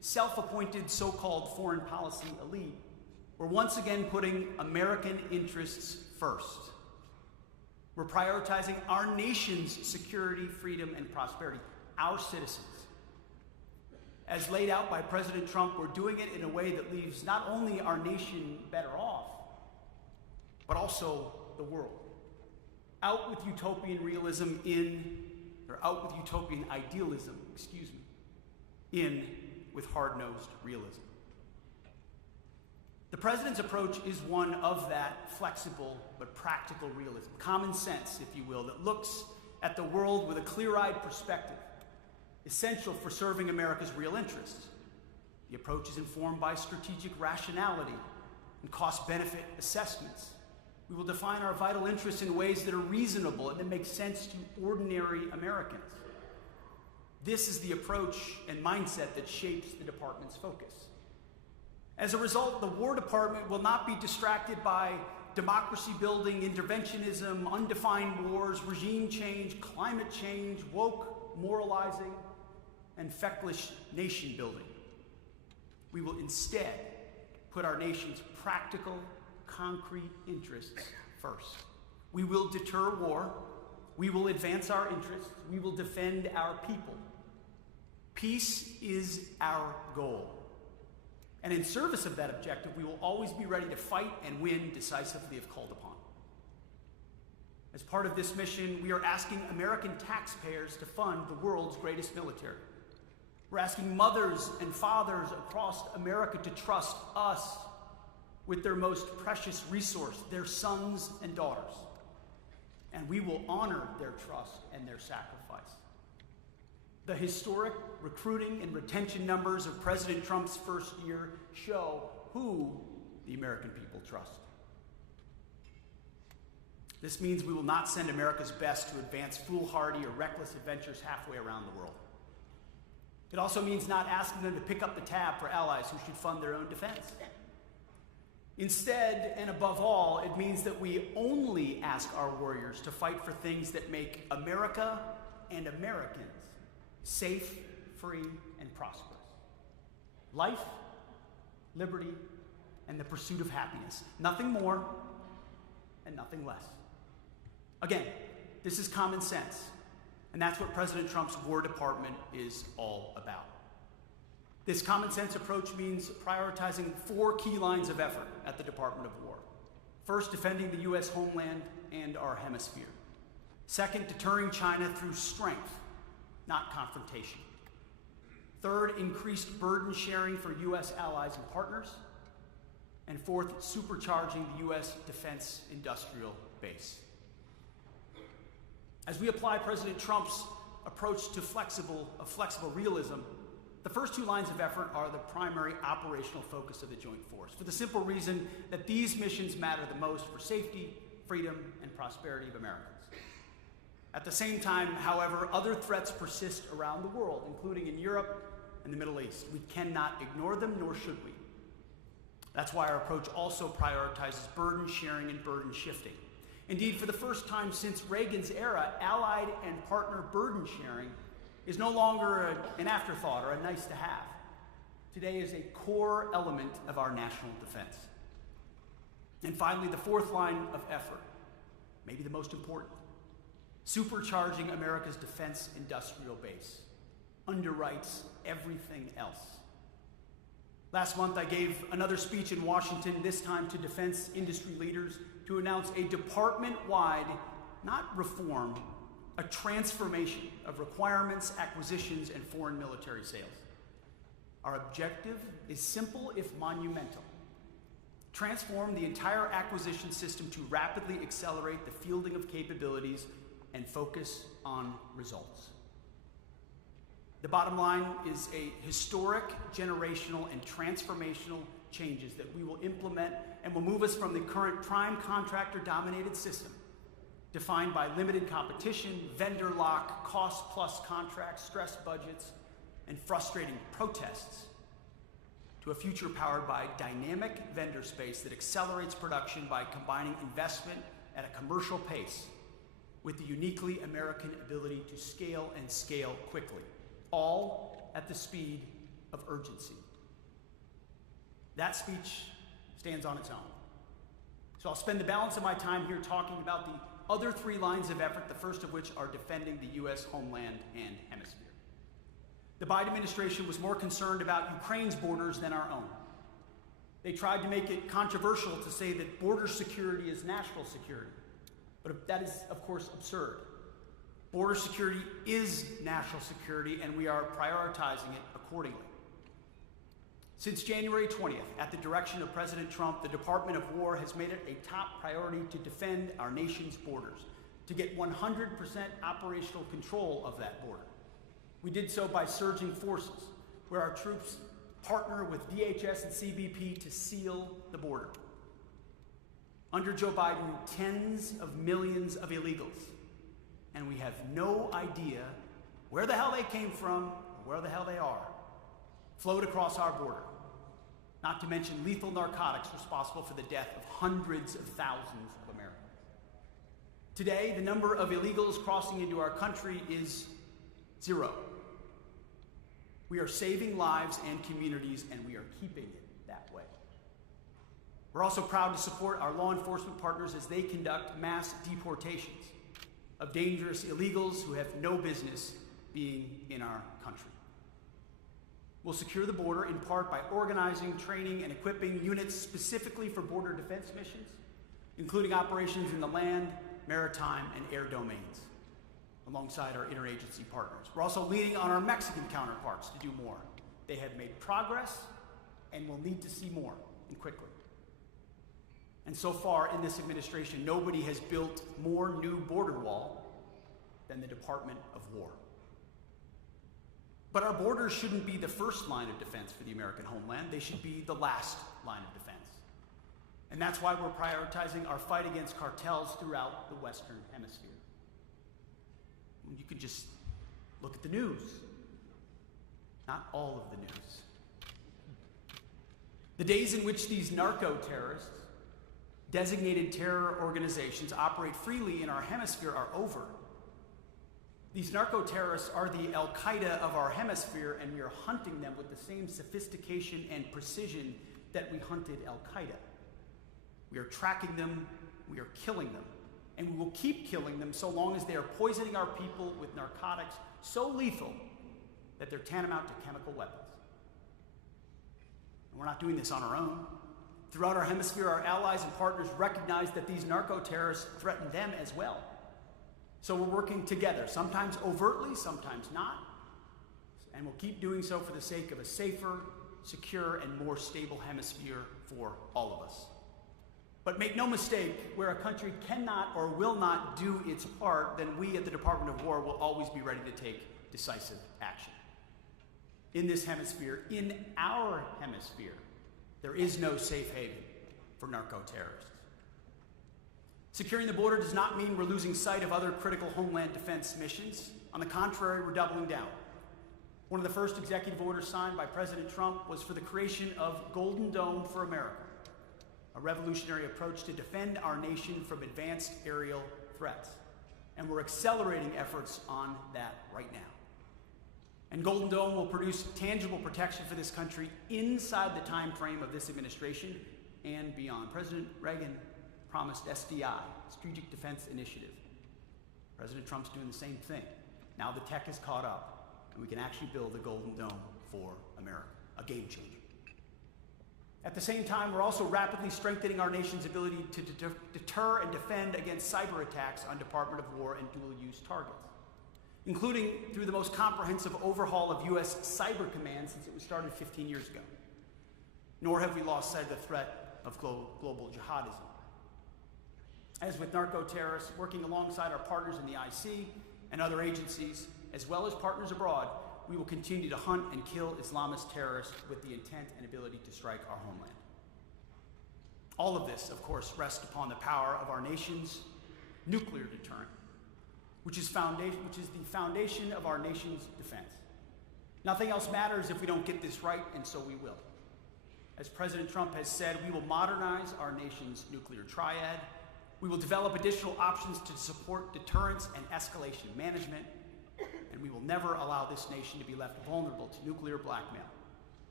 self-appointed so-called foreign policy elite were once again putting American interests first. We're prioritizing our nation's security, freedom, and prosperity, our citizens. As laid out by President Trump, we're doing it in a way that leaves not only our nation better off, but also the world. Out with utopian idealism, in with hard-nosed realism. The president's approach is one of that flexible but practical realism, common sense, if you will, that looks at the world with a clear-eyed perspective, essential for serving America's real interests. The approach is informed by strategic rationality and cost-benefit assessments. We will define our vital interests in ways that are reasonable and that make sense to ordinary Americans. This is the approach and mindset that shapes the department's focus. As a result, the War Department will not be distracted by democracy-building, interventionism, undefined wars, regime change, climate change, woke moralizing, and feckless nation-building. We will instead put our nation's practical, concrete interests first. We will deter war. We will advance our interests. We will defend our people. Peace is our goal. And in service of that objective, we will always be ready to fight and win decisively if called upon. As part of this mission, we are asking American taxpayers to fund the world's greatest military. We're asking mothers and fathers across America to trust us with their most precious resource, their sons and daughters. And we will honor their trust and their sacrifice. The historic recruiting and retention numbers of President Trump's first year show who the American people trust. This means we will not send America's best to advance foolhardy or reckless adventures halfway around the world. It also means not asking them to pick up the tab for allies who should fund their own defense. Instead, and above all, it means that we only ask our warriors to fight for things that make America and Americans safe, free, and prosperous. Life, liberty, and the pursuit of happiness. Nothing more and nothing less. Again, this is common sense, and that's what President Trump's War Department is all about. This common sense approach means prioritizing 4 key lines of effort at the Department of War. First, defending the U.S. homeland and our hemisphere. Second, deterring China through strength, not confrontation. Third, increased burden sharing for U.S. allies and partners. And fourth, supercharging the U.S. defense industrial base. As we apply President Trump's approach to flexible realism, the first 2 lines of effort are the primary operational focus of the Joint Force, for the simple reason that these missions matter the most for safety, freedom, and prosperity of Americans. At the same time, however, other threats persist around the world, including in Europe and the Middle East. We cannot ignore them, nor should we. That's why our approach also prioritizes burden sharing and burden shifting. Indeed, for the first time since Reagan's era, allied and partner burden sharing is no longer an afterthought or a nice to have. Today is a core element of our national defense. And finally, the 4th line of effort, maybe the most important, supercharging America's defense industrial base, underwrites everything else. Last month, I gave another speech in Washington, this time to defense industry leaders, to announce a department-wide, not reform, a transformation of requirements, acquisitions, and foreign military sales. Our objective is simple if monumental. Transform the entire acquisition system to rapidly accelerate the fielding of capabilities and focus on results. The bottom line is a historic, generational, and transformational changes that we will implement and will move us from the current prime contractor-dominated system, defined by limited competition, vendor lock, cost-plus contracts, stressed budgets, and frustrating protests, to a future powered by dynamic vendor space that accelerates production by combining investment at a commercial pace with the uniquely American ability to scale and scale quickly, all at the speed of urgency. That speech stands on its own. So I'll spend the balance of my time here talking about the other three lines of effort, the first of which are defending the U.S. homeland and hemisphere. The Biden administration was more concerned about Ukraine's borders than our own. They tried to make it controversial to say that border security is national security. But that is, of course, absurd. Border security is national security, and we are prioritizing it accordingly. Since January 20th, at the direction of President Trump, the Department of War has made it a top priority to defend our nation's borders, to get 100% operational control of that border. We did so by surging forces, where our troops partner with DHS and CBP to seal the border. Under Joe Biden, tens of millions of illegals, and we have no idea where the hell they came from or where the hell they are, flowed across our border, not to mention lethal narcotics responsible for the death of hundreds of thousands of Americans. Today, the number of illegals crossing into our country is 0. We are saving lives and communities, and we are keeping it that way. We're also proud to support our law enforcement partners as they conduct mass deportations of dangerous illegals who have no business being in our country. We'll secure the border in part by organizing, training, and equipping units specifically for border defense missions, including operations in the land, maritime, and air domains, alongside our interagency partners. We're also leaning on our Mexican counterparts to do more. They have made progress and will need to see more, and quickly. And so far in this administration, nobody has built more new border wall than the Department of War. But our borders shouldn't be the first line of defense for the American homeland. They should be the last line of defense. And that's why we're prioritizing our fight against cartels throughout the Western Hemisphere. You can just look at the news. Not all of the news. The days in which these narco-terrorists, designated terror organizations, operate freely in our hemisphere are over. These narco-terrorists are the Al-Qaeda of our hemisphere, and we are hunting them with the same sophistication and precision that we hunted Al-Qaeda. We are tracking them, we are killing them, and we will keep killing them so long as they are poisoning our people with narcotics so lethal that they're tantamount to chemical weapons. And we're not doing this on our own. Throughout our hemisphere, our allies and partners recognize that these narco-terrorists threaten them as well. So we're working together, sometimes overtly, sometimes not, and we'll keep doing so for the sake of a safer, secure, and more stable hemisphere for all of us. But make no mistake, where a country cannot or will not do its part, then we at the Department of War will always be ready to take decisive action. In this hemisphere, in our hemisphere, there is no safe haven for narco-terrorists. Securing the border does not mean we're losing sight of other critical homeland defense missions. On the contrary, we're doubling down. One of the first executive orders signed by President Trump was for the creation of Golden Dome for America, a revolutionary approach to defend our nation from advanced aerial threats. And we're accelerating efforts on that right now. And Golden Dome will produce tangible protection for this country inside the time frame of this administration and beyond. President Reagan promised SDI, Strategic Defense Initiative. President Trump's doing the same thing. Now the tech has caught up, and we can actually build a Golden Dome for America, a game changer. At the same time, we're also rapidly strengthening our nation's ability to deter and defend against cyber attacks on Department of War and dual-use targets, including through the most comprehensive overhaul of U.S. Cyber Command since it was started 15 years ago. Nor have we lost sight of the threat of global jihadism. As with narco-terrorists, working alongside our partners in the IC and other agencies, as well as partners abroad, we will continue to hunt and kill Islamist terrorists with the intent and ability to strike our homeland. All of this, of course, rests upon the power of our nation's nuclear deterrent, which is the foundation of our nation's defense. Nothing else matters if we don't get this right, and so we will. As President Trump has said, we will modernize our nation's nuclear triad. We will develop additional options to support deterrence and escalation management, and we will never allow this nation to be left vulnerable to nuclear blackmail.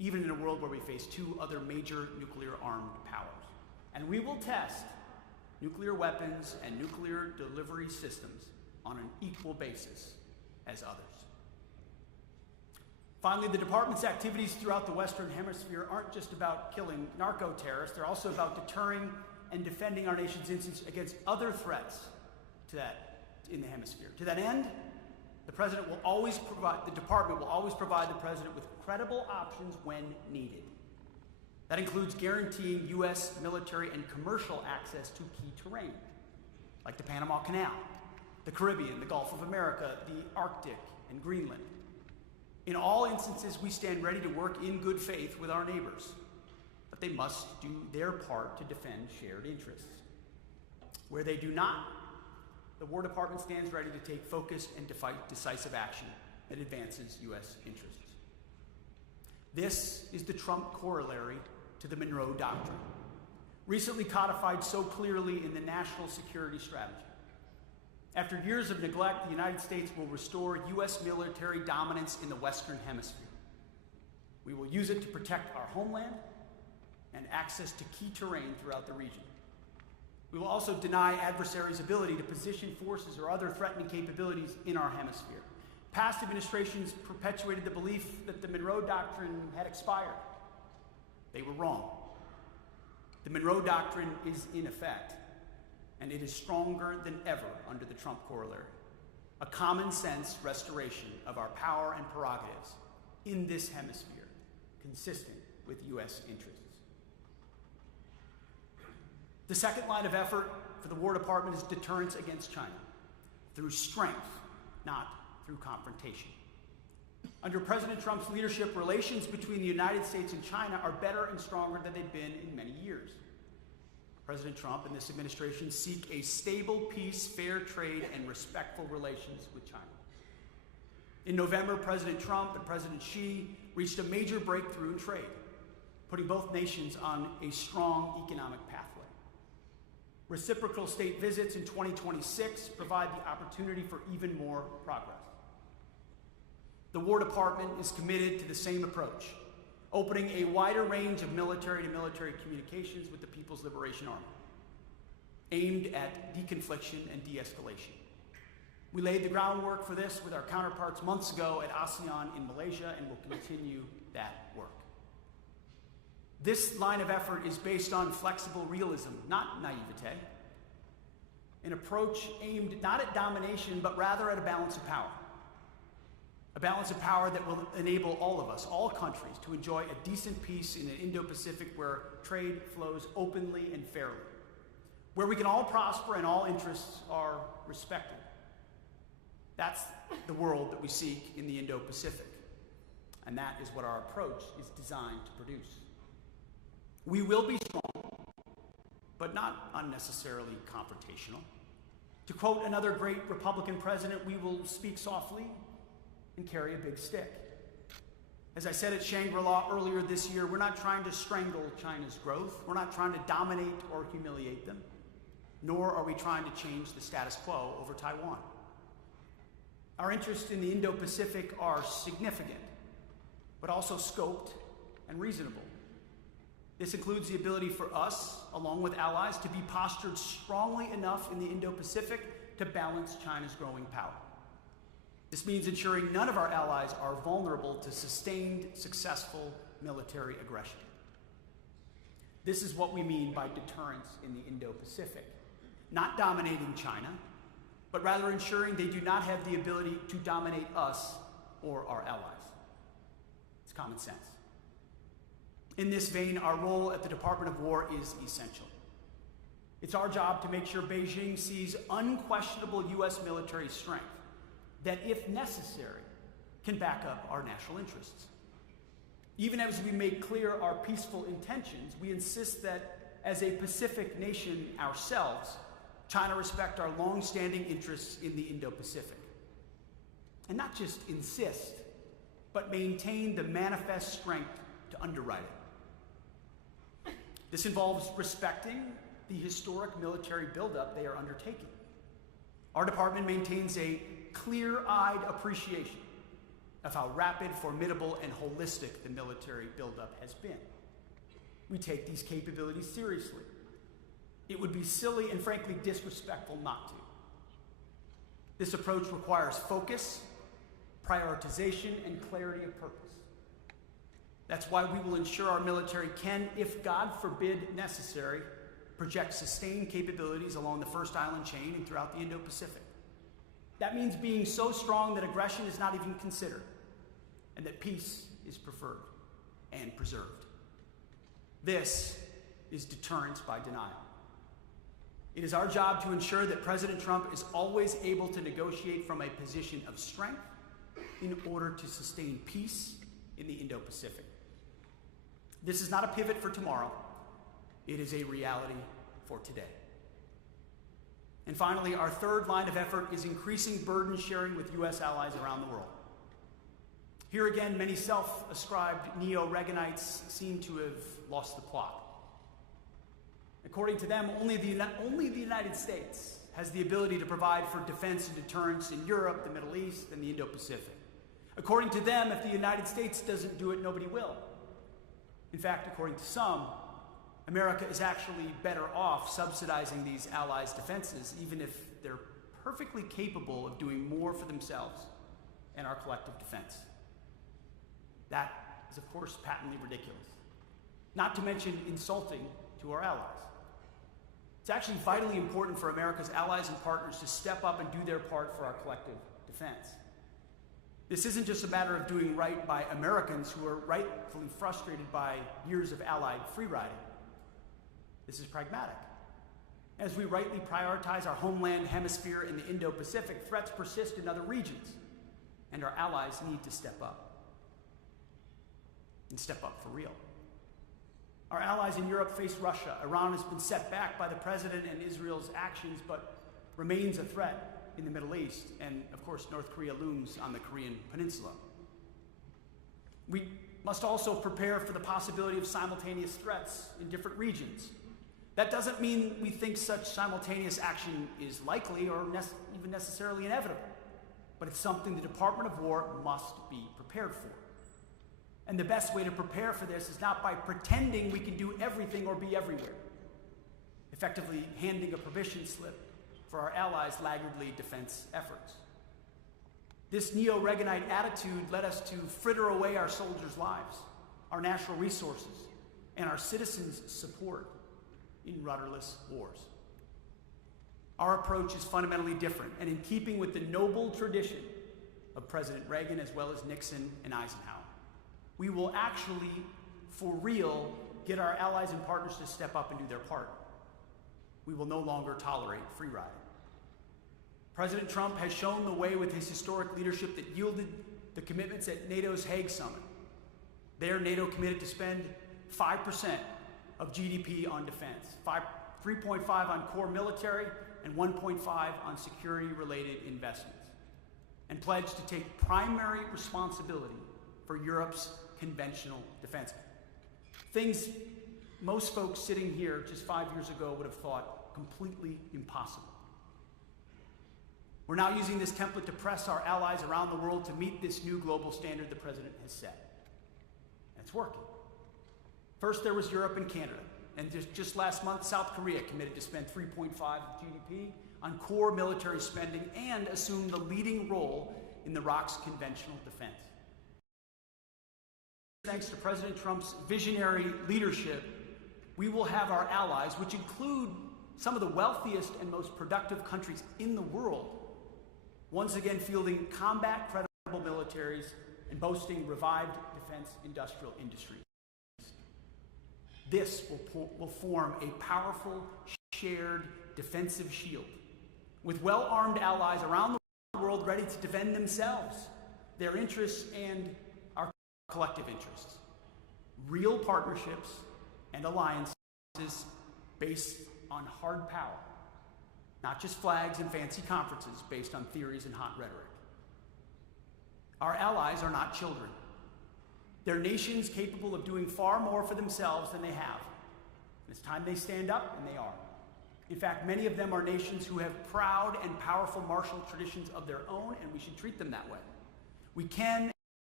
even in a world where we face two other major nuclear-armed powers. And we will test nuclear weapons and nuclear delivery systems on an equal basis as others. Finally, the department's activities throughout the Western Hemisphere aren't just about killing narco-terrorists, they're also about deterring and defending our nation's interests against other threats in the hemisphere. To that end, the department will always provide the president with credible options when needed. That includes guaranteeing U.S. military and commercial access to key terrain, like the Panama Canal, the Caribbean, the Gulf of America, the Arctic, and Greenland. In all instances, we stand ready to work in good faith with our neighbors, but they must do their part to defend shared interests. Where they do not, the War Department stands ready to take focused and decisive action that advances U.S. interests. This is the Trump corollary to the Monroe Doctrine, recently codified so clearly in the National Security Strategy. After years of neglect, the United States will restore U.S. military dominance in the Western Hemisphere. We will use it to protect our homeland and access to key terrain throughout the region. We will also deny adversaries' ability to position forces or other threatening capabilities in our hemisphere. Past administrations perpetuated the belief that the Monroe Doctrine had expired. They were wrong. The Monroe Doctrine is in effect, and it is stronger than ever under the Trump corollary. A common sense restoration of our power and prerogatives in this hemisphere, consistent with U.S. interests. The second line of effort for the War Department is deterrence against China, through strength, not through confrontation. Under President Trump's leadership, relations between the United States and China are better and stronger than they've been in many years. President Trump and this administration seek a stable peace, fair trade, and respectful relations with China. In November, President Trump and President Xi reached a major breakthrough in trade, putting both nations on a strong economic pathway. Reciprocal state visits in 2026 provide the opportunity for even more progress. The War Department is committed to the same approach, opening a wider range of military-to-military communications with the People's Liberation Army, aimed at deconfliction and de-escalation. We laid the groundwork for this with our counterparts months ago at ASEAN in Malaysia, and will continue that work. This line of effort is based on flexible realism, not naivete, an approach aimed not at domination, but rather at a balance of power. A balance of power that will enable all of us, all countries, to enjoy a decent peace in an Indo-Pacific where trade flows openly and fairly, where we can all prosper and all interests are respected. That's the world that we seek in the Indo-Pacific, and that is what our approach is designed to produce. We will be strong, but not unnecessarily confrontational. To quote another great Republican president, we will speak softly and carry a big stick. As I said at Shangri-La earlier this year, we're not trying to strangle China's growth. We're not trying to dominate or humiliate them, nor are we trying to change the status quo over Taiwan. Our interests in the Indo-Pacific are significant, but also scoped and reasonable. This includes the ability for us, along with allies, to be postured strongly enough in the Indo-Pacific to balance China's growing power. This means ensuring none of our allies are vulnerable to sustained, successful military aggression. This is what we mean by deterrence in the Indo-Pacific. Not dominating China, but rather ensuring they do not have the ability to dominate us or our allies. It's common sense. In this vein, our role at the Department of War is essential. It's our job to make sure Beijing sees unquestionable U.S. military strength that, if necessary, can back up our national interests. Even as we make clear our peaceful intentions, we insist that, as a Pacific nation ourselves, China respect our long-standing interests in the Indo-Pacific. And not just insist, but maintain the manifest strength to underwrite it. This involves respecting the historic military buildup they are undertaking. Our department maintains a clear-eyed appreciation of how rapid, formidable, and holistic the military buildup has been. We take these capabilities seriously. It would be silly and frankly disrespectful not to. This approach requires focus, prioritization, and clarity of purpose. That's why we will ensure our military can, if God forbid necessary, project sustained capabilities along the First Island chain and throughout the Indo-Pacific. That means being so strong that aggression is not even considered, and that peace is preferred and preserved. This is deterrence by denial. It is our job to ensure that President Trump is always able to negotiate from a position of strength in order to sustain peace in the Indo-Pacific. This is not a pivot for tomorrow. It is a reality for today. And finally, our third line of effort is increasing burden sharing with U.S. allies around the world. Here again, many self-ascribed neo-Reaganites seem to have lost the plot. According to them, only the United States has the ability to provide for defense and deterrence in Europe, the Middle East, and the Indo-Pacific. According to them, if the United States doesn't do it, nobody will. In fact, according to some, America is actually better off subsidizing these allies' defenses, even if they're perfectly capable of doing more for themselves and our collective defense. That is, of course, patently ridiculous, not to mention insulting to our allies. It's actually vitally important for America's allies and partners to step up and do their part for our collective defense. This isn't just a matter of doing right by Americans who are rightfully frustrated by years of Allied free riding. This is pragmatic. As we rightly prioritize our homeland hemisphere in the Indo-Pacific, threats persist in other regions, and our allies need to step up. And step up for real. Our allies in Europe face Russia. Iran has been set back by the president and Israel's actions, but remains a threat in the Middle East, and of course North Korea looms on the Korean Peninsula. We must also prepare for the possibility of simultaneous threats in different regions. That doesn't mean we think such simultaneous action is likely or even necessarily inevitable, but it's something the Department of War must be prepared for. And the best way to prepare for this is not by pretending we can do everything or be everywhere, effectively handing a permission slip for our allies' laggardly defense efforts. This neo-Reaganite attitude led us to fritter away our soldiers' lives, our natural resources, and our citizens' support in rudderless wars. Our approach is fundamentally different and in keeping with the noble tradition of President Reagan as well as Nixon and Eisenhower. We will actually, for real, get our allies and partners to step up and do their part. We will no longer tolerate free riding. President Trump has shown the way with his historic leadership that yielded the commitments at NATO's Hague Summit. There, NATO committed to spend 5% of GDP on defense, 3.5% on core military, and 1.5% on security-related investments, and pledged to take primary responsibility for Europe's conventional defense. Things most folks sitting here just 5 years ago would have thought completely impossible. We're now using this template to press our allies around the world to meet this new global standard the president has set. And it's working. First, there was Europe and Canada. And just last month, South Korea committed to spend 3.5% of GDP on core military spending and assume the leading role in the ROC's conventional defense. Thanks to President Trump's visionary leadership, we will have our allies, which include some of the wealthiest and most productive countries in the world, once again fielding combat-credible militaries and boasting revived defense industrial industries. This will form a powerful, shared defensive shield, with well-armed allies around the world ready to defend themselves, their interests, and our collective interests. Real partnerships and alliances based on hard power, not just flags and fancy conferences based on theories and hot rhetoric. Our allies are not children. They're nations capable of doing far more for themselves than they have. It's time they stand up, and they are. In fact, many of them are nations who have proud and powerful martial traditions of their own, and we should treat them that way. We can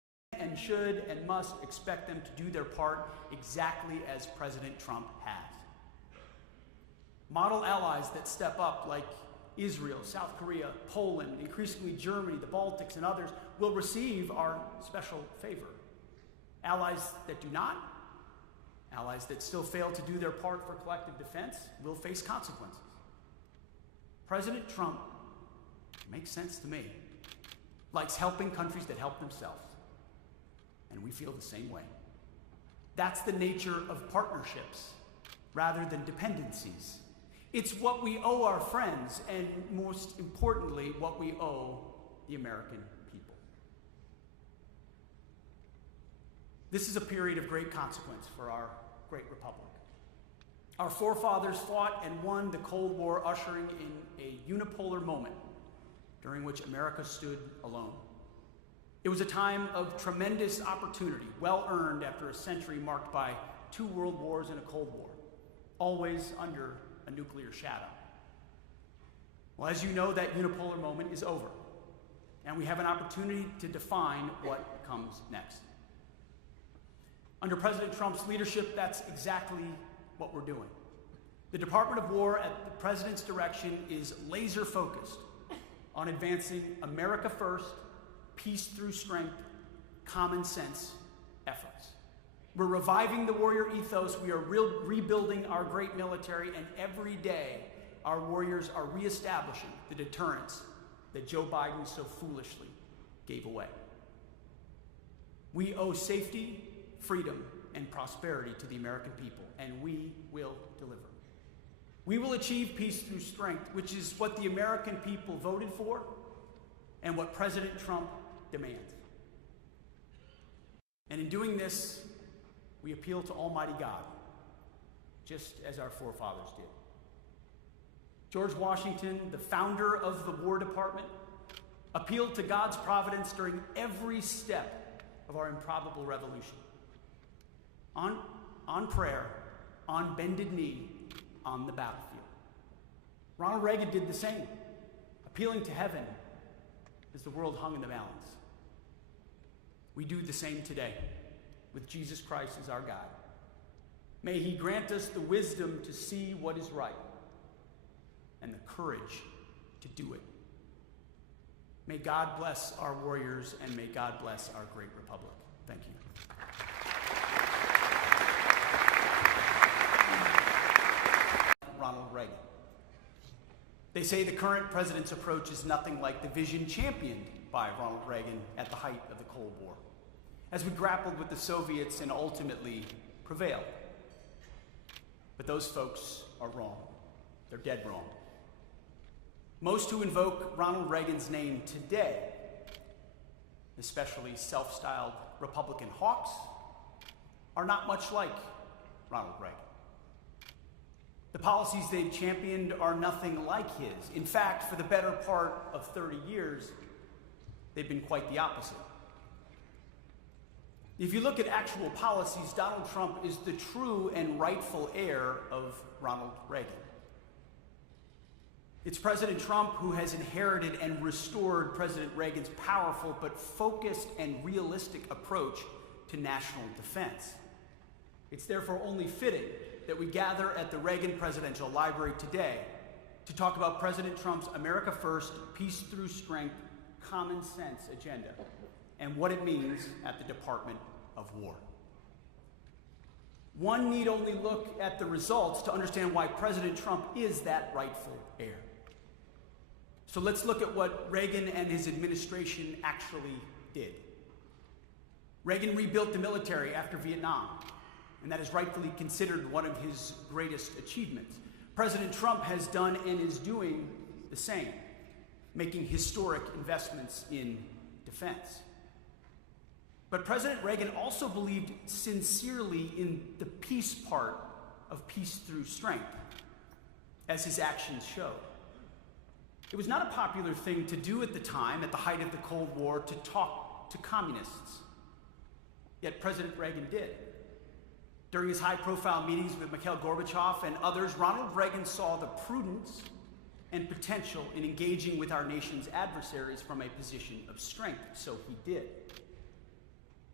and should and must expect them to do their part exactly as President Trump has. Model allies that step up, like Israel, South Korea, Poland, increasingly Germany, the Baltics, and others, will receive our special favor. Allies that do not, allies that still fail to do their part for collective defense, will face consequences. President Trump, makes sense to me, likes helping countries that help themselves. And we feel the same way. That's the nature of partnerships rather than dependencies. It's what we owe our friends, and most importantly, what we owe the American people. This is a period of great consequence for our great republic. Our forefathers fought and won the Cold War, ushering in a unipolar moment during which America stood alone. It was a time of tremendous opportunity, well earned after a century marked by 2 world wars and a Cold War, always under a nuclear shadow. Well, as you know, that unipolar moment is over, and we have an opportunity to define what comes next. Under President Trump's leadership, that's exactly what we're doing. The Department of War, at the President's direction, is laser focused on advancing America first, peace through strength, common sense efforts. We're reviving the warrior ethos. We are rebuilding our great military, and every day our warriors are reestablishing the deterrence that Joe Biden so foolishly gave away. We owe safety, freedom, and prosperity to the American people, and we will deliver. We will achieve peace through strength, which is what the American people voted for and what President Trump demands. And in doing this, we appeal to Almighty God, just as our forefathers did. George Washington, the founder of the War Department, appealed to God's providence during every step of our improbable revolution. On prayer, on bended knee, on the battlefield. Ronald Reagan did the same, appealing to heaven as the world hung in the balance. We do the same today, with Jesus Christ as our guide. May he grant us the wisdom to see what is right and the courage to do it. May God bless our warriors, and may God bless our great republic. Thank you. Ronald Reagan. They say the current president's approach is nothing like the vision championed by Ronald Reagan at the height of the Cold War, as we grappled with the Soviets and ultimately prevailed. But those folks are wrong. They're dead wrong. Most who invoke Ronald Reagan's name today, especially self-styled Republican hawks, are not much like Ronald Reagan. The policies they've championed are nothing like his. In fact, for the better part of 30 years, they've been quite the opposite. If you look at actual policies, Donald Trump is the true and rightful heir of Ronald Reagan. It's President Trump who has inherited and restored President Reagan's powerful but focused and realistic approach to national defense. It's therefore only fitting that we gather at the Reagan Presidential Library today to talk about President Trump's America First, Peace Through Strength, Common Sense agenda and what it means at the Department of War. One need only look at the results to understand why President Trump is that rightful heir. So let's look at what Reagan and his administration actually did. Reagan rebuilt the military after Vietnam, and that is rightfully considered one of his greatest achievements. President Trump has done and is doing the same, making historic investments in defense. But President Reagan also believed sincerely in the peace part of peace through strength, as his actions showed. It was not a popular thing to do at the time, at the height of the Cold War, to talk to communists. Yet President Reagan did. During his high-profile meetings with Mikhail Gorbachev and others, Ronald Reagan saw the prudence and potential in engaging with our nation's adversaries from a position of strength, so he did.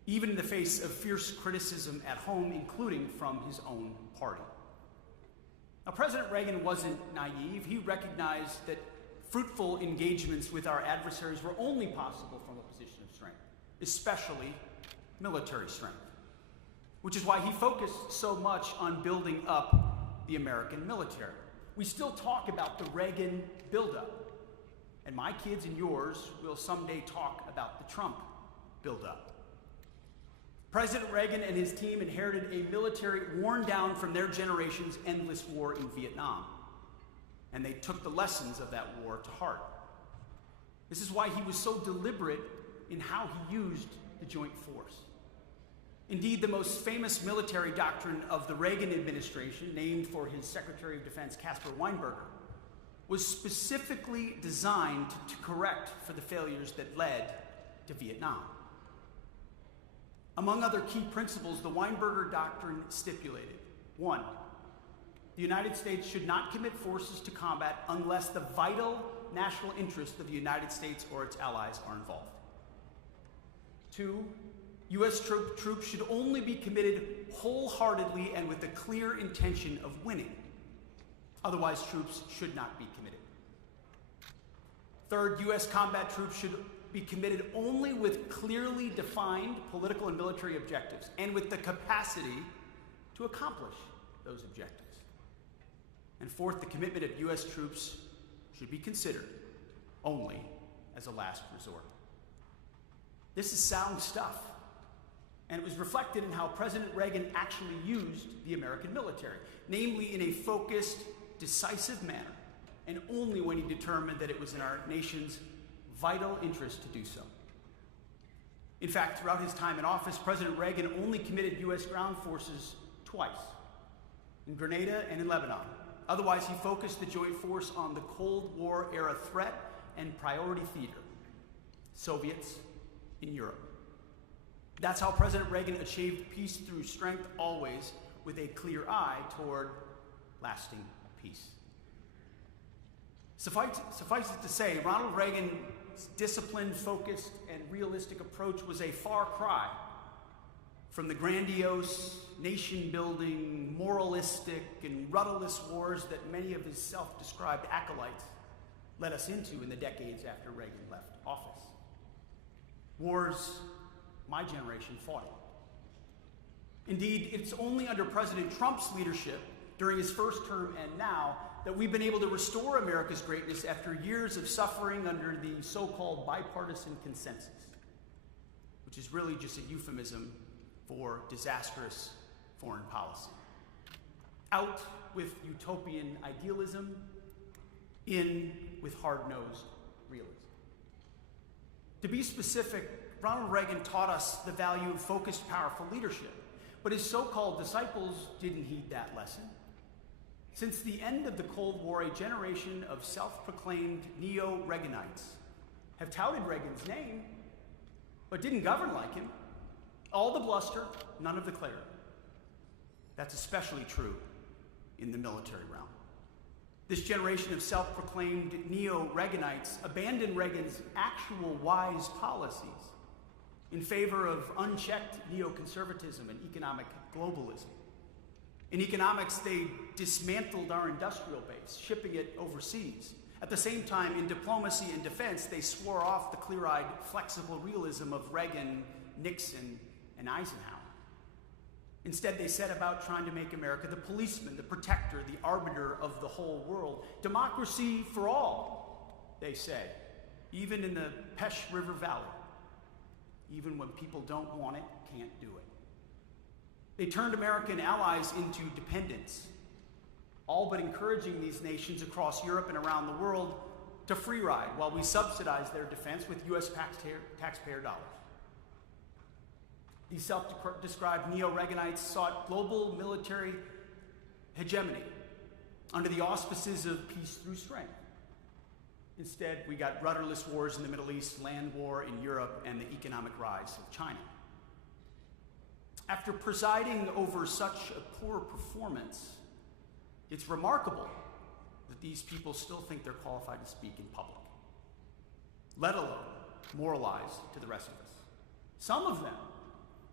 even in the face of fierce criticism at home, including from his own party. Now, President Reagan wasn't naive. He recognized that fruitful engagements with our adversaries were only possible from a position of strength, especially military strength, which is why he focused so much on building up the American military. We still talk about the Reagan buildup, and my kids and yours will someday talk about the Trump buildup. President Reagan and his team inherited a military worn down from their generation's endless war in Vietnam, and they took the lessons of that war to heart. This is why he was so deliberate in how he used the joint force. Indeed, the most famous military doctrine of the Reagan administration, named for his Secretary of Defense Caspar Weinberger, was specifically designed to correct for the failures that led to Vietnam. Among other key principles, the Weinberger Doctrine stipulated: 1, the United States should not commit forces to combat unless the vital national interests of the United States or its allies are involved. 2, U.S. troops should only be committed wholeheartedly and with the clear intention of winning. Otherwise, troops should not be committed. 3rd, U.S. combat troops should be committed only with clearly defined political and military objectives and with the capacity to accomplish those objectives. And 4th, the commitment of U.S. troops should be considered only as a last resort. This is sound stuff, and it was reflected in how President Reagan actually used the American military, namely in a focused, decisive manner, and only when he determined that it was in our nation's vital interest to do so. In fact, throughout his time in office, President Reagan only committed U.S. ground forces twice, in Grenada and in Lebanon. Otherwise, he focused the joint force on the Cold War era threat and priority theater, Soviets in Europe. That's how President Reagan achieved peace through strength, always with a clear eye toward lasting peace. Suffice it to say, Ronald Reagan's disciplined, focused, and realistic approach was a far cry from the grandiose, nation-building, moralistic, and rudderless wars that many of his self-described acolytes led us into in the decades after Reagan left office. Wars my generation fought. Indeed, it's only under President Trump's leadership during his first term and now that we've been able to restore America's greatness after years of suffering under the so-called bipartisan consensus, which is really just a euphemism for disastrous foreign policy. Out with utopian idealism, in with hard-nosed realism. To be specific, Ronald Reagan taught us the value of focused, powerful leadership, but his so-called disciples didn't heed that lesson. Since the end of the Cold War, a generation of self-proclaimed neo-Reaganites have touted Reagan's name, but didn't govern like him. All the bluster, none of the clarity. That's especially true in the military realm. This generation of self-proclaimed neo-Reaganites abandoned Reagan's actual wise policies in favor of unchecked neoconservatism and economic globalism. In economics, they dismantled our industrial base, shipping it overseas. At the same time, in diplomacy and defense, they swore off the clear-eyed, flexible realism of Reagan, Nixon, and Eisenhower. Instead, they set about trying to make America the policeman, the protector, the arbiter of the whole world. Democracy for all, they say, even in the Pesh River Valley. Even when people don't want it, can't do it. They turned American allies into dependents, all but encouraging these nations across Europe and around the world to free ride while we subsidize their defense with U.S. taxpayer dollars. These self-described neo-Reaganites sought global military hegemony under the auspices of peace through strength. Instead, we got rudderless wars in the Middle East, land war in Europe, and the economic rise of China. After presiding over such a poor performance, it's remarkable that these people still think they're qualified to speak in public, let alone moralize to the rest of us. Some of them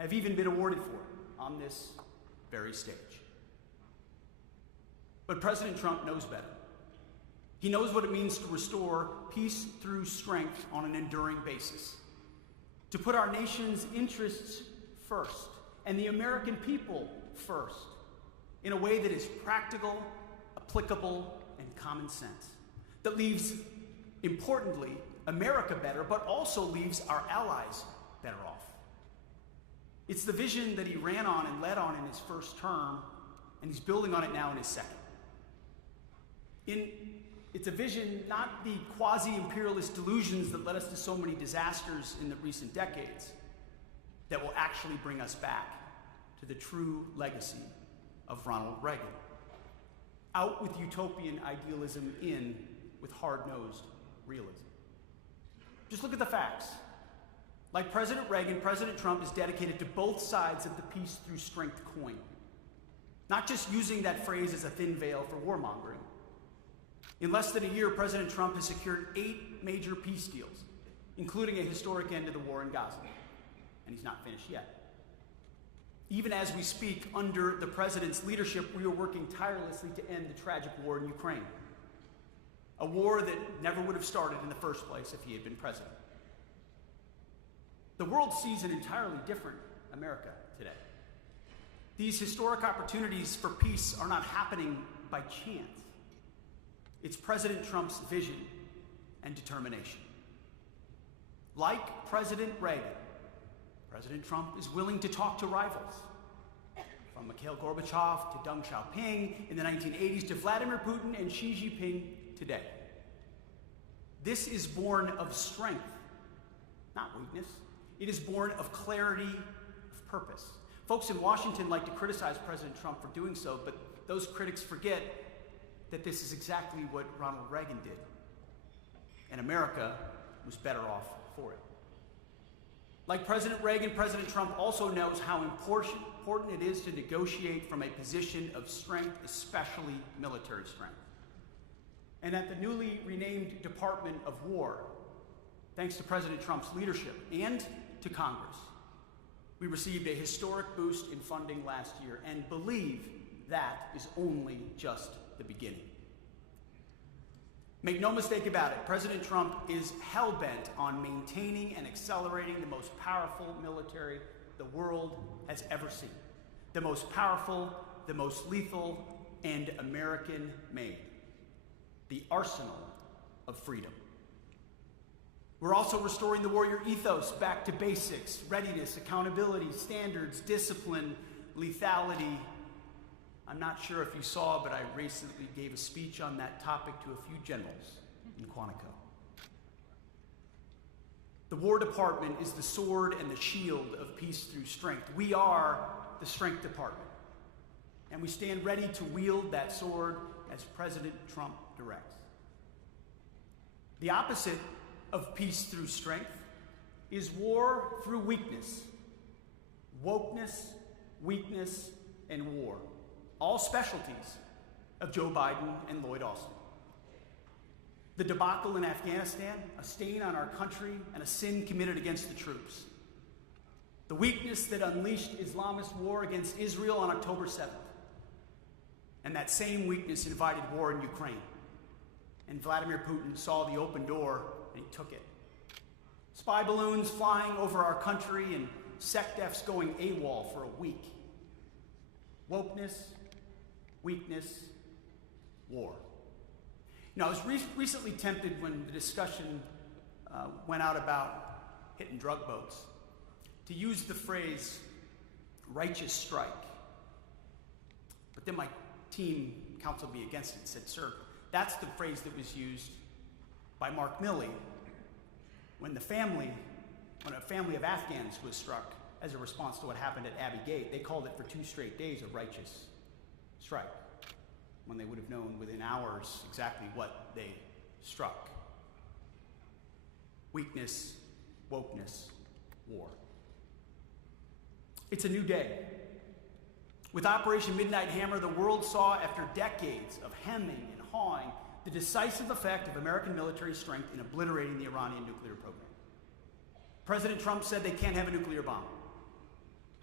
have even been awarded for on this very stage. But President Trump knows better. He knows what it means to restore peace through strength on an enduring basis, to put our nation's interests first and the American people first in a way that is practical, applicable, and common sense, that leaves, importantly, America better, but also leaves our allies better off. It's the vision that he ran on and led on in his first term, and he's building on it now in his second. It's a vision, not the quasi-imperialist delusions that led us to so many disasters in the recent decades, that will actually bring us back to the true legacy of Ronald Reagan. Out with utopian idealism, in with hard-nosed realism. Just look at the facts. Like President Reagan, President Trump is dedicated to both sides of the peace through strength coin. Not just using that phrase as a thin veil for warmongering. In less than a year, President Trump has secured 8 major peace deals, including a historic end to the war in Gaza. And he's not finished yet. Even as we speak, under the president's leadership, we are working tirelessly to end the tragic war in Ukraine. A war that never would have started in the first place if he had been president. The world sees an entirely different America today. These historic opportunities for peace are not happening by chance. It's President Trump's vision and determination. Like President Reagan, President Trump is willing to talk to rivals. From Mikhail Gorbachev to Deng Xiaoping in the 1980s to Vladimir Putin and Xi Jinping today. This is born of strength, not weakness. It is born of clarity of purpose. Folks in Washington like to criticize President Trump for doing so, but those critics forget that this is exactly what Ronald Reagan did. And America was better off for it. Like President Reagan, President Trump also knows how important it is to negotiate from a position of strength, especially military strength. And at the newly renamed Department of War, thanks to President Trump's leadership and to Congress, we received a historic boost in funding last year and believe that is only just the beginning. Make no mistake about it, President Trump is hell-bent on maintaining and accelerating the most powerful military the world has ever seen. The most powerful, the most lethal, and American-made. The arsenal of freedom. We're also restoring the warrior ethos back to basics: readiness, accountability, standards, discipline, lethality. I'm not sure if you saw, but I recently gave a speech on that topic to a few generals in Quantico. The War Department is the sword and the shield of peace through strength. We are the Strength Department, and we stand ready to wield that sword as President Trump directs. The opposite of peace through strength is war through weakness. Wokeness, weakness, and war. All specialties of Joe Biden and Lloyd Austin. The debacle in Afghanistan, a stain on our country and a sin committed against the troops. The weakness that unleashed Islamist war against Israel on October 7th. And that same weakness invited war in Ukraine. And Vladimir Putin saw the open door and he took it. Spy balloons flying over our country and SecDefs going AWOL for a week. Wokeness, weakness, war. You know, I was recently tempted when the discussion went out about hitting drug boats to use the phrase righteous strike. But then my team counseled me against it and said, sir, that's the phrase that was used by Mark Milley when a family of Afghans was struck as a response to what happened at Abbey Gate. They called it for 2 straight days a righteous strike, when they would have known within hours exactly what they struck. Weakness, wokeness, war. It's a new day. With Operation Midnight Hammer, the world saw, after decades of hemming and hawing, the decisive effect of American military strength in obliterating the Iranian nuclear program. President Trump said they can't have a nuclear bomb.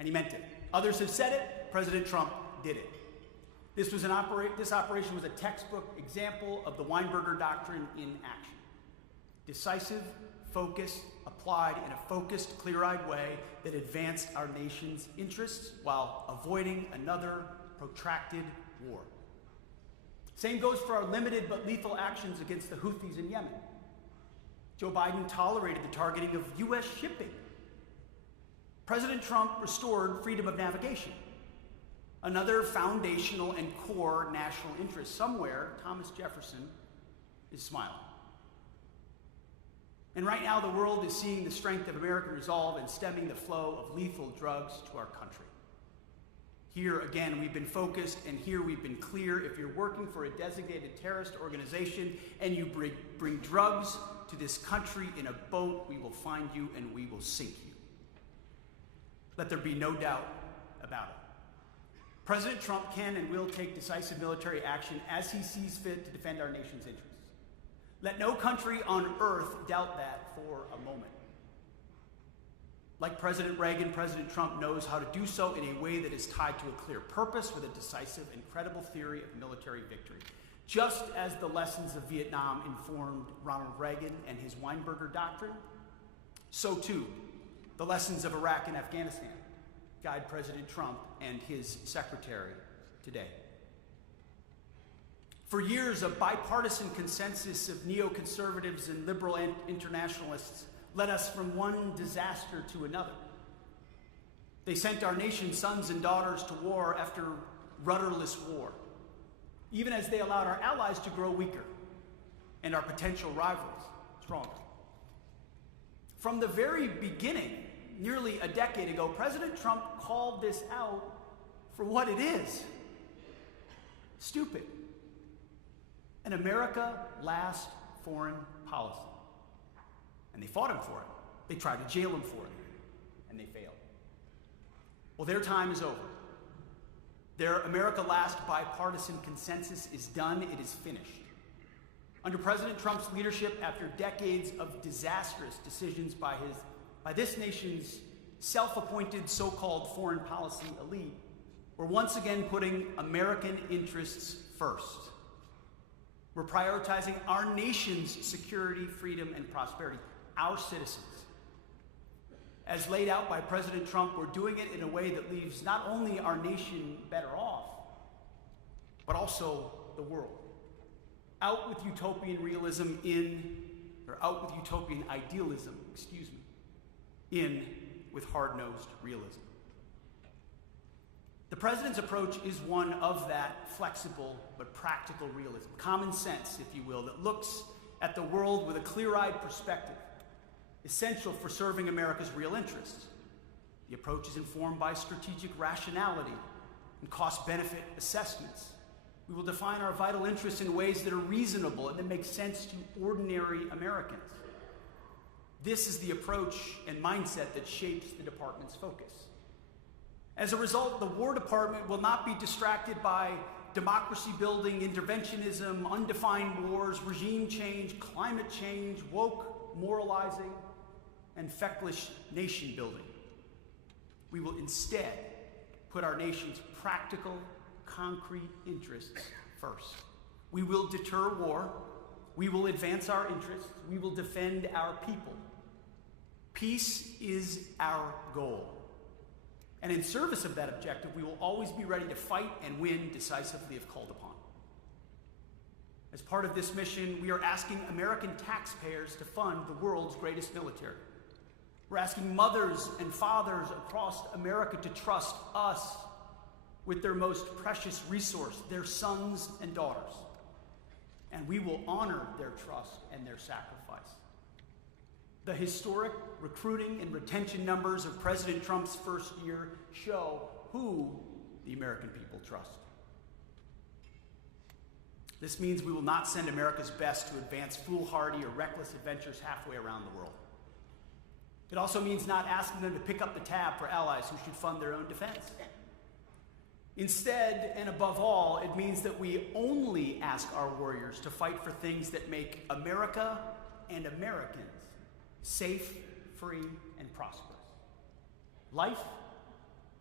and he meant it. Others have said it, President Trump did it. This operation was a textbook example of the Weinberger Doctrine in action. Decisive, focused, applied in a focused, clear-eyed way that advanced our nation's interests while avoiding another protracted war. Same goes for our limited but lethal actions against the Houthis in Yemen. Joe Biden tolerated the targeting of U.S. shipping. President Trump restored freedom of navigation, another foundational and core national interest. Somewhere, Thomas Jefferson is smiling. And right now, the world is seeing the strength of American resolve in stemming the flow of lethal drugs to our country. Here, again, we've been focused, and here we've been clear. If you're working for a designated terrorist organization and you bring drugs to this country in a boat, we will find you and we will sink you. Let there be no doubt about it. President Trump can and will take decisive military action as he sees fit to defend our nation's interests. Let no country on earth doubt that for a moment. Like President Reagan, President Trump knows how to do so in a way that is tied to a clear purpose with a decisive and credible theory of military victory. Just as the lessons of Vietnam informed Ronald Reagan and his Weinberger Doctrine, so too the lessons of Iraq and Afghanistan guide President Trump and his secretary today. For years, a bipartisan consensus of neoconservatives and liberal internationalists led us from one disaster to another. They sent our nation's sons and daughters to war after rudderless war, even as they allowed our allies to grow weaker and our potential rivals stronger. From the very beginning, nearly a decade ago, President Trump called this out for what it is: stupid. An America last foreign policy. And they fought him for it. They tried to jail him for it, and they failed. Well, their time is over. Their America Last bipartisan consensus is done. It is finished. Under President Trump's leadership, after decades of disastrous decisions by this nation's self-appointed so-called foreign policy elite, we're once again putting American interests first. We're prioritizing our nation's security, freedom, and prosperity, our citizens. As laid out by President Trump, we're doing it in a way that leaves not only our nation better off, but also the world. Out with utopian idealism, in with hard-nosed realism. The president's approach is one of that flexible but practical realism, common sense, if you will, that looks at the world with a clear-eyed perspective, essential for serving America's real interests. The approach is informed by strategic rationality and cost-benefit assessments. We will define our vital interests in ways that are reasonable and that make sense to ordinary Americans. This is the approach and mindset that shapes the department's focus. As a result, the War Department will not be distracted by democracy-building, interventionism, undefined wars, regime change, climate change, woke moralizing, and feckless nation-building. We will instead put our nation's practical, concrete interests first. We will deter war. We will advance our interests. We will defend our people. Peace is our goal. And in service of that objective, we will always be ready to fight and win decisively if called upon. As part of this mission, we are asking American taxpayers to fund the world's greatest military. We're asking mothers and fathers across America to trust us with their most precious resource, their sons and daughters. And we will honor their trust and their sacrifice. The historic recruiting and retention numbers of President Trump's first year show who the American people trust. This means we will not send America's best to advance foolhardy or reckless adventures halfway around the world. It also means not asking them to pick up the tab for allies who should fund their own defense. Instead, and above all, it means that we only ask our warriors to fight for things that make America and Americans safe, free, and prosperous. Life,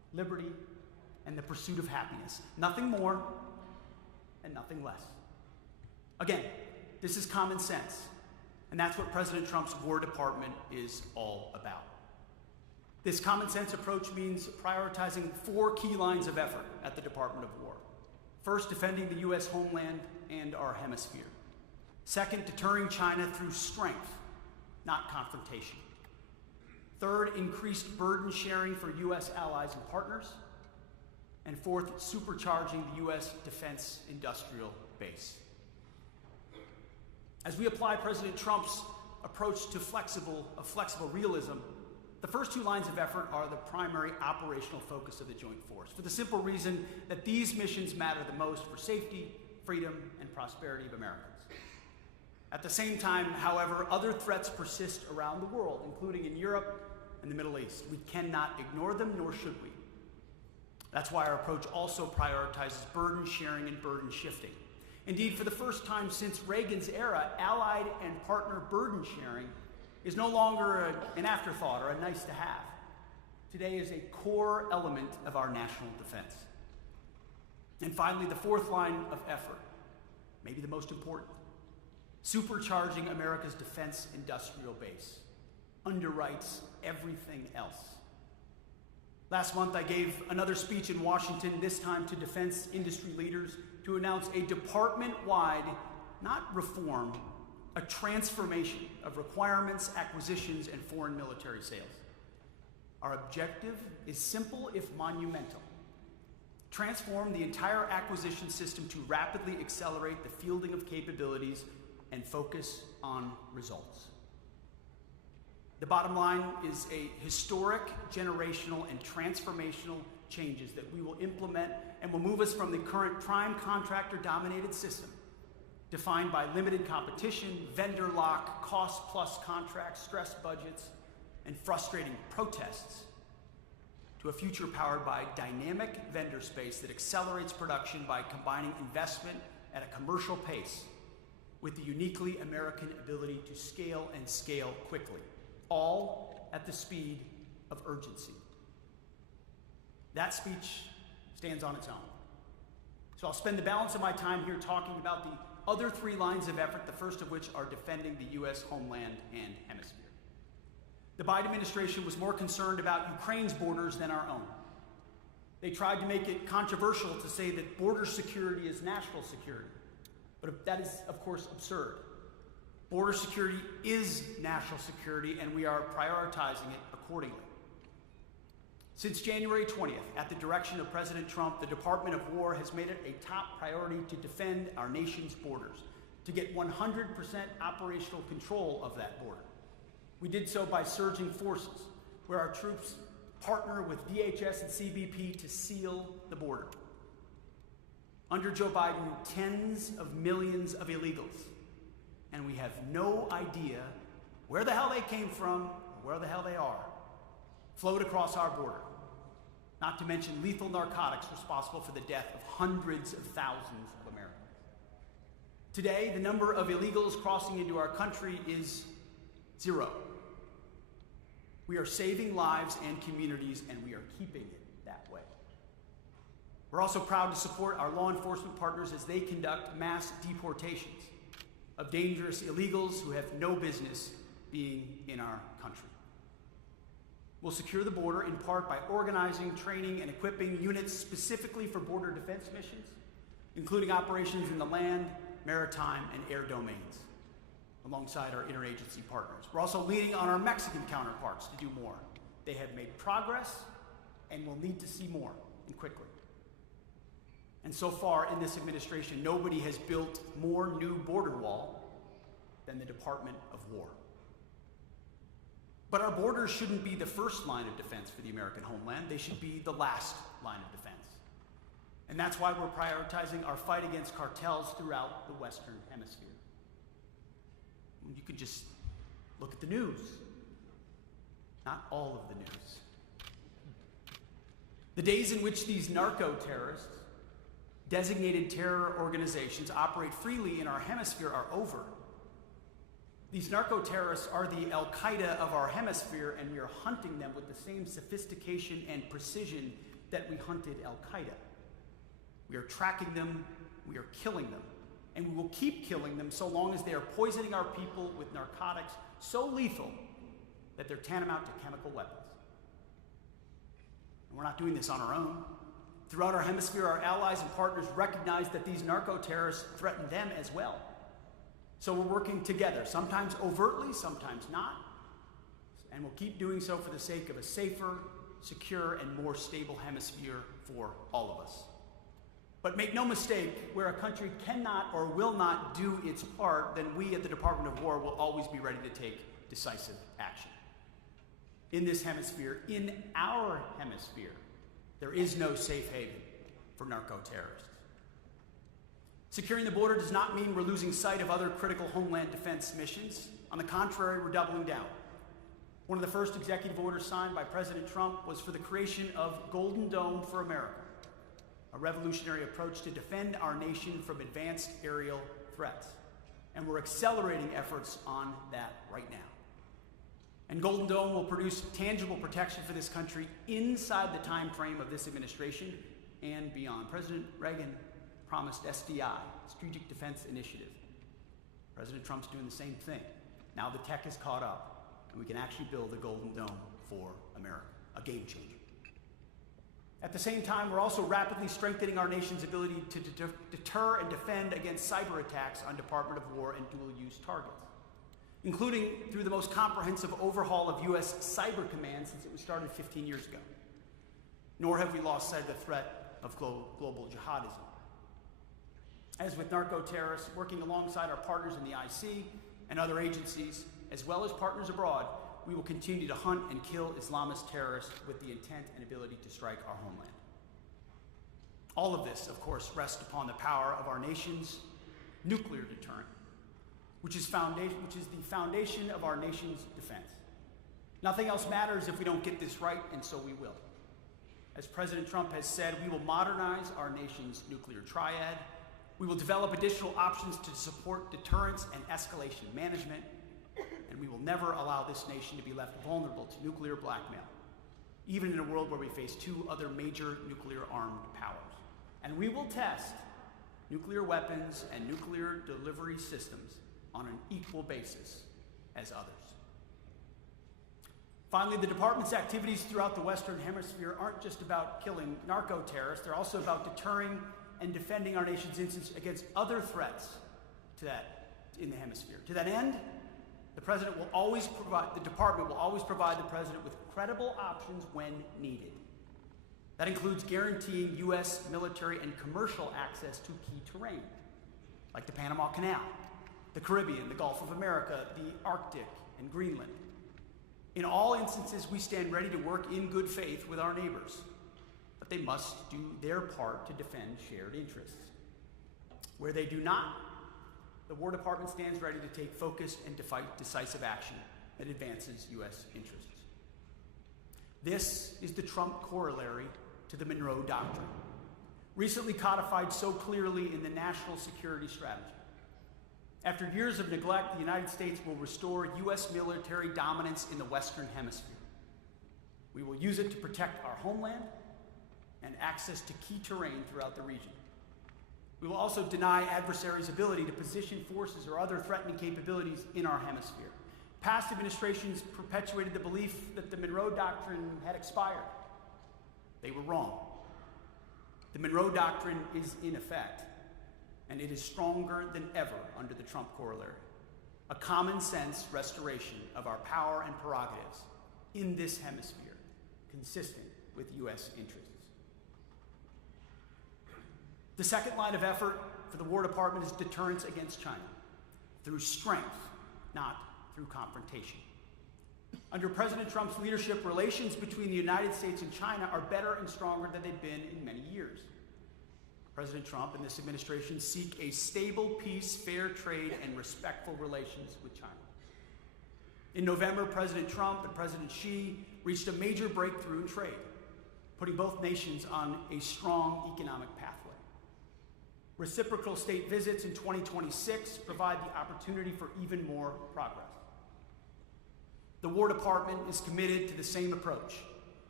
liberty, and the pursuit of happiness. Nothing more and nothing less. Again, this is common sense, and that's what President Trump's War Department is all about. This common sense approach means prioritizing 4 key lines of effort at the Department of War. First, defending the U.S. homeland and our hemisphere. Second, deterring China through strength, not confrontation. Third, increased burden sharing for U.S. allies and partners. And fourth, supercharging the U.S. defense industrial base. As we apply President Trump's approach to flexible realism, the first 2 lines of effort are the primary operational focus of the Joint Force, for the simple reason that these missions matter the most for safety, freedom, and prosperity of Americans. At the same time, however, other threats persist around the world, including in Europe and the Middle East. We cannot ignore them, nor should we. That's why our approach also prioritizes burden sharing and burden shifting. Indeed, for the first time since Reagan's era, allied and partner burden sharing is no longer an afterthought or a nice to have. Today is a core element of our national defense. And finally, the 4th line of effort, maybe the most important, supercharging America's defense industrial base, underwrites everything else. Last month, I gave another speech in Washington, this time to defense industry leaders, to announce a department-wide, not reform, a transformation of requirements, acquisitions, and foreign military sales. Our objective is simple if monumental. Transform the entire acquisition system to rapidly accelerate the fielding of capabilities and focus on results. The bottom line is a historic, generational, and transformational changes that we will implement and will move us from the current prime contractor-dominated system, defined by limited competition, vendor lock, cost-plus contracts, stressed budgets, and frustrating protests, to a future powered by dynamic vendor space that accelerates production by combining investment at a commercial pace with the uniquely American ability to scale and scale quickly, all at the speed of urgency. That speech stands on its own. So I'll spend the balance of my time here talking about the other 3 lines of effort, the first of which are defending the U.S. homeland and hemisphere. The Biden administration was more concerned about Ukraine's borders than our own. They tried to make it controversial to say that border security is national security, but that is, of course, absurd. Border security is national security, and we are prioritizing it accordingly. Since January 20th, at the direction of President Trump, the Department of War has made it a top priority to defend our nation's borders, to get 100% operational control of that border. We did so by surging forces, where our troops partner with DHS and CBP to seal the border. Under Joe Biden, tens of millions of illegals, and we have no idea where the hell they came from or where the hell they are, flowed across our border, not to mention lethal narcotics responsible for the death of hundreds of thousands of Americans. Today, the number of illegals crossing into our country is 0. We are saving lives and communities, and we are keeping it that way. We're also proud to support our law enforcement partners as they conduct mass deportations of dangerous illegals who have no business being in our country. We'll secure the border in part by organizing, training, and equipping units specifically for border defense missions, including operations in the land, maritime, and air domains, alongside our interagency partners. We're also leaning on our Mexican counterparts to do more. They have made progress and will need to see more, and quickly. And so far in this administration, nobody has built more new border wall than the Department of War. But our borders shouldn't be the first line of defense for the American homeland. They should be the last line of defense. And that's why we're prioritizing our fight against cartels throughout the Western Hemisphere. You could just look at the news. Not all of the news. The days in which these narco-terrorists, designated terror organizations, operate freely in our hemisphere are over. These narco-terrorists are the Al-Qaeda of our hemisphere, and we are hunting them with the same sophistication and precision that we hunted Al-Qaeda. We are tracking them, we are killing them, and we will keep killing them so long as they are poisoning our people with narcotics so lethal that they're tantamount to chemical weapons. And we're not doing this on our own. Throughout our hemisphere, our allies and partners recognize that these narco-terrorists threaten them as well. So we're working together, sometimes overtly, sometimes not, and we'll keep doing so for the sake of a safer, secure, and more stable hemisphere for all of us. But make no mistake, where a country cannot or will not do its part, then we at the Department of War will always be ready to take decisive action. In this hemisphere, in our hemisphere, there is no safe haven for narco-terrorists. Securing the border does not mean we're losing sight of other critical homeland defense missions. On the contrary, we're doubling down. One of the first executive orders signed by President Trump was for the creation of Golden Dome for America, a revolutionary approach to defend our nation from advanced aerial threats. And we're accelerating efforts on that right now. And Golden Dome will produce tangible protection for this country inside the time frame of this administration and beyond. President Reagan promised SDI, Strategic Defense Initiative. President Trump's doing the same thing. Now the tech has caught up, and we can actually build a Golden Dome for America, a game changer. At the same time, we're also rapidly strengthening our nation's ability to deter and defend against cyber attacks on Department of War and dual-use targets, including through the most comprehensive overhaul of U.S. Cyber Command since it was started 15 years ago. Nor have we lost sight of the threat of global jihadism. As with narco-terrorists, working alongside our partners in the IC and other agencies, as well as partners abroad, we will continue to hunt and kill Islamist terrorists with the intent and ability to strike our homeland. All of this, of course, rests upon the power of our nation's nuclear deterrent, which is the foundation of our nation's defense. Nothing else matters if we don't get this right, and so we will. As President Trump has said, we will modernize our nation's nuclear triad. We will develop additional options to support deterrence and escalation management, and we will never allow this nation to be left vulnerable to nuclear blackmail, even in a world where we face two other major nuclear-armed powers. And we will test nuclear weapons and nuclear delivery systems on an equal basis as others. Finally, the department's activities throughout the Western Hemisphere aren't just about killing narco-terrorists, they're also about deterring and defending our nation's instance against other threats in the hemisphere. To that end, the department will always provide the president with credible options when needed. That includes guaranteeing U.S. military and commercial access to key terrain, like the Panama Canal, the Caribbean, the Gulf of America, the Arctic, and Greenland. In all instances, we stand ready to work in good faith with our neighbors, but they must do their part to defend shared interests. Where they do not, the War Department stands ready to take focused and decisive action that advances U.S. interests. This is the Trump corollary to the Monroe Doctrine, recently codified so clearly in the National Security Strategy. After years of neglect, the United States will restore U.S. military dominance in the Western Hemisphere. We will use it to protect our homeland and access to key terrain throughout the region. We will also deny adversaries' ability to position forces or other threatening capabilities in our hemisphere. Past administrations perpetuated the belief that the Monroe Doctrine had expired. They were wrong. The Monroe Doctrine is in effect, and it is stronger than ever under the Trump corollary. A common sense restoration of our power and prerogatives in this hemisphere, consistent with U.S. interests. The second line of effort for the War Department is deterrence against China, through strength, not through confrontation. Under President Trump's leadership, relations between the United States and China are better and stronger than they've been in many years. President Trump and this administration seek a stable peace, fair trade, and respectful relations with China. In November, President Trump and President Xi reached a major breakthrough in trade, putting both nations on a strong economic pathway. Reciprocal state visits in 2026 provide the opportunity for even more progress. The War Department is committed to the same approach,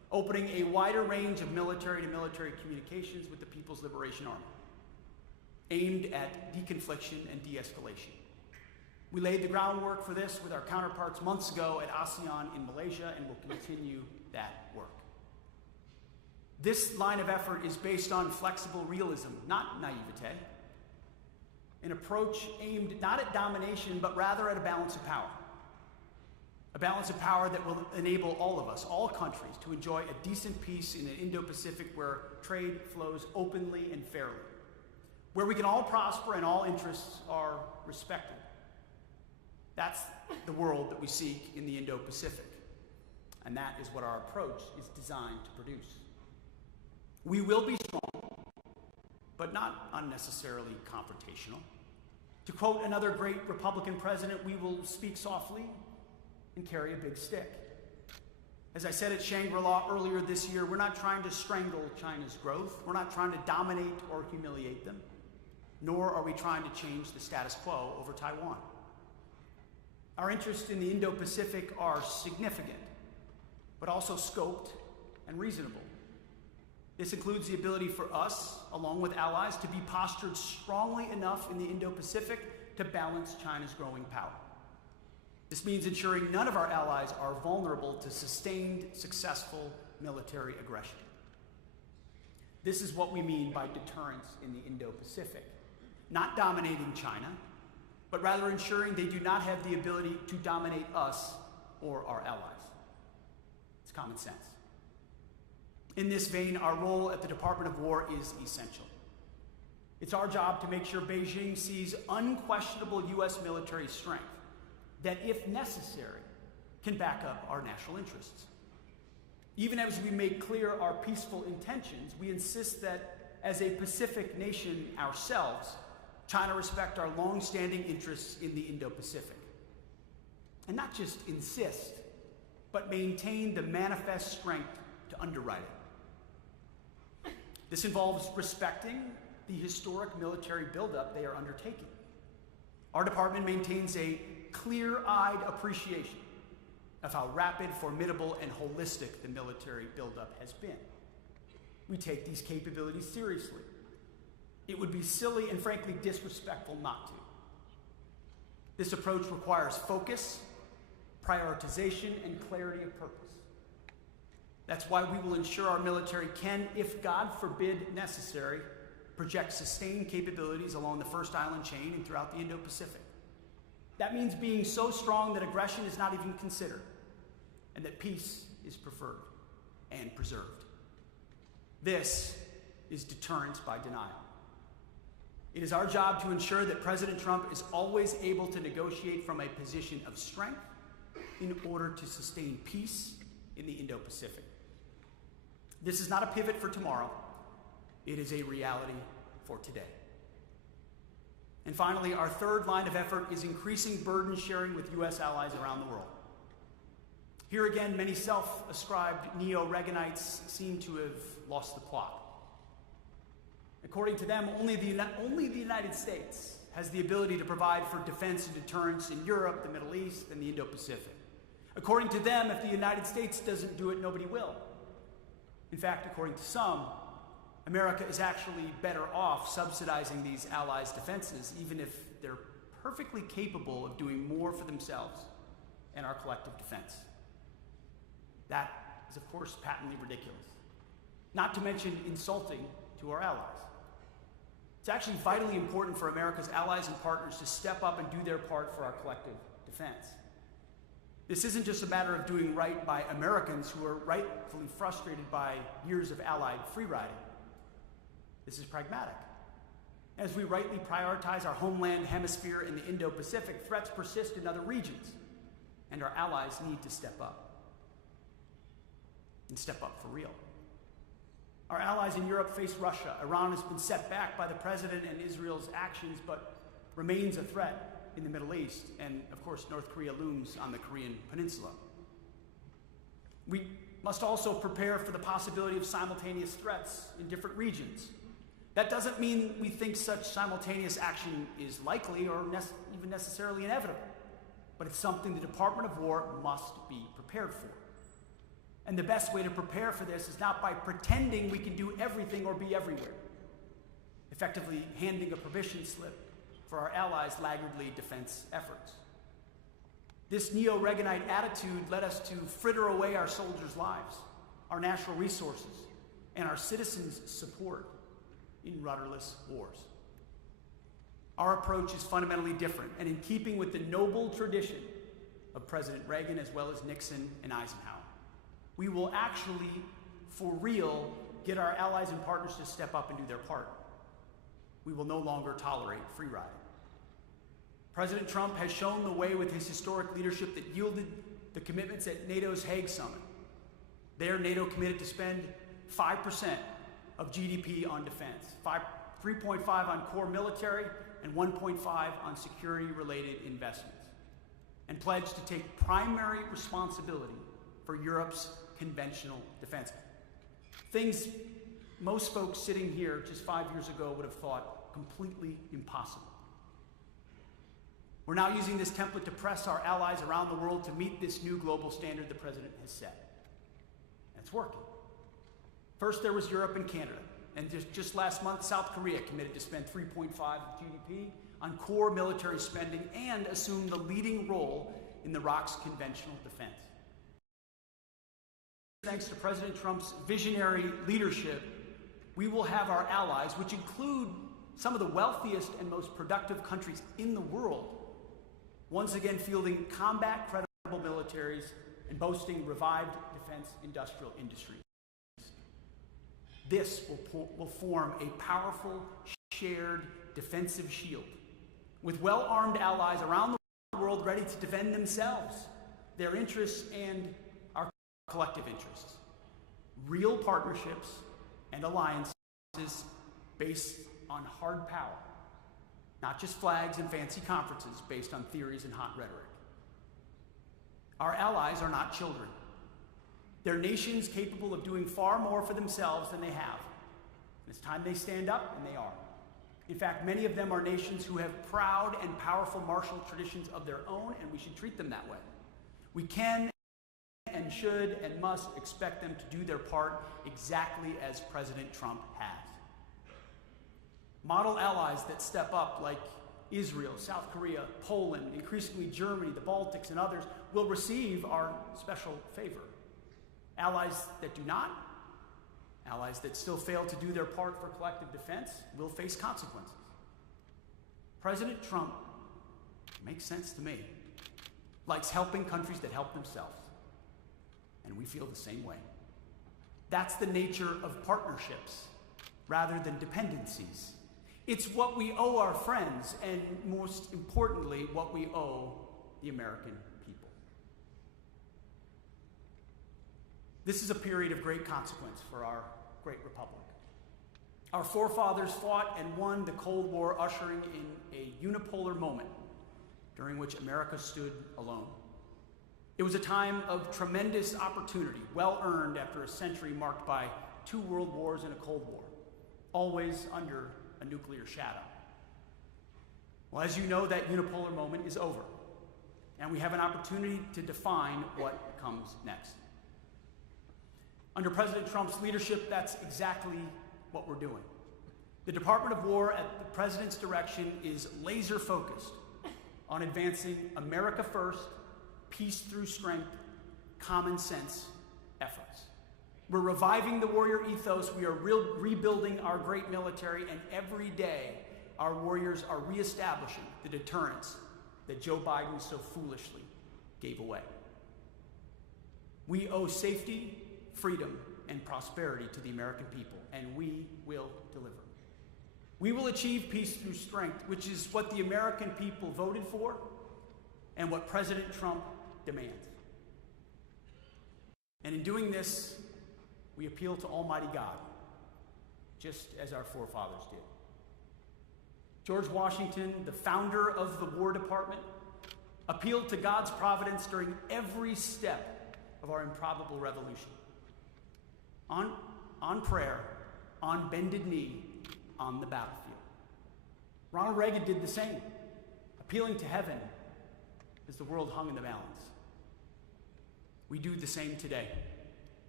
opening a wider range of military-to-military communications with the People's Liberation Army, aimed at deconfliction and de-escalation. We laid the groundwork for this with our counterparts months ago at ASEAN in Malaysia, and will continue that work. This line of effort is based on flexible realism, not naivete, an approach aimed not at domination, but rather at a balance of power. A balance of power that will enable all of us, all countries, to enjoy a decent peace in an Indo-Pacific where trade flows openly and fairly, where we can all prosper and all interests are respected. That's the world that we seek in the Indo-Pacific, and that is what our approach is designed to produce. We will be strong, but not unnecessarily confrontational. To quote another great Republican president, we will speak softly and carry a big stick. As I said at Shangri-La earlier this year, we're not trying to strangle China's growth. We're not trying to dominate or humiliate them, nor are we trying to change the status quo over Taiwan. Our interests in the Indo-Pacific are significant, but also scoped and reasonable. This includes the ability for us, along with allies, to be postured strongly enough in the Indo-Pacific to balance China's growing power. This means ensuring none of our allies are vulnerable to sustained, successful military aggression. This is what we mean by deterrence in the Indo-Pacific. Not dominating China, but rather ensuring they do not have the ability to dominate us or our allies. It's common sense. In this vein, our role at the Department of War is essential. It's our job to make sure Beijing sees unquestionable U.S. military strength that, if necessary, can back up our national interests. Even as we make clear our peaceful intentions, we insist that, as a Pacific nation ourselves, China respect our long-standing interests in the Indo-Pacific. And not just insist, but maintain the manifest strength to underwrite it. This involves respecting the historic military buildup they are undertaking. Our department maintains a clear-eyed appreciation of how rapid, formidable, and holistic the military buildup has been. We take these capabilities seriously. It would be silly and frankly disrespectful not to. This approach requires focus, prioritization, and clarity of purpose. That's why we will ensure our military can, if God forbid necessary, project sustained capabilities along the First Island chain and throughout the Indo-Pacific. That means being so strong that aggression is not even considered, and that peace is preferred and preserved. This is deterrence by denial. It is our job to ensure that President Trump is always able to negotiate from a position of strength in order to sustain peace in the Indo-Pacific. This is not a pivot for tomorrow. It is a reality for today. And finally, our third line of effort is increasing burden sharing with U.S. allies around the world. Here again, many self-ascribed neo-Reaganites seem to have lost the plot. According to them, only the United States has the ability to provide for defense and deterrence in Europe, the Middle East, and the Indo-Pacific. According to them, if the United States doesn't do it, nobody will. In fact, according to some, America is actually better off subsidizing these allies' defenses, even if they're perfectly capable of doing more for themselves and our collective defense. That is, of course, patently ridiculous, not to mention insulting to our allies. It's actually vitally important for America's allies and partners to step up and do their part for our collective defense. This isn't just a matter of doing right by Americans who are rightfully frustrated by years of Allied free-riding. This is pragmatic. As we rightly prioritize our homeland hemisphere in the Indo-Pacific, threats persist in other regions, and our allies need to step up. And step up for real. Our allies in Europe face Russia. Iran has been set back by the president and Israel's actions, but remains a threat in the Middle East, and of course North Korea looms on the Korean Peninsula. We must also prepare for the possibility of simultaneous threats in different regions. That doesn't mean we think such simultaneous action is likely or even necessarily inevitable, but it's something the Department of War must be prepared for. And the best way to prepare for this is not by pretending we can do everything or be everywhere, effectively handing a permission slip for our allies' laggardly defense efforts. This neo-Reaganite attitude led us to fritter away our soldiers' lives, our natural resources, and our citizens' support in rudderless wars. Our approach is fundamentally different and in keeping with the noble tradition of President Reagan as well as Nixon and Eisenhower. We will actually, for real, get our allies and partners to step up and do their part. We will no longer tolerate free riding. President Trump has shown the way with his historic leadership that yielded the commitments at NATO's Hague Summit. There, NATO committed to spend 5% of GDP on defense, 3.5% on core military, and 1.5% on security-related investments, and pledged to take primary responsibility for Europe's conventional defense. Things most folks sitting here just 5 years ago would have thought completely impossible. We're now using this template to press our allies around the world to meet this new global standard the president has set. And it's working. First, there was Europe and Canada. And just last month, South Korea committed to spend 3.5% of GDP on core military spending and assume the leading role in the ROC's conventional defense. Thanks to President Trump's visionary leadership, we will have our allies, which include some of the wealthiest and most productive countries in the world, once again fielding combat-credible militaries and boasting revived defense industrial industries. This will form a powerful, shared defensive shield with well-armed allies around the world ready to defend themselves, their interests, and our collective interests. Real partnerships and alliances based on hard power, not just flags and fancy conferences based on theories and hot rhetoric. Our allies are not children. They're nations capable of doing far more for themselves than they have. It's time they stand up, and they are. In fact, many of them are nations who have proud and powerful martial traditions of their own, and we should treat them that way. We can and should and must expect them to do their part exactly as President Trump has. Model allies that step up, like Israel, South Korea, Poland, increasingly Germany, the Baltics, and others, will receive our special favor. Allies that do not, allies that still fail to do their part for collective defense, will face consequences. President Trump, makes sense to me, likes helping countries that help themselves. And we feel the same way. That's the nature of partnerships rather than dependencies. It's what we owe our friends, and most importantly, what we owe the American people. This is a period of great consequence for our great republic. Our forefathers fought and won the Cold War, ushering in a unipolar moment during which America stood alone. It was a time of tremendous opportunity, well earned after a century marked by 2 world wars and a Cold War, always under a nuclear shadow. Well, as you know, that unipolar moment is over, and we have an opportunity to define what comes next. Under President Trump's leadership, that's exactly what we're doing. The Department of War, at the president's direction, is laser focused on advancing America first, peace through strength, common sense efforts. We're reviving the warrior ethos. We are rebuilding our great military, and every day our warriors are reestablishing the deterrence that Joe Biden so foolishly gave away. We owe safety, freedom, and prosperity to the American people, and we will deliver. We will achieve peace through strength, which is what the American people voted for and what President Trump demands. And in doing this, we appeal to Almighty God, just as our forefathers did. George Washington, the founder of the War Department, appealed to God's providence during every step of our improbable revolution. On prayer, on bended knee, on the battlefield. Ronald Reagan did the same, appealing to heaven as the world hung in the balance. We do the same today.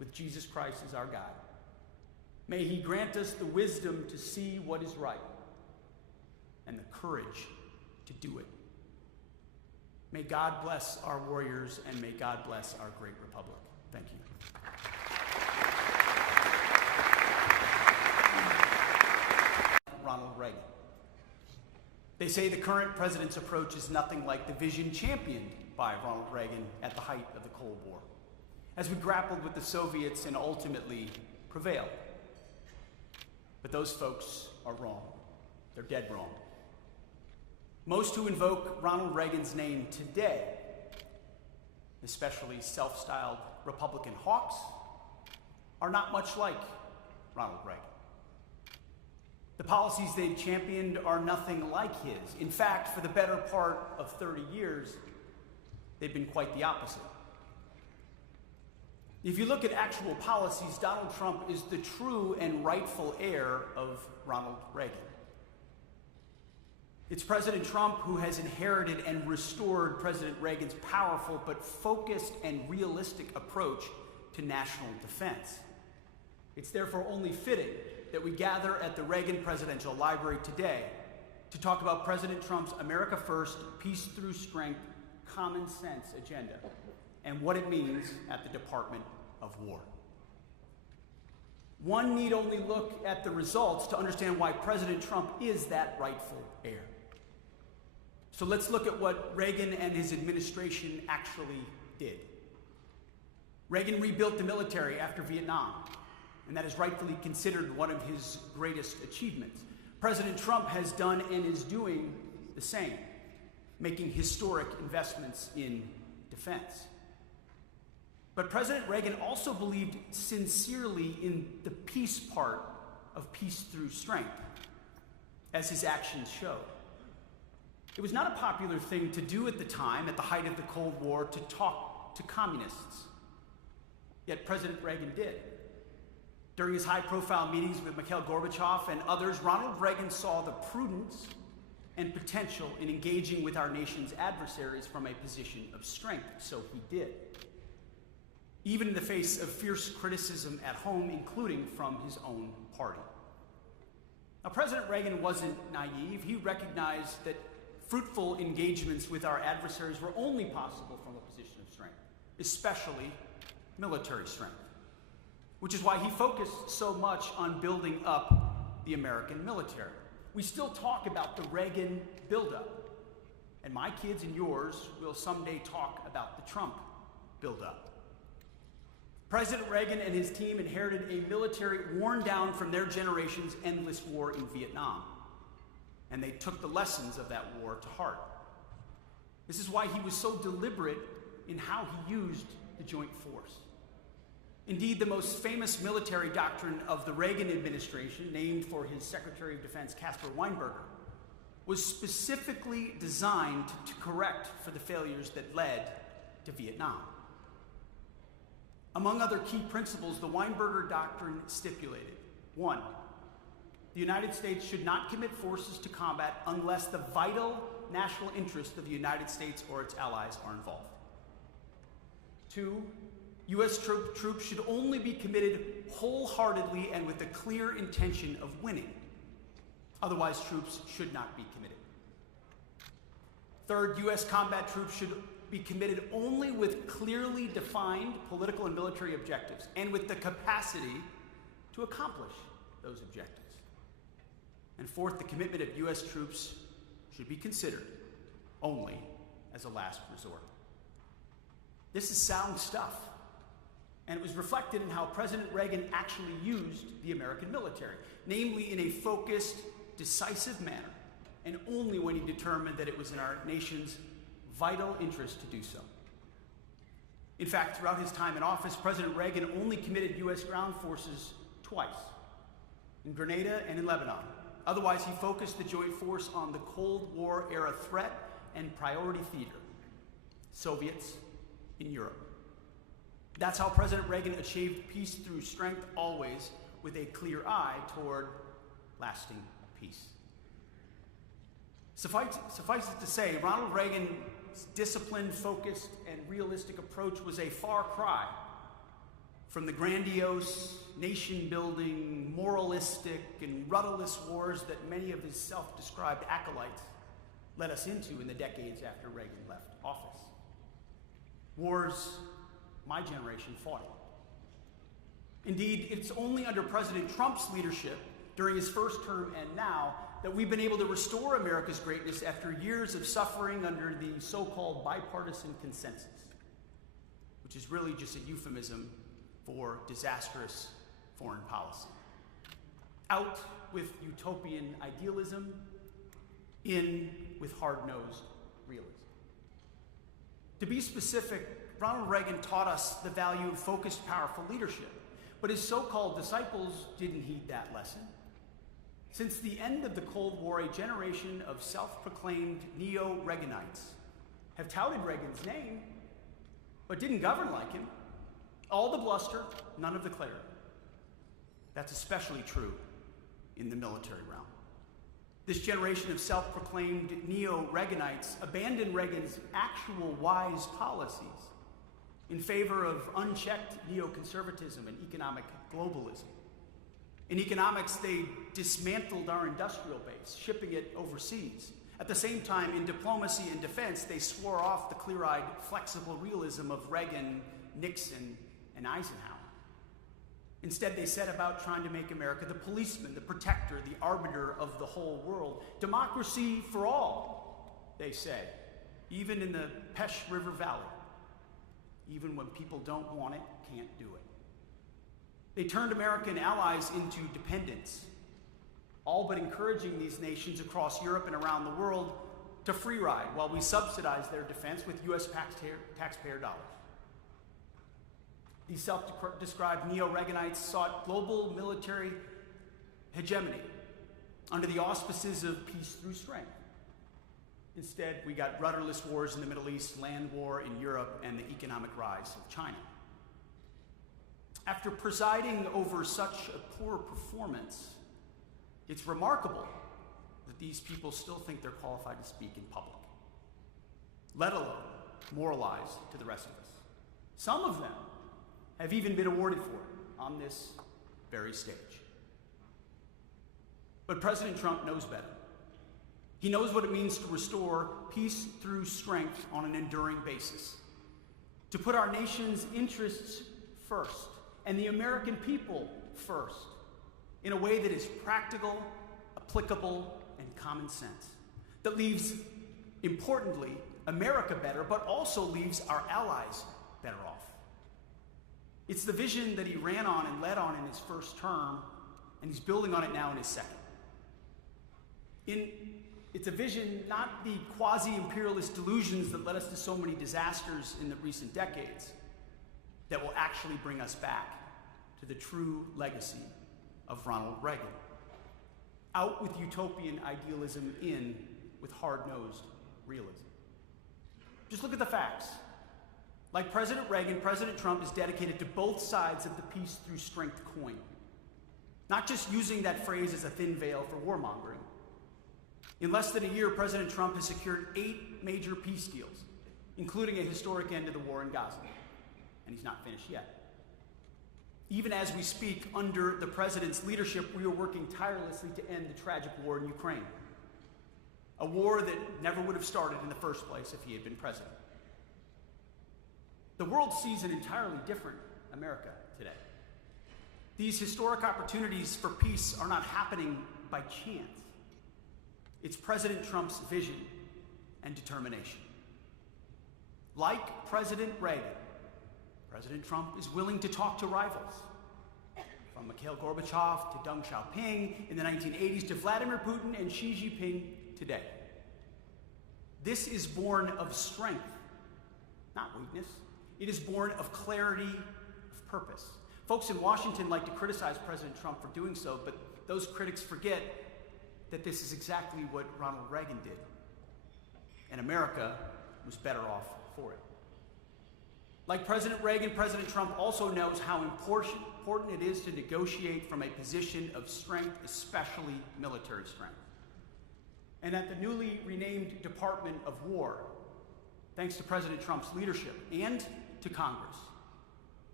with Jesus Christ as our guide. May he grant us the wisdom to see what is right and the courage to do it. May God bless our warriors, and may God bless our great republic. Thank you. Ronald Reagan. They say the current president's approach is nothing like the vision championed by Ronald Reagan at the height of the Cold War, as we grappled with the Soviets and ultimately prevailed. But those folks are wrong. They're dead wrong. Most who invoke Ronald Reagan's name today, especially self-styled Republican hawks, are not much like Ronald Reagan. The policies they've championed are nothing like his. In fact, for the better part of 30 years, they've been quite the opposite. If you look at actual policies, Donald Trump is the true and rightful heir of Ronald Reagan. It's President Trump who has inherited and restored President Reagan's powerful but focused and realistic approach to national defense. It's therefore only fitting that we gather at the Reagan Presidential Library today to talk about President Trump's America First, Peace Through Strength, Common Sense agenda and what it means at the Department of War. One need only look at the results to understand why President Trump is that rightful heir. So let's look at what Reagan and his administration actually did. Reagan rebuilt the military after Vietnam, and that is rightfully considered one of his greatest achievements. President Trump has done and is doing the same, making historic investments in defense. But President Reagan also believed sincerely in the peace part of peace through strength, as his actions showed. It was not a popular thing to do at the time, at the height of the Cold War, to talk to communists. Yet President Reagan did. During his high-profile meetings with Mikhail Gorbachev and others, Ronald Reagan saw the prudence and potential in engaging with our nation's adversaries from a position of strength, so he did. Even in the face of fierce criticism at home, including from his own party. Now, President Reagan wasn't naive. He recognized that fruitful engagements with our adversaries were only possible from a position of strength, especially military strength, which is why he focused so much on building up the American military. We still talk about the Reagan buildup, and my kids and yours will someday talk about the Trump buildup. President Reagan and his team inherited a military worn down from their generation's endless war in Vietnam, and they took the lessons of that war to heart. This is why he was so deliberate in how he used the joint force. Indeed, the most famous military doctrine of the Reagan administration, named for his Secretary of Defense, Caspar Weinberger, was specifically designed to correct for the failures that led to Vietnam. Among other key principles, the Weinberger Doctrine stipulated: 1, the United States should not commit forces to combat unless the vital national interests of the United States or its allies are involved. 2, U.S. troops should only be committed wholeheartedly and with the clear intention of winning. Otherwise, troops should not be committed. 3rd, U.S. combat troops should be committed only with clearly defined political and military objectives and with the capacity to accomplish those objectives. And 4th, the commitment of U.S. troops should be considered only as a last resort. This is sound stuff, and it was reflected in how President Reagan actually used the American military, namely in a focused, decisive manner, and only when he determined that it was in our nation's vital interest to do so. In fact, throughout his time in office, President Reagan only committed U.S. ground forces twice, in Grenada and in Lebanon. Otherwise, he focused the joint force on the Cold War era threat and priority theater, Soviets in Europe. That's how President Reagan achieved peace through strength, always with a clear eye toward lasting peace. Suffice it to say, Ronald Reagan's disciplined, focused, and realistic approach was a far cry from the grandiose, nation-building, moralistic, and rudderless wars that many of his self-described acolytes led us into in the decades after Reagan left office. Wars my generation fought. Indeed, it's only under President Trump's leadership during his first term and now that we've been able to restore America's greatness after years of suffering under the so-called bipartisan consensus, which is really just a euphemism for disastrous foreign policy. Out with utopian idealism, in with hard-nosed realism. To be specific, Ronald Reagan taught us the value of focused, powerful leadership, but his so-called disciples didn't heed that lesson. Since the end of the Cold War, a generation of self-proclaimed neo-Reaganites have touted Reagan's name, but didn't govern like him. All the bluster, none of the clarity. That's especially true in the military realm. This generation of self-proclaimed neo-Reaganites abandoned Reagan's actual wise policies in favor of unchecked neoconservatism and economic globalism. In economics, they dismantled our industrial base, shipping it overseas. At the same time, in diplomacy and defense, they swore off the clear-eyed, flexible realism of Reagan, Nixon, and Eisenhower. Instead, they set about trying to make America the policeman, the protector, the arbiter of the whole world. Democracy for all, they say, even in the Pesh River Valley. Even when people don't want it, can't do it. They turned American allies into dependents, all but encouraging these nations across Europe and around the world to free ride while we subsidize their defense with U.S. taxpayer dollars. These self-described neo-Reaganites sought global military hegemony under the auspices of peace through strength. Instead, we got rudderless wars in the Middle East, land war in Europe, and the economic rise of China. After presiding over such a poor performance, it's remarkable that these people still think they're qualified to speak in public, let alone moralize to the rest of us. Some of them have even been awarded for it on this very stage. But President Trump knows better. He knows what it means to restore peace through strength on an enduring basis, to put our nation's interests first and the American people first in a way that is practical, applicable, and common sense, that leaves, importantly, America better, but also leaves our allies better off. It's the vision that he ran on and led on in his first term, and he's building on it now in his second. It's a vision, not the quasi-imperialist delusions that led us to so many disasters in the recent decades, that will actually bring us back to the true legacy of Ronald Reagan. Out with utopian idealism, in with hard-nosed realism. Just look at the facts. Like President Reagan, President Trump is dedicated to both sides of the peace through strength coin. Not just using that phrase as a thin veil for warmongering. In less than a year, President Trump has secured 8 major peace deals, including a historic end to the war in Gaza. And he's not finished yet. Even as we speak, under the president's leadership, we are working tirelessly to end the tragic war in Ukraine. A war that never would have started in the first place if he had been president. The world sees an entirely different America today. These historic opportunities for peace are not happening by chance. It's President Trump's vision and determination. Like President Reagan, President Trump is willing to talk to rivals, from Mikhail Gorbachev to Deng Xiaoping in the 1980s to Vladimir Putin and Xi Jinping today. This is born of strength, not weakness. It is born of clarity of purpose. Folks in Washington like to criticize President Trump for doing so, but those critics forget that this is exactly what Ronald Reagan did. And America was better off for it. Like President Reagan, President Trump also knows how important it is to negotiate from a position of strength, especially military strength. And at the newly renamed Department of War, thanks to President Trump's leadership and to Congress,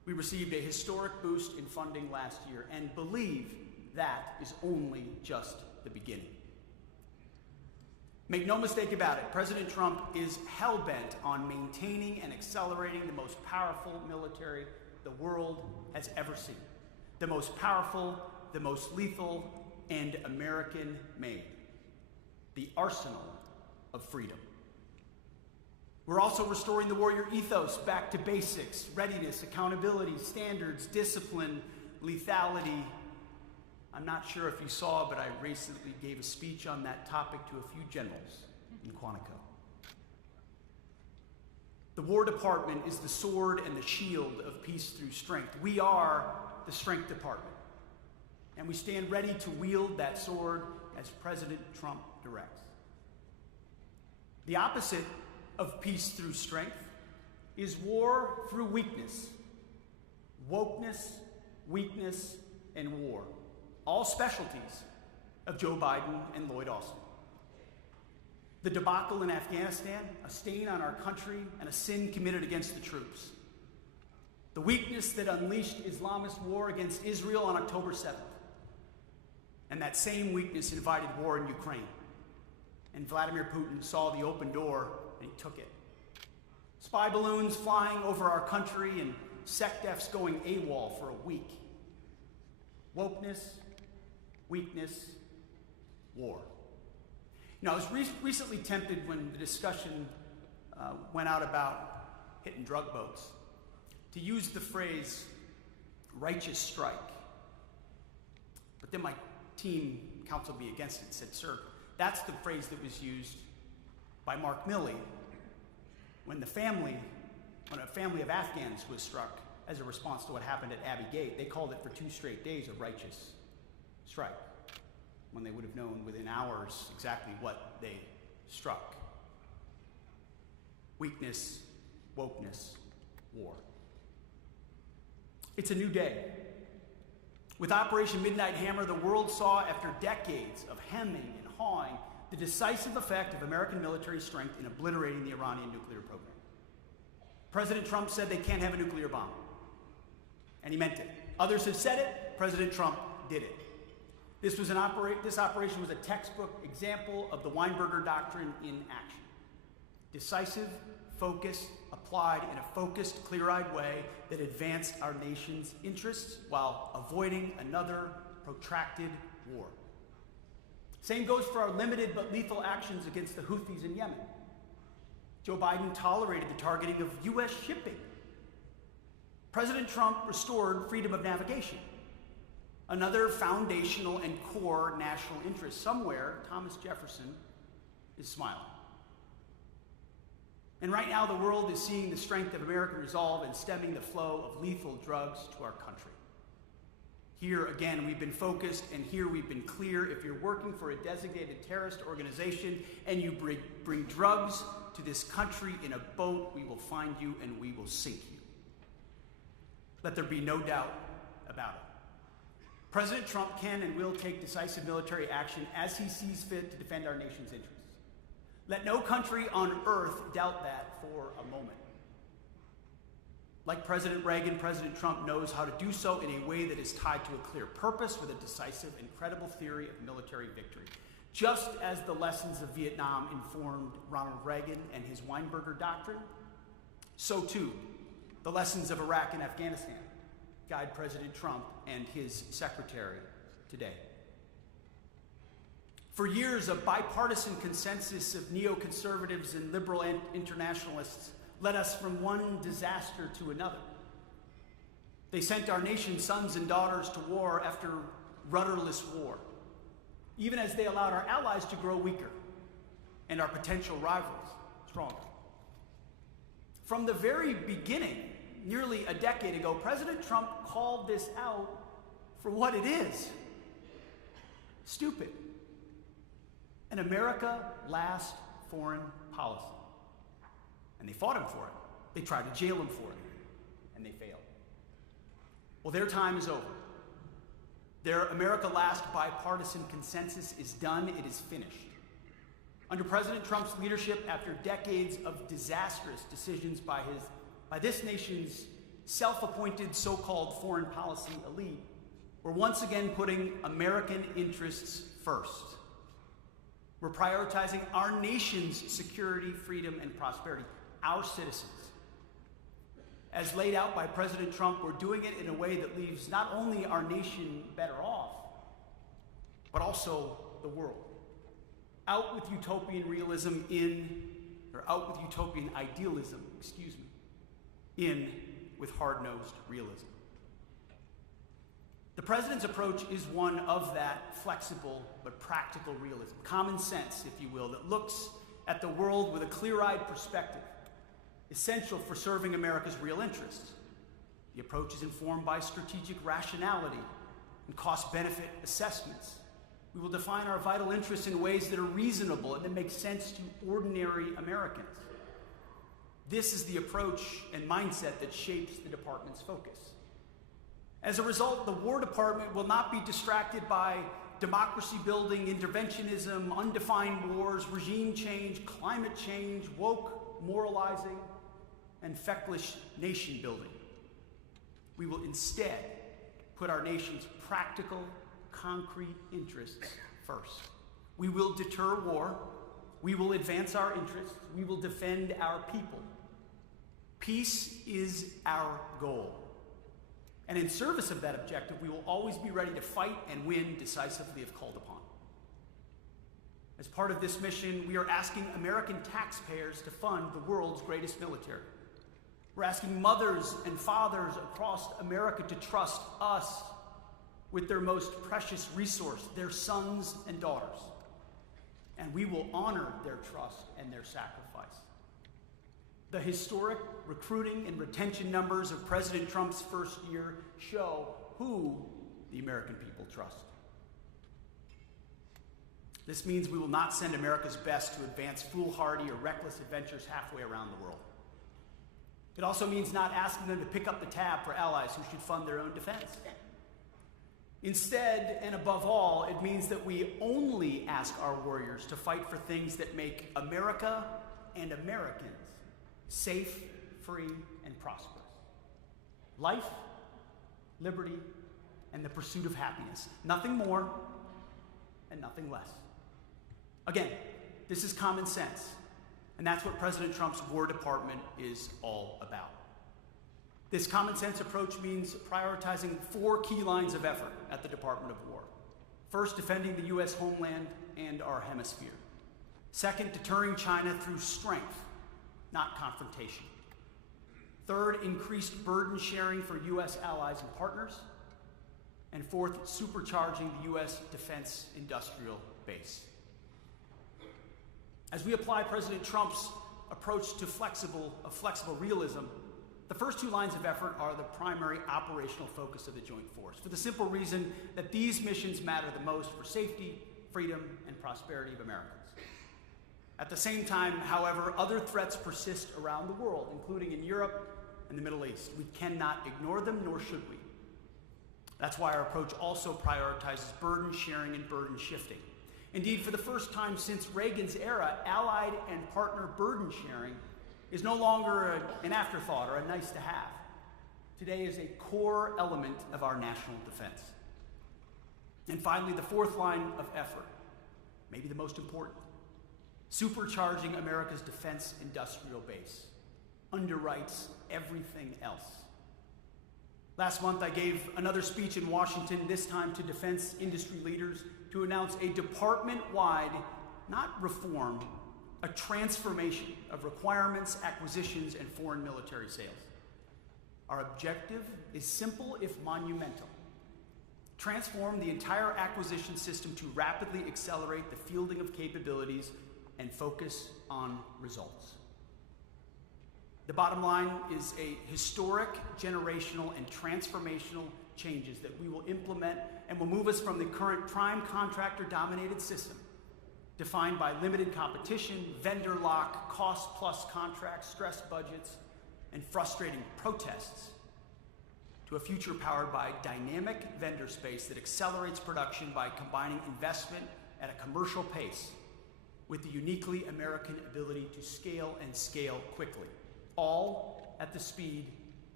We received a historic boost in funding last year and believe that is only just the beginning. Make no mistake about it, President Trump is hell-bent on maintaining and accelerating the most powerful military the world has ever seen. The most powerful, the most lethal, and American-made. The arsenal of freedom. We're also restoring the warrior ethos back to basics: readiness, accountability, standards, discipline, lethality. I'm not sure if you saw, but I recently gave a speech on that topic to a few generals in Quantico. The War Department is the sword and the shield of peace through strength. We are the Strength Department, and we stand ready to wield that sword as President Trump directs. The opposite of peace through strength is war through weakness. Wokeness, weakness, and war. All specialties of Joe Biden and Lloyd Austin. The debacle in Afghanistan, a stain on our country and a sin committed against the troops. The weakness that unleashed Islamist war against Israel on October 7th. And that same weakness invited war in Ukraine. And Vladimir Putin saw the open door and he took it. Spy balloons flying over our country and SecDefs going AWOL for a week. Wokeness, weakness, war. You know, I was recently tempted when the discussion went out about hitting drug boats to use the phrase righteous strike. But then my team counseled me against it and said, sir, that's the phrase that was used by Mark Milley when a family of Afghans was struck as a response to what happened at Abbey Gate. They called it for 2 straight days a righteous strike, when they would have known within hours exactly what they struck. Weakness, wokeness, war. It's a new day. With Operation Midnight Hammer, the world saw, after decades of hemming and hawing, the decisive effect of American military strength in obliterating the Iranian nuclear program. President Trump said they can't have a nuclear bomb, and he meant it. Others have said it. President Trump did it. This operation was a textbook example of the Weinberger Doctrine in action. Decisive, focused, applied in a focused, clear-eyed way that advanced our nation's interests while avoiding another protracted war. Same goes for our limited but lethal actions against the Houthis in Yemen. Joe Biden tolerated the targeting of U.S. shipping. President Trump restored freedom of navigation. Another foundational and core national interest. Somewhere, Thomas Jefferson is smiling. And right now, the world is seeing the strength of American resolve in stemming the flow of lethal drugs to our country. Here, again, we've been focused, and here we've been clear. If you're working for a designated terrorist organization and you bring drugs to this country in a boat, we will find you and we will sink you. Let there be no doubt about it. President Trump can and will take decisive military action as he sees fit to defend our nation's interests. Let no country on earth doubt that for a moment. Like President Reagan, President Trump knows how to do so in a way that is tied to a clear purpose with a decisive and credible theory of military victory. Just as the lessons of Vietnam informed Ronald Reagan and his Weinberger Doctrine, so too the lessons of Iraq and Afghanistan guide President Trump and his secretary today. For years, a bipartisan consensus of neoconservatives and liberal internationalists led us from one disaster to another. They sent our nation's sons and daughters to war after rudderless war, even as they allowed our allies to grow weaker and our potential rivals stronger. From the very beginning, nearly a decade ago, President Trump called this out for what it is: stupid. An America last foreign policy. And they fought him for it. They tried to jail him for it, and they failed. Well, their time is over. Their America last bipartisan consensus is done. It is finished. Under President Trump's leadership, after decades of disastrous decisions by this nation's self-appointed so-called foreign policy elite were once again putting American interests first. We're prioritizing our nation's security, freedom, and prosperity, our citizens. As laid out by President Trump, we're doing it in a way that leaves not only our nation better off, but also the world. Out with utopian idealism, in with hard-nosed realism. The president's approach is one of that flexible but practical realism, common sense, if you will, that looks at the world with a clear-eyed perspective, essential for serving America's real interests. The approach is informed by strategic rationality and cost-benefit assessments. We will define our vital interests in ways that are reasonable and that make sense to ordinary Americans. This is the approach and mindset that shapes the department's focus. As a result, the War Department will not be distracted by democracy-building, interventionism, undefined wars, regime change, climate change, woke moralizing, and feckless nation-building. We will instead put our nation's practical, concrete interests first. We will deter war. We will advance our interests. We will defend our people. Peace is our goal. And in service of that objective, we will always be ready to fight and win decisively if called upon. As part of this mission, we are asking American taxpayers to fund the world's greatest military. We're asking mothers and fathers across America to trust us with their most precious resource, their sons and daughters. And we will honor their trust and their sacrifice. The historic recruiting and retention numbers of President Trump's first year show who the American people trust. This means we will not send America's best to advance foolhardy or reckless adventures halfway around the world. It also means not asking them to pick up the tab for allies who should fund their own defense. Instead, and above all, it means that we only ask our warriors to fight for things that make America and Americans safe, free, and prosperous. Life, liberty, and the pursuit of happiness. Nothing more and nothing less. Again, this is common sense, and that's what President Trump's War Department is all about. This common sense approach means prioritizing 4 key lines of effort at the Department of War. First, defending the U.S. homeland and our hemisphere. Second, deterring China through strength, not confrontation. Third, increased burden sharing for U.S. allies and partners. And fourth, supercharging the U.S. defense industrial base. As we apply President Trump's approach to flexible realism, the first 2 lines of effort are the primary operational focus of the Joint Force, for the simple reason that these missions matter the most for safety, freedom, and prosperity of Americans. At the same time, however, other threats persist around the world, including in Europe and the Middle East. We cannot ignore them, nor should we. That's why our approach also prioritizes burden sharing and burden shifting. Indeed, for the first time since Reagan's era, allied and partner burden sharing is no longer an afterthought or a nice to have. Today is a core element of our national defense. And finally, the 4th line of effort, maybe the most important, supercharging America's defense industrial base, underwrites everything else. Last month, I gave another speech in Washington, this time to defense industry leaders, to announce a department-wide, not reform, a transformation of requirements, acquisitions, and foreign military sales. Our objective is simple if monumental. Transform the entire acquisition system to rapidly accelerate the fielding of capabilities and focus on results. The bottom line is a historic, generational, and transformational changes that we will implement and will move us from the current prime contractor-dominated system, defined by limited competition, vendor lock, cost-plus contracts, stressed budgets, and frustrating protests, to a future powered by dynamic vendor space that accelerates production by combining investment at a commercial pace with the uniquely American ability to scale and scale quickly, all at the speed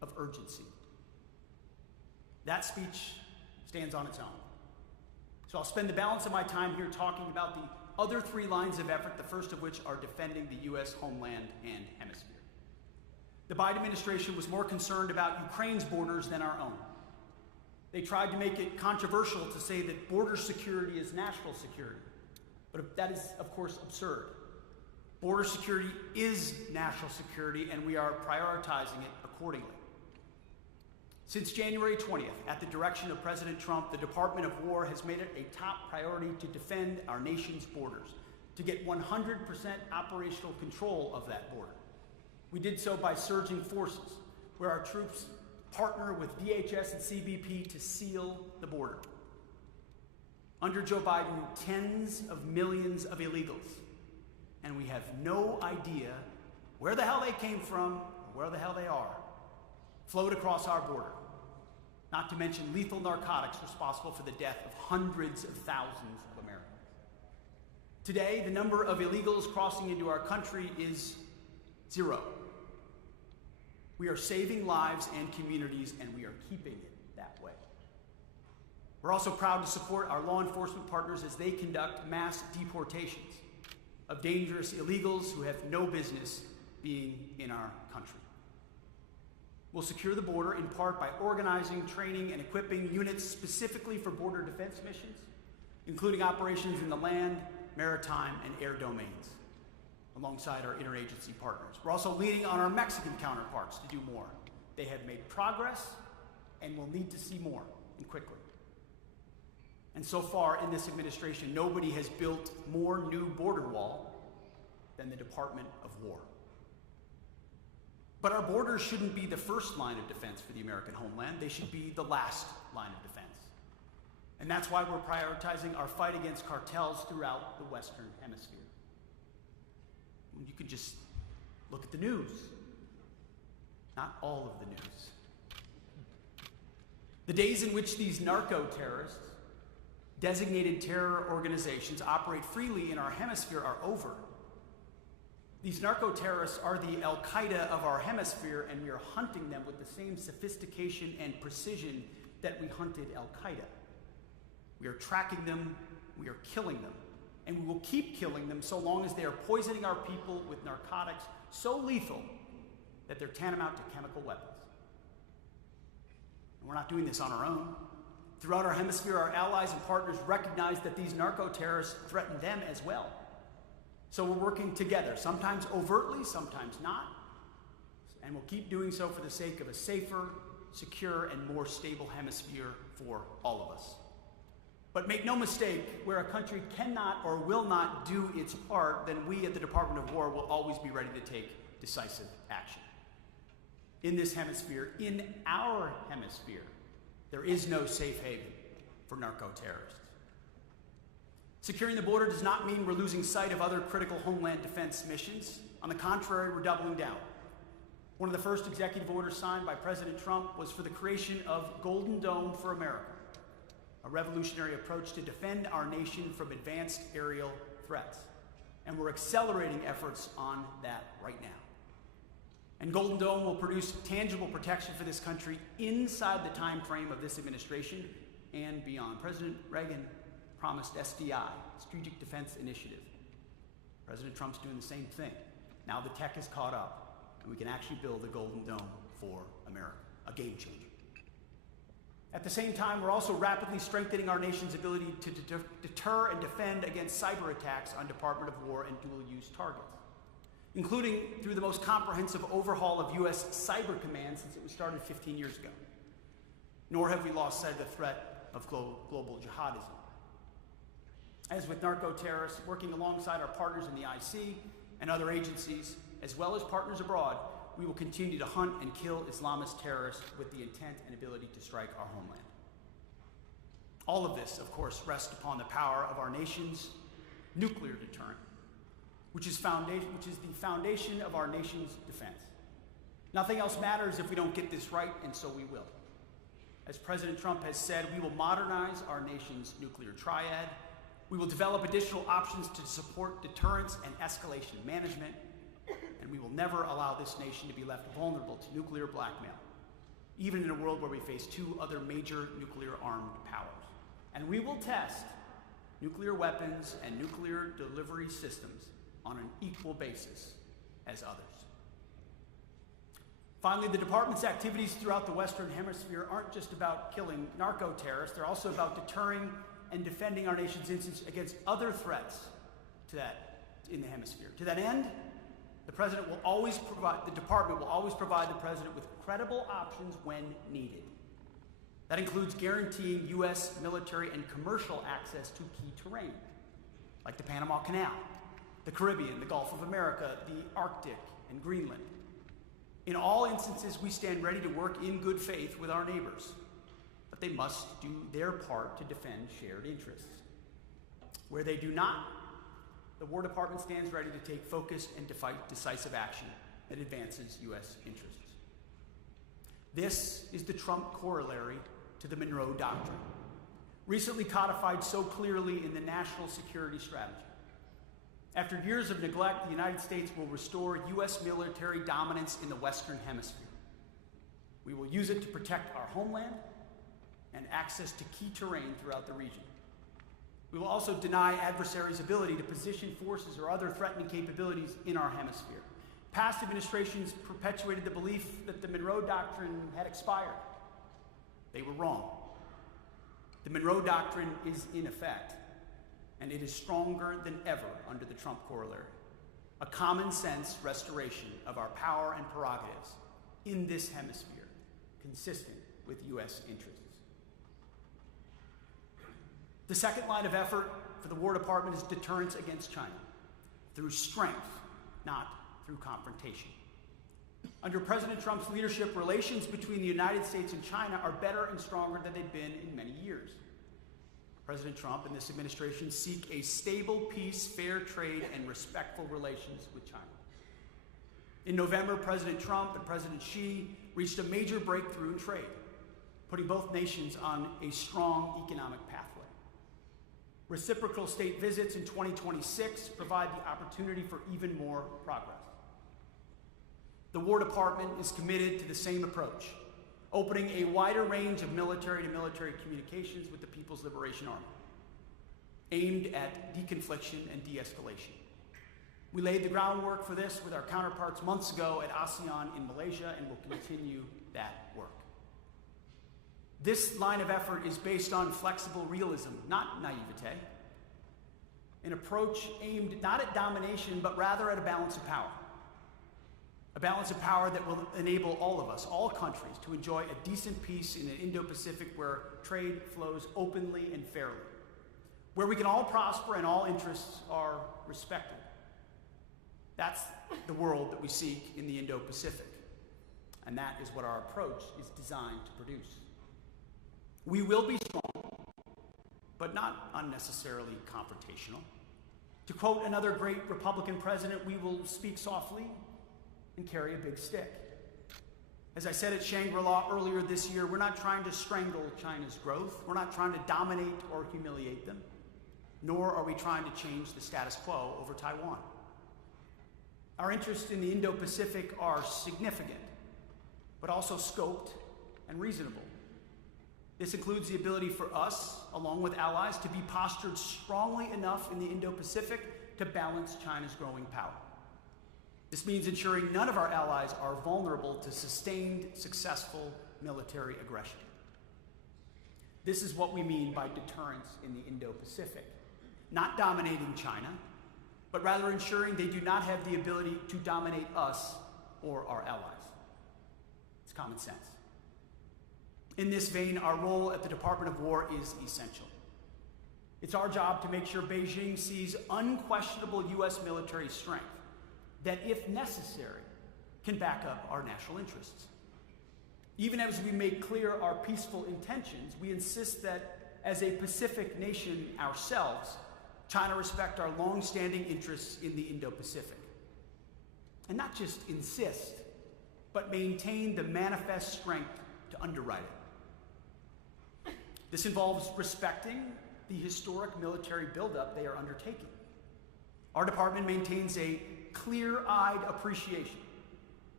of urgency. That speech stands on its own. So I'll spend the balance of my time here talking about the other three lines of effort, the first of which are defending the U.S. homeland and hemisphere. The Biden administration was more concerned about Ukraine's borders than our own. They tried to make it controversial to say that border security is national security. But that is, of course, absurd. Border security is national security, and we are prioritizing it accordingly. Since January 20th, at the direction of President Trump, the Department of War has made it a top priority to defend our nation's borders, to get 100% operational control of that border. We did so by surging forces, where our troops partner with DHS and CBP to seal the border. Under Joe Biden, tens of millions of illegals, and we have no idea where the hell they came from or where the hell they are, flowed across our border. Not to mention lethal narcotics responsible for the death of hundreds of thousands of Americans. Today, the number of illegals crossing into our country is 0. We are saving lives and communities, and we are keeping it that way. We're also proud to support our law enforcement partners as they conduct mass deportations of dangerous illegals who have no business being in our country. We'll secure the border in part by organizing, training, and equipping units specifically for border defense missions, including operations in the land, maritime, and air domains, alongside our interagency partners. We're also leaning on our Mexican counterparts to do more. They have made progress and will need to see more, and quickly. And so far in this administration, nobody has built more new border wall than the Department of War. But our borders shouldn't be the first line of defense for the American homeland. They should be the last line of defense. And that's why we're prioritizing our fight against cartels throughout the Western Hemisphere. You can just look at the news. Not all of the news. The days in which these narco-terrorists, designated terror organizations, operate freely in our hemisphere are over. These narco-terrorists are the Al-Qaeda of our hemisphere, and we are hunting them with the same sophistication and precision that we hunted Al-Qaeda. We are tracking them, we are killing them, and we will keep killing them so long as they are poisoning our people with narcotics so lethal that they're tantamount to chemical weapons. And we're not doing this on our own. Throughout our hemisphere, our allies and partners recognize that these narco-terrorists threaten them as well. So we're working together, sometimes overtly, sometimes not, and we'll keep doing so for the sake of a safer, secure, and more stable hemisphere for all of us. But make no mistake, where a country cannot or will not do its part, then we at the Department of War will always be ready to take decisive action. In this hemisphere, in our hemisphere, there is no safe haven for narco-terrorists. Securing the border does not mean we're losing sight of other critical homeland defense missions. On the contrary, we're doubling down. One of the first executive orders signed by President Trump was for the creation of Golden Dome for America, a revolutionary approach to defend our nation from advanced aerial threats. And we're accelerating efforts on that right now. And Golden Dome will produce tangible protection for this country inside the time frame of this administration and beyond. President Reagan promised SDI, Strategic Defense Initiative. President Trump's doing the same thing. Now the tech has caught up, and we can actually build a Golden Dome for America, a game changer. At the same time, we're also rapidly strengthening our nation's ability to deter and defend against cyber attacks on Department of War and dual-use targets, including through the most comprehensive overhaul of U.S. Cyber Command since it was started 15 years ago. Nor have we lost sight of the threat of global jihadism. As with narco-terrorists, working alongside our partners in the IC and other agencies, as well as partners abroad, we will continue to hunt and kill Islamist terrorists with the intent and ability to strike our homeland. All of this, of course, rests upon the power of our nation's nuclear deterrent, which is the foundation of our nation's defense. Nothing else matters if we don't get this right, and so we will. As President Trump has said, we will modernize our nation's nuclear triad. We will develop additional options to support deterrence and escalation management, and we will never allow this nation to be left vulnerable to nuclear blackmail. even in a world where we face two other major nuclear-armed powers. And we will test nuclear weapons and nuclear delivery systems on an equal basis as others. Finally, the department's activities throughout the Western Hemisphere aren't just about killing narco-terrorists, they're also about deterring and defending our nation's interests against other threats in the hemisphere. To that end, the department will always provide the president with credible options when needed. That includes guaranteeing U.S. military and commercial access to key terrain, like the Panama Canal, the Caribbean, the Gulf of America, the Arctic, and Greenland. In all instances, we stand ready to work in good faith with our neighbors, but they must do their part to defend shared interests. Where they do not, the War Department stands ready to take focused and decisive action that advances U.S. interests. This is the Trump corollary to the Monroe Doctrine, recently codified so clearly in the National Security Strategy. After years of neglect, the United States will restore U.S. military dominance in the Western Hemisphere. We will use it to protect our homeland and access to key terrain throughout the region. We will also deny adversaries' ability to position forces or other threatening capabilities in our hemisphere. Past administrations perpetuated the belief that the Monroe Doctrine had expired. They were wrong. The Monroe Doctrine is in effect, and it is stronger than ever under the Trump corollary. A common sense restoration of our power and prerogatives in this hemisphere, consistent with U.S. interests. The second line of effort for the War Department is deterrence against China, through strength, not through confrontation. Under President Trump's leadership, relations between the United States and China are better and stronger than they've been in many years. President Trump and this administration seek a stable peace, fair trade, and respectful relations with China. In November, President Trump and President Xi reached a major breakthrough in trade, putting both nations on a strong economic pathway. Reciprocal state visits in 2026 provide the opportunity for even more progress. The War Department is committed to the same approach, opening a wider range of military-to-military communications with the People's Liberation Army, aimed at deconfliction and de-escalation. We laid the groundwork for this with our counterparts months ago at ASEAN in Malaysia, and will continue that work. This line of effort is based on flexible realism, not naivete, an approach aimed not at domination, but rather at a balance of power. A balance of power that will enable all of us, all countries, to enjoy a decent peace in an Indo-Pacific where trade flows openly and fairly, where we can all prosper and all interests are respected. That's the world that we seek in the Indo-Pacific, and that is what our approach is designed to produce. We will be strong, but not unnecessarily confrontational. To quote another great Republican president, we will speak softly and carry a big stick. As I said at Shangri-La earlier this year, we're not trying to strangle China's growth. We're not trying to dominate or humiliate them, nor are we trying to change the status quo over Taiwan. Our interests in the Indo-Pacific are significant, but also scoped and reasonable. This includes the ability for us, along with allies, to be postured strongly enough in the Indo-Pacific to balance China's growing power. This means ensuring none of our allies are vulnerable to sustained, successful military aggression. This is what we mean by deterrence in the Indo-Pacific. Not dominating China, but rather ensuring they do not have the ability to dominate us or our allies. It's common sense. In this vein, our role at the Department of War is essential. It's our job to make sure Beijing sees unquestionable U.S. military strength that, if necessary, can back up our national interests. Even as we make clear our peaceful intentions, we insist that, as a Pacific nation ourselves, China respect our long-standing interests in the Indo-Pacific. And not just insist, but maintain the manifest strength to underwrite it. This involves respecting the historic military buildup they are undertaking. Our department maintains a clear-eyed appreciation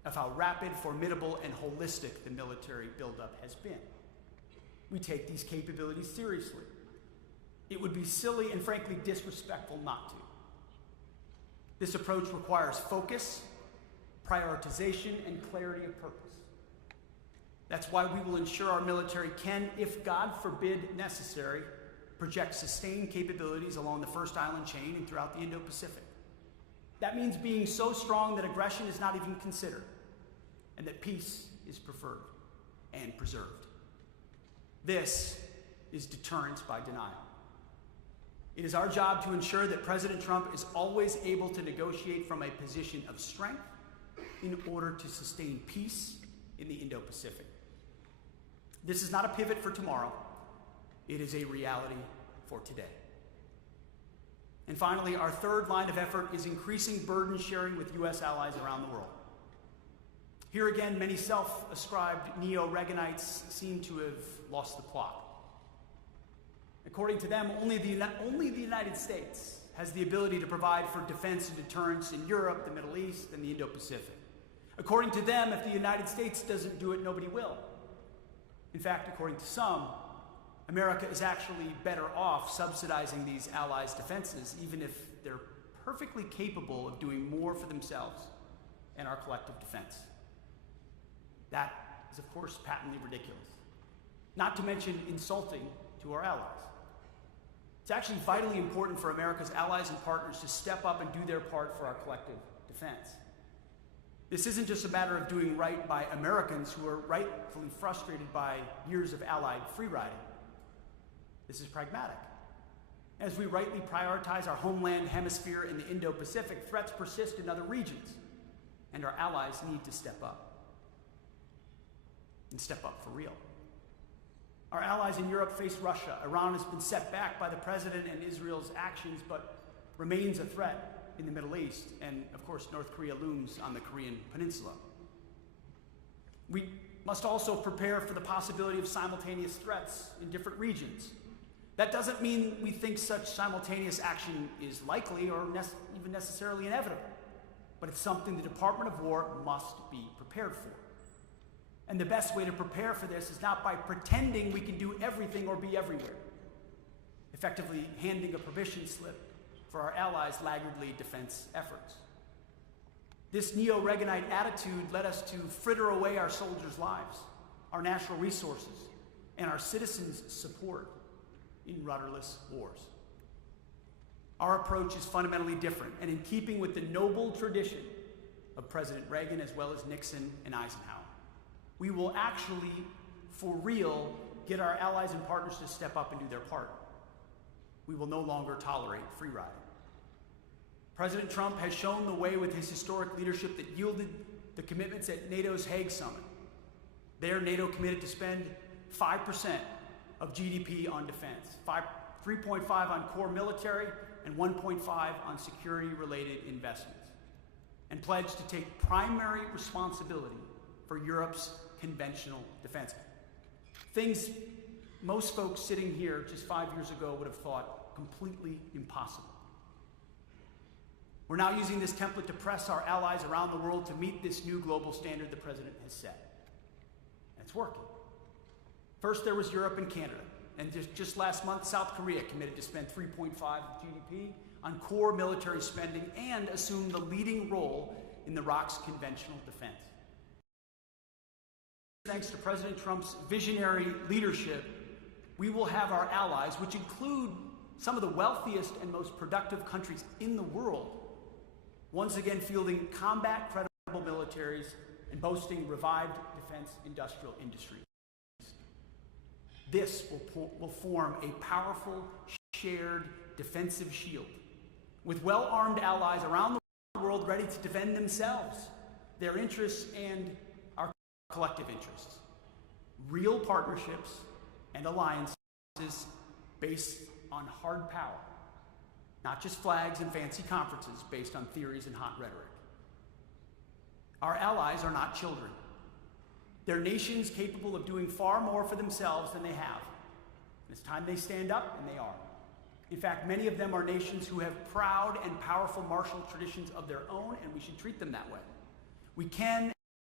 of how rapid, formidable, and holistic the military buildup has been. We take these capabilities seriously. It would be silly and frankly disrespectful not to. This approach requires focus, prioritization, and clarity of purpose. That's why we will ensure our military can, if God forbid necessary, project sustained capabilities along the First Island chain and throughout the Indo-Pacific. That means being so strong that aggression is not even considered, and that peace is preferred and preserved. This is deterrence by denial. It is our job to ensure that President Trump is always able to negotiate from a position of strength in order to sustain peace in the Indo-Pacific. This is not a pivot for tomorrow. It is a reality for today. And finally, our third line of effort is increasing burden sharing with U.S. allies around the world. Here again, many self-ascribed neo-Reaganites seem to have lost the plot. According to them, only the United States has the ability to provide for defense and deterrence in Europe, the Middle East, and the Indo-Pacific. According to them, if the United States doesn't do it, nobody will. In fact, according to some, America is actually better off subsidizing these allies' defenses, even if they're perfectly capable of doing more for themselves and our collective defense. That is, of course, patently ridiculous, not to mention insulting to our allies. It's actually vitally important for America's allies and partners to step up and do their part for our collective defense. This isn't just a matter of doing right by Americans who are rightfully frustrated by years of Allied free riding. This is pragmatic. As we rightly prioritize our homeland, hemisphere, and the Indo-Pacific, threats persist in other regions, and our allies need to step up. And step up for real. Our allies in Europe face Russia. Iran has been set back by the president and Israel's actions, but remains a threat in the Middle East. And of course, North Korea looms on the Korean Peninsula. We must also prepare for the possibility of simultaneous threats in different regions. That doesn't mean we think such simultaneous action is likely or even necessarily inevitable, but it's something the Department of War must be prepared for. And the best way to prepare for this is not by pretending we can do everything or be everywhere, effectively handing a permission slip for our allies' laggardly defense efforts. This neo-Reaganite attitude led us to fritter away our soldiers' lives, our natural resources, and our citizens' support in rudderless wars. Our approach is fundamentally different and in keeping with the noble tradition of President Reagan as well as Nixon and Eisenhower. We will actually, for real, get our allies and partners to step up and do their part. We will no longer tolerate free riding. President Trump has shown the way with his historic leadership that yielded the commitments at NATO's Hague Summit. There, NATO committed to spend 5% of GDP on defense, 3.5% on core military, and 1.5% on security-related investments, and pledged to take primary responsibility for Europe's conventional defense. Things most folks sitting here just 5 years ago would have thought completely impossible. We're now using this template to press our allies around the world to meet this new global standard the president has set. And it's working. First, there was Europe and Canada. And just last month, South Korea committed to spend 3.5% of GDP on core military spending and assume the leading role in the ROC's conventional defense. Thanks to President Trump's visionary leadership, we will have our allies, which include some of the wealthiest and most productive countries in the world, once again fielding combat-credible militaries and boasting revived defense industrial industries. This will form a powerful, shared defensive shield, with well-armed allies around the world ready to defend themselves, their interests, and our collective interests. Real partnerships and alliances based on hard power, not just flags and fancy conferences based on theories and hot rhetoric. Our allies are not children. They're nations capable of doing far more for themselves than they have. It's time they stand up, and they are. In fact, many of them are nations who have proud and powerful martial traditions of their own, and we should treat them that way. We can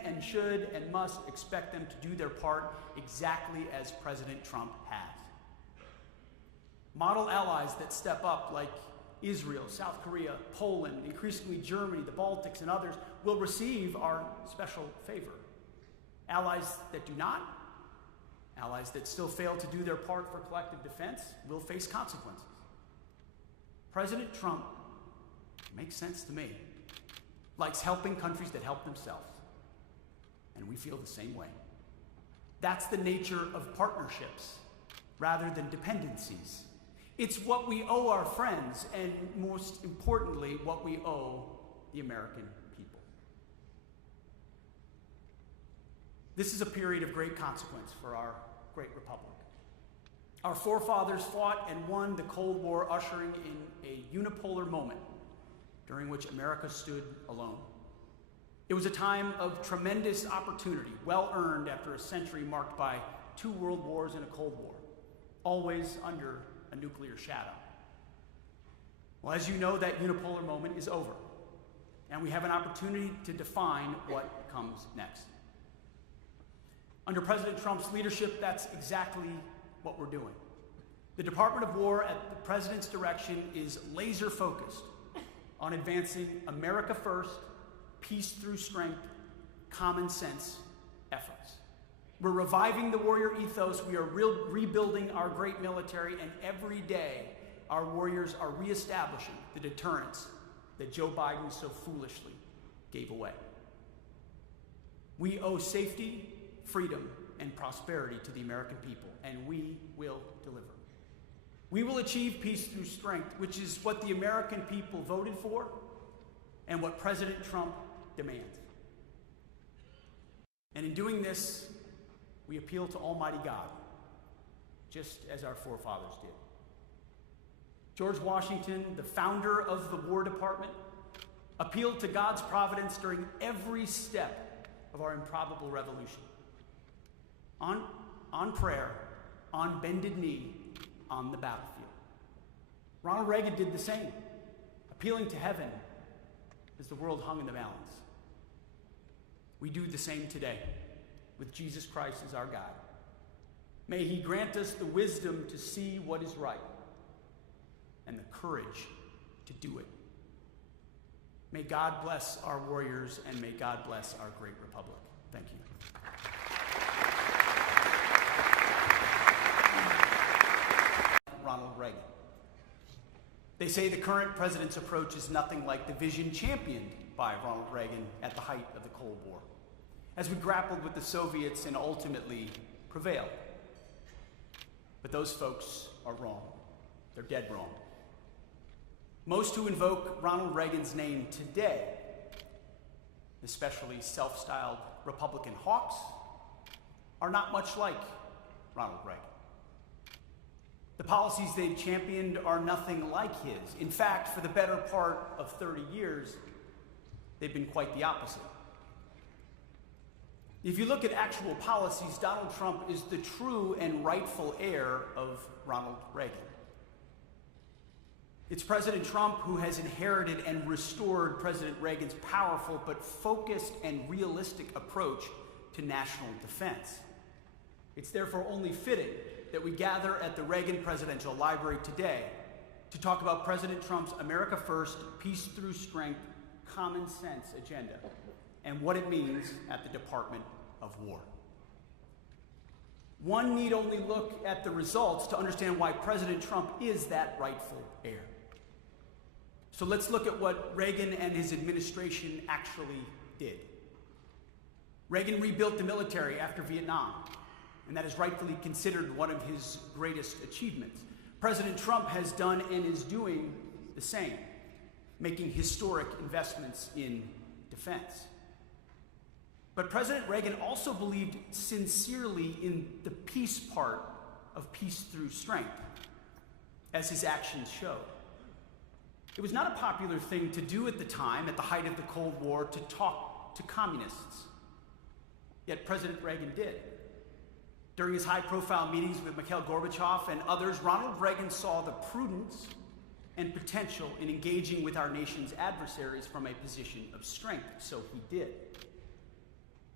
and should and must expect them to do their part exactly as President Trump has. Model allies that step up, like Israel, South Korea, Poland, increasingly Germany, the Baltics, and others, will receive our special favor. Allies that do not, allies that still fail to do their part for collective defense, will face consequences. President Trump, makes sense to me, likes helping countries that help themselves. And we feel the same way. That's the nature of partnerships rather than dependencies. It's what we owe our friends, and most importantly, what we owe the American people. This is a period of great consequence for our great republic. Our forefathers fought and won the Cold War, ushering in a unipolar moment during which America stood alone. It was a time of tremendous opportunity, well earned after a century marked by 2 world wars and a Cold War, always under a nuclear shadow. Well, as you know, that unipolar moment is over, and we have an opportunity to define what comes next. Under President Trump's leadership, that's exactly what we're doing. The Department of War, at the President's direction, is laser focused on advancing America first, peace through strength, common sense efforts. We're reviving the warrior ethos. We are rebuilding our great military, and every day our warriors are reestablishing the deterrence that Joe Biden so foolishly gave away. We owe safety, freedom, and prosperity to the American people, and we will deliver. We will achieve peace through strength, which is what the American people voted for and what President Trump demands. And in doing this, we appeal to Almighty God, just as our forefathers did. George Washington, the founder of the War Department, appealed to God's providence during every step of our improbable revolution. On prayer, on bended knee, on the battlefield. Ronald Reagan did the same, appealing to heaven as the world hung in the balance. We do the same today, with Jesus Christ as our guide. May he grant us the wisdom to see what is right and the courage to do it. May God bless our warriors, and may God bless our great republic. Thank you. Ronald Reagan. They say the current president's approach is nothing like the vision championed by Ronald Reagan at the height of the Cold War, as we grappled with the Soviets and ultimately prevailed. But those folks are wrong. They're dead wrong. Most who invoke Ronald Reagan's name today, especially self-styled Republican hawks, are not much like Ronald Reagan. The policies they've championed are nothing like his. In fact, for the better part of 30 years, they've been quite the opposite. If you look at actual policies, Donald Trump is the true and rightful heir of Ronald Reagan. It's President Trump who has inherited and restored President Reagan's powerful but focused and realistic approach to national defense. It's therefore only fitting that we gather at the Reagan Presidential Library today to talk about President Trump's America First, Peace Through Strength, Common Sense agenda and what it means at the Department of War. One need only look at the results to understand why President Trump is that rightful heir. So let's look at what Reagan and his administration actually did. Reagan rebuilt the military after Vietnam, and that is rightfully considered one of his greatest achievements. President Trump has done and is doing the same, making historic investments in defense. But President Reagan also believed sincerely in the peace part of peace through strength, as his actions showed. It was not a popular thing to do at the time, at the height of the Cold War, to talk to communists. Yet President Reagan did. During his high-profile meetings with Mikhail Gorbachev and others, Ronald Reagan saw the prudence and potential in engaging with our nation's adversaries from a position of strength, so he did.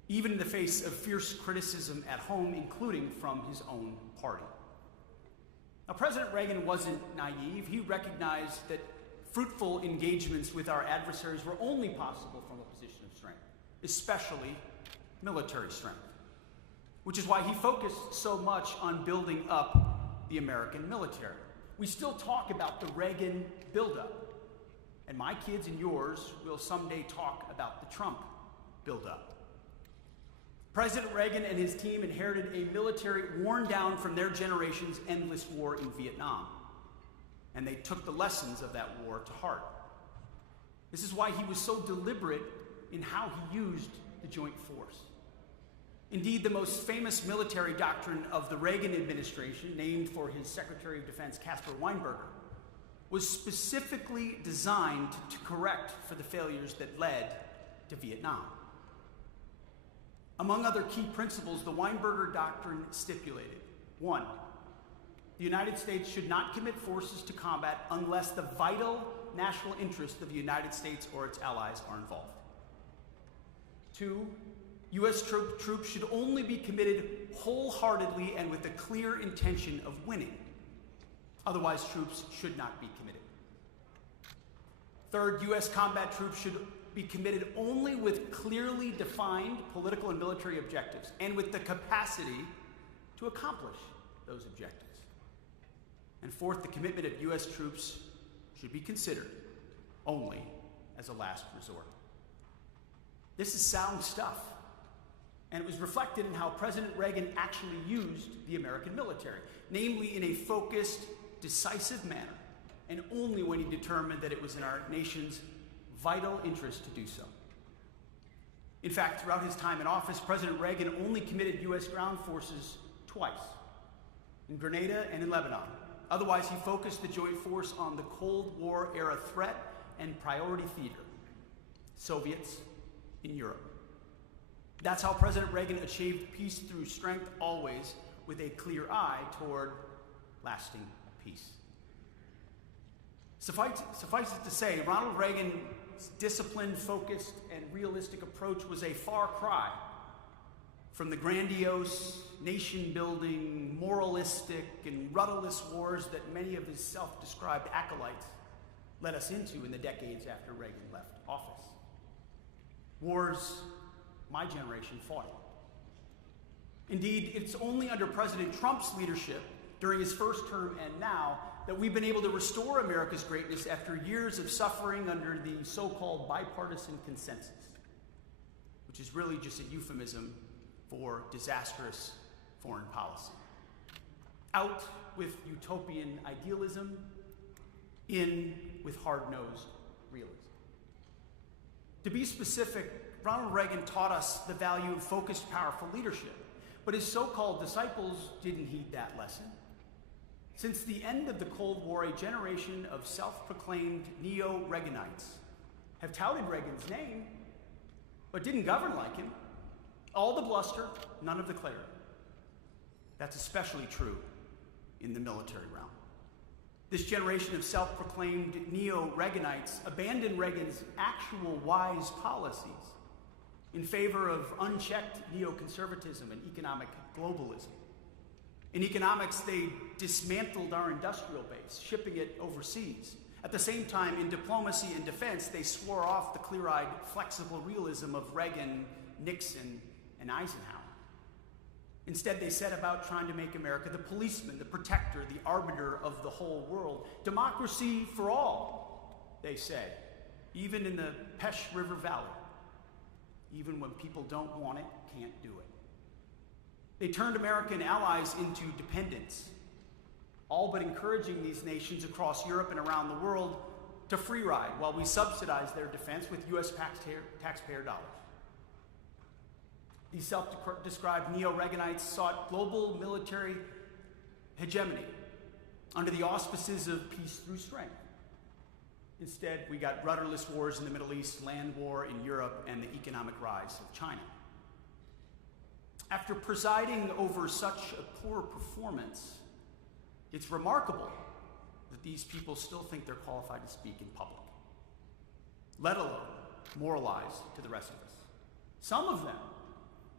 even in the face of fierce criticism at home, including from his own party. Now, President Reagan wasn't naive. He recognized that fruitful engagements with our adversaries were only possible from a position of strength, especially military strength, which is why he focused so much on building up the American military. We still talk about the Reagan buildup, and my kids and yours will someday talk about the Trump buildup. President Reagan and his team inherited a military worn down from their generation's endless war in Vietnam, and they took the lessons of that war to heart. This is why he was so deliberate in how he used the joint force. Indeed, the most famous military doctrine of the Reagan administration, named for his Secretary of Defense Caspar Weinberger, was specifically designed to correct for the failures that led to Vietnam. Among other key principles, the Weinberger Doctrine stipulated: 1, the United States should not commit forces to combat unless the vital national interests of the United States or its allies are involved. 2, U.S. troops should only be committed wholeheartedly and with a clear intention of winning. Otherwise, troops should not be committed. 3rd, U.S. combat troops should be committed only with clearly defined political and military objectives and with the capacity to accomplish those objectives. And 4th, the commitment of U.S. troops should be considered only as a last resort. This is sound stuff, and it was reflected in how President Reagan actually used the American military, namely in a focused, decisive manner, and only when he determined that it was in our nation's vital interest to do so. In fact, throughout his time in office, President Reagan only committed U.S. ground forces twice, in Grenada and in Lebanon. Otherwise, he focused the joint force on the Cold War era threat and priority theater, Soviets in Europe. That's how President Reagan achieved peace through strength, always with a clear eye toward lasting peace. Suffice it to say, Ronald Reagan's disciplined, focused, and realistic approach was a far cry from the grandiose, nation-building, moralistic, and rudderless wars that many of his self-described acolytes led us into in the decades after Reagan left office. Wars my generation fought. Indeed, it's only under President Trump's leadership during his first term and now that we've been able to restore America's greatness after years of suffering under the so-called bipartisan consensus, which is really just a euphemism for disastrous foreign policy. Out with utopian idealism, in with hard-nosed realism. To be specific, Ronald Reagan taught us the value of focused, powerful leadership, but his so-called disciples didn't heed that lesson. Since the end of the Cold War, a generation of self-proclaimed neo-Reaganites have touted Reagan's name, but didn't govern like him. All the bluster, none of the clarity. That's especially true in the military realm. This generation of self-proclaimed neo-Reaganites abandoned Reagan's actual wise policies in favor of unchecked neoconservatism and economic globalism. In economics, they dismantled our industrial base, shipping it overseas. At the same time, in diplomacy and defense, they swore off the clear-eyed, flexible realism of Reagan, Nixon, and Eisenhower. Instead, they set about trying to make America the policeman, the protector, the arbiter of the whole world. Democracy for all, they say, even in the Pesh River Valley. Even when people don't want it, can't do it. They turned American allies into dependents, all but encouraging these nations across Europe and around the world to free ride while we subsidize their defense with U.S. taxpayer dollars. These self-described neo-Reaganites sought global military hegemony under the auspices of peace through strength. Instead, we got rudderless wars in the Middle East, land war in Europe, and the economic rise of China. After presiding over such a poor performance, it's remarkable that these people still think they're qualified to speak in public, let alone moralize to the rest of us. Some of them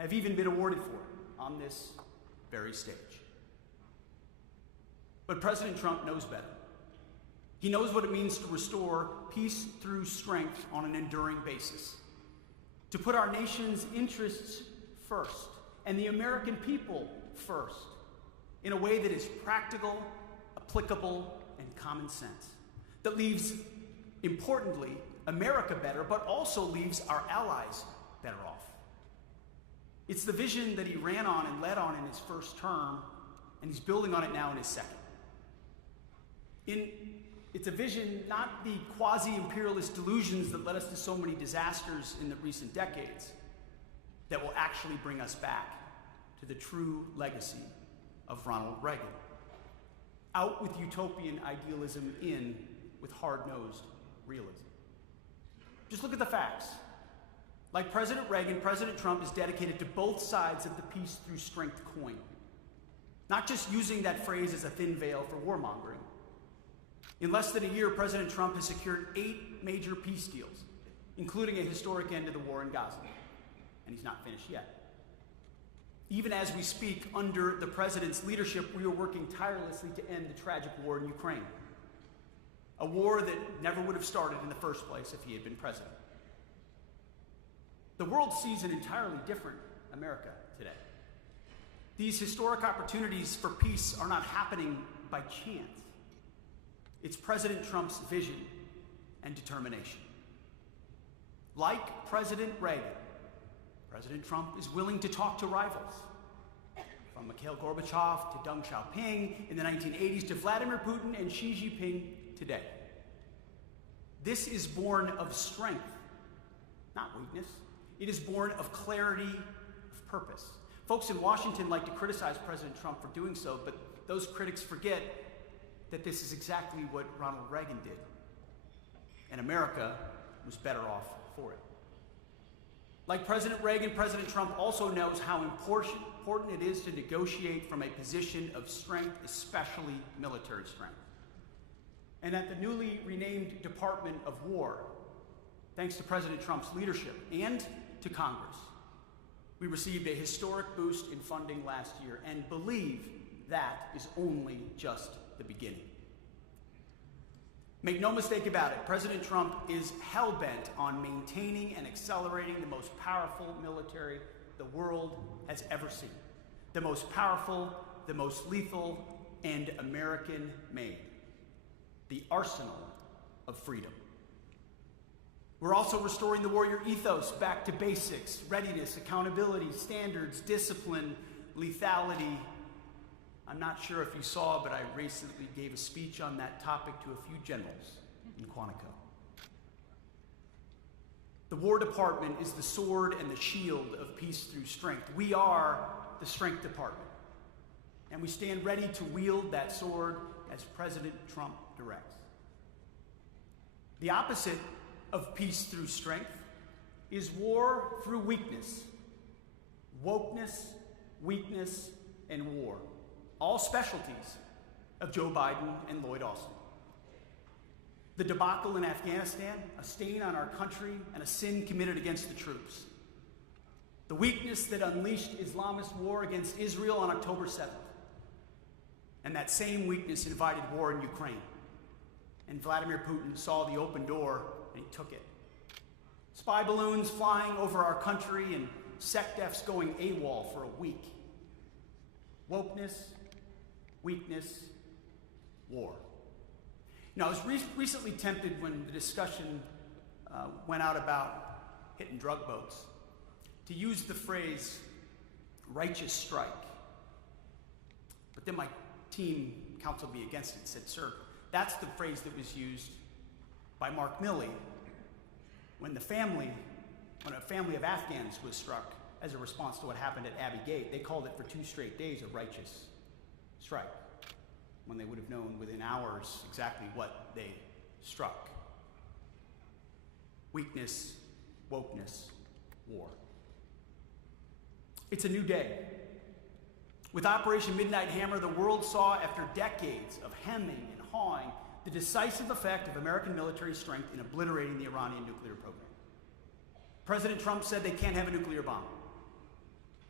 have even been awarded for it on this very stage. But President Trump knows better. He knows what it means to restore peace through strength on an enduring basis, to put our nation's interests first and the American people first in a way that is practical, applicable, and common sense, that leaves, importantly, America better, but also leaves our allies better off. It's the vision that he ran on and led on in his first term, and he's building on it now in his second. It's a vision, not the quasi-imperialist delusions that led us to so many disasters in the recent decades, that will actually bring us back to the true legacy of Ronald Reagan. Out with utopian idealism, in with hard-nosed realism. Just look at the facts. Like President Reagan, President Trump is dedicated to both sides of the peace through strength coin. Not just using that phrase as a thin veil for warmongering. In less than a year, President Trump has secured 8 major peace deals, including a historic end to the war in Gaza. And he's not finished yet. Even as we speak, under the president's leadership, we are working tirelessly to end the tragic war in Ukraine. A war that never would have started in the first place if he had been president. The world sees an entirely different America today. These historic opportunities for peace are not happening by chance. It's President Trump's vision and determination. Like President Reagan, President Trump is willing to talk to rivals. From Mikhail Gorbachev to Deng Xiaoping in the 1980s to Vladimir Putin and Xi Jinping today. This is born of strength, not weakness. It is born of clarity of purpose. Folks in Washington like to criticize President Trump for doing so, but those critics forget that this is exactly what Ronald Reagan did. And America was better off for it. Like President Reagan, President Trump also knows how important it is to negotiate from a position of strength, especially military strength. And at the newly renamed Department of War, thanks to President Trump's leadership and to Congress, we received a historic boost in funding last year and believe that is only just the beginning. Make no mistake about it, President Trump is hell-bent on maintaining and accelerating the most powerful military the world has ever seen. The most powerful, the most lethal, and American-made. The arsenal of freedom. We're also restoring the warrior ethos back to basics: readiness, accountability, standards, discipline, lethality. I'm not sure if you saw, but I recently gave a speech on that topic to a few generals in Quantico. The War Department is the sword and the shield of peace through strength. We are the Strength Department, and we stand ready to wield that sword as President Trump directs. The opposite of peace through strength is war through weakness. Wokeness, weakness, and war. All specialties of Joe Biden and Lloyd Austin. The debacle in Afghanistan, a stain on our country and a sin committed against the troops. The weakness that unleashed Islamist war against Israel on October 7th. And that same weakness invited war in Ukraine. And Vladimir Putin saw the open door and he took it. Spy balloons flying over our country and SecDefs going AWOL for a week. Wokeness, weakness, war. You know, I was recently tempted when the discussion went out about hitting drug boats to use the phrase righteous strike. But then my team counseled me against it and said, sir, that's the phrase that was used by Mark Milley when a family of Afghans was struck as a response to what happened at Abbey Gate. They called it for 2 straight days a righteous strike, when they would have known within hours exactly what they struck. Weakness, wokeness, war. It's a new day. With Operation Midnight Hammer, the world saw, after decades of hemming and hawing, the decisive effect of American military strength in obliterating the Iranian nuclear program. President Trump said they can't have a nuclear bomb.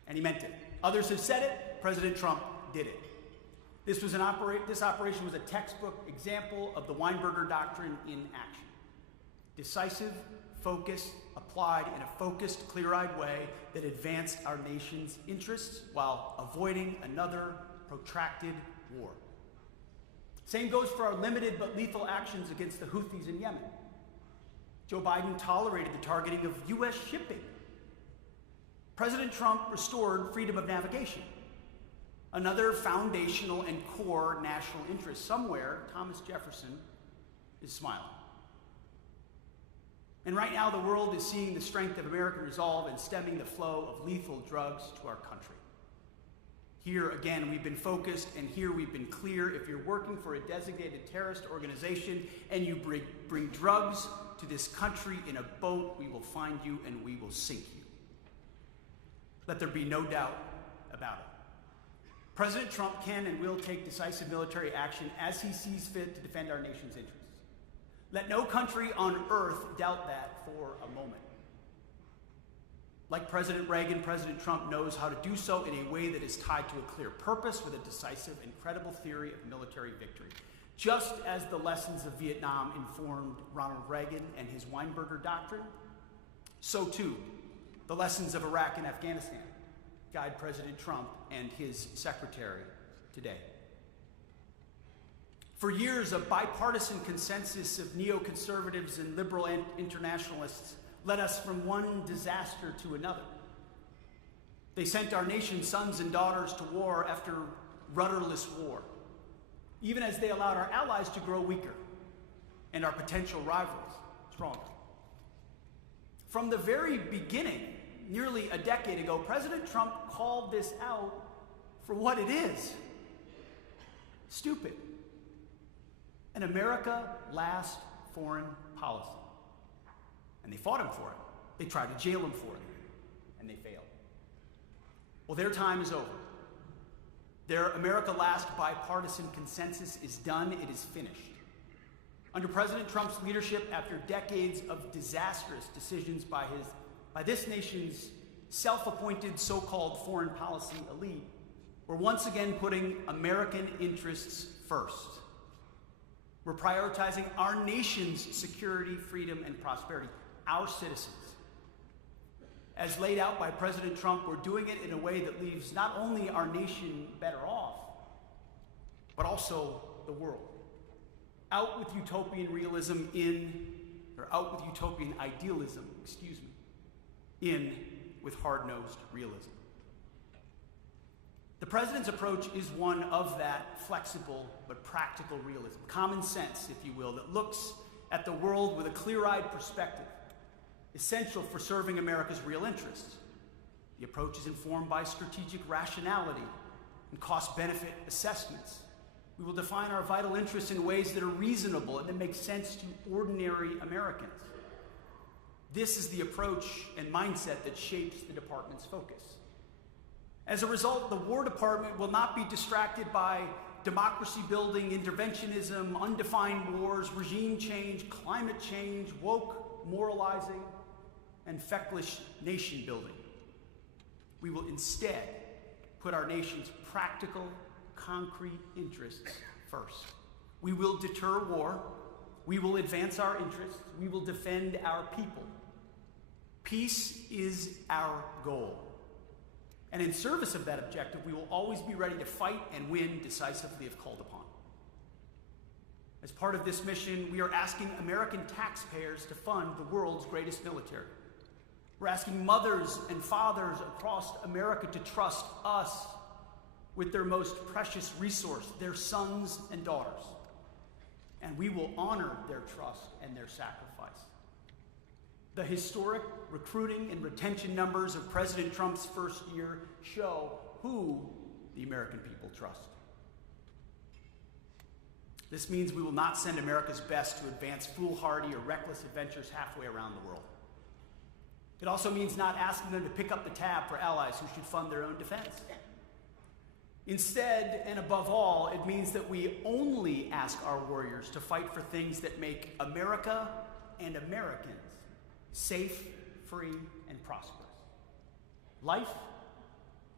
And he meant it. Others have said it. President Trump did it. This operation was a textbook example of the Weinberger Doctrine in action. Decisive, focused, applied in a focused, clear-eyed way that advanced our nation's interests while avoiding another protracted war. Same goes for our limited but lethal actions against the Houthis in Yemen. Joe Biden tolerated the targeting of U.S. shipping. President Trump restored freedom of navigation. Another foundational and core national interest. Somewhere, Thomas Jefferson is smiling. And right now, the world is seeing the strength of American resolve in stemming the flow of lethal drugs to our country. Here, again, we've been focused, and here we've been clear. If you're working for a designated terrorist organization and you bring drugs to this country in a boat, we will find you and we will sink you. Let there be no doubt about it. President Trump can and will take decisive military action as he sees fit to defend our nation's interests. Let no country on earth doubt that for a moment. Like President Reagan, President Trump knows how to do so in a way that is tied to a clear purpose with a decisive and credible theory of military victory. Just as the lessons of Vietnam informed Ronald Reagan and his Weinberger Doctrine, so too the lessons of Iraq and Afghanistan guide President Trump and his secretary today. For years, a bipartisan consensus of neoconservatives and liberal internationalists led us from one disaster to another. They sent our nation's sons and daughters to war after rudderless war, even as they allowed our allies to grow weaker and our potential rivals stronger. From the very beginning, nearly a decade ago, President Trump called this out for what it is: stupid. An America last foreign policy. And they fought him for it. They tried to jail him for it, and they failed. Well, their time is over. Their America last bipartisan consensus is done. It is finished. Under President Trump's leadership, after decades of disastrous decisions by this nation's self-appointed so-called foreign policy elite, we're once again putting American interests first. We're prioritizing our nation's security, freedom, and prosperity, our citizens. As laid out by President Trump, we're doing it in a way that leaves not only our nation better off, but also the world. Out with utopian idealism, in with hard-nosed realism. The president's approach is one of that flexible but practical realism, common sense, if you will, that looks at the world with a clear-eyed perspective, essential for serving America's real interests. The approach is informed by strategic rationality and cost-benefit assessments. We will define our vital interests in ways that are reasonable and that make sense to ordinary Americans. This is the approach and mindset that shapes the department's focus. As a result, the War Department will not be distracted by democracy-building, interventionism, undefined wars, regime change, climate change, woke moralizing, and feckless nation-building. We will instead put our nation's practical, concrete interests first. We will deter war. We will advance our interests. We will defend our people. Peace is our goal. And in service of that objective, we will always be ready to fight and win decisively if called upon. As part of this mission, we are asking American taxpayers to fund the world's greatest military. We're asking mothers and fathers across America to trust us with their most precious resource, their sons and daughters. And we will honor their trust and their sacrifice. The historic recruiting and retention numbers of President Trump's first year show who the American people trust. This means we will not send America's best to advance foolhardy or reckless adventures halfway around the world. It also means not asking them to pick up the tab for allies who should fund their own defense. Instead, and above all, it means that we only ask our warriors to fight for things that make America and Americans safe, free, and prosperous. Life,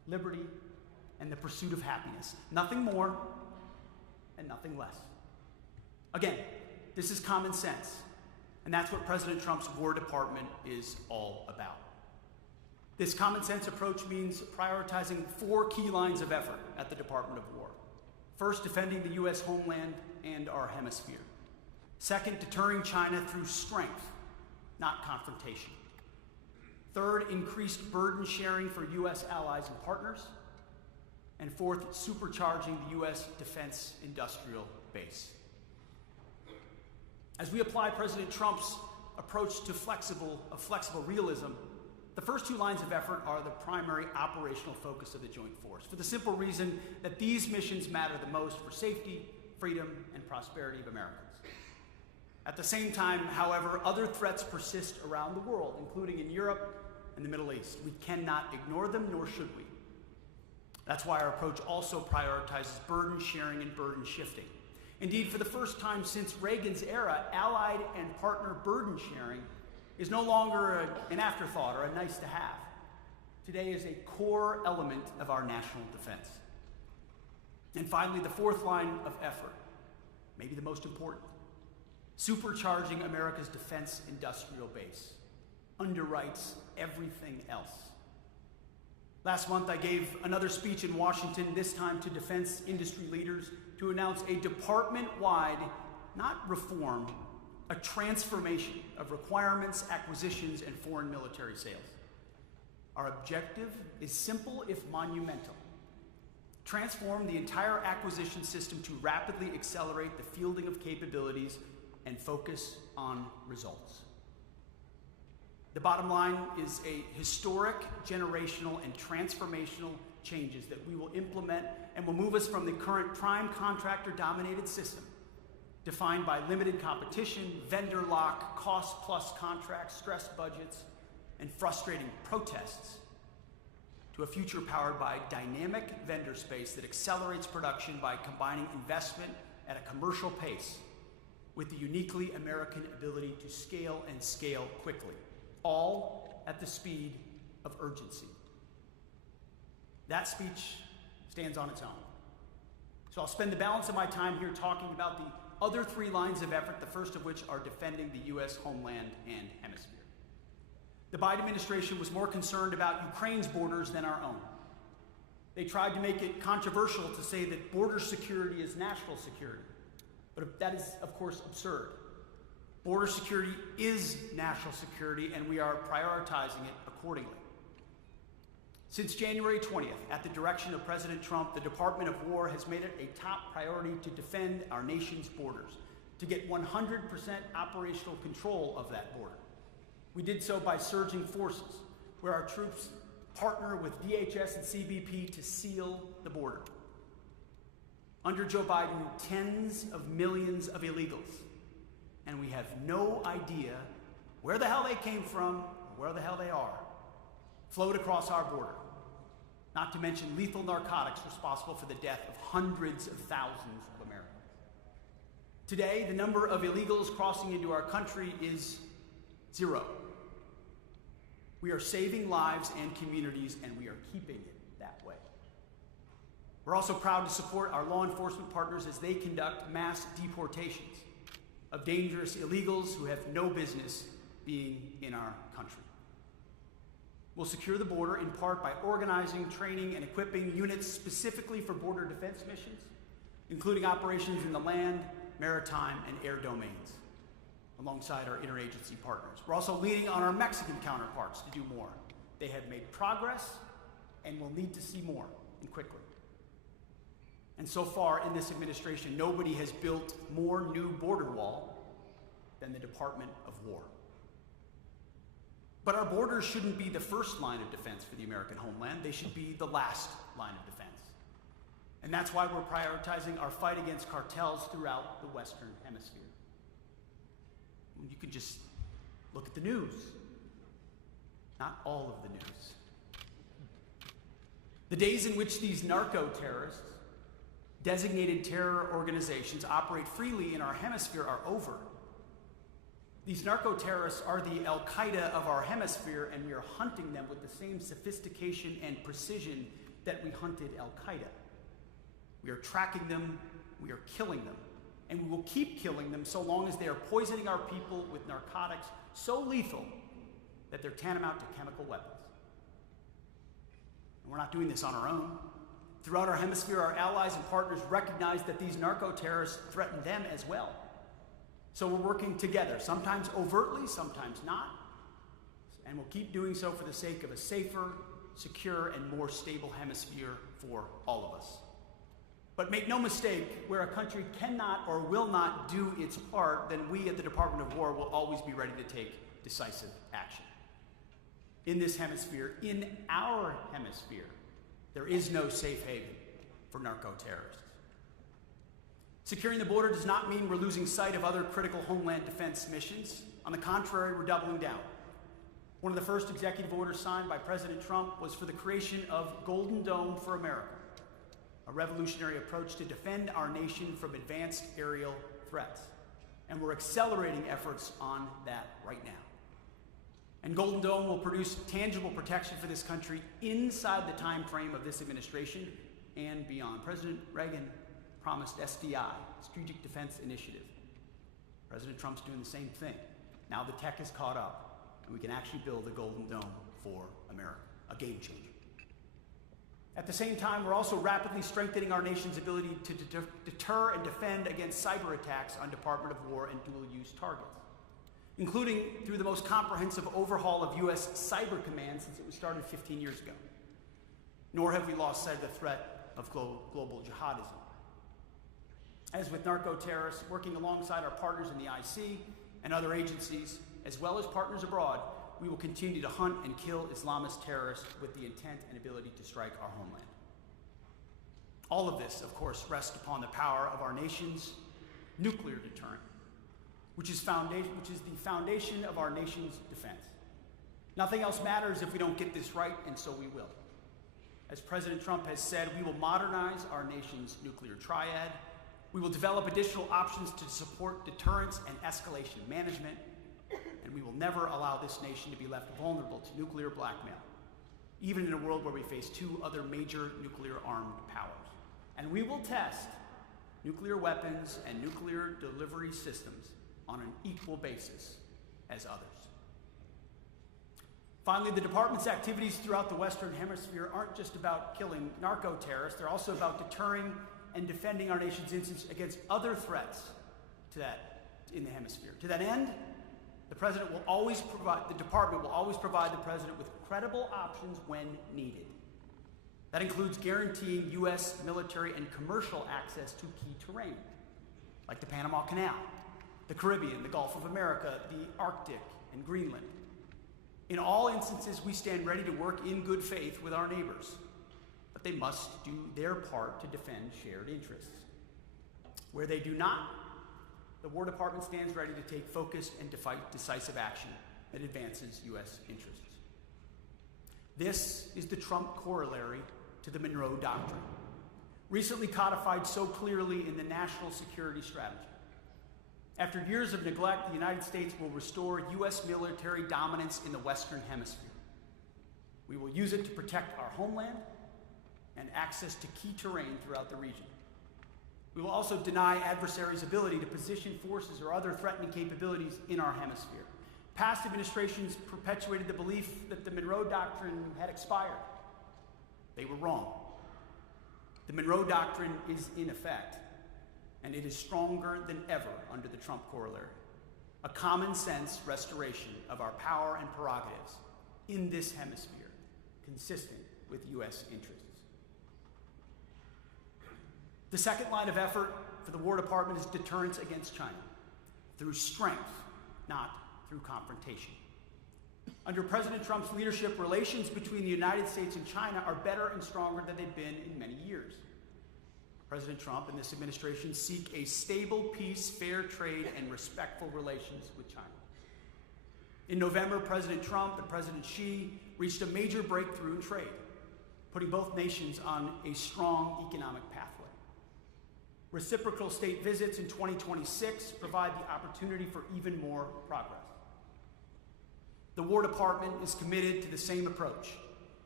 liberty, and the pursuit of happiness. Nothing more and nothing less. Again, this is common sense, and that's what President Trump's War Department is all about. This common sense approach means prioritizing 4 key lines of effort at the Department of War. First, defending the U.S. homeland and our hemisphere. Second, deterring China through strength, not confrontation. Third, increased burden sharing for U.S. allies and partners. And fourth, supercharging the U.S. defense industrial base. As we apply President Trump's approach to flexible realism, the first 2 lines of effort are the primary operational focus of the Joint Force, for the simple reason that these missions matter the most for safety, freedom, and prosperity of Americans. At the same time, however, other threats persist around the world, including in Europe and the Middle East. We cannot ignore them, nor should we. That's why our approach also prioritizes burden sharing and burden shifting. Indeed, for the first time since Reagan's era, allied and partner burden sharing is no longer an afterthought or a nice to have. Today is a core element of our national defense. And finally, the 4th line of effort, maybe the most important, supercharging America's defense industrial base, underwrites everything else. Last month, I gave another speech in Washington, this time to defense industry leaders, to announce a department-wide, not reform, a transformation of requirements, acquisitions, and foreign military sales. Our objective is simple if monumental. Transform the entire acquisition system to rapidly accelerate the fielding of capabilities and focus on results. The bottom line is a historic, generational, and transformational changes that we will implement and will move us from the current prime contractor-dominated system, defined by limited competition, vendor lock, cost-plus contracts, stressed budgets, and frustrating protests, to a future powered by dynamic vendor space that accelerates production by combining investment at a commercial pace with the uniquely American ability to scale and scale quickly, all at the speed of urgency. That speech stands on its own. So I'll spend the balance of my time here talking about the other 3 lines of effort, the first of which are defending the U.S. homeland and hemisphere. The Biden administration was more concerned about Ukraine's borders than our own. They tried to make it controversial to say that border security is national security, but that is, of course, absurd. Border security is national security, and we are prioritizing it accordingly. Since January 20th, at the direction of President Trump, the Department of War has made it a top priority to defend our nation's borders, to get 100% operational control of that border. We did so by surging forces, where our troops partner with DHS and CBP to seal the border. Under Joe Biden, tens of millions of illegals, and we have no idea where the hell they came from or where the hell they are, flowed across our border, not to mention lethal narcotics responsible for the death of hundreds of thousands of Americans. Today, the number of illegals crossing into our country is 0. We are saving lives and communities, and we are keeping it that way. We're also proud to support our law enforcement partners as they conduct mass deportations of dangerous illegals who have no business being in our country. We'll secure the border in part by organizing, training, and equipping units specifically for border defense missions, including operations in the land, maritime, and air domains, alongside our interagency partners. We're also leaning on our Mexican counterparts to do more. They have made progress and will need to see more, and quickly. And so far in this administration, nobody has built more new border wall than the Department of War. But our borders shouldn't be the first line of defense for the American homeland. They should be the last line of defense. And that's why we're prioritizing our fight against cartels throughout the Western Hemisphere. You can just look at the news. Not all of the news. The days in which these narco-terrorists, designated terror organizations, operate freely in our hemisphere are over. These narco-terrorists are the Al-Qaeda of our hemisphere, and we are hunting them with the same sophistication and precision that we hunted Al-Qaeda. We are tracking them, we are killing them, and we will keep killing them so long as they are poisoning our people with narcotics so lethal that they're tantamount to chemical weapons. And we're not doing this on our own. Throughout our hemisphere, our allies and partners recognize that these narco-terrorists threaten them as well. So we're working together, sometimes overtly, sometimes not, and we'll keep doing so for the sake of a safer, secure, and more stable hemisphere for all of us. But make no mistake, where a country cannot or will not do its part, then we at the Department of War will always be ready to take decisive action. In this hemisphere, in our hemisphere, there is no safe haven for narco-terrorists. Securing the border does not mean we're losing sight of other critical homeland defense missions. On the contrary, we're doubling down. One of the first executive orders signed by President Trump was for the creation of Golden Dome for America, a revolutionary approach to defend our nation from advanced aerial threats. And we're accelerating efforts on that right now. And Golden Dome will produce tangible protection for this country inside the time frame of this administration and beyond. President Reagan promised SDI, Strategic Defense Initiative. President Trump's doing the same thing. Now the tech is caught up, and we can actually build a Golden Dome for America, a game changer. At the same time, we're also rapidly strengthening our nation's ability to deter and defend against cyber attacks on Department of War and dual-use targets, including through the most comprehensive overhaul of U.S. Cyber Command since it was started 15 years ago. Nor have we lost sight of the threat of global jihadism. As with narco-terrorists, working alongside our partners in the IC and other agencies, as well as partners abroad, we will continue to hunt and kill Islamist terrorists with the intent and ability to strike our homeland. All of this, of course, rests upon the power of our nation's nuclear deterrent, which is the foundation of our nation's defense. Nothing else matters if we don't get this right, and so we will. As President Trump has said, we will modernize our nation's nuclear triad. We will develop additional options to support deterrence and escalation management, and we will never allow this nation to be left vulnerable to nuclear blackmail, even in a world where we face two other major nuclear-armed powers. And we will test nuclear weapons and nuclear delivery systems on an equal basis as others. Finally, the department's activities throughout the Western Hemisphere aren't just about killing narco-terrorists, they're also about deterring and defending our nation's instance against other threats in the hemisphere. To that end, the department will always provide the president with credible options when needed. That includes guaranteeing U.S. military and commercial access to key terrain, like the Panama Canal, the Caribbean, the Gulf of America, the Arctic, and Greenland. In all instances, we stand ready to work in good faith with our neighbors, but they must do their part to defend shared interests. Where they do not, the War Department stands ready to take focused and decisive action that advances U.S. interests. This is the Trump corollary to the Monroe Doctrine, recently codified so clearly in the National Security Strategy. After years of neglect, the United States will restore U.S. military dominance in the Western Hemisphere. We will use it to protect our homeland and access to key terrain throughout the region. We will also deny adversaries' ability to position forces or other threatening capabilities in our hemisphere. Past administrations perpetuated the belief that the Monroe Doctrine had expired. They were wrong. The Monroe Doctrine is in effect, and it is stronger than ever under the Trump corollary. A common sense restoration of our power and prerogatives in this hemisphere, consistent with U.S. interests. The second line of effort for the War Department is deterrence against China, through strength, not through confrontation. Under President Trump's leadership, relations between the United States and China are better and stronger than they've been in many years. President Trump and this administration seek a stable peace, fair trade, and respectful relations with China. In November, President Trump and President Xi reached a major breakthrough in trade, putting both nations on a strong economic pathway. Reciprocal state visits in 2026 provide the opportunity for even more progress. The War Department is committed to the same approach,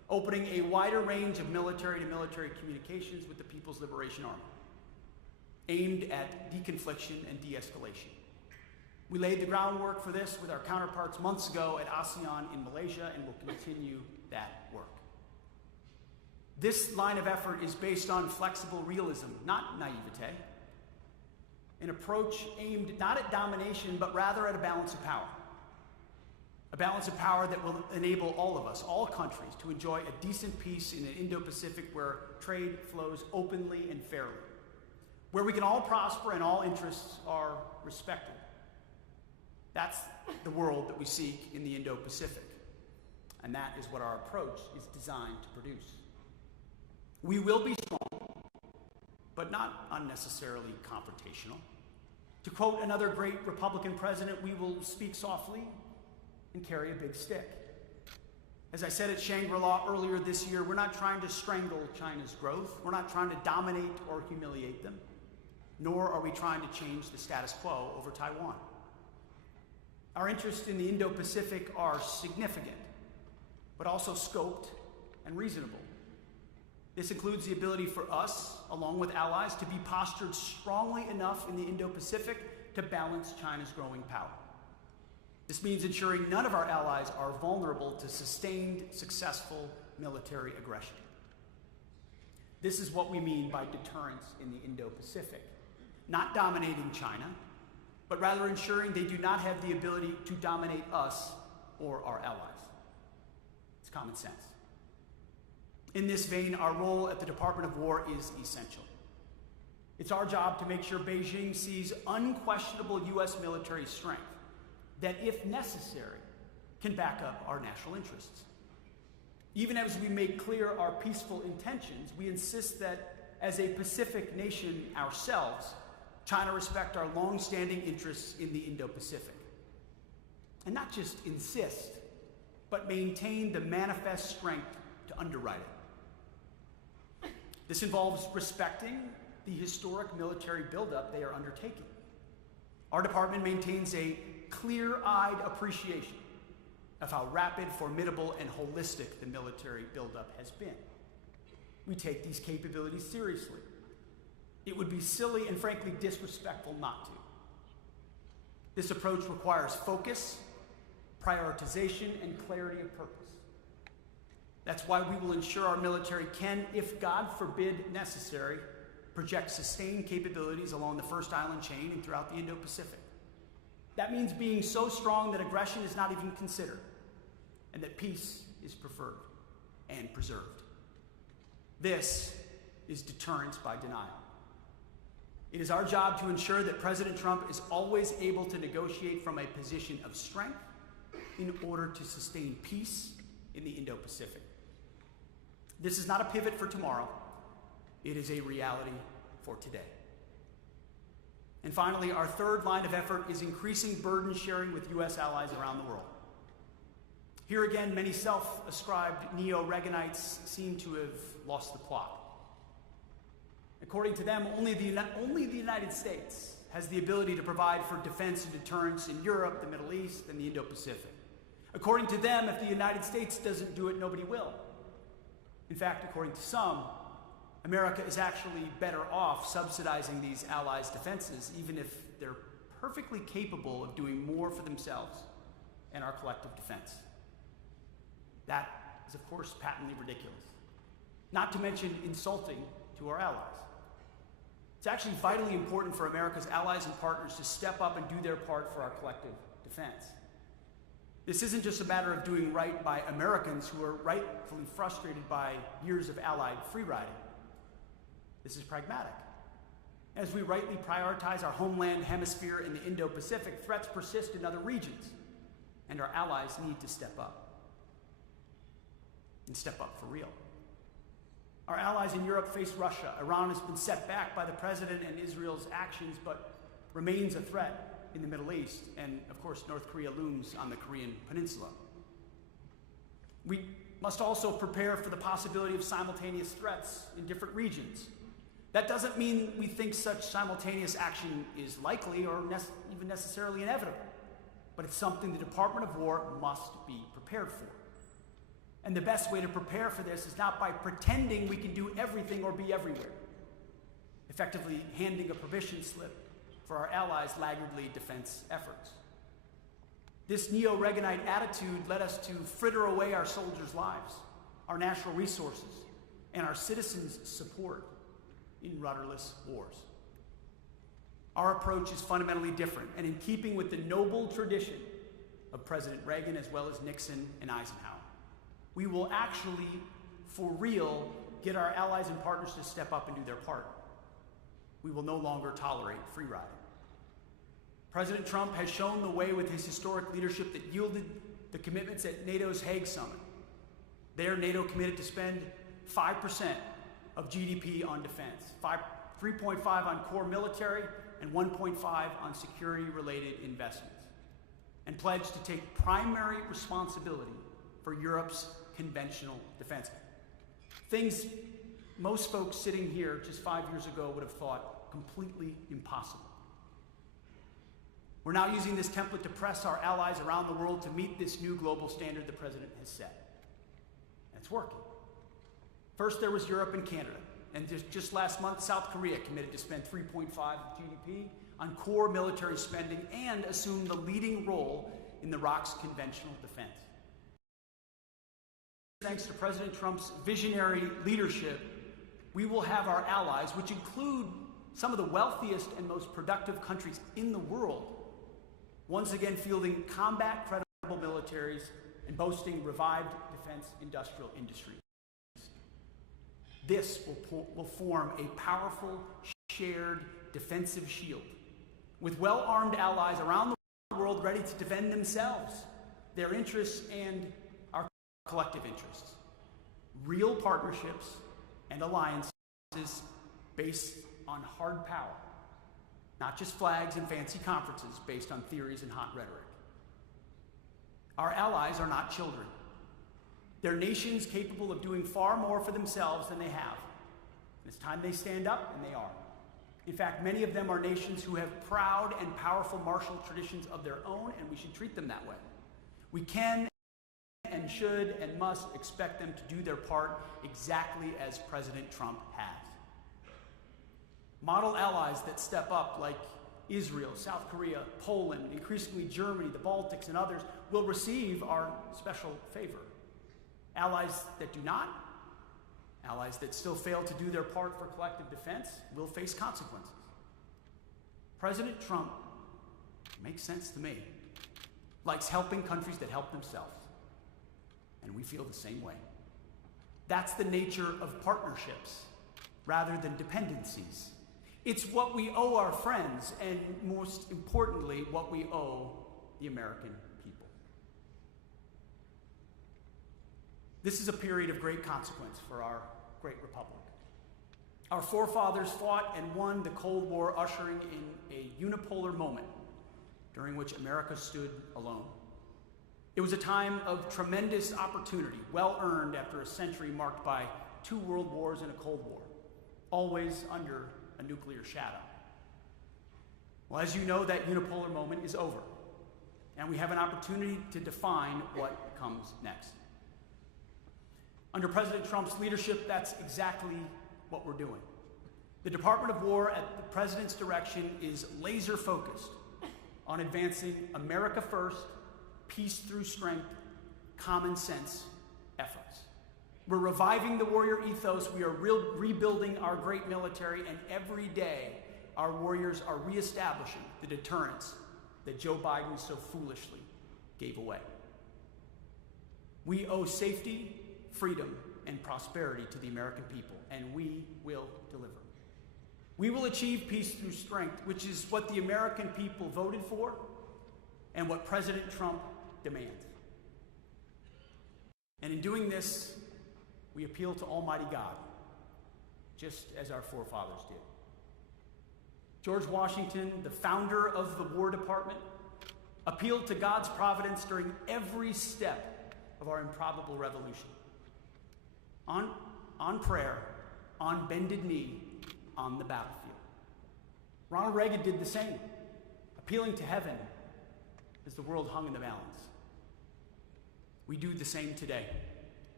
opening a wider range of military-to-military communications with the People's Liberation Army, aimed at deconfliction and de-escalation. We laid the groundwork for this with our counterparts months ago at ASEAN in Malaysia, and will continue that work. This line of effort is based on flexible realism, not naivete, an approach aimed not at domination, but rather at a balance of power. A balance of power that will enable all of us, all countries, to enjoy a decent peace in an Indo-Pacific where trade flows openly and fairly, where we can all prosper and all interests are respected. That's the world that we seek in the Indo-Pacific, and that is what our approach is designed to produce. We will be strong, but not unnecessarily confrontational. To quote another great Republican president, we will speak softly and carry a big stick. As I said at Shangri-La earlier this year, we're not trying to strangle China's growth. We're not trying to dominate or humiliate them, nor are we trying to change the status quo over Taiwan. Our interests in the Indo-Pacific are significant, but also scoped and reasonable. This includes the ability for us, along with allies, to be postured strongly enough in the Indo-Pacific to balance China's growing power. This means ensuring none of our allies are vulnerable to sustained, successful military aggression. This is what we mean by deterrence in the Indo-Pacific. Not dominating China, but rather ensuring they do not have the ability to dominate us or our allies. It's common sense. In this vein, our role at the Department of War is essential. It's our job to make sure Beijing sees unquestionable U.S. military strength that, if necessary, can back up our national interests. Even as we make clear our peaceful intentions, we insist that, as a Pacific nation ourselves, China respect our long-standing interests in the Indo-Pacific. And not just insist, but maintain the manifest strength to underwrite it. This involves respecting the historic military buildup they are undertaking. Our department maintains a clear-eyed appreciation of how rapid, formidable, and holistic the military buildup has been. We take these capabilities seriously. It would be silly and frankly disrespectful not to. This approach requires focus, prioritization, and clarity of purpose. That's why we will ensure our military can, if God forbid necessary, project sustained capabilities along the First Island chain and throughout the Indo-Pacific. That means being so strong that aggression is not even considered, and that peace is preferred and preserved. This is deterrence by denial. It is our job to ensure that President Trump is always able to negotiate from a position of strength in order to sustain peace in the Indo-Pacific. This is not a pivot for tomorrow. It is a reality for today. And finally, our third line of effort is increasing burden sharing with U.S. allies around the world. Here again, many self-ascribed neo-Reaganites seem to have lost the plot. According to them, only the United States has the ability to provide for defense and deterrence in Europe, the Middle East, and the Indo-Pacific. According to them, if the United States doesn't do it, nobody will. In fact, according to some, America is actually better off subsidizing these allies' defenses, even if they're perfectly capable of doing more for themselves and our collective defense. That is, of course, patently ridiculous, not to mention insulting to our allies. It's actually vitally important for America's allies and partners to step up and do their part for our collective defense. This isn't just a matter of doing right by Americans who are rightfully frustrated by years of Allied free-riding. This is pragmatic. As we rightly prioritize our homeland hemisphere in the Indo-Pacific, threats persist in other regions, and our allies need to step up. And step up for real. Our allies in Europe face Russia. Iran has been set back by the president and Israel's actions, but remains a threat in the Middle East, and of course North Korea looms on the Korean Peninsula. We must also prepare for the possibility of simultaneous threats in different regions. That doesn't mean we think such simultaneous action is likely or even necessarily inevitable, but it's something the Department of War must be prepared for. And the best way to prepare for this is not by pretending we can do everything or be everywhere, effectively handing a permission slip for our allies' laggardly defense efforts. This neo-Reaganite attitude led us to fritter away our soldiers' lives, our natural resources, and our citizens' support in rudderless wars. Our approach is fundamentally different and in keeping with the noble tradition of President Reagan as well as Nixon and Eisenhower. We will actually, for real, get our allies and partners to step up and do their part. We will no longer tolerate free riding. President Trump has shown the way with his historic leadership that yielded the commitments at NATO's Hague Summit. There, NATO committed to spend 5% of GDP on defense, 3.5% on core military, and 1.5% on security-related investments, and pledged to take primary responsibility for Europe's conventional defense. Things most folks sitting here just 5 years ago would have thought completely impossible. We're now using this template to press our allies around the world to meet this new global standard the president has set. And it's working. First, there was Europe and Canada. And just last month, South Korea committed to spend 3.5% of GDP on core military spending and assume the leading role in the ROC's conventional defense. Thanks to President Trump's visionary leadership, we will have our allies, which include some of the wealthiest and most productive countries in the world, once again fielding combat-credible militaries and boasting revived defense industrial industries. This will form a powerful, shared defensive shield with well-armed allies around the world ready to defend themselves, their interests, and our collective interests. Real partnerships and alliances based on hard power, not just flags and fancy conferences based on theories and hot rhetoric. Our allies are not children. They're nations capable of doing far more for themselves than they have. It's time they stand up, and they are. In fact, many of them are nations who have proud and powerful martial traditions of their own, and we should treat them that way. We can and should and must expect them to do their part exactly as President Trump has. Model allies that step up, like Israel, South Korea, Poland, increasingly Germany, the Baltics, and others, will receive our special favor. Allies that do not, allies that still fail to do their part for collective defense, will face consequences. President Trump, makes sense to me, likes helping countries that help themselves. And we feel the same way. That's the nature of partnerships rather than dependencies. It's what we owe our friends, and most importantly, what we owe the American people. This is a period of great consequence for our great republic. Our forefathers fought and won the Cold War, ushering in a unipolar moment during which America stood alone. It was a time of tremendous opportunity, well earned after a century marked by 2 world wars and a Cold War, always under a nuclear shadow. Well, as you know, that unipolar moment is over, and we have an opportunity to define what comes next. Under President Trump's leadership, that's exactly what we're doing. The Department of War, at the president's direction, is laser focused on advancing America first, peace through strength, common sense efforts. We're reviving the warrior ethos. We are rebuilding our great military, and every day our warriors are reestablishing the deterrence that Joe Biden so foolishly gave away. We owe safety, freedom, and prosperity to the American people, and we will deliver. We will achieve peace through strength, which is what the American people voted for and what President Trump demands. And in doing this, we appeal to Almighty God, just as our forefathers did. George Washington, the founder of the War Department, appealed to God's providence during every step of our improbable revolution. On prayer, on bended knee, on the battlefield. Ronald Reagan did the same, appealing to heaven as the world hung in the balance. We do the same today.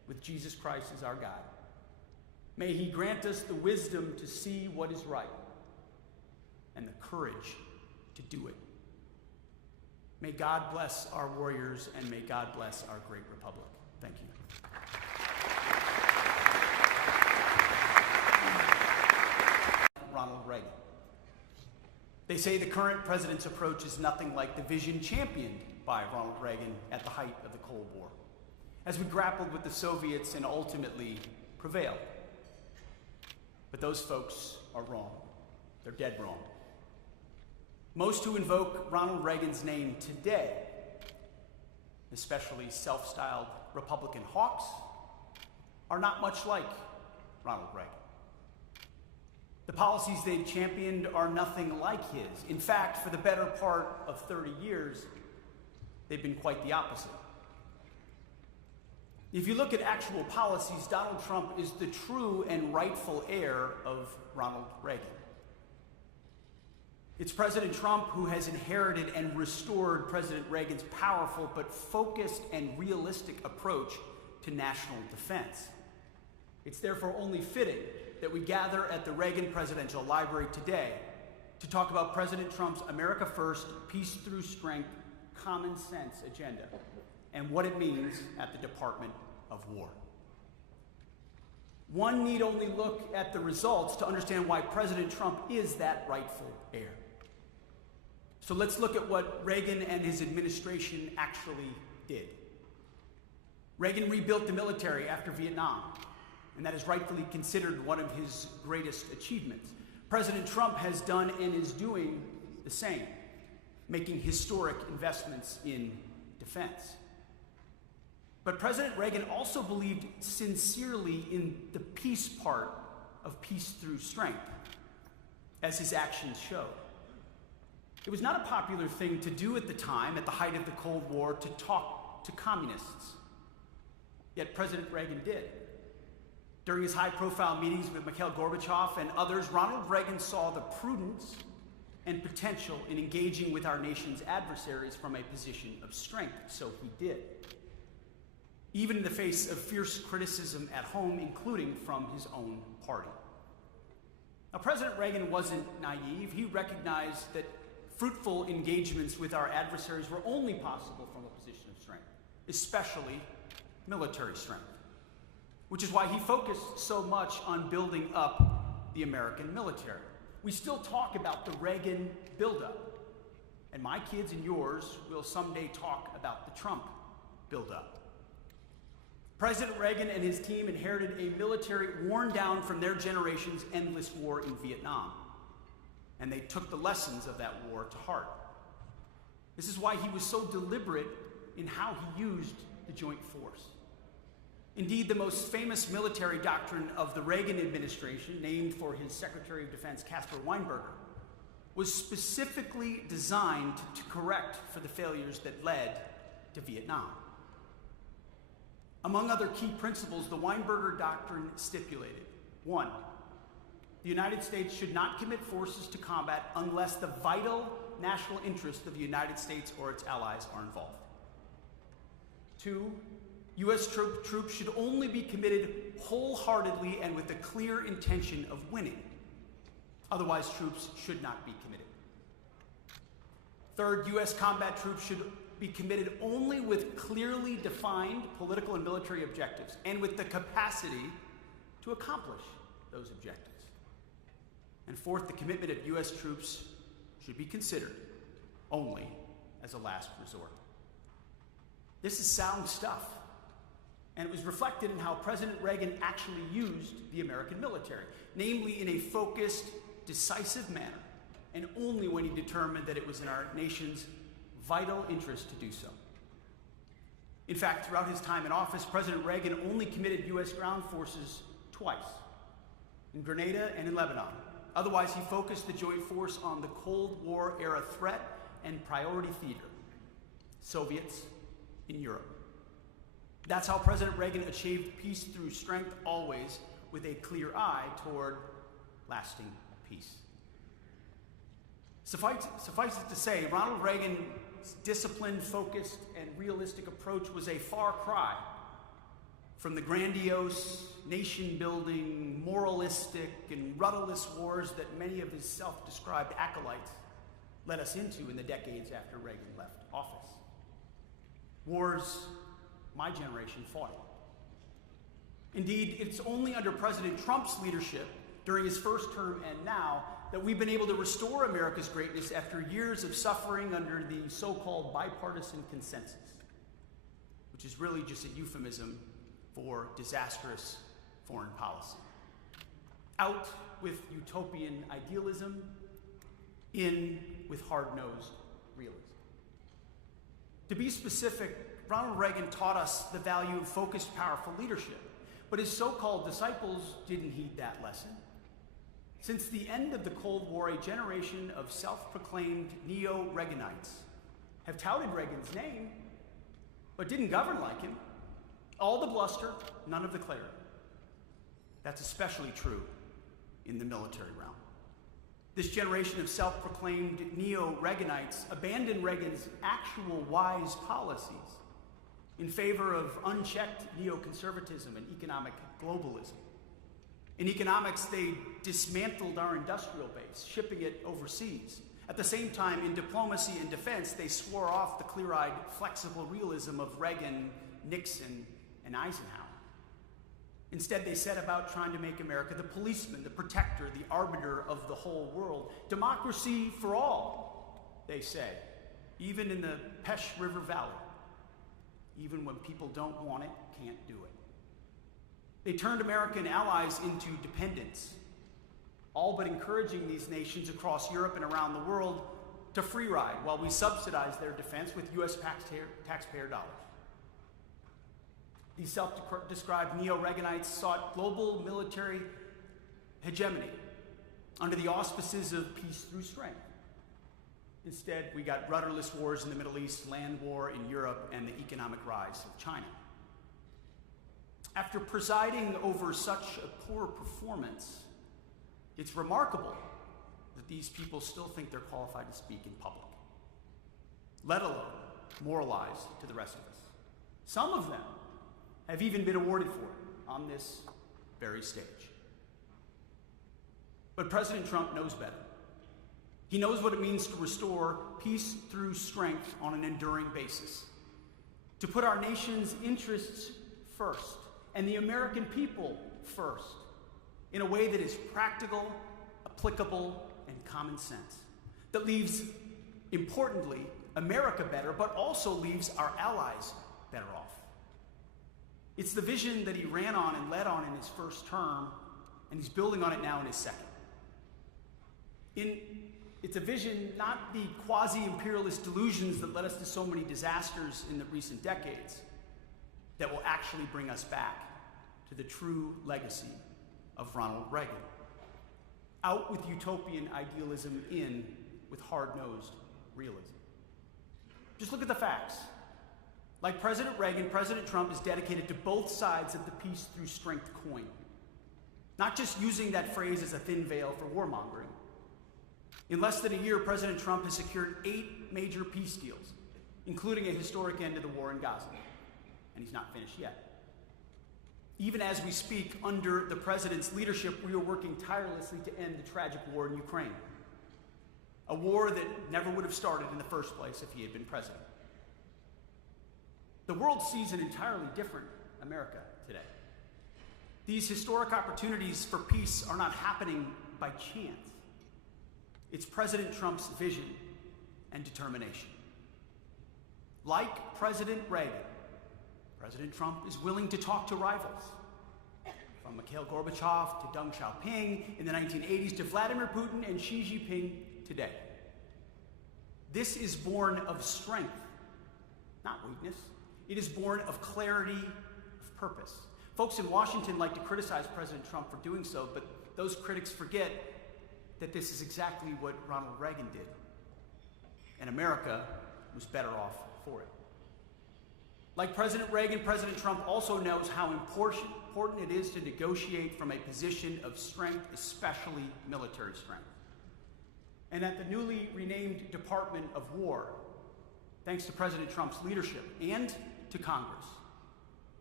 with Jesus Christ as our guide. May he grant us the wisdom to see what is right and the courage to do it. May God bless our warriors, and may God bless our great republic. Thank you. Ronald Reagan. They say the current president's approach is nothing like the vision championed by Ronald Reagan at the height of the Cold War, as we grappled with the Soviets and ultimately prevailed. But those folks are wrong. They're dead wrong. Most who invoke Ronald Reagan's name today, especially self-styled Republican hawks, are not much like Ronald Reagan. The policies they've championed are nothing like his. In fact, for the better part of 30 years, they've been quite the opposite. If you look at actual policies, Donald Trump is the true and rightful heir of Ronald Reagan. It's President Trump who has inherited and restored President Reagan's powerful but focused and realistic approach to national defense. It's therefore only fitting that we gather at the Reagan Presidential Library today to talk about President Trump's America First, Peace Through Strength, Common Sense agenda and what it means at the Department of War. One need only look at the results to understand why President Trump is that rightful heir. So let's look at what Reagan and his administration actually did. Reagan rebuilt the military after Vietnam, and that is rightfully considered one of his greatest achievements. President Trump has done and is doing the same, making historic investments in defense. But President Reagan also believed sincerely in the peace part of peace through strength, as his actions showed. It was not a popular thing to do at the time, at the height of the Cold War, to talk to communists. Yet President Reagan did. During his high-profile meetings with Mikhail Gorbachev and others, Ronald Reagan saw the prudence and potential in engaging with our nation's adversaries from a position of strength, so he did. Even in the face of fierce criticism at home, including from his own party. Now, President Reagan wasn't naive. He recognized that fruitful engagements with our adversaries were only possible from a position of strength, especially military strength, which is why he focused so much on building up the American military. We still talk about the Reagan buildup, and my kids and yours will someday talk about the Trump buildup. President Reagan and his team inherited a military worn down from their generation's endless war in Vietnam, and they took the lessons of that war to heart. This is why he was so deliberate in how he used the joint force. Indeed, the most famous military doctrine of the Reagan administration, named for his Secretary of Defense, Caspar Weinberger, was specifically designed to correct for the failures that led to Vietnam. Among other key principles, the Weinberger Doctrine stipulated: 1, the United States should not commit forces to combat unless the vital national interests of the United States or its allies are involved. 2, U.S. troops should only be committed wholeheartedly and with the clear intention of winning. Otherwise, troops should not be committed. 3rd, U.S. combat troops should be committed only with clearly defined political and military objectives and with the capacity to accomplish those objectives. And 4th, the commitment of U.S. troops should be considered only as a last resort. This is sound stuff, and it was reflected in how President Reagan actually used the American military, namely in a focused, decisive manner, and only when he determined that it was in our nation's vital interest to do so. In fact, throughout his time in office, President Reagan only committed U.S. ground forces twice, in Grenada and in Lebanon. Otherwise, he focused the joint force on the Cold War era threat and priority theater, Soviets in Europe. That's how President Reagan achieved peace through strength, always with a clear eye toward lasting peace. Suffice it to say, Ronald Reagan's disciplined, focused, and realistic approach was a far cry from the grandiose, nation-building, moralistic, and rudderless wars that many of his self-described acolytes led us into in the decades after Reagan left office. Wars my generation fought. Indeed, it's only under President Trump's leadership during his first term and now that we've been able to restore America's greatness after years of suffering under the so-called bipartisan consensus, which is really just a euphemism for disastrous foreign policy. Out with utopian idealism, in with hard-nosed realism. To be specific, Ronald Reagan taught us the value of focused, powerful leadership, but his so-called disciples didn't heed that lesson. Since the end of the Cold War, a generation of self-proclaimed neo-Reaganites have touted Reagan's name, but didn't govern like him. All the bluster, none of the clarity. That's especially true in the military realm. This generation of self-proclaimed neo-Reaganites abandoned Reagan's actual wise policies in favor of unchecked neoconservatism and economic globalism. In economics, they dismantled our industrial base, shipping it overseas. At the same time, in diplomacy and defense, they swore off the clear-eyed, flexible realism of Reagan, Nixon, and Eisenhower. Instead, they set about trying to make America the policeman, the protector, the arbiter of the whole world. Democracy for all, they say, even in the Pesh River Valley. Even when people don't want it, can't do it. They turned American allies into dependents, all but encouraging these nations across Europe and around the world to free ride while we subsidize their defense with U.S. taxpayer dollars. These self-described neo-Reaganites sought global military hegemony under the auspices of peace through strength. Instead, we got rudderless wars in the Middle East, land war in Europe, and the economic rise of China. After presiding over such a poor performance, it's remarkable that these people still think they're qualified to speak in public, let alone moralize to the rest of us. Some of them have even been awarded for it on this very stage. But President Trump knows better. He knows what it means to restore peace through strength on an enduring basis, to put our nation's interests first and the American people first in a way that is practical, applicable, and common sense, that leaves, importantly, America better, but also leaves our allies better off. It's the vision that he ran on and led on in his first term, and he's building on it now in his second. It's a vision, not the quasi-imperialist delusions that led us to so many disasters in the recent decades, that will actually bring us back to the true legacy of Ronald Reagan. Out with utopian idealism, in with hard-nosed realism. Just look at the facts. Like President Reagan, President Trump is dedicated to both sides of the peace through strength coin. Not just using that phrase as a thin veil for warmongering. In less than a year, President Trump has secured 8 major peace deals, including a historic end to the war in Gaza. And he's not finished yet. Even as we speak, under the president's leadership, we are working tirelessly to end the tragic war in Ukraine. A war that never would have started in the first place if he had been president. The world sees an entirely different America today. These historic opportunities for peace are not happening by chance. It's President Trump's vision and determination. Like President Reagan, President Trump is willing to talk to rivals, from Mikhail Gorbachev to Deng Xiaoping in the 1980s to Vladimir Putin and Xi Jinping today. This is born of strength, not weakness. It is born of clarity of purpose. Folks in Washington like to criticize President Trump for doing so, but those critics forget that this is exactly what Ronald Reagan did. And America was better off for it. Like President Reagan, President Trump also knows how important it is to negotiate from a position of strength, especially military strength. And at the newly renamed Department of War, thanks to President Trump's leadership and to Congress,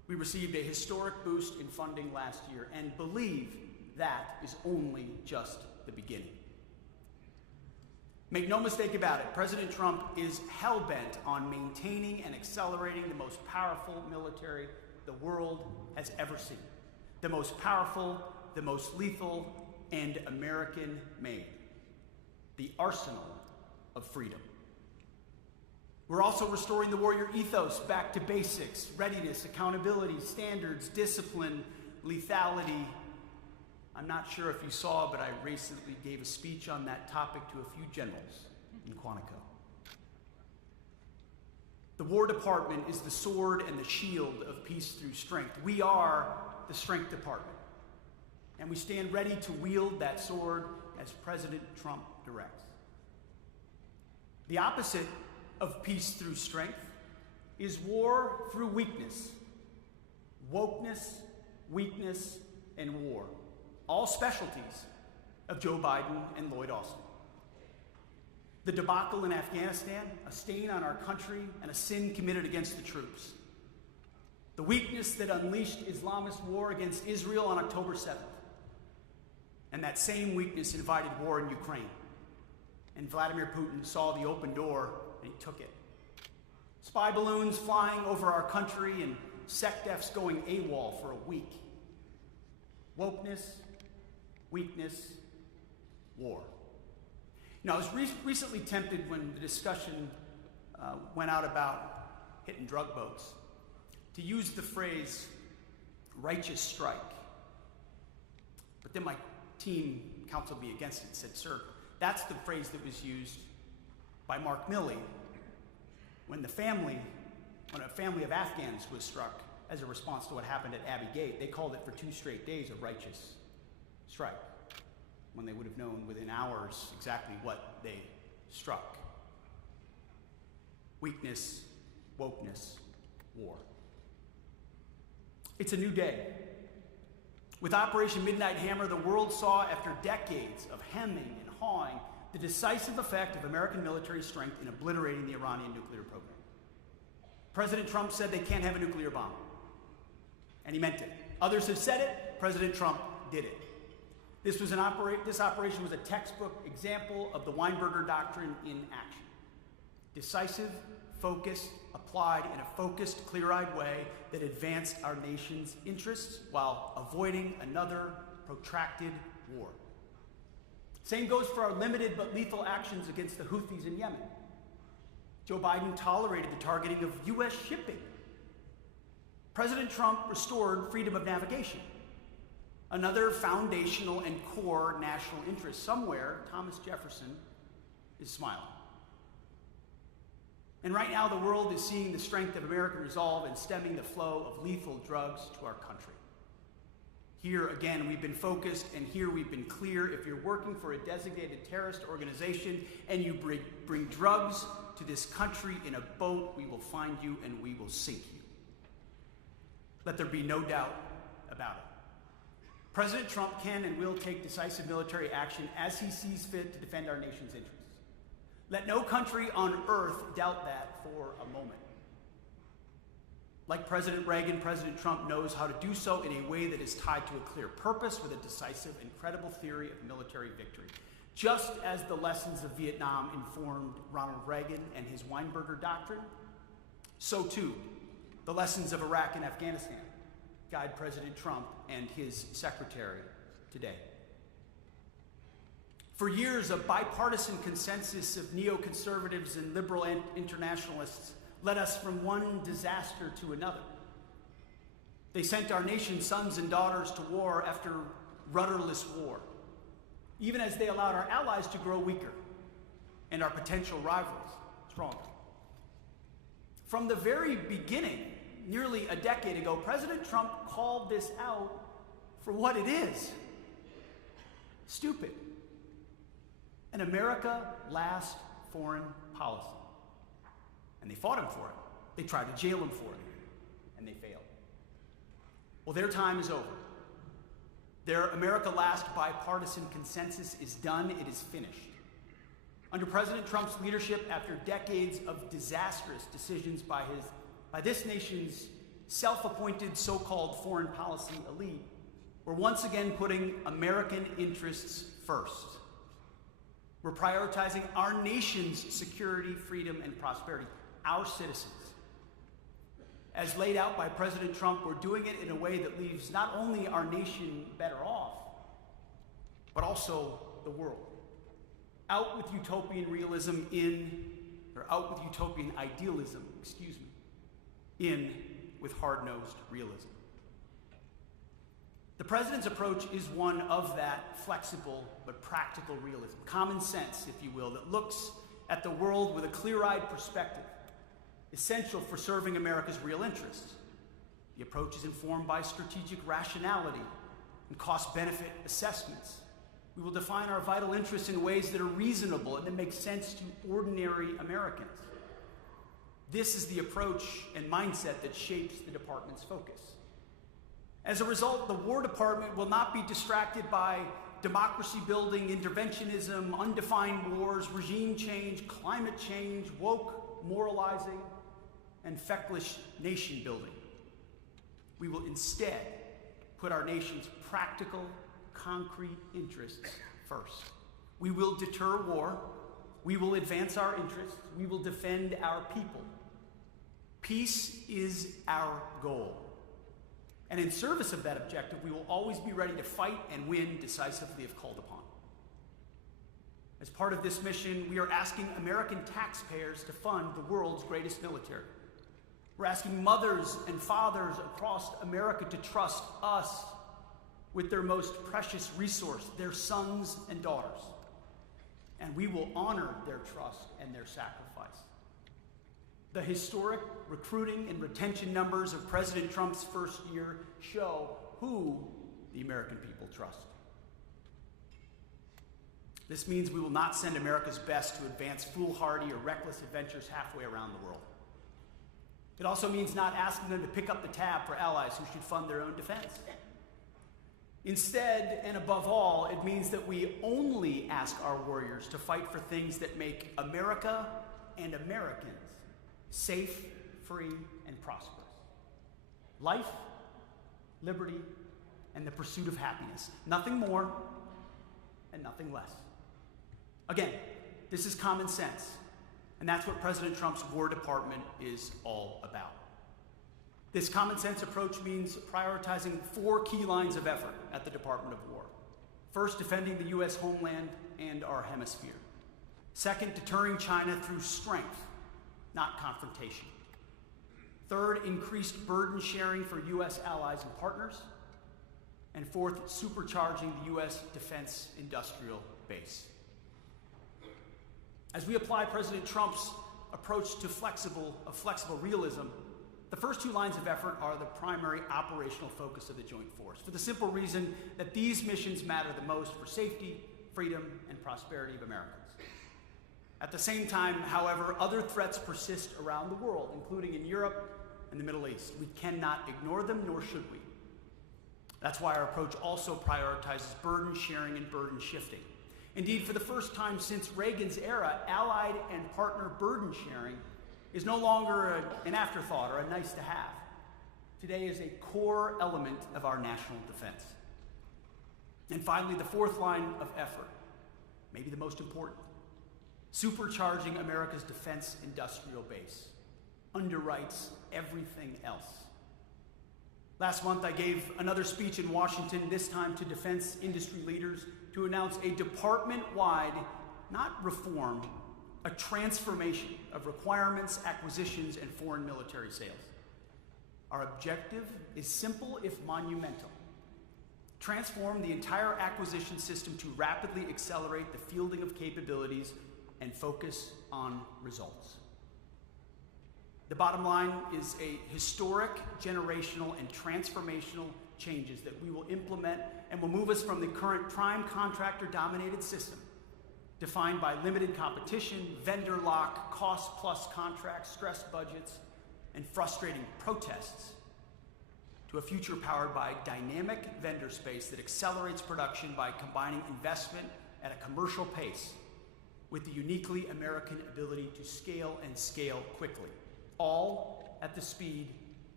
We received a historic boost in funding last year and believe that is only just the beginning. Make no mistake about it, President Trump is hell-bent on maintaining and accelerating the most powerful military the world has ever seen. The most powerful, the most lethal, and American-made. The arsenal of freedom. We're also restoring the warrior ethos back to basics: readiness, accountability, standards, discipline, lethality. I'm not sure if you saw, but I recently gave a speech on that topic to a few generals in Quantico. The War Department is the sword and the shield of peace through strength. We are the Strength Department, and we stand ready to wield that sword as President Trump directs. The opposite of peace through strength is war through weakness. Wokeness, weakness, and war. All specialties of Joe Biden and Lloyd Austin. The debacle in Afghanistan, a stain on our country and a sin committed against the troops. The weakness that unleashed Islamist war against Israel on October 7th. And that same weakness invited war in Ukraine. And Vladimir Putin saw the open door and he took it. Spy balloons flying over our country and SecDefs going AWOL for a week. Wokeness, weakness, war. You know, I was recently tempted when the discussion went out about hitting drug boats to use the phrase righteous strike. But then my team counseled me against it and said, sir, that's the phrase that was used by Mark Milley when a family of Afghans was struck as a response to what happened at Abbey Gate. They called it for 2 straight days a righteous strike, when they would have known within hours exactly what they struck. Weakness, wokeness, war. It's a new day. With Operation Midnight Hammer, the world saw, after decades of hemming and hawing, the decisive effect of American military strength in obliterating the Iranian nuclear program. President Trump said they can't have a nuclear bomb, and he meant it. Others have said it. President Trump did it. This operation was a textbook example of the Weinberger Doctrine in action. Decisive, focused, applied in a focused, clear-eyed way that advanced our nation's interests while avoiding another protracted war. Same goes for our limited but lethal actions against the Houthis in Yemen. Joe Biden tolerated the targeting of U.S. shipping. President Trump restored freedom of navigation. Another foundational and core national interest. Somewhere, Thomas Jefferson is smiling. And right now, the world is seeing the strength of American resolve in stemming the flow of lethal drugs to our country. Here, again, we've been focused, and here we've been clear. If you're working for a designated terrorist organization and you bring drugs to this country in a boat, we will find you and we will sink you. Let there be no doubt about it. President Trump can and will take decisive military action as he sees fit to defend our nation's interests. Let no country on earth doubt that for a moment. Like President Reagan, President Trump knows how to do so in a way that is tied to a clear purpose with a decisive and credible theory of military victory. Just as the lessons of Vietnam informed Ronald Reagan and his Weinberger Doctrine, so too the lessons of Iraq and Afghanistan guide President Trump and his secretary today. For years, a bipartisan consensus of neoconservatives and liberal internationalists led us from one disaster to another. They sent our nation's sons and daughters to war after rudderless war, even as they allowed our allies to grow weaker and our potential rivals stronger. From the very beginning, nearly a decade ago, President Trump called this out for what it is: stupid. An America last foreign policy. And they fought him for it. They tried to jail him for it, and they failed. Well, their time is over. Their America last bipartisan consensus is done. It is finished. Under President Trump's leadership, after decades of disastrous decisions by this nation's self-appointed so-called foreign policy elite were once again putting American interests first. We're prioritizing our nation's security, freedom, and prosperity, our citizens. As laid out by President Trump, we're doing it in a way that leaves not only our nation better off, but also the world. Out with utopian idealism, in with hard-nosed realism. The president's approach is one of that flexible but practical realism, common sense, if you will, that looks at the world with a clear-eyed perspective, essential for serving America's real interests. The approach is informed by strategic rationality and cost-benefit assessments. We will define our vital interests in ways that are reasonable and that make sense to ordinary Americans. This is the approach and mindset that shapes the department's focus. As a result, the War Department will not be distracted by democracy-building, interventionism, undefined wars, regime change, climate change, woke moralizing, and feckless nation-building. We will instead put our nation's practical, concrete interests first. We will deter war. We will advance our interests. We will defend our people. Peace is our goal. And in service of that objective, we will always be ready to fight and win decisively if called upon. As part of this mission, we are asking American taxpayers to fund the world's greatest military. We're asking mothers and fathers across America to trust us with their most precious resource, their sons and daughters. And we will honor their trust and their sacrifice. The historic recruiting and retention numbers of President Trump's first year show who the American people trust. This means we will not send America's best to advance foolhardy or reckless adventures halfway around the world. It also means not asking them to pick up the tab for allies who should fund their own defense. Instead, and above all, it means that we only ask our warriors to fight for things that make America and Americans safe, free, and prosperous. Life, liberty, and the pursuit of happiness. Nothing more and nothing less. Again, this is common sense, and that's what President Trump's War Department is all about. This common sense approach means prioritizing 4 key lines of effort at the Department of War. First, defending the U.S. homeland and our hemisphere. Second, deterring China through strength, not confrontation. Third, increased burden sharing for U.S. allies and partners. And fourth, supercharging the U.S. defense industrial base. As we apply President Trump's approach to flexible realism, the first 2 lines of effort are the primary operational focus of the Joint Force, for the simple reason that these missions matter the most for safety, freedom, and prosperity of Americans. At the same time, however, other threats persist around the world, including in Europe and the Middle East. We cannot ignore them, nor should we. That's why our approach also prioritizes burden sharing and burden shifting. Indeed, for the first time since Reagan's era, allied and partner burden sharing is no longer an afterthought or a nice to have. Today is a core element of our national defense. And finally, the 4th line of effort, maybe the most important, supercharging America's defense industrial base, underwrites everything else. Last month, I gave another speech in Washington, this time to defense industry leaders, to announce a department-wide, not reform, a transformation of requirements, acquisitions, and foreign military sales. Our objective is simple if monumental. Transform the entire acquisition system to rapidly accelerate the fielding of capabilities and focus on results. The bottom line is a historic, generational, and transformational changes that we will implement and will move us from the current prime contractor-dominated system, defined by limited competition, vendor lock, cost-plus contracts, stressed budgets, and frustrating protests, to a future powered by dynamic vendor space that accelerates production by combining investment at a commercial pace with the uniquely American ability to scale and scale quickly, all at the speed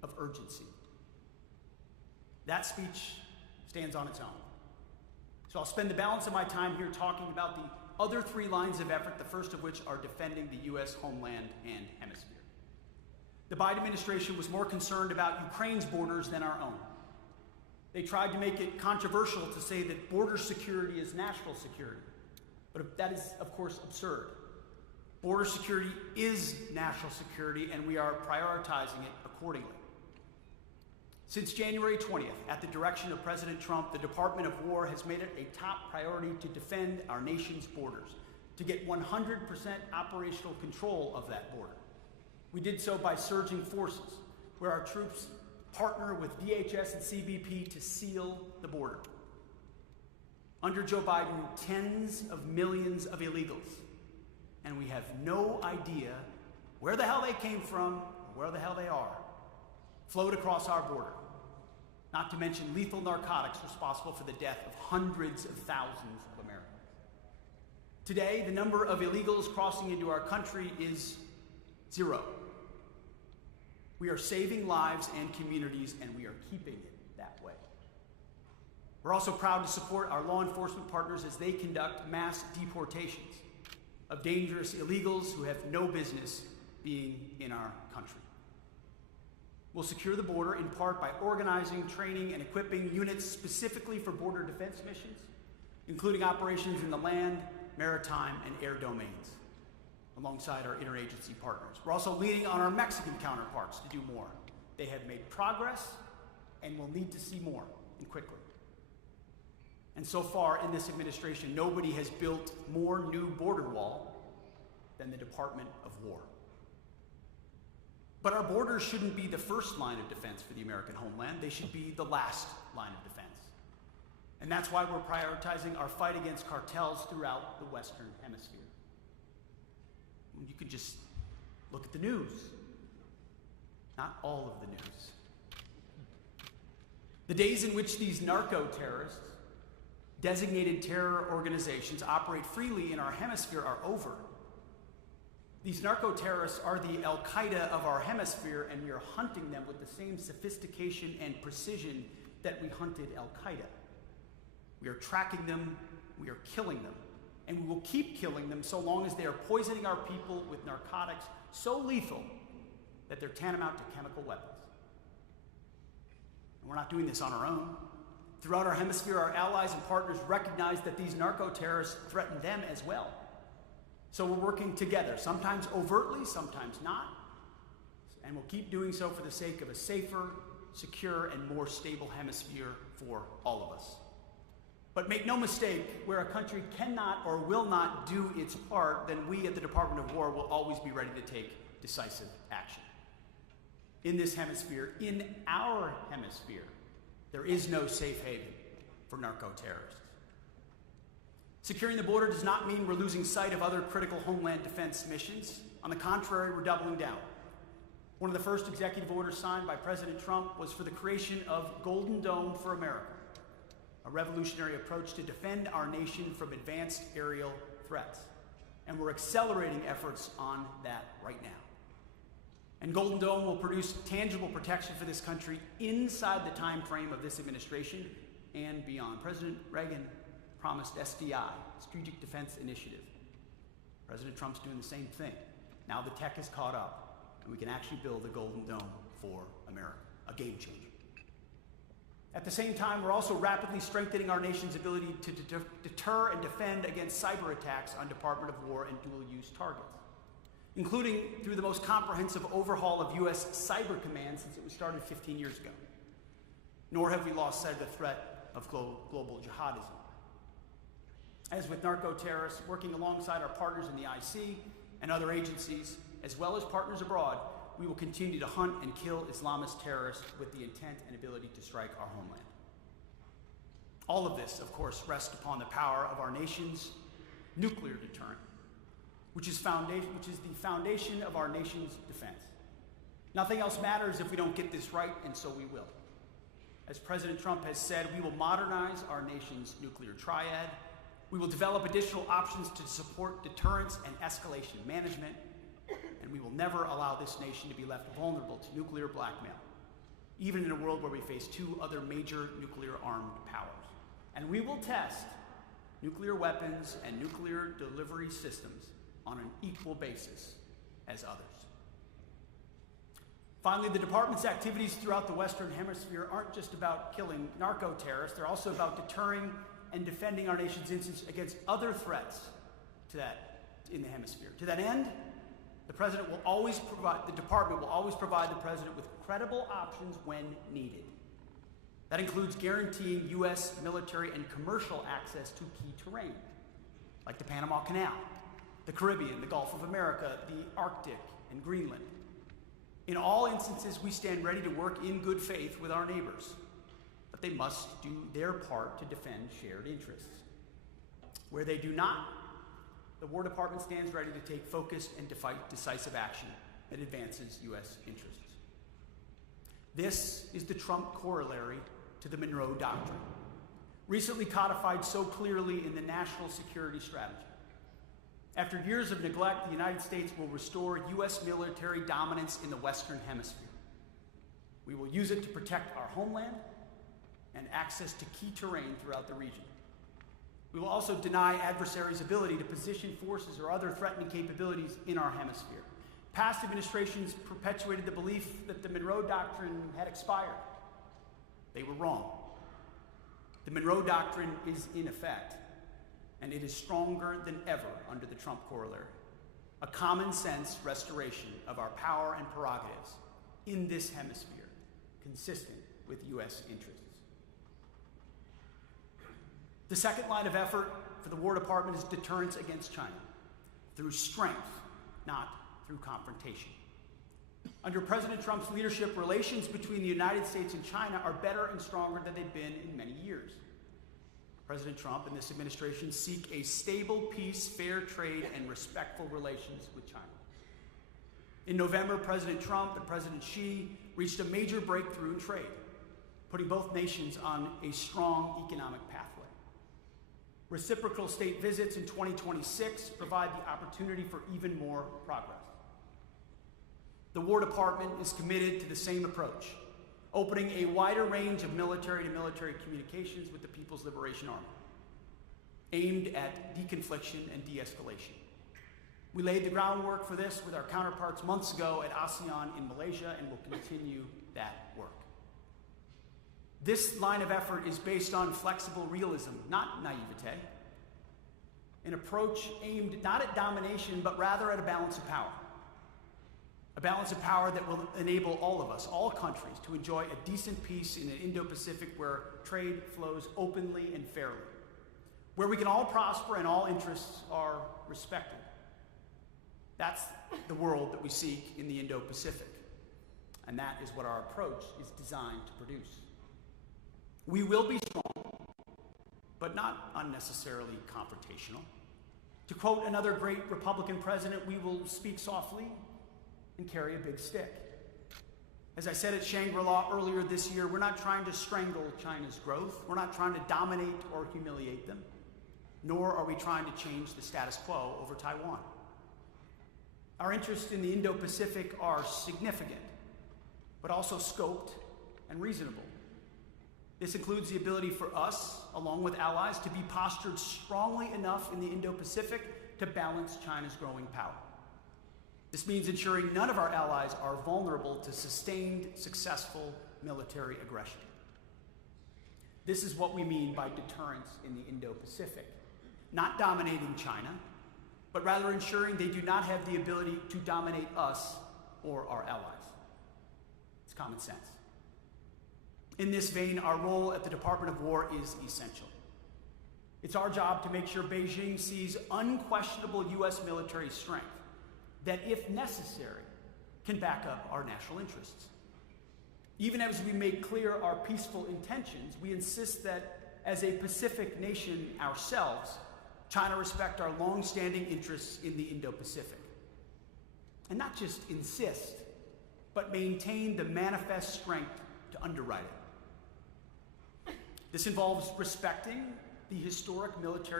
of urgency. That speech stands on its own. So I'll spend the balance of my time here talking about the other three lines of effort, the first of which are defending the U.S. homeland and hemisphere. The Biden administration was more concerned about Ukraine's borders than our own. They tried to make it controversial to say that border security is national security. But that is, of course, absurd. Border security is national security, and we are prioritizing it accordingly. Since January 20th, at the direction of President Trump, the Department of War has made it a top priority to defend our nation's borders, to get 100% operational control of that border. We did so by surging forces, where our troops partner with DHS and CBP to seal the border. Under Joe Biden, tens of millions of illegals, and we have no idea where the hell they came from or where the hell they are, flowed across our border, not to mention lethal narcotics responsible for the death of hundreds of thousands of Americans. Today, the number of illegals crossing into our country is 0. We are saving lives and communities, and we are keeping it that way. We're also proud to support our law enforcement partners as they conduct mass deportations of dangerous illegals who have no business being in our country. We'll secure the border in part by organizing, training, and equipping units specifically for border defense missions, including operations in the land, maritime, and air domains, alongside our interagency partners. We're also leaning on our Mexican counterparts to do more. They have made progress and will need to see more, and quickly. And so far in this administration, nobody has built more new border wall than the Department of War. But our borders shouldn't be the first line of defense for the American homeland. They should be the last line of defense. And that's why we're prioritizing our fight against cartels throughout the Western Hemisphere. You can just look at the news. Not all of the news. The days in which these narco-terrorists, designated terror organizations, operate freely in our hemisphere are over. These narco-terrorists are the Al-Qaeda of our hemisphere, and we are hunting them with the same sophistication and precision that we hunted Al-Qaeda. We are tracking them, we are killing them, and we will keep killing them so long as they are poisoning our people with narcotics so lethal that they're tantamount to chemical weapons. And we're not doing this on our own. Throughout our hemisphere, our allies and partners recognize that these narco-terrorists threaten them as well. So we're working together, sometimes overtly, sometimes not, and we'll keep doing so for the sake of a safer, secure, and more stable hemisphere for all of us. But make no mistake, where a country cannot or will not do its part, then we at the Department of War will always be ready to take decisive action. In this hemisphere, in our hemisphere, there is no safe haven for narco-terrorists. Securing the border does not mean we're losing sight of other critical homeland defense missions. On the contrary, we're doubling down. One of the first executive orders signed by President Trump was for the creation of Golden Dome for America, a revolutionary approach to defend our nation from advanced aerial threats. And we're accelerating efforts on that right now. And Golden Dome will produce tangible protection for this country inside the time frame of this administration and beyond. President Reagan promised SDI, Strategic Defense Initiative. President Trump's doing the same thing. Now the tech has caught up, and we can actually build a Golden Dome for America, a game changer. At the same time, we're also rapidly strengthening our nation's ability to deter and defend against cyber attacks on Department of War and dual-use targets, including through the most comprehensive overhaul of U.S. Cyber Command since it was started 15 years ago. Nor have we lost sight of the threat of global jihadism. As with narco-terrorists, working alongside our partners in the IC and other agencies, as well as partners abroad, we will continue to hunt and kill Islamist terrorists with the intent and ability to strike our homeland. All of this, of course, rests upon the power of our nation's nuclear deterrent, which is the foundation of our nation's defense. Nothing else matters if we don't get this right, and so we will. As President Trump has said, we will modernize our nation's nuclear triad. We will develop additional options to support deterrence and escalation management, and we will never allow this nation to be left vulnerable to nuclear blackmail. even in a world where we face two other major nuclear-armed powers. And we will test nuclear weapons and nuclear delivery systems on an equal basis as others. Finally, the department's activities throughout the Western Hemisphere aren't just about killing narco-terrorists, they're also about deterring and defending our nation's interests against other threats in the hemisphere. To that end, the department will always provide the president with credible options when needed. That includes guaranteeing U.S. military and commercial access to key terrain, like the Panama Canal, the Caribbean, the Gulf of America, the Arctic, and Greenland. In all instances, we stand ready to work in good faith with our neighbors, but they must do their part to defend shared interests. Where they do not, the War Department stands ready to take focused and decisive action that advances U.S. interests. This is the Trump corollary to the Monroe Doctrine, recently codified so clearly in the National Security Strategy. After years of neglect, the United States will restore U.S. military dominance in the Western Hemisphere. We will use it to protect our homeland and access to key terrain throughout the region. We will also deny adversaries' ability to position forces or other threatening capabilities in our hemisphere. Past administrations perpetuated the belief that the Monroe Doctrine had expired. They were wrong. The Monroe Doctrine is in effect, and it is stronger than ever under the Trump corollary. A common sense restoration of our power and prerogatives in this hemisphere, consistent with U.S. interests. The second line of effort for the War Department is deterrence against China, through strength, not through confrontation. Under President Trump's leadership, relations between the United States and China are better and stronger than they've been in many years. President Trump and this administration seek a stable peace, fair trade, and respectful relations with China. In November, President Trump and President Xi reached a major breakthrough in trade, putting both nations on a strong economic pathway. Reciprocal state visits in 2026 provide the opportunity for even more progress. The War Department is committed to the same approach, opening a wider range of military-to-military communications with the People's Liberation Army, aimed at deconfliction and de-escalation. We laid the groundwork for this with our counterparts months ago at ASEAN in Malaysia, and will continue that work. This line of effort is based on flexible realism, not naivete, an approach aimed not at domination, but rather at a balance of power. A balance of power that will enable all of us, all countries, to enjoy a decent peace in an Indo-Pacific where trade flows openly and fairly, where we can all prosper and all interests are respected. That's the world that we seek in the Indo-Pacific, and that is what our approach is designed to produce. We will be strong, but not unnecessarily confrontational. To quote another great Republican president, we will speak softly and carry a big stick. As I said at Shangri-La earlier this year, we're not trying to strangle China's growth. We're not trying to dominate or humiliate them, nor are we trying to change the status quo over Taiwan. Our interests in the Indo-Pacific are significant, but also scoped and reasonable. This includes the ability for us, along with allies, to be postured strongly enough in the Indo-Pacific to balance China's growing power. This means ensuring none of our allies are vulnerable to sustained, successful military aggression. This is what we mean by deterrence in the Indo-Pacific. Not dominating China, but rather ensuring they do not have the ability to dominate us or our allies. It's common sense. In this vein, our role at the Department of War is essential. It's our job to make sure Beijing sees unquestionable U.S. military strength that, if necessary, can back up our national interests. Even as we make clear our peaceful intentions, we insist that, as a Pacific nation ourselves, China respect our long-standing interests in the Indo-Pacific. And not just insist, but maintain the manifest strength to underwrite it. This involves respecting the historic military